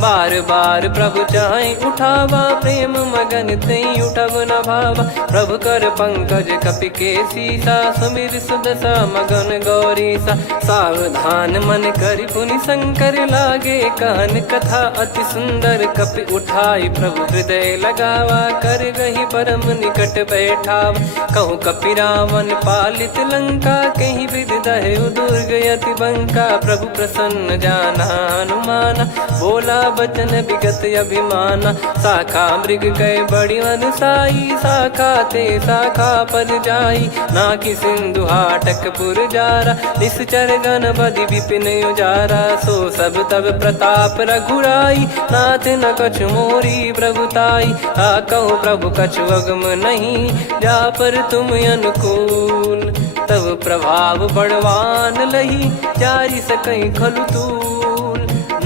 बार बार प्रभु चाहि उठावा प्रेम मगन तई उठब न भावा प्रभु कर पंकज कपि के सीसा सुमिर सुदशा मगन गौरीसा सावधान मन करि पुनि शंकर लागे कहन कथा अति सुंदर कपि उठाई प्रभु हृदय लगावा कर गही परम निकट बैठाव कहूँ कपि रावण पालित लंका कहीं विधि दहु दुर्ग यति बंका प्रभु प्रसन्न जाना हनुमाना बोला बचन विगत अभिमाना शाखा मृग गए बड़ी अनुसाई शाखा ते शाखा पर जाई ना कि सिंधु हाटक पुर जारा निश्चर गण बधि विपिन उजारा सो सब तब प्रताप रघुराई नाथ न कछु मोरी प्रभुताई आ कहो प्रभु कछु अगम नहीं जा पर तुम अनुकूल तब प्रभाव बड़वान लही जारी सकई खलु तूल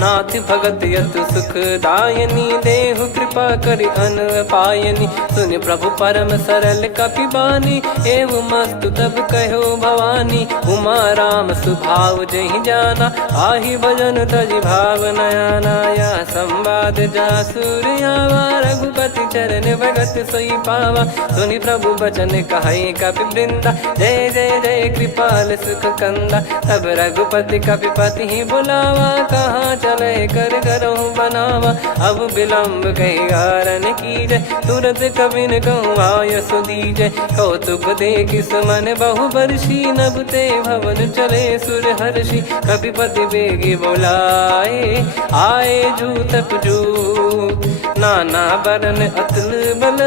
नाथ भगत यत सुख दायनी देहु कृपा करि अन पायनी सुन प्रभु परम सरल कपि बानी एवं मस्तु तब कहो भवानी उमा राम सुभाव जहि जाना आहि भजन तजि भाव नयाना या संवाद जासुर आवा रघुपति चरण भगत सोई पावा सुनि प्रभु बचन कहै कपि वृंदा जय जय जय कृपाल सुख कंदा तब रघुपति कपिपति ही बुलावा कहाँ चले कर करो बनावा अब विलम्ब कही कारण की जय तुरंत कबिन कहूँ आयस दीजय कौतुक देख सुमन बहु बरसी नभ ते भवन चले सुर हर्षि कपिपति बेगी बोलाए आए जूतप जूत नाना बरन अतुल बल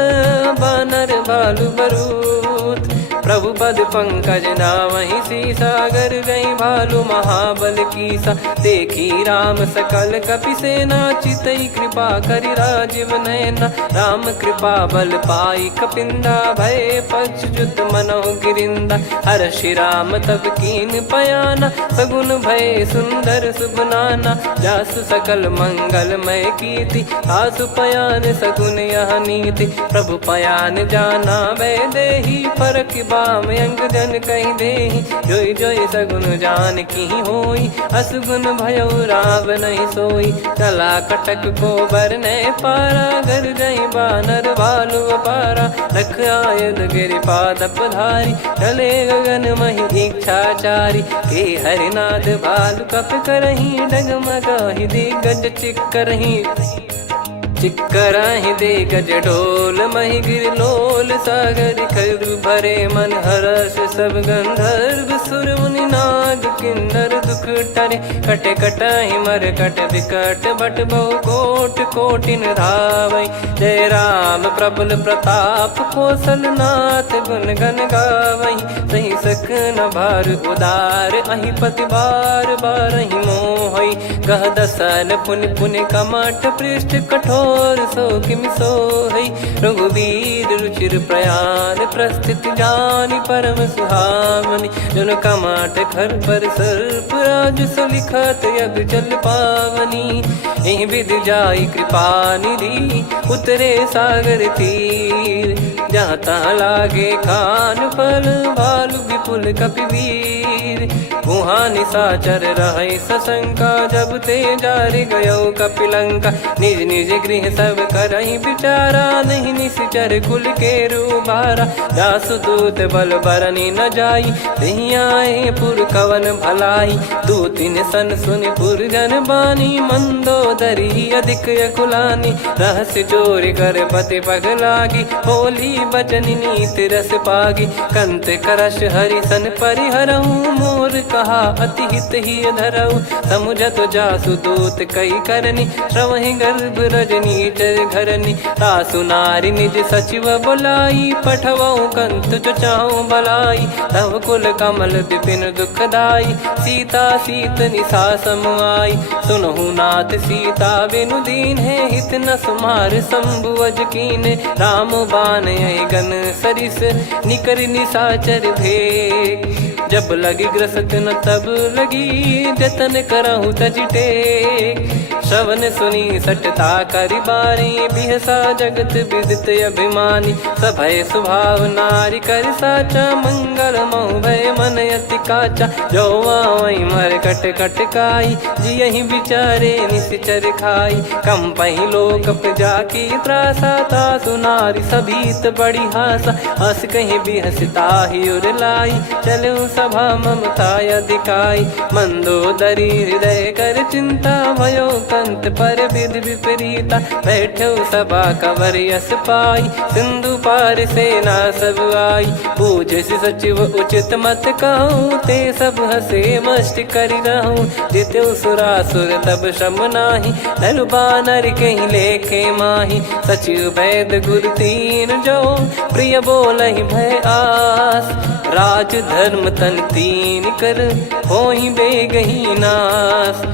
बानर भालु बरूत प्रभु पद पंकज नामहि सी सागर गई भालु महाबल कीसा देखी राम सकल कपि सेना चितई कृपा करि राजीव नैना राम कृपा बल पाई कपिंदा भय पक्षुत मनो गिरिंदा हर्षि राम तब कीन पयाना सगुन भय सुंदर सुबनाना जासु सकल मंगलमय कीर्ति आसु पयान सगुन यह नीति प्रभु पयान जाना वै देहि फरक बाम अंग जन कहीं देहि जोई जोई सगुन जान की होई असगुन भयो राव नहीं सोई चला कटक को बरने पारा घर जई बानर भालु पारा लख आयुध गिरि पाद पधारी चले गगन मही इच्छाचारी के हरिनाथ भालु कप करही डगमगाहि दिग्गज चिक्करही चिक्कराहि दे गज ढोल मही गिर लोल सागर खर भरे मन हर्ष सब गंधर्व सुर मुनि नाग किन्नर दुख टरे कटे कटाहि मर कट विकट बट बहु कोट कोटिन धावै जय राम प्रबल प्रताप कौशल नाथ गुण गन गावै सही सख न भार उदार अहि पति बार बार ही मोहै गह दसन पुन पुन कमठ पृष्ठ कठोर सो किमि सोहै रघुवीर रुचिर प्रयाण प्रस्थित जानि परम सुहावनि जन कमाट खर पर सर्प राज सलिखत यग जल पावनी एहि विधि जाई कृपा निधि उतरे सागर तीर जहाँ तहाँ लागे खान फल भालु विपुल कपिवीर वहाँ निशाचर रहे सशंका जब ते जारि गयो कपिलंका निज निज गृह सब करहि विचारा नहीं निश्चर कुल के रूबारा दासु दूत बल बरनी न जाई नहीं आए पुर कवन भलाई दूतिन सन सुन पुर जन बानी मंदोदरी अधिक यकुलानी रहस्य चोर कर पति पग लागी होली बचन नीत रस पागी। कंत करश हरिसन परिहरऊ मोर कहा अति हित ही धरऊ। समुझत जासु दूत कई करनी श्रवहि गर्भ रजनी चर घरनी। तासु नारी निज सचिव बुलाई पठवऊ कंत जो चाहूं बलाई। तव कुल कमल विपिन दुखदाई सीता सीत निशा समाई। सुनहु नाथ सीता बिनु दीन है हित न सुमार शंभु अज कीने। राम बान गन सरिस निकर निशाचर भेग। जब लगी ग्रसत न तब लगी जतन करहु तज टेक। श्रवण सुनी सटता करि बारी बिहसा जगत विदित अभिमानी। सभय स्वभाव नारी कर साचा मंगल महु भय मन अति काचा। जो आवई मर कट कट काई जियहि विचारे निश्चर खाई। कम पही लोक जाकी त्रासा तासु नारी सभीत बड़ी हासा। हस कहीं बिहसता ही उर लाई चलऊ सभा ममता अधिकाई। मंदोदरी हृदय कर चिंता भयो कंत पर विधि विपरीता। बैठो सभा कवर यस पाई सिंधु पार सेना सब आई। पूज्य सचिव उचित मत कहूँ ते सब हसे मस्त करि रहूं। जित्यु सुरासुर तब श्रम नाही नल बानर कहीं लेखे माही। सचिव वैद गुरु तीन जो प्रिय बोलहि भय आस। राज धर्म तन तीन कर होहि बेगहि नास।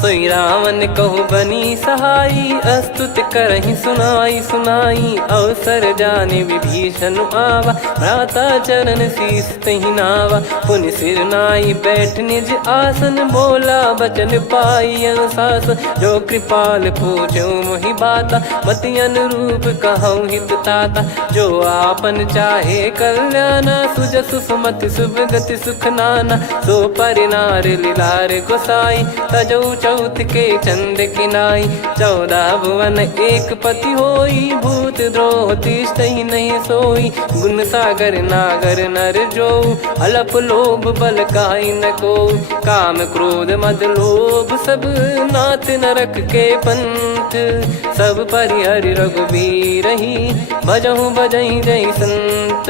सोई रावण कहु बनी सहाई अस्तुत करहि सुनाई सुनाई। अवसर जाने विभीषण आवा भ्राता चरण शीस तहि नावा। पुनि सिर नाई बैठ निज आसन बोला बचन पाई अनुशासन। जो कृपाल पूछो मोहि बाता मति अनुरूप कहूँ हित ताता। जो आपन चाहे कल्याणा सुजसु सुमति शुभ गति सुख नाना। सो परिनार लीलार गोसाई तजौ चौथ के चंद किनाई। 14 भुवन एक पति होई भूत द्रोह तिष्ठहि नहीं सोई। गुण सागर नागर नर जो अलप लोभ बल काई न को। काम क्रोध मद लोभ सब नाथ नरक के पंथ। सब परिहरि रघुबीर ही भजहु भजहि जय संत।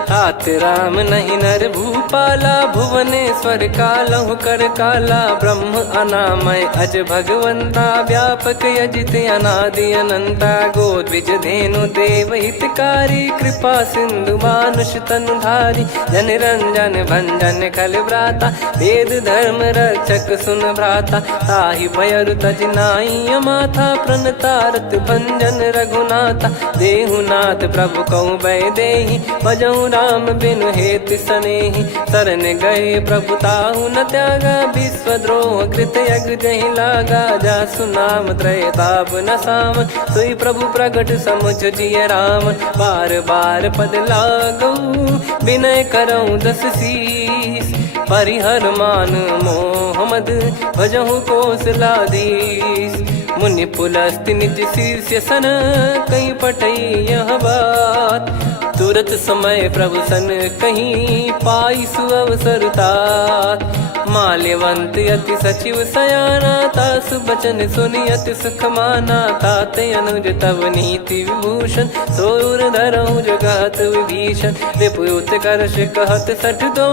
तात राम नहीं नर भूपाला भुवनेश्वर कालहु कर काला। ब्रह्म अनामय अज भगवंता व्यापक यजित अनादि अनंता। गोद्विज धेनु देव हितकारी कृपा सिंधु मानुष तनुधारी। जन रंजन भंजन खल भ्राता वेद धर्म रक्षक सुन भ्राता। ताहि भयरु तज नाई माथा प्रणतारत भंजन रघुनाथा। देहुनाथ प्रभु कहु भय देहि भजहु राम बिनु हेतु सनेहि। शरण गए प्रभु ताहु न त्यागा विश्वद्रोह कृत यज्ञ जहि लागा। जासु नाम त्रय ताप न साम सोई प्रभु प्रगट समुझ जिय राम। बार बार पद लागऊ विनय करऊँ 10 शीस। परिहर मान मोह मद भजहु कौशलाधीश। मुनि पुलस्त्य निज शीर्ष सन कहीं पटई यह बात। तुरत समय प्रभु सन कहीं पाई सुअवसर तात। माल्यवंत अति सचिव सयाना तासु बचन सुनि अति सुख माना। तात अनुज तव नीति विभूषण सोर धरहु जगत विभीषण। विपुत करश कहत सठ दो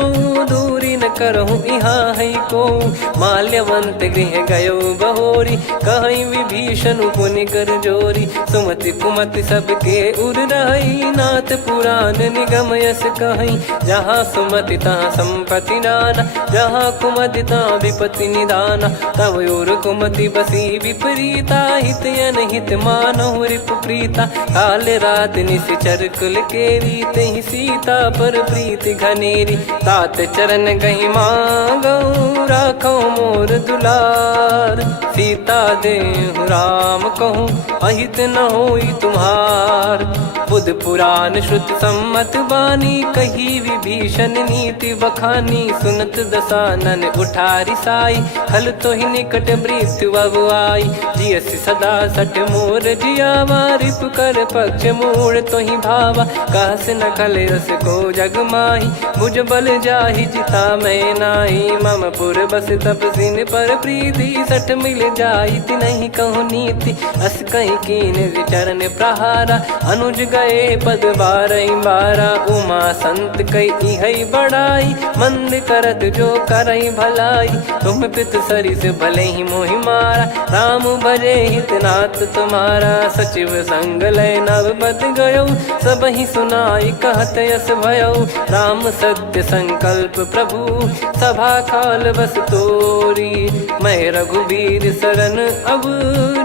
दूरी न करहु यहाँ है को। माल्यवंत गृह गयो बहोरी कहीं विभीषण पुनि कर जोरी। सुमति कुमति सबके उर रही नाथ पुराण निगम यस कहीं। जहाँ सुमति तहाँ संपत्ति नाना जहाँ कुमति तहाँ विपत्ति निदाना। तव और कुमति बसी विपरीता हित अनहित मानहु रिपु प्रीता। काल रात निशिचर कुल केरी तहि सीता पर प्रीति घनेरी। तात चरण गहि मांगऊ राखो मोर दुलार। सीता देहु राम कहूँ अहित न होई तुम्हार। बुध पुराण श्रुत सम्मत बानी कही विभीषण नीति बखानी। सुनत दशानन चरण उठारी साई, खल तो ही निकट मृत्यु अब आई। जियस सदा सट मोर जियावा, रिप कर पक्ष मूड़ तो ही भावा, कहस न खल रस को जग माही, भुज बल जाहि जिता मैं नाही। मम पुर बस तपसिन पर प्रीति, सठ मिल जाई नहीं कहूँ नीति, अस कहीं कीन विचरण प्रहारा, अनुज गए पद बारई बारा। उमा संत कई है बड़ाई, मंद करत जो करई भलाई, तुम पित सरिस भले ही मोहि मारा, राम भजे हितनाथ तुम्हारा। सचिव संग लय नव बद गयो, सब ही सुनाई कहत यस भयो, राम सत्य संकल्प प्रभु, सभा काल बस तोरी। मैं रघुबीर शरण अब,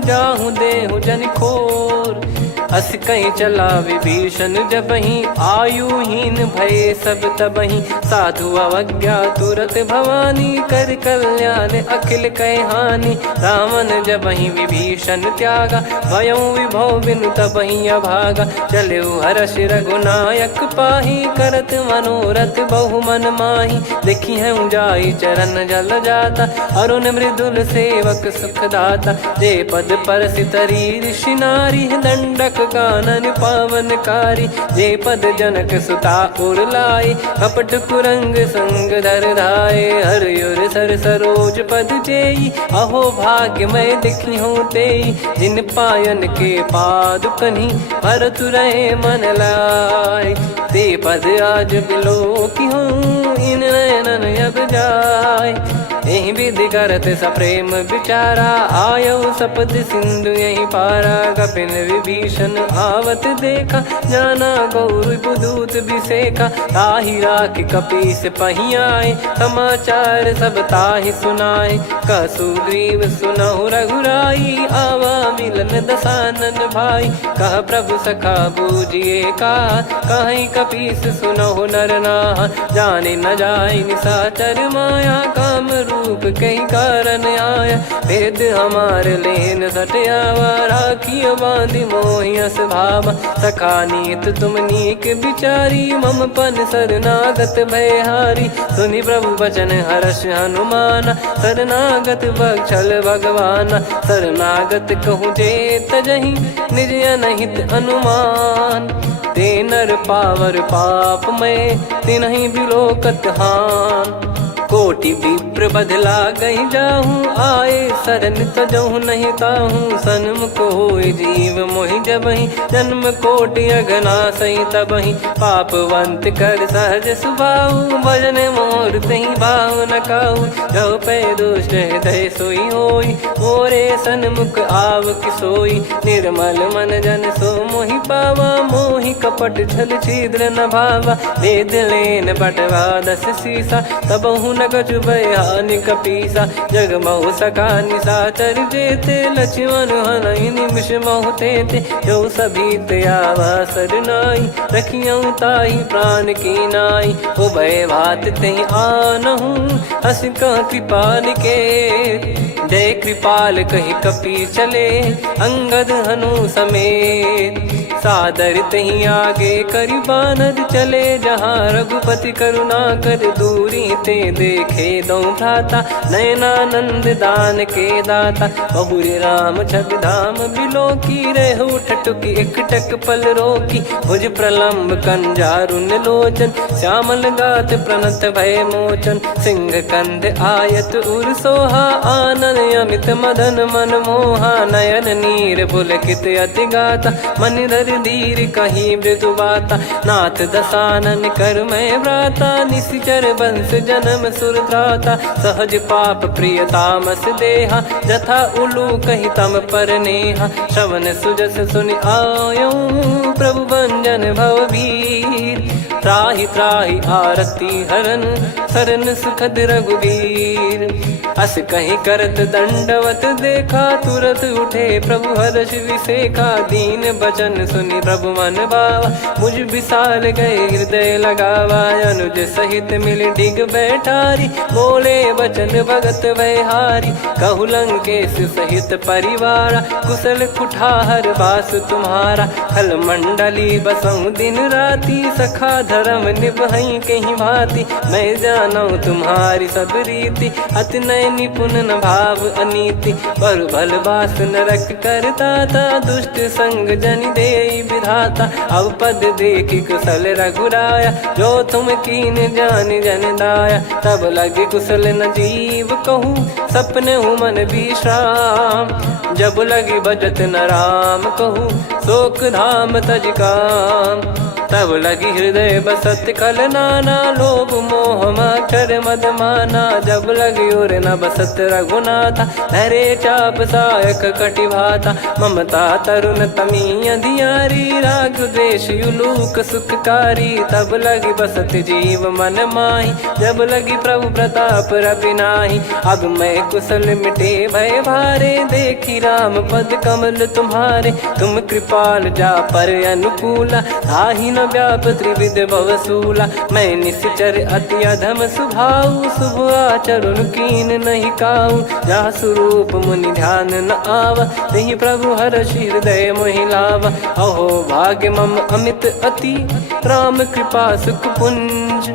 जाहूँ देहु जन खोर। अस कहीं चला विभीषण जबहि, आयुहीन भये सब तबहि, साधु अवज्ञा तुरत भवानी, कर कल्याण अखिल कह हानि। रावण जबहि विभीषण त्यागा, भयउ विभव बिनु तबहि अभागा, चलऊ हर्ष रघुनायक पाहि, करत मनोरथ बहु मन माहि। देखी है जाई चरण जल जाता, अरुण मृदुल सेवक सुखदाता, जे पद पर सितरी ऋषि नारी, दंडक कानन पावनकारी, जे पद जनक सुता उर लाई, कपट कुरंग संग धर धाये, हरियुर सर सरोज पद जेई, अहो भाग्य मैं दिखी हूँ तेई, जिन पायन के पाद कन्ही, भरत रहे मन लाय। ते पद आज बिलो की हूँ, इन नयनन अब जाय। यही विधि करत सप्रेम विचारा, आयो सपद सिंधु यही पारा। कपिन विभीषण आवत देखा, जाना गौर बुदूत बिसेखा, ताहि राख कपीस पही आए, समाचार सब ताहि सुनाए। कह सुग्रीव सुनहु रघुराई, आवा मिलन दसानन भाई, कह प्रभु सखा बूझिए का, कहीं कपीस सुनहु नर नाहा, जाने न जाय निशाचर माया, काम रूप कई कारण आया, भेद हमार लेन सटयावा, राखिय बांधि मोहियस भावा। सखा नीत तुम नीक बिचारी, मम पन शरणागत भयहारी, सुनि प्रभु वचन हर्ष हनुमाना, शरणागत बक्षल भगवाना। शरणागत कहूँ जे तजहि, निज अनहित अनुमान, ते नर पावर पाप में, तिन्हि बिलोकत हान। कोटि विप्र बदला गई जाहूँ, आए शरण तजहु नहीं ताहूँ, सन्मुख होय जीव मोहि जबहि, जन्म कोटि अघना सही तबहि, पापवंत कर सहज सुभाऊ, भजन मोर तहि भाव न काऊ। जो पै दुष्ट हृदय सोई होई, मोरे सन्मुख आव किसोई, निर्मल मन जन सो मोहि पावा, मोहि कपट छल छिद्र न भावा। वेद लेन बटवा दस सीसा, तबहु न कछु बयान कपीसा, जग महु सका निशाचर जेते, लक्ष्मण हनहि निमिष महु तेते। जो सभी त्यावा सरनाई, रखियऊ ताहि प्राण की नाई, उभय भात तेहि आनहु, हस कह कृपाल के। जय कृपाल कहि कपी चले, अंगद हनु समेत, सादर तही आगे करि बानर चले, जहाँ रघुपति करुणा कर दूरी ते देखे दो भ्राता, नयनानंद दान के दाता। बहुरे राम छवि धाम बिलो की, रेहु ठटुकी एकटक पल रोकी, भुज प्रलम्ब कंजारुन लोचन, श्यामल गात प्रणत भय मोचन। सिंह कंध आयत उर सोहा, आनन अमित मदन मन मोहा, नयन नीर पुलकित अति गाता, मन धर धीर कहीं मृदु बाता। नाथ दसानन कर मैं व्राता, निशिचर वंश जन्म सुरत्राता, सहज पाप प्रिय तामस देहा, जथा उलू कही तम पर नेहा। श्रवण सुजस सुनि आयो, प्रभु भंजन भवभीर, त्राहि त्राहि आरती हरन, शरण सुखद रघुबीर। अस कहीं करत दंडवत देखा, तुरत उठे प्रभु हर्ष विसेखा। दीन बचन सुनि प्रभु मन भावा, मुझ विशाल गए हृदय लगावा। अनुज सहित मिल डिग बैठारी, बोले बचन भगत वैहारी। कहु लंकेश सहित परिवारा, कुशल कुठार बास तुम्हारा। खल मंडली बसऊं दिन राती, सखा धर्म निभई कहीं भांति। मैं जानऊ तुम्हारी सब रीति, अति नय निपुण न भाव अनीति। पर भल बास नरक करता था, दुष्ट संग जन देई विधाता। अब पद देखी कुशल रघुराया, जो तुम कीन जान जन दाया। तब लगे कुशल न जीव कहूँ, सपने हूँ मन विश्राम। जब लगी बजत न राम कहूँ, शोक धाम तज काम। तब लगी हृदय बसत कल नाना, लोभ मोह मच्छर मद माना। जब लगी और न बसत रघुनाथा, धरे चाप सायक कटि भाता। ममता तरुण तमी अधियारी, राग द्वेष युलूक सुखकारी। तब लगी बसत जीव मन माही, जब लगी प्रभु प्रताप रवि नाही। अब मैं कुशल मिटे भय भारे, देखी राम पद कमल तुम्हारे। तुम कृपाल जा पर अनुकूला, ताहि न व्याप त्रिविध भवसूला। मैं निश्चर अति अधम स्वभाव, शुभ आचरण कीन नहीं काऊ। जहाँ स्वरूप मुनि ध्यान न आवा, तहि प्रभु हर्ष हृदय मोहि लावा। अहो भाग्य मम अमित अति, राम कृपा सुख पुंज।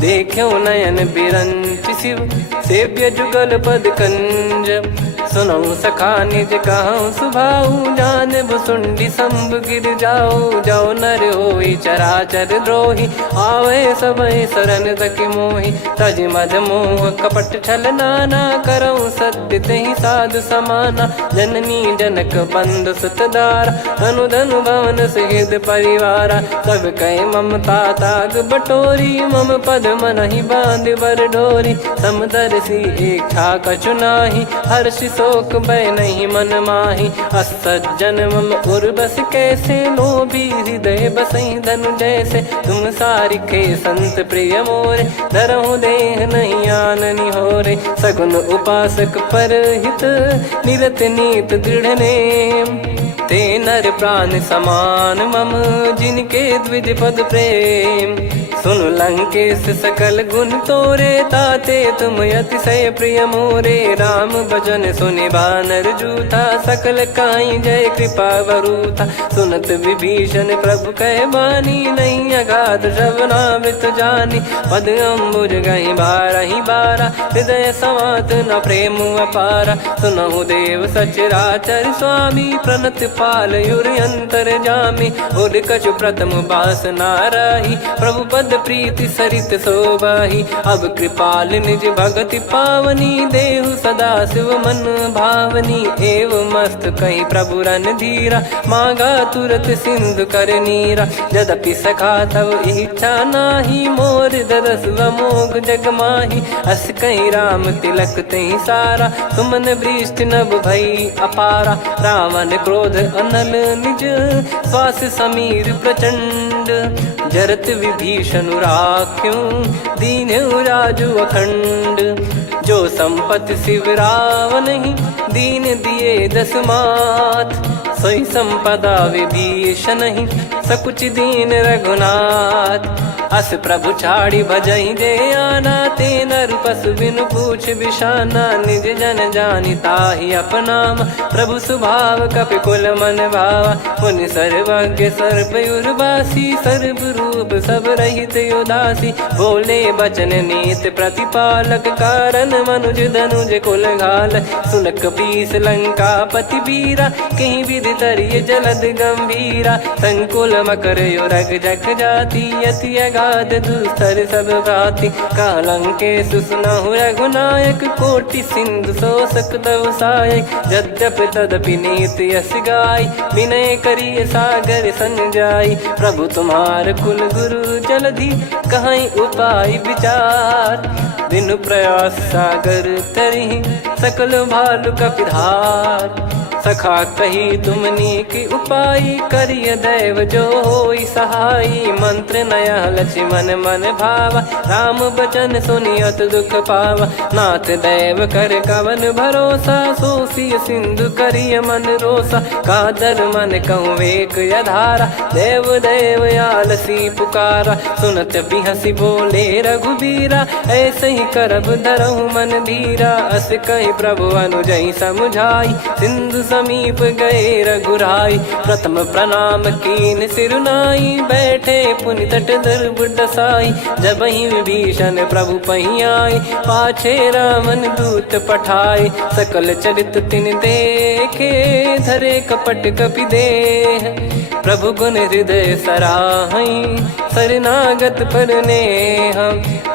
देख्यो नयन बिरंच शिव, सेव्य जुगल पद कंज। सुनऊ सखा निज कहूँ सुभाऊ, जान भुसुंडी संभ गिर जाओ। जाओ नर होई चराचर द्रोही, आवे सबय शरण तक मोहि। तज मद मोह कपट छल नाना, करऊँ सत्य तेहि साधु समाना। जननी जनक बंधु सुतदारा, धनु धनु भवन सहित परिवारा। सब कहे ममता ताग बटोरी, मम पद मनहि बांध बर डोरी। समदर्शी इच्छा कछु नाही, हर्ष शोक भय नहीं मन माही। असज्जन मम उर्वश कैसे, लोभी हृदय बसई धनु जैसे। तुम सारिखे संत प्रिय मोरे, धरहु देह नहीं आननि होरे। सगुन उपासक पर हित, निरत नीत दृढ़ नेम। ते नर प्राण समान मम, जिनके द्विज पद प्रेम। सुन लंकेश सकल गुण तोरे, ताते तुम अतिशय प्रिय मोरे। राम भजन सुनि बानर जूथा, सकल काई जय कृपा वरूथा। सुनत विभीषण प्रभु कह बानी, नहीं अगाध श्रवणामृत जानी। पद अम्बुज गहि बारहि बारा, हृदय समात न प्रेम अपारा। सुनहु देव सचराचर स्वामी, प्रणत पाल युर अंतर जामी। उर कछु प्रथम बास नाराही, प्रभु पद प्रीति सरित शोभाही। अब कृपाल निज भगति पावनी, देहु सदा शिव मन भावनी। एव मस्त कहीं प्रभु रन धीरा, मांगा तुरत सिंधु कर नीरा। यद्यपि सखा तब इच्छा नाही, मोर दरस मोग जग माही। अस कहीं राम तिलक तही सारा, सुमन वृष्टि नभ भई अपारा। रावण क्रोध अनल निज, श्वास समीर प्रचंड। जरत विभीषण राख्यों, दीन्हु राजु अखंड। जो संपत्ति शिव रावण ही, दीन दिए दस मात। सोई संपदा विभीषण ही, सकुच दीन रघुनाथ। अस प्रभु छाड़ी भजई जे आना, ते नर पशु बिनु पूछ बिशाना। निज जन जानि ताहि अपनाम, प्रभु स्वभाव कपि कुल मन भावा। मुनि सर्वज्ञ सर्वयुर्वासी, सर्व रूप सब रहित उदासी। बोले बचन नीत प्रतिपालक, कारण मनुज धनुज कुल घाल। सुन कपीस लंका पति वीरा, कहीं विधि तरिय जलद गंभीरा। संकुल मकर युरग जग जाति, यति अगाध दुस्तर सब भाति। कालंकेश सुनहु रघुनायक, कोटि सिंधु शोषक तव सहायक। यद्यपि तदपि नीत यस गाय, विनय करिय सागर सन जाय। प्रभु तुम्हार कुल गुरु जलधि, कहीं उपाय विचार। बिनु प्रयास सागर तरहि, सकल भालु कपिधार। सखा कही तुमनी की उपाय, करिय दैव जो होई सहाई। मंत्र नया लक्ष्मण मन भावा, राम बचन सुनियत दुख पावा। नाथ दैव कर कवन भरोसा, सोसी सिंधु करिय मन रोसा। कादर मन कहूँ एक यधारा, देव देव आलसी पुकारा। सुनत बिहसी बोले रघुबीरा, ऐसे ही करब धरहु मन धीरा। अस कहि प्रभु अनुजई समुझाई, सिंधु समीप गए रघुराई। प्रथम प्रणाम कीन सिरुनाई, बैठे पुनि तट दर्भ डसाई। जब ही विभीषण प्रभु पही आए, पाछे रामन दूत पठाए। सकल चरित तिन देखे, धरे कपट कपि देह। प्रभु गुण हृदय सराहई, शरणागत पर नेह।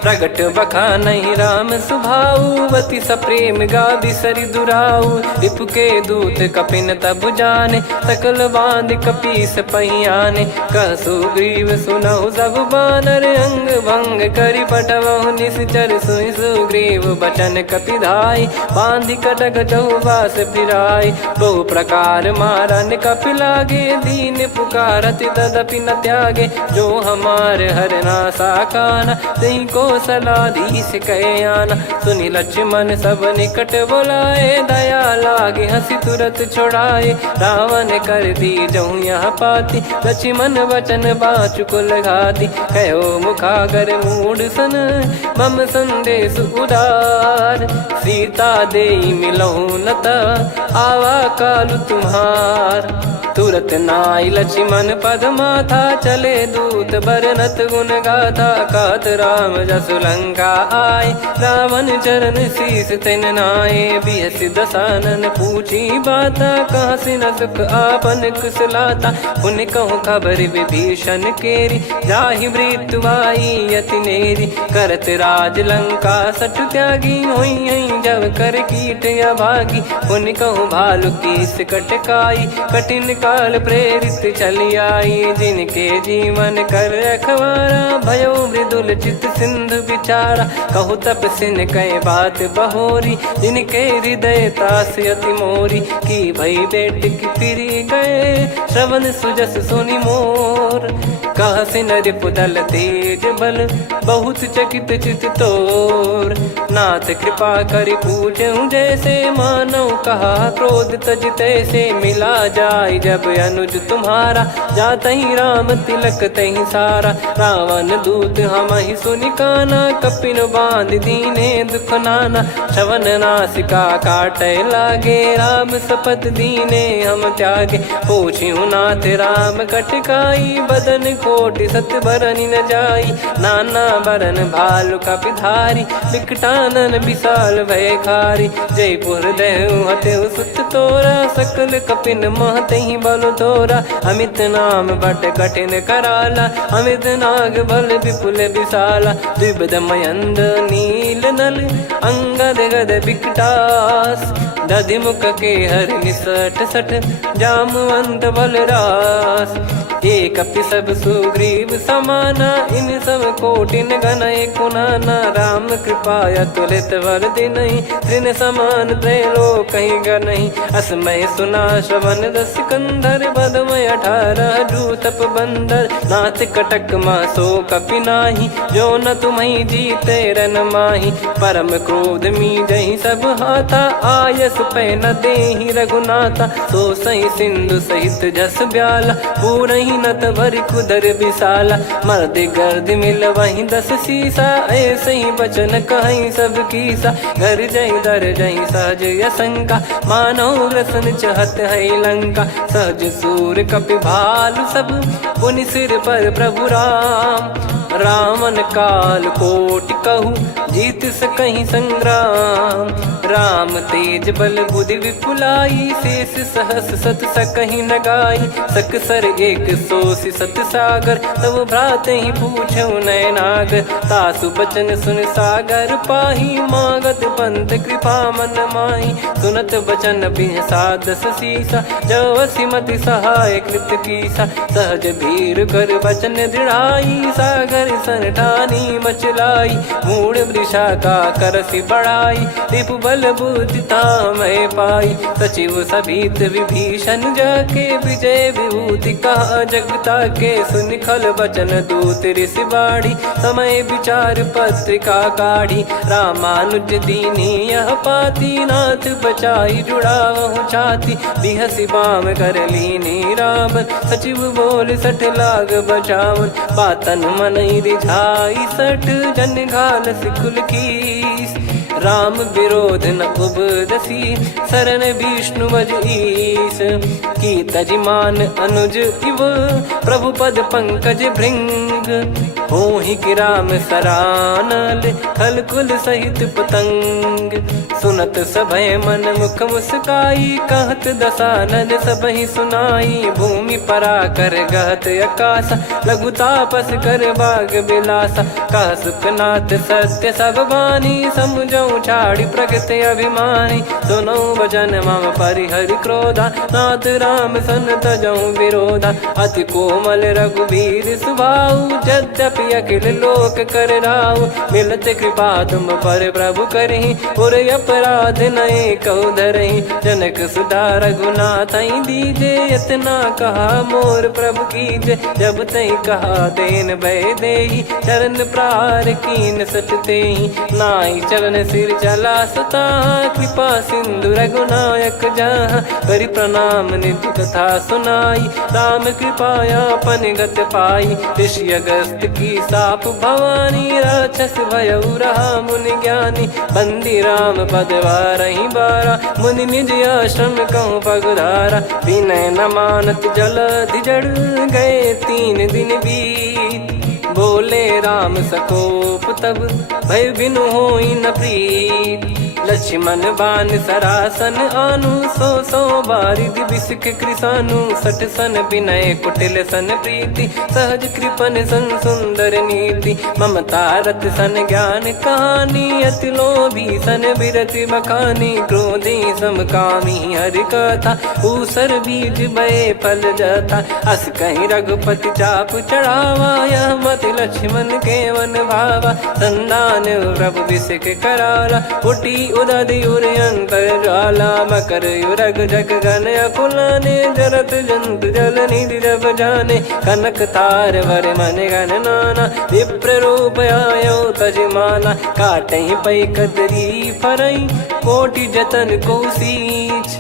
प्रगट बखानहि राम सुभाऊ, बति सप्रेम गादि सरि दुराऊ। रिपु के दूत कपिन तब जाने, सकल बांध कपीस पहियाने। कह सुग्रीव सुनहु सब बानर, अंग भंग करि पठवहु निश्चर। सुनि सुग्रीव बचन कपिधाई, बांधि कटक चौबास फिराई। बहु प्रकार मारन कपि लागे, दीन पुकारति तदपि न त्यागे। जो हमार हरना साकाना, तिहि को सलाधीश कहे आना। सुनि लक्ष्मण सब निकट बोलाए, दया लागे हंसी तुरत छोड़ाए। रावण कर दी जहु यहाँ पाती, लक्ष्मण वचन बाचु कुल घाती। कहो मुखागर मूढ़ सन, मम संदेश उदार। सीता देई मिलहु नता, आवा कालु तुम्हार। तुरत नाई लक्ष्मण पद माथा, चले दूत बरनत गुण गाथा। कहत राम जसु लंका आए, रावण चरण शीस तिन नाये। बिहसि दसानन पूछी बाता, कहाँ से न सुख आपन कुशलाता। पुनि कहूँ खबर विभीषण केरी, जाहि मृत्यु आई अति नेरी। करत राज लंका सठ त्यागी, होई जब कर कीट अभागी। पुनि कहूँ भालु कीस कटकाई, कठिन काल प्रेरित चली आई। जिनके जीवन कर रखवारा, भयो मृदुल चित सिंधु विचारा। कहु तपसिन कह बात बहोरी, जिनके हृदय तास अति मोरी। की भई बेट की फिरी गए, श्रवण सुजस सुनि मोर। कह सिन रिपुदल तेज बल, बहुत चकित चित तोर। नाथ कृपा करि पूछऊँ जैसे, मानव कहा क्रोध तज तैसे। मिला जाय जब अनुज तुम्हारा, जातहि राम तिलक तहि सारा। रावण दूत हमहि सुनि काना, कपिन बांध दीने दुख नाना। श्रवण नासिका काटय लागे, राम शपथ दीने हम त्यागे। पूछिहु नाथ राम कटकाई, बदन कोटि सत बरनि न जाई। नाना बरन भालु कपिधारी, विकटानन विशाल भयखारी। जयपुर देहु हतेउ सुत तोरा, सकल कपिन महतहि बल तोरा। अमित नाम बट कठिन कराला, अमित नाग बल विपुल विशाला। द्विबद मयंद नील नल, अंगद गद विकटास। दधिमुख के हर निसठ सठ, जामवंत बलरास। एक कपि सब सुग्रीव समाना, इन सब कोटिन गनय कुनाना। राम कृपा अतुलित वर दिनहि, तृण समान त्रैलोकहि गनहि। असमय सुना श्रवण दस कंधर, बदमय 18 जूतप बंदर। नाथ कटक मासो कपि नाही, जो न तुम्हि जीते रन माही। परम क्रोध मीजहि सब हाथा, आयस पै न देहि रघुनाथा। सो सही सिंधु सहित जस ब्याला, पूरहि नत भरि कुदर विशाला। मर्द गर्द मिल वहीं 10 सीसा, ऐसे ही बचन कहीं सब कीसा। घर जय दर जय सहज यसंका, मानो रसन चहत है लंका। सहज सूर कपि भालु सब, पुनि सिर पर प्रभु राम। रामन काल कोटि कहु, जीत सकहि संग्राम। राम तेज बल बुद्धि विपुलाई, शेष सहस सत सकहि न गाई। सकसर एक सोसि सत सागर, तब भ्राते ही पूछौ नयनागर। तासु बचन सुन सागर पाही, मागत पंथ कृपा मन माही। सुनत बचन बिहसा 10 सीसा, जवसि मति सहाय कृत कीसा। सहज भीर कर बचन दृढ़ाई, सागर कर सन ठानी मचलाई, मूड वृषा का करसी बढ़ाई, रिपु बल बुद्धिता मैं पाई। सचिव सभीत विभीषण जाके विजय विभूति कहा, जगता के सुन खल वचन दूत ऋषि बाड़ी, समय विचार पत्रिका काढ़ी, रामानुज दीनी यह पाती, नाथ बचाई जुड़ावहु छाती, बिहसी बाम कर लीनी राम, सचिव बोल सठ लाग बचावन, बातन मन रिझाई सठ जन घाल सिकुल कीस, राम विरोध न उपदसी, शरण विष्णु भज ईस, की तजिमान अनुज इव, प्रभु पद पंकज भृंग, होहि कि राम सरानल, खल कुल सहित पतंग, सुनत सभय मन मुख मुस्काई, कहत दसानन सबहि सुनाई, भूमि परा कर गहत आकाशा, लघु तापस कर बाग बिलासा, कह सुखनाथ सत्य सब बानी, समझौ छाड़ी प्रकृति अभिमानी, सुनो भजन मम परिहरि क्रोधा, नाथ राम सन तजौ विरोधा, अति कोमल रघुवीर सुभाऊ, यद्यपि अखिल लोक कर राऊ, मिलत कृपा तुम पर प्रभु करहि, और अपराध नए कौ धरहि, जनक सुधा रघुनाथ दीजे, इतना कहा मोर प्रभु कीजे, जब तई कहा देन भय देहि, चरण प्रार कीन सट तेहि, नाई चरण सिर चला सता, कृपा सिंधु रघुनायक जहाँ, करि प्रणाम निधि कथा सुनाई, राम कृपाया अपन गत पाई, ऋषि अगस्त की साप भवानी, राक्षस भयउ रहा मुनि ज्ञानी, बंदी राम पद वारहि बारा, मुनि निज आश्रम कहूँ पगुधारा, विनय न मानत जलधि जड़ गए 3 दिन बीत, बोले राम सकोप तब भय बिनु होई न प्रीत, लक्ष्मण बान सरासन आनु, सो बारिद बिसक कृसानु, सठ सन विनय कुटिल सन प्रीति, सहज कृपन सन सुंदर नीति, ममता रत सन ज्ञान कहानी, अति लोभी सन बिरति बखानी, क्रोधी समकामी हरि कथा, ऊसर बीज बये फल जथा, अस कहीं रघुपति चाप चढ़ावा, यह मत लक्ष्मण के वन भावा, संदान प्रभु बिसक कराला, उठी उदधि उर अंतर ज्वाला, मकर युरग जग गन अकुलाने, जरत जंतु जल निधि जब जाने, कनक तार वर मन गण नाना, विप्र रूप आयो तजमाना, काटहि पै कदरी फरई, कोटि जतन को सींच,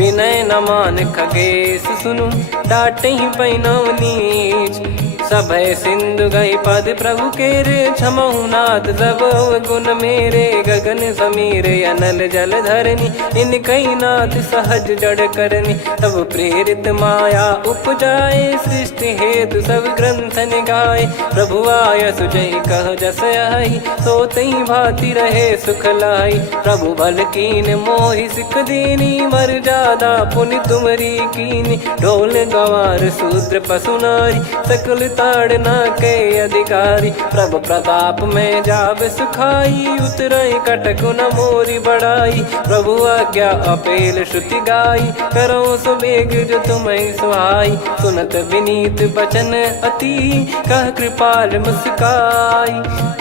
विनय न मान खगेश सुनु, डांटहि पै नव नीच, सभय सिंधु गई पद प्रभु केरे, क्षमहु नाथ सब गुण मेरे, गगन समीरे अनल जल धरनी, इन कई नाथ सहज जड़ करनी, तब प्रेरित माया उपजाए, सृष्टि हेतु सब ग्रंथ निगाए, प्रभु आय सुजय कह जस आई, सोतई भांति रहे सुख लाई, प्रभु बल कीन मोहि सिख दीनी, मर जादा पुनि तुमरी कीनी, ढोल गवार शूद्र पशु नारी, सकल ताड़ना के अधिकारी, प्रभु प्रताप में जाब सुखाई, उतरई कटक न मोरी बढ़ाई, प्रभु आज्ञा अपेल श्रुति गाई, करो सुबेग जो तुम्हें सुहाई, सुनत विनीत बचन अति, कह कृपाल मुस्काई,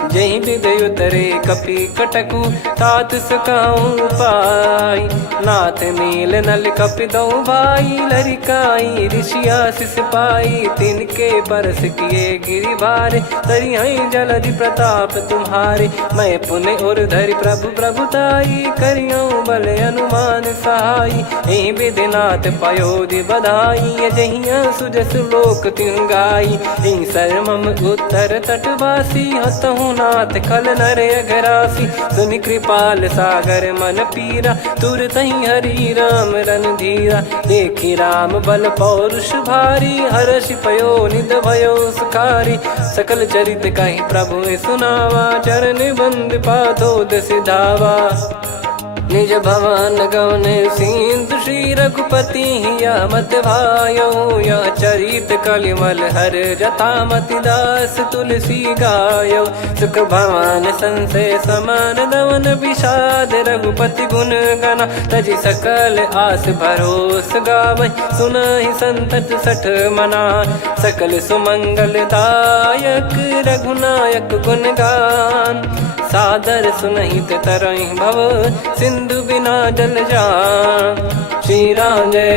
जहि विदय उतरे कपि कटकु, तात सकाऊं पाई, नाथ नील नल कपि दो भाई, लरिकाई ऋषि आशीष पाई, तिनके परस किए गिरि भारे, तरिहै जलधि प्रताप तुम्हारे, मैं पुण्य और धरि प्रभु प्रभुताई, करियौ बल अनुमान सहाई, एहि विधिनाथ पयोधि बधाई, जहिया सुजस लोक तिहुँ गाई, एहि सरमम उत्तर तटवासी, हतहु नाथ खल नर अघरासी, सुनि कृपाल सागर मन पीरा, तुरतहि हरि राम रणधीरा, देखि राम बल पौरुष भारी, हर्षि पयो निध भयो सुखारी, सकल चरित कहि प्रभु सुनावा, चरण बंद पादोद सिधावा। निज भवन गौने सिंधु श्री रघुपति या मत भायो या चरित कलिमल हर जथा मति दास तुलसी गायो सुख भवन संशय समान दवन विषाद रघुपति गुण गना तजि सकल आस भरोस गावै सुनहि संतत सठ मना सकल सुमंगल दायक रघुनायक गुण गान सादर सुनहित तरहि भव सिंधु बिना जल जान। श्री राम जय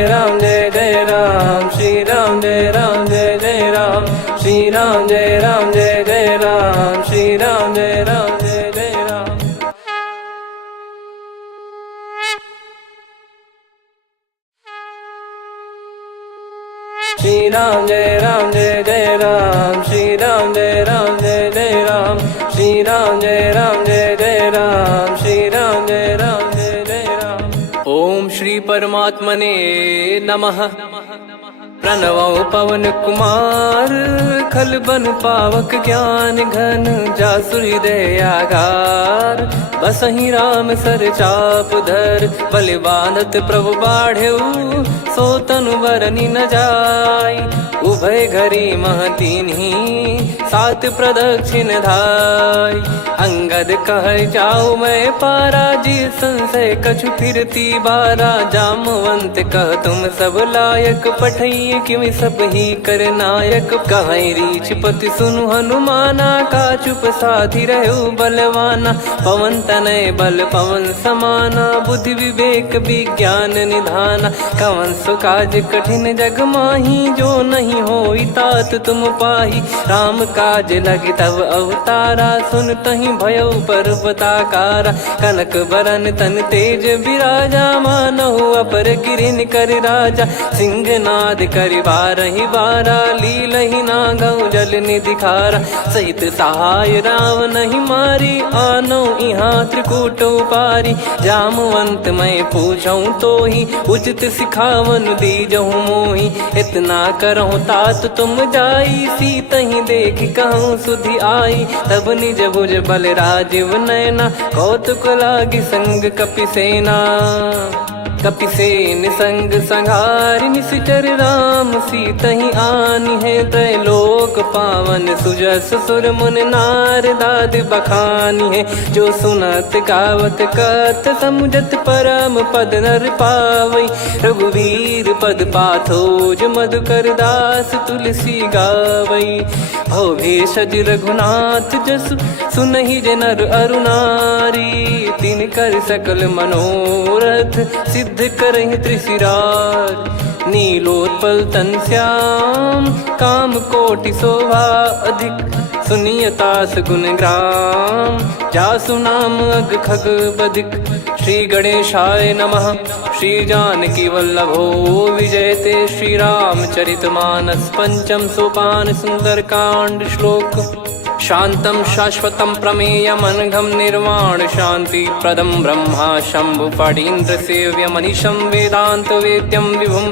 जय राम श्री राम जय जय राम श्री राम जय जय राम श्री राम जय जय राम। श्री राम जय जय राम श्री राम जय जय राम श्री राम जय जय राम श्री राम जय जय राम। ओम श्री परमात्मने नमः। प्रणवो पवन कुमार खल बन पावक ज्ञान घन जासु हृदय आगार बसहि राम सर चाप धर बलि बांधत प्रभु बाढ़ेऊ सो तनु बरनि न जाय उभय घरी महतीन्ही सात प्रदक्षिण धाय अंगद कह जाऊ मैं पारा जी संशय कछु फिरती बारा जामवंत कह तुम सब लायक पठई किमि सब ही कर नायक कहीं रीछ पति सुनु हनुमाना का चुप साधि रहु बलवाना पवन तनय बल पवन समाना बुद्धि विवेक विज्ञान निधाना कवन सो काज कठिन जग माही जो नहीं होई तात तुम पाही राम काज लगी तब अवतारा सुन तहि भयउ पर्वताकारा कनक बरन तन तेज विराजा मानहु अपर गिरिन कर राजा सिंहनाद करि बारहि बारा लीलहि नागौ जल निधि खारा सहित सहाय राम नहीं मारी आनो इहाँ त्रिकूट उपारी जामवंत मैं पूछऊँ तो ही उचित सिखावन दीजहु मोहि इतना करहु तात तुम जाई सीतहि देख कहूँ सुधि आई तब निज भुज बल राजीव नैना कौतुक लागी संग कपिसेना कपिसेन संग संहारि निशिचर राम सीतहि आनि है त्रैलोक पावन सुजस सुर मुन नार दाद बखानी है जो सुनत गावत कथ समुझत परम पद नर पावै रघुवीर पद पाथोज मधुकर दास तुलसी गावै भव भेषज रघुनाथ जसु सुनहि जे नर अरु नारी तिन कर सकल मनोरथ सिद्ध करहि त्रिशिरार नीलोत्पल तन श्याम काम कोटि शोभा अधिक सुनियतास गुण ग्राम जासु नाम अग खग बधिक श्री गणेशाय नमः श्री जानकी वल्लभो विजयते श्री रामचरित मानस पंचम सोपान सुंदर कांड श्लोक शांतं शाश्वतं प्रमेयमनघं निर्वाण शांति प्रदं ब्रह्मा शंभु फणीन्द्र सेव्य मनीषं वेदांत वेद्यं विभुं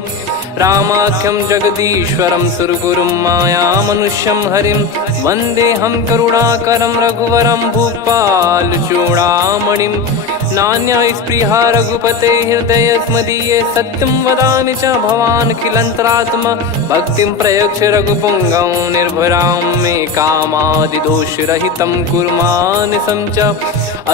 रामाख्यं जगदीश्वरं सुरगुरुं माया मनुष्यं हरिं वन्देऽहं करुणाकरं रघुवरं भूपाल चूडामणिं नान्या स्पृहा रघुपते हृदय स्मदीये सत्यं वदामि च भवान् खिलन्तरात्मा भक्तिं प्रयच्छ रघुपुङ्गं निर्भरां मे कामादिदोषरहितं कुर्मानसं च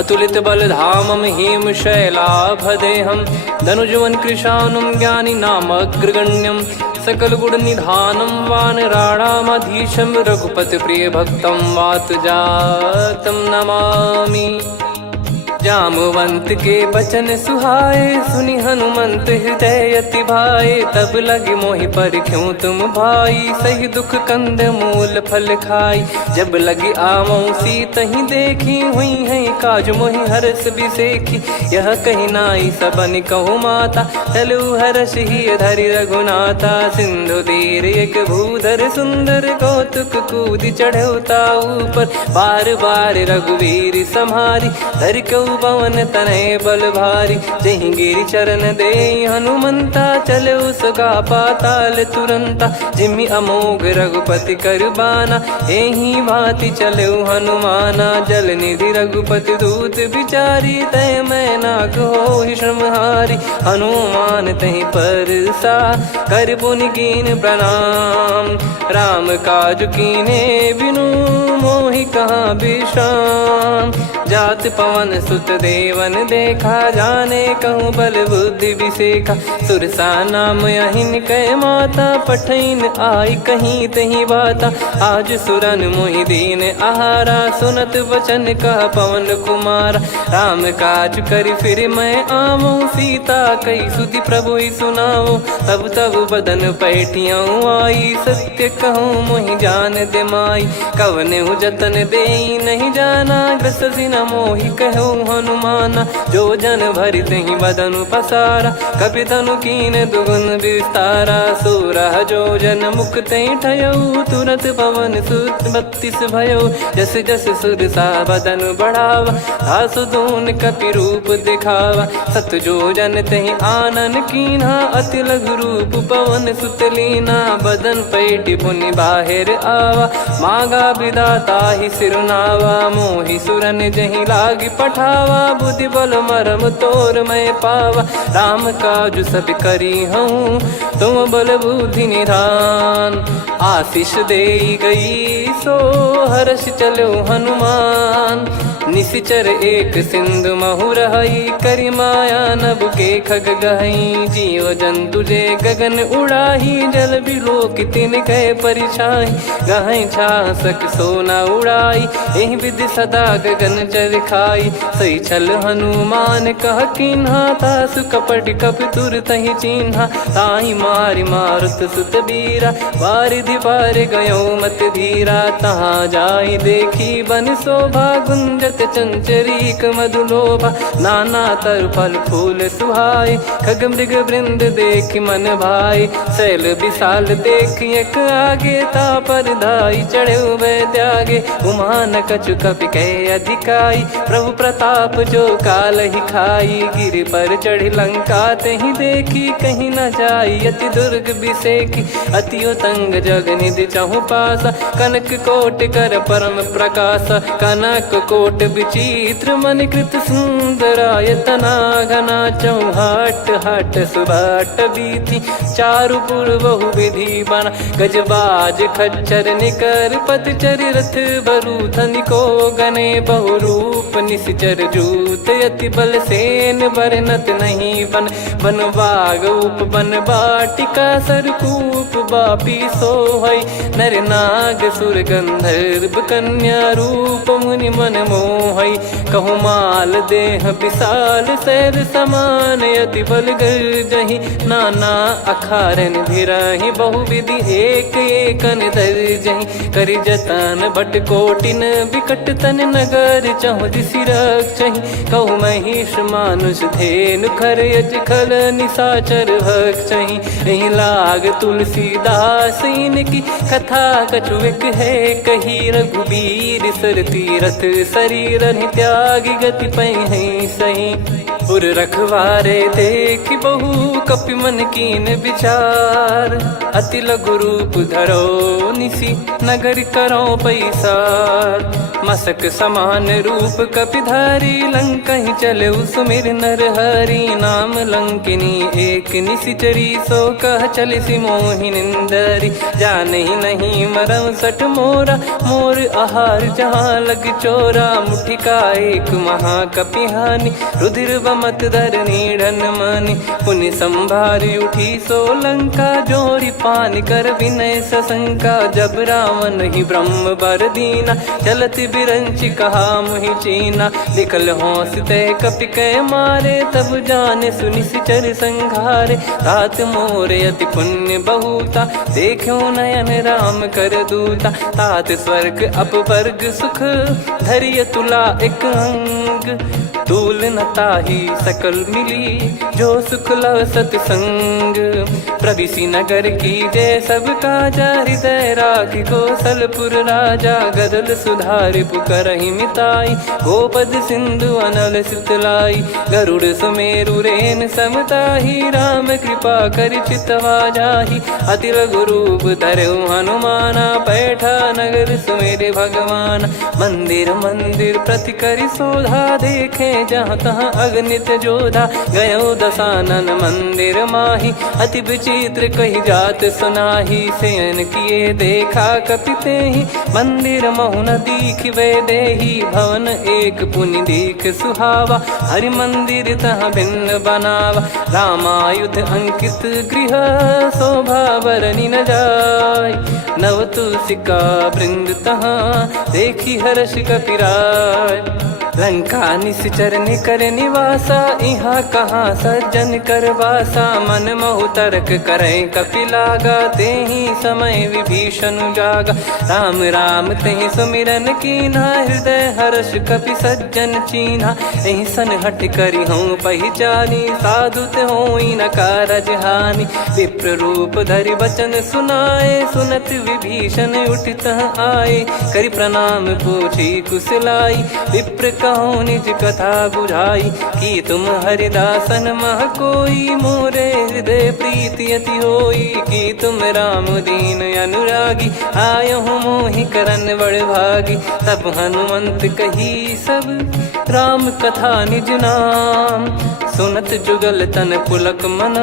अतुलित बलधामं हेमशैलाभदेहं धनुजवन कृशानुं ज्ञानी नामग्रगण्यं सकल गुण निधानं वानराणामधीशं रघुपति प्रिय भक्तं वातजातं नमामि। जामवंत के बचन सुहाए सुनि हनुमंत हृदय अति भाए तब लगे मोहि पर क्यों तुम भाई सही दुख कंद मूल फल खाई जब लगी आवऊं सीतहि देखी हुई है काज मोहि हरस बिसेखी यह कही नाई सबन कहु माता चलु हरष ही धरि रघुनाथा सिंधु तीर एक भूधर सुंदर कौतुक कूद चढ़ौता ऊपर बार बार रघुवीर सम्हारी धरि कऊ पवन तनय बल भारी। जहि गिरि चरण दे हनुमंता, चले उसका पाताल तुरंता। जिमि अमोघ रघुपति कर बाना, एहि भांति चले हनुमाना। जल निधि रघुपति दूत बिचारी, तय मैं नाक होहि श्रमहारी। हनुमान तहि परसा, कर पुनि कीन प्रणाम। राम काज कीने बिनु, मोहि कहाँ विश्राम। जात पवन सुत देवन देखा, जाने कहूँ बल बुद्धि विसेखा। सुरसा नाम अहिन कै माता, पठैन आई कहीं तहीं बाता। आज सुरन मोहि दीन आहारा, सुनत वचन कह पवन कुमारा। राम काज करि फिर मैं आवूँ, सीता कई सुधि प्रभु ही सुनाऊँ। तब तब बदन पैठियाँ आई, सत्य कहूँ मोहि जान दे माई। कवने जतन देई नहीं जाना, ग्रसिन मोहि कहूँ हनुमाना। जो जन भरि तहि बदनु पसारा, कपि तनु कीन दुगुन विस्तारा। सोरह जो जन मुख तहि ठयऊ, तुरत पवन सुत 32 भयऊ। जस जस सुरसा बदन बढ़ावा, आसु दून कपि रूप दिखावा। सत जो जन तहि आनन कीन्हा, अति लघु रूप पवन सुत लीना। बदन पैठि पुनि बाहिर आवा, मांगा विधाता ही सिरुनावा। मोहि सुरन जहि लागी पठावा, बुद्धि बल मरम तोर मैं पावा। राम काज सब करी हूँ, तुम बल बुद्धि निधान। आशीष देई गई सो, हर्ष चलो हनुमान। निशिचर एक सिंधु महु रहई, करि माया नभ के खग गहई। जीव जंतु जे गगन उड़ाही, जल बिलो तिन गए परिछाई। गहई छासक सोना उड़ाई, एहि विधि सदा गगन चर खाई। सही छल हनुमान कह कीन्हा, तासु कपट कपि तुर तहि चिन्हा। ताहि मारि मारुत सुत बीरा, वारिधि पार गयो मत धीरा। तहाँ जाई देखी बन शोभा, गुंजत चंचरीक मधुलोभा। नाना तर फल फूल सुहाए, खग मृग वृंद देख मन भाई। शैल विशाल देख एक आगे, तापर धाई चढ़े वै त्यागे। उमा न कछु कपि कह अधिकाई, प्रभु प्रताप जो काल ही खाई। गिर पर चढ़ी लंका तहि देखी, कहीं न जाई अति दुर्ग बिसेकी। अति उतंग जग निधि चहु पासा, कनक कोट कर परम प्रकाशा। कनक कोट विचित्र मन कृत सुंदरायतना। घना चौहाट हाट सुबाट बीथी, चारु पुर बहु विधि बना। गजबाज खच्चर निकर पतचर, रथ बरु धनिको गने। बहु रूप निश्चर जूत, अति बल सेन बरनत नहीं बन। बन बाग उप बन बाटिका, सरकूप बापी सोहई। नर नाग सुर गंधर्व कन्या, रूप मुनि मन मोहई। कहु माल देह विशाल, शैल समान अति बल गर्जहि। नाना अखारन भिरहि, बहु विधि एक एकन दर्जहि। करि जतन भट कोटिन, विकट तन नगर चहु दिसि रक्षहि। कहु महिष मानुष धेनु, खर यज खल निशाचर भक्षहि। एहि लाग तुलसीदास इनकी, कथा कछुक है कही। रघुबीर सर तीरथ शरीर, त्यागी गति पै सही। पुर रखवारे देख बहु, कपि मन कीन विचार। अति लघु रूप धरो निसी, नगर करो पैसार। मसक समान रूप कपिधारी, लंकहि चले सुमिर नर हरि। नाम लंकिनी एक निशिचरी, सो कह चलिसि मोहि निंदरी। जानहि नहीं मरम सठ मोरा, मोर आहार जहाँ लग चोरा। मुठिका एक महाकपिहानि, रुधिर बमत धरनी ढन मानि। पुनि संभारी उठी सो लंका, जोरी पान कर विनय सशंका। जब रावण ही ब्रह्म बर दीना, चलत बिरंचि कहा मुहि चीना। निकल होंस तय कपि कै मारे, तब जाने सुनि सिचर संघारे। तात मोरे अति पुण्य बहुता, देखो नयन राम कर दूता। तात स्वर्ग अपवर्ग सुख, धरिय तुला एक अंग। तूल न ताही सकल मिली जो सुख लव सतसंग। प्रविसी नगर की जय सब काजा हृदय राखी कौशलपुर राजा गदल सुधार पुकरहि मिताई। गोपद सिंधु अनल सितलाई गरुड़ सुमेरु रेन समताही। राम कृपा कर चितवा जाही अति लघु रूप धरऊ हनुमाना। बैठा नगर सुमेरे भगवान मंदिर मंदिर प्रति करि शोधा। देखे जहाँ तहाँ अगणित जोधा गयो दशानन मंदिर माही। अति विचित्र कही जात सुनाही शयन किए देखा कपिते ही। मंदिर महु न दीख वे देही भवन एक पुनि दीख सुहावा। हरि मंदिर तहाँ भिन्न बनावा रामायुध अंकित गृह शोभा बरनी न जाय। नव तुलसी का वृंद तहाँ देखी हर्ष कपिराय। लंका निश्चर निकर निवासा इहाँ कहाँ सज्जन कर वासा। मन महु तर्क करें कपिलागा तेहि समय विभीषण जागा। राम राम तेहि सुमिरन कीन्हा हृदय हर्ष कपि सज्जन चीन्हा। एहि सन हट करि हूँ पहिचानी साधु ते होई न कारज हानि। विप्र रूप धरि वचन सुनाए सुनत विभीषण उठित आए। करि प्रणाम पूछी कुशलाई विप्र कहो निज कथा बुझाई। कि तुम हरिदासन मह कोई मोरे हृदय प्रीति अति होई। कि तुम राम दीन अनुरागी आयहु मोहि करन बड़ भागी। तब हनुमंत कही सब राम कथा निज नाम। सुनत जुगल तन पुलक मन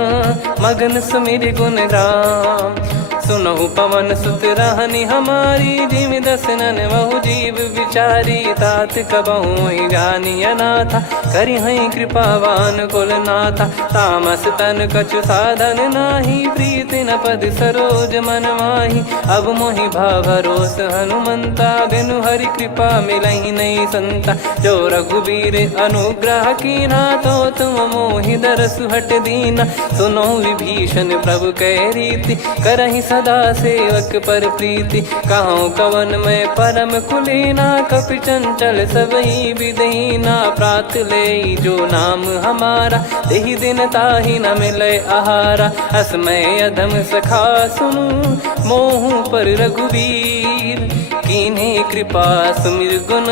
मगन सुमिर गुण राम। सुनहु पवन सुत रहनी हमारी जिम दसनन बहु जीव विचारी। तात कबहु ही जानी अनाथा करि हई कृपावान कुल नाथा। तामस तन कछु साधन नाही प्रीति न पद सरोज मन माही। अब मोहि भाव भरोस हनुमंता बिनु हरि कृपा मिलहि नहीं संता। जो रघुबीर अनुग्रह कीना तो तुम मोहि दरसु हट दीना। सुनो विभीषण प्रभु कह रीति करहि सदा सेवक पर प्रीति। कहूँ कवन में परम कुलीना कपि चंचल सबही विदहीना। प्रात ले जो नाम हमारा तेहि दिन ताहि न मिले आहारा। असमय अधम सखा सुनु मोहु पर रघुवीर। कीन्ही कृपा सुमिर गुण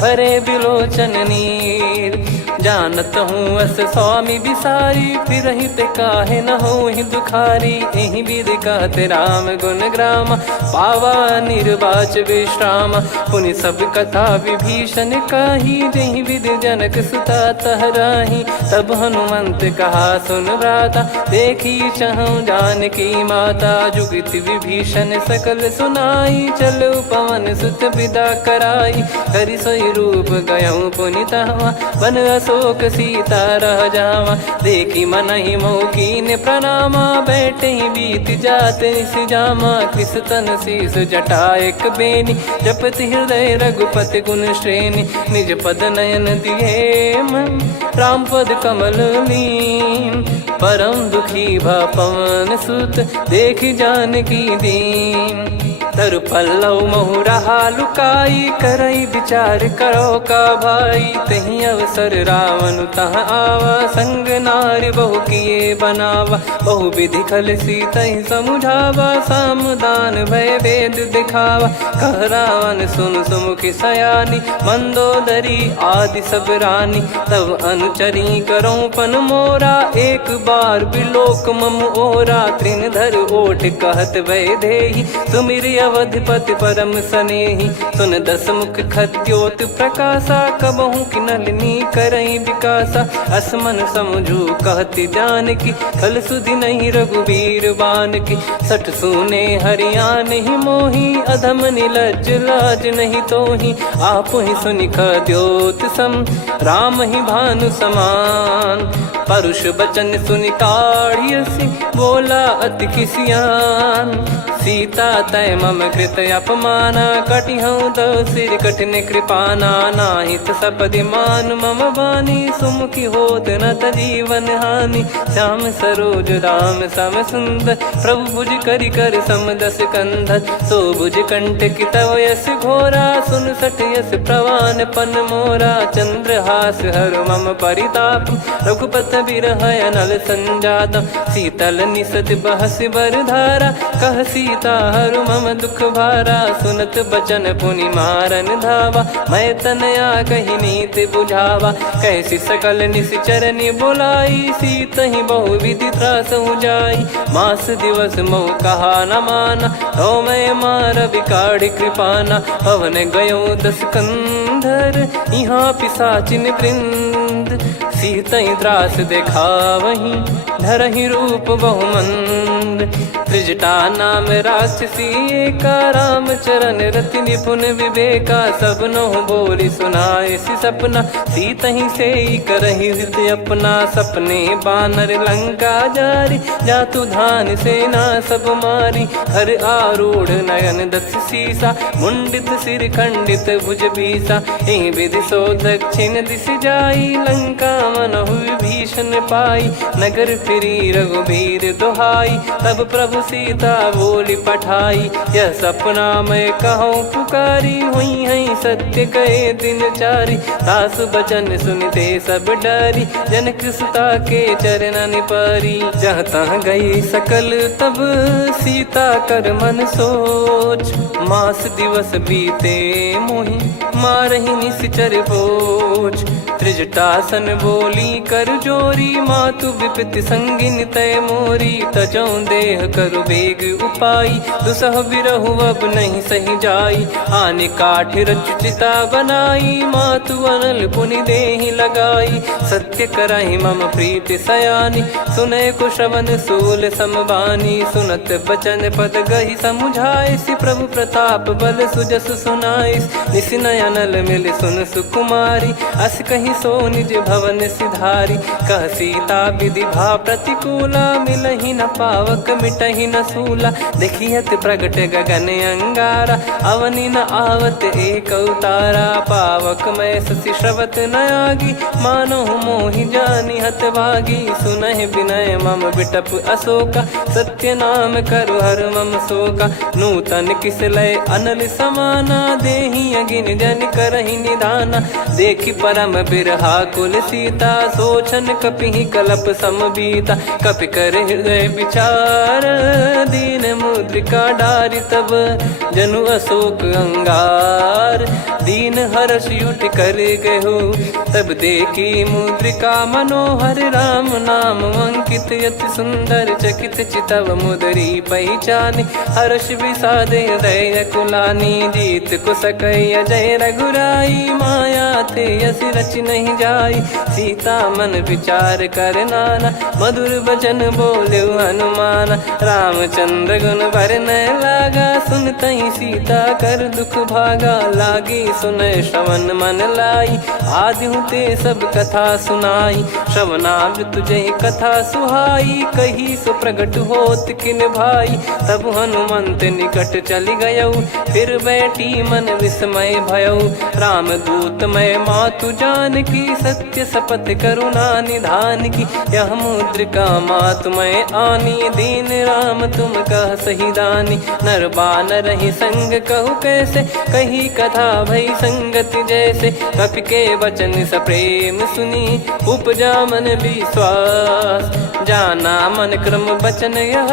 भरे बिलोचन नीर। जानत हूँ अस स्वामी बिसारी फिर ही ते काहे न हो ही दुखारी। यही विधि कहते राम गुण ग्राम पावा निर्वाच विश्राम। पुनि सब कथा विभीषण काही जही विधि जनक सुता तहराही। तब हनुमंत कहा सुन भ्राता देखी चहु जानकी माता। जुगित विभीषण सकल सुनाई चलो पवन सुत विदा कराई। करि सोई रूप गयऊँ पुनि तहवा बन अशोक सीता रह जावा। देखी मनहि मौकीन प्रणामा बैठे ही बीत जात निस जामा। कृस तन शीस जटा एक बेनी जपति हृदय रघुपति गुण श्रेणी। निज पद नयन दिए मन राम पद कमल लीन। परम दुखी भा पवन सुत देखी जानकी दीन। तरु पल्लव महु रहा लुकाई करई विचार करो का भाई। तही अवसर रावण तहाँ आवा संग नार बहु किए बनावा। बहु विधि खल सीतहि समुझावा सामदान भय वेद दिखावा। कह रावण सुन सुमुखी सयानी मंदोदरी आदि सब रानी। तब अनुचरी करो पन मोरा एक बार बिलोक मम ओरा। तृण धर ओठ कहत वै देही सुमिर अवधिपति परम सनेही। सुन दस मुख खद्योत प्रकाशा कबहु कि नलिनी करई विकासा। असमन समझू कहती जानकी खल सुधि नहीं रघुबीर बान की। सठ सुने हरियाण ही मोही अधम निलज लाज नहीं तोही। आप ही सुनि खद्योत सम राम ही भानु समान। परुष बचन सुनि काढ़ियसि बोला अति किसियान। सीता तय मम कृत अपमाना कटिहऊँ दो सिर कठिन कृपाना। नाहित सपदि मान मम बानी सुमुखी होत न जीवन हानि। श्याम सरोज राम सम सुंदर प्रभु भुज करि कर सम दस कंधर। सो भुज कंठ की तव यस घोरा सुन सठ यस प्रवान पन मोरा। चंद्रहास हर मम परिताप रघुपत बिरह अनल संजात। शीतल निसत बहस बर धारा कह सीता हर मम दुख भारा। सुनत बचन पुनि मारन धावा मैं तनया कही नीत बुझावा। कैसी सकल निश्चरनि बोलाई सीत ही बहु विधि त्रास जाई। मास दिवस मोह कहा न माना तो मैं मार बिकाढ़ कृपाना। पवन गयो दस कंधर यहाँ पिशाचिन वृंद। सीतहि त्रास देखावहीं धरहि रूप बहुमंद। त्रिजटा नाम राक्षसी एका राम चरण रति निपुण विवेका। सब नहुँ बोली सुनाए सि सपना सीतहि से करहि हृदय अपना। सपने बानर लंका जारी जातु धान सेना सब मारी। हर आरूढ़ नयन दस सीसा मुंडित सिर खंडित भुज बीसा। एहि विधि सो दक्षिण दिश जाई लंका मनहु विभीषण पाई। नगर फिरी रघुबीर दुहाई तब प्रभु सीता बोली पठाई। यह सपना मैं कहूँ पुकारी हुई है सत्य कहे दिन चारी। सास बचन सुनते सब डरी जनक सुता के चरण परी। जहाँ तहाँ गई सकल तब सीता कर मन सोच। मास दिवस बीते मोहि मारहि निश्चर बोझ। त्रिजटासन बोली कर जोरी मातु विपत्ति संगिन तय मोरी। तजौ देह करु बेग उपाई दुसह बिरहु अब नहीं सही जाई। आने काठ रचिता बनाई मातु अनल पुनि देहि लगाई। सत्य करहि मम प्रीति सयानी सुनय को श्रवण सूल समबानी। सुनत बचन पद गहि समुझाए सि प्रभु प्रताप बल सुजस सुनाइस। निसिनय अनल मिल सुन सुकुमारी अस कहि सो निज भवन सिधारी। कह सीता विधि भा प्रतिकूला मिलहि न पावक मिटहि न सूला। देखियत प्रगट गगन अंगारा अवनि न आवत एक उतारा। पावक मैं ससि श्रवत न आगी मानो मोहि जानि हत भागी। सुनहि विनय मम बिटप अशोका सत्य नाम करु हर मम शोका। नूतन किस लय अनल समाना देहि अगिन जन करहि निधाना। देखि परम बिरहा कुल सीता सोचन कपिहि कलप समबीता। कपि कर हृदय विचार दीन मुद्रिका डारि तब जनु अशोक अंगार। दीन हर्ष उठ कर गहु तब देखी मुद्रिका मनोहर। राम नाम अंकित यति सुंदर चकित चितव मुदरी पहचानी। हर्ष विषाद हृदय कुलानी जीत को सकय अजय रघुराई। माया थे यस रच नहीं जाई सीता मन विचार कर नाना। मधुर बचन बोले हनुमान रामचंद्र गुण भरने लागा। सुनतहि सीता कर दुख भागा लागी सुनय श्रवण मन लाई। आदि ते सब कथा सुनाई श्रवणाब तुझे कथा सुहाई। कही सो प्रगट होत किन भाई तब हनुमंत निकट चली गयौ। फिर बैठी मन विस्मय भयौ राम दूत मैं मातु जान की। सत्य शपथ करुणा निधान की यह मुद्रिका मातु मैं आनी। दीन राम तुम कह सही दानी नर बानर ही संग कहु कैसे। कही कथा भई संगति जैसे कपि के वचन सप्रेम सुनी। उपजा मन विश्वास जाना मन क्रम बचन यह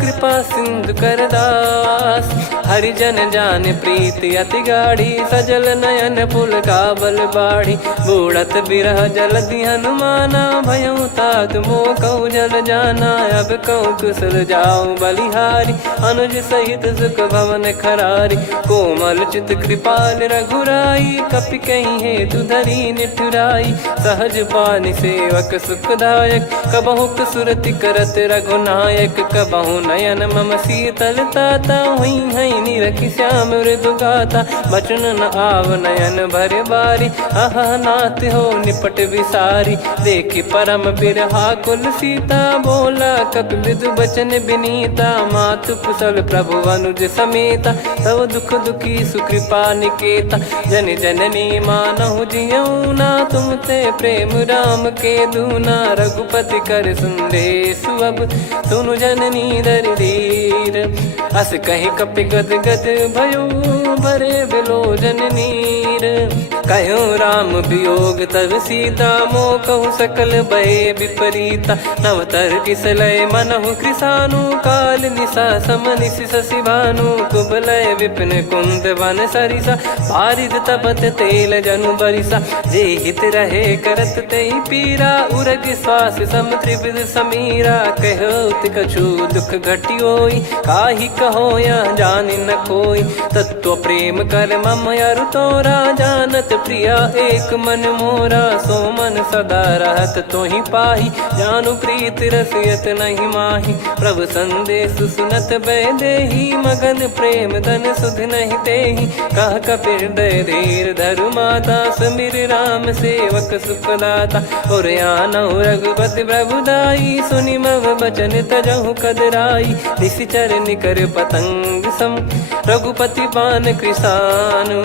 कृपा सिंधु कर दास। हरिजन जान प्रीति अति गाढ़ी सजल नयन पुल काबल बाढ़ी। बूढ़त बिरह जल दी हनुमाना भयउ तात मोह कहु जल जाना। अब कहु कुशल जाऊं बलिहारी अनुज सहित सुख भवन खरारी। कोमल चित कृपाल रघुराई कपि कहीं हेतु धरी निठुराई। सहज पानि सेवक सुखदायक कबहु सुरति करत रघुनायक। कबहु नयन मम शीतल ताता हुई है निरखि श्याम मृदु गाता। बचन न आव नयन भर बारी अह ना नाथ हो निपट विसारी। देखी परम बिरहा कुल सीता बोला कपि मृदु बचन बिनीता। मातु कुशल प्रभु अनुज समेता तव दुख दुखी सुकृपा निकेता। जन जननी मानहु जियऊ ना तुम ते प्रेम राम के दूना। रघुपति कर संदेश अब सुनु जननी दर धीर। अस कहीं कपि गद गद भयो भरे बिलोचन नीर। कहूँ राम वियोग तब सीता मोह कहूँ सकल भय विपरीता। नवतर किसलय मनहु कृसानु काल निशा समनिशि शशि भानु। कुबलय विपिन कुंद वन सरिसा पारिद तपत तेल जनु बरिसा। जे हित रहे करत ते पीरा उरग श्वास सम त्रिविध समीरा। कहो कछु दुख घटियोई काहि कहो या जान न कोई। तत्व प्रेम कर मम अरु तोरा जानत प्रिया एक मन मोरा। सो मन सदा रहत तोहि पाही जानु प्रीत रसियत नहीं माही। प्रभु संदेश सुनत बै देही मगन प्रेम धन सुध नहीं तेहि। कह कपिर दय धीर धरु माता समीर राम सेवक सुख दाता। और आनौ रघुपति प्रभु दाई सुनि मव बचन तजहु कदराई। निशिचर निकर पतंग सम रघुपति पान कृसानु।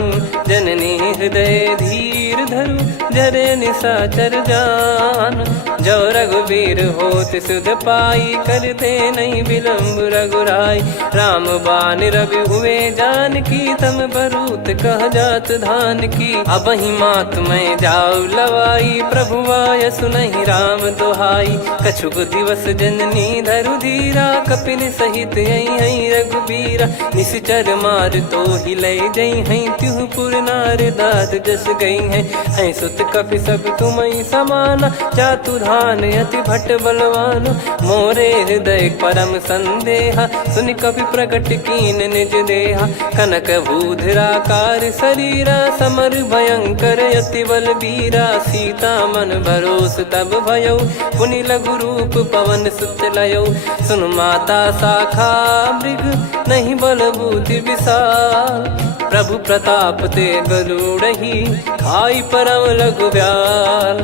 जननी हृदय धीर धरु जरे निशाचर जान। जो रघुवीर होत सुध पाई करते नहीं विलम्ब रघुराई। राम बान रवि हुए जान की तम बरूत कह जात धान की। अब ही मात मैं जाऊ लवाई प्रभु आय सुनहि राम दोहाई। कछुक दिवस जननी धरु धीरा कपिन सहित यही रघुबीरा। निश्चर मार तो ही ले जई हैं त्यों पुर नार दाद जस गई हैं। सुत कपि सब तुम समाना चातुधान अति भट्ट बलवान। मोरे हृदय परम संदेहा सुनि कपि प्रकट कीन निज देहा। कनक भूधराकार शरीरा समर भयंकर अति बलबीरा। सीता मन भरोस तब भयऊ पुनि लघु रूप पवन सुत लयऊ। सुन माता शाखा मृग नहीं बल बुद्धि विशाल। प्रभु प्रताप ते गरुड़हि खाई परम लघु ब्याल।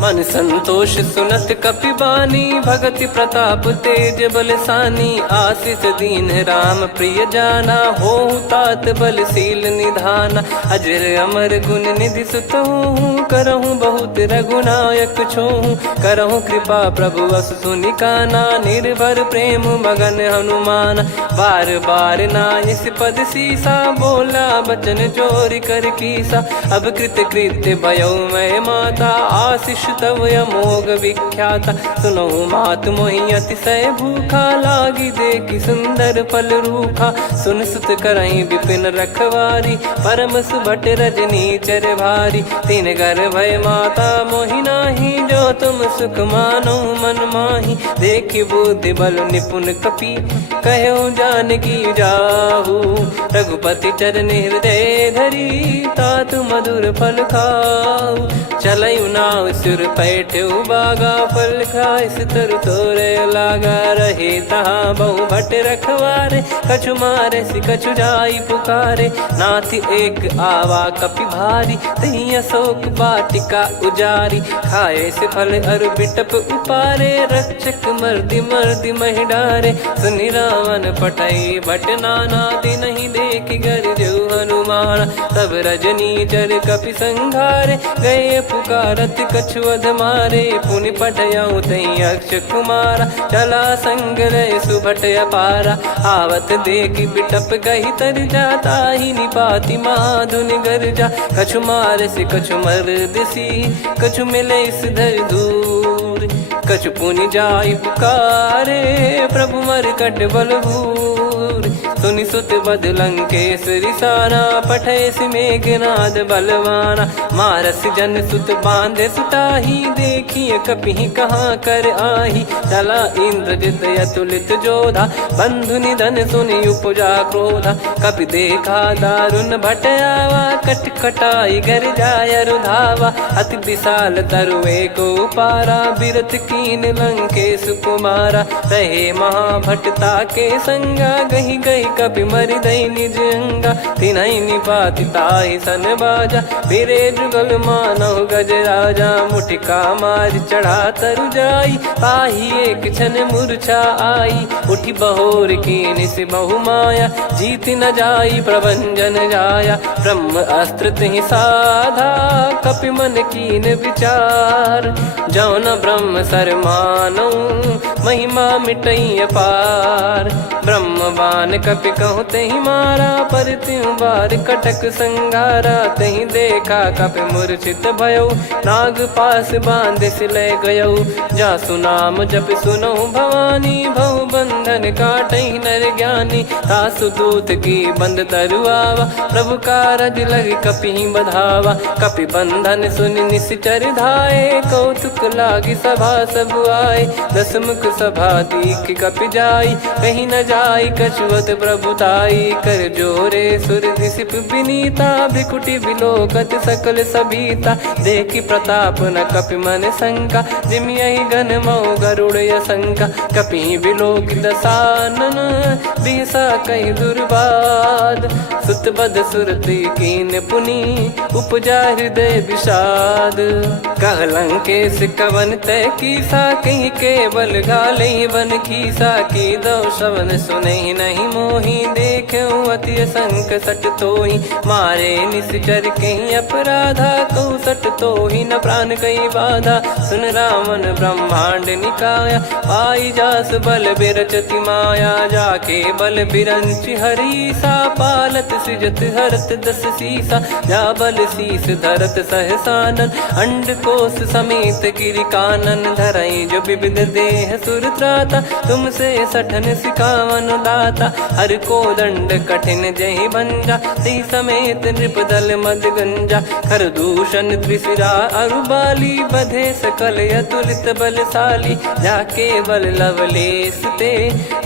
मन संतोष सुनत कपि बानी भगति प्रताप तेज बलसानी। आशीष दीन राम प्रिय जाना होहु तात बलशील निधाना। अजर अमर गुण निधि सुतहु करहु बहुत रघुनायक छोहु। करहु कृपा प्रभु अस सुनि काना निर्भर प्रेम मगन हनुमान। बार बार नायस पद सीसा बोला बचन चोरी कर कीसा। अब कृत कृत्य भयो मैं माता आशीष तव अमोघ विख्याता। सुनो मात मोहि अतिशय भूखा लागी देखी सुंदर फल रूखा। सुन सुत करई विपिन रखवारी परम सुभट रजनी चर भारी। तीन घर भय माता मोहि नाही जो तुम सुख मानो मन माही। देखी बुद्धि बल निपुण कपि कहो जानकी जाहू। रघुपति चरण हृदय धरी तातु मधुर फल खाऊ। चलऊ नाव सुर पैठऊ बागा फल खाइस तरु तोरे लागा। रहे तहाँ बहु भट रखवारे कछु मारे सि कछु जाई पुकारे। नाथ एक आवा कपि भारी तही अशोक बाटिका उजारी। खाए से फल अरु बिटप उपारे रक्षक मर्दि मर्दि महि डारे। सुनि रावण पटई भट नाना नहीं देखी गर जो हनुमान। तब रजनी चर कपि संघारे गए पुकारत कछु अध मारे। पुनि पटयऊ तई अक्ष कुमारा चला संग रहे सुभट अपारा। आवत देखी बिटप गही तर जाता ही निपाति माधुन गर्जा। कछु मार से कछु मर्द सी कछु मिले इस धर दूर। कछु पुनि जाई पुकारे प्रभु मरकट बलभूर। सुनि सुत बद लंकेश रिसाना पठेस मेघनाद बलवाना। मारस जन सुत बांधे सुताही देखिए कपि कहाँ कर आही। चला इंद्रजित अतुलित जोधा बंधु निधन सुनि उपजा क्रोधा। कपि देखा दारुण भट आवा कट कटाई गर जाय रुधावा। अति विशाल तरुए को पारा बिरत कीन लंकेश कुमारा। रहे महाभटता के संगा गही गही कपि मरि दई निज अंगा तिन्हई निपाति ताहि सन बाजा फिरे जुगल मानव गज राजा मुटिका मार चढ़ा तरु जाई ताहि एक क्षण मूर्छा आई उठी बहोर की निस बहु माया जीत न जाई प्रभंजन जाया ब्रह्म अस्त्र तिहि साधा कपि मन कीन विचार जौन ब्रह्म सर मानौ महिमा मिटई अपार ब्रह्म बान कपि कहु तहि मारा पर त्यों बार कटक संगारा तहि देखा कपि मूर्छित भयो नाग पास बांध सिले गयो जा सुनाम जप सुनो भवानी भव बंधन काटहि नर ज्ञानी तासु दूत की बंद तरुआवा प्रभु कारज लग कपि बधावा कपि बंधन सुनि निश्चर धाये कौतुक लागी सभा सब आए दसमुख सभा दीख कपि जाई कहीं न जाई कछुवत प्रभुताई कर जोरे सुर दिसिप विनीता भिकुटी बिलोकत सकल सबीता देखी प्रताप न कपि मन शंका जिमियहि गन मऊ गरुड़ शंका कपि बिलोक दसानन बिहसा कई दुर्बाद सुत बद सुरति कीन पुनी उपजा हृदय विषाद कहलंकेश कवन तय कीसा कहीं केवल घाले बन खीसा की दो शवन सुने नहीं मोही देखे अति संक सट तोही मारे निश्चर कहीं अपराधा कहूँ सट तोही न प्राण कहीं बाधा सुन रावण ब्रह्मांड निकाया पाई जास बल बिरचति माया जाके बल बिरंच हरीसा पालत सृजत हरत दस सीसा जा बल शीस धरत सहसानन अंड कोश समेत गिरि कानन धरई जो विविध देह सुर त्राता तुमसे सठन सिखावन दाता हर को दंड कठिन जहि भंजा ती समेत नृप दल मद गंजा खर दूषण त्रिशिरा अरुबाली बधे सकल अतुलित बलशाली जाके बल लवलेस ते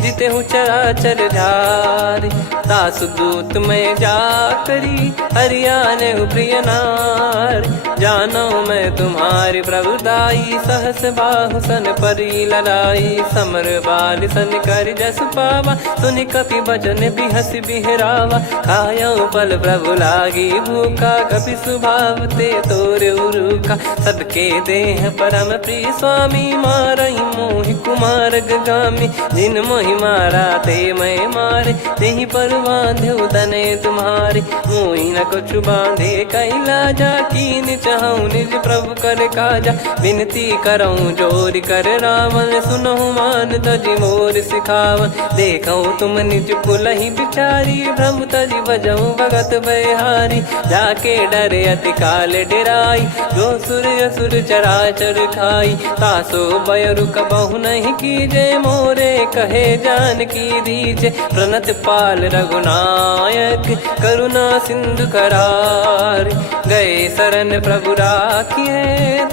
जिते हूँ चराचर झार दास दूत में जा करी हरियाने प्रिय नार जानो मैं तुम्हारी प्रभुदाई सहस बाहु सन परी लड़ाई समर बाल सन कर जस पावा सुनि कपि भजन बिहस बिहरावा खायो पल प्रभु लागी भूखा कपि स्वभाव ते तोर उरुखा सबके देह परम प्रिय स्वामी मारहि मोहि कुमार गामी जिन मोहि मारा ते मैं मारे तेहि पर बांधो तने तुम्हारे मोहि न कुछ बांधे कैलाजा कीन चाहूं निज प्रभु कर काजा विनती करऊं जोर कर रावण सुनो मान तजि मोर सिखावन देखो तुम निज पुलहि बिचारी भ्रम तजि भजऊं भगत बहारी जाके डरे अति काल डेराई जो सुर असुर चराचर खाई तासो बयरु कबहु नहीं कीजे मोरे कहे जान की दीजे प्रणत पाल रघुनायक करुणा सिंधु करार गए शरण प्रभु राखिए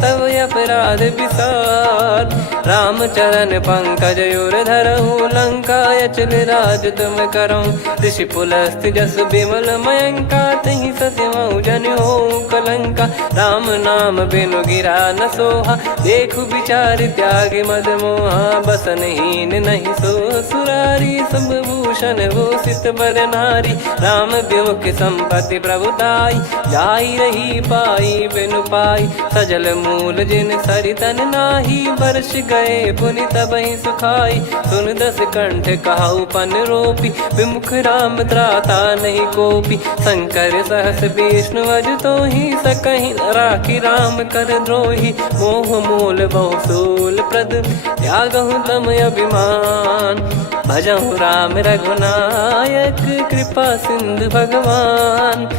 तब अपराध विसार राम चरण पंकज उर धरहु लंका अचल राज तुम करऊं ऋषि पुलस्त जस विमल मयंका तहि सत्यमऊ जन हो कलंका राम नाम बिनु गिरा न सोहा देखु विचार त्याग मद मोहा बसनहीन नहीं सो सुरारी सब भूषण भूषित बर नारी राम विमुख संपत्ति प्रभुताई जाई रही पाई बिनु पाई सजल मूल जिन सरितन नाही वर्ष गए पुनि तबहि सुखाई सुन दस कंठ कहाऊ पन रोपी विमुख राम त्राता नहीं कोपी शंकर सहस विष्णु अज तो ही सकहि न राखी राम कर द्रोही मोह मूल बहु सूल प्रद त्यागहु तम अभिमान भजहु राम रघुनायक कृपा सिंधु भगवान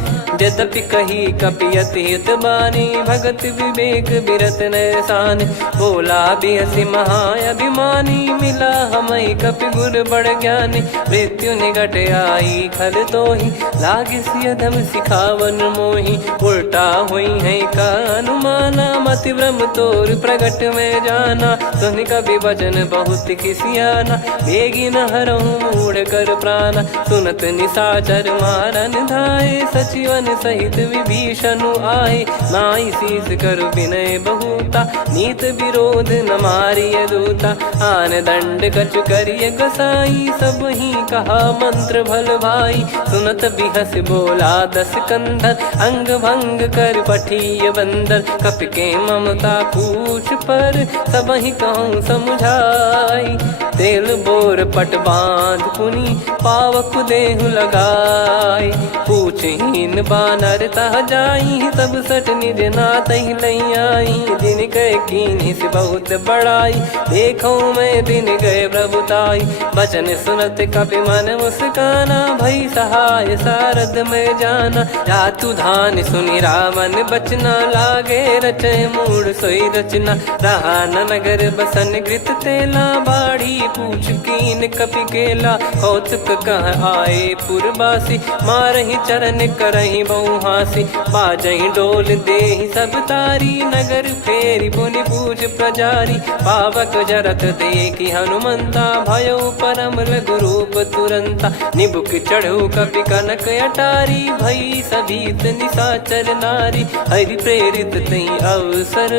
यद्यपि कही कपियति हित बानी भगत विवेक बिरत नैसान बोला बिहसी महाअभिमानी मिला हमई कपि गुर बड़ ज्ञानी मृत्यु निकट आई खल तो ही लागे सियधम सिखावन मोही उल्टा हुई है का अनुमाना मति ब्रह्म तोर प्रगट में जाना सुन कभी वचन बहुत खिसियाना बेगी हरहु मूढ़ कर प्राण। सुनत निशाचर मारन धाये, सचिवन सहित विभीषण आए। नाई शीस कर विनय बहुता, नीत विरोध न मारिय दूता। आन दंड कछु करिय गसाई, सब ही कहा मंत्र भल भाई। सुनत बिहस बोला दस कंधर, अंग भंग कर पठिय बंदर। कपि के ममता पूछ पर, सब ही कहूँ समझाई। तेल बोर पट बांध पुनि, पावक देहु लगाई। पूछहीन बानर तह जाई, सब सट निज नाथ ही लई आई। दिन गए कीन्ही से बहुत बड़ाई, देखो मैं दिन गए प्रभुताई। बचन सुनत कपि मन मुस्काना, भई सहाय सारद में जाना। जातु धान सुनि रावण बचना, लागे रचय मूढ़ सोई रचना। रहा न नगर बसन घृत तेला, बाढ़ी पूछ कीन कपि केला। कौतुक कह आए पुरबासी, मारहि चरण करहि बहु हासी। बाजहि डोल देहि सब तारी, नगर फेरी पुनि पूछ प्रजारी। पावक जरत देखि हनुमंता, भयो परम लघुरूप तुरंता। निबुक चढ़ऊ कपि कनक अटारी, भई सभीत निशाचर नारी। हरि प्रेरित तई अवसर,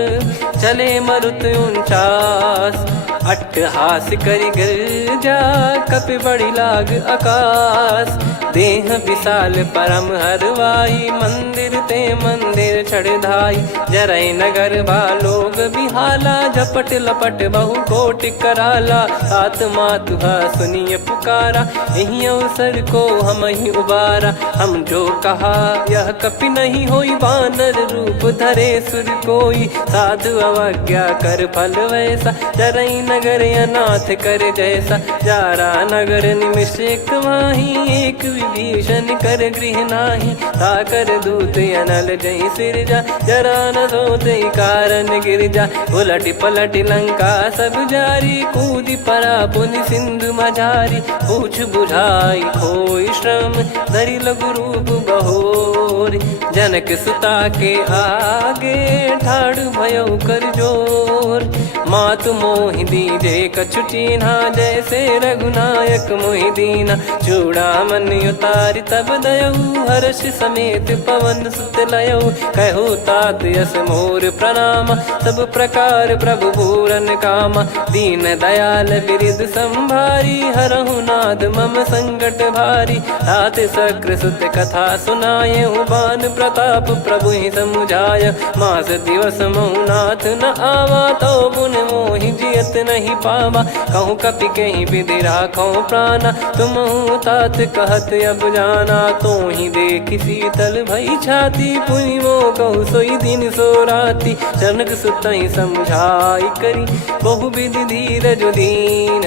चले मरुत 49। अट्टहास करि गिरजा, कपि बड़ी लाग आकाश। देह विशाल परम हरवाई, मंदिर ते मंदिर चढ़धाई। जरई नगर बालोग बिहाला, झपट लपट बहु कोटि कराला। सात मातुहा सुनिय पुकारा, यही अवसर को हम ही उबारा। हम जो कहा यह कपि नहीं होई, बानर रूप धरे सुर कोई। साधु अवज्ञा कर फल वैसा, जरई नगर अनाथ कर जैसा। जारा नगर निमिष एक माही, एक विभीषण कर गृह नाही। ताकर दूत अनल जय सिरजा, जरा न सोते कारण गिरजा। उलट पलट लंका सब जारी, कूदी परा पुनि सिंधु मझारी। पूछ बुझाई खोई श्रम, धरि लघु रूप बहोर। जनक सुता के आगे, ठाड़ भयो कर जोर। मातु मोहि दीजे कछु चीन्हा, जैसे रघुनायक मोहि दीना। चूड़ामन उतारि तब दयऊ, हर्ष समेत पवन सुत लयऊ। कहु तात यस मोर प्रणाम, सब प्रकार प्रभु पूरन कामा। दीन दयाल बिरिद संभारी, हरहु नाद मम संकट भारी। तात सक्र सुत कथा सुनाये, बान प्रताप प्रभु ही समुझाय। मास दिवस महु नाथ न आवा, तो पुन मोहि जियत नहीं पावा। कहूँ कपि कहीं विधि राखो प्राणा, तुम तात कहत अब जाना। तो ही देख शीतल भई छाती, पुनि मो कहु सोई दिन सो राती। जनक सुतहि समझाई करी, बहु विधि धीरज दीन।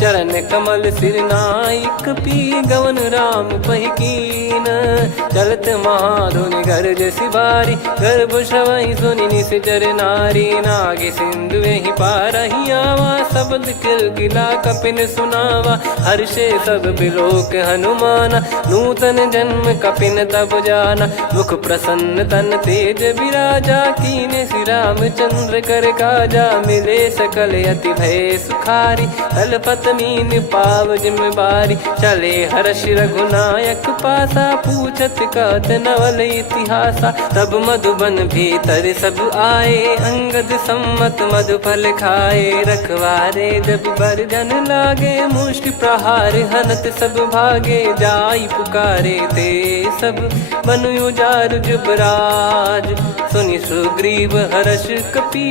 चरण कमल सिर नाई, कपि गवन राम पहि कीन। चलत महाधुनि गरज सिबारी, गर्भ श्रवहि सुनि निश्चर नारी। नागे सिंधु ही पारहि आवा, शब्द किलकिला कपिन सुनावा। हर्षे सब बिलोक हनुमाना, नूतन जन्म कपिन तब जाना। मुख प्रसन्न तन तेज विराजा, कीने श्री रामचंद्र कर काजा। मिले सकल अति भय सुखारी, तलपत मीन पाव जिम्मेवारी। चले हर्ष रघुनायक पासा, पूछत कहत नवल इतिहासा। तब मधुबन भीतर सब आए, अंगद सम्मत मधुफल खाए। रखवारे जब बरजन लागे, मुष्टि प्रहार हनत सब भागे। जाई पुकारे ते सब, बनु उजार जुबराज। सुनि सुग्रीव हर्ष कपि,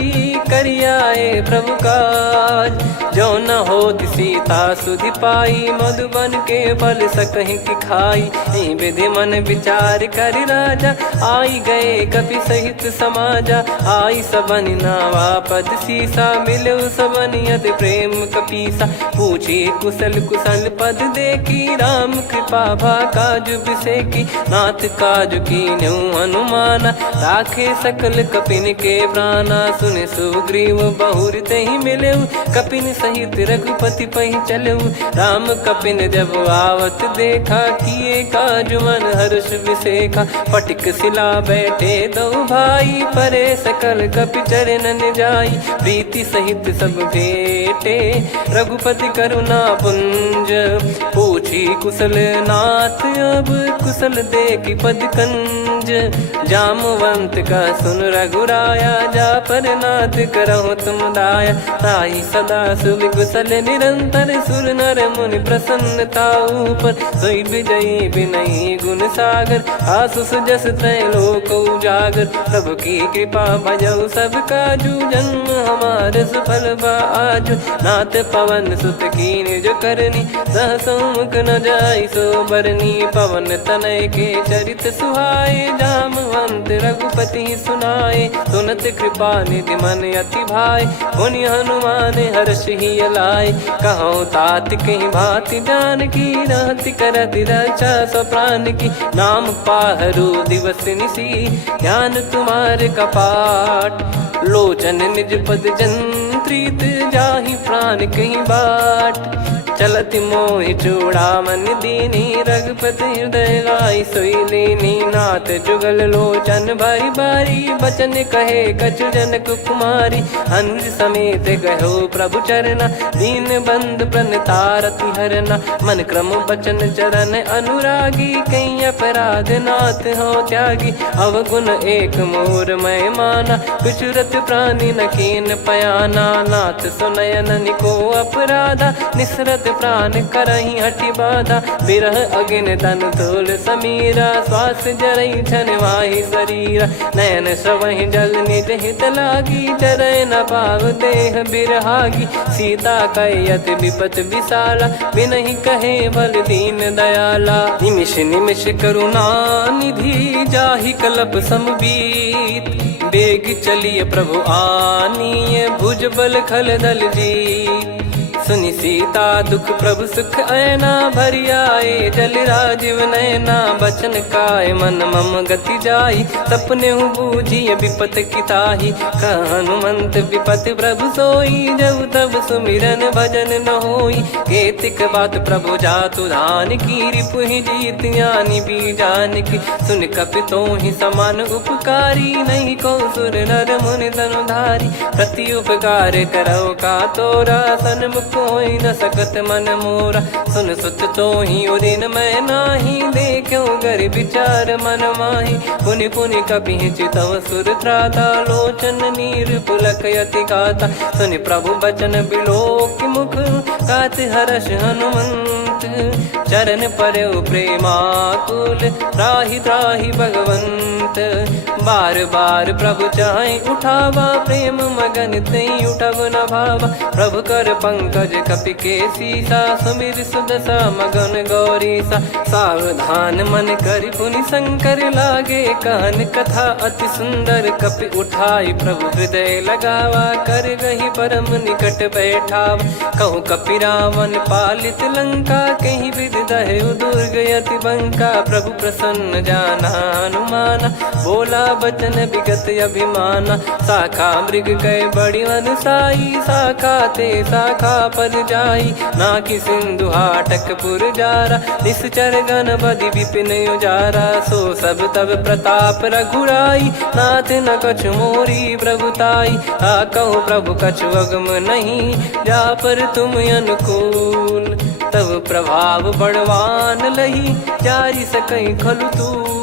करियाए प्रभु काज। जो न होत सीता सुधि पाई, मधुबन के बल सकहि की खाई। विधि मन विचार कर राजा, आई गए कपि सहित समाजा। आई सबन नावा पद सीसा, मिलो सबन यदि प्रेम कपीसा। पूछी कुशल कुशल पद देखी, राम कृपा भा काज बिसेकी। नाथ काज कीन्हु हनुमाना, राखे सकल कपिन के प्राणा। सुने सुग्रीव बहुर तेहि मिलेऊ, कपिन सहित रघुपति पहि चलेऊ। राम कपिन जब आवत देखा, किए काज मन हर्ष विसेखा। पटिक सिला बैठे दो भाई, परे सकल कपि चरणन जाई। प्रीति सहित सब भेटे, रघुपति करुणा पुंज। पूछी कुशल नाथ अब कुशल देखी पद कंज। जामवंत का सुन रघुराया, जा पर नाथ करहु तुम दाया। ताहि सदा सुविकुशल निरंतर, सुर नर मुनि प्रसन्नता ऊपर। सोई विजयी विनयी गुण सागर, आसु सुजस त्रैलोक उजागर। प्रभु की कृपा भजऊ सब काजू, जन्म हमार सफल बा आजु। नाथ पवन सुत की निज करनी, सहसो मुख न जाई सो बरनी। पवन तनय के चरित सुहाए, जामवंत रघुपति सुनाए। सुनत कृपा निधि मन अति भाई, पुनि हनुमान हर्ष ही लाए। कहो तात कहीं भांति जानकी, रहति करति रक्षा सो प्राण की। नाम पाहरु दिवस निसी, ध्यान तुम्हारे कपाट। लोचन निज पद जंत्रित, जाहि प्राण कहीं बाट। चलति मोहि चूड़ामन दीनी, रघुपति हृदय लाई सोई लीनी। नाथ जुगल लोचन बारी बारी, बचन कहे कछु जनक कुमारी। अनुज समेत गयो प्रभु चरना, दीन बंधु प्रणतारति हरना। मन क्रम बचन चरण अनुरागी, कहीं अपराध नाथ हो त्यागी। अवगुण एक मोर मैं माना, कुछ रत प्राणी न कीन पयाना। नाथ सुनयन निको अपराधा, निसरत प्राण करही हटि बाधा। बिरह अगिन तन तोल समीरा, श्वास जरई छन वाहि शरीरा। नयन श्रवहि जल निज हित लागी, चरय न पाव देह बिरहागी। सीता कयत विपत विशाला, बिनहि कहे बल दीन दयाला। निमिष निमिष करुणा निधि, जाहि कलप समबीत। बेग चलिए प्रभु आनीय, भुज बल खल दल जीत। सुनि सीता दुख प्रभु सुख ऐना, भरि आए जल राजीव नैना। बचन काय मन मम गति जाई, सपने बूझी विपत किताही। हनुमंत विपत प्रभु सोई, जब तब सुमिरन भजन न होई। केतिक बात प्रभु जातु धान की, रिपुहि जीत ज्ञानी बीजान की। सुन कपि तोहि समान उपकारी, नहीं को सुर नर मुनि तनुधारी। प्रति उपकार करौ का तोरा, सन्मुख कोई न सकत मन मोरा। सुन सुत तो ही उदिन मैं नाही, देखो गर विचार मन माही। पुनि पुनि कपि चितव सुर त्राता, लोचन नीर पुलक यति गाता। सुनि प्रभु बचन बिलोक मुख, कात हर्ष हनुमंत। चरण परौ प्रेमाकुल, त्राहि त्राहि भगवंत। बार बार प्रभु चाहि उठावा, प्रेम मगन तई उठब न भावा। प्रभु कर पंकज कपि के सीसा, सुमिर सुदशा मगन गौरीसा। सावधान मन करि पुनि शंकर, लागे कहन कथा अति सुंदर। कपि उठाई प्रभु हृदय लगावा, कर गही परम निकट बैठावा। कहूँ कपि रावण पालित लंका, कहीं विधि दहु दुर्ग यति बंका। प्रभु प्रसन्न जाना हनुमाना, बोला बचन विगत अभिमाना। शाखा मृग गए बड़ी अनुसाई, शाखा ते शाखा पर जाई। नाकि सिंधु हाटक पुर जारा, निश्चर गण बदि विपिन उजारा। सो सब तब प्रताप रघुराई, नाथ न कछु मोरी प्रभुताई। कहो प्रभु कछु अगम नहीं, जा पर तुम अनुकूल। तब प्रभाव बड़वान लही, जारी सकई खलु तूल।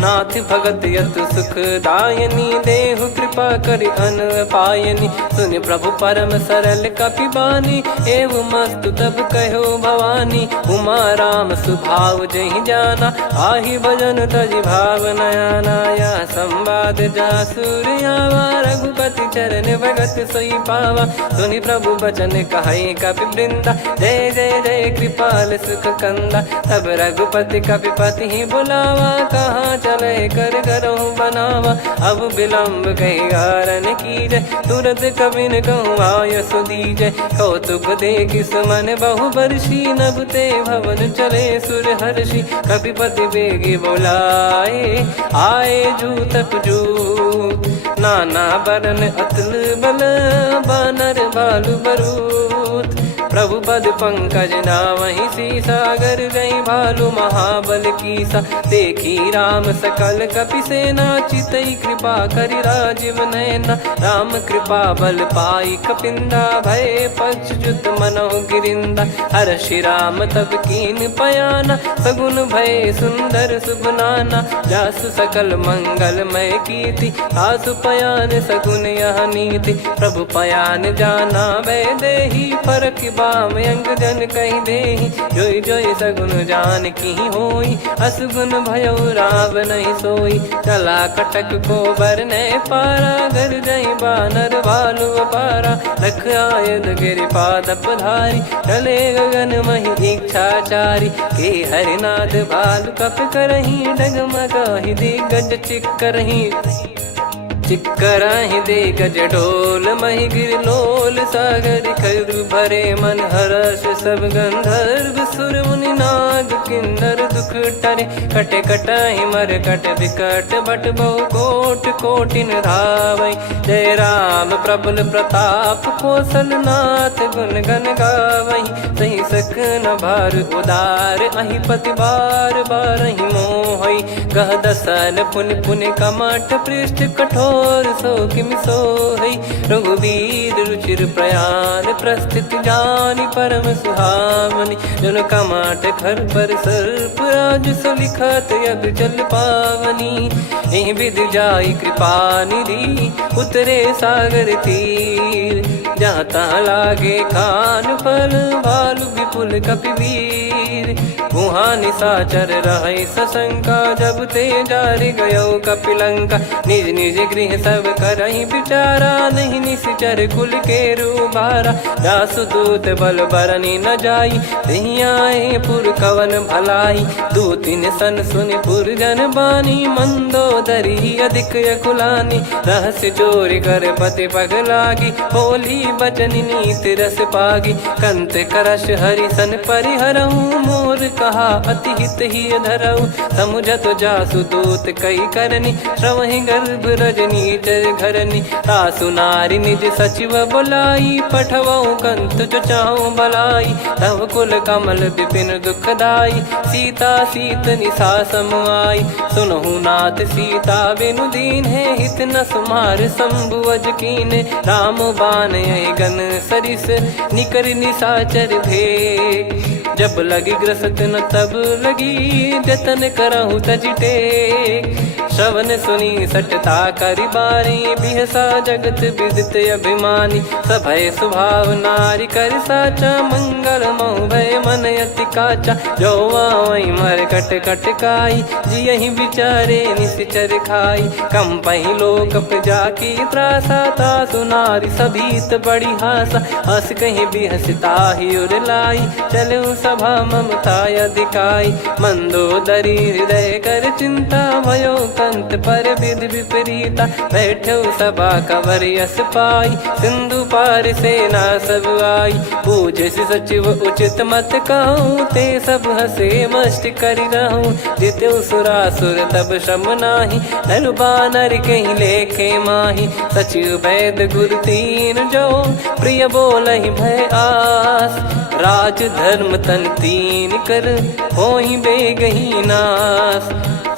नाथ भगत यतु सुख दायनी, देहु कृपा करि अन पायनी। सुन प्रभु परम सरल कपिबानी, एव मस्तु तब कहो भवानी। उमा राम सुभाव जहि जाना, आहि भजन तजि भाव नयाना। या संवाद जासुर आवा, रघुपति चरण भगत सोई पावा। सुनि प्रभु बचन कहै कपि वृंदा, जय जय जय कृपाल सुख कंदा। तब रघुपति कपिपति ही बुलावा, कहाँ चले कर करहु बनावा। अब विलम्ब कही कारण कीजय, तुरत कबिन कहूँ आय सुदीजय। कौतुक देखि सुमन बहु बरसी, नभ ते भवन चले सुर हर्षि। कपिपति बेगी बोलाए, आए जूतक जूत। नाना बरन अतुल बल, बानर बालु बरूत। प्रभु पद पंकज नावहि सीसा, अगर रही भालु महाबल कीसा। देखी राम सकल कपि सेना, चितई कृपा करि राजीव नैना। राम कृपा बल पाई कपिंदा, भय पक्ष जुत मनो गिरिंदा। हर्षि राम तब कीन पयाना, सगुन भय सुंदर शुभ नाना। जासु सकल मंगलमय कीर्ति, आसु पयान सगुन यह नीति। प्रभु पयान जाना वै देहि, फरक बाम अंग जन कहि देहि। जोई जोई सगुन जान की होई, असगुन भयो राव नहीं सोई। चला कटक को बरने पारा, घर जई बानर भालु अपारा। लख आयद गिरिपाद पधारी, चले गगन महि इच्छाचारी। के हरिनाथ भालु कप करही, डगमगाहि दिग्गज चिक्करही। चिक्कराहि दिग्गज ढोल, महि गिर लोल। सागर खर भरे मन हर्ष, सब गंधर्व सुर मुनि नाग किन्नर दुख टरे। कट कटाहि मर कट विकट, बट बहु कोट कोटिन धावै। जय राम प्रबल प्रताप, कौशल नाथ गुण गन गावै। सही सकन भार उदार, अहि पति बार बारहि मोहै। गह दसन पुन पुन कमठ, पृष्ठ कठोर सो किमि सोहै। रघुवीर रुचिर प्रयाण, प्रस्थित जानि परम सुहावनी। जन कमठ खर पर सर्प, राज सो लिखत अब जल पावनी। एहि विधि जाई कृपा निधि, उतरे सागर तीर। जहाँ तहाँ लागे खान फल, भालु विपुल कपिवीर। वहाँ निशाचर रहै सशंका, जब ते जारि गयो कपिलंका। निज निज गृह सब करहि विचारा, नहीं निश्चर कुल के रूबारा। दासदूत बल बरनि न जाई, तेहि आए पुर कवन भलाई। दूतिन सन सुनि पुर जन बानी, मंदोदरी अधिक अकुलानी। रहस्य चोरी कर पति पग लागी, होली बचन नीत रस पागी। कंत करश हरि सन परिहरहु, मोर कहा अति हित ही धरऊ। समुझत जासु दूत कई करनी, श्रवहि गर्भ रजनी चर घरनी। तासु नारी निज सचिव बुलाई, पठवऊ कंत जो चाहूं भलाई। तव कुल कमल विपिन दुखदाई, सीता सीत निशा समाई। सुनहु नाथ सीता बिनु दीन है, हित न सुमार शंभु अज कीने। राम बान गन सरिस, निकर निशाचर भेग। जब लगी ग्रसत न तब लगी, जतन करहु तज टेक। श्रवण सुनी सटता करि बारी, बिहसा जगत विदित अभिमानी। सभय स्वभाव नारी कर साचा, मंगल महु भय मन अति काचा। जो आवै मर कट कट काई, जियहि विचारे निश्चर खाई। कंपहि लोक प्रजा की त्रासा, तासु नारी सभीत बड़ी हासा। हस कहीं बिहसता ही उर लाई, चलऊ सभा ममता अधिकाई। मंदोदरी हृदय कर चिंता, भयो कंत पर विधि विपरीता। बैठो सभा कवर यस पाई, सिंधु पार सेना सब आई। पूज सचिव उचित मत कहूँ, ते सब हसे मस्त करि रहूँ। जित्यु सुरासुर तब श्रम नाही, नर बानर कहीं लेखे माही। सचिव वैद गुरु तीन जो, प्रिय बोलहि भय आस। राज धर्म तन तीन कर, होहि बेगहि नास।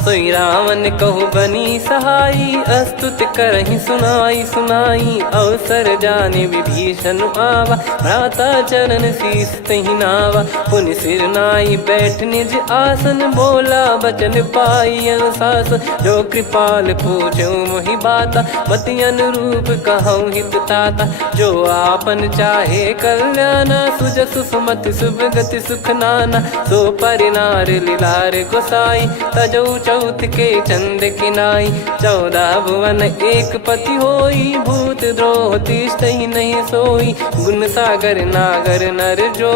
सोई रावण कहु बनी सहाई, अस्तुत करहि सुनाई सुनाई। अवसर जाने विभीषण आवा, भ्राता चरण शीस तहि नावा। पुनि सिर नाई बैठ निज आसन, बोला बचन पाई अनुशासन। जो कृपाल पूछो मोहि बाता, मति अनुरूप कहूँ हित ताता। जो आपन चाहे कल्याणा, सुजसु सुमति शुभ गति सुख नाना। सो परिनार लीलार गोसाई, तजौ चौथ के चंद किनाई। 14 भुवन एक पति होई, भूत द्रोह तिष्ठहि नहीं सोई। गुण सागर नागर नर जो,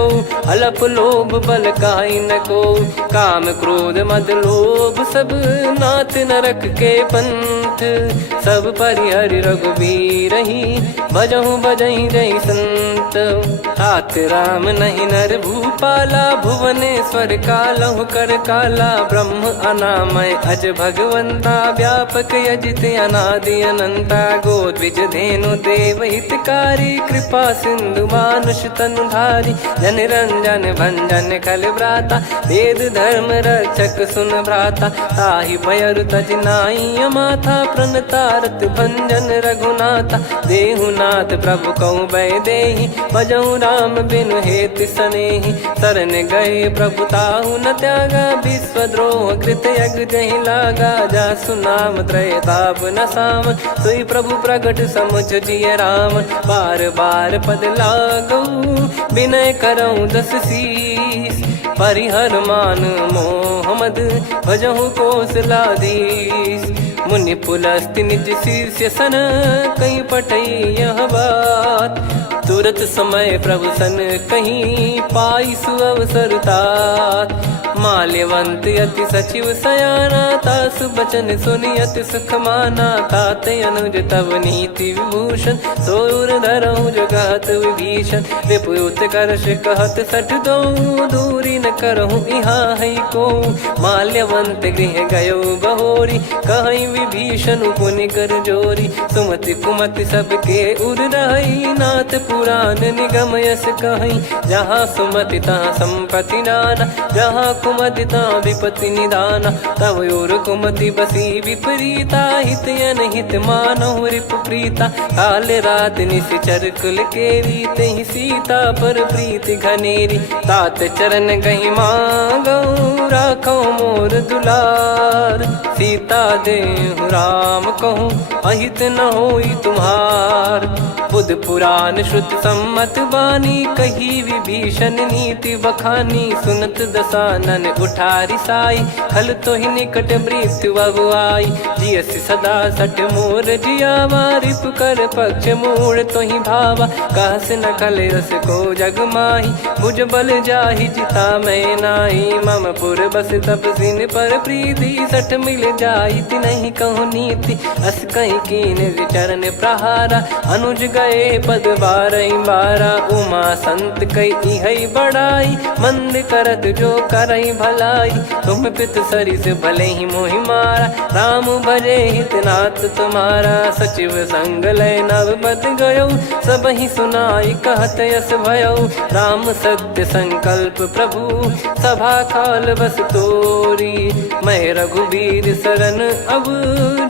अलप लोभ बल काई न को। काम क्रोध मद लोभ सब, नाथ नरक के पंथ। सब परिहरि रघुवीर ही, भजहु भजहि जय संत। तात राम नहीं नर भूपाला, भुवनेश्वर कालहु कर काला। ब्रह्म अनामय नारायण अज भगवंता, व्यापक यजित अनादि अनंता, गोद्विज धेनु देव हितकारी, कृपा सिंधु मानुष तनुधारी, जन रंजन भंजन खल भ्राता, वेद धर्म रक्षक सुन भ्राता, ताहि भयरु तज नाई माथा, प्रणतारत भंजन रघुनाथा, देहुनाथ प्रभु कहु भय देहि, भजऊ राम बिनु हेत सनेहि, शरण गए प्रभु ताहु न त्यागा, विश्वद्रोह कृत यज्ञ जहि लागा, जासु नाम त्रय ताप न साम, सोई प्रभु प्रगट समुझ जिय राम, बार बार पद लागऊ, विनय करऊँ दस शीस, परिहर मान मोह मद, भजहु कौशलाधीश, मुनि पुलस्त्य निज शिष्य सन, कहीं पठई यह बात, तुरत समय प्रभु सन कहीं, पाई सुअवसर तात, माल्यवंत अति सचिव सयाना, तासु बचन सुनि अति सुख माना, तात अनुज तव नीति विभूषण, सोर धरहु जगत विभीषण, विपुत करश कहत सठ दो, दूरी न करहु इहाँ है को, माल्यवंत गृह गयो बहोरी, कहीं विभीषण पुनि कर जोरी, सुमति कुमति सबके उर रही, नाथ पुराण निगम यस कहीं, जहाँ सुमति तहाँ संपत्ति नाना, जहाँ कुमति तहाँ विपत्ति निदाना, तव और कुमति बसी विपरीता, हित अनहित मानहु रिप प्रीता, काल रात निश्चर कुल केरी, तहि सीता पर प्रीति घनेरी, तात चरण गहि मांगऊ, राखो मोर दुलार, सीता देहु राम कहूँ, अहित न होई तुम्हार, बुध पुराण श्रुत सम्मत बानी, कही विभीषण नीति बखानी, सुनत दसानन उठारी साई, खल तो ही निकट मृत्यु अब आई, जियसि सदा सठ मोर जियावा, रिप कर पक्ष मूड़ तो ही भावा, कहस न खल रस को जग माही, भुज बल जाहि जिता मैं नाही, मम पुर बस तपसिन पर प्रीति, सठ मिल जाई तिनहि कहूँ नीति, अस कहीं कीन चरण प्रहारा, अनुज गए पद बारई बारा, उमा संत कई इहै बड़ाई, मंद करत जो करई भलाई, तुम पित सरिस भले ही मोहि मारा, राम भजे हितनाथ तुम्हारा, सचिव संग लय नव बद गयो, सब ही सुनाई कहत यस भयो, राम सत्य संकल्प प्रभु, सभा काल बस तोरी, मैं रघुबीर शरण अब,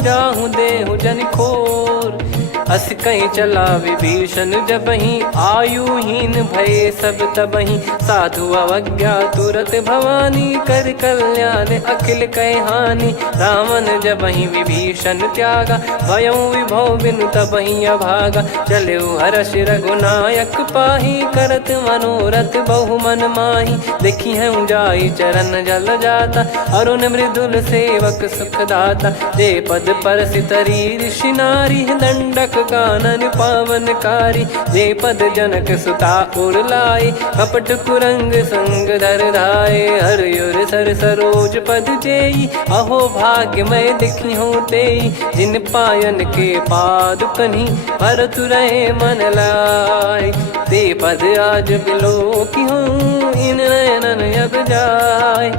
जाहूँ देहु जन खोर, अस कहीं चला विभीषण जबहि, आयुहीन भये सब तबहि, साधु अवज्ञा तुरत भवानी, कर कल्याण अखिल कह हानि, रावण जबहि विभीषण त्यागा, भयउ विभव बिनु तबहि अभागा, चलऊ हर्ष रघुनायक पाहि, करत मनोरथ बहु मन माहि, देखी है जाई चरण जल जाता, अरुण मृदुल सेवक सुखदाता, जे पद परसि तरी ऋषि नारी, दंडक कानन पावनकारी, जे पद जनक सुता उर लाई, कपट कुरंग संग धर धाये, हरियुर सर सरोज पद जेई, अहो भाग्य मैं दिखी हूँ तेई, जिन पायन के पाद कन्ही, भरत रहे मन लाई, ते पद आज बिलो की हूँ, इन नयनन अब जाय,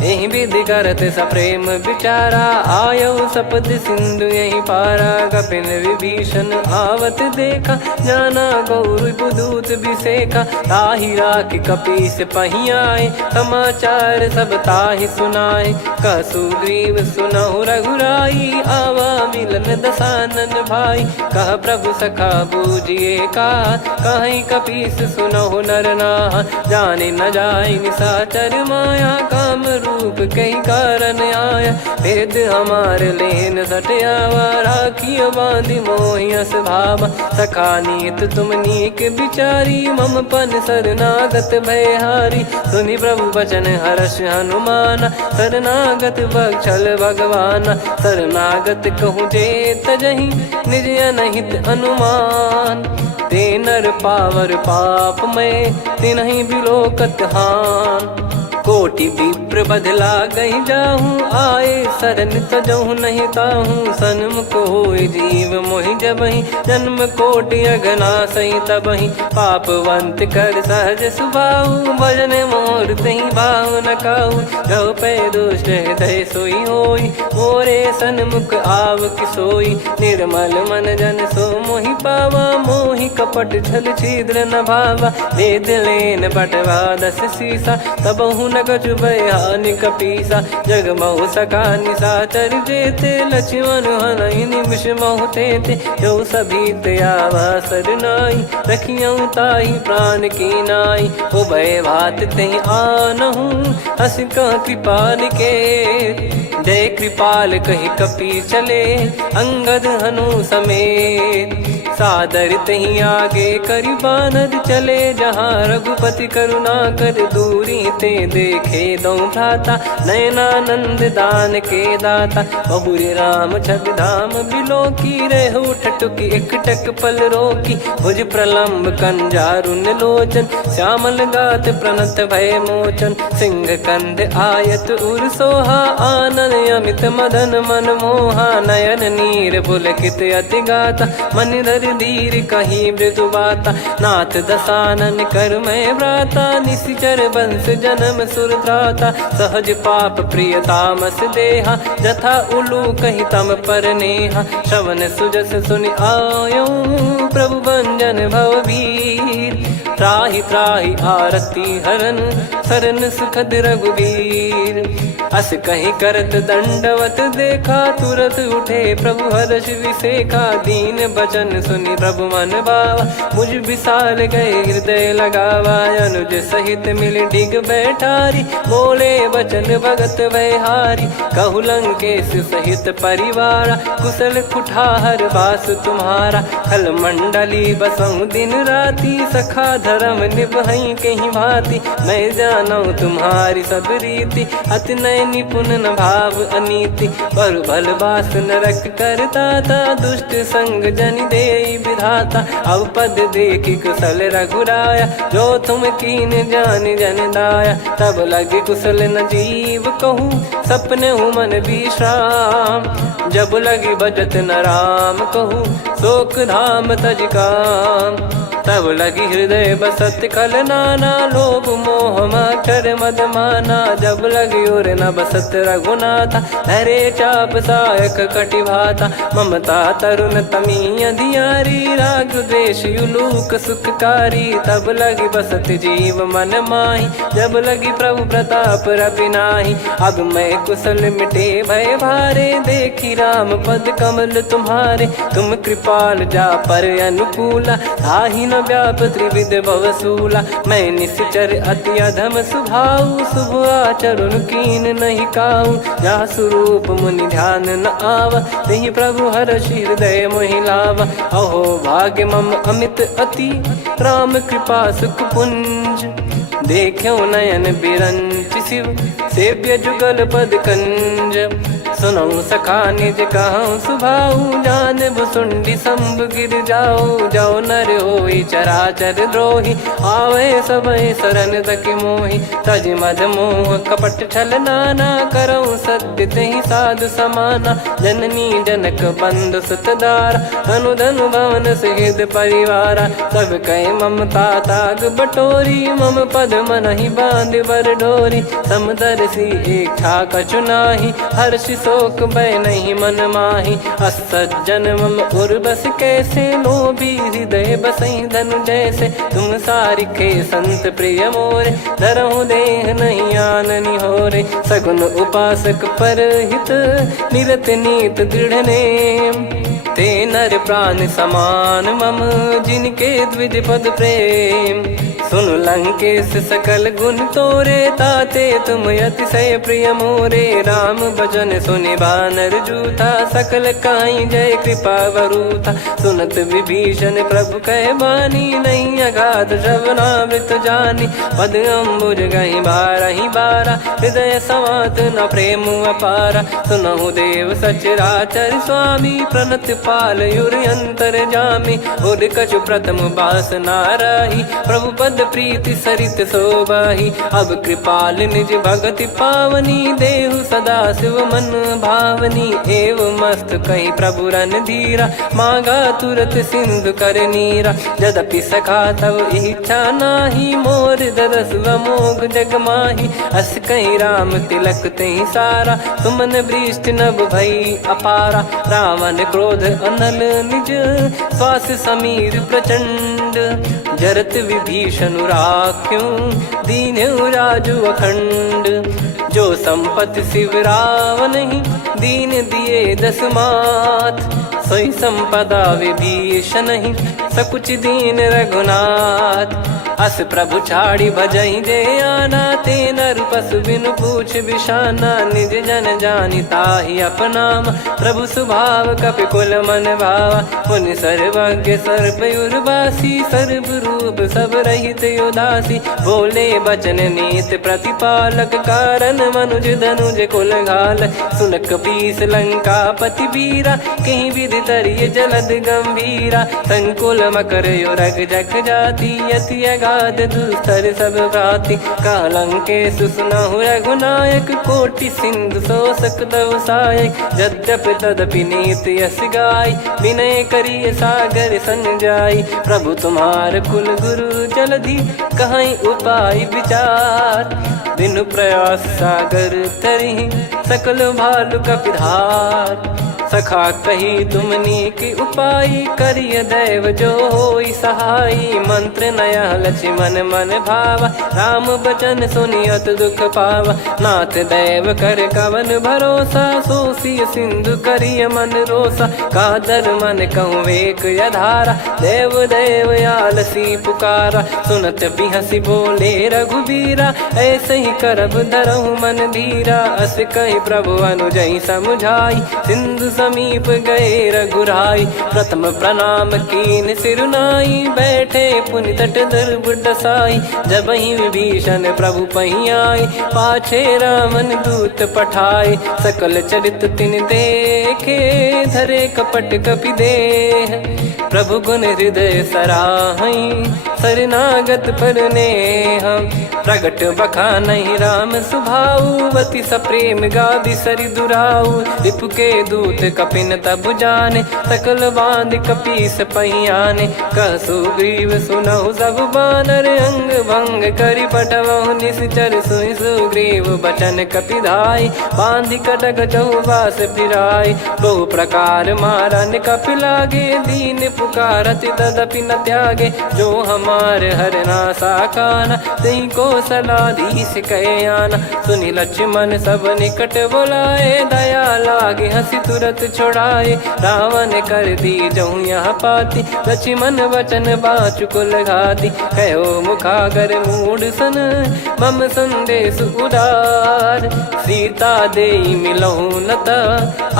यही विधि करत सप्रेम विचारा, आयो सपद सिंधु यही पारा, कपिल विभीषण आवत देखा, जाना गौर पुदूत बिसेखा, ताहि राखि कपीस पही आए, समाचार सब ताहि सुनाए, कह सुग्रीव सुनहु रघुराई, आवा मिलन दसानन भाई, कह प्रभु सखा बूझिए का, कहीं कपीस सुनहु नर नाहा, जाने न जाय निशाचर माया, काम रूप कई कारण आया, भेद हमार लेन सटयावा, राखियो बांधि मोहियस भावा, सखा नीत तुम नीक बिचारी, मम पन शरणागत भयहारी, सुनि प्रभु बचन हर्ष हनुमाना, शरणागत बक्षल भगवाना, शरणागत कहूँ जे तजहि, निज अनहित अनुमान, ते नर पावर पाप में, तिनहि बिलोकत हान, कोटि विप्र बदला गई जाहूँ, आए शरण तजहु नहीं ताहूँ। सन्मुख होय जीव मोहि जबहि, जन्म कोटि अगना सही तबहि। पापवंत कर सहज सुभाऊ, भजन मोर तहि भाव न काऊ। जो पै दुष्ट हृदय सोई होई, मोरे सन्मुख आव किसोई। निर्मल मन जन सो मोहि पावा, मोहि कपट छल छिद्र न भावा। वेद लेन बटवा 10 सीसा, तबहु न कछु भय हानि कपीसा। जग महु सका निशाचर जेते, लक्ष्मण हनहि निमिष महु तेते। जो सभी त्यावा सरनाई, रखियऊ ताहि प्राण की नाई। उभय भात तहि आनहु, हस कह कृपाल के। जय कृपाल कहि कपि चले, अंगद हनु समेत। सादर तहि आगे करि बानर चले, जहाँ रघुपति करुणा कर दूरी ते देखे दो भ्राता। नयनानंद दान के दाता, बहुरे राम छवि धाम बिलो की। रहु ठटुकी एकटक पल रोकी, भुज प्रलम्ब कंजारुन लोचन। श्यामल गात प्रणत भय मोचन, सिंह कंद आयत उर सोहा। आनन अमित मदन मन मोहा, नयन नीर पुलकित अति गाता। मन धर धीर कहीं मृदु बाता, नाथ दसानन कर मैं व्राता। निशिचर बंस जन्म सुरत्राता, सहज पाप प्रिय तामस देहा। जथा उलू कही तम पर नेहा, श्रवण सुजस सुनि आयो। प्रभु भंजन भवभीर, त्राहि त्राहि आरती हरन। शरण सुखद रघुवीर, अस कहीं करत दंडवत देखा। तुरत उठे प्रभु हर्ष विसेखा, दीन बचन सुनि प्रभु मन भावा। मुझ विशाल गए हृदय लगावा, अनुज सहित मिल डिग बैठारी। बोले बचन भगत वैहारी, कहु लंकेश सहित परिवारा। कुशल कुठार बास तुम्हारा, खल मंडली बसहु दिन राती। सखा धर्म निभई कहीं भांति, मैं जानू तुम्हारी सब रीति। अति नय निपुण न भाव अनीति, पर भल बास नरक करता था। दुष्ट संग जन देई विधाता, अब पद देखी कुशल रघुराया। जो तुम कीन जान जन दाया, तब लगे कुशल न जीव कहूँ। सपने हूँ मन विश्राम, जब लगी बजत न राम कहूँ। शोक धाम तज काम, तब लगी हृदय बसत खल नाना। लोभ मोह मक्षर मद माना, जब लगी उर न बसत रघुनाथा। धरे चाप सायक कटि भाता, ममता तरुण तमी अधियारी। राग द्वेष युलूक सुखकारी, तब लगी बसत जीव मन माही। जब लगी प्रभु प्रताप रवि नाही, अब मैं कुशल मिटे भय भारे। देखी राम पद कमल तुम्हारे, तुम कृपाल जा पर अनुकूला। ताहि न व्याप त्रिविध भवसूला, मैं निश्चर अति अधम सुभाऊ। शुभ आचरण कीन नहीं काऊ, जा स्वरूप मुनि ध्यान न आवा। तेहि प्रभु हर्ष हृदय मोहि लावा। अहो भाग्य मम अमित अति, राम कृपा सुख पुंज। देखो नयन बिरंच शिव, सेव्य जुगल पद कंज। सुनऊ सखा निज कहूँ सुभाऊ, जान भुसुंडी शंभ गिर जाओ। जाओ नर होई चराचर द्रोही, आवे सबय शरण तकि मोहि। तज मद मोह कपट छल नाना, करऊँ सत्य तेहि साधु समाना। जननी जनक बंधु सुतदारा, धनु धनु भवन सहित परिवारा। सब कहे ममता ताग बटोरी, मम पद मनहि बांध बर डोरी। समदर्शी इच्छा कछु नाही, हर्ष शोक भय नहीं मन माही। असज्जन मम उर्वस कैसे, लोभी हृदय बसई धनु जैसे। तुम सारिखे संत प्रिय मोरे, धरहु देह नहीं आननि होरे। सगुन उपासक पर हित, निरत नीत दृढ़ नेम। ते नर प्राण समान मम, जिनके द्विज पद प्रेम। सुन लंकेश सकल गुण तोरे, ताते तुम अतिशय प्रिय मोरे। राम भजन सुनि बानर जूथा, सकल काई जय कृपा वरूथा। सुनत विभीषण प्रभु कह बानी, नहीं अगाध श्रवणामृत जानी। पद अम्बुज गहि बारहि बारा, हृदय समात न प्रेम अपारा। सुनहु देव सचराचर स्वामी, प्रणत पाल युर अंतर जामी। उर कछु प्रथम बास नाराही, प्रभु पद पद प्रीति सरित शोभाही। अब कृपाल निज भगति पावनी, देहु सदा शिव मन भावनी। एव मस्त कहीं प्रभु रन धीरा, मांगा तुरत सिंधु कर नीरा। यद्यपि सखा तब इच्छा नाही, मोर दरस अमोघ जग माही। अस कहीं राम तिलक तहीं सारा, सुमन वृष्टि नभ भई अपारा। रावण क्रोध अनल निज, श्वास समीर प्रचंड। जरत विभीषण राख्यों, दीन्यु राजु अखंड। जो संपत्ति शिव रावण ही, दीन दिए दस मात। सोई संपदा विभीषण ही, सकुच दीन रघुनाथ। अस प्रभु छाड़ी भजई जे आना, ते नर पशु बिनु पूछ बिशाना। निज जन जानि ताहि अपनाम, प्रभु स्वभाव कपि कुल मन भावा। मुनि सर्वज्ञ सर्वयुर्वासी, सर्व रूप सब रहित उदासी। बोले बचन नीत प्रतिपालक, कारण मनुज धनुज कुल घाल। सुन कपीस लंका पति वीरा, कहीं विधि तरिय जलद गंभीरा। संकुल मकर युरग जग जाति, यति अगाध दुस्तर सब भांति। कालंके सुसनहु रघुनायक, कोटि सिंधु शोषक तव सहायक। यद्यपि तदपि नीति यस गाय, विनय करिय सागर सन जाई। प्रभु तुम्हार कुल गुरु जलधि, कहीं उपाय विचार। बिनु प्रयास सागर तरिहि, सकल भालु कपिधार। सखा कही तुमनी की उपाय, करिय दैव जो होई सहाई। मंत्र नया लक्ष्मण मन भावा, राम बचन सुनियत दुख पावा। नाथ दैव कर कवन भरोसा, सोसिय सिंधु करिय मन रोसा। कादर मन कहूँ एक यधारा, देव देव आलसी पुकारा। सुनत बिहसी बोले रघुबीरा, ऐसे ही करब धरहु मन धीरा। अस कही प्रभु अनुजई समुझाई, सिंधु समीप गए रघुराई। प्रथम प्रणाम कीन सिरुनाई, बैठे पुनि तट दर्भ डसाई। जब ही विभीषण प्रभु पही आए, पाछे रामन दूत पठाए। सकल चरित तिन देखे, धरे कपट कपि देह। प्रभु गुण हृदय सराहई, शरणागत पर नेह। प्रगट बखानहि राम सुभाऊ, बति सप्रेम गादि सरि दुराऊ। रिपु के दूत कपिन तब जाने, सकल बांध कपीस पहियाने। कह सुग्रीव सुनहु सब बानर, अंग भंग करि पठवहु निश्चर। सुनि सुग्रीव बचन कपिधाई, बांधि कटक चौबास फिराई। बहु प्रकार मारन कपि लागे, दीन पुकारति तदपि न त्यागे। जो हमार हरना साकाना, तई को सलाधीश कहे आना। सुनि लक्ष्मण सब निकट बुलाए, दया लागे हंसी तुरत छुड़ाए। रावण कर दी जहूँ यहाँ पाती, लक्ष्मण वचन बाचु कुल घाती। कहो मुखागर मूढ़ सन, मम संदेश उदार। सीता देई मिलहु नता,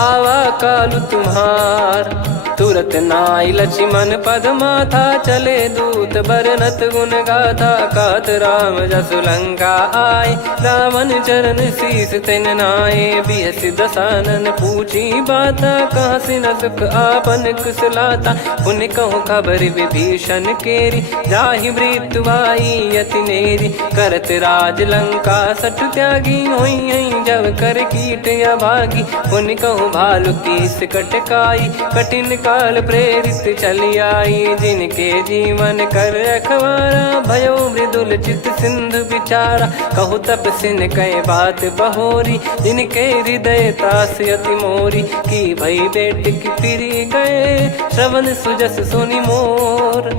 आवा कालु तुम्हार। तुरत नाई लक्ष्मण पद माथा, चले दूत बरनत गुण गाथा। कहत राम जसु लंका आए, रावण चरण शीस तिन नाये। बिहसि दसानन पूछी बाता, कहाँ से न सुख आपन कुशलाता। पुनि कहूँ खबर विभीषण केरी, जाहि मृत्यु आई यति नेरी। करत राज लंका सठ त्यागी, होई जब कर कीट अभागी। पुनि कहूँ भालु कीस कटकाई, कठिन काल प्रेरित चली आई। जिनके जीवन कर रखवारा, भयो मृदुल चित सिंधु विचारा। कहु तपसिन कई बात बहोरी, जिनके हृदय तास अति मोरी। की भई बेट की फिरी गए, श्रवण सुजस सुनि मोर।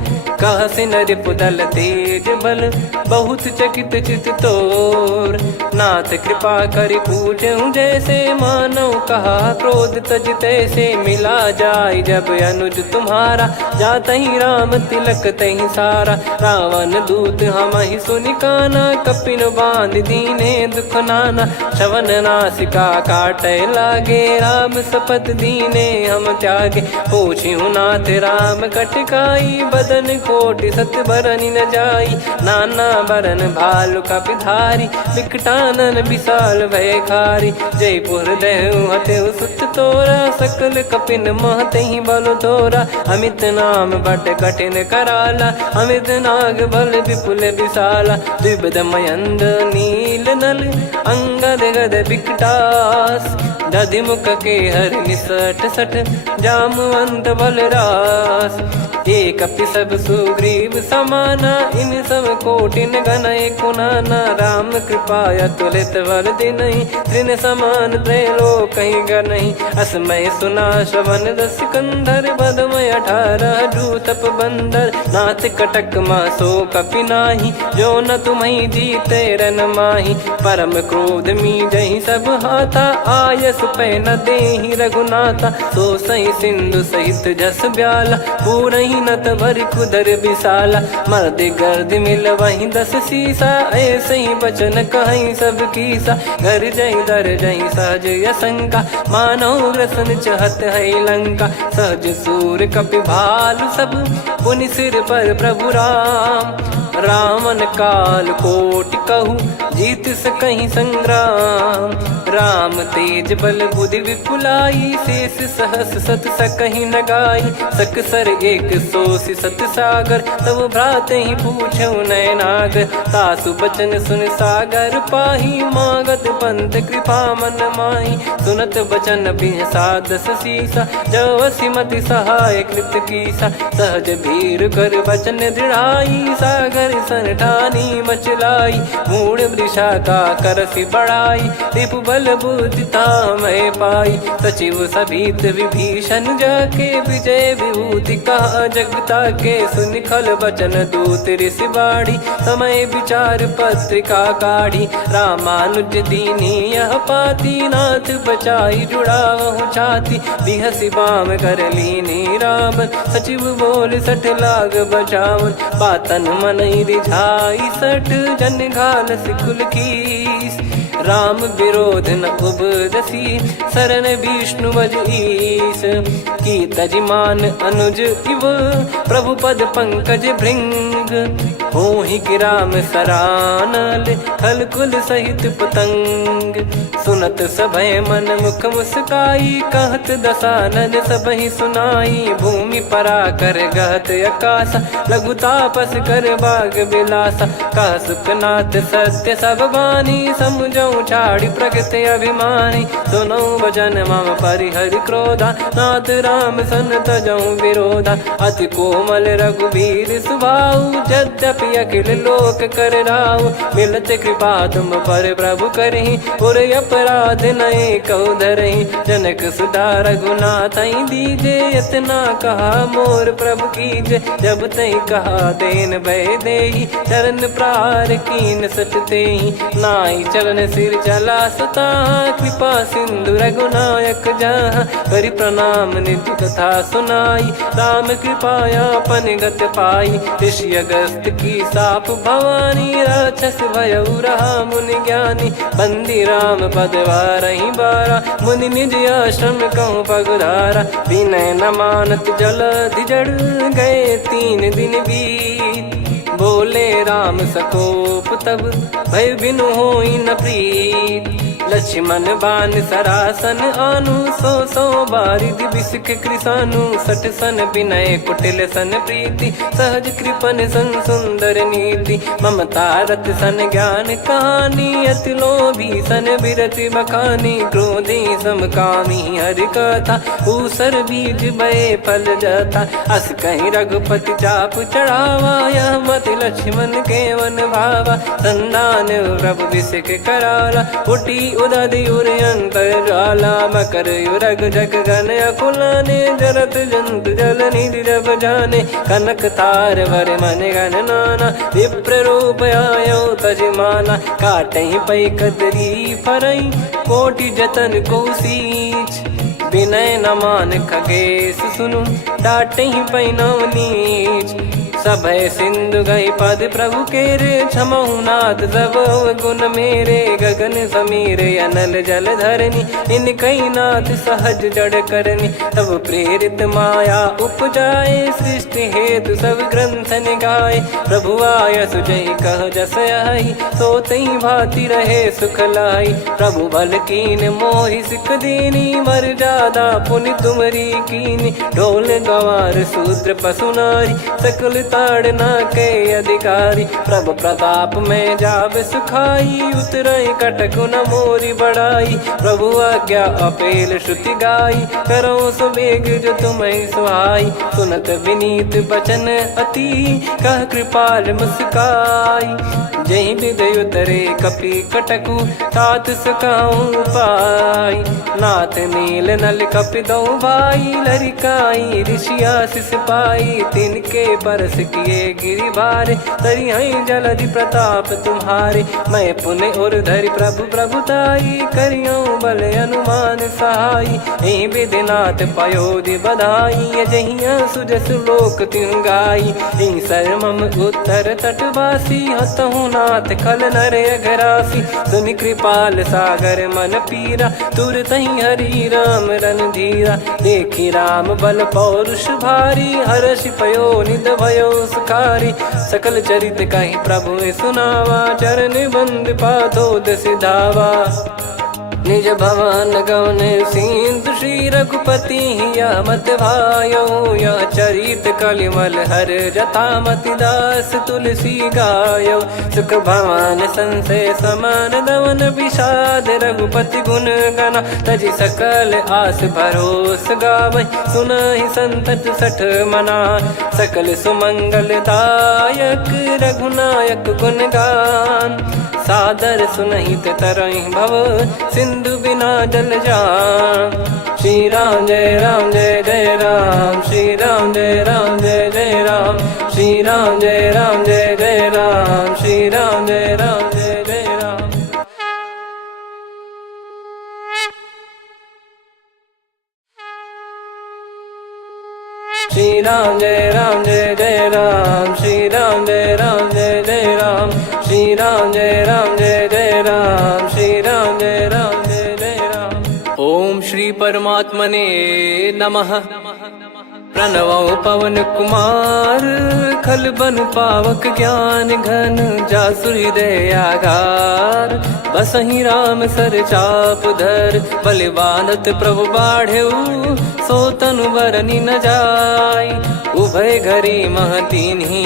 कह सिन रिपुदल तेज बल, बहुत चकित चित तोर। नाथ कृपा करि पूछऊँ जैसे, मानव कहा क्रोध तज तैसे। मिला जाय जब अनुज तुम्हारा, जातहि राम तिलक तहि सारा। रावण दूत हमहि सुनि काना, कपिन बांध दीने दुख नाना। श्रवण नासिका काटे लागे, राम पद दीने हम त्यागे। पूछियो नाथ राम कटकाई, बदन कोटि सत बरनि न जाई। नाना बरन भालु कपिधारी, विकटानन विशाल भयकारी। जयपुर देहु हतेउ सुत तोरा, सकल कपिन महतहि बल तोरा। अमित नाम बट कठिन कराला, अमित नाग बल विपुल विशाला। द्विबद मयंद नील नल, अंगद गद विकटास। दधिमुख के हर निसठ सठ, जामवंत बलरास। एक कपि सब सुग्रीव समाना, इन सब कोटिन गण कुनाना। राम कृपा अतुलित बल दिनहि, त्रिन समान त्रैलोक गनहि। असमय सुना श्रवण रस कंधर, बदमय 18 जूतप बंदर। नाथ कटक मासो कपि नाही, जो न तुम्हि जीते रन माही। परम क्रोध मी जहि सब हाथा, आयस पै न देहि रघुनाथा। सो सही सिंधु सहित जस ब्याला, पूरहि नत भर कुदर विशाला। मर्द गर्द मिल वहीं 10 सीसा, ऐसे ही बचन कहीं सब कीसा। घर जय दर जय सहज यसंका, मानो ग्रसन चहत है लंका। सहज सूर कपि भालु सब, पुनि सिर पर प्रभु राम। रामन काल कोटि कहु, जीत सकहि संग्राम। राम तेज बल बुद्धि विपुलाई, शेष सहस सत सकहि न गाई। सकसर 180 सत सागर, तब भ्राते ही पूछौ नयनागर। तासु बचन सुन सागर पाही, मागत पंथ कृपा मन माही। सुनत बचन बिहसादस सीसा, जवसि मति सहाय कृत कीसा। सहज भीर कर बचन दृढ़ाई, सागर सन ठानी मचलाई। मूढ़ वृषा का करसि बढ़ाई, रिपु बल बुद्धि तामय पाई। सचिव सभीत विभीषण जाके, विजय विभूति कहा जगता के। सुनि खल बचन दूत ऋषि बाढ़ी, समय विचार पत्रिका काढ़ी। रामानुज दीनी यह पाती, नाथ बचाई जुड़ावहु छाती। बिहसि बाम कर लीनी राम, सचिव बोल सठ लाग बचावन। बातन मन रिझाई सठ, जन घाल सिकुल कीस। राम विरोध न उपदसी, शरण विष्णु बज ईस। की तजिमान अनुज इव, प्रभु पद पंकज भृंग। होहि कि राम सरानल, खलकुल सहित पतंग। सुनत सभय मन मुख मुस्काई, कहत दसानन सबहि सुनाई। भूमि परा कर गहत आकाशा, लघु तापस कर बाग बिलासा। कह सुखनाथ सत्य सब बानी, समुझौ छाड़ी प्रकृति अभिमानी। सुनो भजन मम परिहरि क्रोधा, नाथ राम सन तजौ विरोधा। अति कोमल रघुवीर सुभाऊ, यद्यपि अखिल लोक कर राऊ। मिलत कृपा तुम पर प्रभु करहि, और अपराध नये कौ धरहि। जनक सुधा रघुनाथ दीजे, इतना कहा मोर प्रभु कीजे। जब तई कहा देन भय देहि, चरण प्रार कीन सट तेहि। नाई चरण सिर चला सता, कृपा सिंधु रघुनायक जहाँ। करि प्रणाम निधि कथा सुनाई, राम कृपाया पन गत पाई। ऋषि अगस्त की साप भवानी, राक्षस भयउ रहा मुनि ज्ञानी। बंदी राम पद वारहि बारा, मुनि निज आश्रम कहूँ पगुधारा। विनय न मानत जलधि जड़, गए 3 दिन बीत। बोले राम सकोप तब, भय बिनु होई न प्रीत। लक्ष्मण बान सरासन आनु, 100 बारिद बिसिक कृसानु। 60 सन विनय कुटिल सन प्रीति, सहज कृपन सन सुंदर नीति। ममता रत सन ज्ञान कहानी, अति लोभी सन बिरति बखानी। क्रोधी समकामी हरि कथा, ऊसर बीज बये फल जथा। अस कहीं रघुपति चाप चढ़ावा, यह मति लक्ष्मण के वन भावा। संदान प्रभु बिसिक कराला, उठी उदधि उर अंतर ज्वाला। मकर युरग जग गण अकुलाने, जरत जंतु जल निधि जब जाने। कनक तार वर मन गण नाना, विप्र रूप आयो तजमाना। काटहि पै कदरी फरई, कोटि जतन को सींच। विनय न मान खगेश सुनु, डांटहि पै नव नीच। सभय सिंधु गई पद प्रभु केरे, क्षमहु नाथ सब गुण मेरे। गगन समीरे अनल जल धरनी, इन कई नाथ सहज जड़ करनी। तब प्रेरित माया उपजाए, सृष्टि हेतु सब ग्रंथन गाए। प्रभु आय सुजय कह जस आई, सो तई भांति रहे सुख लाई। प्रभु बल कीन मोहि सिख दीनी, मर जादा पुनि तुमरी कीनी। ढोल गवार शूद्र पशु नारी, सकल ताड़ना के अधिकारी। प्रभु प्रताप में जाब सुखाई, उतरई कटक न मोरी बढ़ाई। प्रभु आज्ञा अपेल श्रुति गाई, करो सो बेग जो तुम्हें सुहाई। सुनत विनीत बचन अति, कह कृपाल मुस्काई। जय विदय उतरे कपि कटकु, तात सकाऊं पाई। नाथ नील नल कपि दो भाई, लरिकाई ऋषि आशीष पाई। तिनके परस किए गिरि भारे, तरिहै जलधि प्रताप तुम्हारे। मैं पुण्य और धरि प्रभु प्रभुताई, करियऊं बल अनुमान सहाई। एहि विधिनाथ पयोधि बधाई, जहिया सुजस लोक तिहुँ गाई। एहि सरमम उत्तर तटवासी, हतहु नाथ खल नर अघरासी। सुनि कृपाल सागर मन पीरा, तुरतहि हरि राम रणधीरा। देखि राम बल पौरुष भारी, हर्षि पयो निध भयो सुखारी। सकल चरित कहि प्रभु सुनावा, चरण बंद पादोद सिधावा। निज भवन गौन सिंधु, श्री रघुपति हिया मत भायो। यह चरित कलिमल हर जथा, मति दास तुलसी गायो। सुख भवन संशय समान दवन, विषाद रघुपति गुण गना। तजि सकल आस भरोस गावै, सुनहि संतत सठ मना। सकल सुमंगल दायक, रघुनायक गुण गान। सादर सुनहित तरहि भव, सिंधु बिना जल जान। श्री राम जय जय राम, श्री राम जय जय राम। श्री राम जय जय राम, श्री राम जय जय राम। श्री राम जय जय राम, श्री राम जय जय राम। श्री राम जय जय राम, श्री राम जय जय राम। ओम श्री परमात्मने नमः। प्रणवो पवन कुमार, खल बन पावक ज्ञान घन। जासु हृदय आगार, बसहि राम सर चाप धर। बलि बांधत प्रभु बाढ़ेउ, सो तनु बरनि न जाय। उभय घरी मह दीन्ही,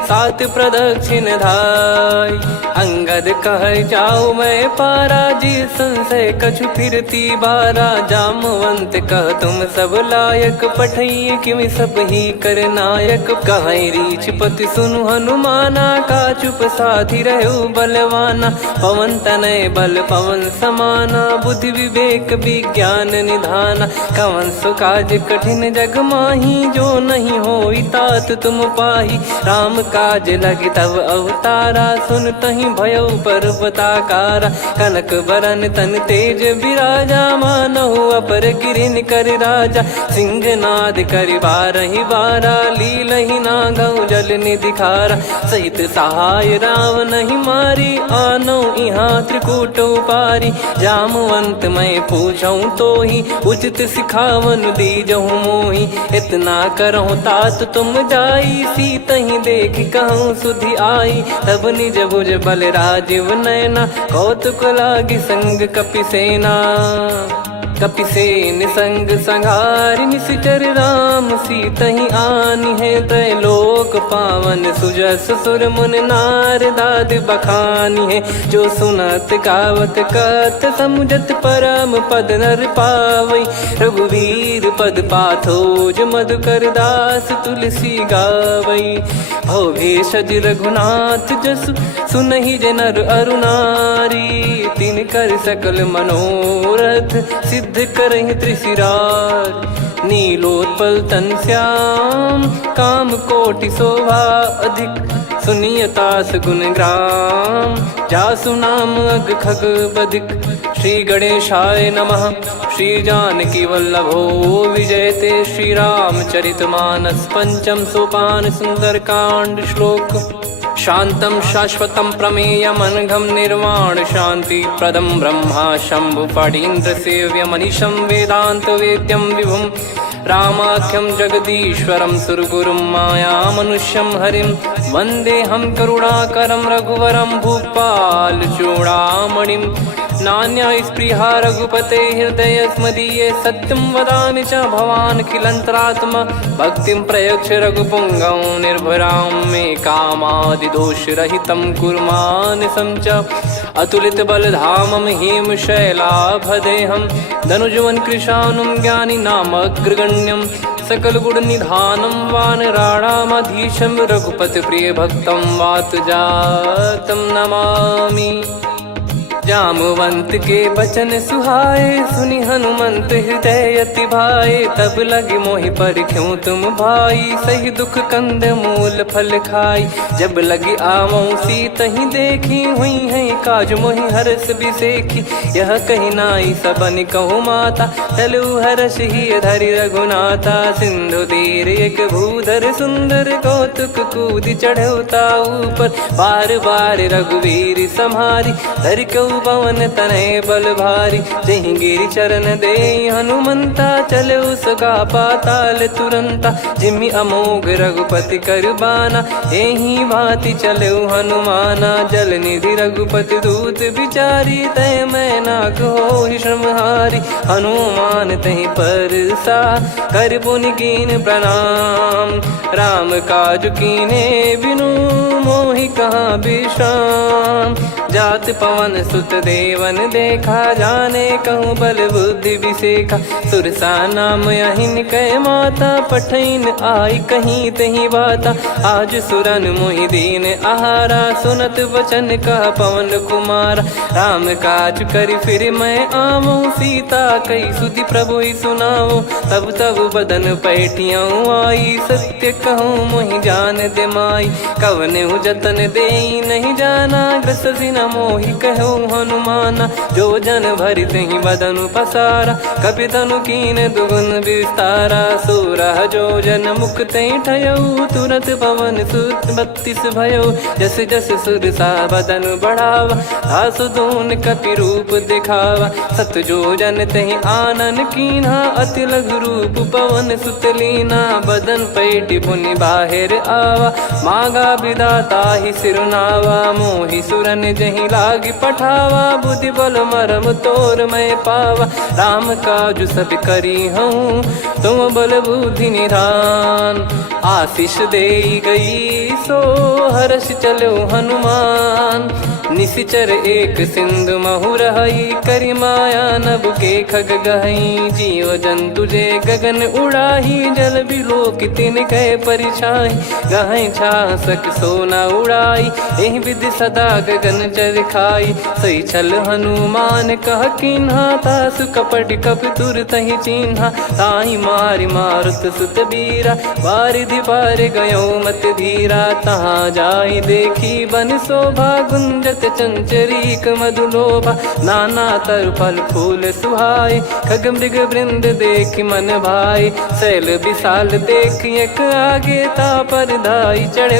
सात प्रदक्षिण धाय। अंगद कह जाऊ मैं पारा, जी संशय कछु फिरती बारा। जामवंत कह तुम सब लायक, पठई किमि सब ही कर नायक। कहीं रीछ पति सुनु हनुमाना, का चुप साधि रहु बलवाना। पवन तनय बल पवन समाना, बुद्धि विवेक विज्ञान निधाना। कवन सो काज कठिन जग माही, जो नहीं होई तात तुम पाही। राम काज लगी तब अवतारा, सुन तहि भयो पर्वताकारा। कनक बरन तन तेज बिराजा, मानहु अपर गिरिन कर राजा। सिंहनाद करि बारहि बारा, लीलहि नागौ जल निधि खारा। सहित सहाय रावण नहीं मारी, आनो इहाँ त्रिकूट उपारी। जामवंत मैं पूछऊं तो ही, उचित सिखावन दीजहु मोहि। इतना करहु तात तुम जाई, सीतहि देख कहूँ सुधि आई। तब निज भुज बल राजीव नयना, कौतुक लागी संग कपिसेना। कपिसेन संग संहारि निशिचर राम, सीतहि आनि है त्रैलोक पावन। सुजस सुर मुन नार दाद बखानी है, जो सुनत गावत कथ समुझत परम पद नर पावै। रघुवीर पद पाथोज मधुकर दास तुलसी गावै। भव भेषज रघुनाथ जसु, सुनहि जे नर अरु नारी। तिनकर सकल मनोरथ, सिद्ध करहि त्रिशिरार। नीलोत्पल तन श्याम, काम कोटि शोभा अधिक। सुनियतास गुण ग्राम, जासु नाम अग खग बधिक। श्री गणेशाय नमः। श्री जानकी वल्लभो विजयते श्रीरामचरितमानस। पंचम सोपान सुंदरकांड श्लोक। शांतं शाश्वतं प्रमेयमनघं निर्वाण शांति प्रदं ब्रह्मा शंभु फणीन्द्र सेव्य मनीषं वेदांत वेद्यं विभुं रामाख्यं जगदीश्वरं सुरगुरुं माया मनुष्यं हरिं वन्देऽहं करुणाकरं रघुवरं भूपाल चूडामणिं। नान्या स्पृहा रघुपते हृदय स्मदीये सत्यं वदामि च भवान् किलन्तरात्मा भक्तिं प्रयच्छ रघुपुङ्गं निर्भरां मे कामादिदोषरहितं कुर्मानसं च अतुलित बलधामं हेमशैलाभदेहं धनुजवन कृशानुं ज्ञानिनामग्रगण्यं सकल गुण निधानं वानराणामधीशं रघुपति प्रिय भक्तं वातजातं नमामि। जामवंत के बचन सुहाए सुनि हनुमंत हृदय अति भाए तब लगे मोहि पर क्यों तुम भाई सही दुख कंद मूल फल खाई। जब लगी आवों सीत ही देखी हुई है काज मोहि हरस बिसेखी यह कही नाई सबन कहु माता चलु हरस ही धरि रघुनाथा। सिंधु तीर एक भूधर सुंदर कौतुक कूद चढ़ौता ऊपर बार बार रघुवीर सम्हारी धरि कौ पवन तनय बल भारी। जहीं गिरि चरण दे हनुमंता चले उसका पाताल तुरंता जिमि अमोघ रघुपति करबाना यही भांति चले हनुमाना। जल निधि रघुपति दूत बिचारी तय मैं नाक हो श्रमहारी हनुमान तहीं पर सा कर पुनि कीन प्रणाम राम काज कीने बिनु मोहि कहाँ विश्राम। जात पवन सुत देवन देखा जाने कहूँ बल बुद्धि विसेखा सुरसा नाम यहिन कह माता पठैन आई कहीं तहीं बाता। आज सुरन मोहि दीन आहारा सुनत वचन कह पवन कुमारा। राम काज करि फिर मैं आवूं सीता कई सुधि प्रभु ही सुनाओ तब तब बदन पैठियाँ आई सत्य कहूँ मोहि जान दे माई। कवने जतन दे नहीं जाना ग्रसिन मोहि कहो हनुमाना। जो जन भरि तहि बदनु पसारा कपि तनु कीन दुगुन विस्तारा। सोरह जो जन मुख तहि ठयऊ तुरत पवन सुत 32 भयऊ। जस जस सुरसा बदनु बढ़ावा आसु दून कपि रूप दिखावा। सत जो जन तहि आनन कीन्हा अति लघु रूप पवन सुत लीना। बदन पैटि पुनि बाहिर आवा मागा विदाता ही सिरुनावा। मोहि सुरन जहि लागी पठावा बुद्धि बल मरम तोर मैं पावा। राम काज सब करी हूँ तुम बल बुद्धि निधान। आशीष दे गई सो हर्ष चलो हनुमान। निशिचर एक सिंधु महु रही करी माया नभ के खग गहई। जीव जंतु जे गगन उड़ाही जल बिलो कितिन कह परिछाई। गहई छासक सोना उड़ाई एहि विधि सदा गगन चर खाई। सही छल हनुमान कह किन्हा तासु कपट कप तुर तहि चिन्हा। ताई मारि मारुत सुत बीरा बारिधि पार गयो मत धीरा। तहाँ जाई देखी बन शोभा गुंजत चंचरीक मधुलोभा। नाना तर फल फूल सुहाए खग मृग वृंद देख मन भाई। शैल विशाल देख एक आगे तापर धाई चढ़े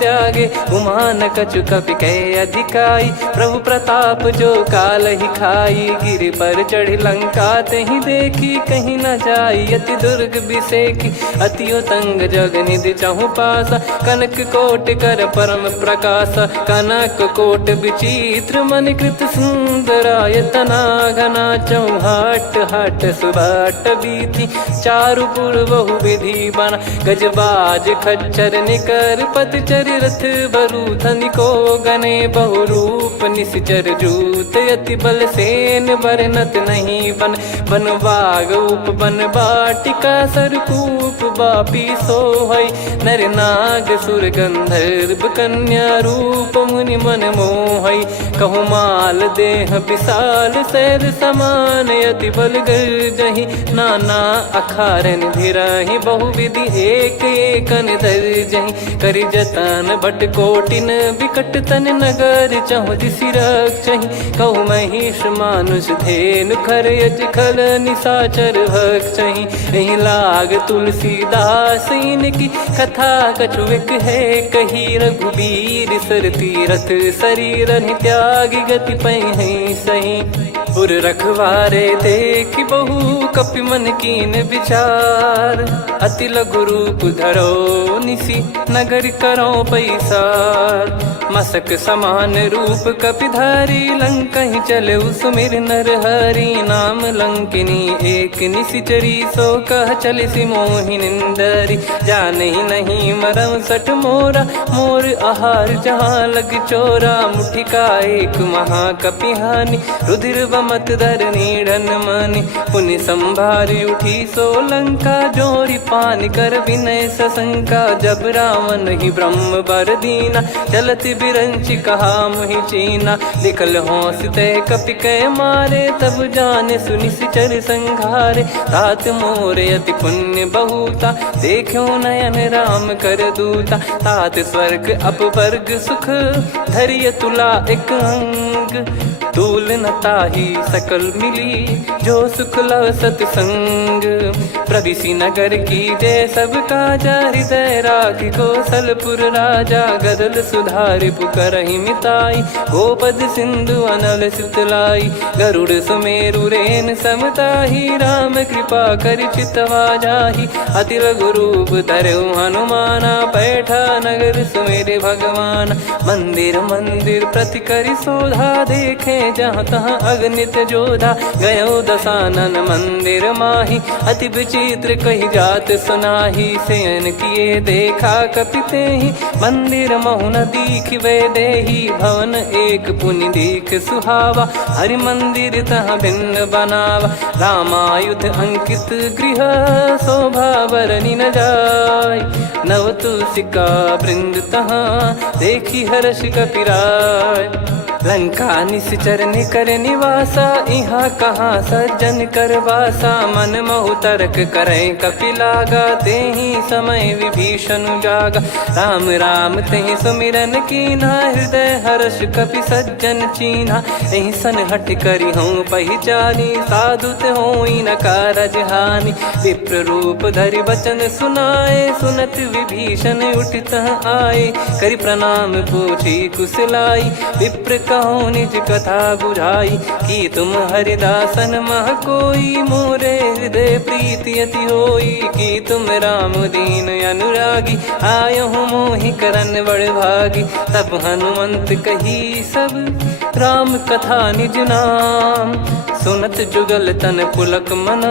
त्यागे। उमान कछु कपि कह अधिकाई प्रभु प्रताप जो काल ही खाई। गिर पर चढ़ी लंका तहि देखी कहीं न जाई अति दुर्ग बिसेखी। अति उतंग जग निधि चहु पासा कनक कोट कर परम प्रकाशा। कनक कोट विचित्र मन कृत सुंदरायतना घना। चौहाट हाट सुबाट बीती चारु पुर बहु विधि बना। गजबाज खच्चर निकर पतचर रथ बरु धनिको गने बहु रूप निश्चर जूत। अति बल सेन बरनत नहीं बन बन बाग उप बन बाटिका सरकूप बापी सोहई। नर नाग सुर गंधर्व कन्या रूप मुनि मन मोहई। कहु माल देह विशाल शैर समान अति बल गर्जहि। नाना अखारन धिरहि बहु विधि एक एकन दर्जहि। करि जतन बट कोटिन विकट तन नगर चहु दिसि रक्षहि कहु महिष मानुष धेनु खर यज खल निशाचर भक्षहि एहि लाग तुलसीदास इनकी कथा कछुविक है कही रघुबीर सर तीरथ शरीर त्यागी गति पै सही उर रखवारे देख बहु कपि मन कीन विचार अति लघु रूप धरो निसी नगर करो पैसार मसक समान रूप कपिधारी लंकहि चले सुमिर नर हरि नाम लंकिनी एक निशिचरी सो कह चल सी मोहि निंदरी जानहि नहीं मरम सठ मोरा मोर आहार जहाँ लग चोरा मुठिका एक महाकपिहानि रुधिर बमत धरनी ढन मनि पुनि संभारी उठी सो लंका जोरी पान कर विनय सशंका जब रावण ही ब्रह्म बर दीना चलत बिरंचि कहा मुहि चीना निकल होंस ते कपि कै मारे तब जाने सुनि सिचर संघारे तात मोरे अति पुण्य बहुता देखो नयन राम कर दूता तात स्वर्ग अपवर्ग सुख धरिय तुला एक अंग तूल न ताही सकल मिली जो सुख लव सतसंग प्रविसी नगर की जय सब काजा हृदय राख कौशलपुर राजा गदल सुधारि पुकरहि मिताई गोपद सिंधु अनल सितलाई गरुड़ सुमेरु रेन समताही राम कृपा कर चितवा जाहि अति लघु रूप धरऊ हनुमाना बैठा नगर सुमेरे भगवान मंदिर मंदिर प्रति करि शोधा देखे जहाँ तहाँ अगणित जोधा गयो दशानन मंदिर माही अति विचित्र कही जात सुनाही शयन किए देखा कपिते ही मंदिर महु न दीख वे देही भवन एक पुनि दीख सुहावा हरि मंदिर तहाँ भिन्न बनावा रामायुध अंकित गृह शोभा बरनी न जाय नव तुलसिका वृंद तहाँ देखी हर्ष कपिराय लंका निश्चर कर निवासा यहाँ कहाँ सज्जन कर वासा मन महु तर्क करें कपिलागा ते ही समय विभीषण जागा राम राम ते सुमिरन कीना हृदय हर्ष कपि सज्जन चीन्हा यही सन हट करी हूँ पहचानी साधु ते होई न कारज हानि विप्र रूप धरि वचन सुनाए सुनत विभीषण उठित आए करि प्रणाम पूछी कुशलाई विप्र कहो निज कथा बुझाई कि तुम हरिदासन मह कोई मोरे हृदय प्रीति अति होई कि तुम राम दीन अनुरागी आयो मोहि करन बड़ भागी तब हनुमंत कही सब राम कथा निज नाम सुनत जुगल तन पुलक मन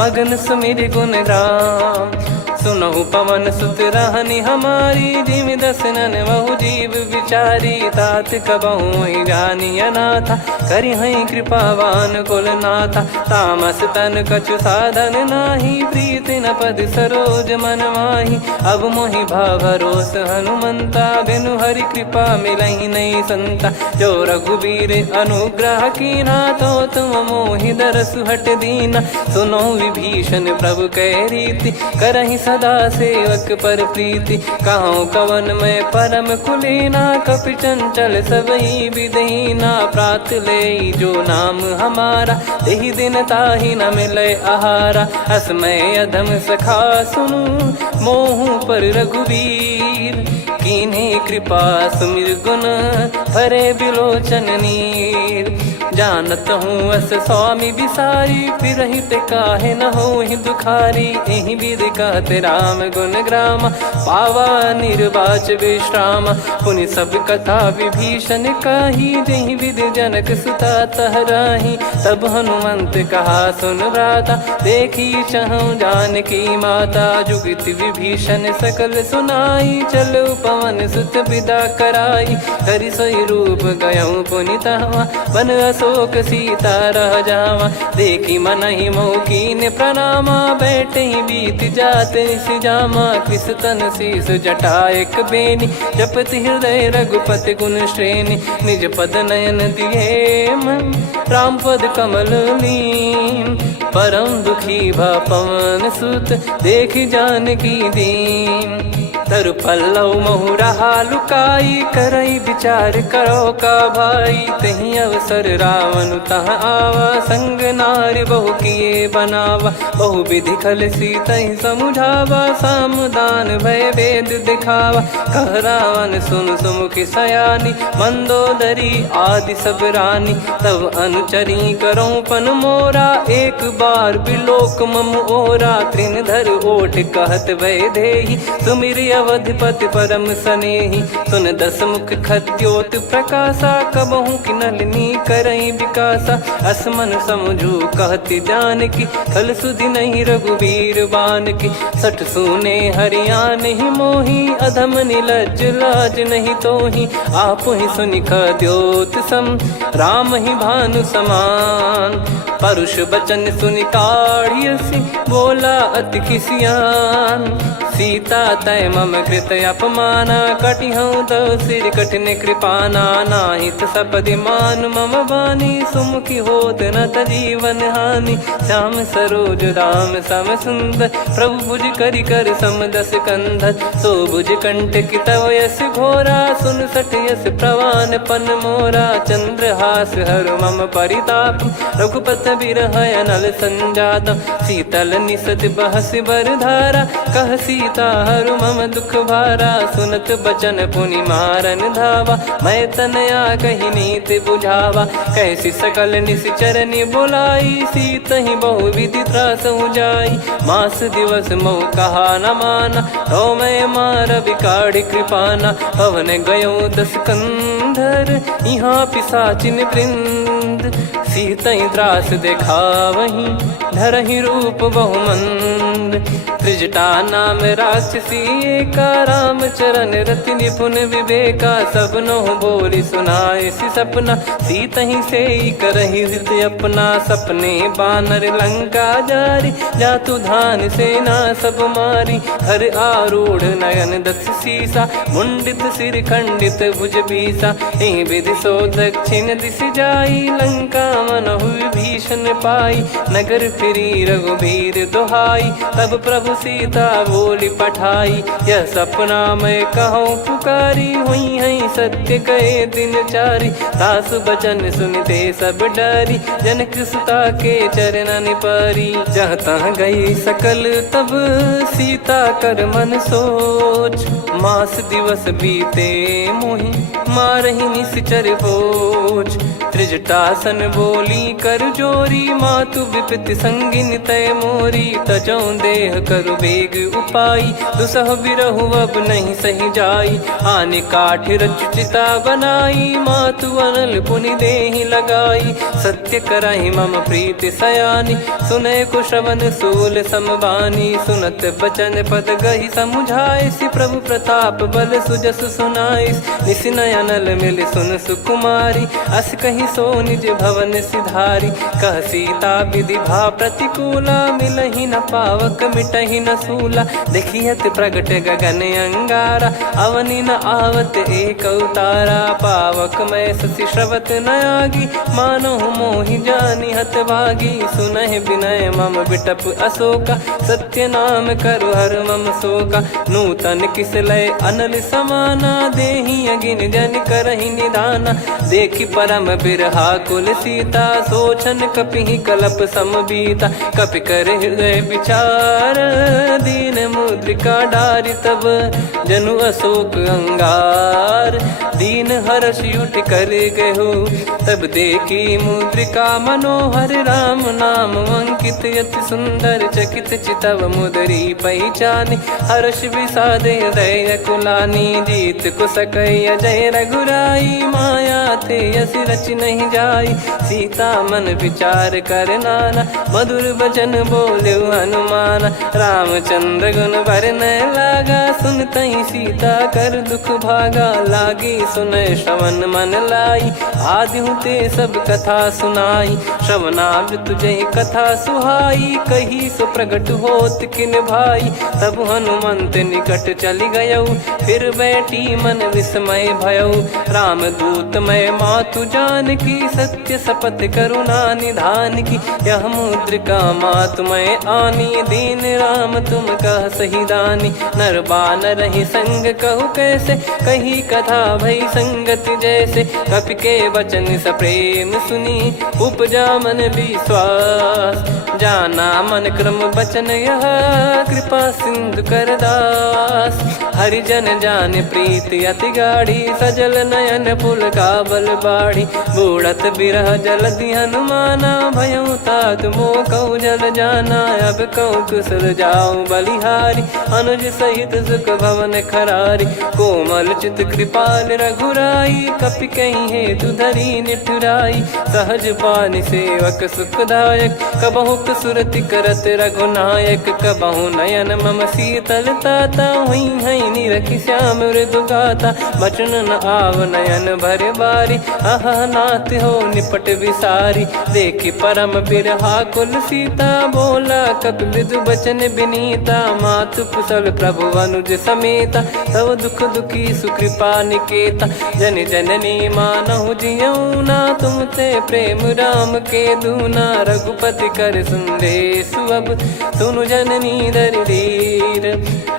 मगन सुमिर गुण राम सुनहु पवन सुत रहनी हमारी जिम दसनन बहु जीव विचारी तात कबहु ही जानी अनाथा करि हई कृपावान कुल नाथा तामस तन कछु साधन नाही प्रीति न पद सरोज मन माही अब मोहि भावरोस हनुमंता बिनु हरि कृपा मिलहि नहीं संता जो रघुबीर अनुग्रह कीना तो तुम मोहि दरस हट दीना सुनो विभीषण प्रभु कह रीति करहि सदा सेवक पर प्रीति कहूँ कवन में परम कुलीना कपि चंचल सबही विदहीना प्रात ले जो नाम हमारा यही दिन ताहि न मिले आहारा असमय अधम सखा सुनु मोहु पर रघुवीर कीन्हे कृपा सुमिर गुण भरे बिलोचन नीर जानत हूँ अस स्वामी बिसारी फिर ही ते काहे न हो ही दुखारी यही विधि कहते राम गुण ग्राम पावा निर्वाच विश्राम पुनि सब कथा विभीषण काही जही विधि जनक सुता तहराही तब हनुमंत कहा सुन भ्राता देखी चहु जानकी माता जुगित विभीषण सकल सुनाई चलो पवन सुत विदा कराई हरि सोई रूप गयऊँ पुनि तहवा बन अशोक सीता रह जावा देखी मन ही मौकीन प्रणामा बैठे ही बीत जात निस जामा कृष तन शीस जटा एक बेनी जपति हृदय रघुपति गुण श्रेणी निज पद नयन दिए मन राम पद कमल लीन परम दुखी भा पवन सुत देख जानकी दीन तरु पल्लव महुरा लुकाई करई विचार करो का भाई। तही अवसर रावण तह आवा संग नार बहु किए बनावा। बहु विधि खल सीतहि समुझावा सामदान भय वेद दिखावा। कह रावण सुन सुमुखी सयानी मंदोदरी आदि सब रानी। तब अनुचरी करो पन मोरा एक बार बिलोक मम ओरा। त्रिन धर ओठ कहत भय देहि सुमिर अवधिपति परम सनेहि। सुन दस मुख खद्योत प्रकाशा कबहु की नलिनी करई विकासा। असमन समझू कहती जानकी खल सुधि नहीं रघुवीर बान की। सठ सुने हरियाण ही मोही अधम निलज लाज नहीं तोही। आप ही सुनि खद्योत सम राम ही भानु समान। परुष बचन सुनि काढ़ियसि बोला अति किसियान। सीता तय मम कृत अपमाना कटिहऊँ तव सिर कठिन कृपाना। नाहित सपदि मान मम बानी सुमुखी होत न तजीवन हानि। श्याम सरोज राम सम सुंदर प्रभु भुज करि कर सम दस कंधर। सो भुज कंठ की तव यस घोरा सुन सठ यस प्रवान पन मोरा। चंद्रहास हर मम परिताप रघुपत बिरह अनल संजात। शीतल निसत बहस बर धारा कह सीता हरु मम दुख भारा। सुनत बचन पुनि मारन धावा मैं तनया कही नीति बुझावा। कैसी सकल निश्चरनि बुलाई सीतहि बहु विधि त्रास जाई। मास दिवस मोह कहा न माना तो मैं मार बिकाढ़ी कृपाना। पवन गयो दस कंधर यहाँ पिशाचिन वृंद। सीतहि त्रास देखावहीं धरहि रूप बहुमंद। त्रिजटा नाम राक्षसी एका राम चरण रति निपुण विवेका। सब नोह बोली सुनाए सि सपना सीतहि से करहि हृद अपना। सपने बानर लंका जारी जातु धान सेना सब मारी। हर आरूढ़ नयन दस सीसा मुंडित सिर खंडित भुज बीसा। एहि विधि सो दक्षिण दिश जाई लंका मनहु भीषण पाई। नगर फिरी रघुबीर दुहाई तब प्रभु सीता बोली पठाई। यह सपना मैं कहूँ पुकारी हुई है सत्य कहे दिन चारी। सासु बचन सुनते सब डरी जनक सुता के चरण परी। जहाँ तहाँ गई सकल तब सीता कर मन सोच। मास दिवस बीते मोहि मारहि निश्चर बोझ। त्रिजटासन बोली कर जोरी मातु विपति संगिन तय मोरी। तजौ देह करु बेग उपाई दुसह बिरहु अब नहीं सही जाई। आने काठ रचिता बनाई मातु अनल पुनि देहि लगाई। सत्य करहि मम प्रीति सयानी सुनय कुशवन सूल समबानी। सुनत बचन पद गहि समुझाए सि प्रभु प्रताप बल सुजस सुनाइस। निसिनय अनल मिल सुन सुकुमारी अस कहि सो निज भवन सिधारी। कह सीता विधि भा प्रतिकूला मिलहि न पावक मिटहि न सूला। देखियत प्रगट गगन अंगारा अवनि न आवत एक अवतारा। पावक मैं ससि श्रवत न आगी मानो मोहि जानि हत भागी। सुनहि विनय मम बिटप अशोका सत्य नाम करु हर मम शोका। नूतन किस लय अनल समाना देहि अगिन जन करहि निदाना। देखि परम बिरहा कुल सीता सोचन कपिहि कलप समबीता। कपि कर हृदय विचार दीन मुद्रिका डारि तब जनु अशोक अंगार। दीन हर्ष उठ कर गहु तब देखी मुद्रिका मनोहर। राम नाम अंकित यति सुंदर चकित चितव मुदरी पहचानी। हर्ष विषाद हृदय कुलानी जीत को सकई अजय रघुराई। माया थे यस रच नहीं जाई सीता मन विचार कर नाना। मधुर बचन बोले हनुमान रामचंद्र गुण वरन लागा। सुनतहि सीता कर दुख भागा लागी सुने श्रवण मन लाई। आदि हुते सब कथा सुनाई, श्रवणाब तुझे कथा सुहाई। कही सो प्रगट होत किन भाई, तब हनुमंत निकट चली गयऊ। फिर बैठी मन विस्मय भयऊ, राम दूत मैं मातु जान की। सत्य शपथ करुणा निधान की, यह मुद्रिका मातु मैं आनी। दीन राम तुम कह सही दानी, नर बानर ही संग कहु कैसे। कही कथा भई संगति जैसे, कपि के वचन सप्रेम सुनी। उपजा मन विश्वास, जाना मन क्रम बचन यह। कृपा सिंधु कर दास, हरिजन जान प्रीति अति गाढ़ी। सजल नयन पुल काबल बाढ़ी, बूढ़त बिरह जलधि हनुमाना। भयउ तात मोह कहु जल जाना, अब कहु कुशल जाऊं बलिहारी। अनुज सहित सुख भवन खरारी, कोमल चित कृपाल रघुराई। कपि कहीं हेतु धरी निठुराई, सहज पानि सेवक सुखदायक। कबहु सुरति करत रघुनायक, कबहु नयन मम शीतल ताता। हुई हई निरखि श्याम मृदु गाता, बचन न आव नयन भर बारी। अह नाथ हो निपट विसारी, देखि परम बिरहा कुल सीता। बोला कपि मृदु बचन बिनीता, मातु कुशल प्रभु अनुज समेता। तव दुख दुखी सुकृपा निकेता, जन जननी मानहु जियऊ ना। तुम ते प्रेम राम के दूना, रघुपति कर संदेश अब सुनु जननी दर धीर।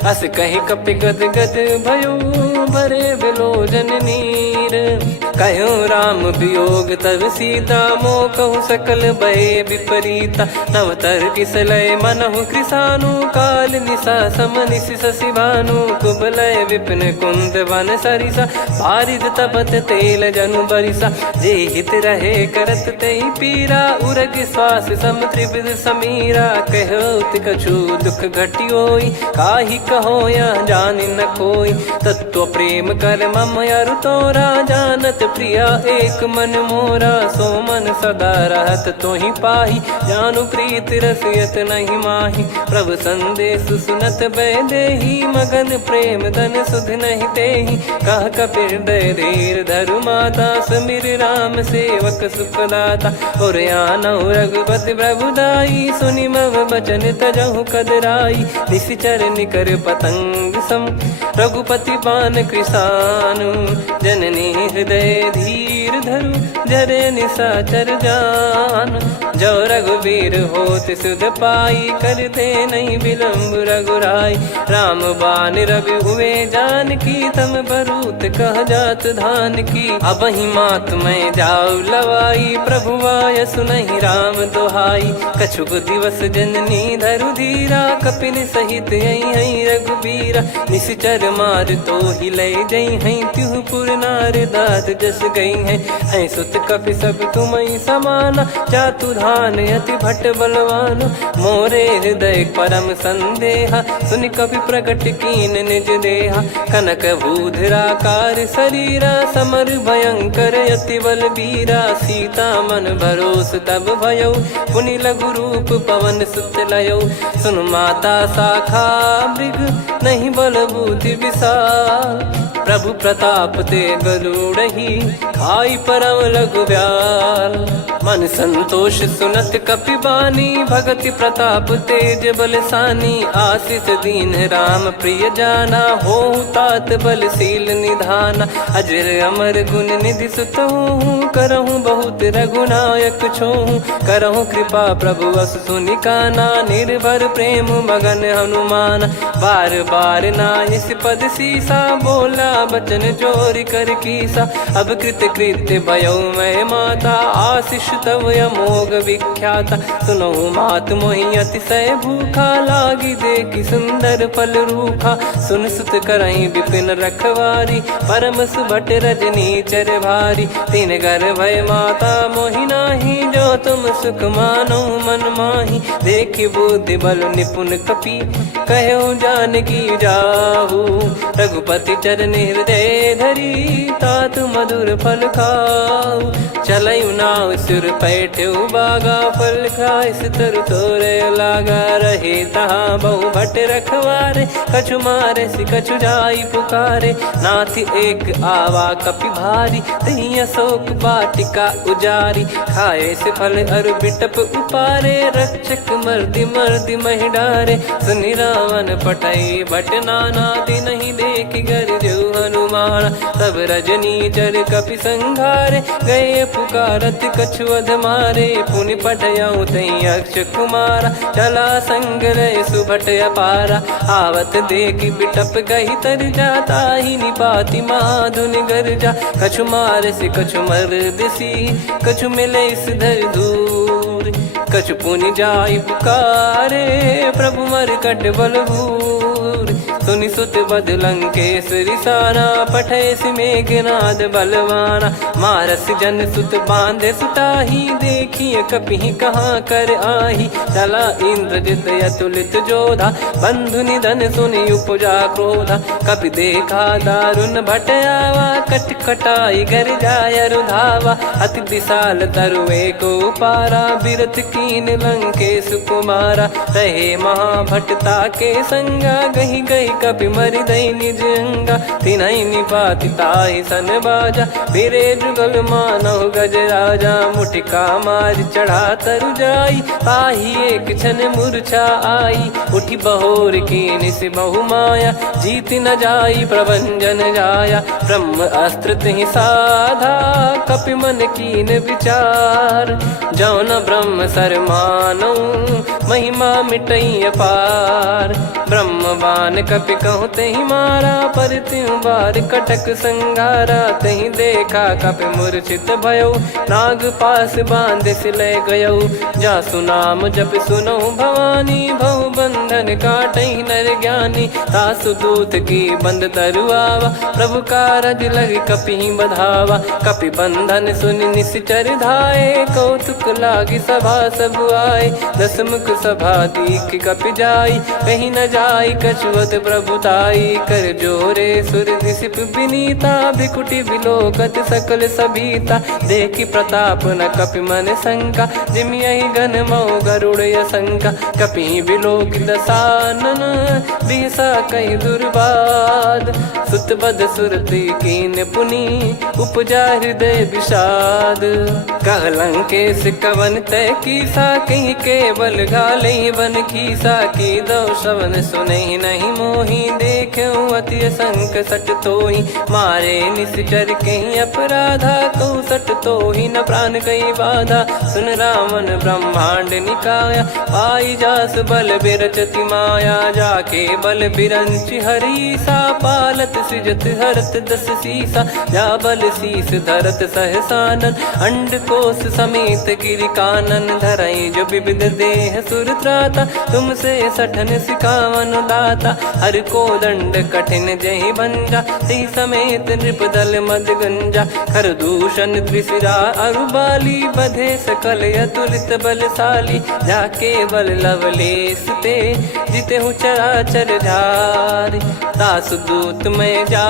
अस कहि कपि गद गद भयो, भरे विलोचन नीर। कहु राम वियोग तब सीता, मोह कहु सकल भय विपरीता। नव तर किसलय मनहु कृसानु, काल निशा सम निशि शशि भानु। कुबलय विपिन कुंद वन सरिसा, बारिद तपत तेल जनु बरिसा। जे हित रहे करत तेहि पीरा, उरग श्वास सम त्रिविध समीरा। कहत कछु दुख घटी होई, काहि कहो यह जानि न कोई। तत्व प्रेम कर मम अरु तोरा, जानत प्रिया एक मन मोरा। सो मन सदा रहत तोहि पाही, जानु प्रीति रसियत नहीं माही। प्रभु संदेश सुनत भय देहि, मगन प्रेम धन सुध नहीं तेहि। कह कपिर दय धीर धरु माता, समीर राम सेवक सुखदाता। और आनहु रघुपति प्रभु दाई, सुनि मम बचन तजहु कदराई। निशिचर निकर पतंग सम, रघुपति पान कृसानु। जननी हृदय धीर धरु, जरे निशाचर जान। जो रघुवीर होत सुध पाई, करते नहीं विलम्ब रघुराई। राम बान रवि हुए जान की, तम बरूत कह जात धान की। अब ही मात मैं जाऊ लवाई, प्रभु आय सुनहि राम दोहाई। कछुक दिवस जननी धरु धीरा, कपिन सहित यही रघुबीरा। निश्चर मार तो ही ले जई हैं, त्यों पुर नार दात जस गई हैं। सुत कपि सब तुमहि समाना, चातु धान अति भट बलवान। मोरे हृदय परम संदेहा, सुनि कपि प्रकट कीन निज देहा। कनक भूधराकार शरीरा, समर भयंकर अति बलबीरा। सीता मन भरोस तब भयऊ, पुनि लघु रूप पवन सुत लयऊ। सुन माता शाखा मृग, नहीं बल बुद्धि विशाल। प्रभु प्रताप ते गरुड़हि, खाई परम लघु ब्याल। मन संतोष सुनत कपि बानी, भगति प्रताप तेज बलसानी। आशीष दीन राम प्रिय जाना, होहु तात बलशील निधाना। अजर अमर गुण निधि सुतहु, करहु बहुत रघुनायक छोहु। करहु कृपा प्रभु अस सुनि काना, निर्भर प्रेम मगन हनुमान। बार बार नायस पद सीसा, बोला बचन जोरि कर कीसा। अब कृत कृत्य भयउ मैं माता, आशीष तव अमोघ विख्याता। सुनहु मात मोहि अतिशय भूखा, लागी देखि सुंदर फल रूखा। सुन सुत करहि विपिन रखवारी, परम सुभट रजनी चर भारी। तीन घर भय माता मोहि नाही, जो तुम सुख मानो मन माही। देखि बुद्धि बल निपुण कपि, कहु जानकी जाहू। रघुपति चरण हृदय धरी तात मधुर फल खाऊ। चलयु नाव सिर पैठ्यु बागा फल खाय सितर तोरे लागा। रहे तहाँ बहु भट रखवारे कछु मारे सि कछु जाई पुकारे। नाथ एक आवा कपि भारी तही अशोक वाटिका उजारी। खाए से फल अरु बिटप उपारे रक्षक मर्दि मर्दि महि डारे। सुनि रावण पटई भट नाना नहीं देख गर जो हनुमान। तब रजनी चर कपि संघारे गए पुकारत कछु अध मारे। पुनि पटयऊ तई अक्ष कुमारा चला संग रहे सुभट अपारा। आवत देख बिटप गही तर जाता ही निपाति माधुन गर्जा। कछु मार से कछु मर दिसी कछु मिले इस धर दूर। कछु पुनि जाई पुकारे प्रभु मर कट बलभूर। सुनि सुत बद लंकेश्वरी साना पठे मेघनाद बलवाना। मारस जन सुत बांधे सुताही देखिए कपि कहाँ कर आही। चला इंद्रजित अतुलित जोधा बंधु निधन सुनि उपजा क्रोधा। कपि देखा दारुण भट आवा कट कटाई गर जाय रुधावा। अति विशाल तरुए को पारा बिरथ कीन लंकेश कुमारा। रहे महाभटता के संगा गही गही कपि मरि दई निज अंगा। तिन्है निपाति ताहि सन बाजा फिरे जुगल मानव गज राजा। मुटिका मार चढ़ा तरु जाई ताहि एक क्षण मूर्छा आई। उठी बहोर कीन से बहु माया जीत न जाई प्रभंजन जाया। ब्रह्म अस्त्र तिहि साधा कपि मन कीन विचार। जौ न ब्रह्म सर मानौ महिमा मिटई अपार। ब्रह्म बान कपि कहूँ तही मारा पर त्यों बार कटक संगारा। तही देखा कपि मूर्छित भयो नाग पास बांध सिले गयो। जा सुनाम जप सुनो भवानी बहु बंधन काटई नर ज्ञानी। तासु दूत की बंद तरुआवा प्रभु कारज लग कपि बधावा। कपि बंधन सुनि निश्चर धाये कौतुक लागी सभा सब आए। दस मुख सभा दीख कपि जाई कहीं न जाई कछुअत प्रभुताई। कर जोरे सुर निसिप विनीता भिकुटी बिलोकत सकल सबीता। देखी प्रताप न कपि मन शंका जिमियहि गन मऊ गरुड़ असंका। कपि बिलोक दसानन बिहसा कहि दुर्बाद। सुत बद सुरति कीन पुनि उपजा हृदय विषाद। कह लंकेश कवन तय कीसा कहीं केवल घाले बन खीसा। की दो श्रवण सुनहि नहीं मोही देखूं अति संक सट तोहि। मारे निश्चर कहीं अपराधा कहूँ सट तोहि न प्राण कहीं बाधा। सुन रावण ब्रह्मांड निकाया आई जास बल बिरचति माया। जाके बल बिरंच हरीसा पालत सृजत हरत दस सीसा। जा बल शीस धरत सहसानन अंड कोश समेत गिरि कानन। धरई जो विविध देह सुर त्राता तुमसे सठन सिखावन दाता। हर को दंड कठिन जहि भंजा ती समेत नृप दल मद गंजा। कर दूषण त्रिशिरा अरुबाली बधे सकल अतुलित बलशाली। जाके बल लवलेस ते जिते हूँ चराचर झारी। तासु दूत में जा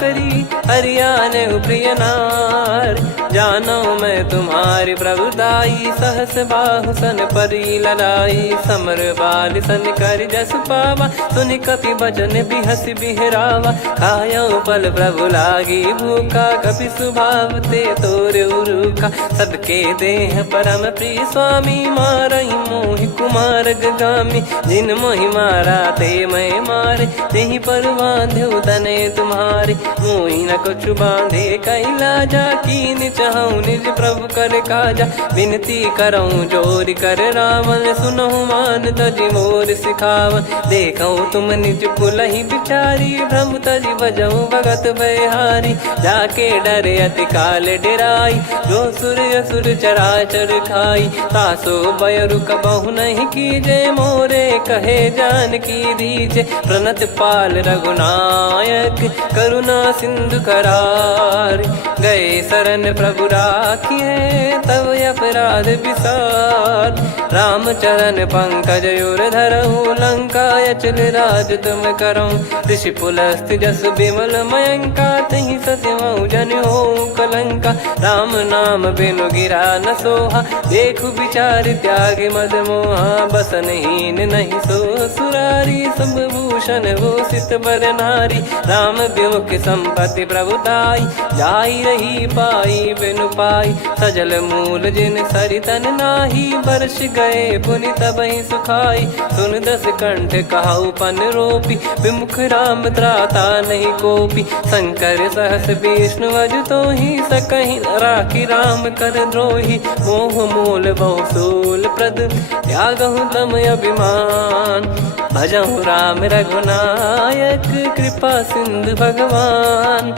करी हरियाने प्रिय नार। जानो मैं तुम्हारी प्रभुदाई सहस बाहु सन परी लड़ाई। समर बाल सन कर जस पावा सुनि कपि भजन बिहस बिहरावा। खायो बल प्रभु लागी भूखा कपि स्वभाव ते तोर उरुखा। सबके देह परम प्रिय स्वामी मारहि मोहि कुमार गामी। जिन मोहि मारा ते मैं मारे तेहि पर बांधो तने तुम्हारे। मोहि न कछु बांधे कैलाजा कीन चाहूँ निज प्रभु कर काजा। विनती करऊँ जोर कर रावण सुनहु मान तजि मोर सिखावन। देखऊँ तुम निज पुलहि बिचारी भ्रम तजि बजऊँ भगत बहारी। जाके डरे अति काल डेराई जो सुर असुर चराचर खाई। तासो बयरु कबहु नहीं कीजे मोरे कह कहे जानकी दीजे। प्रणत पाल रघुनायक करुणा सिंधु करार, गए शरण प्रभु राखिए तब अपराध विसार। राम चरण पंकज उर धरहु, लंका अचल राज तुम करऊं। ऋषि पुलस्त जस विमल मयंका, तहि ससिमऊ जन हो कलंका। राम नाम बिनु गिरा न सोहा, देखु विचार त्याग मद मोहा। बसनहीन नहीं सो सुरारी, सब भूषण भूषित बर नारी। राम विमुख संपत्ति प्रभुताई, जाई रही पाई बिनु पाई। सजल मूल जिन सरितन नाही, बरस गए पुनि तबहि सुखाई। सुन दस कंठ कहाऊ पन रोपी, विमुख राम त्राता नहीं कोपी। शंकर सहस विष्णु अजतो ही, सकहि राखी राम कर द्रोही। मोह मूल बहु सूल प्रद, त्यागहु तम अभिमान। भजहु राम रघुनायक, कृपा सिंधु भगवान।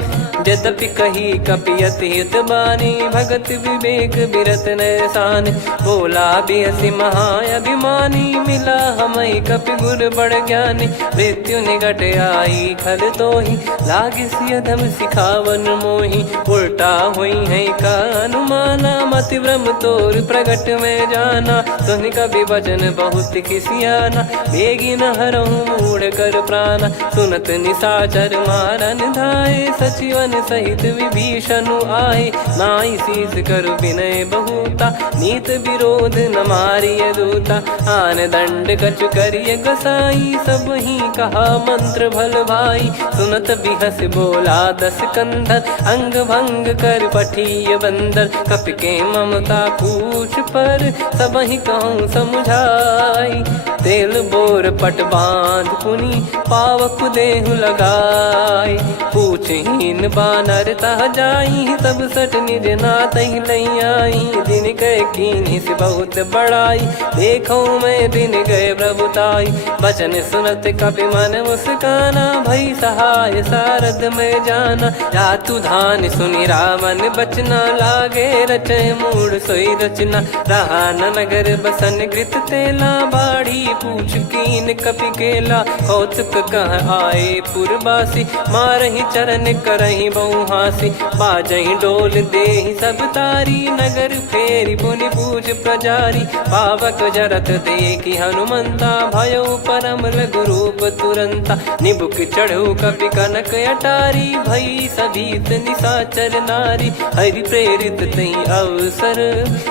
यद्यपि कही कपियति हित बानी, भगत विवेक बिरत नैसान। बोला बियसि महाअभिमानी, मिला हमई कपि गुर बड़ ज्ञानी। मृत्यु निकट आई खल तोहि, लागे सियधम सिखावन मोहि। उल्टा हुई है का अनुमाना, मति भ्रम तोर प्रगट में जाना। सुनि कवि वचन बहुत किसियाना, बेगी न हरहु मूढ़ कर प्राणा। सुनत निशाचर मारन धाये, सचिवन सहित विभीषण आए। नाई शीस कर विनय बहुता, नीत विरोध न मारिय दूता। आन दंड कछु करिय गोसाई, सब ही कहा मंत्र भल भाई। सुनत बिहस बोला दस कंधर, अंग भंग कर पठिय बंदर। कपि के ममता पूछ पर, सब ही कहूँ समझाई। तेल बोर पट बांध पुनि, पावक देहु लगाई। पूछहीन बानर तह जाई, तब सट निज नाथ ही लई आई। दिन गए कीन्ही से बहुत बड़ाई, देखो मैं दिन गए प्रभुताई। बचन सुनत कपि मन मुस्काना, भई सहाय सारद में जाना। जातु धान सुनि रावण बचना, लागे रचय मूढ़ सोई रचना। रहा न नगर बसन कृत तेला, बाढ़ी पूछ कीन कपि केला। कौतुक कह आए पुरबासी, मारहि चरण करहि बहु हासी। बाजहि डोल देहि सब तारी, नगर फेरी पुनि पूछ प्रजारी। पावक जरत देखि हनुमंता, भयो परम लघु रूप तुरंता। निबुक चढ़ऊ कपि कनक अटारी, भई सभीत निशाचर नारी। हरि प्रेरित तहि अवसर,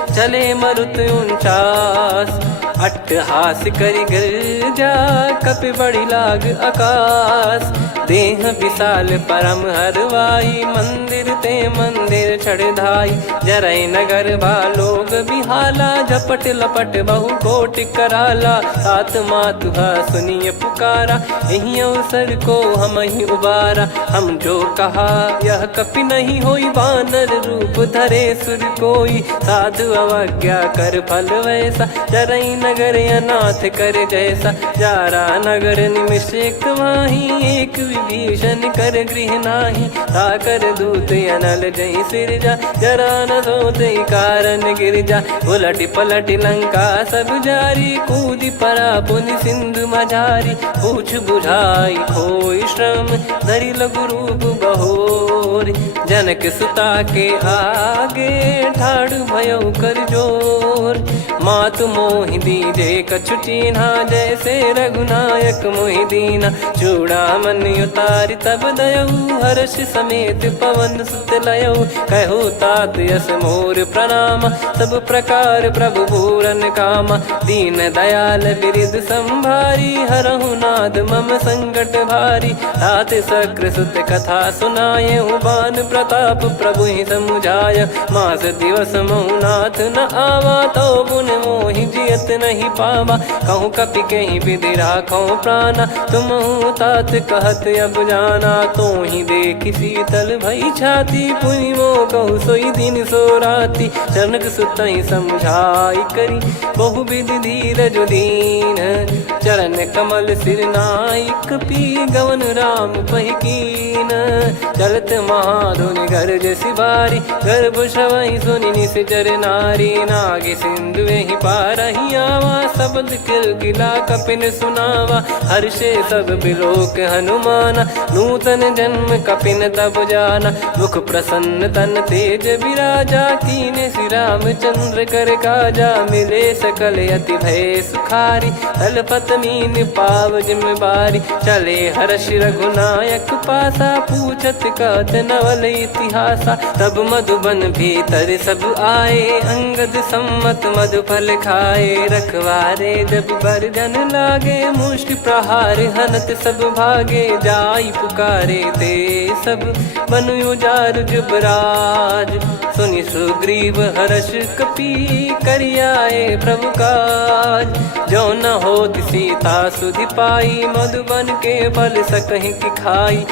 चले मरुत 49। अट्टहास करि गिरजा, कपि बड़ी लाग आकाश। देह विशाल परम हरवाई, मंदिर ते मंदिर चढ़धाई। जरई नगर भालोग बिहाला, झपट लपट बहु कोटि कराला। तात मातुहा सुनिय पुकारा, यही अवसर को हम ही उबारा। हम जो कहा यह कपि नहीं होई, बानर रूप धरे सुर कोई। साधु अवज्ञा कर फल वैसा, जरई नगर अनाथ कर जैसा। जारा नगर निमिष एक माही, एक विभीषण कर गृह नाही। ताकर दूत अनल जय सिरजा, जरा न सोते कारण गिरजा। उलट पलट लंका सब जारी, कूदी परा पुनि सिंधु मझारी। पूछ बुझाई खोई श्रम, धरि लघु रूप बहोर। जनक सुता के आगे, ठाड़ भयउ कर जोर। मातु मोहि दीजे कछु चीन्हा, जैसे रघुनायक मोहि दीना। चूड़ामन उतारि तब दयऊ, हर्ष समेत पवन सुत लयऊ। कहु तात यस मोर प्रणाम, सब प्रकार प्रभु पूरन कामा। दीन दयाल बिरिद संभारी, हरहु नाद मम संकट भारी। तात सक्र सुत कथा सुनाये, बान प्रताप प्रभु ही समुझाय। मास दिवस महु नाथ न आवा, तो पुन मोहि जियत नहीं पावा। कहूँ कपि कहीं विधि राखो प्राणा, तुम तात कहत अब जाना। तो ही देख शीतल भई छाती, पुनि मो कहु सोई दिन सो राती। जनक सुतहि समझाई करी, बहु विधि धीरज दीन। चरण कमल सिर नाई कपि गवन राम पहि कीन। चलत महाधुनि गरज सिबारी गर्भ श्रवहि सुनि निश्चर नारी। नागे सिंधु ही पारहि आवा शब्द किलकिला कपिन सुनावा। हर्षे सब बिलोक हनुमाना नूतन जन्म कपिन तब जाना। मुख प्रसन्न तन तेज विराजा कीने श्री रामचंद्र कर काजा। मिले सकल अति भय सुखारी तलपत मीन पाव जिम्मेवारी। चले हर्ष रघुनायक पासा पूछत कहत नवल इतिहासा। तब मधुबन भीतर सब आए अंगद सम्मत मधु फल खाए। रखवारे जब बरजन लागे मुष्टि प्रहार हनत सब भागे। जाई पुकारे ते सब बन उजार जुबराज। सुनि सुग्रीव हर्ष कपि करियाए प्रभु काज। जो न होत सीता सुधि पाई मधुबन के फल सकहि की खाई।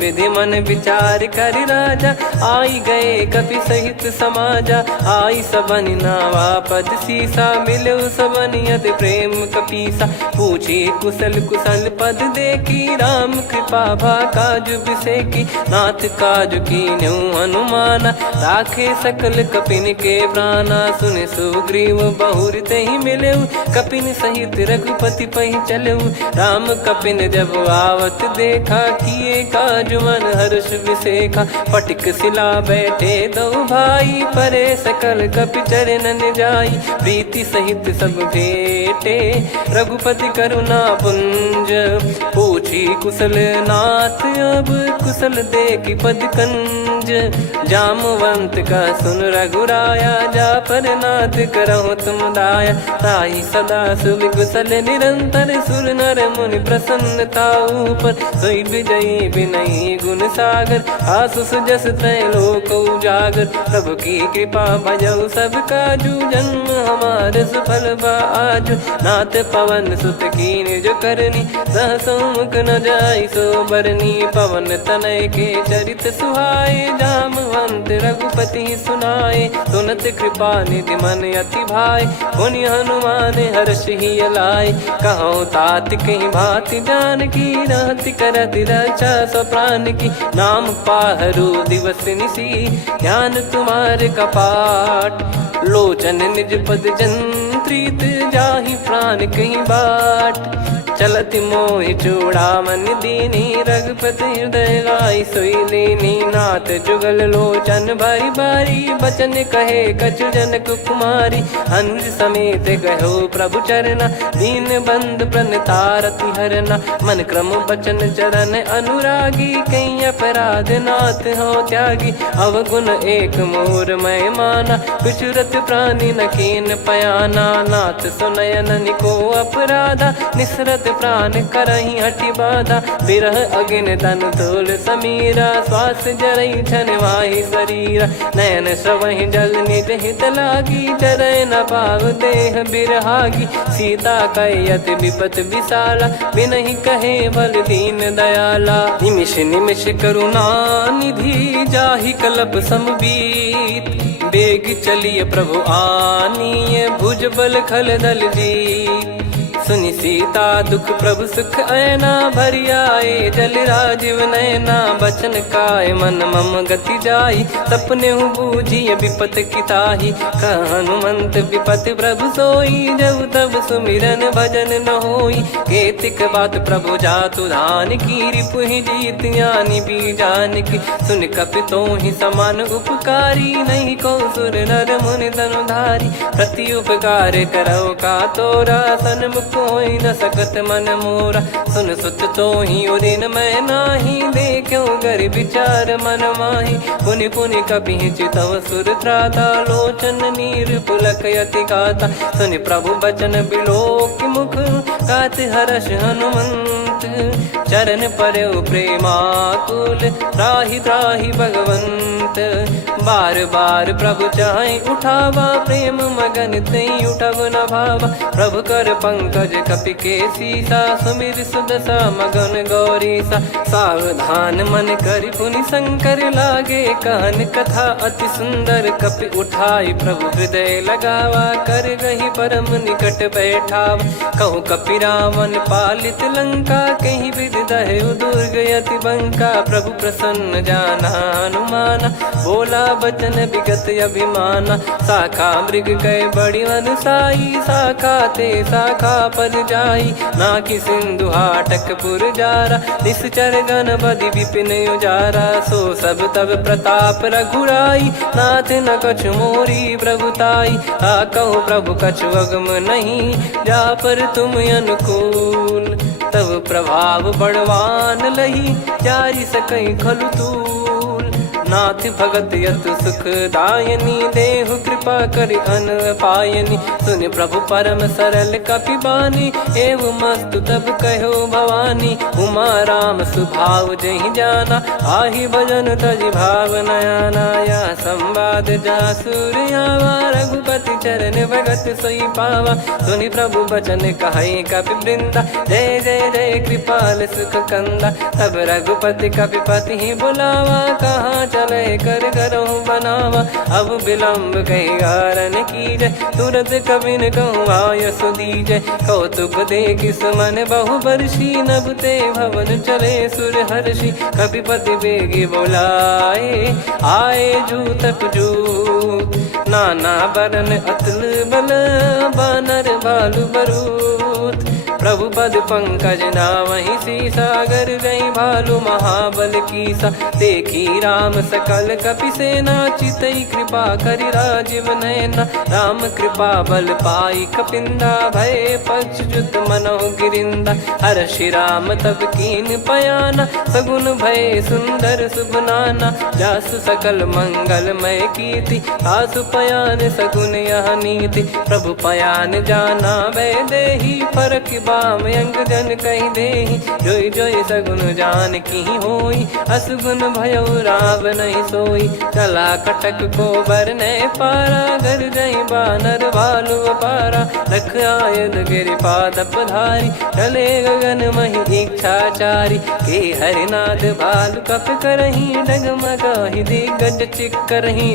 विधि मन विचार कर राजा आई गए कपि सहित समाजा। आई सबन नावा पद सीसा मिलो सबन यद प्रेम कपीसा। पूछी कुशल कुशल पद देखी राम कृपा भा काज बिसेकी। नाथ काज कीन्यु हनुमाना राखे सकल कपिन के प्राणा। सुने सुग्रीव बहुर ते ही मिले कपिन सहित रघुपति पहि चले। राम कपिन जब आवत देखा किए काज मन हर्ष विसेखा। फटिक सिला बैठे दो भाई परे सकल कपि चरणन जाई। प्रीति सहित सब भेटे रघुपति करुणा पुंज। पूछी कुशल नाथ अब कुशल देखी पद कंज। जामवंत का सुन रघुराया जा पर नाथ करहु तुम दाया। ताहि सदा सुविकुशल निरंतर सुर नर मुनि प्रसन्नता ऊपर। सोई विजयी विनयी गुण सागर आसु सुजस त्रैलोक उजागर। प्रभु की कृपा भजऊ सब काजू जन्म हमार सफल बा आजु। नाथ पवन सुत कीन जो करनी सहसो मुख न जाई सो बरनी। पवन तनय के चरित सुहाए जामवंत रघुपति सुनाए। सुनत कृपा निधि मन अति भाई पुनि हनुमान हर्ष ही लाए। कहो तात कहीं भाति जान की रहति करति रक्षा सो प्राण की। नाम पाहरु दिवस निसी ज्ञान तुम्हारे कपाट। लोचन निज पद जंत्रित जाहि प्राण कहीं बाट। चलति मोहि चूड़ामन दीनी रघुपति हृदय लाई सोई लीनी। नाथ जुगल लोचन बारी बारी बचन कहे कछु जनक कुमारी। अनुज समेत गयो प्रभु चरना दीन बंद प्रणतारति हरना। मन क्रम बचन चरण अनुरागी कहीं अपराध नाथ हो त्यागी। अवगुण एक मोर मैं माना विचुरत प्राणी न कीन पयाना। नाथ सुनयन निको अपराधा निसरत प्राण करहि हटि बाधा। बिरह अगिन तन तोल समीरा श्वास जरई छन वाहि शरीरा। नयन श्रवहि जल निज हित लागी चरय न पाव देह बिरहागी। सीता कैयत विपत विशाला बिनहि कहे बल दीन दयाला। निमिष निमिष करुणा निधि जाहि कलप समबीत। बेग चलिए प्रभु आनीय भुज बल खल दल जीत। सुनि सीता दुख प्रभु सुख ऐना भरि आए। जल राजीव नैना बचन काय मन मम गति जाई। सपने हूँ बूझिए विपत किताही हनुमंत विपत प्रभु सोई। जब तब सुमिरन भजन न होई। केतिक बात प्रभु जातु धान की रिपु ही जीत यानी बीजान की। सुन कपि तो ही समान उपकारी नहीं को सुर नर मुनि धनुधारी। प्रति उपकार करो का तोरा सन्मुख कोई न सकत मन मोरा। सुन सुत तो ही उदिन मैं नाही देखो गर विचार मन माही। पुनि पुनि कपि चितव सुर त्राता लोचन नीर पुलक यति गाता। सुनि प्रभु बचन बिलोक मुख गात हर्ष हनुमंत। चरण पर्यो प्रेमाकुल त्राहि त्राहि भगवंत। बार बार प्रभु चाहे उठावा प्रेम मगन तई उठब न भावा। प्रभु कर पंकज कपि के सीसा सुमिर सुदशा मगन गौरीसा। सावधान मन कर पुनि शंकर लागे कहन कथा अति सुंदर। कपि उठाई प्रभु हृदय लगावा कर गही परम निकट बैठावा। कहु कपि रावण पालित लंका कहीं विद दहु दुर्ग यति बंका। प्रभु प्रसन्न जाना हनुमाना बोला बचन विगत अभिमाना। शाखा मृग कह बड़ी अनुसाई शाखा ते शाखा पर जाई। ना कि सिंधु हाटकपुर जारा निश्चर गण बदि विपिन उजारा। सो सब तब प्रताप रघुराई नाथ न कछु मोरी प्रभुताई। कहो प्रभु कछु अगम नहीं जा पर तुम अनुकूल। तब प्रभाव बड़वान लही जारी सकई खलु तूल। नाथ भगत यतु सुख दायनी देहु कृपा करि अन पायनी। सुन प्रभु परम सरल कपि बानी एव मस्तु तब कहो भवानी। उमा राम सुभाव जहि जाना आहि भजन तजि भाव नयाना। या संवाद जासुर आवा रघुपति चरण भगत सोई पावा। सुनि प्रभु बचन कहै कपि वृंदा जय जय जय कृपाल सुख कंदा। तब रघुपति कपि पति ही बुलावा कहाँ चले कर करहु बनावा। अब विलम्ब कही कारण कीजय तुरंत कबिन कहूँ आयस दीजय। कौतुक देख सुमन बहु बरसी नभ ते भवन चले सुर हर्षि। कपिपति बेगी बोलाए आए जूतक जूत। नाना बरन अतुल बल बानर भालु बरूत। प्रभु पद पंकज नामहि सीसागर रही भालु महाबल कीसा। देखी राम सकल कपि सेना चितई कृपा करि राजीव नयना। राम कृपा बल पाई कपिंदा भय पक्ष जुत मनोह गिरिंदा। हर्षि राम तब कीन पयाना सगुन भय सुंदर सुबनाना। जासु सकल मंगलमय कीर्ति आसु पयान सगुन यह नीति। प्रभु पयान जाना वै देहि फरक बाम अंग जन कहि देहि। जोई जोई सगुन जान की होई असुगुन भयो राव नहीं सोई। चला कटक को बरने पारा घर जई बानर भालु पारा। रख आयद गिरि पाद पधारी चले गगन मही इच्छाचारी। के हरिनाथ भालु कप करही डगमगाहि दिग्गज चिक्करही।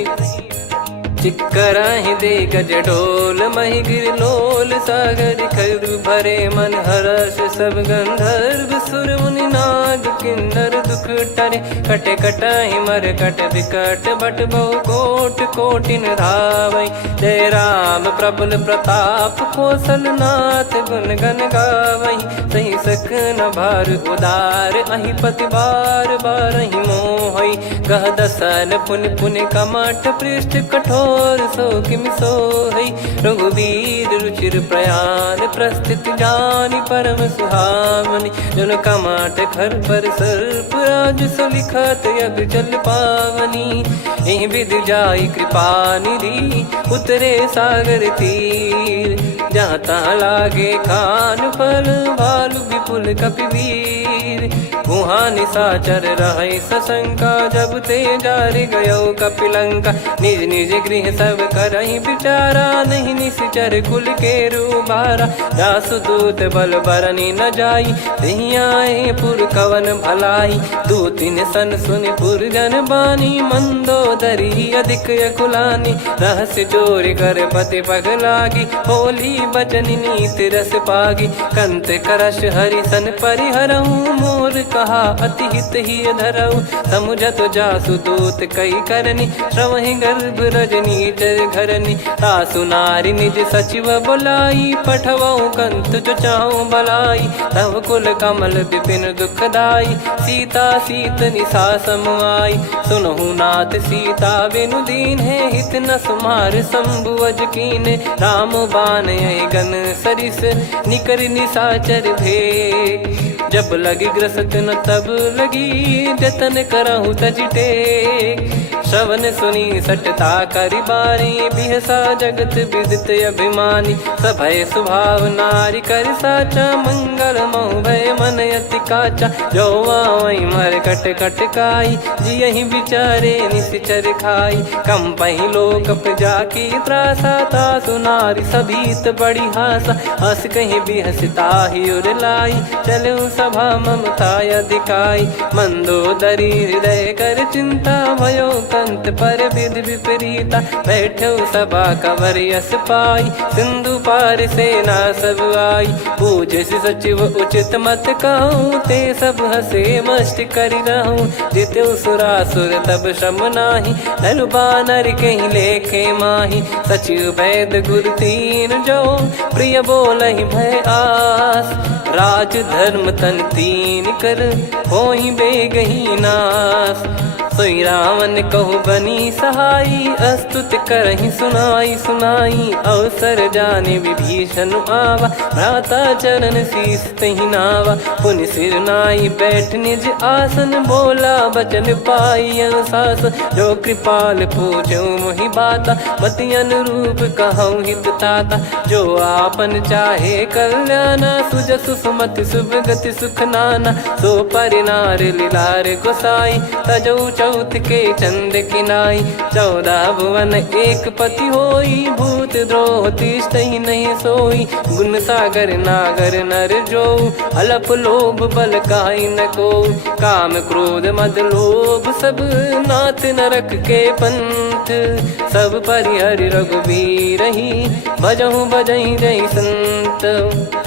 चिक्कराहि दे गज डोल मही गिर लोल सागर खर भरे मन हर्ष सब गंधर्व सुर मुनि नाग किन्नर दुख टरे। कट कटाहि मर कट विकट बट बहु कोट कोटिन धावै। जय राम प्रबल प्रताप कौशल नाथ गुण गन गावै। सही सक न भार उदार अहि पति बार बार ही मोहै। गह दसन पुन पुन कमठ पृष्ठ कठोर सो किमि सोहै। रघुवीर रुचिर प्रयाण प्रस्थित जानि परम सुहावनी। जन कमाट घर पर सर्प राज सलिखत अब चल पावनी। एहि विधि जाई कृपा निधि उतरे सागर तीर। जहाँ तहाँ लागे खान फल भालु विपुल कपिवीर। वहाँ निशाचर रहै सशंका जब ते जारि गयो कपिलंका। निज निज गृह सब करहि विचारा नहीं निश्चर कुल के रूबारा। जासु दूत बल बरनी न जाई तेहि आए पुर कवन भलाई। दू तीन सन सुनि पुर जन बानी मंदोदरी अधिक अकुलानी। रहस्य चोरी कर पति पग लागी होली बचन नीत रस पागी। कंत करश हरि सन परिहरहु मोर कहा अति हित ही धरऊ। समुझत जासु दूत कई करनी श्रवहि गर्भ रजनी चर घरनी। तासु नारी निज सचिव बुलाई पठवऊ कंत जो चाहू बलाई। तव कुल कमल विपिन दुखदाई सीता सीत निशा समाई। सुनहु नाथ सीता बिनु दीन है हित न सुमार शंभुवज कीने। राम बान गन सरिस निकर निशाचर भेग। जब लगी ग्रसत न तब लगी जतन करहु तज टेक। श्रवण सुनी सटता करि बारी बिहसा जगत विदित अभिमानी सभय स्वभाव नारी कर साचा मंगल मोह भय मन अति काचा जो आवई मर कट कट काई जियहि बिचारे निश्चर खाई कम पही लोक जाकी त्रासा तासु नारी सभीत बड़ी हासा हस कहीं भी हसता ही उर लाई चलो सभा ममता अधिकाई मंदोदरी हृदय कर चिंता भयो कंत पर विध विपरीता बैठो सभा कवर यस पाई सिंधु पार सेना सब आई पूज सचिव उचित मत कहूँ ते सब हसे मस्त करि रहूं जित्यो सुरासुर तब श्रम नाही नल बानर कहीं लेखे माही सचिव वैद गुरु तीन जो प्रिय बोलहि भय आस राज धर्म तन तीन कर होई बेगही नास सोई रावण कहु बनी सहाई अस्तुत करहि सुनाई सुनाई अवसर जाने विभीषण आवा भ्राता चरण शीस तहि नावा पुनि सिर नाई बैठ निज आसन बोला बचन पाई अनुशासन जो कृपाल पूछो मोहि बाता मति अनुरूप कहूँ हित ताता जो आपन चाहे कल्याणा सुजसु सुमति शुभ गति सुख नाना सो परिनार लीलार गोसाई तजौ चौथ के चंद किनाई 14 भुवन एक पति होई भूत द्रोह तिष्ठहि नहीं सोई गुण सागर नागर नर जो अलप लोभ बल काई न को काम क्रोध मद लोभ सब नाथ नरक के पंथ सब परिहरि रघुबीर ही भजहु भजहि जय संत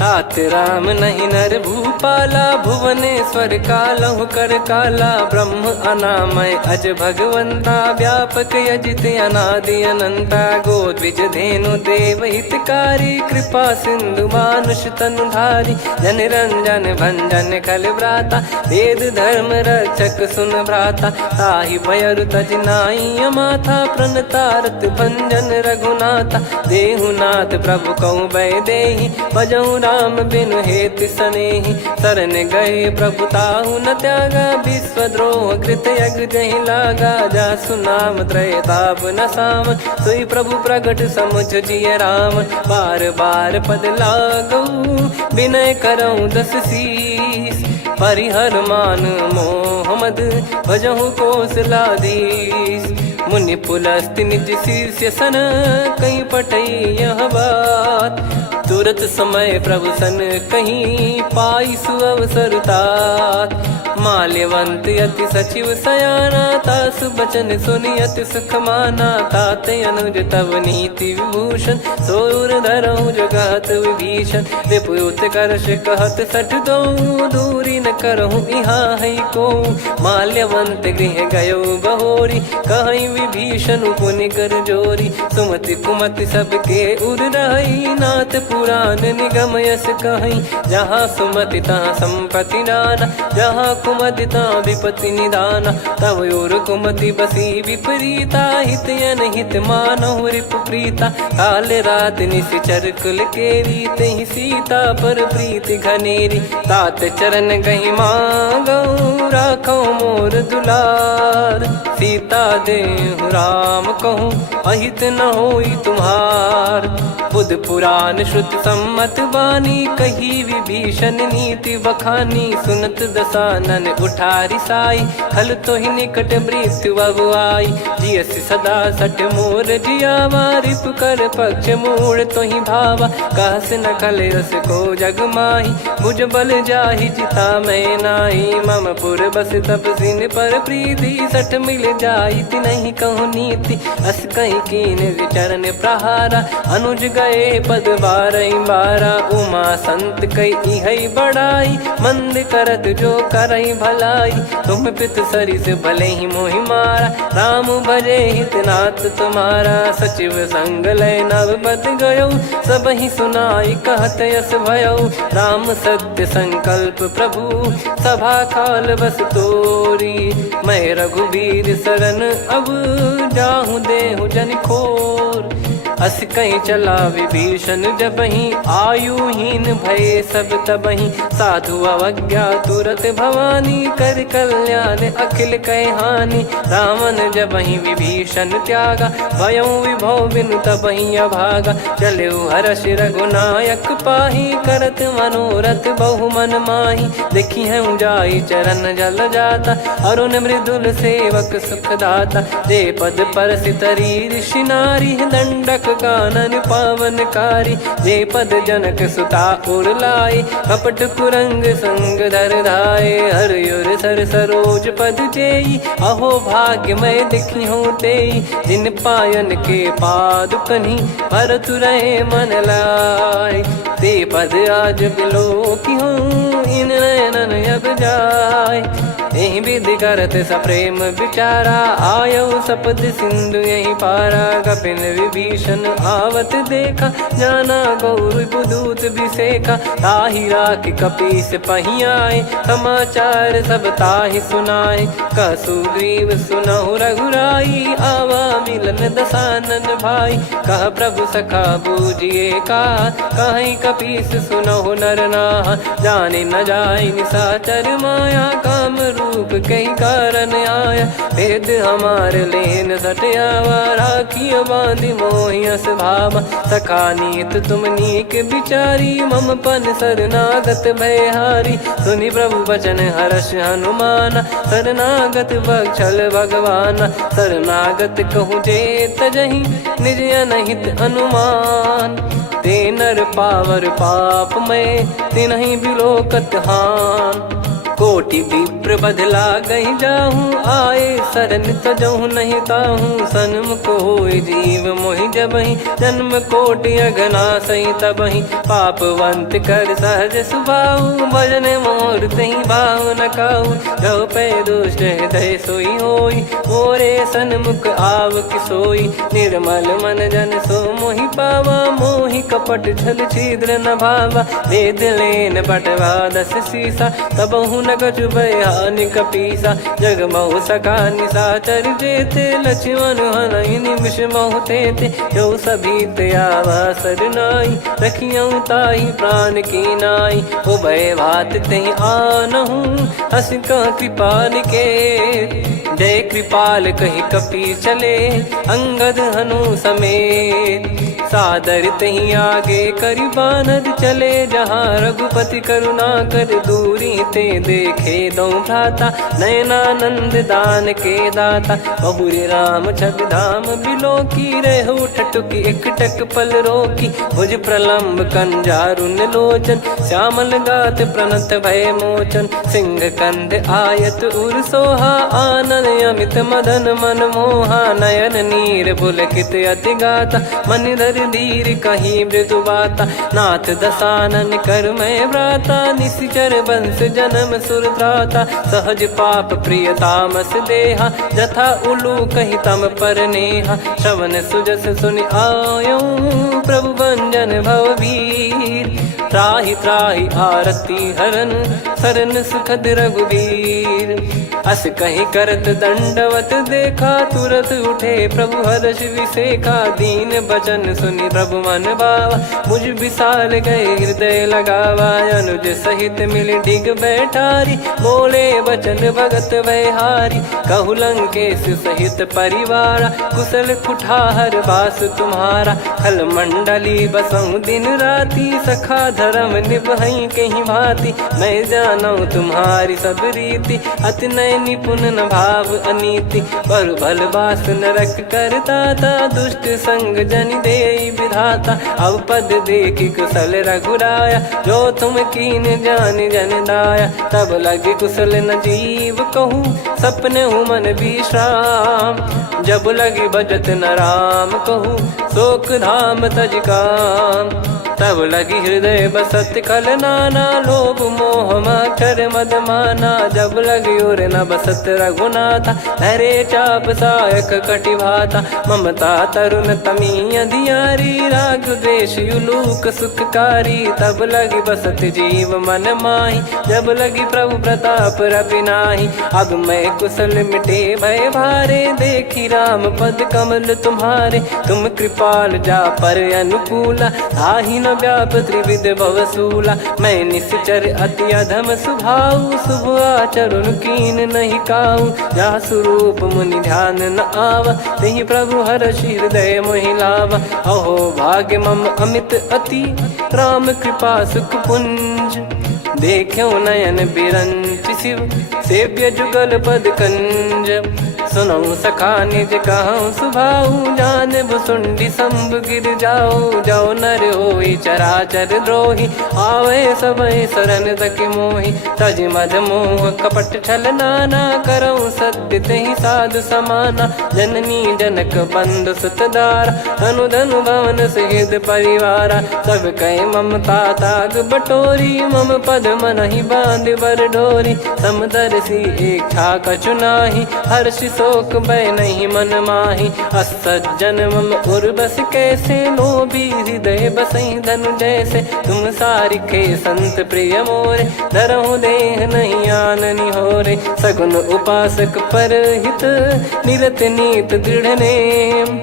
तात राम नहीं नर भूपाला भुवनेश्वर कालहु कर काला ब्रह्म अनामय अज भगवंता व्यापक यजित अनादि अनंता गोद्विज धेनु देव हितकारी कृपा सिंधु मानुष तनुधारी जन रंजन भंजन कल भ्राता वेद धर्म रक्षक सुन भ्राता ताहि भयरु तज नाई माथा प्रणतारत भंजन रघुनाथा देहुनाथ प्रभु कहु भय देहि भजहु राम बिनु हेत सनेहि शरण गए प्रभु ताहु न त्यागा विश्वद्रोह कृत यज्ञ जहि लागा जासु नाम त्रयताप न साम सोई प्रभु प्रगट समुझ जिय राम बार बार पद लागऊ विनय करऊँ 10 शीस परिहर मान मोह मद भजहु कौशलाधीश मुनि पुलस्ति निज शीर्ष सन कहीं पटई यह बात तुरत समय प्रभु सन कहीं पाई सुअवसर तात माल्यवंत अति सचिव सयाना तासु बचन सुनि अति सुख माना तात अनुज तव नीति विभूषण सोर धरऊ जगत विभीषण विपुत करश कहत सठ दो दूरी न करहु इहा है को माल्यवंत गृह गयो बहोरी कहीं विभीषण पुनि कर जोरी सुमति कुमति सबके उर रही नाथ पुराण निगम यस कहीं जहाँ सुमति तहाँ संपत्ति नाना जहाँ कुमति तहाँ विपत्ति निदाना तव और कुमति बसी विपरीता हित अनहित मानहु रिप प्रीता काल रात निश्चर कुल केरी तहि सीता पर प्रीति घनेरी तात चरण गहि मांगऊ राखो मोर दुलार सीता देहु राम कहूँ अहित न होई तुम्हार बुध पुराण श्रुत सम्मत बानी कही विभीषण नीति बखानी सुनत दसानन उठारी साई खल तो ही निकट मृत्यु अब आई जियस सदा सट मोर जियावा रिप कर पक्ष मूड़ तो ही भावा कहस न खल रस को जग माही मुझ बल जाहि जिता मैं नाई मम पुर बस तब सिन पर प्रीति सठ मिल जाई नहीं कहूँ नीति अस कहीं कीन चरण प्रहारा अनुज गए पद बारई बारा उमा संत कई है बड़ाई मंद करत जो करई भलाई तुम पित सरिस भले ही मोहि मारा राम भजे हितनाथ तुम्हारा सचिव संग लय नव बत गयो सब ही सुनाई कहत यस भयो राम सत्य संकल्प प्रभु सभा काल बस तोरी मैं रघुबीर शरण अब जाहूँ देहु जन खोर अस कहीं चला विभीषण जबहि, आयुहीन भये सब तबहि। साधु अवज्ञा तुरत भवानी, कर कल्याण अखिल कह हानि। रावण जबहि विभीषण त्यागा, भयउ विभव बिनु तबहि अभागा। चले हर्ष रघुनायक पाहि, करत मनोरथ बहु मन माहि। देखी है जाई चरण जल जाता, अरुण मृदुल सेवक सुखदाता। जे पद परसि तरी ऋषि नारी, दंडक कानन पावनकारी। जे पद जनक सुता उर लाए, कपट कुरंग संग धर धाये। हरियुर सर सरोज पद जेई, अहो भाग्य मैं दिखी हूँ तेई। जिन पायन के पाद कन्ही, भरतु रहे मन लाय। ते पद आज बिलो की हूँ, इन नयनन अब जाय। यही विधि करत सप्रेम विचारा, आयो सपद सिंधु यही पारा। कपिन विभीषण आवत देखा, जाना गौर बुदूत बिसेखा। ताहि राख कपीस पही आए, समाचार सब ताहि सुनाए। कह सुग्रीव सुनहु रघुराई, आवा मिलन दसानन भाई। कह प्रभु सखा बूझिए का, कहीं कपीस सुनहु नर नाहा। जाने न जाय निशाचर माया, काम रूप कई कारण आया। भेद हमार लेन सटयावा, राखिय बांधि मोहियस भावा। सखा नीत तुम नीक बिचारी, मम पन शरणागत भयहारी। सुनि प्रभु बचन हर्ष हनुमाना, शरणागत बक्षल भगवाना। शरणागत कहु जे तजहि, निज अनहित अनुमान। ते नर पावर पाप में, तिन्हि बिलोकत हान। कोटि विप्र बदला गई जाहूँ, आए शरण तजहु नहीं ताहूँ। सन्मुख होय जीव मोहि जबहि, जन्म कोटि अघना सही तबहि। पापवंत कर सहज सुभाऊ, भजन मोर तहि भाव न काऊ। जो पै दुष्ट हृदय सोई होई, मोरे सन्मुख आव किसोई। निर्मल मन जन सो मोहि पावा, मोहि कपट छल छिद्र न भावा। वेद लेन बटवा दस सीसा, तबहु न कछु भयानि कपीसा। जग महु सका निशाचर जेते, लक्ष्मण हनहि निमिष महु तेते। जो सभी त्यावा सरनाई, रखियऊ ताहि प्राण की नाई। उभय भात तेहि आनहु, हस कह कृपाल के। जय कृपाल कहि कपी चले, अंगद हनु समेत। सादर तही आगे करि बानर चले, जहाँ रघुपति करुणा कर दूरी ते देखे दो भ्राता। नयनानंद दान के दाता, बहुरे राम छग धाम बिलो की। रहु ठटुकी एकटक पल रोकी, भुज प्रलम्ब कंजारुन लोचन। श्यामल गात प्रणत भय मोचन, सिंह कंध आयत उर सोहा। आनन अमित मदन मन मोहा, नयन नीर पुलकित अति गाता। मन धर धीर कहीं मृदु बाता, नाथ दसानन कर मैं व्राता। निशिचर वंश जन्म सुरत्राता, सहज पाप प्रिय तामस देहा। जथा उलू कही तम पर नेहा, श्रवण सुजस सुनि आयो। प्रभु भंजन भववीर, त्राहि त्राहि आरती हरन। शरण सुखद रघुवीर, अस कहीं करत दंडवत देखा। तुरत उठे प्रभु हर्ष विसेखा, दीन बचन सुनि प्रभु मन भावा। मुझ विशाल गए हृदय लगावा, अनुज सहित मिल डिग बैठारी। बोले बचन भगत वैहारी, कहु लंकेश सहित परिवारा। कुशल कुठार बास तुम्हारा, खल मंडली बसऊं दिन राती। सखा धर्म निभई कहीं भांति, मैं जानू तुम्हारी सब रीति। अति नय निपुण न भाव अनीति, पर भल बास नरक करता था। दुष्ट संग जन देई विधाता, अब पद देखी कुशल रघुराया। जो तुम कीन जान जन दाया, तब लगे कुशल न जीव कहूँ। सपने हूँ मन विश्राम, जब लगे भजत न राम कहूँ। शोक धाम तज काम, तब लगी हृदय बसत खल नाना, लोभ मोह मकर मद माना। जब लगी उर न बसत रघुनाथा, धरे चाप सायक कटि भाता। ममता तरुण तमी अधियारी, राग द्वेष युलूक सुखकारी। तब लगी बसत जीव मन माही, जब लगी प्रभु प्रताप रवि नाही। अब मैं कुशल मिटे भय भारे, देखी राम पद कमल तुम्हारे। तुम कृपाल जा पर अनुकूला, ताहि न व्याप त्रिविध भवसूला। मैं निश्चर अति अधम सुभाऊ, शुभ आचरण कीन नहीं काऊ। जा स्वरूप मुनि ध्यान न आवा, तेहि प्रभु हर्षि हृदय मोहि लावा। अहो भाग्य मम अमित अति, राम कृपा सुख पुंज। देख्यो नयन बिरंच शिव, सेव्य जुगल पद कंज। सुनऊ सखा निज कहूँ सुभाऊ, जान भुसुंडी संभ गिर जाओ। जाओ नर होई चराचर द्रोही, आवे सबय शरण तक मोहि। तज मद मोह कपट छल नाना, करऊँ सत्य तेहि साधु समाना। जननी जनक बंधु सुत दारा, धनु धनु भवन सहित परिवारा। सब कहे ममता ताग बटोरी, मम पद मनहि बांध बर डोरी। समदर्शी इच्छा कछु नाही, हर्ष शोक भय नहीं मन माही। असज्जन मम उर्वश कैसे, लोभी हृदय बसई धनु जैसे। तुम सारिखे संत प्रिय मोरे, धरहु देह नहीं आननि होरे। सगुन उपासक पर हित, निरत नीत दृढ़ नेम।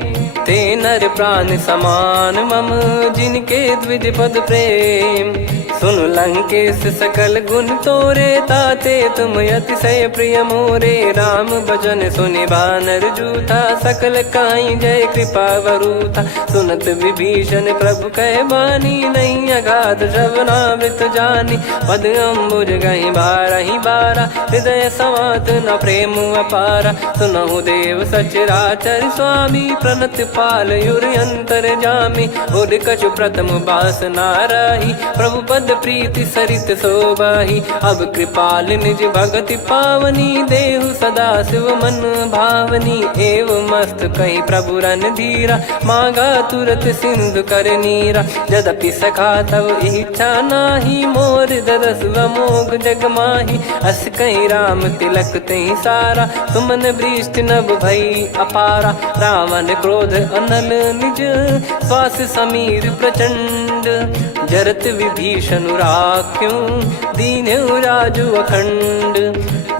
ते नर प्राण समान मम, जिनके द्विज पद प्रेम। सुन लंकेश सकल गुण तोरे, ताते तुम अतिशय प्रिय मोरे। राम भजन सुनि बानर जूथा, सकल काई जय कृपा वरूथा। सुनत विभीषण प्रभु कह बानी, नहीं अगाध श्रवणामृत जानी। पद अम्बुज गहि बारहि बारा, हृदय समात न प्रेम अपारा। सुनहु देव सचराचर स्वामी, प्रणत पाल युर अंतर जामी। उर कछु प्रथम बास नाराही, प्रभु पद प्रीति सरित शोभाही। अब कृपाल निज भगति पावनी, देहु सदा शिव मन भावनी। एव मस्त कही प्रभु रन धीरा, मांगा तुरत सिंधु कर नीरा। यद्यपि सखा तब इच्छा नाही, मोर दरस मोग जग माही। अस कहीं राम तिलक तेहि सारा, सुमन वृष्टि नभ भई अपारा। रावण क्रोध अनल निज, श्वास समीर प्रचंड। जरत विभीषण राख्यों, दीन्हु राजु अखंड।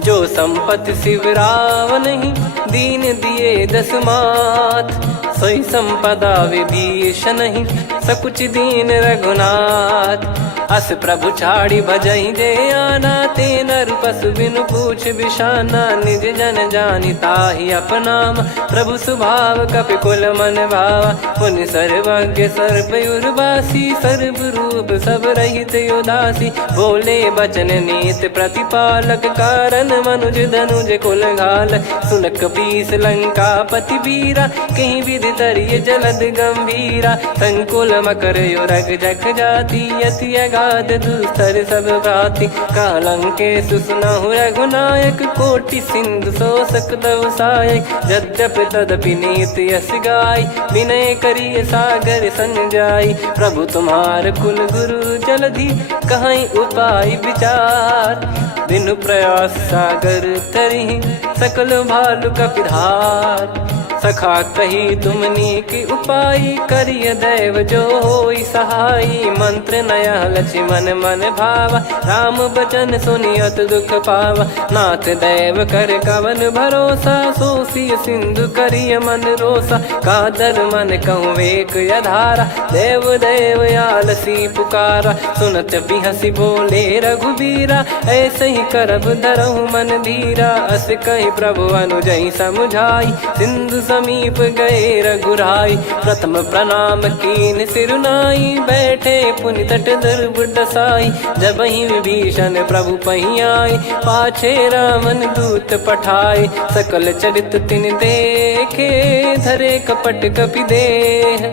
जो संपत्ति शिव रावण ही, दीन दिए दस मात। सोई संपदा विभीषण ही, सकुच दीन रघुनाथ। अस प्रभु छाड़ी भजई जे आना, ते नर पशु बिनु पूछ बिशाना। निज जन जानि ताहि अपनाम, प्रभु स्वभाव कपि कुल मन भावा। पुनि सर्वज्ञ सर्वयुर्वासी, सर्व रूप सब रहित उदासी। बोले बचन नीत प्रतिपालक, कारण मनुज धनुज कुल घाल। सुन कपीस लंका पति वीरा, कहीं विधि तरिय जलद गंभीरा। संकुल मकर युरग जग जाति, यति अगाध दुस्तर सब भाति। कालंकेश सुनहु रघुनायक, कोटि सिंधु शोषक तव सहायक। यद्यपि तदपि नीति यस गाय, विनय करिय सागर सन जाई। प्रभु तुम्हार कुल गुरु जलधि, कहीं उपाय विचार। बिनु प्रयास सागर तरिहि, सकल भालु कपिधार। सखा कही तुमनी की उपाय, करिय दैव जो होई सहाई। मंत्र नया लक्ष्मण मन भावा, राम बचन सुनियत दुख पावा। नाथ दैव कर कवन भरोसा, सोसिय सिंधु करिय मन रोसा। कादर मन कहूँ एक यधारा, देव देव आलसी पुकारा। सुनत बिहसी बोले रघुबीरा, ऐसे ही करब धरहु मन धीरा। अस कही प्रभु अनुजई समुझाई, सिंधु समीप गए रघुराई। प्रथम प्रणाम कीन सिरुनाई, बैठे पुनि तट दुर्ब दसाई। जब ही विभीषण प्रभु पहियाई, पाछे रामन दूत पठाए। सकल चरित तिन दे देखे धरे कपट कपि देह।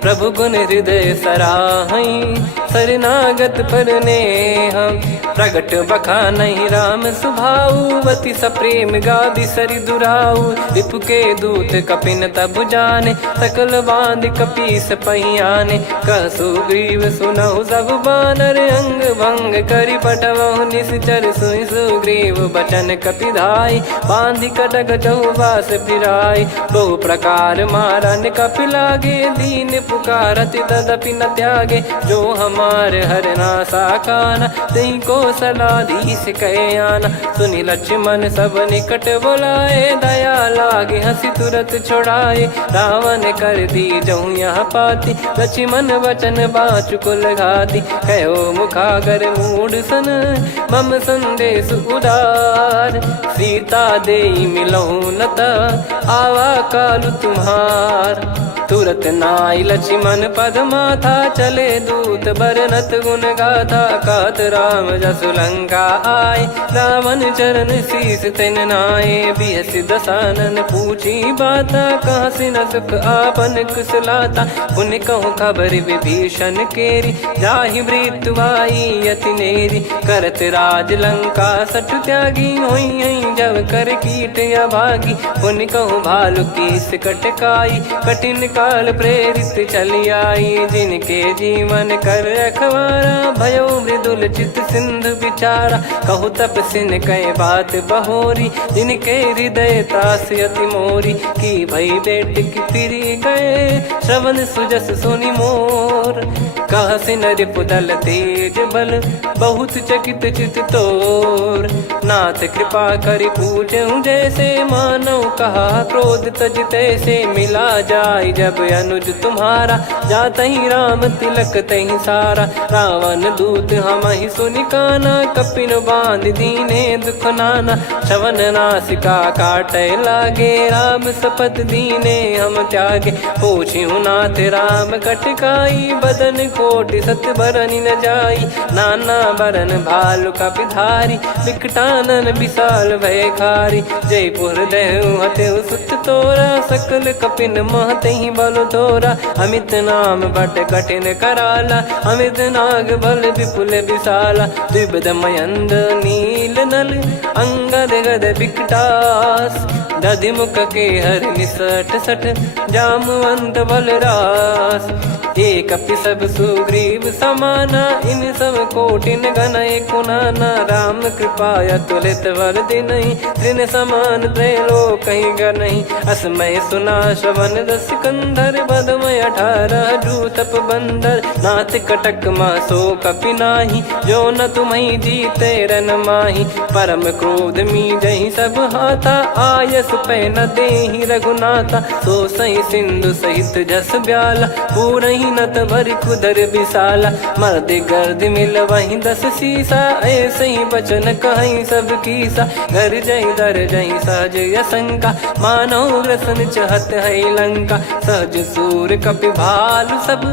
प्रभु गुण हृदय सराहई शरणागत पर नेह। प्रगट बखानहि राम सुभाऊ बति सप्रेम गादि सरि दुराऊ। रिपु के दूत कपिन तब जाने सकल बांध कपीस पहियाने। कह सुग्रीव सुनहु सब बानर अंग भंग करि पटवहु निश्चर। सुनि सुग्रीव बचन कपिधाई बांधि कटक चौबास फिराई। बहु प्रकार मारन कपि लागे दीन पुकारति तदपि न त्यागे। जो हमारे हरना साकाना तई को सलाधीश कहे आना। सुनि लक्ष्मण सब निकट बुलाए दया लागे हंसी तुरत छुड़ाए। रावण कर दी जहु यहाँ पाती लक्ष्मण वचन बाचु कुल घाती। कहो मुखागर मूढ़ सन मम संदेश उदार। सीता देई मिलहु नता आवा कालु तुम्हार। तुरत नाई लक्ष्मण पद माथा चले दूत बरनत गुण गाथा। कहत राम जसु लंका आए रावण चरण शीस तिन नाये। बिहस दसानन पूछी बाता कहाँ से न सुख आपन कुशलाता। पुन कहूँ खबर विभीषण केरी जाहि मृत्यु आई अति नेरी। करत राज लंका सठ त्यागी होई जब कर कीट अभागी। पुन कहूँ भालु कीस कटकाई कठिन काल प्रेरित चली आई। जिनके जीवन कर रखवारा भयो मृदुल चित सिंधु विचारा। कहु तपसिन कई बात बहोरी जिनके हृदय तास अति मोरी। की भई बेट की फिरी गए श्रवण सुजस सुनि मोर। कह सिन रिपुदल तेज बल बहुत चकित चित तोर। नाथ कृपा करि पूछऊं जैसे मानव कहा क्रोध तज तैसे। मिला जाय जब अनुज तुम्हारा जातहि राम तिलक तहि सारा। रावण दूत हमहि सुनि काना कपिन बांध दीने दुख नाना। श्रवण नासिका काटय लागे राम सपथ दीने हम त्यागे। पूछिहु नाथ राम कटकाई बदन कोटि सत बरनि न जाई। नाना बरन भालु कपिधारी विकटानन विशाल भयखारी। जयपुर देहु हतेउ सुत तोरा सकल कपिन महतहि बल तोरा। अमित नाम बट कठिन कराला अमित नाग बल विपुल विशाला। द्विविध मयंद नील नल अंगद गद विकटास। दधिमुख के हर निसठ सठ जामवंत बलरास। एक अपि सब सुग्रीव समाना इन सब कोटिन गनय कुनाना। राम कृपा अतुलित बल दिनहि त्रिन समान त्रैलोकहि गनहि। असमय सुना श्रवण दस कंधर बदमय 18 जूतप बंदर। नाथ कटक मासो कपि नाही जो न तुम्हि जीते रन माही। परम क्रोध मी जहि सब हाथा आयस पै न देहि रघुनाथा। सो सही सिंधु सहित जस ब्याला पूरहि नत भर कुदर विशाला। मर्द गर्द मिल वहीं 10 सीसा ऐसे ही बचन कहीं सब कीसा। घर जय दर जय सहज यसंका मानो ग्रसन चहत है लंका। सहज सूर कपि भालु सब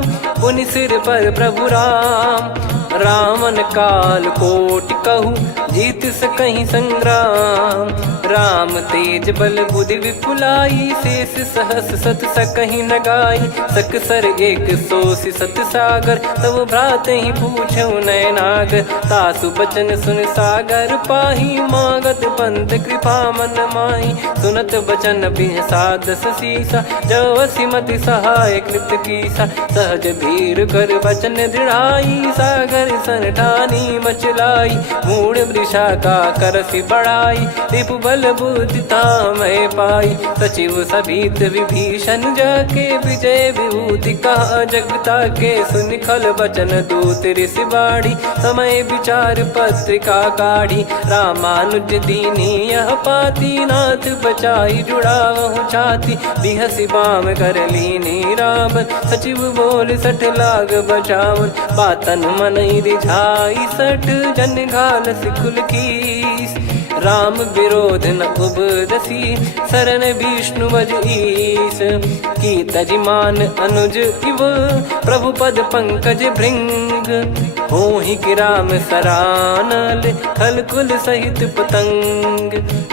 पुनि सिर पर प्रभु राम। रामन काल कोटि कहु जीत सकहि संग्राम। राम तेज बल बुद्धि विपुलाई शेष सहस सत सकहि न गाई। सकसर 100 सत सागर तब भ्राते ही पूछऊ नयनागर। तासु बचन सुन सागर पाही मागत पंत कृपा मन माही। सुनत बचन बिहसा 10 सीसा जो सिमति सहाय कृत कीसा। सहज भीर कर बचन दृढ़ाई सागर सन ठानी मचलाई। मूढ़ वृषा का करसि बढ़ाई रिपु बल बुद्धि तामय पाई। सचिव सभीत विभीषण जाके विजय विभूति कहा जगता के। सुनि खल बचन दूत ऋषि बाड़ी समय विचार पत्रिका काढ़ी। रामानुज दीनी यह पाती नाथ बचाई जुड़ावहु छाती। बिहसि बाम कर लीनी राम सचिव बोल 60 लाग बचावन। बातन मन रिझाई 60 जन घाल सिकुल कीस। राम विरोध न उपजसी, शरण विष्णु भज ईश। की तजिमान अनुज इव, प्रभु पद पंकज भृंग। होहि कि राम सरानल, खल कुल सहित पतंग।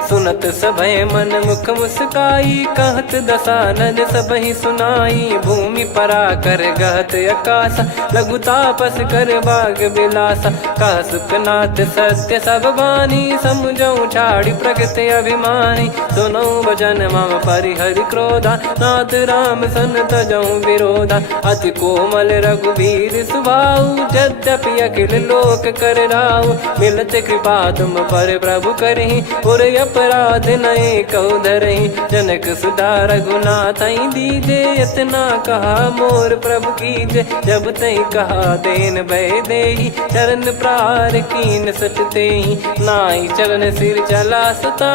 सुनत सभय मन मुख मुस्काई, कहत दसानन सबहि सुनाई। भूमि परा कर गहत आकाश, लघु तापस कर बाग बिलासा। कह सुखनाथ सत्य सब बानी, समझऊ छाड़ी प्रकृति अभिमानी। सुनौ भजन मम परिहरि क्रोधा, नाथ राम सन तजऊ विरोधा। अति कोमल रघुवीर सुभाऊ, यद्यपि अखिल लोक कर राऊ। मिलत कृपा तुम पर प्रभु करहि, और अपराध नये कौ धरहि। जनक सुता रघुनाथ दीजे, इतना कहा मोर प्रभु कीजे। जब तई कहा देन भय देहि, चरण प्रहार कीन सटतेहि। नाई चरण सिर चला सता,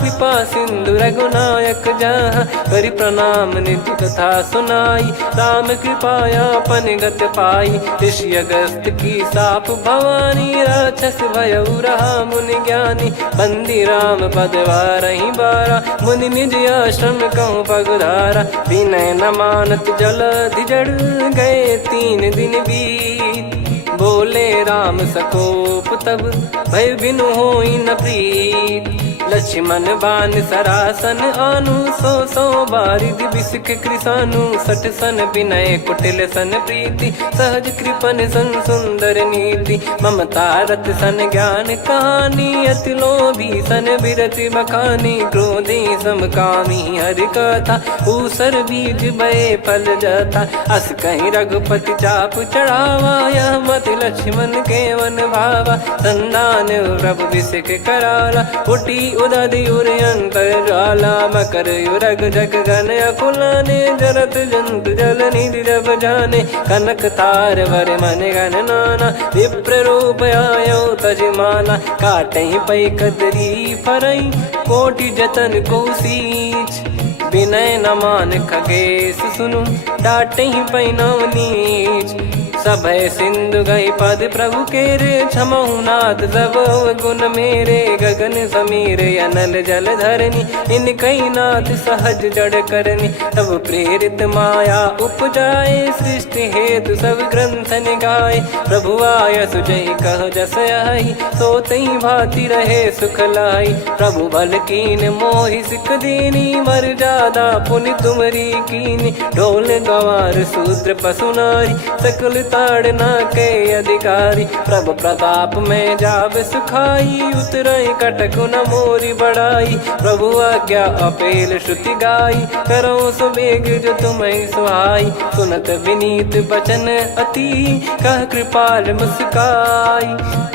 कृपा सिंधु रघुनायक जहाँ। करि प्रणाम निधि कथा सुनाई, राम कृपाया पन गत पाई। ऋषि अगस्त की साप भवानी, राक्षस भयउ रहा मुनि ज्ञानी। बंदी राम पद वारहि बारा, मुनि निज आश्रम कहूँ पगधारा। विनय न मानत जलधि जड़, गए 3 दिन बीत। बोले राम सकोप तब, भय बिनु होई न प्रीत। लक्ष्मण बान सरासन आनु, 100 बारिद बिसिक कृसानु। 60 सन विनय कुटिल सन प्रीति, सहज कृपन सन सुंदर नीति। ममता रत सन ज्ञान कहानी, अति लोभी सन बिरति बखानी। क्रोधी समकामी हरि कथा, ऊसर बीज बये फल जता। अस कहीं रघुपति चाप चढ़ावा, यह मति लक्ष्मण के वन भावा। संदान प्रभु बिसिक कराला, उटी उदधि उर अंतर ज्वाला। मकर युरग जग गन अकुलाने, जरत जंतु जल निधि जब जाने। कनक तार वर मन गन नाना, विप्र रूप आयो तजमाना। काटहि पै कदरी फरई, कोटि जतन को सींच। विनय न मान खगेश सुनु, डांटहि पै नव नीच। सभय सिंधु गई पद प्रभु केरे, क्षमहु नाथ सब गुण मेरे। गगन समीर अनल जल धरनी, इनकई नाथ सहज जड़ करनी। तब प्रेरित माया उपजाए, सृष्टि हेतु सब ग्रंथ निगाए। प्रभु आय सुजई कह जस आई, सोतई भांति रहे सुख लाई। प्रभु बल कीन मोहि सिख दीनी, मर जादा पुनि तुमरी कीनी। ढोल गवार शूद्र पशु नारी, सकल ताड़ना के अधिकारी। प्रभु प्रताप में जाब सुखाई, उतरई कटक न मोरी बढ़ाई। प्रभु आज्ञा अपेल श्रुति गाई, करो सुबेग जो तुम्हें सुहाई। सुनत विनीत बचन अति, कह कृपाल मुस्काई।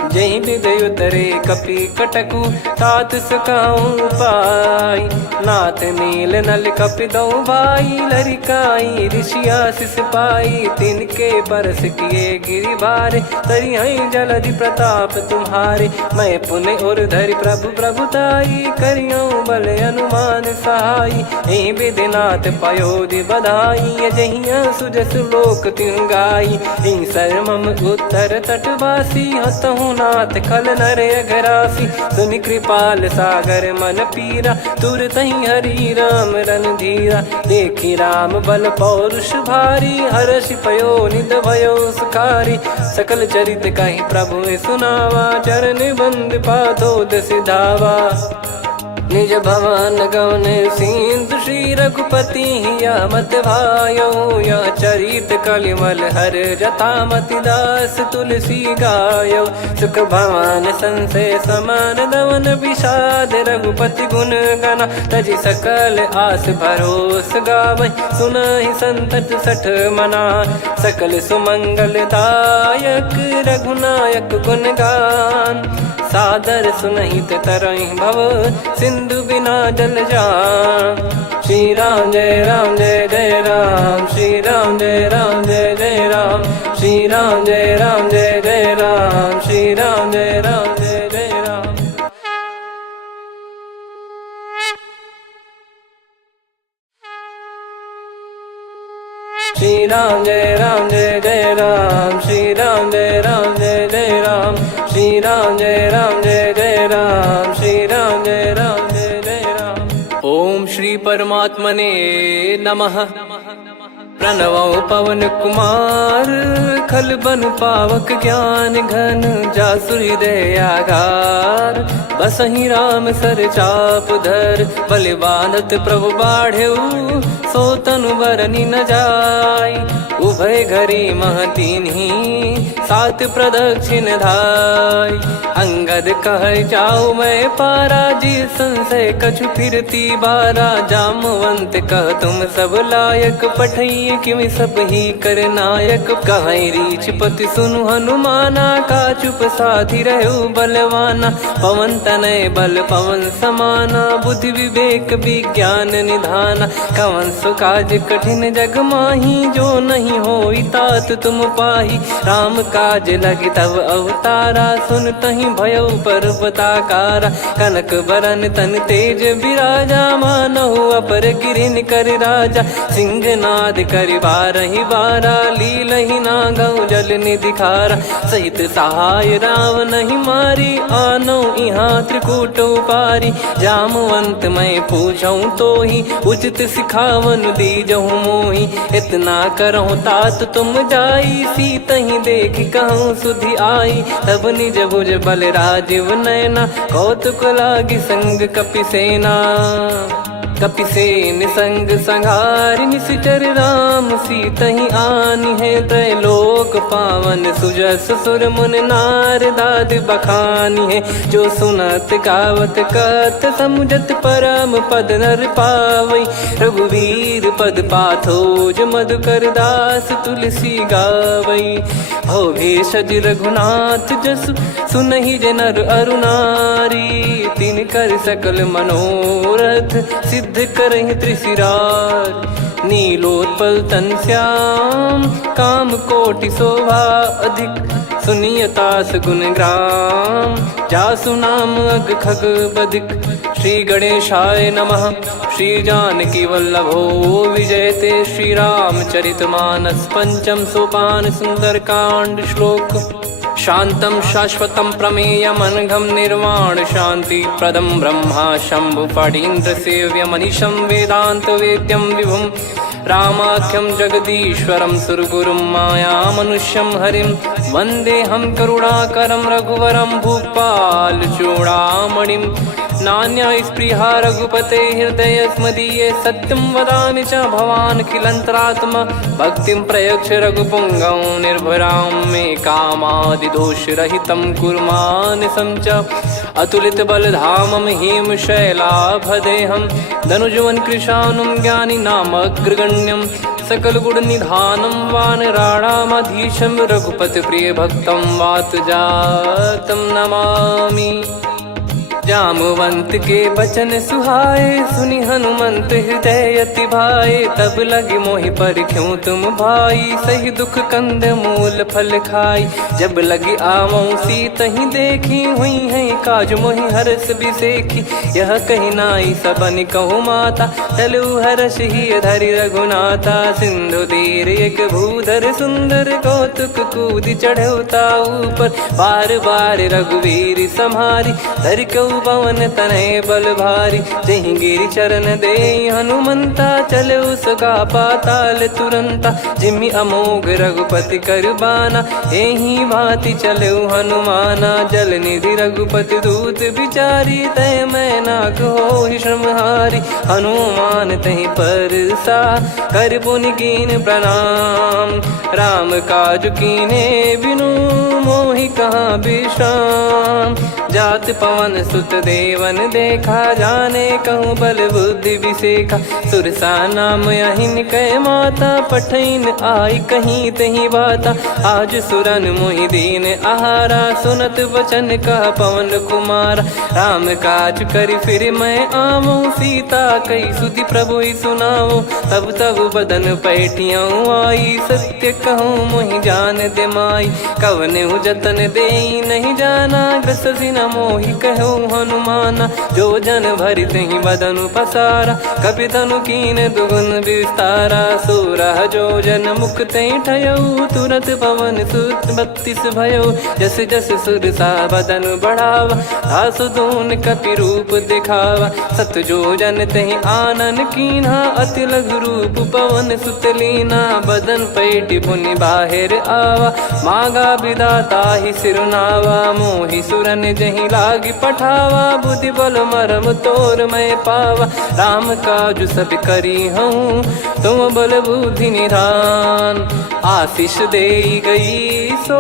जहि हृदय उतरे कपि कटकु, तात सकाऊं पाई। नाथ नील नल कपि दो भाई, लरिकाई ऋषि आशीष पाई। तिनके परस किए गिरि भारे, तरिहै जलधि प्रताप तुम्हारे। मैं पुण्य और धरि प्रभु प्रभुताई, करियऊं बल अनुमान सहाई। एहि विधिनाथ पयोधि बधाई, जहिया सुजस लोक तिहुँ गाई। एहि सरमम उत्तर तटवासी, हतहु नाथ खल नर अघरासी। सुनि कृपाल सागर मन पीरा, तुरतहि हरि राम रणधीरा। देखि राम बल पौरुष भारी, हर्षि पयो निध भयो सुखारी। सकल चरित कहि प्रभु सुनावा, चरण बंद पादोद सिधावा। निज भवन गवन सिंधु, श्री रघुपति हिया मत भायो। यह चरित कलिमल हर जथामति, दास तुलसी गायो। सुख भवन संशय समान दवन, विषाद रघुपति गुण गना। तजि सकल आस भरोस गावै, सुनहि संतत सठ मना। सकल सुमंगल दायक, रघुनायक गुण गान। सादर सुनहित तरहि भव, सिंधु बिना जल जान। श्री राम जय राम जय जय राम, श्री राम जय राम जय जय राम। श्री राम जय राम जय जय राम, श्री राम जय राम जय जय राम। श्री राम जय राम जय जय राम, श्री राम जय राम जय जय राम। श्री राम जय राम जय जय राम, श्री राम परमात्मने नमः। प्रणवौ पवन कुमार खल बन पावक ज्ञान घन जासु हृदय आगार। बसहि राम सर चाप धर बलि बांधत प्रभु बाढ़ेऊ सो तनु बरनि न जाय। उभय घरी मह तीन्ही सात प्रदक्षिण धाय। अंगद कह जाऊ मैं पारा जी संशय कछु फिरती बारा। जामवंत कह तुम सब लायक पठई किमि सब ही कर नायक। कहीं रीछ पति सुनु हनुमाना का चुप साधि रहु बलवाना। पवन तनय बल पवन समाना बुद्धि विवेक विज्ञान निधाना। कवन सो काज कठिन जग माही जो नहीं होई तात तुम पाही। राम काज लगी तब अवतारा सुन तहि भयउ पर्वताकारा। कनक बरन तन तेज विराजा मानहु अपर गिरिन कर राजा। सिंहनाद करि बारहि बारा लीलहि नागौ जल निधि खारा। सहित सहाय रावण नहीं मारी आनो इहाँ त्रिकूट उपारी। जामवंत मैं पूछऊँ तो ही उचित सिखावन दीजहु मोहि। इतना करहु तात तुम जाई सीतहि देख कहूँ सुधि आई। तब निज भुज बल राजीव नैना कौतुक लागी संग कपिसेना। कपिसेन संग संहारि निशिचर राम सीतहि आनि है। त्रैलोक पावन सुजस सुर मुन नार दाद बखानी है। जो सुनत गावत कथ समुझत परम पद नर पावई। रघुवीर पद पाथोज मधुकर दास तुलसी गावई। हो भेषज रघुनाथ जसु सुनहि जे नर अरु नारी। तिन कर सकल मनोरथ सिद्ध करहि त्रिशिरार। नीलोत्पल तन श्याम काम कोटि शोभा अधिक। सुनियतास गुण ग्राम जासु नाम अग खग बदिक। श्री गणेशाय नमः। श्री जानकी वल्लभो विजयते। श्री रामचरित मानस पंचम सोपान सुंदर कांड श्लोक। शांतं शाश्वतं प्रमेयमनघं निर्वाण शांति प्रदं ब्रह्मा शंभु फणीन्द्र सेव्य मनीषं वेदांत वेद्यं विभुं। रामाख्यं जगदीश्वरं सुरगुरुं माया मनुष्यं हरिं। वन्देऽहं करुणाकरं रघुवरं भूपाल चूडामणिं। नान्या स्पृहा रघुपते हृदय स्मदीये। सत्यं वदामि च भवान् खिलन्तरात्मा। भक्तिं प्रयच्छ रघुपुङ्गं निर्भरां मे कामादिदोषरहितं कुर्मानिसं च। अतुलित बलधामं हेमशैलाभदेहं धनुजवन कृशानुं ज्ञानी नामग्रगण्यं। सकल गुण निधानं वानराणामधीशं रघुपति प्रिय भक्तं वात जातं नमामि। जामवंत के बचन सुहाए सुनि हनुमंत हृदय अति भाए। तब लगे मोहि परख्यूं तुम भाई सही दुख कंद मूल फल खाई। जब लगी आवऊं सीतहि देखी हुई है काज मोहि हरस बिसेखी। यह कही नाई सबन कहु माता चलु हरष ही धरि रघुनाथा। सिंधु तीर एक भूधर सुंदर कौतुक कूद चढ़ौता ऊपर। बार बार रघुवीर सम्हारी धरि कऊ पवन तनय बल भारी। जहि गिरि चरण दे हनुमंता चले उसका पाताल तुरंता। जिमि अमोघ रघुपति कर बाना एहि भांति चले हनुमाना। जल निधि रघुपति दूत बिचारी तय मैं नाक होहि श्रमहारी। हनुमान तहि परसा कर पुनि कीन प्रणाम। राम काज कीने बिनु मोहि कहाँ विश्राम। जात पवन सुत देवन देखा जाने कहूँ बल बुद्धि विसेखा। सुरसा नाम अहिन कै माता पठैन आई कहीं तही बाता। आज सुरन मोहि दीन आहारा सुनत वचन कह पवन कुमारा। राम काज करि फिर मैं आवऊं सीता कई सुधि प्रभु ही सुनाओ। तब तब बदन पैठियाँ आई सत्य कहूँ मोहि जान दे माई। कवने जतन दे नहीं जाना ग्रसि मोहि कहो हनुमाना। जो जन भरि तहि बदनु पसारा, कपि तनु कीन दुगुन विस्तारा। सोरह जो जन मुख तहि ठयऊ, तुरत पवन सुत 32 भयऊ। जस जस सुर सा बदन बढ़ावा, आसु दून कपि रूप दिखावा। सत जो जन तहि आनन कीन्हा, अति लघु रूप पवन सुत लीना। बदन पैटि पुनि बाहिर आवा, मांगा विधाता ही सिरुनावा। मोहि सुरन जहि लागी पठावा, बुद्धि बल मरम तोर मैं पावा। राम काज सब करी हूँ, तुम बल बुद्धि निधान। आशीष देई गई सो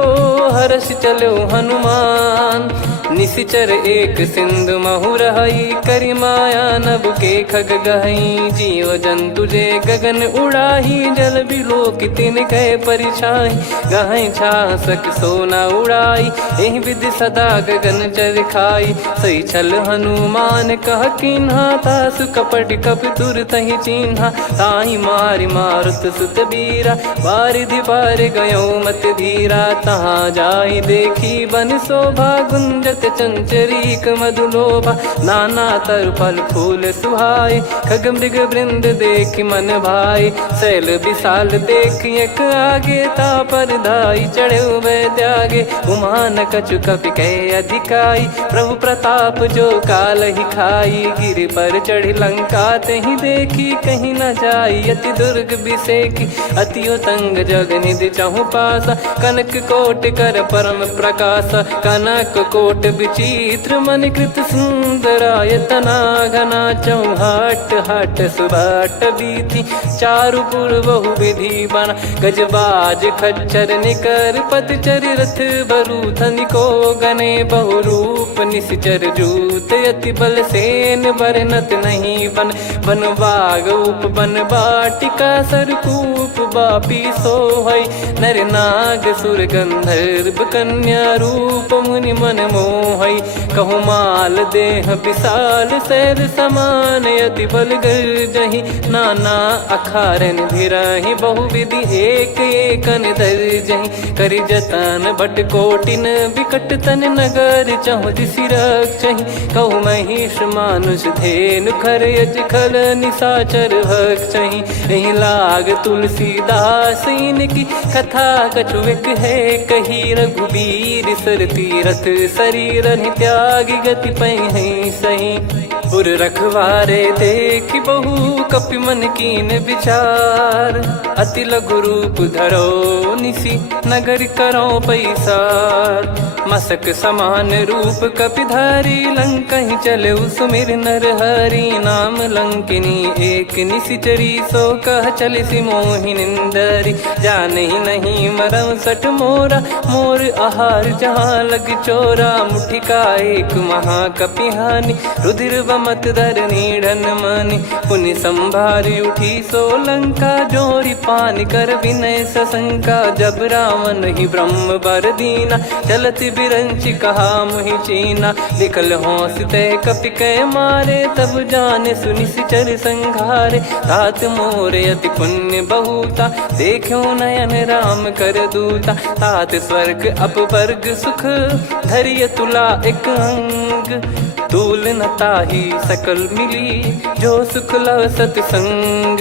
हर्ष चलो हनुमान। निशिचर एक सिंधु महु रहई, करि माया नभ के खग गहई। जीव जंतु जे गगन उड़ाही, जल बिलोक तिन कह परिछाई। गहई छासक सोना उड़ाई, एहि विधि सदा गगन चर खाई। सही छल हनुमान कह कीन्हा, तासु कपट कपि तुर तहि चिन्हा। ताहि मारि मारुत सुत बीरा, बारिधि पार गयो मत धीरा। तहाँ जाई देखी बन शोभा, गुंजत चंचरीक मधुलोभा। नाना तर फल फूल सुहाए, खग मृग वृंद देखि मन भाई। शैल विशाल देखि एक आगे, तापर धाई चढ़े वै त्यागे। उमा न कछु कपि कह अधिकाई, प्रभु प्रताप जो काल ही खाई। गिरि पर चढ़ी लंका तहि देखी, कहीं न जाई अति दुर्ग बिसेकी। अति उतंग जग निधि चहु पासा, कनक कोट कर परम प्रकाशा। कनक कोट विचित्र मन कृत सुंदरायतना। घना चौहाट हाट सुबाट बीथी, चारु पुर बहु विधि बना। गजबाज खच्चर निकर पतचर, रथ बरु धनिको गने। बहु रूप निश्चर जूत, अति बल सेन बरनत नहीं बन। बन बाग उप बन बाटिका, सरकूप बापी सोहई। नर नाग सुर गंधर्व कन्या, रूप मुनि मन मोहई। कहु माल देह विशाल, शैल समान अति बल गर्जहि। नाना अखारन भिराहि, बहु विधि एक एकन दर्जहि। करि जतन बट कोटिन, विकट तन नगर चहु दिसि रक्षहि। कहु महिष मानुष धेनु, खर यज खल निशाचर भक्षहि। एहि लाग तुलसीदास इनकी, कथा कछु एक है कही। रघुबीर सर तीरथ शरीर, त्यागी गति पै सही। पुर रखवारे देखि बहु, कपि मन कीन विचार। अति लघु रूप धरो निसी, नगर करो पैसार। मसक समान रूप कपि धारी, लंकहि चले सुमिर नर हरि। नाम लंकिनी एक निशिचरी, सो कह चलिसि मोहि निंदरी। जानहि नहीं मरम सट मोरा, मोर आहार जहाँ लग चोरा। मुठिका एक महाकपिहानि, रुधिर बमत धरनी ढन मानि। पुनि संभारी उठी सो लंका, जोरी पानि कर विनय सशंका। जब रावण ही ब्रह्म बर दीना, चलति बिरंचि कहा मुहि चीना। निकल होंस तय कपि कै मारे, तब जाने सुनि सिचर संघारे। तात मोरे अति पुण्य बहुता, देखो नयन राम कर दूता। तात स्वर्ग अपवर्ग सुख, धरिय तुला एक अंग। तूल न ताहि सकल मिली, जो सुख लव सतसंग।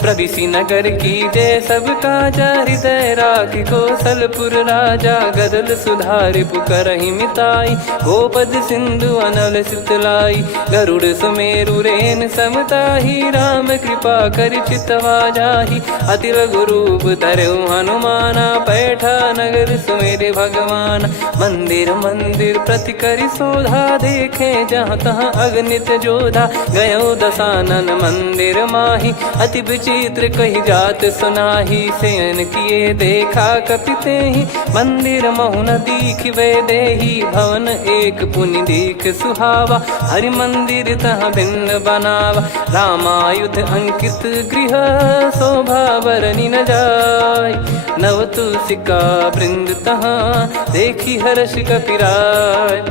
प्रविशि नगर की जय सब काजा, हृदय राखि कौशलपुर राजा। गदल सुधारि पुकारहि मिताई, गोपद सिंधु अनल सितलाई। गरुड़ सुमेरु रेन समताहि, राम कृपा करि चितवा जाहि। अति लघु रूप धरऊ हनुमाना, पैठा नगर सुमेरे भगवान। मंदिर मंदिर प्रति करि शोधा, देखे जहाँ तहाँ अगणित जोधा। गयो दशानन मंदिर माही, अति विचित्र कही जात सुनाही। शयन किए देखा कपि तेहि, मंदिर महु न दीखि वे देहि। भवन एक पुनि दीख सुहावा, हरि मंदिर तहाँ भिन्न बनावा। रामायुध अंकित गृह, शोभा बरनि न जाय। नव तुलसी का वृंद तहाँ, देखी हर्ष कपिराय।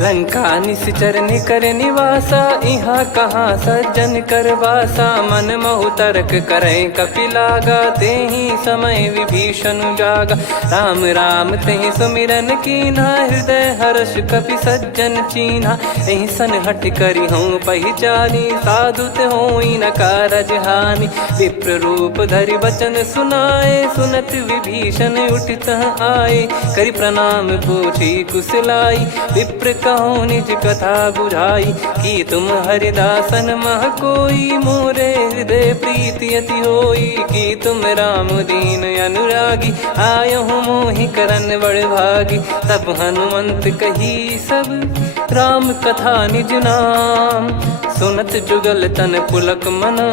लंका निश्चर निकर निवासा, इहाँ कहाँ सज्जन कर वासा। मन महु तर्क करें कपिलागा, तेहि समय विभीषण जागा। राम राम तेहि सुमिरन कीन्हा, हृदय हर्ष कपि सज्जन चीन्हा। एहि सन हट करि हूँ पहिचानी, साधु ते होई न कारज हानि। विप्र रूप धरि वचन सुनाए, सुनत विभीषण उठित आए। करि प्रणाम पूछी कुशलाई, विप्र कहो निज कथा बुझाई। कि तुम हरिदासन मह कोई, मोरे हृदय प्रीति अति होई। कि तुम राम दीन अनुरागी, आयहु मोहि करन बड़ भागी। तब हनुमंत कही सब राम कथा निज नाम, सुनत जुगल तन पुलक मना,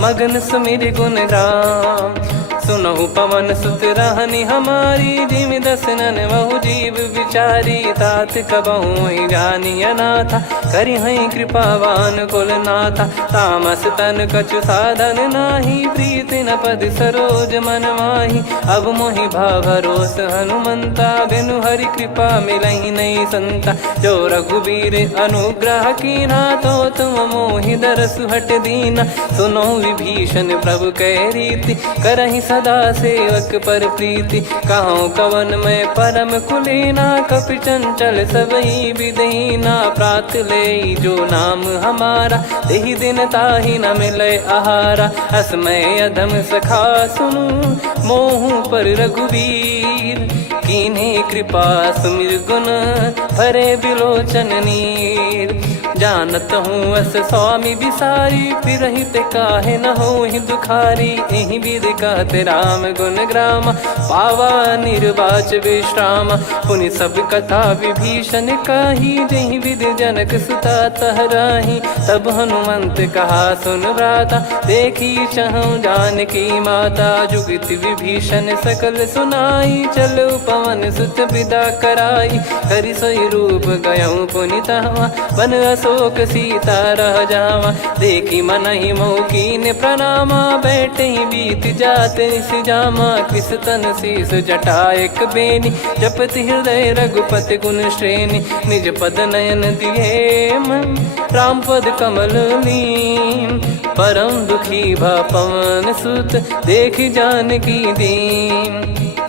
मगन सुमिर गुण राम। सुनहु पवन सुत रहनी हमारी, जिमि दसनन बहु जीव विचारी। तात कबहु ही जानी अनाथा, करि हई कृपावान कुल नाथा। तामस तन कछु साधन नाही, प्रीति न पद सरोज मन माही। अब मोहि भाव भरोस हनुमंता, बिनु हरि कृपा मिलहि नहीं संता। जो रघुबीर अनुग्रह कीन्हा, तो तुम मोहि दरसु हट दीना। सुनो विभीषण प्रभु कह रीति, करहि सदा सेवक पर प्रीति। कहूँ कवन में परम कुलीना, कपि चंचल सबई विदहीना। प्रात ले जो नाम हमारा, तेहि दिन ताहि न मिले आहारा। असमय अधम सखा सुनु, मोहु पर रघुवीर। कीन्ही कृपा सुमिर गुण, भरे बिलोचन नीर। जानत हूँ अस स्वामी बिसारी, फिरहि ते काहे न होहि दुखारी। एहि विधि कहते राम गुण ग्राम, पावा निर्वाच विश्राम। पुनि सब कथा विभीषण काही, जहि विधि जनक सुता तहराही। तब हनुमंत कहा सुन भ्राता, देखी चहु जानकी माता। जुगित विभीषण सकल सुनाई, चलो पवन सुत विदा कराई। करि सोई रूप गयऊँ पुनि तहवा, बन अशोक सीता रह जावा। देखी मनहि मौकीन प्रणामा, बैठे ही बीत जात निस जामा। किस तन शीस जटा एक बेनी, जपति हृदय रघुपति गुण श्रेणी। निज पद नयन दिए मन, राम पद कमल लीन। परम दुखी भा पवन सुत, देखि जानकी दीन।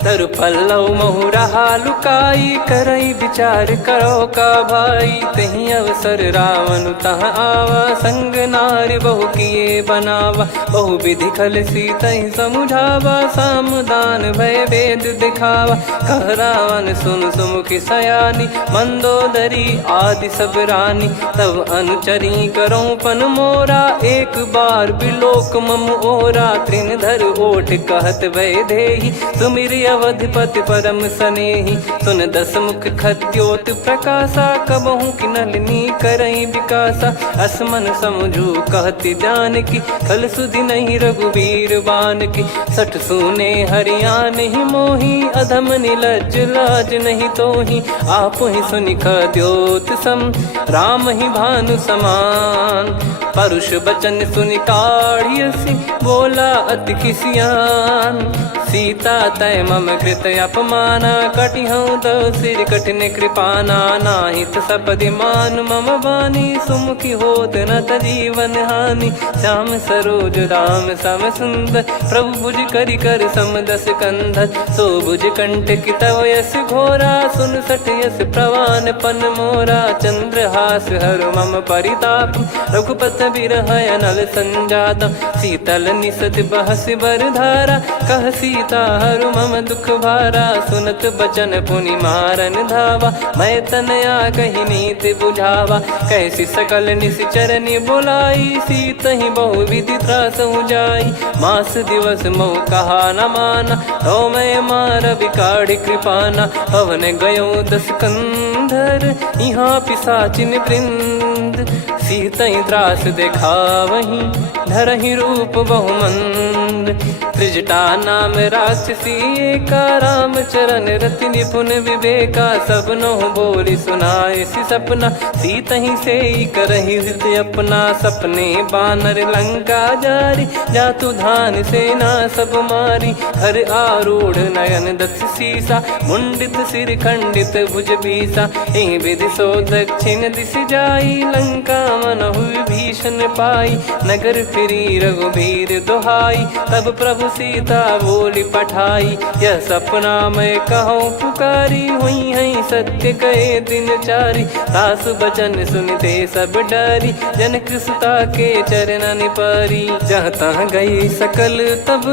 तरु पल्लव महु रहा लुकाई, करई विचार करो का भाई। तही अवसर रावण तहाँ आवा, संग नार बहु किए बनावा। बहु विधि खल सीतहि समुझावा, सामदान भय वेद दिखावा। कह रावण सुन सुमुखी सयानी, मंदोदरी आदि सब रानी। तब अनुचरी करो पन मोरा, एक बार बिलोक मम ओरा। तृण धर ओठ कहत भय देहि, सुमिर अवधिपति परम सनेहि। सुन दस मुख खद्योत प्रकाशा, कबहु कि नलिनी करई विकासा। असमन समझू कहति जानकी, कल सुधि नहीं रघुबीर बान की। सठ सुने हरियाण ही मोही, अधम निलज लाज नहीं तोही। आप ही सुनि खद्योत सम, राम ही भानु समान। परुष बचन सुनि काढ़ियसि, बोला अति किसियान। सीता तय मम कृत अपमाना, कटिहऊँ तो सिर कठिन कृपाना। नाहित सपदि मान मम बानी, सुमुखी होत न तजीवन हानि। श्याम सरोज राम सम सुंदर, प्रभु भुज करि कर समदस कंधर। सो भुज कंठ की तव यस घोरा, सुन सठ यस प्रवान पन मोरा। चंद्रहास हर मम परिताप, रघुपत बिरह अनल संजाता। शीतल निसत बहस बर धारा, कह सीता हरु मम दुख भारा। सुनत बचन पुनि मारन धावा, मैं तनया कही नीति बुझावा। कैसी सकल निश्चरनि बुलाई, सीतहि बहु विधि त्रासहु जाई। मास दिवस मोह कहा न माना, तो मैं मार बिकाढ़ि कृपाना। पवन गयो दस कंधर, यहाँ पिशाचिन वृंद। सीतहि त्रास देखावहीं, धरहि रूप बहुमंद। मुन। त्रिजटा नाम राक्षसी एका, राम चरण रति निपुण विवेका। सब नोह बोली सुनाए सी सपना, सीतहि से करहि हित अपना। सपने बानर लंका जारी, जातु धान सेना सब मारी। हर आरूढ़ नयन दस सीसा, मुंडित सिर खंडित भुज बीसा। एहि विधि सो दक्षिण दिश जाई, लंका मनहु भीषण पाई। नगर फिरी रघुबीर दुहाई, तब प्रभु सीता बोली पठाई। यह सपना मैं कहूँ पुकारी, हुई है सत्य कहे दिन चारी। सासु बचन सुनते सब डरी, जनक सुता के चरण परी। जहाँ तहाँ गई सकल तब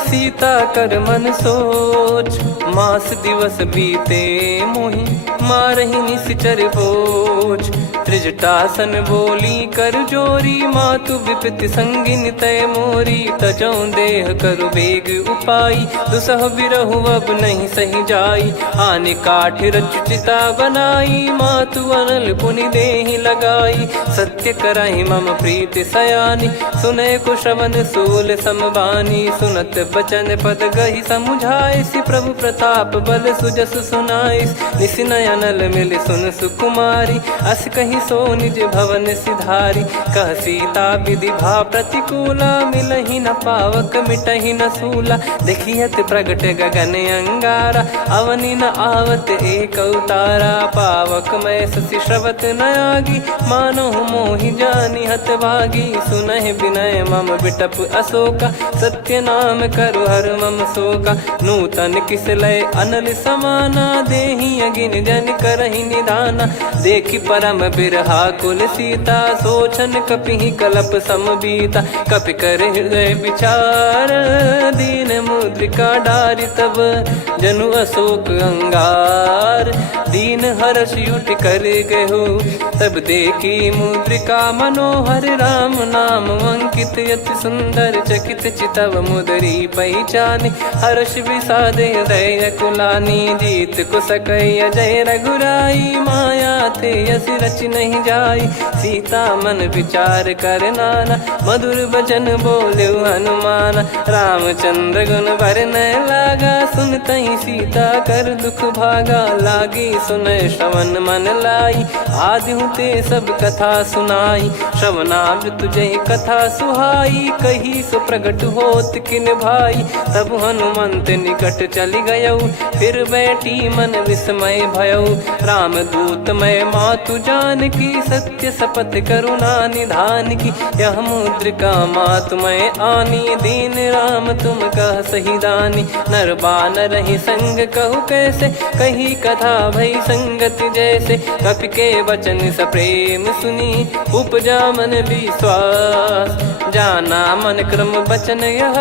सीता कर मन सोच। मास दिवस बीते मोहि, मारहि निश्चर बोझ। त्रिजटासन बोली कर जोरी, मातु विपति संगिन तय मोरी। तजौ देह करु बेग उपाई, दुसह बिरहु अब नहीं सही जाई। आने काठ रचु चिता बनाई, मातु अनल पुनि देहि लगाई। सत्य कराई मम प्रीति सयानी, सुने को श्रवण सूल समबानी। सुनत बचन पद गही समुझाए, सि प्रभु प्रताप बल सुजस सुनाइस। निस नयनल मिल सुन सुकुमारी, अस कही सो निज भवन सिधारी। कह सीता विधि भा प्रतिकूला, मिलहि न पावक मिटहि न सूला। देखियत प्रगट गगन अंगारा, अवनि न आवत एक अवतारा। पावक मैं शशि श्रवत न आगी, मानो मोहि जानि हत भागी। सुनहि विनय मम बिटप अशोका, सत्य नाम करु हर मम शोका। नूतन किस लय अनल समाना, देहि अगिन जन करहि निधाना। देखि परम बिरहा कुल सीता, सोचन कपिहि कलप समबीता। कपि कर हृदय विचार, दीन मुद्रिका डारि तब। जनु अशोक अंगार, दीन हर्ष युट कर गहु। तब देखी मुद्रिका मनोहर, राम नाम अंकित यति सुंदर। चकित चितव मुदरी पहचाने, हर्ष विषाद हृदय कुलानी। जीत को सकई अजय रघुराई, माया थे यस रच नहीं जाई। सीता मन विचार कर नाना, मधुर बचन बोले हनुमान। रामचंद्र गुण वरनय लागा, सुनतहि सीता कर दुख भागा। लागी सुनय श्रवण मन लाई, आदिहु ते सब कथा सुनाई। श्रवणाब तुझे कथा सुहाई, कही सो प्रगट होत किन भाई। तब हनुमंत निकट चली गयौ, फिर बैठी मन विस्मय भयौ। राम दूत मैं मातु जान की, सत्य शपथ करुणा निधान की। यह मुद्रिका मातु मैं आनी, दीन राम तुम कह सही दानी। नर बानर ही संग कहु कैसे, कही कथा भई संगति जैसे। कपि के वचन सप्रेम सुनी, उपजा मन विश्वास। जाना मन क्रम बचन यह,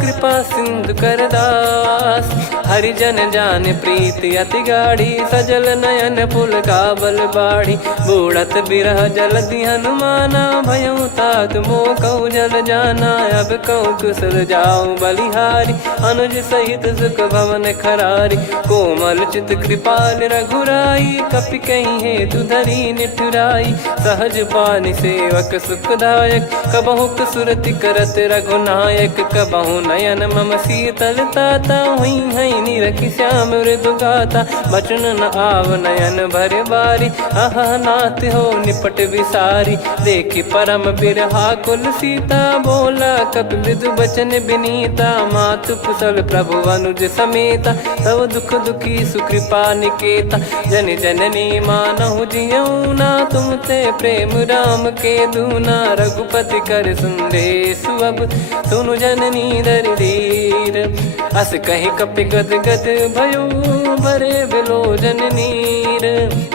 कृपा सिंधु कर दास। हरिजन जान प्रीति अति गाढ़ी, सजल नयन पुल काबल बाढ़ी। बूढ़त बिरह जलधि हनुमाना, भयउ तात मोह कहु जल जाना। अब कहु कुशल जाऊं बलिहारी, अनुज सहित सुख भवन खरारी। कोमल चित कृपाल रघुराई, कपि कहीं हेतु धरी निठुराई। सहज पानि सेवक सुखदायक, कबहु सुरति करत रघुनायक। कबहु नयन मम शीतल ताता, हुई है निरखि श्याम मृदु गाता। बचन न आव नयन भर बारी, अह नाथ हो निपट विसारी। देखि परम बिरहा कुल सीता, बोला कपि मृदु बचन बिनीता। मातु कुशल प्रभु अनुज समेता, तव दुख दुखी सुकृपा निकेता। जन जननी मानहु जियऊ ना, तुम ते प्रेम राम के दूना। रघुपति कर संदेश अब, सुनु जननी दर धीर। अस कहि कपि गद गद भयो, भरे बिलोचन नीर।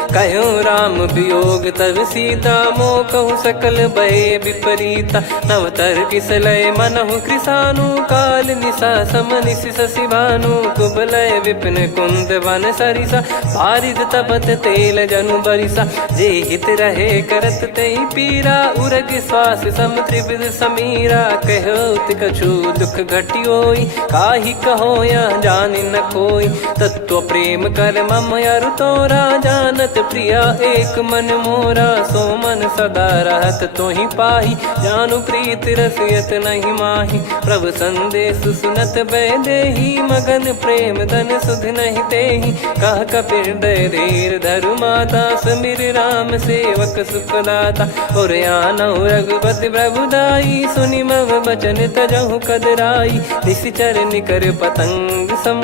कहो राम वियोग तब सीता, मोह कहु सकल भय विपरीता। नवतर किसलय मनहु कृसानु, काल निशा सम निशि शशि भानु। कुबलय विपिन कुंद वन सरिसा, बारिद तपत तेल जनु बरिसा। जे हित रहे करत ते पीरा, उरग श्वास सम त्रिविध समीरा। कहो कछु दुख घटियोई, काहि कहो या जानि न कोई। तत्व प्रेम कर मम अरु तोरा, जानत प्रिया एक मन मोरा, सो मन सदा रहत तो ही पाही। जानु प्रीत रसियत नहीं माही, प्रभु संदेश सुनत बैदेही। मगन प्रेम धन सुध नहीं तेही, कह कपिर दय धीर धरु माता। समीर राम सेवक सुखदाता, और आनौ रघुपति प्रभुदाई। सुनि मम बचन तजहु कदराई, निश्चर निकर पतंग सम।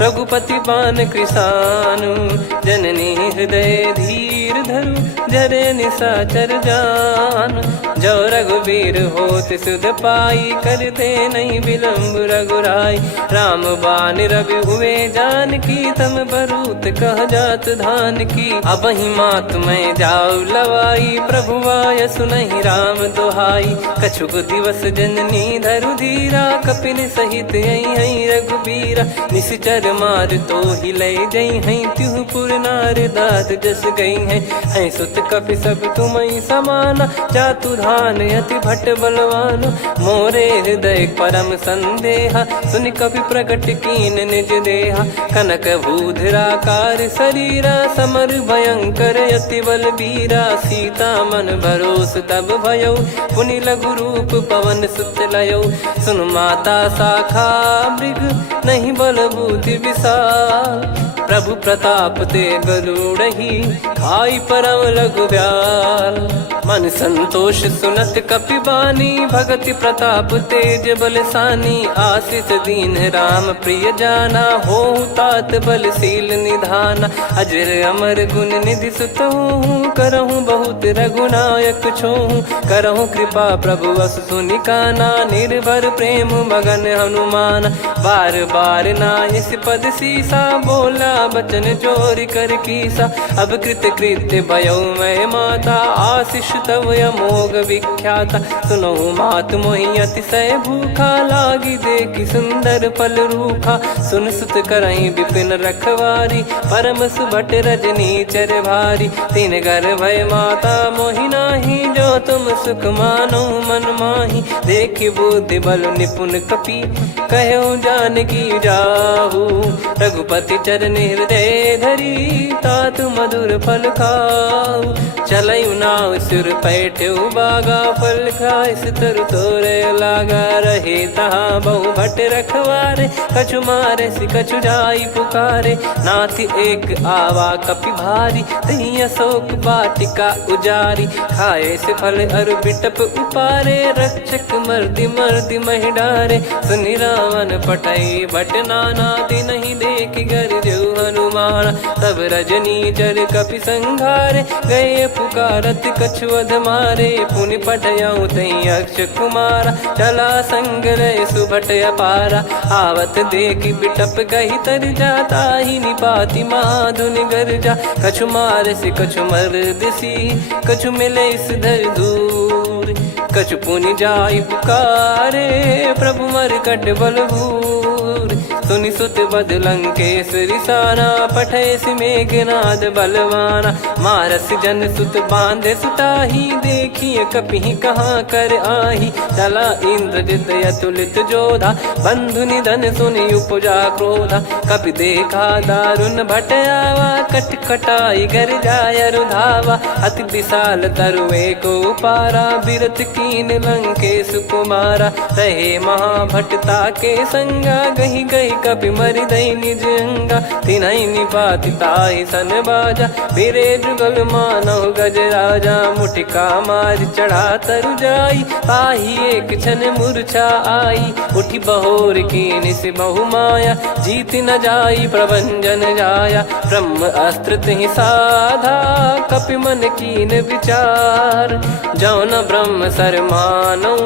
रघुपति पान कृसानु, जननी हृदय धीर धरु। जरे निशाचर जान, जो रघुबीर होत सुध पाई। कर दे नहीं विलम्ब रघुराई, राम बान रवि हुए जानकी। तम बरूत कह जात धान की, अब ही मात मैं जाऊ लवाई। प्रभु आय सुनहि राम दुहाई, कछुक दिवस जननी धरु धीरा। कपिन सहित आई रघुबीरा, निश्चर मार तो ही ले जई हैं। त्यों पुर नार दाद जस गई हैं, सुत कपि सब तुमई समाना। जातु धान अति भट बलवान, मोरे हृदय परम संदेहा। सुनि कपि प्रकट कीन निज देहा, कनक भूधराकार शरीरा। समर भयंकर अति बल बीरा, सीता मन भरोस तब भयो। पुनि लघु रूप पवन सुत लयो, सुन माता शाखा मृग नहीं बल बुद्धि विशाल। प्रभु प्रताप ते गरुड़ही, खाई परम लघु ब्याल। मन संतोष सुनत कपि बानी, भगति प्रताप तेज बलसानी। आशीष दीन राम प्रिय जाना, होहु तात बलशील निधाना। अजर अमर गुण निधि सुतहु, करहु बहुत रघुनायक छोहु। करहु कृपा प्रभु अस सुनि काना, निर्भर प्रेम मगन हनुमान। बार बार नायस पद सीसा, बोला बचन चोरी कर कीसा। अब कृत कृत्य भयो मैं माता, आशीष तव अमोघ विख्याता। सुनहु मात मोहि अतिशय भूखा, लागी देखि सुंदर फल रूखा। सुन सुत करहि विपिन रखवारी, परम सुभट रजनी चर भारी। तीन घर भय माता मोहि नाही, जो तुम सुख मानो मन माही। देखि बुद्धि बल निपुण कपि, कहो जानकी जाहू। रघुपति चरण हृदय धरी, तात मधुर फल खाऊ। चलऊ नाव सिर पैठ्यु बागा, फल खाइस तरु तोरे लागा। रहे तहाँ बहु भट रखवारे, कछु मारे सि कछु जाई पुकारे। नाथ एक आवा कपि भारी, तही अशोक वाटिका उजारी। खाए से फल अरु बिटप उपारे, रक्षक मर्दि मर्दि महि डारे। सुनि रावण पटई भट नाना, तिनहि देख गरजु हनुमान। तब रजनी चर कपि संघारे, गए पुकारत कछु अध मारे। पुनि पटयऊ तई अक्ष कुमारा, चला संग रहे सुभट अपारा। आवत देखि बिटप गही तर जाता, ही निपाति माधुनि गर्जा। कछु मार से कछु मर्दिसी, कछु मिले इस धर दूर। कछु पुनि जाई पुकारे, प्रभु मरकट बलभूर। सुनि सुत बद लंकेश्वरी साना, पठैसि मेघनाद बलवाना। मारस जन सुत बांधे सुताही, देखिए कपि कहाँ कर आही। चला इंद्रजित अतुलित जोधा, बंधु निधन सुनि उपजा क्रोधा। कपि देखा दारुण भट आवा, कट कटाई गर जाय रुधावा। अति विशाल तरुए को पारा, बिरत कीन लंकेश कुमारा। रहे महाभटता के संगा, गही गही कपि मरि दई निज अंगा। तिन्हि निपाति ताहि सन बाजा, बिरे जुगल मानव गज राजा। मुटिका मार चढ़ा तरु जाई, ताहि एक क्षण मूर्छा आई। उठी बहोर कीन से बहु माया, जीत न जाई प्रभंजन जाया। ब्रह्म अस्त्र तिहि साधा, कपि मन कीन विचार। जौन ब्रह्म सर मानौ,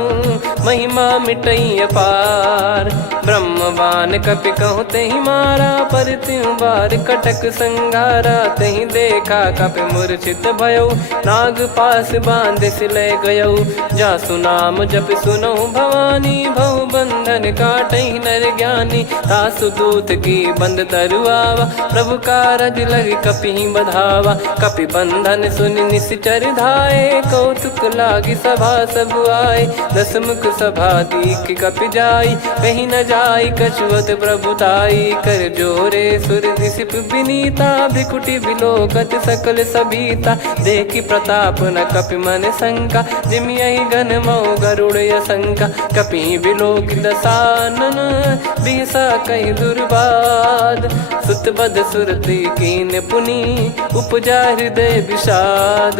महिमा मिटई अपार। ब्रह्म बान कपि कहूँ तहि मारा, पर त्यों बार कटक संघारा। तहि देखा कपि मूर्छित भयो, नाग पास बांध सिले गयो। जासु नाम जप सुनौ भवानी, भव बंधन काटहि नर ज्ञानी। तासु दूत की बंद तरुआवा, प्रभु कारज लग कपि बधावा। कपि बंधन सुनि निश्चर धाये, कौतुक लागी सभा सब आए। दस मुख सभा दीख कपि जाई, कहीं न जाई कछुअत प्रभुताई कर जोरे सुर दिसिप विनीता भिकुटी बिलोकत सकल सबीता देखी प्रताप न कपि मन शंका जिम यही गन मऊ गरुड़ शंका कपि बिलोक दसानन बिहसा कही दुर्बाद सुत बद सुरति कीन पुनी उपजा हृदय विषाद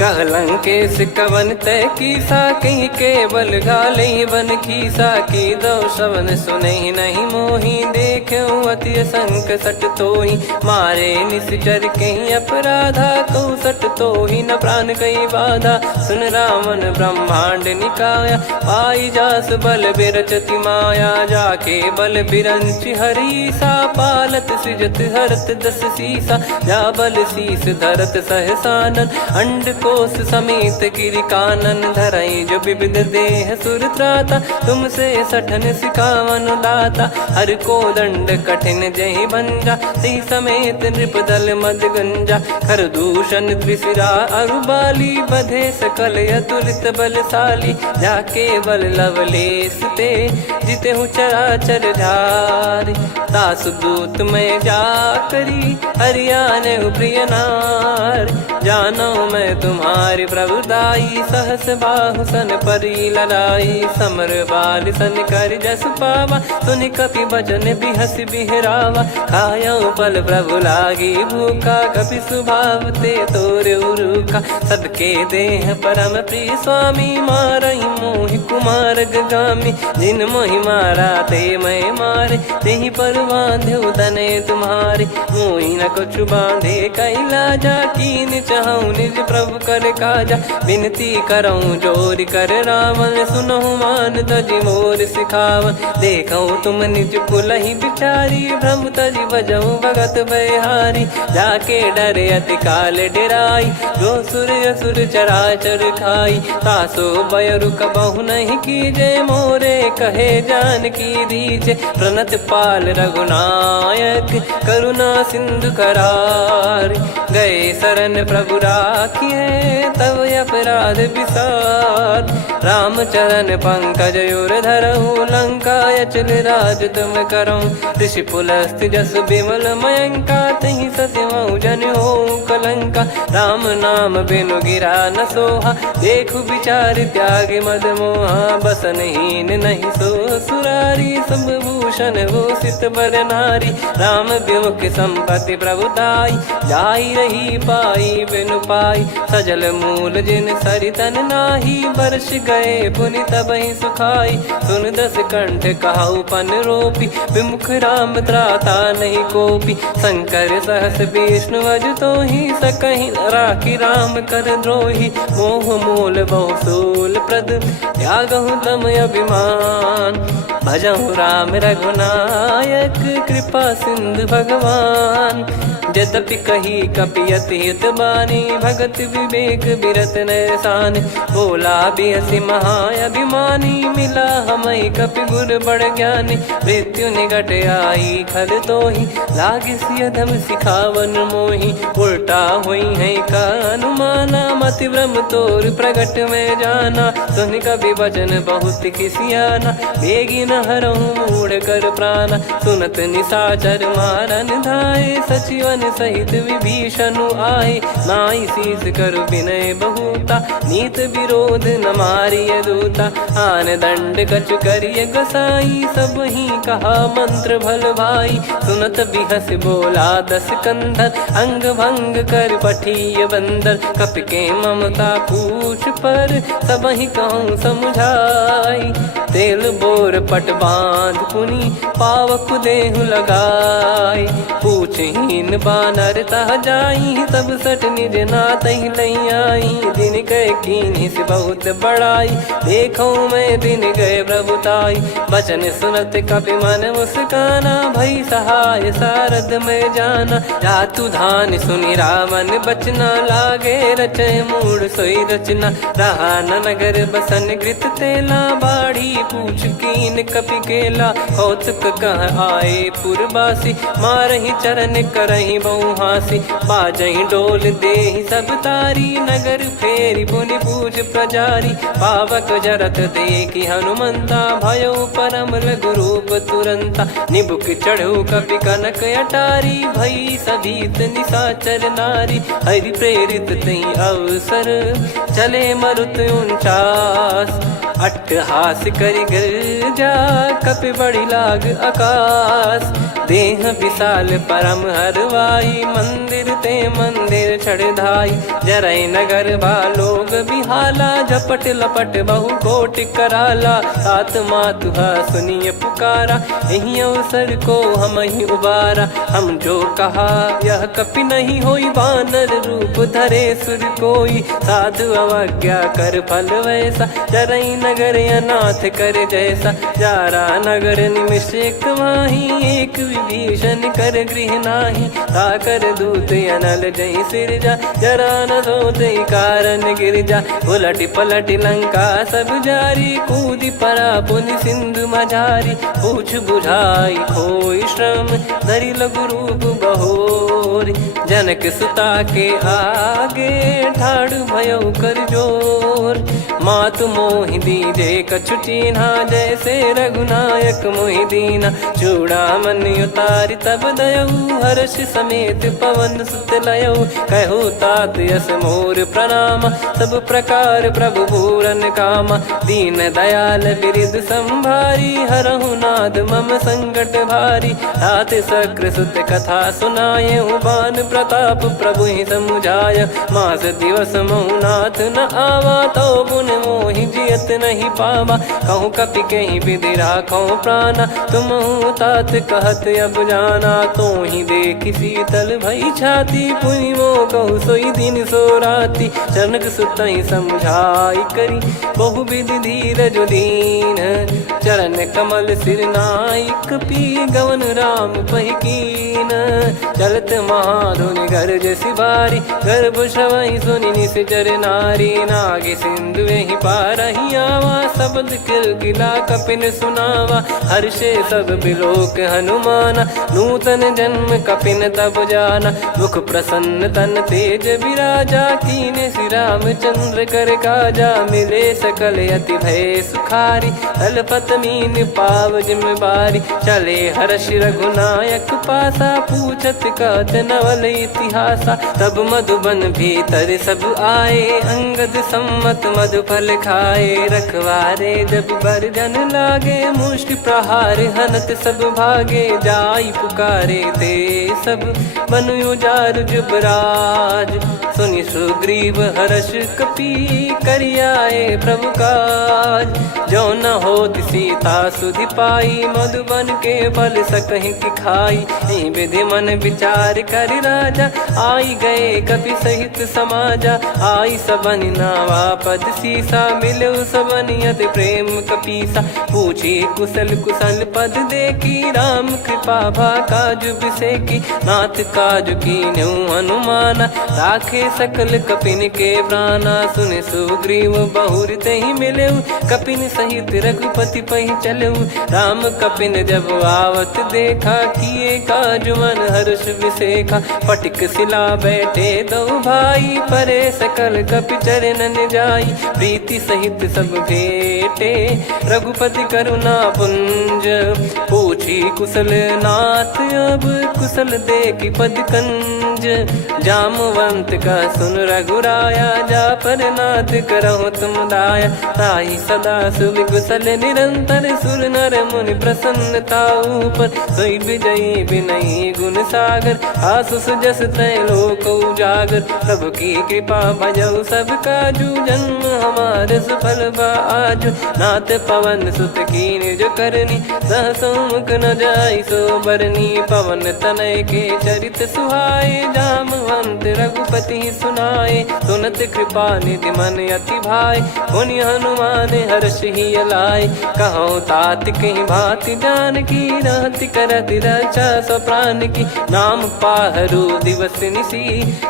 कहलंकेश कवन तय कीसा कहीं केवल घाले बन खीसा की दो श्रवण सुने नहीं मोही देखे अति संक सट तो ही मारे निश्चर कहीं अपराधा को सट तो ही न प्राण कई बाधा सुन रावण ब्रह्मांड निकाया पाई जास बल बिरचति माया जाके बल बिरंच हरीसा पालत सृजत हरत दस सीसा जा बल शीस धरत सहसानन अंड कोश समेत गिरि कानन धरई जो विविध देह सुर त्राता तुमसे सठन सिखावन दाता हर को दंड कठिन जय भंजा ती समेत नृपदल मद गंजा खर दूषण त्रिशिरा अरुबाली बधे सकल अतुलित बलशाली जाके बल लवलेस ते जिते हूँ चराचर झारी तासु दूत में जा करी हरियाने प्रिय नार जानो मैं तुम्हारी प्रभुताई सहस बाहु सन परी लड़ाई समर बाल सन कर जस पावा सुनि कपि भजन बिहस बिहरावा खायो पल प्रभु लागी भूखा कपि स्वभाव ते तोर उरुखा सबके देह परम प्रिय स्वामी मारई मोहि कुमार गामी जिन मोहि मारा ते मैं मारे तेहि पर बांधे तने तुम्हारे मोहि न कुछ बांधे कैला जा कीन चाहूं निज प्रभु कर काजा विनती करऊं जोर कर रावण सुनहु मान तजी मोर सिखावन देखऊं तुम निज कुलहि बिचारी भ्रम तजी बजऊं भगत बहारी जाके डरे अति काल डेराई जो सुर असुर चराचर खाई तासो बयरु कबहु नहीं कीजे मोरे कहे जान की दीजे प्रणत पाल रघुनायक करुणा सिंधु करार गए शरण प्रभु राखिए तब अपराध विसार राम चरण पंकज युर धरहु लंका अचल राज तुम करऊं ऋषि पुलस्त जस विमल मयंका तहि ससिमऊ जन हो कलंका राम नाम बिनु गिरा न सोहा देखु विचार त्याग मद मोहा बसनहीन नहीं सो सुरारी सब भूषण वो सित बर नारी राम विमुख संपत्ति प्रभुताई जाई रही पाई बिनु पाई सजल मूल जिन सरितन नाही वर्ष गए पुनि तबहि सुखाई सुन दस कंठ कहाऊ पन रोपी विमुख राम त्राता नहीं कोपी शंकर सहस विष्णु अज तो ही सकहि राखी राम कर द्रोही मोह मूल बहु सूल प्रद त्यागहु तम अभिमान भजहु राम रघुनायक कृपा सिंधु भगवान यद्यपि कही कपियति हित बानी भगत विवेक बिरत नैसान बोला बिहसी महाअभिमानी मिला हमें कपि गुर बड़ ज्ञानी मृत्यु निकट आई खल तो ही लागे सियधम सिखावन मोही उल्टा हुई है का अनुमाना मति ब्रह्म तोर प्रगट में जाना सुन कवि वचन बहुत किसियाना बेगी न हरहु मूढ़ कर प्राण सुनत निशाचर मारन धाये सचिवन सहित विभीषणु आए नाई शीस करु विनय बहुता नीत विरोध न मारिय दूता आन दंड कछु करिय गोसाई सब ही कहा मंत्र भल भाई सुनत बिहस बोला दस कंधर अंग भंग कर पठिय बंदर कपि के ममता पूछ पर सब ही कहूँ समझाई तेल बोर पट बांध पुनि पावक देहु लगाई पूछहीन बानर तह जाई सब सट निज नाथ ही लई आई दिन गए कीन्ही से बहुत बड़ाई देखो मैं दिन गए प्रभुताई बचन सुनत कपि मन मुस्काना भई सहाय सारद में जाना जातु धान सुनि रावण बचना लागे रचय मूड सोई रचना रहा न नगर बसन कृत तेला बाढ़ी पूछ कीन कपि केला कौतुक कह आए पुरबासी मारहि चरण करहि बहु हासी बाजहि डोल देहि सब तारी नगर फेरी पुनि पूज प्रजा बिचारी। पावक जरत देखी हनुमंता, भयो परम लघु रूप तुरंता। निबुक चढ़ो कपि कनक अटारी, भई सभीत निशाचर नारी। हरि प्रेरित तई अवसर, चले मरुत 49। अट्टहास करि गिरजा, कपि बड़ी लाग आकाश। देह विशाल परम हरवाई, मंदिर ते मंदिर चढ़धाई। जरई नगर बालोग बिहाला, झपट लपट बहु कोटि कराला। तात मातुहा सुनिय पुकारा, यही अवसर को हम ही उबारा। हम जो कहा यह कपि नहीं होई, वानर रूप धरे सुर कोई। साधु अवज्ञा कर फल वैसा, जरई नगर अनाथ कर जैसा। जारा नगर निमिष एक माही, एक विभीषण कर गृह नाही। ताकर दूत अनल जय सिरजा, जरा न सोते कारण गिरजा। उलट पलट लंका सब जारी, कूदी परा पुनि सिंधु मझारी। पूछ बुझाई खोई श्रम, धरि लघु रूप बहोरी। जनक सुता के आगे, ठाड़ भयो कर जोर। मातु मोहि दीजे कछु चीन्हा, जैसे रघुनायक मोहि दीना। चूड़ामन उतारि तब दयऊ, हर्ष समेत पवन सुत लयऊ। कहो तात यस मोर प्रणाम, सब प्रकार प्रभु पूरन कामा। दीन दयाल बिरिद संभारी, हरहु नाद मम संकट भारी। तात सकृ सुत कथा सुनाये, बान प्रताप प्रभु ही समुझाय। मास दिवस महु नाथ न आवा, तो पुन मोहि जियत नहीं पावा। कहूँ कपि कहीं विधि राखो प्राणा, तुम तात कहत अब जाना। तो ही देखी शीतल भई छाती, पुनि मो कहु सोई दिन सो राती। जनक सुतहि समझाई करी, बहु विधि धीरज दीन। चरण कमल सिर नाई, कपि गवन राम पहि कीन। चलत महाधुनि गरज सिबारी, गर्भ श्रवहि सुनि निश्चर नारी। नागे सिंधु ही पारहि आवा, शब्द किलकिला कपिन सुनावा। हर्षे सब बिलोक हनुमाना, नूतन जन्म कपिन तब जाना। मुख प्रसन्न तन तेज विराजा, कीने श्री रामचंद्र कर काजा। मिले सकल अति भय सुखारी, तलपत मीन पाव जिम बारी। चले हर्ष रघुनायक पासा, पूछत कहत नवल इतिहासा। तब मधुबन भीतर सब आए, अंगद सम्मत मधुफल खाए। रखवारे जब बरजन लागे, मुष्टि प्रहार हनत सब भागे। जाई पुकारे ते सब, बन उजारु जुबराज। सुनि सुग्रीव हर्ष कपि, करियाए प्रभु काज। जो न होत सीता सुधि पाई, मधुबन के बल सकहि की खाई। यही विधि मन विचार कर राजा, आई गए कपि सहित समाजा। आई सबनि नावा पद सीसा, मिलो सबनि अति प्रेम कपीसा। पूछी कुशल कुशल पद देखी, राम कृपा भा काजु बिसेकी। नाथ काजु कीन्हु हनुमाना, राखे सकल कपिन के प्राणा। सुनि सुग्रीव बहुर तहि मिलेऊ, कपिन सहित रघुपति पहि चलेऊ। राम कपिन जब आवत देखा, किए काजु मन हर्ष विसेखा। फटिक सिला बैठे दो भाई, परे सकल कपि चरणन जाई। प्रीति सहित सब भेटे, रघुपति करुणा पुंज। पूछी कुशल नाथ अब, कुशल देखी पद कंज। जामवंत का सुन रघुराया, जा पर नाथ करहु तुम दाया। ताहि सदा सुभि कुशल निरंतर, सुर नर मुनि प्रसन्नता ऊपर। सोई विजयी विनयी गुण सागर, आसु सुजस त्रैलोक उजागर। प्रभु की कृपा भजऊ सब काजू, जन्म हमार सफल बा आजु। नाथ पवन सुत कीन्ह जो करनी, सहसो मुख न जाई सो बरनी। पवन तनय के चरित सुहाए, जामवंत रघुपति सुनाए। सुनत कृपा निधि मन अति भाई, पुनि हनुमान हर्ष ही लाए। कहो तात कहीं भांति जानकी, रहति करति रक्षा सो प्राण की। नाम पाहरु दिवस निसी,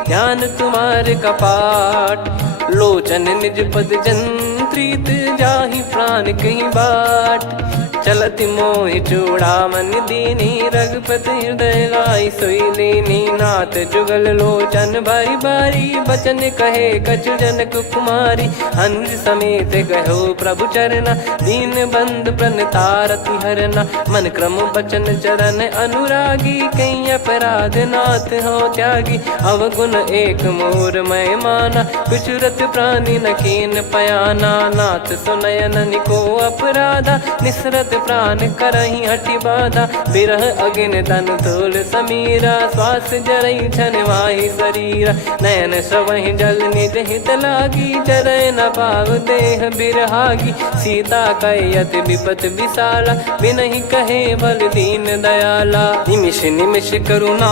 ध्यान तुम्हारे कपाट। लोचन निज पद जंत्रित, जाहि प्राण कहीं बाट। चलत मोहि चूड़ामन दीनी रघुपति हृदय लाई सोई लीनी नाथ जुगल लोचन बारी बारी बचन कहे कछु जनक कुमारी अनुज समेत गयो प्रभु चरना दीन बंद प्रण तारति हरना मन क्रम बचन चरण अनुरागी कई अपराध नाथ हो त्यागी अवगुण एक मोर मैं माना कुचरत प्राणी न कीन पयाना नाथ सुनयन निको अपराधा निसरत प्राण करही हटि बाधा बिरह अगिन तन तोल समीरा श्वास जरई छन वाही शरीरा नयन श्रवहि जल निज हित लागी चरय न पाव देह बिरहागी सीता कैयत विपत विशाला बिनहि कहे बल दीन दयाला निमिष निमिष करुणा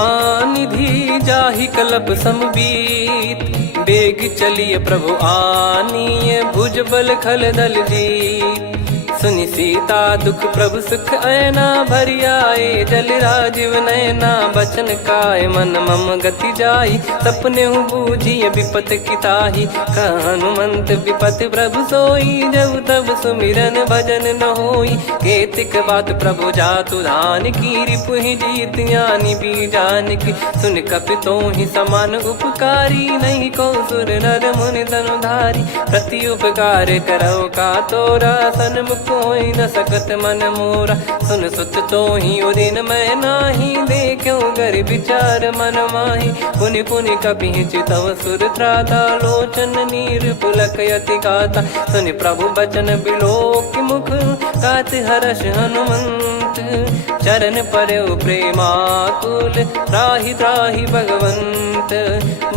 निधि जाहि कलप समबीत बेग चलिए प्रभु आनीय भुज बल खल दल जीत सुनि सीता दुख प्रभु सुख ऐना भरि आए जल राजीव नैना बचन काय मन मम गति जाई सपने हूँ बूझिए विपत किताही हनुमंत विपत प्रभु सोई जब तब सुमिरन भजन न होई केतिक बात प्रभु जातु धान की रिपुहि जीत ज्ञानी बीजान की सुन कपितो ही समान उपकारी नहीं को सुर नर मुनि धनुधारी प्रति उपकार करो का तोरा सन्मुख कोई न सकत मन मोरा सुन सुत तो ही उदिन मैं नाही देखो गर विचार मन माही पुनि पुनि कपि चितव सुर त्राता लोचन नीर पुलक यति गाता सुनि प्रभु बचन बिलोक मुख गात हर्ष हनुमंत चरण परयो प्रेमाकुल त्राहि त्राहि भगवंत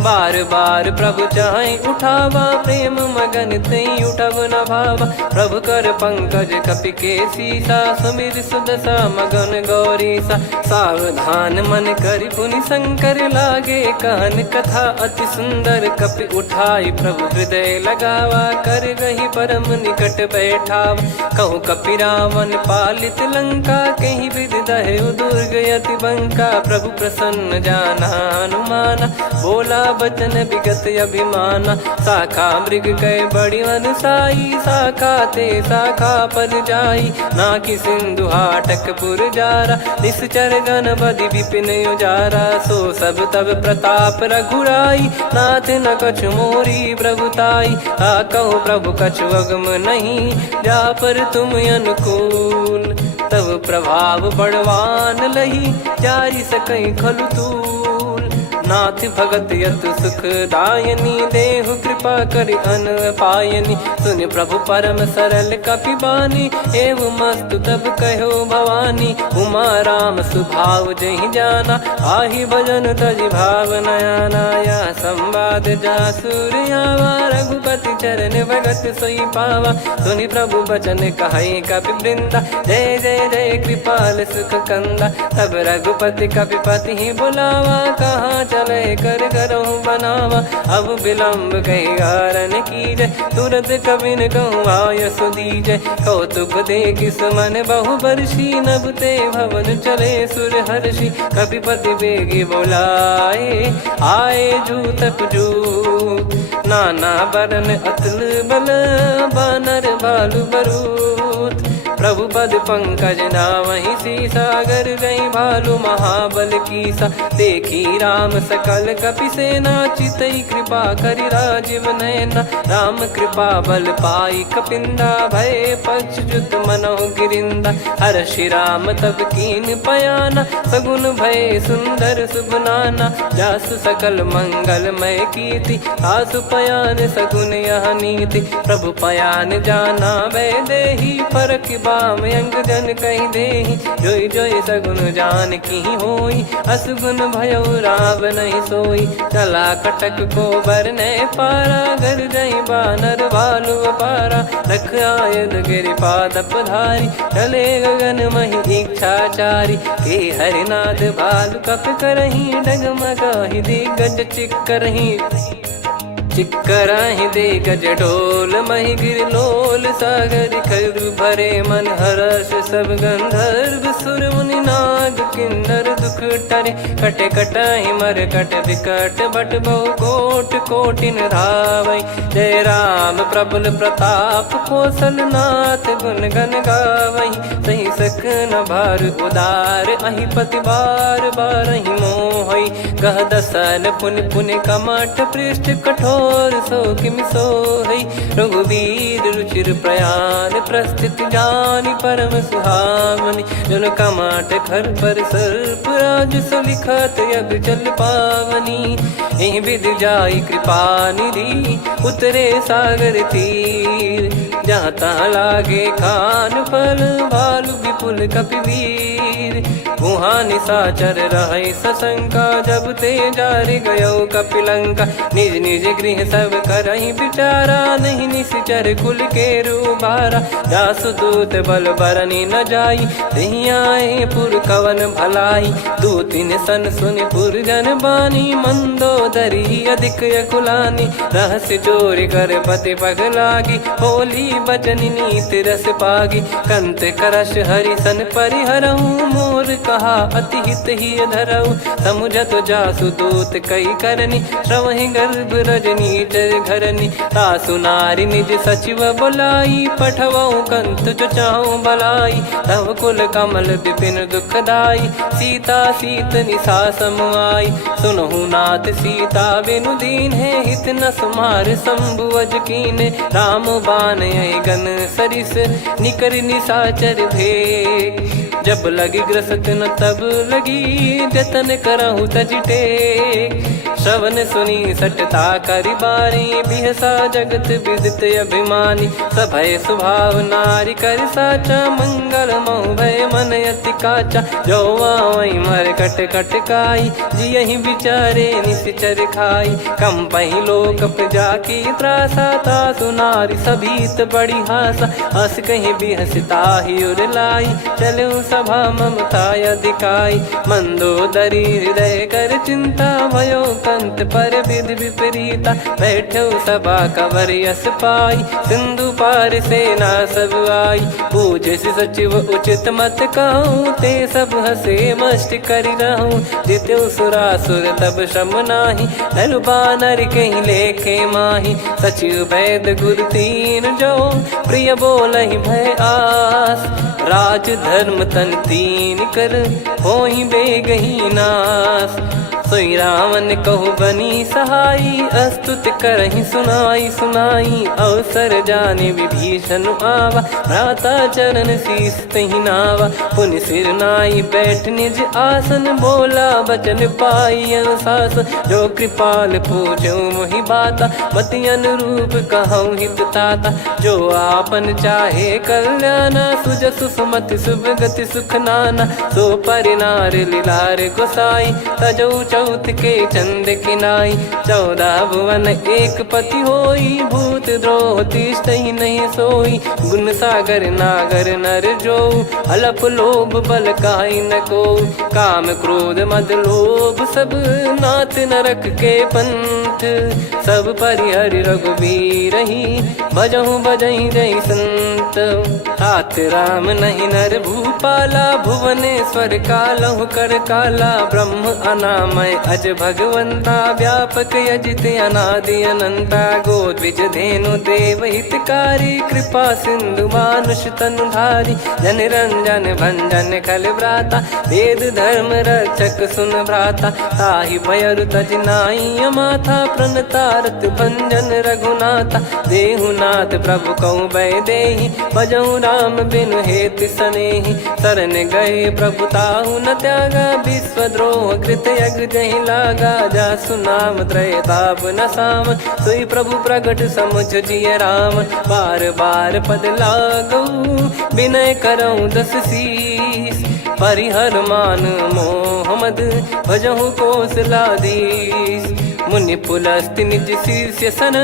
बार बार प्रभु चाहि उठावा प्रेम मगन तई उठब न भावा प्रभु कर पंकज कपि के सीसा सुमिर सुदशा मगन गौरीसा सावधान मन करि पुनि शंकर लागे कहन कथा अति सुंदर कपि उठाई प्रभु हृदय लगावा कर गही परम निकट बैठावा कहु कपि रावण पालित लंका कहीं विद दहु दुर्ग यति बंका प्रभु प्रसन्न जाना हनुमाना बोला बचन विगत अभिमाना शाखा मृग कह बड़ी अनुसाई शाखा ते शाखा पर जाई ना कि सिंधु हाटक पुर जारा निश्चर गण बदि विपिन उजारा सो सब तब प्रताप रघुराई नाथ न कछु मोरी प्रभुताई आ कहो प्रभु कछु अगम नहीं जा पर तुम अनुकूल तब प्रभाव बड़वान लही जारी सकई खलु तूल नाथ भगत यत सुख दायनी देहु कृपा करि अन पायनी सुन प्रभु परम सरल कपि बानी एव मस्तु तब कहो भवानी उमा राम सुभाव जहि जाना आहि भजन तजि भाव नयाना या संवाद जासुर आवा रघुपति चरण भगत सोई पावा सुनि प्रभु बचन कहै कपि वृंदा जय जय जय कृपाल सुख कंदा तब रघुपति कपिपति ही बुलावा कहाँ चले कर करहु बनावा अब विलम्ब कही कारण की जय तुरंत कबिन कहूँ आय सुदीजय कौतुक देखि सुमन बहु बरसी नभते भवन चले सुर हर्षि कपिपति बेगी बोलाए आए जूतक जूत नाना बरन अतुल बल बानर भालु बरूत प्रभु पद पंकज नामहि सीसागर गई भालु महाबल कीसा देखी राम सकल कपि सेना चितई कृपा करि राजीव नैना राम कृपा बल पाई कपिंदा भय पक्षजुत मनोह गिरिंदा हर्षि राम तब कीन पयाना सगुन भय सुंदर सुगुनाना जासु सकल मंगलमय कीर्ति आसु पयान सगुन यह नीति प्रभु पयान जाना वै देहि फरक बाम अंग जन कहि देहि जोई जोई सगुन जान की होई असुगुन भयो राव नहीं सोई चला कटक को बरने पारा घर जई बानर भालु अपारा रख आयद गिरि पाद पधारी चले गगन महि इच्छाचारी के हरिनाथ भालु कप करही डगमगाहि दिग्गज चिक्करही चिक्कराहि दे गज डोल महि गिर लोल सागर खरु भरे मन हर्ष सब गंधर्व सुर मुनि नाग किन्नर दुख टरे कटे कटहि मर कट विकट बट बहु कोट कोटिन धावै जय राम प्रबल प्रताप कौशल नाथ गुण गन गावै सही सक न भार उदार अहि पति बार बारहि मोहै गह दसन पुन पुन कमठ पृष्ठ कठोर सो किमि सोहै रघुवीर रुचिर प्रयाण प्रस्थित जानि परम सुहावनि जन कमठ खर पर सर्प राज सलिखत यग जल पावनी एहि विध जाई कृपा निधि उतरे सागर तीर जाता लागे खान फल भालु विपुल कपिवीर वहाँ निशाचर रहे सशंका जब ते जार गयो कपिलंका निज निज गृह सब करहि बिचारा नहीं निश्चर कुल के रूबारा जासु दूत बल बरनी न जाई तहि आए पुर कवन भलाई दो तीन सन सुनि पुर जन बानी मंदोदरी अधिक अकुलानी रहस्य चोरी कर पति पग लागी होली बचन नीत रस पागी कंत करश हरि सन परिहरऊ मोर कहा अति हित ही धरऊ समुझत जासु दूत कई करनी श्रवहि गर्भ रजनी चर घरनी तासु नारी निज सचिव बुलाई पठवऊ कंत जो चाहू बलाई तव कुल कमल विपिन दुखदाई सीता सीत निशा समुआई सुनहु नाथ सीता बिनु दीन है हित न सुमार शंभुअज कीन राम बान गन सरिस निकर निशाचर भेग जब लगी ग्रसत न तब लगी जतन करहु तजटे श्रवण सुनी सटता करि बारी बिहसा जगत विदित अभिमानी सभय स्वभाव नारी कर साचा मंगल मोह भय मन अति काचा जो आवई मर कट कट काई जियहि विचारे निश्चर खाई कम पही लोक प्रजा की त्रासा तासु नारी सभीत बड़ी हासा हस कहीं बिहसता ही उर लाई चलऊ सभा ममता अधिकाई मंदोदरी हृदय कर चिंता भयो कंत पर विधि विपरीता बैठो सभा कवर यस पाई सिंधु पार सेना सब आई पूजे सचिव उचित मत कहूँ ते सब हसे मस्त करि रहूं जित्यो सुरासुर तब श्रम नाही धनु बानर कहीं लेखे माही सचिव वैद गुरु तीन जो प्रिय बोलहि भय आस राज धर्म तन तीन कर होई बेगही नास सोई रावण कहु बनी सहाई अस्तुत करहि सुनाई सुनाई अवसर जाने विभीषण आवा भ्राता चरण शीस तहि नावा पुन सिर नाई बैठ निज आसन बोला बचन पाई अनुशासन जो कृपाल पूछो मोहि बाता मति अनुरूप कहूँ हित ताता जो आपन चाहे कल्याणा सुजसु सुमति शुभ गति सुख नाना सो परिनार लीलार गोसाई तजौ चौथ के चंद किनाई 14 भुवन एक पति होई भूत द्रोह तिष्ठहि नहीं सोई गुण सागर नागर नर जो अलप लोभ बल काई न को काम क्रोध मद लोभ सब नाथ नरक के पंथ सब परिहरि रघुवीर ही भजहु भजहि जय संत हाथ राम नहीं नर भूपाला भुवनेश्वर कालहु कर काला ब्रह्म अनामय अज भगवंता व्यापक यजित अनादि अनंता गोद्विज धेनु देव हितकारी कृपा सिंधु मानुष तनुधारी जन रंजन भंजन खल भ्राता वेद धर्म रक्षक सुन भ्राता ताहि भयरु तज नाई माथा प्रणतारत भंजन रघुनाथा देहुनाथ प्रभु कहु भय देहि भजहु राम बिनु हेत सनेहि शरण गए प्रभु ताहु न त्यागा विश्वद्रोह कृत यज्ञ जहि लागा जासु नाम त्रय ताप न साम सोई प्रभु प्रगट समुझ जिय राम बार बार पद लागऊ विनय करऊँ दस शीस परिहर मान मोह मद भजहु कौशलाधीश मुनि पुलस्त्य निज शीर्ष सन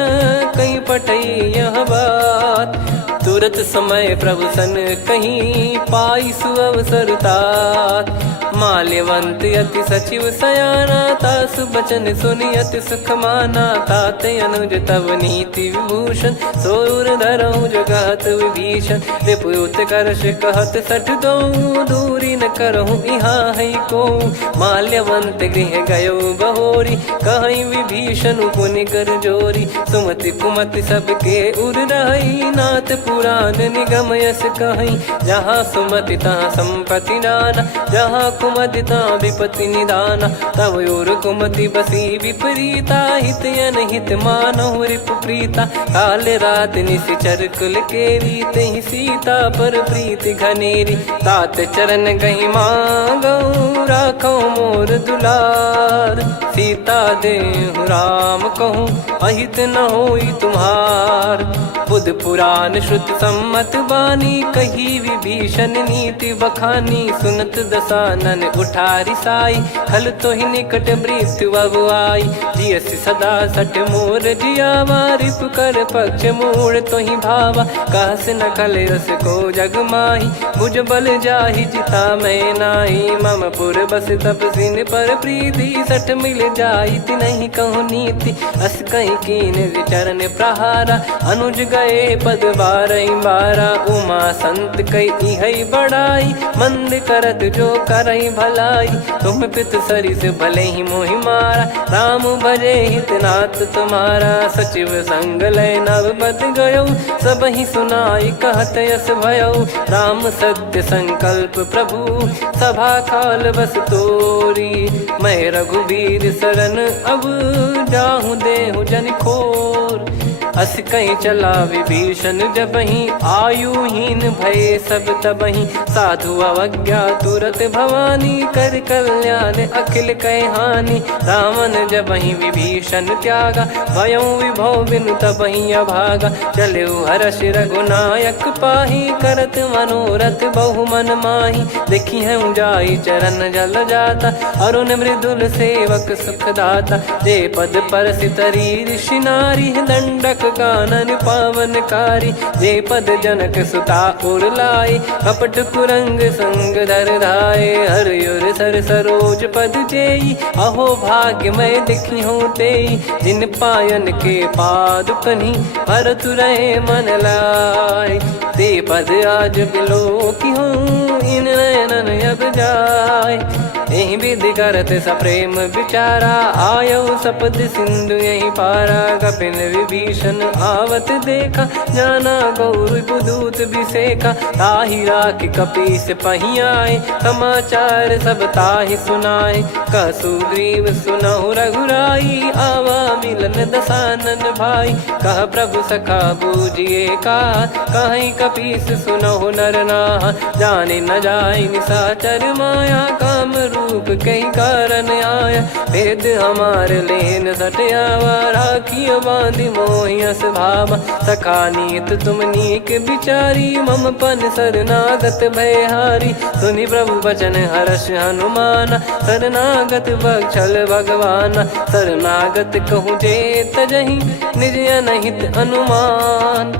कहीं पटई यह बात तुरत समय प्रभु सन कहीं पाई सुअवसर तात माल्यवंत अति सचिव सयाना, तासु बचन सुनि अति सुख माना। ताते अनुज तव नीति विभूषण, सोर धरहु जगत विभीषण। रिपुत करश कहत सठ दो, दूरी न करहु इहाँ है को। माल्यवंत गृह गयो बहोरी, कहीं विभीषण पुनि कर जोरी। सुमति कुमति सबके उर रही, नाथ पुराण निगम यस कहीं। जहाँ सुमति तहाँ संपत्ति नाना, जहाँ कुमति तहाँ विपत्ति निदाना। तब और कुमति बसी विपरीता, हित अनहित मानहु रिपु प्रीता। काल रात निशिचर कुल केरी, तहि सीता पर प्रीति घनेरी। तात चरण गही मांगऊ, राखो मोर दुलार। सीता देहु राम कहूँ, अहित न होई तुम्हार। बुध पुराण श्रुत सम्मत बानी, कही विभीषण नीति बखानी। सुनत दसानन उठारी साई, खल तो ही निकट मृत्यु अब आई। जियस सदा सट मोर जियावा, रिप कर पक्ष मूड़ तो ही भावा। कहस न खल रस को जग माही, भुज बल जाहि जिता मैं नाई। मम पुर बस तप सिन पर प्रीति, सठ मिल जाई तिनहि कहूँ नीति। अस कहीं कीन चरण प्रहारा, अनुज गए पद बारई बारा। उमा संत कई है बड़ाई, मंद करत जो करई भलाई। तुम पित सरिस भले ही मोहि मारा, राम भजे हित नाथ तुम्हारा। सचिव संग लय नव बद गयो, सब ही सुनाई कहत यस भयो। राम सत्य संकल्प प्रभु, सभा काल बस तोरी। मैं रघुबीर शरण अब, जाहूँ देहु जन खोर। अस कहीं चला विभीषण जबहि, आयुहीन भय सब तबहि। साधु अवज्ञा तुरत भवानी, कर कल्याण अखिल कह हानि। रावण जबहि विभीषण त्यागा, भयो विभव बिनु तबहि अभागा। चलऊ हर्ष रघुनायक पाही, करत मनोरथ बहु मन माही। देखी है जाई चरण जल जाता, अरुण मृदुल सेवक सुखदाता। जे पद परसि तरी ऋषि नारी, दंडक कानन पावनकारी। जे पद जनक सुता उर लाए, कपट कुरंग संग धर धाये। हरियुर सर सरोज पद जेई, अहो भाग्य मैं दिखी हूँ तेई। जिन पायन के पाद कन्ही, भरत रहे मन लाय। ते पद आज बिलो की हूँ, इन नयनन अब जाय। यही विधि करत सप्रेम विचारा, आयो सपद सिंधु यही पारा। कपिन विभीषण आवत देखा, जाना गौर बुदूत बिसेका। ताहि राख कपीस पही आए, समाचार सब ताहि सुनाए। कह सुग्रीव सुनहु रघुराई, आवा मिलन दसानन भाई। कह प्रभु सखा बूझिए का, कहीं कपीस सुनहु नर नाहा। जाने न जाय निशाचर माया, काम रूप कई कारण आया। भेद हमार लेन सटयावा, राखियो बांधि मोहियस भावा। सखा नीत तुम नीक बिचारी, मम पन शरणागत भयहारी। सुनि प्रभु बचन हर्ष हनुमाना, शरणागत बक्षल भगवाना। शरणागत कहूँ जे तजहि, निज अनहित अनुमान।